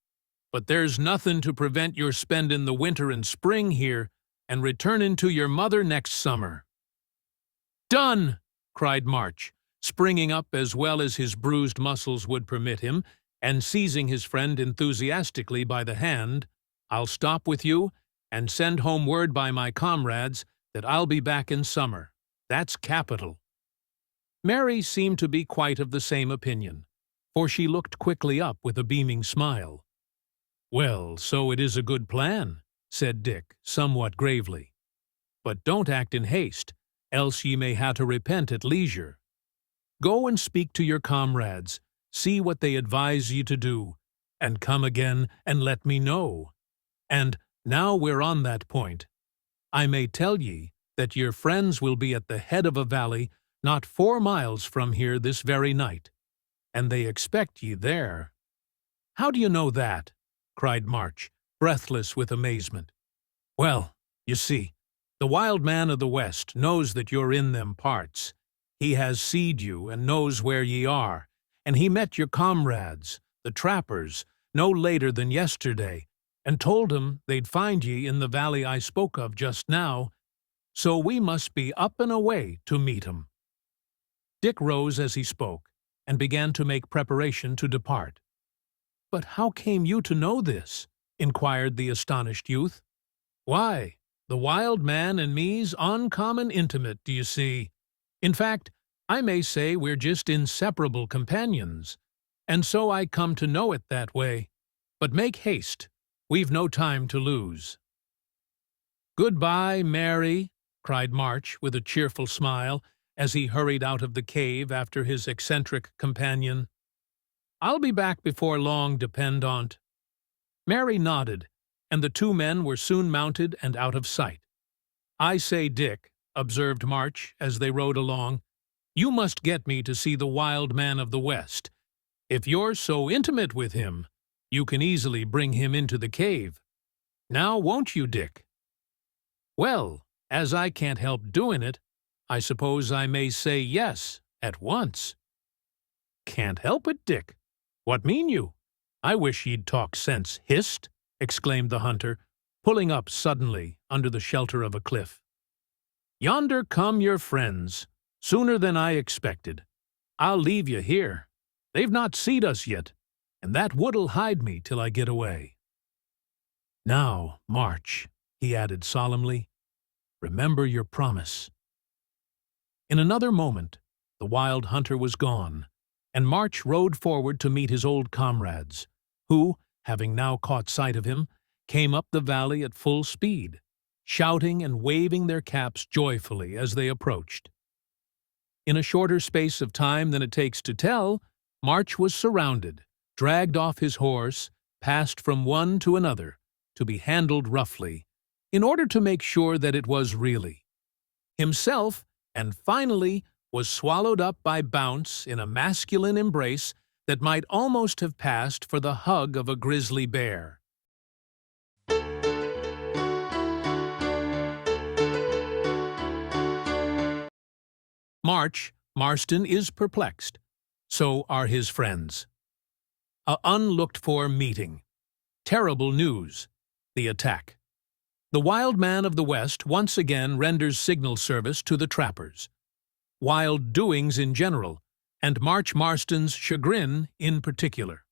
"But there's nothing to prevent your spending the winter and spring here and returning to your mother next summer." "Done!" cried March, springing up as well as his bruised muscles would permit him, and seizing his friend enthusiastically by the hand. "I'll stop with you and send home word by my comrades that I'll be back in summer. That's capital." Mary seemed to be quite of the same opinion, for she looked quickly up with a beaming smile. "Well, so it is a good plan," said Dick, somewhat gravely. "But don't act in haste, else ye may ha' to repent at leisure. Go and speak to your comrades, see what they advise ye to do, and come again and let me know. And, now we're on that point, I may tell ye that your friends will be at the head of a valley not 4 miles from here this very night, and they expect ye there." "How do you know that?" cried March, breathless with amazement. "Well, you see, the wild man of the West knows that you're in them parts. He has seed you and knows where ye are, and he met your comrades, the trappers, no later than yesterday, and told 'em they'd find ye in the valley I spoke of just now, so we must be up and away to meet 'em." Dick rose as he spoke, and began to make preparation to depart. "But how came you to know this?" inquired the astonished youth. "Why, the wild man and me's uncommon intimate, do you see? In fact, I may say we're just inseparable companions, and so I come to know it that way. But make haste, we've no time to lose." "Goodbye, Mary," cried March with a cheerful smile, as he hurried out of the cave after his eccentric companion. "I'll be back before long, depend on't." Mary nodded, and the two men were soon mounted and out of sight. "I say, Dick," observed March as they rode along, "you must get me to see the wild man of the West. If you're so intimate with him, you can easily bring him into the cave. Now, won't you, Dick?" "Well, as I can't help doing it, I suppose I may say yes, at once." "Can't help it, Dick? What mean you? I wish ye'd talk sense, hist!" exclaimed the hunter, pulling up suddenly under the shelter of a cliff. "Yonder come your friends, sooner than I expected. I'll leave you here. They've not seed us yet, and that wood'll hide me till I get away. Now, March," he added solemnly, "remember your promise." In another moment, the wild hunter was gone, and March rode forward to meet his old comrades, who, having now caught sight of him, came up the valley at full speed, shouting and waving their caps joyfully as they approached. In a shorter space of time than it takes to tell, March was surrounded, dragged off his horse, passed from one to another, to be handled roughly, in order to make sure that it was really himself, and finally was swallowed up by Bounce in a masculine embrace that might almost have passed for the hug of a grizzly bear. Marston is perplexed. So are his friends. A unlooked-for meeting. Terrible news. The attack. The wild man of the West once again renders signal service to the trappers. Wild doings in general, and March Marston's chagrin in particular.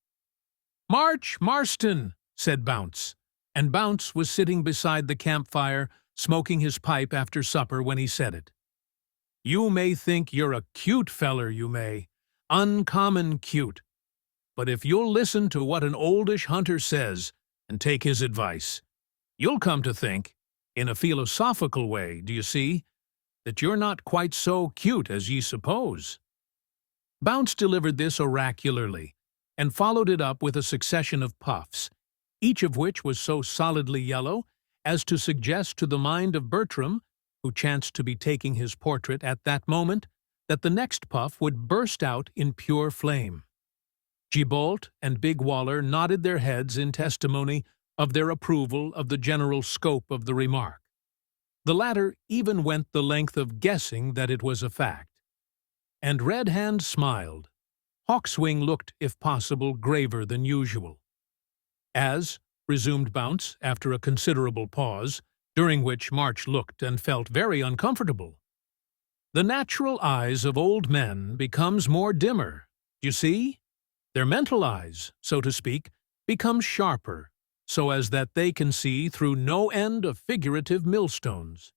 "March Marston," said Bounce, and Bounce was sitting beside the campfire, smoking his pipe after supper when he said it. "You may think you're a cute feller, you may. Uncommon cute. But if you'll listen to what an oldish hunter says, and take his advice, you'll come to think, in a philosophical way, do you see, that you're not quite so cute as ye suppose." Bounce delivered this oracularly, and followed it up with a succession of puffs, each of which was so solidly yellow as to suggest to the mind of Bertram, who chanced to be taking his portrait at that moment, that the next puff would burst out in pure flame. Gibault and Big Waller nodded their heads in testimony of their approval of the general scope of the remark. The latter even went the length of guessing that it was a fact. And Red Hand smiled. Hawkswing looked, if possible, graver than usual. "As," resumed Bounce, after a considerable pause, during which March looked and felt very uncomfortable, "the natural eyes of old men becomes more dimmer, you see? Their mental eyes, so to speak, become sharper, so as that they can see through no end of figurative millstones.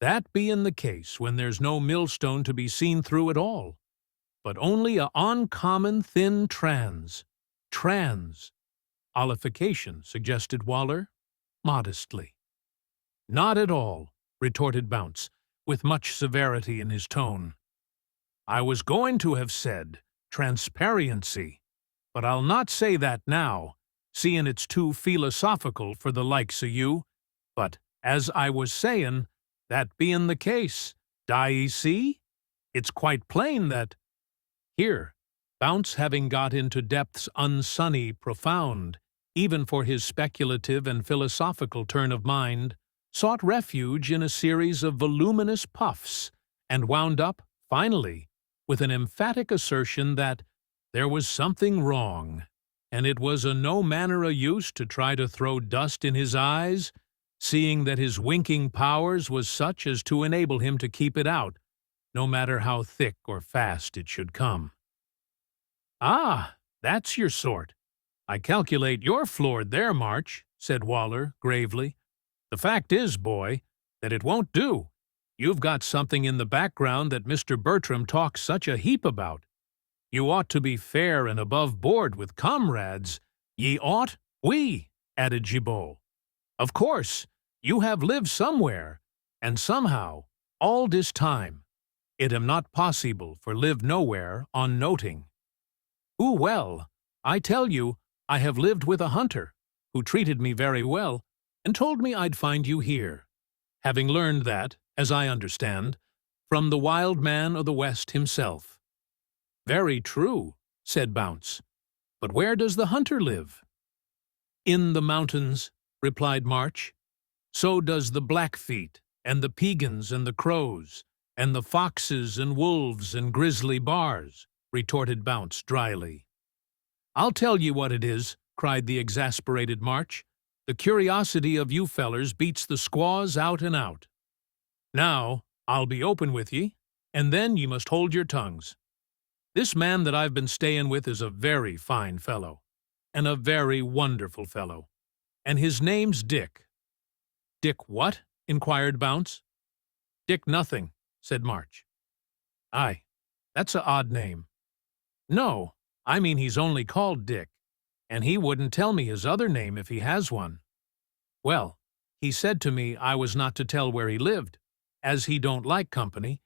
That being the case when there's no millstone to be seen through at all, but only a uncommon thin trans. Olification, suggested Waller, modestly. "Not at all," retorted Bounce, with much severity in his tone. "I was going to have said transparency, but I'll not say that now, seeing it's too philosophical for the likes o' you. But, as I was sayin', that bein' the case, d'ye see? It's quite plain that—" Here, Bounce, having got into depths unsunny, profound, even for his speculative and philosophical turn of mind, sought refuge in a series of voluminous puffs, and wound up, finally, with an emphatic assertion that there was something wrong, and it was a no manner o' use to try to throw dust in his eyes, seeing that his winking powers was such as to enable him to keep it out, no matter how thick or fast it should come. "Ah, that's your sort. I calculate you're floored there, March," said Waller, gravely. "The fact is, boy, that it won't do. You've got something in the background that Mr. Bertram talks such a heap about. You ought to be fair and above board with comrades. Ye ought, we," added Gibault. "Of course, you have lived somewhere, and somehow, all this time, it am not possible for live nowhere on noting. Well, I tell you, I have lived with a hunter, who treated me very well, and told me I'd find you here, having learned that, as I understand, from the wild man of the West himself." "Very true," said Bounce. "But where does the hunter live?" "In the mountains," replied March. "So does the Blackfeet, and the Piegans and the Crows, and the foxes and wolves and grizzly bars," retorted Bounce dryly. "I'll tell ye what it is," cried the exasperated March. "The curiosity of you fellers beats the squaws out and out. Now, I'll be open with ye, and then ye must hold your tongues. This man that I've been stayin' with is a very fine fellow, and a very wonderful fellow, and his name's Dick." "Dick what?" inquired Bounce. "Dick nothing," said March. "Aye, that's a odd name." "No, I mean he's only called Dick, and he wouldn't tell me his other name if he has one. Well, he said to me I was not to tell where he lived, as he don't like company,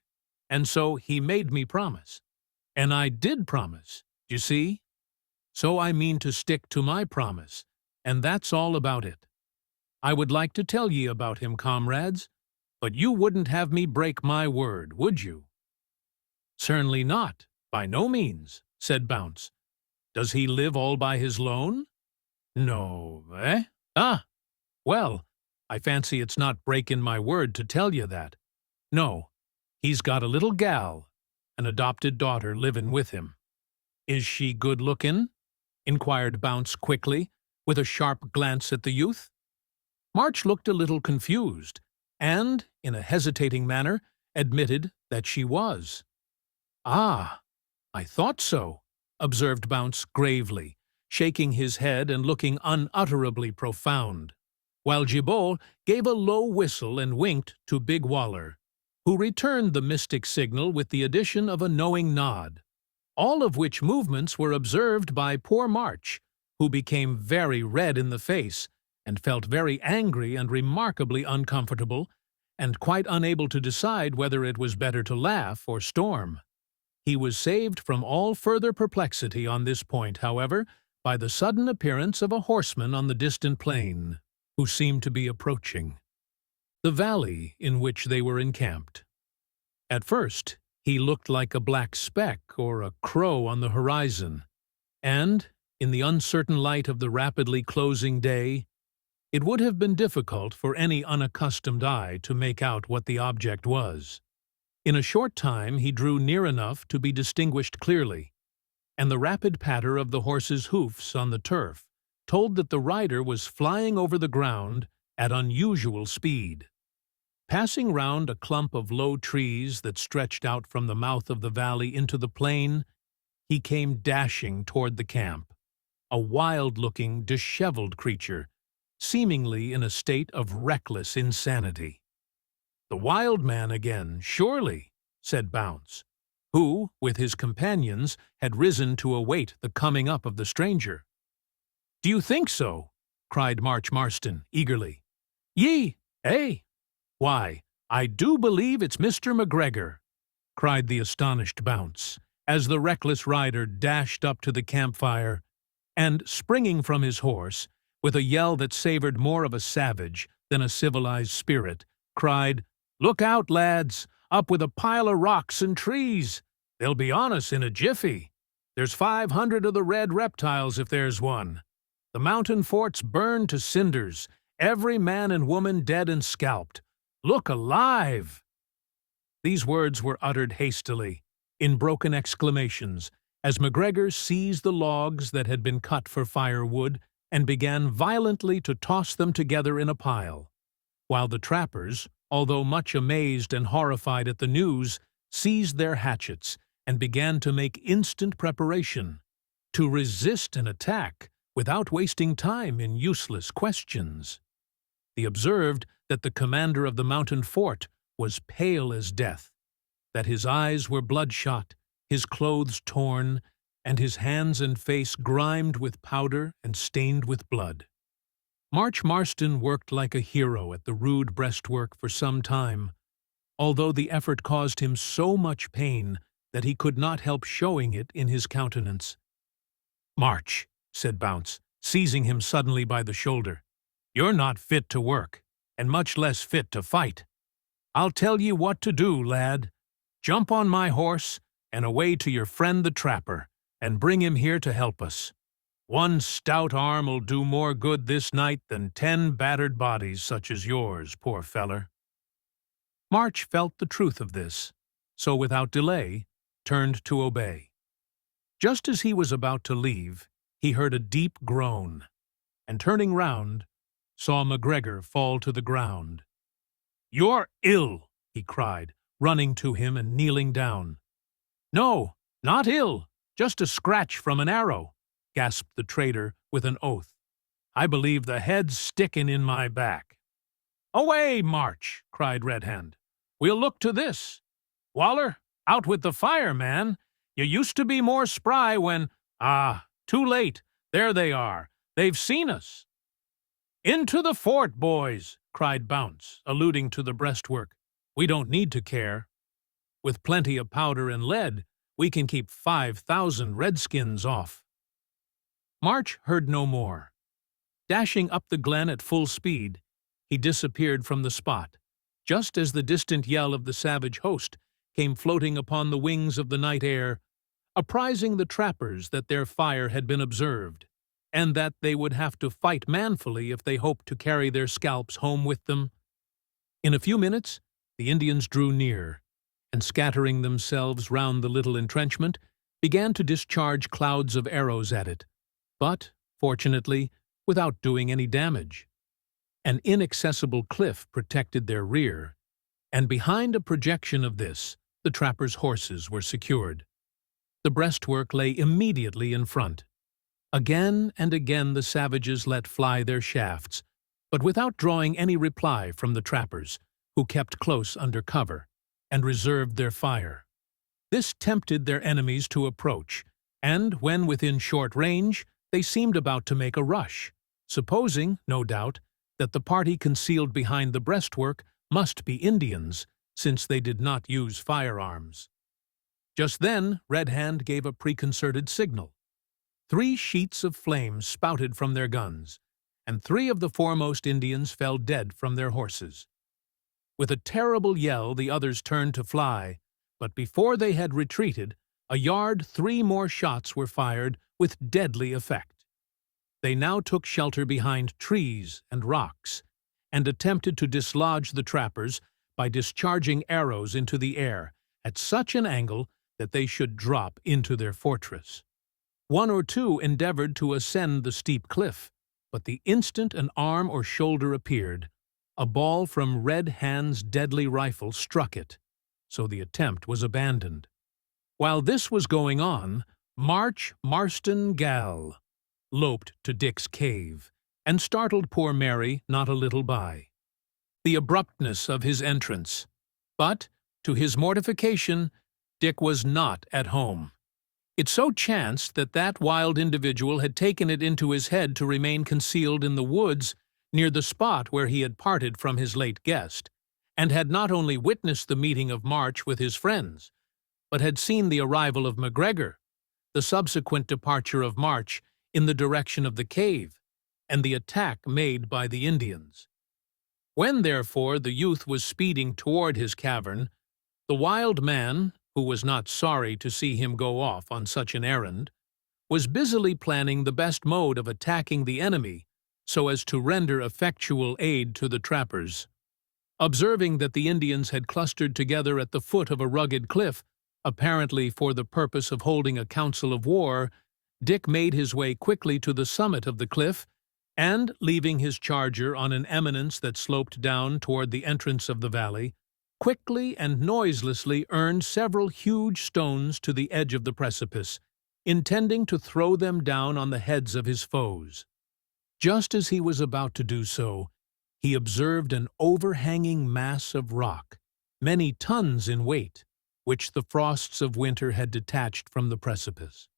and so he made me promise. And I did promise, d'you see? So I mean to stick to my promise, and that's all about it. I would like to tell ye about him, comrades, but you wouldn't have me break my word, would you?" "Certainly not, by no means," said Bounce. "Does he live all by his lone?" "No, eh? Ah, well, I fancy it's not breakin' my word to tell you that. No, he's got a little gal, an adopted daughter, livin' with him." "Is she good-lookin'?" inquired Bounce quickly, with a sharp glance at the youth. March looked a little confused, and, in a hesitating manner, admitted that she was. "Ah, I thought so," observed Bounce gravely, shaking his head and looking unutterably profound, while Gibault gave a low whistle and winked to Big Waller, who returned the mystic signal with the addition of a knowing nod, all of which movements were observed by poor March, who became very red in the face, and felt very angry and remarkably uncomfortable, and quite unable to decide whether it was better to laugh or storm. He was saved from all further perplexity on this point, however, by the sudden appearance of a horseman on the distant plain, who seemed to be approaching the valley in which they were encamped. At first, he looked like a black speck or a crow on the horizon, and, in the uncertain light of the rapidly closing day, it would have been difficult for any unaccustomed eye to make out what the object was. In a short time he drew near enough to be distinguished clearly, and the rapid patter of the horse's hoofs on the turf told that the rider was flying over the ground at unusual speed. Passing round a clump of low trees that stretched out from the mouth of the valley into the plain, he came dashing toward the camp, a wild-looking, disheveled creature, seemingly in a state of reckless insanity. "The wild man again, surely," said Bounce, who, with his companions, had risen to await the coming up of the stranger. "Do you think so?" cried Marston eagerly. "Ye, eh? Why, I do believe it's Mr. McGregor," cried the astonished Bounce, as the reckless rider dashed up to the campfire, and, springing from his horse, with a yell that savored more of a savage than a civilized spirit, cried, "Look out, lads! Up with a pile of rocks and trees! They'll be on us in a jiffy. There's 500 of the red reptiles if there's one. The mountain fort's burned to cinders, every man and woman dead and scalped. Look alive!" These words were uttered hastily, in broken exclamations, as McGregor seized the logs that had been cut for firewood and began violently to toss them together in a pile, while the trappers, although much amazed and horrified at the news, seized their hatchets and began to make instant preparation, to resist an attack without wasting time in useless questions. They observed that the commander of the mountain fort was pale as death, that his eyes were bloodshot, his clothes torn, and his hands and face grimed with powder and stained with blood. Marston worked like a hero at the rude breastwork for some time, although the effort caused him so much pain that he could not help showing it in his countenance. "March," said Bounce, seizing him suddenly by the shoulder, You're not fit to work, and much less fit to fight. I'll tell ye what to do, lad. Jump on my horse, and away to your friend the trapper, and bring him here to help us. One stout arm'll do more good this night than 10 battered bodies such as yours, poor feller." March felt the truth of this, so without delay, turned to obey. Just as he was about to leave, he heard a deep groan, and turning round, saw MacGregor fall to the ground. "You're ill," he cried, running to him and kneeling down. "No, not ill, just a scratch from an arrow," gasped the trader with an oath. "I believe the head's stickin' in my back." "Away, March!" cried Red Hand. "We'll look to this. Waller, out with the fire, man. You used to be more spry when— Ah, too late. There they are. They've seen us." "Into the fort, boys!" cried Bounce, alluding to the breastwork. "We don't need to care. With plenty of powder and lead, we can keep 5,000 redskins off." March heard no more. Dashing up the glen at full speed, he disappeared from the spot, just as the distant yell of the savage host came floating upon the wings of the night air, apprising the trappers that their fire had been observed, and that they would have to fight manfully if they hoped to carry their scalps home with them. In a few minutes, the Indians drew near, and scattering themselves round the little entrenchment, began to discharge clouds of arrows at it, but, fortunately, without doing any damage. An inaccessible cliff protected their rear, and behind a projection of this, the trappers' horses were secured. The breastwork lay immediately in front. Again and again the savages let fly their shafts, but without drawing any reply from the trappers, who kept close under cover, and reserved their fire. This tempted their enemies to approach, and when within short range, they seemed about to make a rush, supposing, no doubt, that the party concealed behind the breastwork must be Indians, since they did not use firearms. Just then Red Hand gave a preconcerted signal. 3 sheets of flame spouted from their guns, and 3 of the foremost Indians fell dead from their horses. With a terrible yell the others turned to fly, but before they had retreated, a yard 3 more shots were fired with deadly effect. They now took shelter behind trees and rocks, and attempted to dislodge the trappers by discharging arrows into the air at such an angle that they should drop into their fortress. 1 or 2 endeavored to ascend the steep cliff, but the instant an arm or shoulder appeared, a ball from Red Hand's deadly rifle struck it, so the attempt was abandoned. While this was going on, Marston Gall loped to Dick's cave, and startled poor Mary not a little by the abruptness of his entrance. But, to his mortification, Dick was not at home. It so chanced that that wild individual had taken it into his head to remain concealed in the woods near the spot where he had parted from his late guest, and had not only witnessed the meeting of March with his friends, but had seen the arrival of MacGregor, the subsequent departure of March in the direction of the cave, and the attack made by the Indians. When, therefore, the youth was speeding toward his cavern, the wild man, who was not sorry to see him go off on such an errand, was busily planning the best mode of attacking the enemy so as to render effectual aid to the trappers. Observing that the Indians had clustered together at the foot of a rugged cliff, apparently for the purpose of holding a council of war, Dick made his way quickly to the summit of the cliff, and, leaving his charger on an eminence that sloped down toward the entrance of the valley, quickly and noiselessly earned several huge stones to the edge of the precipice, intending to throw them down on the heads of his foes. Just as he was about to do so, he observed an overhanging mass of rock, many tons in weight, which the frosts of winter had detached from the precipice.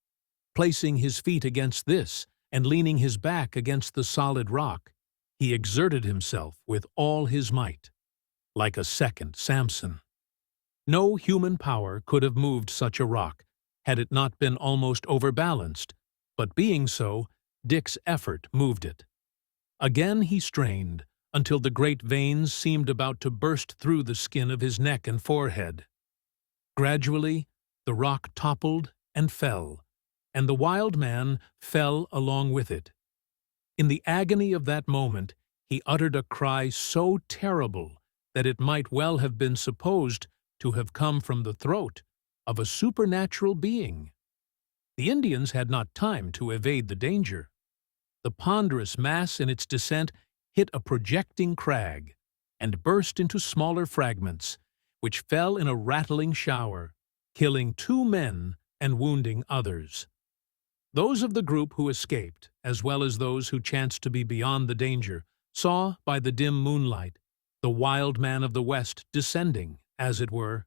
Placing his feet against this, and leaning his back against the solid rock, he exerted himself with all his might, like a second Samson. No human power could have moved such a rock, had it not been almost overbalanced, but being so, Dick's effort moved it. Again he strained, until the great veins seemed about to burst through the skin of his neck and forehead. Gradually, the rock toppled and fell, and the wild man fell along with it. In the agony of that moment, he uttered a cry so terrible that it might well have been supposed to have come from the throat of a supernatural being. The Indians had not time to evade the danger. The ponderous mass in its descent hit a projecting crag and burst into smaller fragments, which fell in a rattling shower, killing 2 men and wounding others. Those of the group who escaped, as well as those who chanced to be beyond the danger, saw by the dim moonlight the wild man of the West descending, as it were,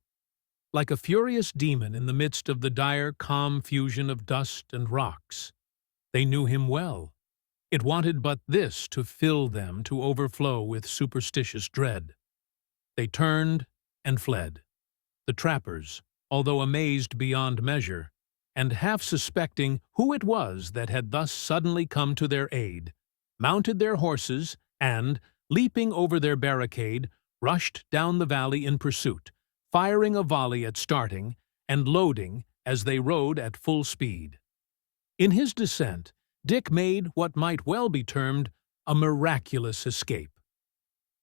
like a furious demon in the midst of the dire calm fusion of dust and rocks. They knew him well. It wanted but this to fill them to overflow with superstitious dread. They turned and fled. The trappers, although amazed beyond measure, and half suspecting who it was that had thus suddenly come to their aid, mounted their horses and, leaping over their barricade, rushed down the valley in pursuit, firing a volley at starting and loading as they rode at full speed. In his descent, Dick made what might well be termed a miraculous escape.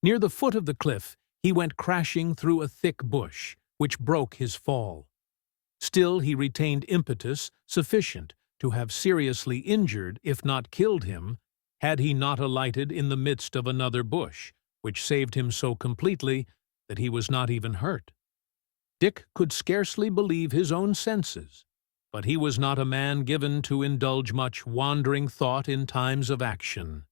Near the foot of the cliff, he went crashing through a thick bush, which broke his fall. Still he retained impetus sufficient to have seriously injured, if not killed him, had he not alighted in the midst of another bush, which saved him so completely that he was not even hurt. Dick could scarcely believe his own senses, but he was not a man given to indulge much wandering thought in times of action.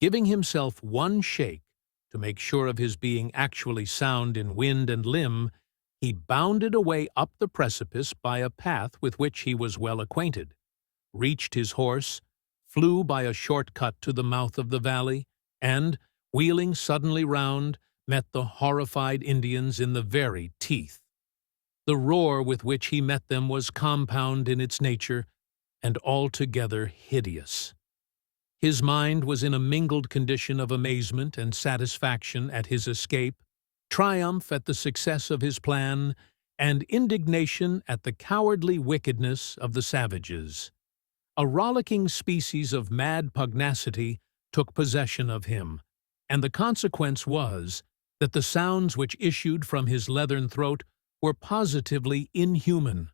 Giving himself one shake to make sure of his being actually sound in wind and limb, he bounded away up the precipice by a path with which he was well acquainted, reached his horse, flew by a short cut to the mouth of the valley, and, wheeling suddenly round, met the horrified Indians in the very teeth. The roar with which he met them was compound in its nature and altogether hideous. His mind was in a mingled condition of amazement and satisfaction at his escape, triumph at the success of his plan, and indignation at the cowardly wickedness of the savages. A rollicking species of mad pugnacity took possession of him, and the consequence was that the sounds which issued from his leathern throat were positively inhuman.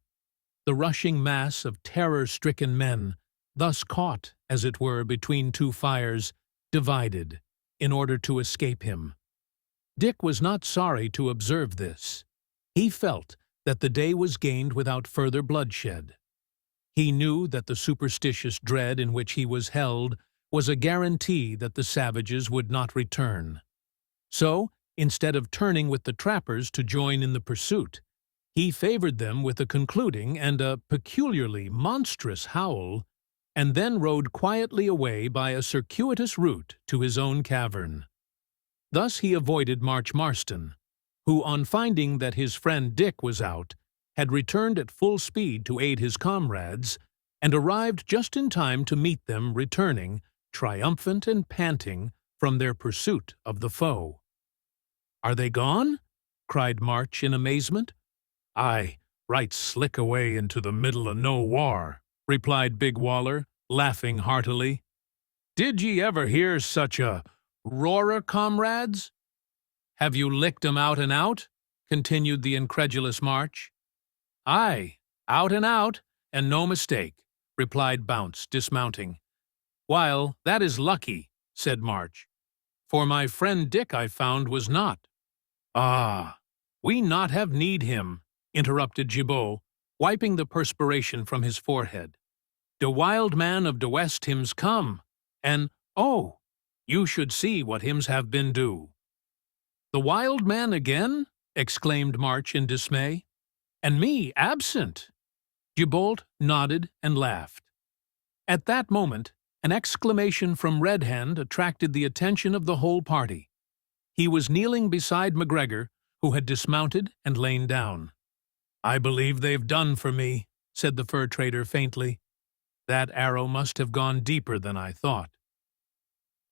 The rushing mass of terror-stricken men, thus caught, as it were, between 2 fires, divided, in order to escape him. Dick was not sorry to observe this. He felt that the day was gained without further bloodshed. He knew that the superstitious dread in which he was held was a guarantee that the savages would not return. So, instead of turning with the trappers to join in the pursuit, he favored them with a concluding and a peculiarly monstrous howl, and then rode quietly away by a circuitous route to his own cavern. Thus he avoided Marston, who, on finding that his friend Dick was out, had returned at full speed to aid his comrades, and arrived just in time to meet them returning, triumphant and panting, from their pursuit of the foe. "Are they gone?" cried March in amazement. "Aye, right slick away into the middle o' no war," replied Big Waller, laughing heartily. "Did ye ever hear such a roarer, comrades?" "Have you licked 'em out and out?" continued the incredulous March. "Aye, out, and no mistake," replied Bounce, dismounting. "While that is lucky," said March, "for my friend Dick I found was not." "Ah, we not have need him," interrupted Gibault, wiping the perspiration from his forehead. "De wild man of de West hims come, and, oh, you should see what hims have been do." "The wild man again?" exclaimed March in dismay. "And me absent!" Gibault nodded and laughed. At that moment, an exclamation from Red Hand attracted the attention of the whole party. He was kneeling beside MacGregor, who had dismounted and lain down. "I believe they've done for me," said the fur trader faintly. "That arrow must have gone deeper than I thought."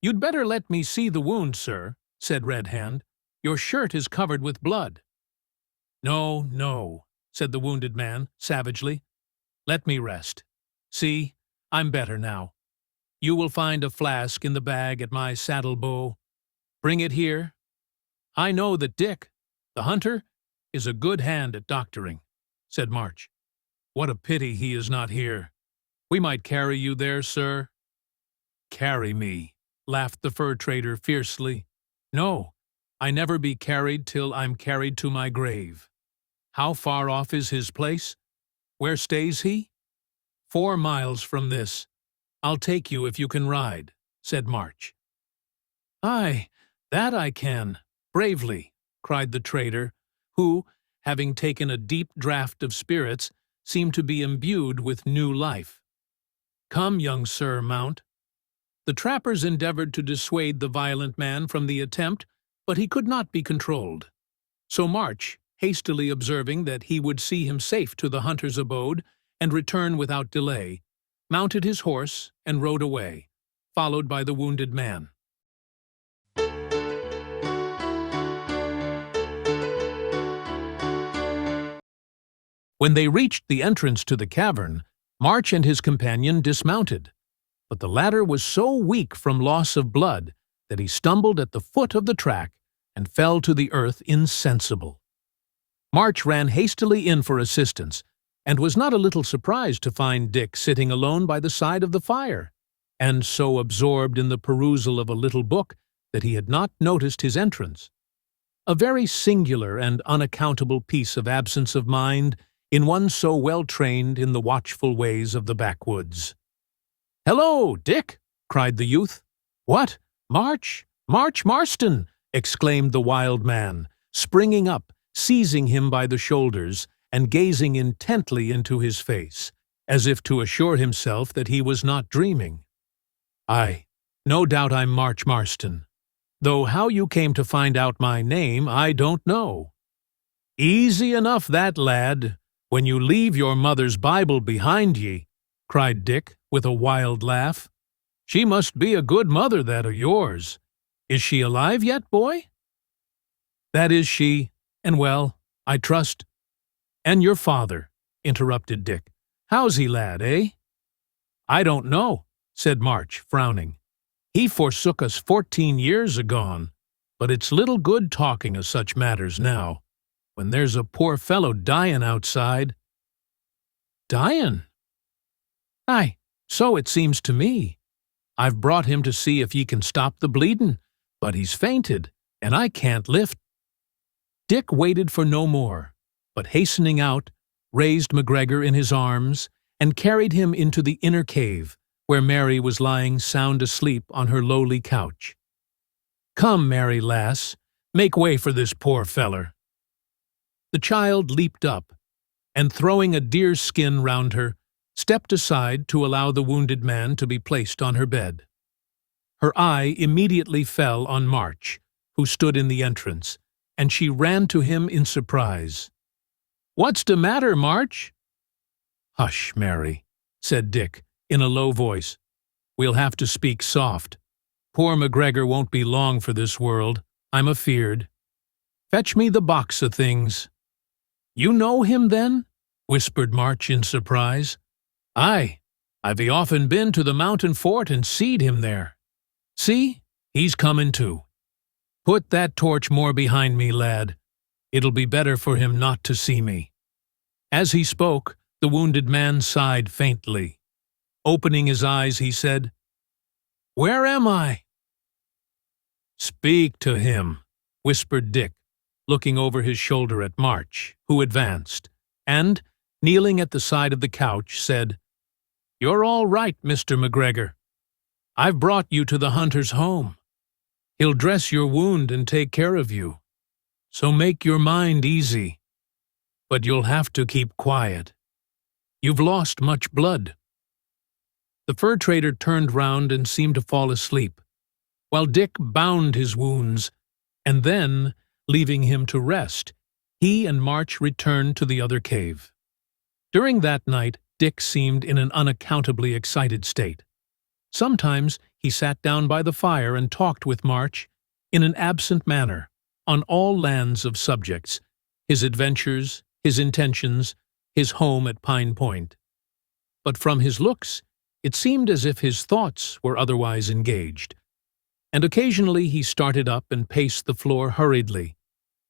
"You'd better let me see the wound, sir," said Red Hand. "Your shirt is covered with blood." "No, no," said the wounded man, savagely. "Let me rest. See, I'm better now. You will find a flask in the bag at my saddle bow. Bring it here. I know that Dick, the hunter, is a good hand at doctoring," said March. "What a pity he is not here. We might carry you there, sir." "Carry me," laughed the fur trader fiercely. "No, I never be carried till I'm carried to my grave. How far off is his place? Where stays he?" "4 miles from this. I'll take you if you can ride," said March. "Aye, that I can, bravely," cried the trader, who, having taken a deep draught of spirits, seemed to be imbued with new life. "Come, young sir, mount." The trappers endeavored to dissuade the violent man from the attempt, but he could not be controlled. So March, hastily observing that he would see him safe to the hunter's abode and return without delay, mounted his horse and rode away, followed by the wounded man. When they reached the entrance to the cavern, March and his companion dismounted, but the latter was so weak from loss of blood that he stumbled at the foot of the track and fell to the earth insensible. March ran hastily in for assistance, and was not a little surprised to find Dick sitting alone by the side of the fire, and so absorbed in the perusal of a little book that he had not noticed his entrance. A very singular and unaccountable piece of absence of mind in one so well trained in the watchful ways of the backwoods. "Hello, Dick!" cried the youth. "What? March! March Marston!" exclaimed the wild man, springing up, seizing him by the shoulders, and gazing intently into his face, as if to assure himself that he was not dreaming. "Aye, no doubt I'm March Marston, though how you came to find out my name I don't know." "Easy enough that, lad, when you leave your mother's Bible behind ye," cried Dick, with a wild laugh. "She must be a good mother, that of yours. Is she alive yet, boy?" "That is she, and well, I trust." "And your father," interrupted Dick. "How's he, lad, eh?" "I don't know," said March, frowning. "He forsook us 14 years agone, but it's little good talking of such matters now, when there's a poor fellow dyin' outside." "Dyin'?" "Aye, so it seems to me. I've brought him to see if ye can stop the bleedin', but he's fainted, and I can't lift." Dick waited for no more, but hastening out, raised McGregor in his arms, and carried him into the inner cave, where Mary was lying sound asleep on her lowly couch. "Come, Mary, lass, make way for this poor feller." The child leaped up, and throwing a deer's skin round her, stepped aside to allow the wounded man to be placed on her bed. Her eye immediately fell on March, who stood in the entrance, and she ran to him in surprise. "What's the matter, March?" "Hush, Mary," said Dick, in a low voice. "We'll have to speak soft. Poor McGregor won't be long for this world, I'm afeard. Fetch me the box o' things." "You know him, then?" whispered March in surprise. "Aye, I've often been to the mountain fort and seed him there. See, he's comin' too. Put that torch more behind me, lad. It'll be better for him not to see me." As he spoke, the wounded man sighed faintly. Opening his eyes, he said, "Where am I?" "Speak to him," whispered Dick, looking over his shoulder at March, who advanced, and, kneeling at the side of the couch, said, "You're all right, Mr. McGregor. I've brought you to the hunter's home. He'll dress your wound and take care of you. So make your mind easy. But you'll have to keep quiet. You've lost much blood." The fur trader turned round and seemed to fall asleep, while Dick bound his wounds, and then, leaving him to rest, he and March returned to the other cave. During that night, Dick seemed in an unaccountably excited state. Sometimes he sat down by the fire and talked with March, in an absent manner, on all lands of subjects, his adventures, his intentions, his home at Pine Point. But from his looks, it seemed as if his thoughts were otherwise engaged, and occasionally he started up and paced the floor hurriedly,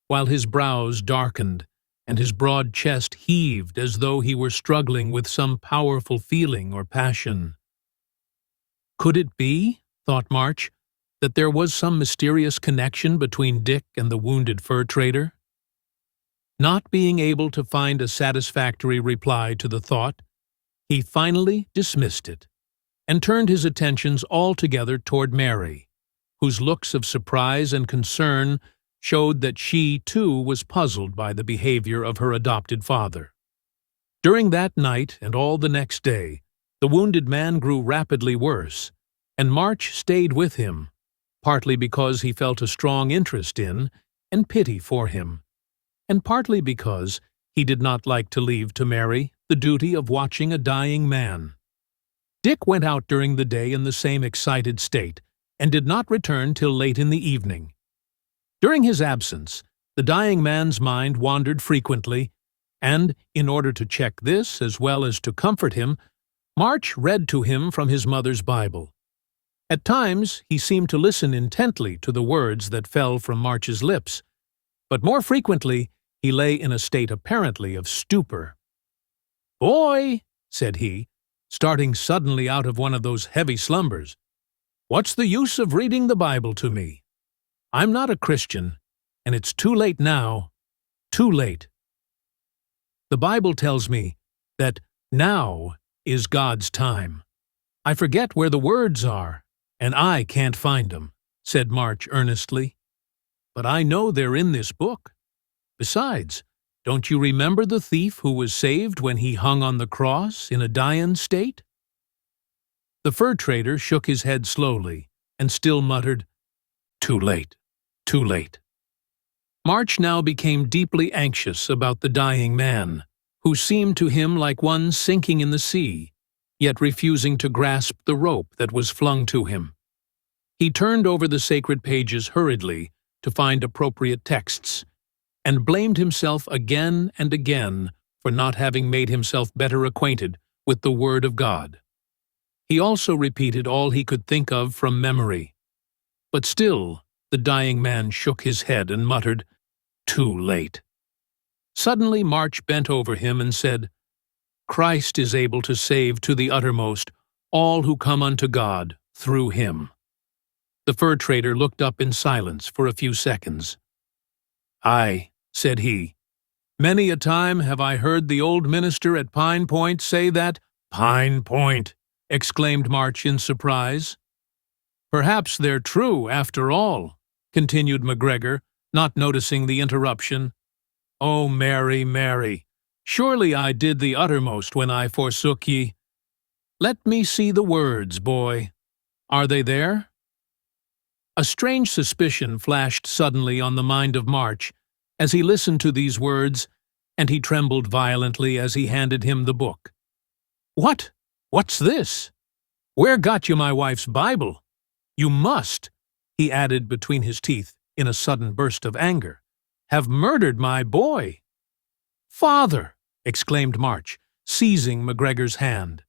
while his brows darkened and his broad chest heaved as though he were struggling with some powerful feeling or passion. Could it be, thought March, that there was some mysterious connection between Dick and the wounded fur trader? Not being able to find a satisfactory reply to the thought, he finally dismissed it, and turned his attentions altogether toward Mary, whose looks of surprise and concern showed that she, too, was puzzled by the behavior of her adopted father. During that night and all the next day, the wounded man grew rapidly worse, and March stayed with him, partly because he felt a strong interest in and pity for him, and partly because he did not like to leave to Mary the duty of watching a dying man. Dick went out during the day in the same excited state, and did not return till late in the evening. During his absence, the dying man's mind wandered frequently, and, in order to check this as well as to comfort him, March read to him from his mother's Bible. At times he seemed to listen intently to the words that fell from March's lips, but more frequently he lay in a state apparently of stupor. "Boy," said he, starting suddenly out of one of those heavy slumbers, "what's the use of reading the Bible to me? I'm not a Christian, and it's too late now, too late. The Bible tells me that now is God's time. I forget where the words are, and I can't find 'em," said March earnestly. "But I know they're in this book. Besides, don't you remember the thief who was saved when he hung on the cross in a dyin' state?" The fur trader shook his head slowly and still muttered, "Too late, too late." March now became deeply anxious about the dying man, who seemed to him like one sinking in the sea, yet refusing to grasp the rope that was flung to him. He turned over the sacred pages hurriedly to find appropriate texts, and blamed himself again and again for not having made himself better acquainted with the Word of God. He also repeated all he could think of from memory. But still the dying man shook his head and muttered, "Too late." Suddenly March bent over him and said, "Christ is able to save to the uttermost all who come unto God through him." The fur trader looked up in silence for a few seconds. "Aye," said he, "many a time have I heard the old minister at Pine Point say that—" "Pine Point!" exclaimed March in surprise. "Perhaps they're true, after all," continued McGregor, not noticing the interruption. "Oh, Mary, Mary, surely I did the uttermost when I forsook ye. Let me see the words, boy. Are they there?" A strange suspicion flashed suddenly on the mind of March as he listened to these words, and he trembled violently as he handed him the book. What's this? Where got you my wife's Bible? You must," he added between his teeth in a sudden burst of anger, "have murdered my boy." "Father!" exclaimed March, seizing McGregor's hand.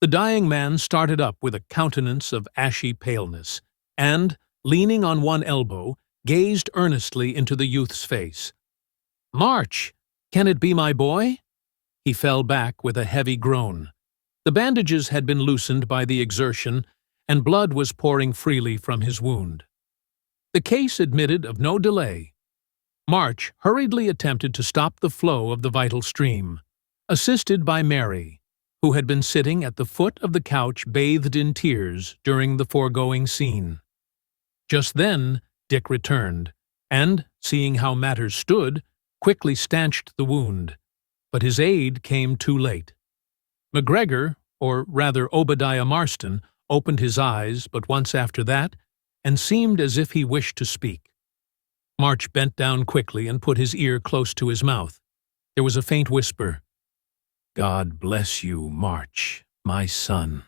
The dying man started up with a countenance of ashy paleness, and, leaning on one elbow, gazed earnestly into the youth's face. "March, can it be my boy?" He fell back with a heavy groan. The bandages had been loosened by the exertion, and blood was pouring freely from his wound. The case admitted of no delay. March hurriedly attempted to stop the flow of the vital stream, assisted by Mary, who had been sitting at the foot of the couch bathed in tears during the foregoing scene. Just then Dick returned, and, seeing how matters stood, quickly stanched the wound, but his aid came too late. McGregor, or rather Obadiah Marston, opened his eyes but once after that, and seemed as if he wished to speak. March bent down quickly and put his ear close to his mouth. There was a faint whisper, "God bless you, March, my son."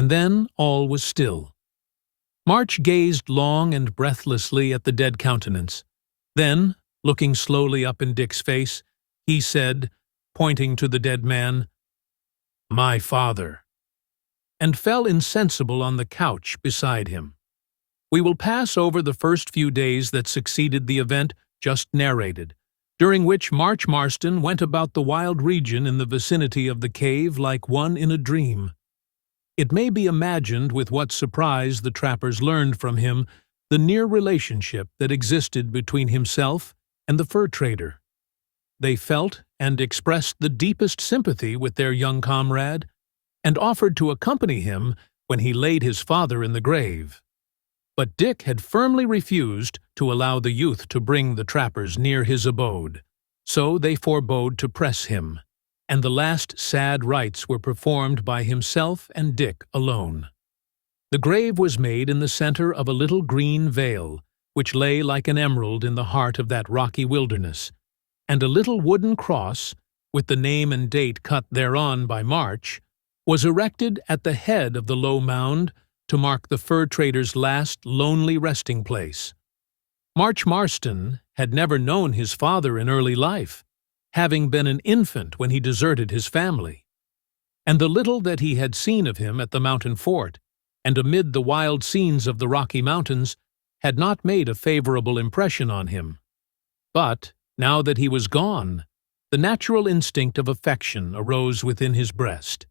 and then all was still. March gazed long and breathlessly at the dead countenance. Then, looking slowly up in Dick's face, he said, pointing to the dead man, "My father," and fell insensible on the couch beside him. We will pass over the first few days that succeeded the event just narrated, during which March Marston went about the wild region in the vicinity of the cave like one in a dream. It may be imagined with what surprise the trappers learned from him the near relationship that existed between himself and the fur trader. They felt and expressed the deepest sympathy with their young comrade, and offered to accompany him when he laid his father in the grave. But Dick had firmly refused to allow the youth to bring the trappers near his abode, so they forebode to press him, and the last sad rites were performed by himself and Dick alone. The grave was made in the center of a little green vale, which lay like an emerald in the heart of that rocky wilderness, and a little wooden cross, with the name and date cut thereon by March, was erected at the head of the low mound to mark the fur trader's last lonely resting place. March Marston had never known his father in early life, having been an infant when he deserted his family, and the little that he had seen of him at the mountain fort and amid the wild scenes of the Rocky Mountains had not made a favorable impression on him. But, now that he was gone, the natural instinct of affection arose within his breast.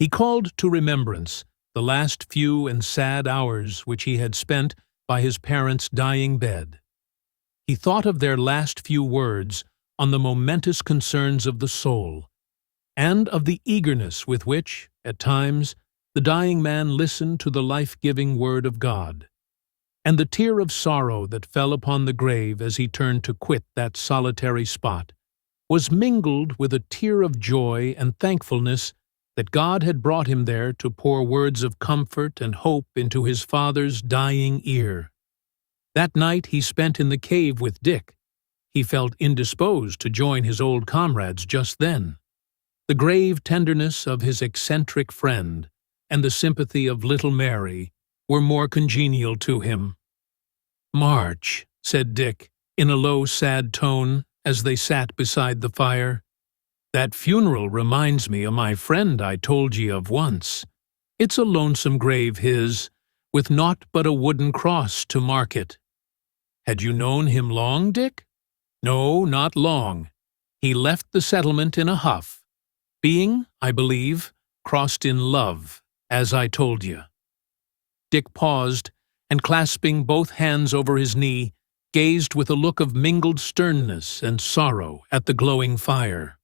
He called to remembrance the last few and sad hours which he had spent by his parents' dying bed. He thought of their last few words on the momentous concerns of the soul, and of the eagerness with which, at times, the dying man listened to the life-giving word of God, and the tear of sorrow that fell upon the grave as he turned to quit that solitary spot was mingled with a tear of joy and thankfulness that God had brought him there to pour words of comfort and hope into his father's dying ear. That night he spent in the cave with Dick. He felt indisposed to join his old comrades just then. The grave tenderness of his eccentric friend and the sympathy of little Mary were more congenial to him. "March," said Dick, in a low, sad tone, as they sat beside the fire, "that funeral reminds me of my friend I told ye of once. It's a lonesome grave his, with naught but a wooden cross to mark it." "Had you known him long, Dick?" "No, not long. He left the settlement in a huff, being, I believe, crossed in love, as I told you." Dick paused, and clasping both hands over his knee, gazed with a look of mingled sternness and sorrow at the glowing fire.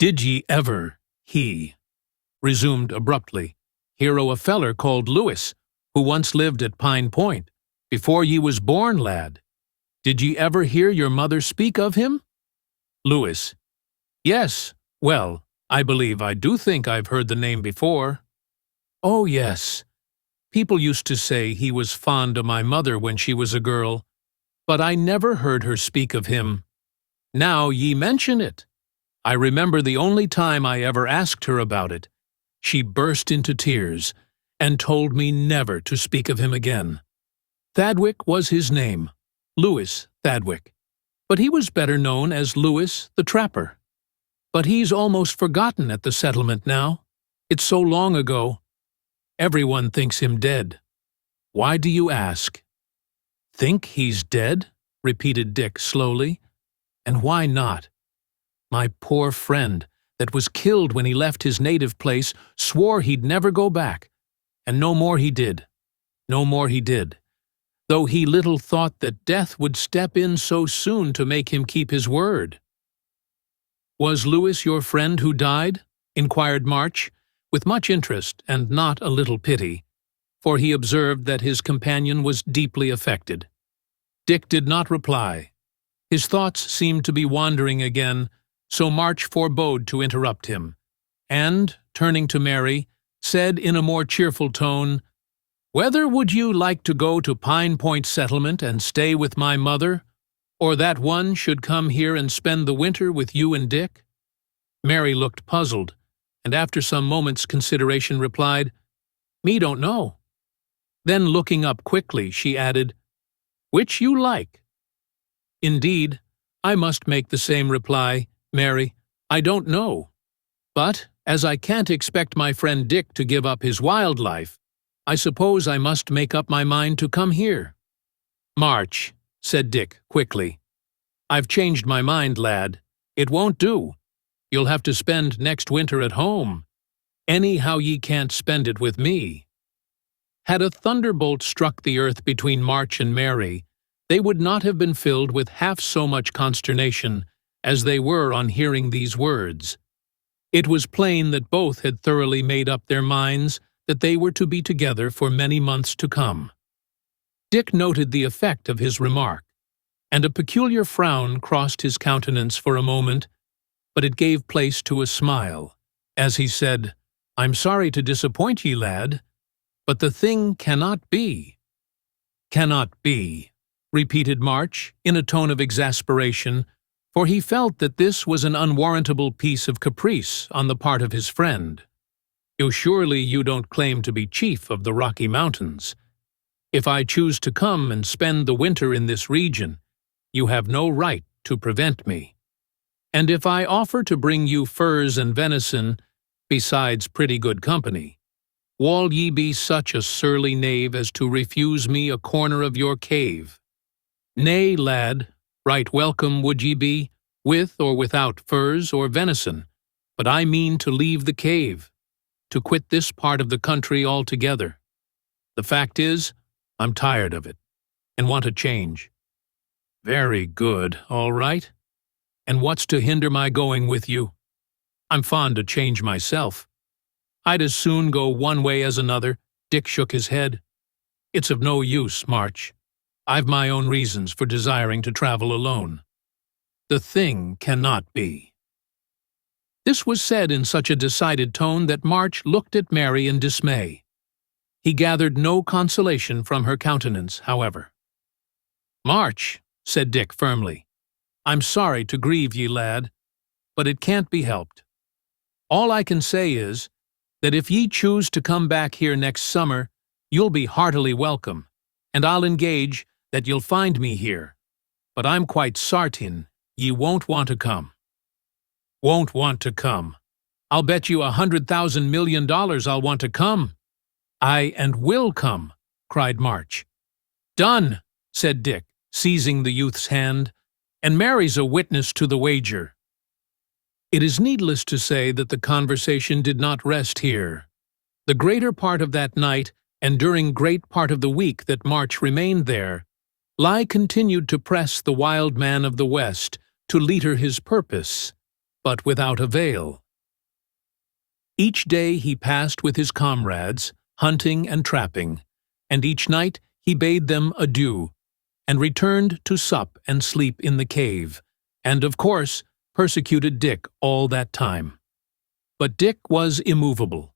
"Did ye ever," he resumed abruptly, "hear o' a feller called Lewis, who once lived at Pine Point, before ye was born, lad? Did ye ever hear your mother speak of him?" "Lewis? Yes, well, I believe I do think I've heard the name before." "Oh, yes. People used to say he was fond o' my mother when she was a girl, but I never heard her speak of him. Now ye mention it, I remember the only time I ever asked her about it, she burst into tears and told me never to speak of him again. Thadwick was his name, Lewis Thadwick, but he was better known as Lewis the Trapper. But he's almost forgotten at the settlement now. It's so long ago. Everyone thinks him dead. Why do you ask?" "Think he's dead?" repeated Dick slowly. "And why not? My poor friend, that was killed when he left his native place, swore he'd never go back. And no more he did. No more he did. Though he little thought that death would step in so soon to make him keep his word." "Was Lewis your friend who died?" inquired March, with much interest and not a little pity, for he observed that his companion was deeply affected. Dick did not reply. His thoughts seemed to be wandering again, so March forebode to interrupt him, and, turning to Mary, said in a more cheerful tone, "Whether would you like to go to Pine Point Settlement and stay with my mother, or that one should come here and spend the winter with you and Dick?" Mary looked puzzled, and after some moments' consideration replied, Me don't know." Then looking up quickly, she added, "Which you like?" "Indeed, I must make the same reply, Mary. I don't know. But, as I can't expect my friend Dick to give up his wild life, I suppose I must make up my mind to come here." "March," said Dick quickly. "I've changed my mind, lad. It won't do. You'll have to spend next winter at home. Anyhow ye can't spend it with me." Had a thunderbolt struck the earth between March and Mary, they would not have been filled with half so much consternation as they were on hearing these words. It was plain that both had thoroughly made up their minds that they were to be together for many months to come. Dick noted the effect of his remark, and a peculiar frown crossed his countenance for a moment, but it gave place to a smile, as he said, "I'm sorry to disappoint ye, lad, but the thing cannot be." "Cannot be," repeated March, in a tone of exasperation, for he felt that this was an unwarrantable piece of caprice on the part of his friend. Surely you don't claim to be chief of the Rocky Mountains. If I choose to come and spend the winter in this region, you have no right to prevent me. And if I offer to bring you furs and venison, besides pretty good company, will ye be such a surly knave as to refuse me a corner of your cave? Nay, lad, right welcome would ye be, with or without furs or venison, but I mean to leave the cave, to quit this part of the country altogether. The fact is, I'm tired of it, and want a change." "Very good, all right. And what's to hinder my going with you? I'm fond of change myself. I'd as soon go one way as another." Dick shook his head. "It's of no use, March. I've my own reasons for desiring to travel alone. The thing cannot be." This was said in such a decided tone that March looked at Mary in dismay. He gathered no consolation from her countenance, however. "March," said Dick firmly, "I'm sorry to grieve ye, lad, but it can't be helped. All I can say is, that if ye choose to come back here next summer, you'll be heartily welcome, and I'll engage that you'll find me here. But I'm quite sartain ye won't want to come." "Won't want to come? I'll bet you $100,000,000,000 I'll want to come." "Aye, and will come," cried March. "Done," said Dick, seizing the youth's hand, "and Mary's a witness to the wager." It is needless to say that the conversation did not rest here. The greater part of that night, and during great part of the week that March remained there, Lai continued to press the wild man of the West to leader his purpose, but without avail. Each day he passed with his comrades, hunting and trapping, and each night he bade them adieu, and returned to sup and sleep in the cave, and, of course, persecuted Dick all that time. But Dick was immovable.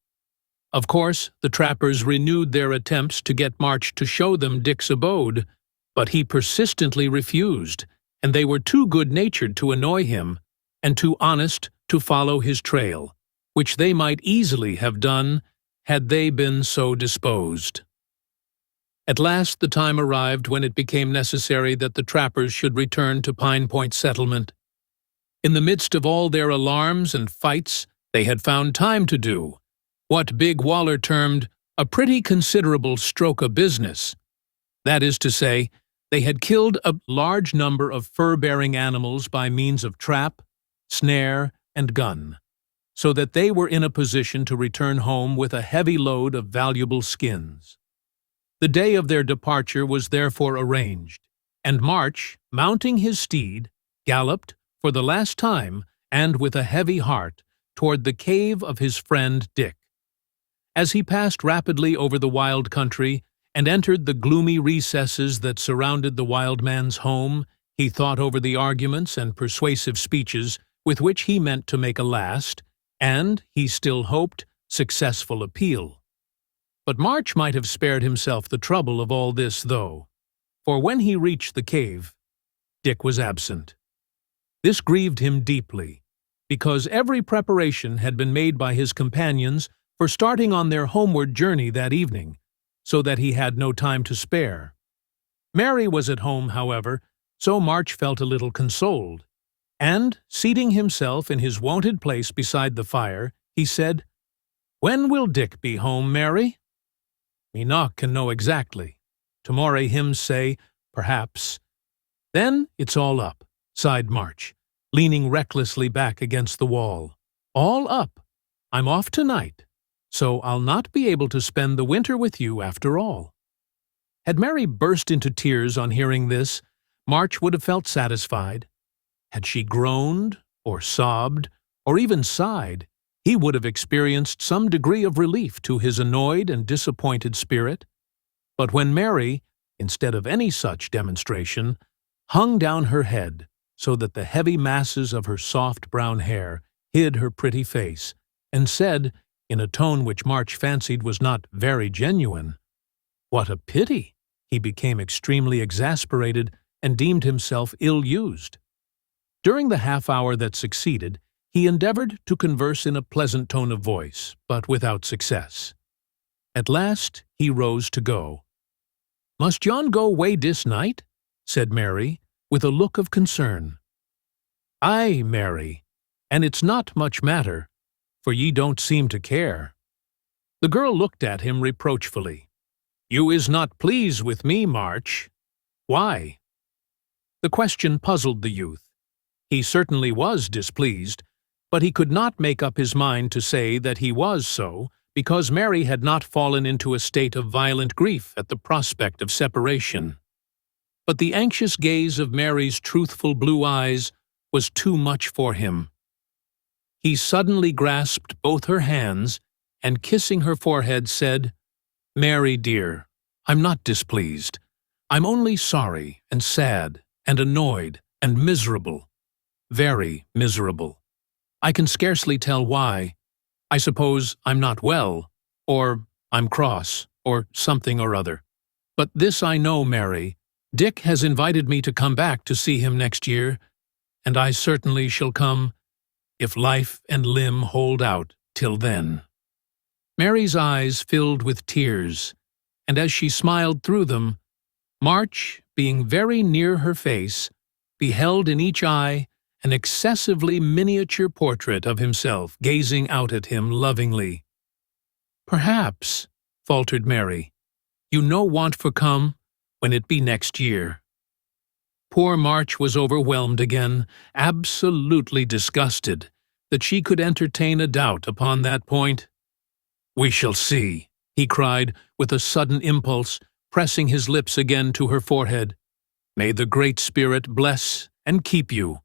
Of course, the trappers renewed their attempts to get March to show them Dick's abode, but he persistently refused, and they were too good-natured to annoy him, and too honest to follow his trail, which they might easily have done had they been so disposed. At last the time arrived when it became necessary that the trappers should return to Pine Point settlement. In the midst of all their alarms and fights, they had found time to do what Big Waller termed a pretty considerable stroke of business. That is to say, they had killed a large number of fur-bearing animals by means of trap, snare, and gun, so that they were in a position to return home with a heavy load of valuable skins. The day of their departure was therefore arranged, and March, mounting his steed, galloped, for the last time, and with a heavy heart, toward the cave of his friend Dick. As he passed rapidly over the wild country, and entered the gloomy recesses that surrounded the wild man's home, he thought over the arguments and persuasive speeches with which he meant to make a last, and, he still hoped, successful appeal. But March might have spared himself the trouble of all this, though, for when he reached the cave, Dick was absent. This grieved him deeply, because every preparation had been made by his companions for starting on their homeward journey that evening, so that he had no time to spare. Mary was at home, however, so March felt a little consoled, and, seating himself in his wonted place beside the fire, he said, "When will Dick be home, Mary?" "Me not can know exactly. Tomorrow hymns say, perhaps." "Then it's all up," sighed March, leaning recklessly back against the wall. "All up. I'm off tonight, so I'll not be able to spend the winter with you after all." Had Mary burst into tears on hearing this, March would have felt satisfied. Had she groaned, or sobbed, or even sighed, he would have experienced some degree of relief to his annoyed and disappointed spirit. But when Mary, instead of any such demonstration, hung down her head so that the heavy masses of her soft brown hair hid her pretty face, and said, in a tone which March fancied was not very genuine, "What a pity!" he became extremely exasperated and deemed himself ill-used. During the half-hour that succeeded, he endeavored to converse in a pleasant tone of voice, but without success. At last he rose to go. "Must yon go away dis night?" said Mary, with a look of concern. "Aye, Mary, and it's not much matter, for ye don't seem to care." The girl looked at him reproachfully. "You is not pleased with me, March. Why?" The question puzzled the youth. He certainly was displeased, but he could not make up his mind to say that he was so, because Mary had not fallen into a state of violent grief at the prospect of separation. But the anxious gaze of Mary's truthful blue eyes was too much for him. He suddenly grasped both her hands, and kissing her forehead said, "Mary, dear, I'm not displeased. I'm only sorry and sad and annoyed and miserable. Very miserable. I can scarcely tell why. I suppose I'm not well, or I'm cross, or something or other. But this I know, Mary, Dick has invited me to come back to see him next year, and I certainly shall come, if life and limb hold out till then." Mary's eyes filled with tears, and as she smiled through them, March, being very near her face, beheld in each eye an excessively miniature portrait of himself gazing out at him lovingly. "Perhaps," faltered Mary, "you no want for come, when it be next year." Poor March was overwhelmed again, absolutely disgusted that she could entertain a doubt upon that point. "We shall see," he cried with a sudden impulse, pressing his lips again to her forehead. "May the Great Spirit bless and keep you.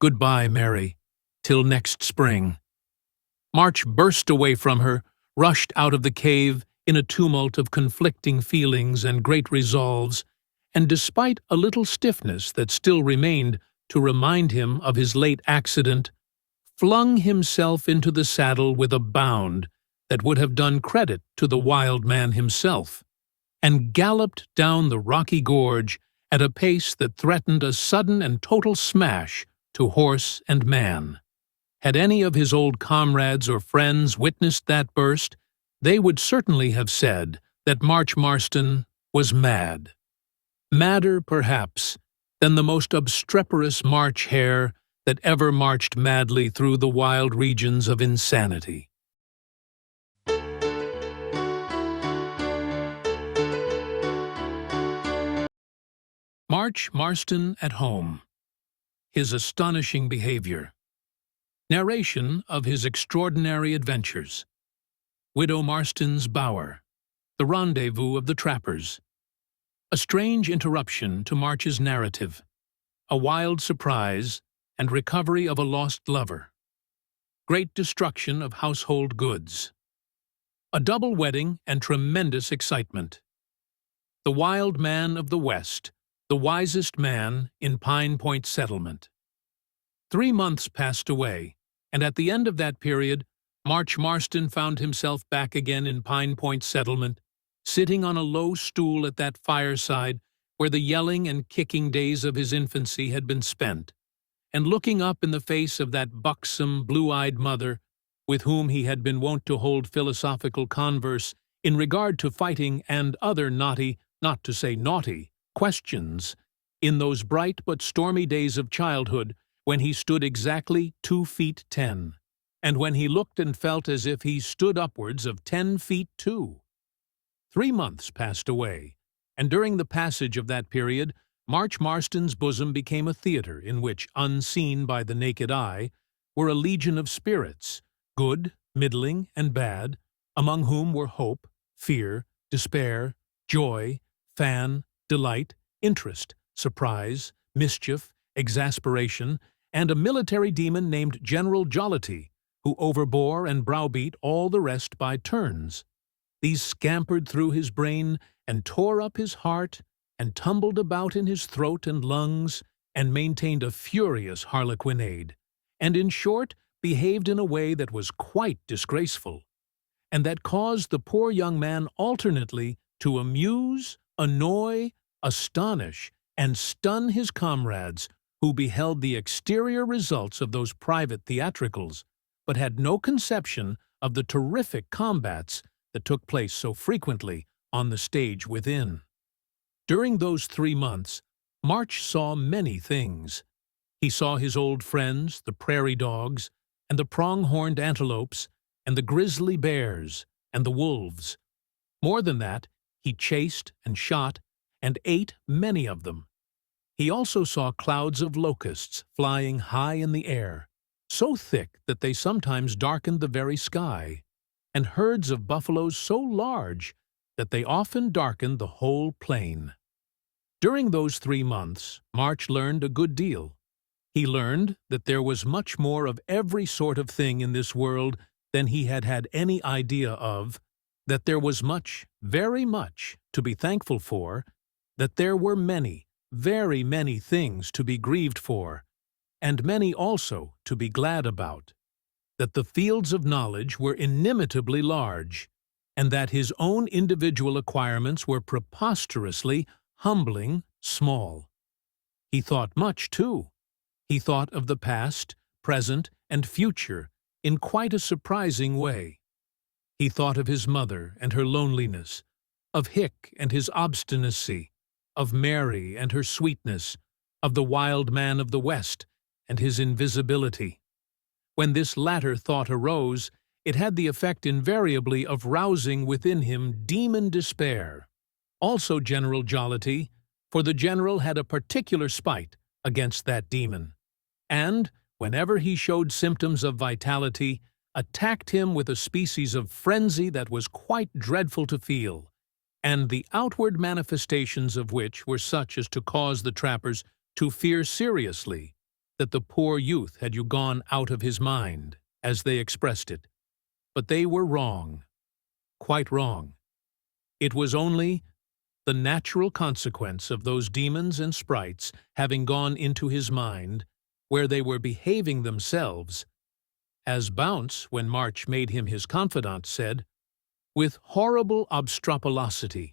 Goodbye, Mary, till next spring." March burst away from her, rushed out of the cave in a tumult of conflicting feelings and great resolves, and despite a little stiffness that still remained to remind him of his late accident, flung himself into the saddle with a bound that would have done credit to the wild man himself, and galloped down the rocky gorge at a pace that threatened a sudden and total smash to horse and man. Had any of his old comrades or friends witnessed that burst, they would certainly have said that March Marston was mad. Madder, perhaps, than the most obstreperous March hare that ever marched madly through the wild regions of insanity. March Marston at home. His astonishing behavior. Narration of his extraordinary adventures. Widow Marston's bower. The rendezvous of the trappers. A strange interruption to March's narrative. A wild surprise and recovery of a lost lover. Great destruction of household goods. A double wedding and tremendous excitement. The wild man of the West, the wisest man in Pine Point Settlement. 3 months passed away, and at the end of that period, March Marston found himself back again in Pine Point Settlement, sitting on a low stool at that fireside where the yelling and kicking days of his infancy had been spent, and looking up in the face of that buxom, blue-eyed mother, with whom he had been wont to hold philosophical converse in regard to fighting and other knotty, not to say naughty, questions, in those bright but stormy days of childhood when he stood exactly 2 feet 10, and when he looked and felt as if he stood upwards of 10 feet 2. 3 months passed away, and during the passage of that period, Marston's bosom became a theatre in which, unseen by the naked eye, were a legion of spirits, good, middling, and bad, among whom were hope, fear, despair, joy, fan, delight, interest, surprise, mischief, exasperation, and a military demon named General Jollity, who overbore and browbeat all the rest by turns. These scampered through his brain and tore up his heart and tumbled about in his throat and lungs and maintained a furious harlequinade, and in short behaved in a way that was quite disgraceful, and that caused the poor young man alternately to amuse, annoy, astonish, and stun his comrades, who beheld the exterior results of those private theatricals, but had no conception of the terrific combats that took place so frequently on the stage within. During those 3 months, March saw many things. He saw his old friends, the prairie dogs, and the prong-horned antelopes, and the grizzly bears, and the wolves. More than that, he chased and shot and ate many of them. He also saw clouds of locusts flying high in the air, so thick that they sometimes darkened the very sky, and herds of buffaloes so large that they often darkened the whole plain. During those 3 months, March learned a good deal. He learned that there was much more of every sort of thing in this world than he had had any idea of, that there was much, very much, to be thankful for, that there were many, very many things to be grieved for, and many also to be glad about, that the fields of knowledge were inimitably large, and that his own individual acquirements were preposterously, humbling, small. He thought much, too. He thought of the past, present, and future in quite a surprising way. He thought of his mother and her loneliness, of Hick and his obstinacy, of Mary and her sweetness, of the wild man of the West and his invisibility. When this latter thought arose, it had the effect invariably of rousing within him demon despair. Also General Jollity, for the general had a particular spite against that demon, and, whenever he showed symptoms of vitality, attacked him with a species of frenzy that was quite dreadful to feel, and the outward manifestations of which were such as to cause the trappers to fear seriously that the poor youth had gone out of his mind, as they expressed it. But they were wrong, quite wrong. It was only the natural consequence of those demons and sprites having gone into his mind, where they were behaving themselves, as Bounce, when March made him his confidant, said, with horrible obstropolosity.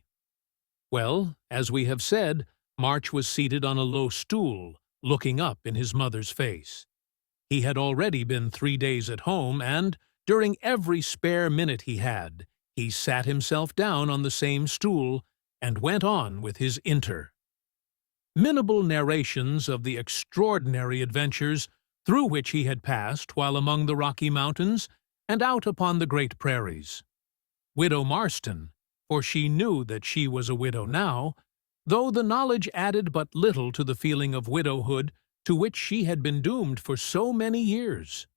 Well, as we have said, March was seated on a low stool, looking up in his mother's face. He had already been 3 days at home, and, during every spare minute he had, he sat himself down on the same stool and went on with his minable narrations of the extraordinary adventures through which he had passed while among the Rocky Mountains and out upon the Great Prairies. Widow Marston, for she knew that she was a widow now, though the knowledge added but little to the feeling of widowhood to which she had been doomed for so many years.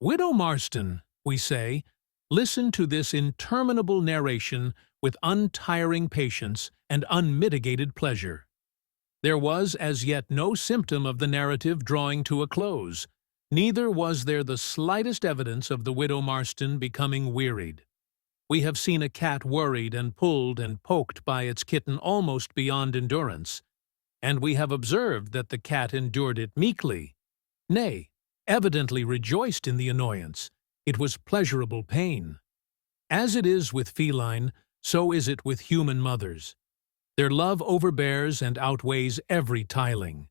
Widow Marston, we say, listened to this interminable narration with untiring patience and unmitigated pleasure. There was as yet no symptom of the narrative drawing to a close, neither was there the slightest evidence of the widow Marston becoming wearied. We have seen a cat worried and pulled and poked by its kitten almost beyond endurance, and we have observed that the cat endured it meekly, nay, evidently rejoiced in the annoyance. It was pleasurable pain. As it is with feline, so is it with human mothers. Their love overbears and outweighs every tiling.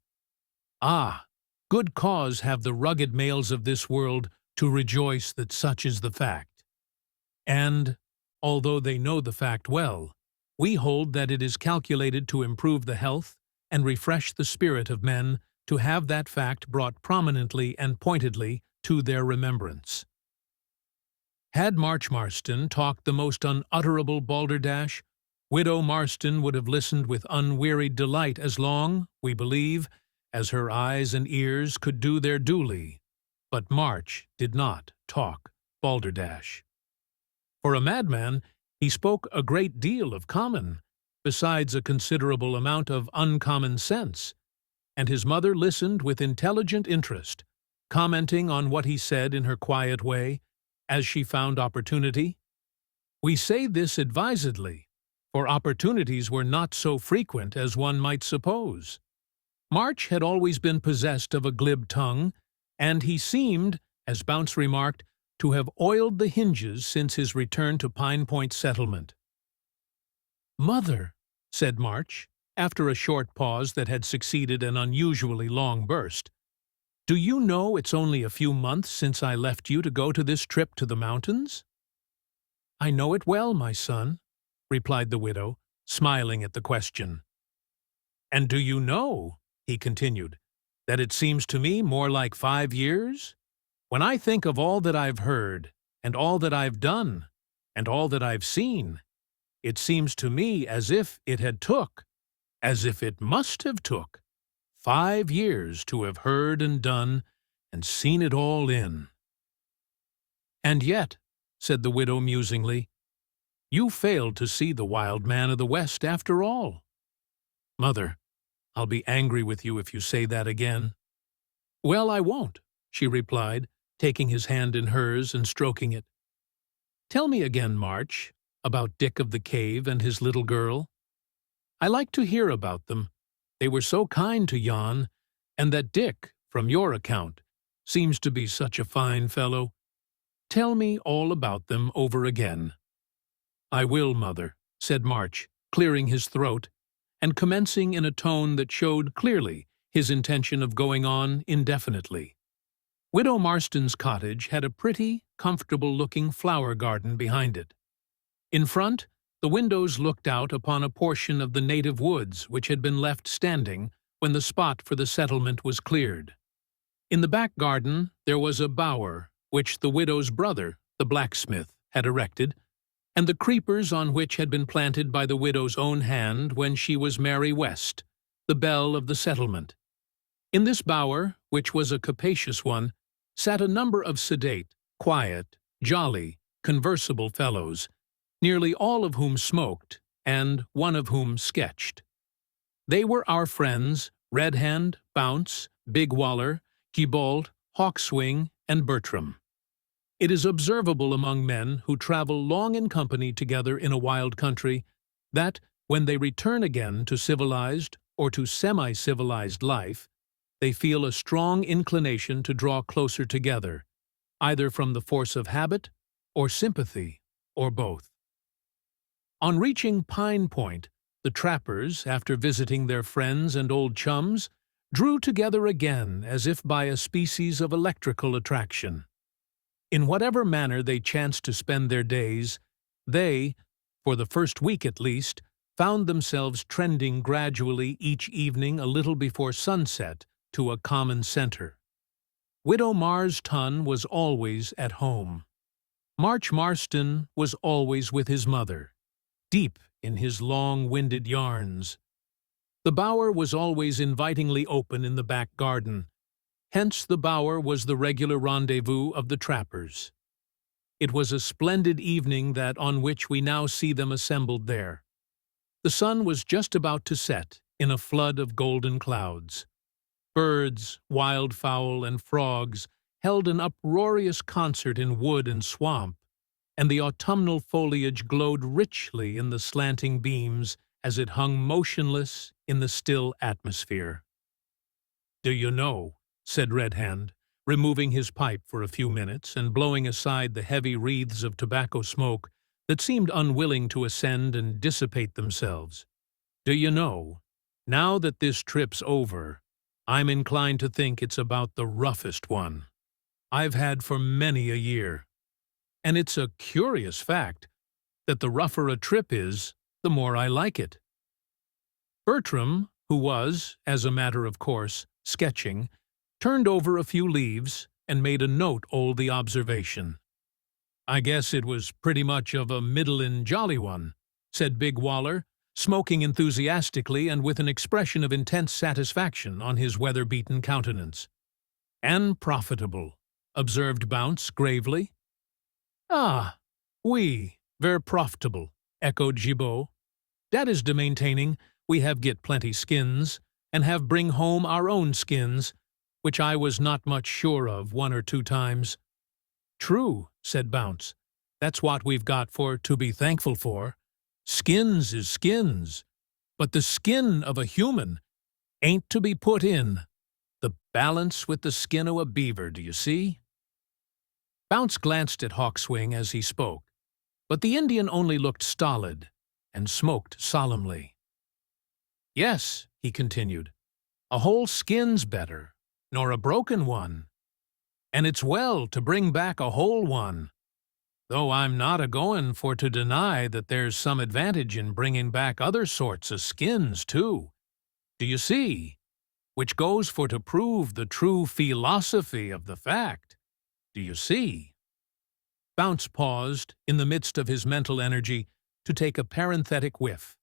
Ah, good cause have the rugged males of this world to rejoice that such is the fact. And, although they know the fact well, we hold that it is calculated to improve the health and refresh the spirit of men to have that fact brought prominently and pointedly to their remembrance. Had Marston talked the most unutterable balderdash, Widow Marston would have listened with unwearied delight as long, we believe, as her eyes and ears could do their duty. But March did not talk balderdash. For a madman, he spoke a great deal of common, besides a considerable amount of uncommon sense, and his mother listened with intelligent interest, commenting on what he said in her quiet way, as she found opportunity. We say this advisedly, for opportunities were not so frequent as one might suppose. March had always been possessed of a glib tongue, and he seemed, as Bounce remarked, to have oiled the hinges since his return to Pine Point settlement. "Mother," said March, after a short pause that had succeeded an unusually long burst, "do you know it's only a few months since I left you to go to this trip to the mountains?" "I know it well, my son," replied the widow, smiling at the question. "And do you know," he continued, "that it seems to me more like 5 years? When I think of all that I've heard, and all that I've done, and all that I've seen, it seems to me as if it had took, as if it must have took, 5 years to have heard and done and seen it all in." "And yet," said the widow musingly, "you failed to see the wild man of the West after all." "Mother, I'll be angry with you if you say that again." "Well, I won't," she replied, taking his hand in hers and stroking it. "Tell me again, March, about Dick of the Cave and his little girl. I like to hear about them. They were so kind to Jan, and that Dick, from your account, seems to be such a fine fellow. Tell me all about them over again." "I will, Mother," said March, clearing his throat, and commencing in a tone that showed clearly his intention of going on indefinitely. Widow Marston's cottage had a pretty, comfortable-looking flower garden behind it. In front, the windows looked out upon a portion of the native woods which had been left standing when the spot for the settlement was cleared. In the back garden there was a bower which the widow's brother, the blacksmith, had erected, and the creepers on which had been planted by the widow's own hand when she was Mary West, the belle of the settlement. In this bower, which was a capacious one, sat a number of sedate, quiet, jolly, conversible fellows, nearly all of whom smoked, and one of whom sketched. They were our friends, Red Hand, Bounce, Big Waller, Gibault, Hawkswing, and Bertram. It is observable among men who travel long in company together in a wild country that, when they return again to civilized or to semi-civilized life, they feel a strong inclination to draw closer together, either from the force of habit or sympathy, or both. On reaching Pine Point, the trappers, after visiting their friends and old chums, drew together again as if by a species of electrical attraction. In whatever manner they chanced to spend their days, they, for the first week at least, found themselves trending gradually each evening a little before sunset to a common center. Widow Marston was always at home. March Marston was always with his mother, deep in his long-winded yarns. The bower was always invitingly open in the back garden. Hence the bower was the regular rendezvous of the trappers. It was a splendid evening that on which we now see them assembled there. The sun was just about to set in a flood of golden clouds. Birds, wildfowl, and frogs held an uproarious concert in wood and swamp, and the autumnal foliage glowed richly in the slanting beams as it hung motionless in the still atmosphere. "Do you know," said Red Hand, removing his pipe for a few minutes and blowing aside the heavy wreaths of tobacco smoke that seemed unwilling to ascend and dissipate themselves, "do you know, now that this trip's over, I'm inclined to think it's about the roughest one." I've had for many a year. And it's a curious fact that the rougher a trip is, the more I like it. Bertram, who was, as a matter of course, sketching, turned over a few leaves and made a note o' the observation. "I guess it was pretty much of a middlin' jolly one," said Big Waller, smoking enthusiastically and with an expression of intense satisfaction on his weather-beaten countenance. "And profitable," observed Bounce gravely. "Ah, oui, ver profitable," echoed Gibault. "Dat is de maintaining we have get plenty skins, and have bring home our own skins, which I was not much sure of 1 or 2 times." "True," said Bounce. "That's what we've got for to be thankful for. Skins is skins, but the skin of a human ain't to be put in the balance with the skin o' a beaver, do you see?" Bounce glanced at Hawkswing as he spoke, but the Indian only looked stolid and smoked solemnly. "Yes," he continued, "a whole skin's better nor a broken one, and it's well to bring back a whole one, though I'm not a-goin' for to deny that there's some advantage in bringing back other sorts o' skins, too. Do you see? Which goes for to prove the true philosophy of the fact. Do you see?" Bounce paused, in the midst of his mental energy, to take a parenthetic whiff.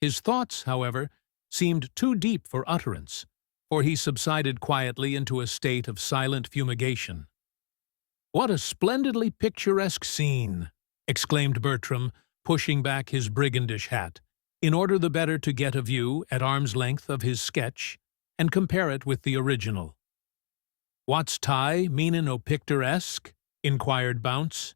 His thoughts, however, seemed too deep for utterance, for he subsided quietly into a state of silent fumigation. "What a splendidly picturesque scene!" exclaimed Bertram, pushing back his brigandish hat, in order the better to get a view at arm's length of his sketch and compare it with the original. "What's tie meanin' o' picturesque?" inquired Bounce.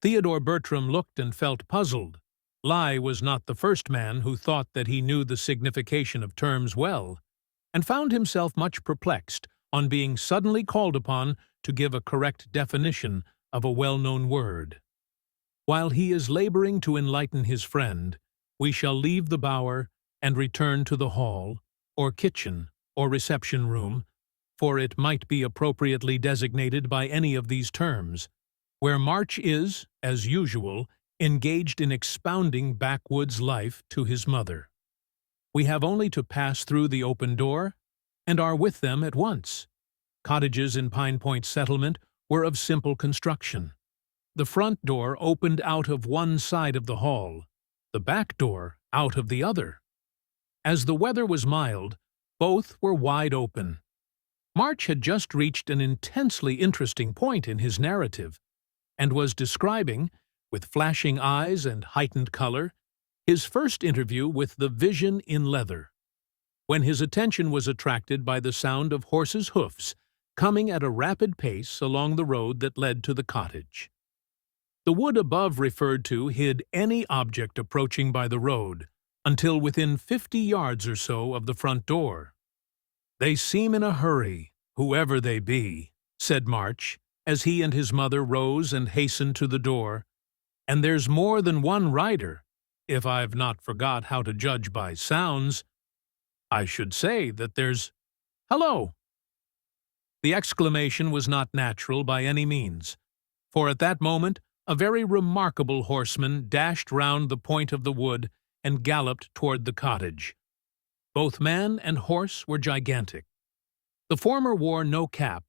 Theodore Bertram looked and felt puzzled. Lai was not the first man who thought that he knew the signification of terms well, and found himself much perplexed on being suddenly called upon to give a correct definition of a well-known word. While he is laboring to enlighten his friend, we shall leave the bower and return to the hall, or kitchen, or reception room, for it might be appropriately designated by any of these terms, where March is, as usual, engaged in expounding backwoods life to his mother. We have only to pass through the open door, and are with them at once. Cottages in Pine Point settlement were of simple construction. The front door opened out of one side of the hall, the back door out of the other. As the weather was mild, both were wide open. March had just reached an intensely interesting point in his narrative, and was describing, with flashing eyes and heightened color, his first interview with the vision in leather, when his attention was attracted by the sound of horses' hoofs coming at a rapid pace along the road that led to the cottage. The wood above referred to hid any object approaching by the road until within 50 yards or so of the front door. "They seem in a hurry, whoever they be," said March, as he and his mother rose and hastened to the door. "And there's more than one rider, if I've not forgot how to judge by sounds. I should say that there's— Hello!" The exclamation was not natural by any means, for at that moment a very remarkable horseman dashed round the point of the wood and galloped toward the cottage. Both man and horse were gigantic. The former wore no cap,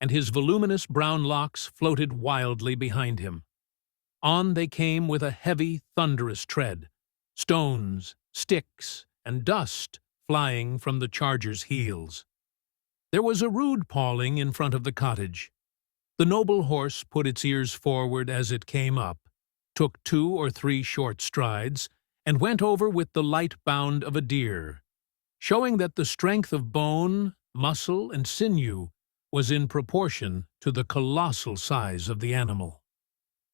and his voluminous brown locks floated wildly behind him. On they came with a heavy, thunderous tread, stones, sticks, and dust flying from the charger's heels. There was a rude pawing in front of the cottage. The noble horse put its ears forward as it came up, took 2 or 3 short strides, and went over with the light bound of a deer, showing that the strength of bone, muscle, and sinew was in proportion to the colossal size of the animal.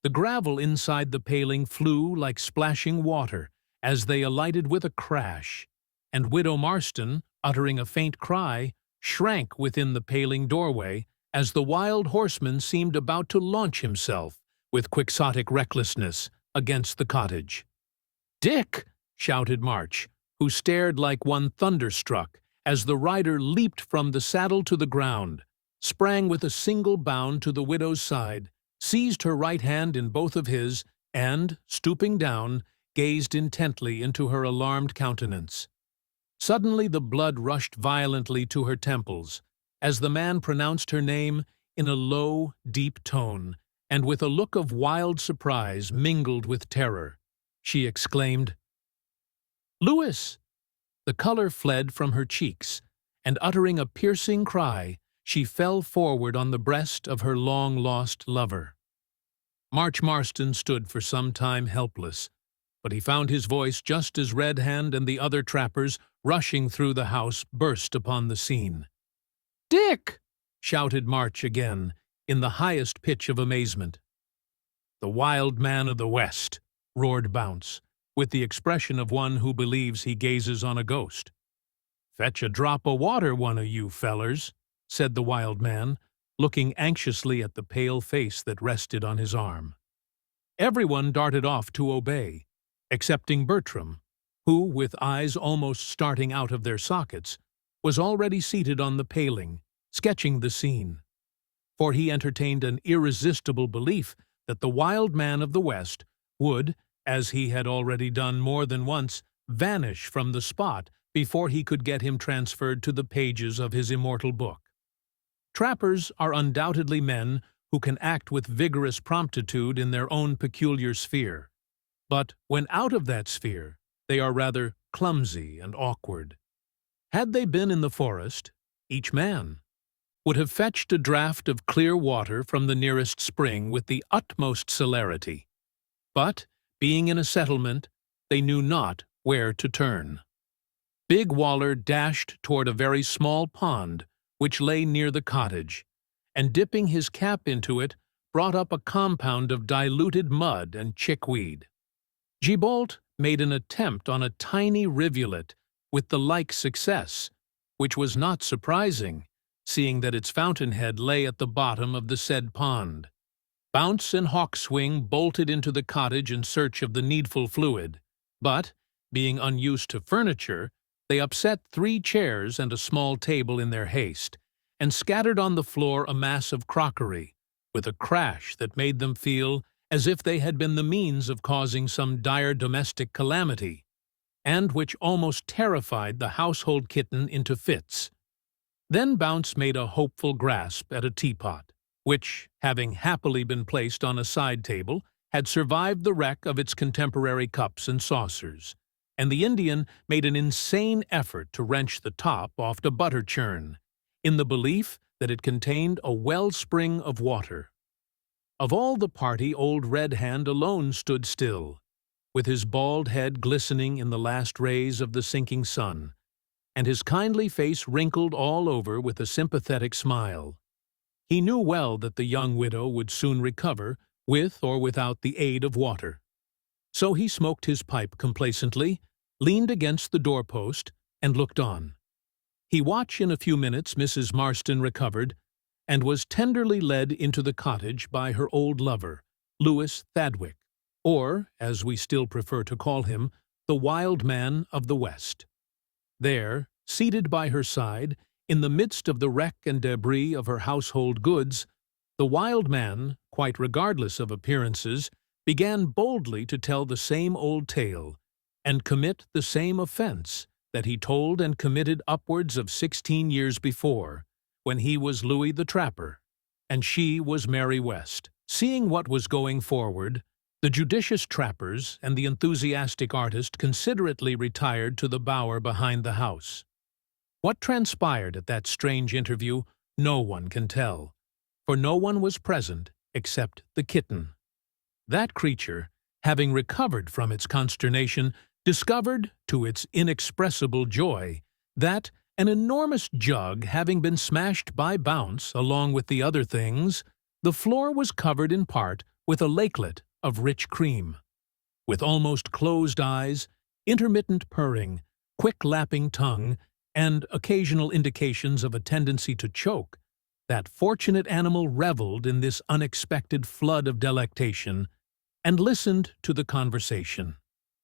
The gravel inside the paling flew like splashing water as they alighted with a crash, and Widow Marston, uttering a faint cry, shrank within the paling doorway as the wild horseman seemed about to launch himself, with quixotic recklessness, against the cottage. "Dick!" shouted March, who stared like one thunderstruck as the rider leaped from the saddle to the ground. sprang with a single bound to the widow's side, seized her right hand in both of his, and, stooping down, gazed intently into her alarmed countenance. Suddenly the blood rushed violently to her temples, as the man pronounced her name in a low, deep tone, and with a look of wild surprise mingled with terror. She exclaimed, "Louis!" The color fled from her cheeks, and uttering a piercing cry, she fell forward on the breast of her long-lost lover. Marston stood for some time helpless, but he found his voice just as Red Hand and the other trappers, rushing through the house, burst upon the scene. "Dick!" shouted March again, in the highest pitch of amazement. "The wild man of the West," roared Bounce, with the expression of one who believes he gazes on a ghost. "Fetch a drop o' water, one o' you fellers," said the wild man, looking anxiously at the pale face that rested on his arm. Everyone darted off to obey, excepting Bertram, who, with eyes almost starting out of their sockets, was already seated on the paling, sketching the scene. For he entertained an irresistible belief that the wild man of the West would, as he had already done more than once, vanish from the spot before he could get him transferred to the pages of his immortal book. Trappers are undoubtedly men who can act with vigorous promptitude in their own peculiar sphere, but when out of that sphere, they are rather clumsy and awkward. Had they been in the forest, each man would have fetched a draught of clear water from the nearest spring with the utmost celerity. But, being in a settlement, they knew not where to turn. Big Waller dashed toward a very small pond which lay near the cottage, and dipping his cap into it, brought up a compound of diluted mud and chickweed. Gibault made an attempt on a tiny rivulet with the like success, which was not surprising, seeing that its fountainhead lay at the bottom of the said pond. Bounce and Hawkswing bolted into the cottage in search of the needful fluid, but, being unused to furniture, they upset 3 chairs and a small table in their haste, and scattered on the floor a mass of crockery, with a crash that made them feel as if they had been the means of causing some dire domestic calamity, and which almost terrified the household kitten into fits. Then Bounce made a hopeful grasp at a teapot, which, having happily been placed on a side table, had survived the wreck of its contemporary cups and saucers, and the Indian made an insane effort to wrench the top off a butter churn, in the belief that it contained a wellspring of water. Of all the party, old Red Hand alone stood still, with his bald head glistening in the last rays of the sinking sun, and his kindly face wrinkled all over with a sympathetic smile. He knew well that the young widow would soon recover, with or without the aid of water. So he smoked his pipe complacently, leaned against the doorpost, and looked on. He watched in a few minutes Mrs. Marston recovered, and was tenderly led into the cottage by her old lover, Louis Thadwick, or, as we still prefer to call him, the wild man of the West. There, seated by her side, in the midst of the wreck and debris of her household goods, the wild man, quite regardless of appearances, began boldly to tell the same old tale, and commit the same offense that he told and committed upwards of 16 years before, when he was Louis the Trapper, and she was Mary West. Seeing what was going forward, the judicious trappers and the enthusiastic artist considerately retired to the bower behind the house. What transpired at that strange interview no one can tell, for no one was present except the kitten. That creature, having recovered from its consternation, discovered, to its inexpressible joy, that, an enormous jug having been smashed by Bounce along with the other things, the floor was covered in part with a lakelet of rich cream. With almost closed eyes, intermittent purring, quick lapping tongue, and occasional indications of a tendency to choke, that fortunate animal reveled in this unexpected flood of delectation, and listened to the conversation.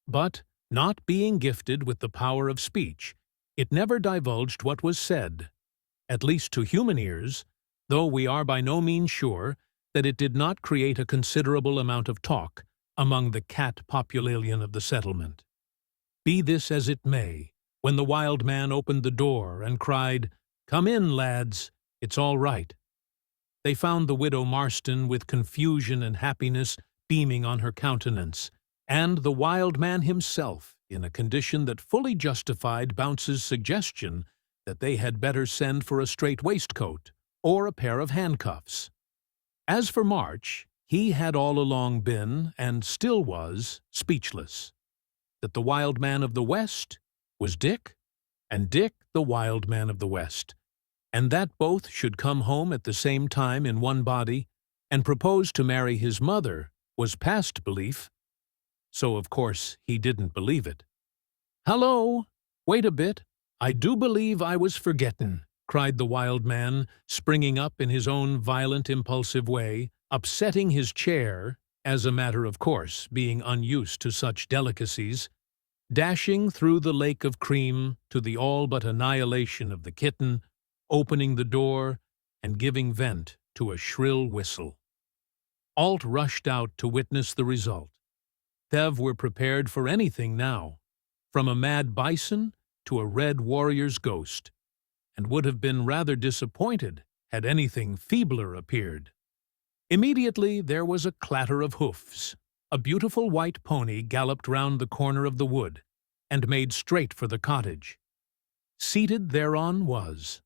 But, not being gifted with the power of speech, it never divulged what was said, at least to human ears, though we are by no means sure that it did not create a considerable amount of talk among the cat population of the settlement. Be this as it may, when the wild man opened the door and cried, "Come in, lads, it's all right," they found the widow Marston with confusion and happiness beaming on her countenance, and the wild man himself in a condition that fully justified Bounce's suggestion that they had better send for a strait waistcoat or a pair of handcuffs. As for March, he had all along been, and still was, speechless. That the wild man of the West was Dick, and Dick the wild man of the West, and that both should come home at the same time in one body, and propose to marry his mother, was past belief. So, of course, he didn't believe it. "Hallo! Wait a bit. I do believe I was forgettin'," cried the wild man, springing up in his own violent, impulsive way, upsetting his chair, as a matter of course, being unused to such delicacies, dashing through the lake of cream to the all but annihilation of the kitten, opening the door, and giving vent to a shrill whistle. Alt rushed out to witness the result. Thev were prepared for anything now, from a mad bison to a red warrior's ghost, and would have been rather disappointed had anything feebler appeared. Immediately there was a clatter of hoofs. A beautiful white pony galloped round the corner of the wood, and made straight for the cottage. Seated thereon was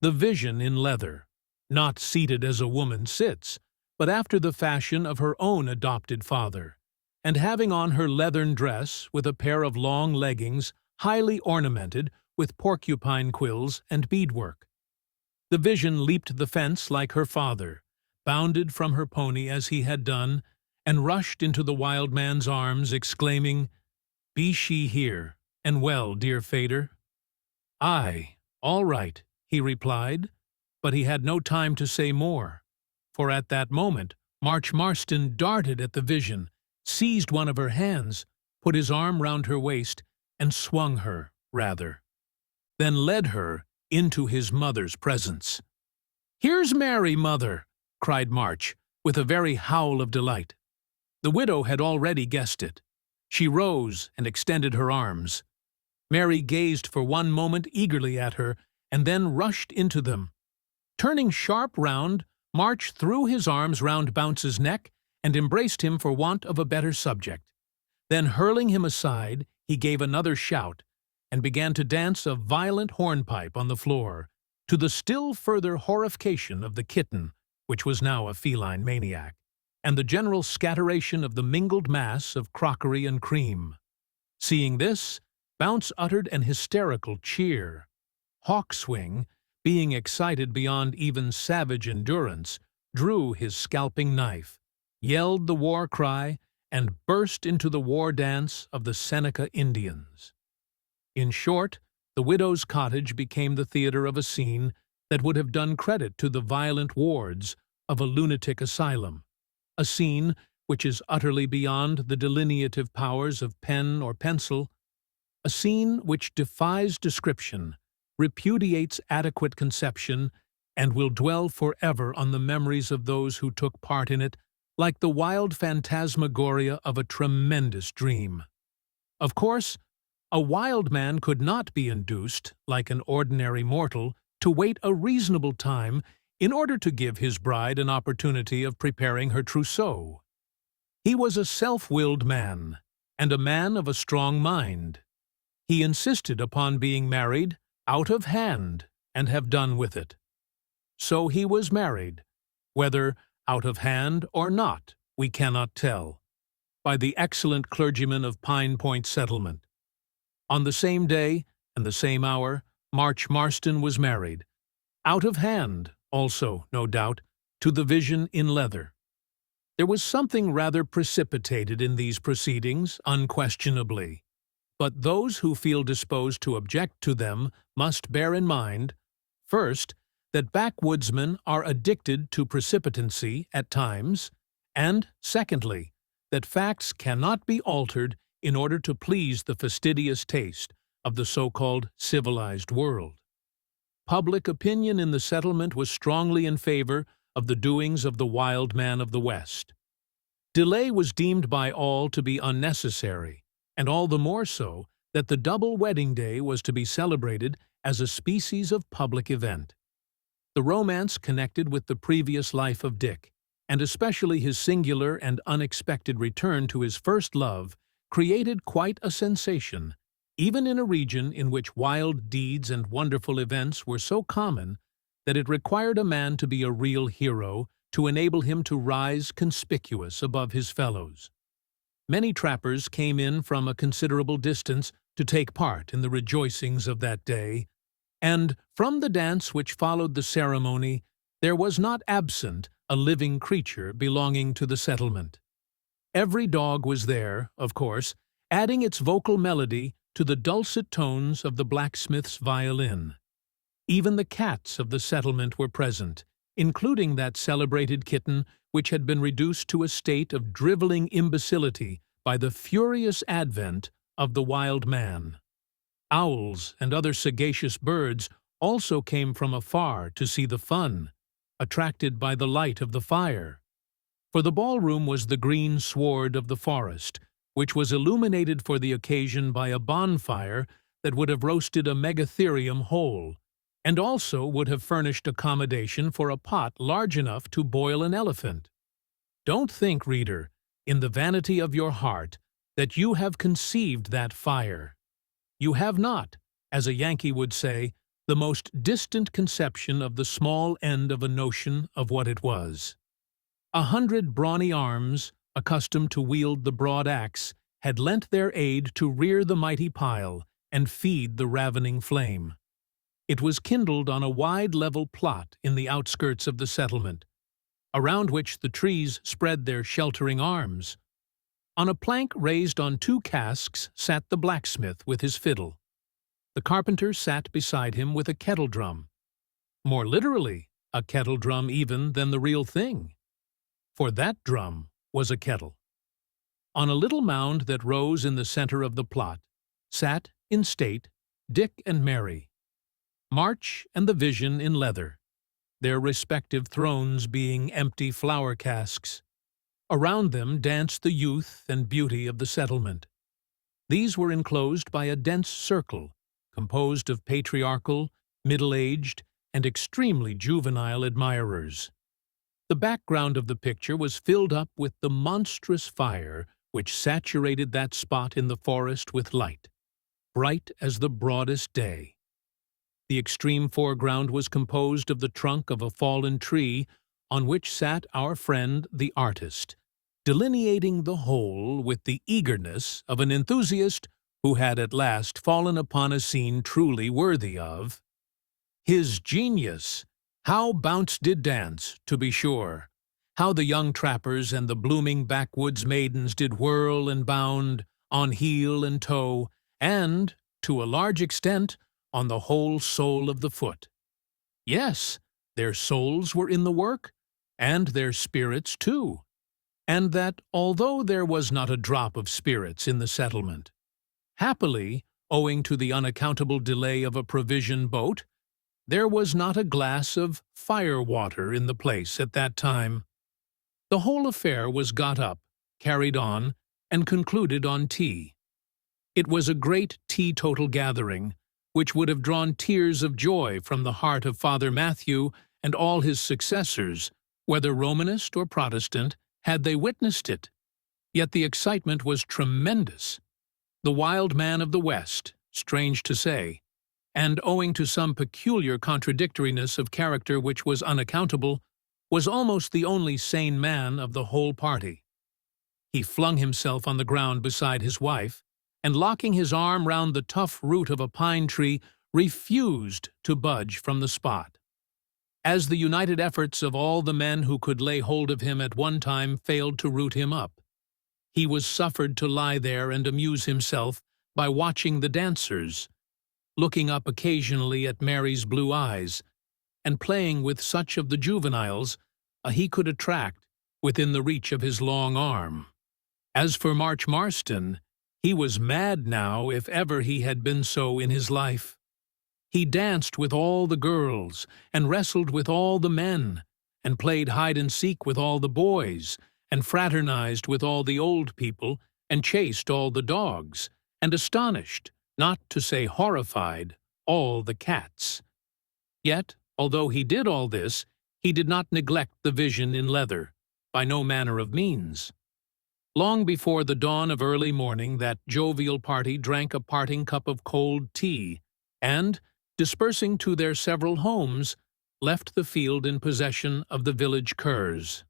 the vision in leather, not seated as a woman sits, but after the fashion of her own adopted father, and having on her leathern dress with a pair of long leggings highly ornamented with porcupine quills and beadwork. The vision leaped the fence like her father, bounded from her pony as he had done, and rushed into the wild man's arms, exclaiming, "Be she here, and well, dear Fader?" "Aye, all right," he replied, but he had no time to say more, for at that moment March Marston darted at the vision, seized one of her hands, put his arm round her waist, and swung her, rather, then led her into his mother's presence. "Here's Mary, mother!" cried March, with a very howl of delight. The widow had already guessed it. She rose and extended her arms. Mary gazed for one moment eagerly at her, and then rushed into them. Turning sharp round, March threw his arms round Bounce's neck and embraced him for want of a better subject. Then, hurling him aside, he gave another shout, and began to dance a violent hornpipe on the floor, to the still further horrification of the kitten, which was now a feline maniac, and the general scatteration of the mingled mass of crockery and cream. Seeing this, Bounce uttered an hysterical cheer. Hawkswing, being excited beyond even savage endurance, drew his scalping knife, yelled the war cry, and burst into the war dance of the Seneca Indians. In short, the widow's cottage became the theater of a scene that would have done credit to the violent wards of a lunatic asylum, a scene which is utterly beyond the delineative powers of pen or pencil, a scene which defies description, repudiates adequate conception, and will dwell forever on the memories of those who took part in it like the wild phantasmagoria of a tremendous dream. Of course, a wild man could not be induced, like an ordinary mortal, to wait a reasonable time in order to give his bride an opportunity of preparing her trousseau. He was a self-willed man, and a man of a strong mind. He insisted upon being married out of hand and have done with it. So he was married, whether out of hand or not, we cannot tell, by the excellent clergyman of Pine Point Settlement. On the same day and the same hour, March Marston was married, out of hand, also, no doubt, to the vision in leather. There was something rather precipitated in these proceedings, unquestionably, but those who feel disposed to object to them must bear in mind, first, that backwoodsmen are addicted to precipitancy at times, and, secondly, that facts cannot be altered in order to please the fastidious taste of the so-called civilized world. public opinion in the settlement was strongly in favor of the doings of the wild man of the West. Delay was deemed by all to be unnecessary, and all the more so that the double wedding day was to be celebrated as a species of public event. The romance connected with the previous life of Dick, and especially his singular and unexpected return to his first love, created quite a sensation, even in a region in which wild deeds and wonderful events were so common that it required a man to be a real hero to enable him to rise conspicuous above his fellows. Many trappers came in from a considerable distance to take part in the rejoicings of that day, and from the dance which followed the ceremony there was not absent a living creature belonging to the settlement. Every dog was there, of course, adding its vocal melody to the dulcet tones of the blacksmith's violin. Even the cats of the settlement were present, including that celebrated kitten which had been reduced to a state of driveling imbecility by the furious advent of the wild man. Owls and other sagacious birds also came from afar to see the fun, attracted by the light of the fire. For the ballroom was the green sward of the forest, which was illuminated for the occasion by a bonfire that would have roasted a megatherium whole, and also would have furnished accommodation for a pot large enough to boil an elephant. Don't think, reader, in the vanity of your heart, that you have conceived that fire. You have not, as a Yankee would say, the most distant conception of the small end of a notion of what it was. 100 brawny arms, accustomed to wield the broad axe, had lent their aid to rear the mighty pile and feed the ravening flame. It was kindled on a wide level plot in the outskirts of the settlement, around which the trees spread their sheltering arms. On a plank raised on 2 casks sat the blacksmith with his fiddle. The carpenter sat beside him with a kettle-drum. More literally, a kettle-drum even than the real thing, for that drum was a kettle. On a little mound that rose in the center of the plot sat, in state, Dick and Mary, March and the Vision in leather, their respective thrones being empty flower casks. Around them danced the youth and beauty of the settlement. These were enclosed by a dense circle, composed of patriarchal, middle-aged, and extremely juvenile admirers. The background of the picture was filled up with the monstrous fire which saturated that spot in the forest with light, bright as the broadest day. The extreme foreground was composed of the trunk of a fallen tree on which sat our friend the artist, delineating the whole with the eagerness of an enthusiast who had at last fallen upon a scene truly worthy of his genius. How bounce did dance, to be sure! How the young trappers and the blooming backwoods maidens did whirl and bound, on heel and toe, and, to a large extent, on the whole sole of the foot. Yes, their souls were in the work, and their spirits too, and that although there was not a drop of spirits in the settlement, happily, owing to the unaccountable delay of a provision boat, there was not a glass of fire-water in the place at that time. The whole affair was got up, carried on, and concluded on tea. It was a great teetotal gathering, which would have drawn tears of joy from the heart of Father Matthew and all his successors, whether Romanist or Protestant, had they witnessed it. Yet the excitement was tremendous. The wild man of the West, strange to say, and owing to some peculiar contradictoriness of character which was unaccountable, was almost the only sane man of the whole party. He flung himself on the ground beside his wife, and locking his arm round the tough root of a pine tree, refused to budge from the spot. As the united efforts of all the men who could lay hold of him at one time failed to root him up, he was suffered to lie there and amuse himself by watching the dancers, looking up occasionally at Mary's blue eyes, and playing with such of the juveniles he could attract within the reach of his long arm. As for Marston, he was mad now if ever he had been so in his life. He danced with all the girls, and wrestled with all the men, and played hide-and-seek with all the boys, and fraternized with all the old people, and chased all the dogs, and astonished, not to say horrified, all the cats. Yet, although he did all this, he did not neglect the vision in leather, by no manner of means. Long before the dawn of early morning, that jovial party drank a parting cup of cold tea, and, dispersing to their several homes, left the field in possession of the village curs.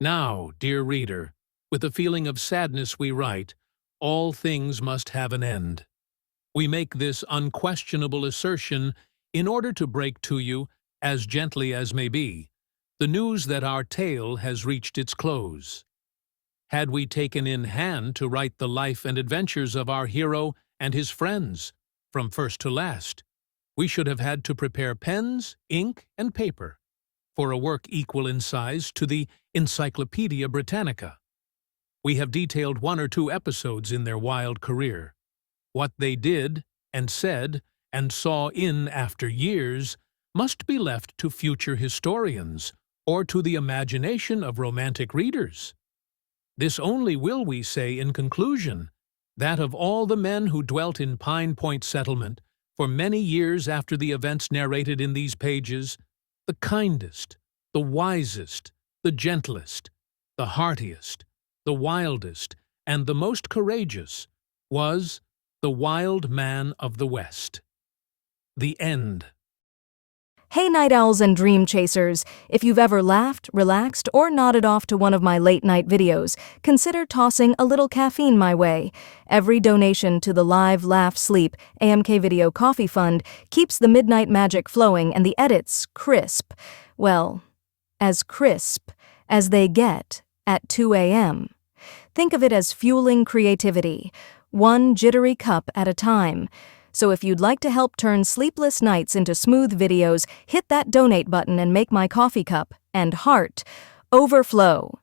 Now, dear reader, with a feeling of sadness we write, all things must have an end. We make this unquestionable assertion in order to break to you, as gently as may be, the news that our tale has reached its close. Had we taken in hand to write the life and adventures of our hero and his friends, from first to last, we should have had to prepare pens, ink, and paper, for a work equal in size to the Encyclopedia Britannica. We have detailed 1 or 2 episodes in their wild career. What they did, and said, and saw in after years must be left to future historians, or to the imagination of romantic readers. This only will we say in conclusion, that of all the men who dwelt in Pine Point Settlement for many years after the events narrated in these pages, the kindest, the wisest, the gentlest, the heartiest, the wildest, and the most courageous was the Wild Man of the West. The end. Hey night owls and dream chasers, if you've ever laughed, relaxed, or nodded off to one of my late-night videos, consider tossing a little caffeine my way. Every donation to the Live, Laugh, Sleep AMK Video Coffee Fund keeps the midnight magic flowing and the edits crisp. Well, as crisp as they get at 2 a.m. Think of it as fueling creativity, one jittery cup at a time. So if you'd like to help turn sleepless nights into smooth videos, hit that donate button and make my coffee cup and heart overflow.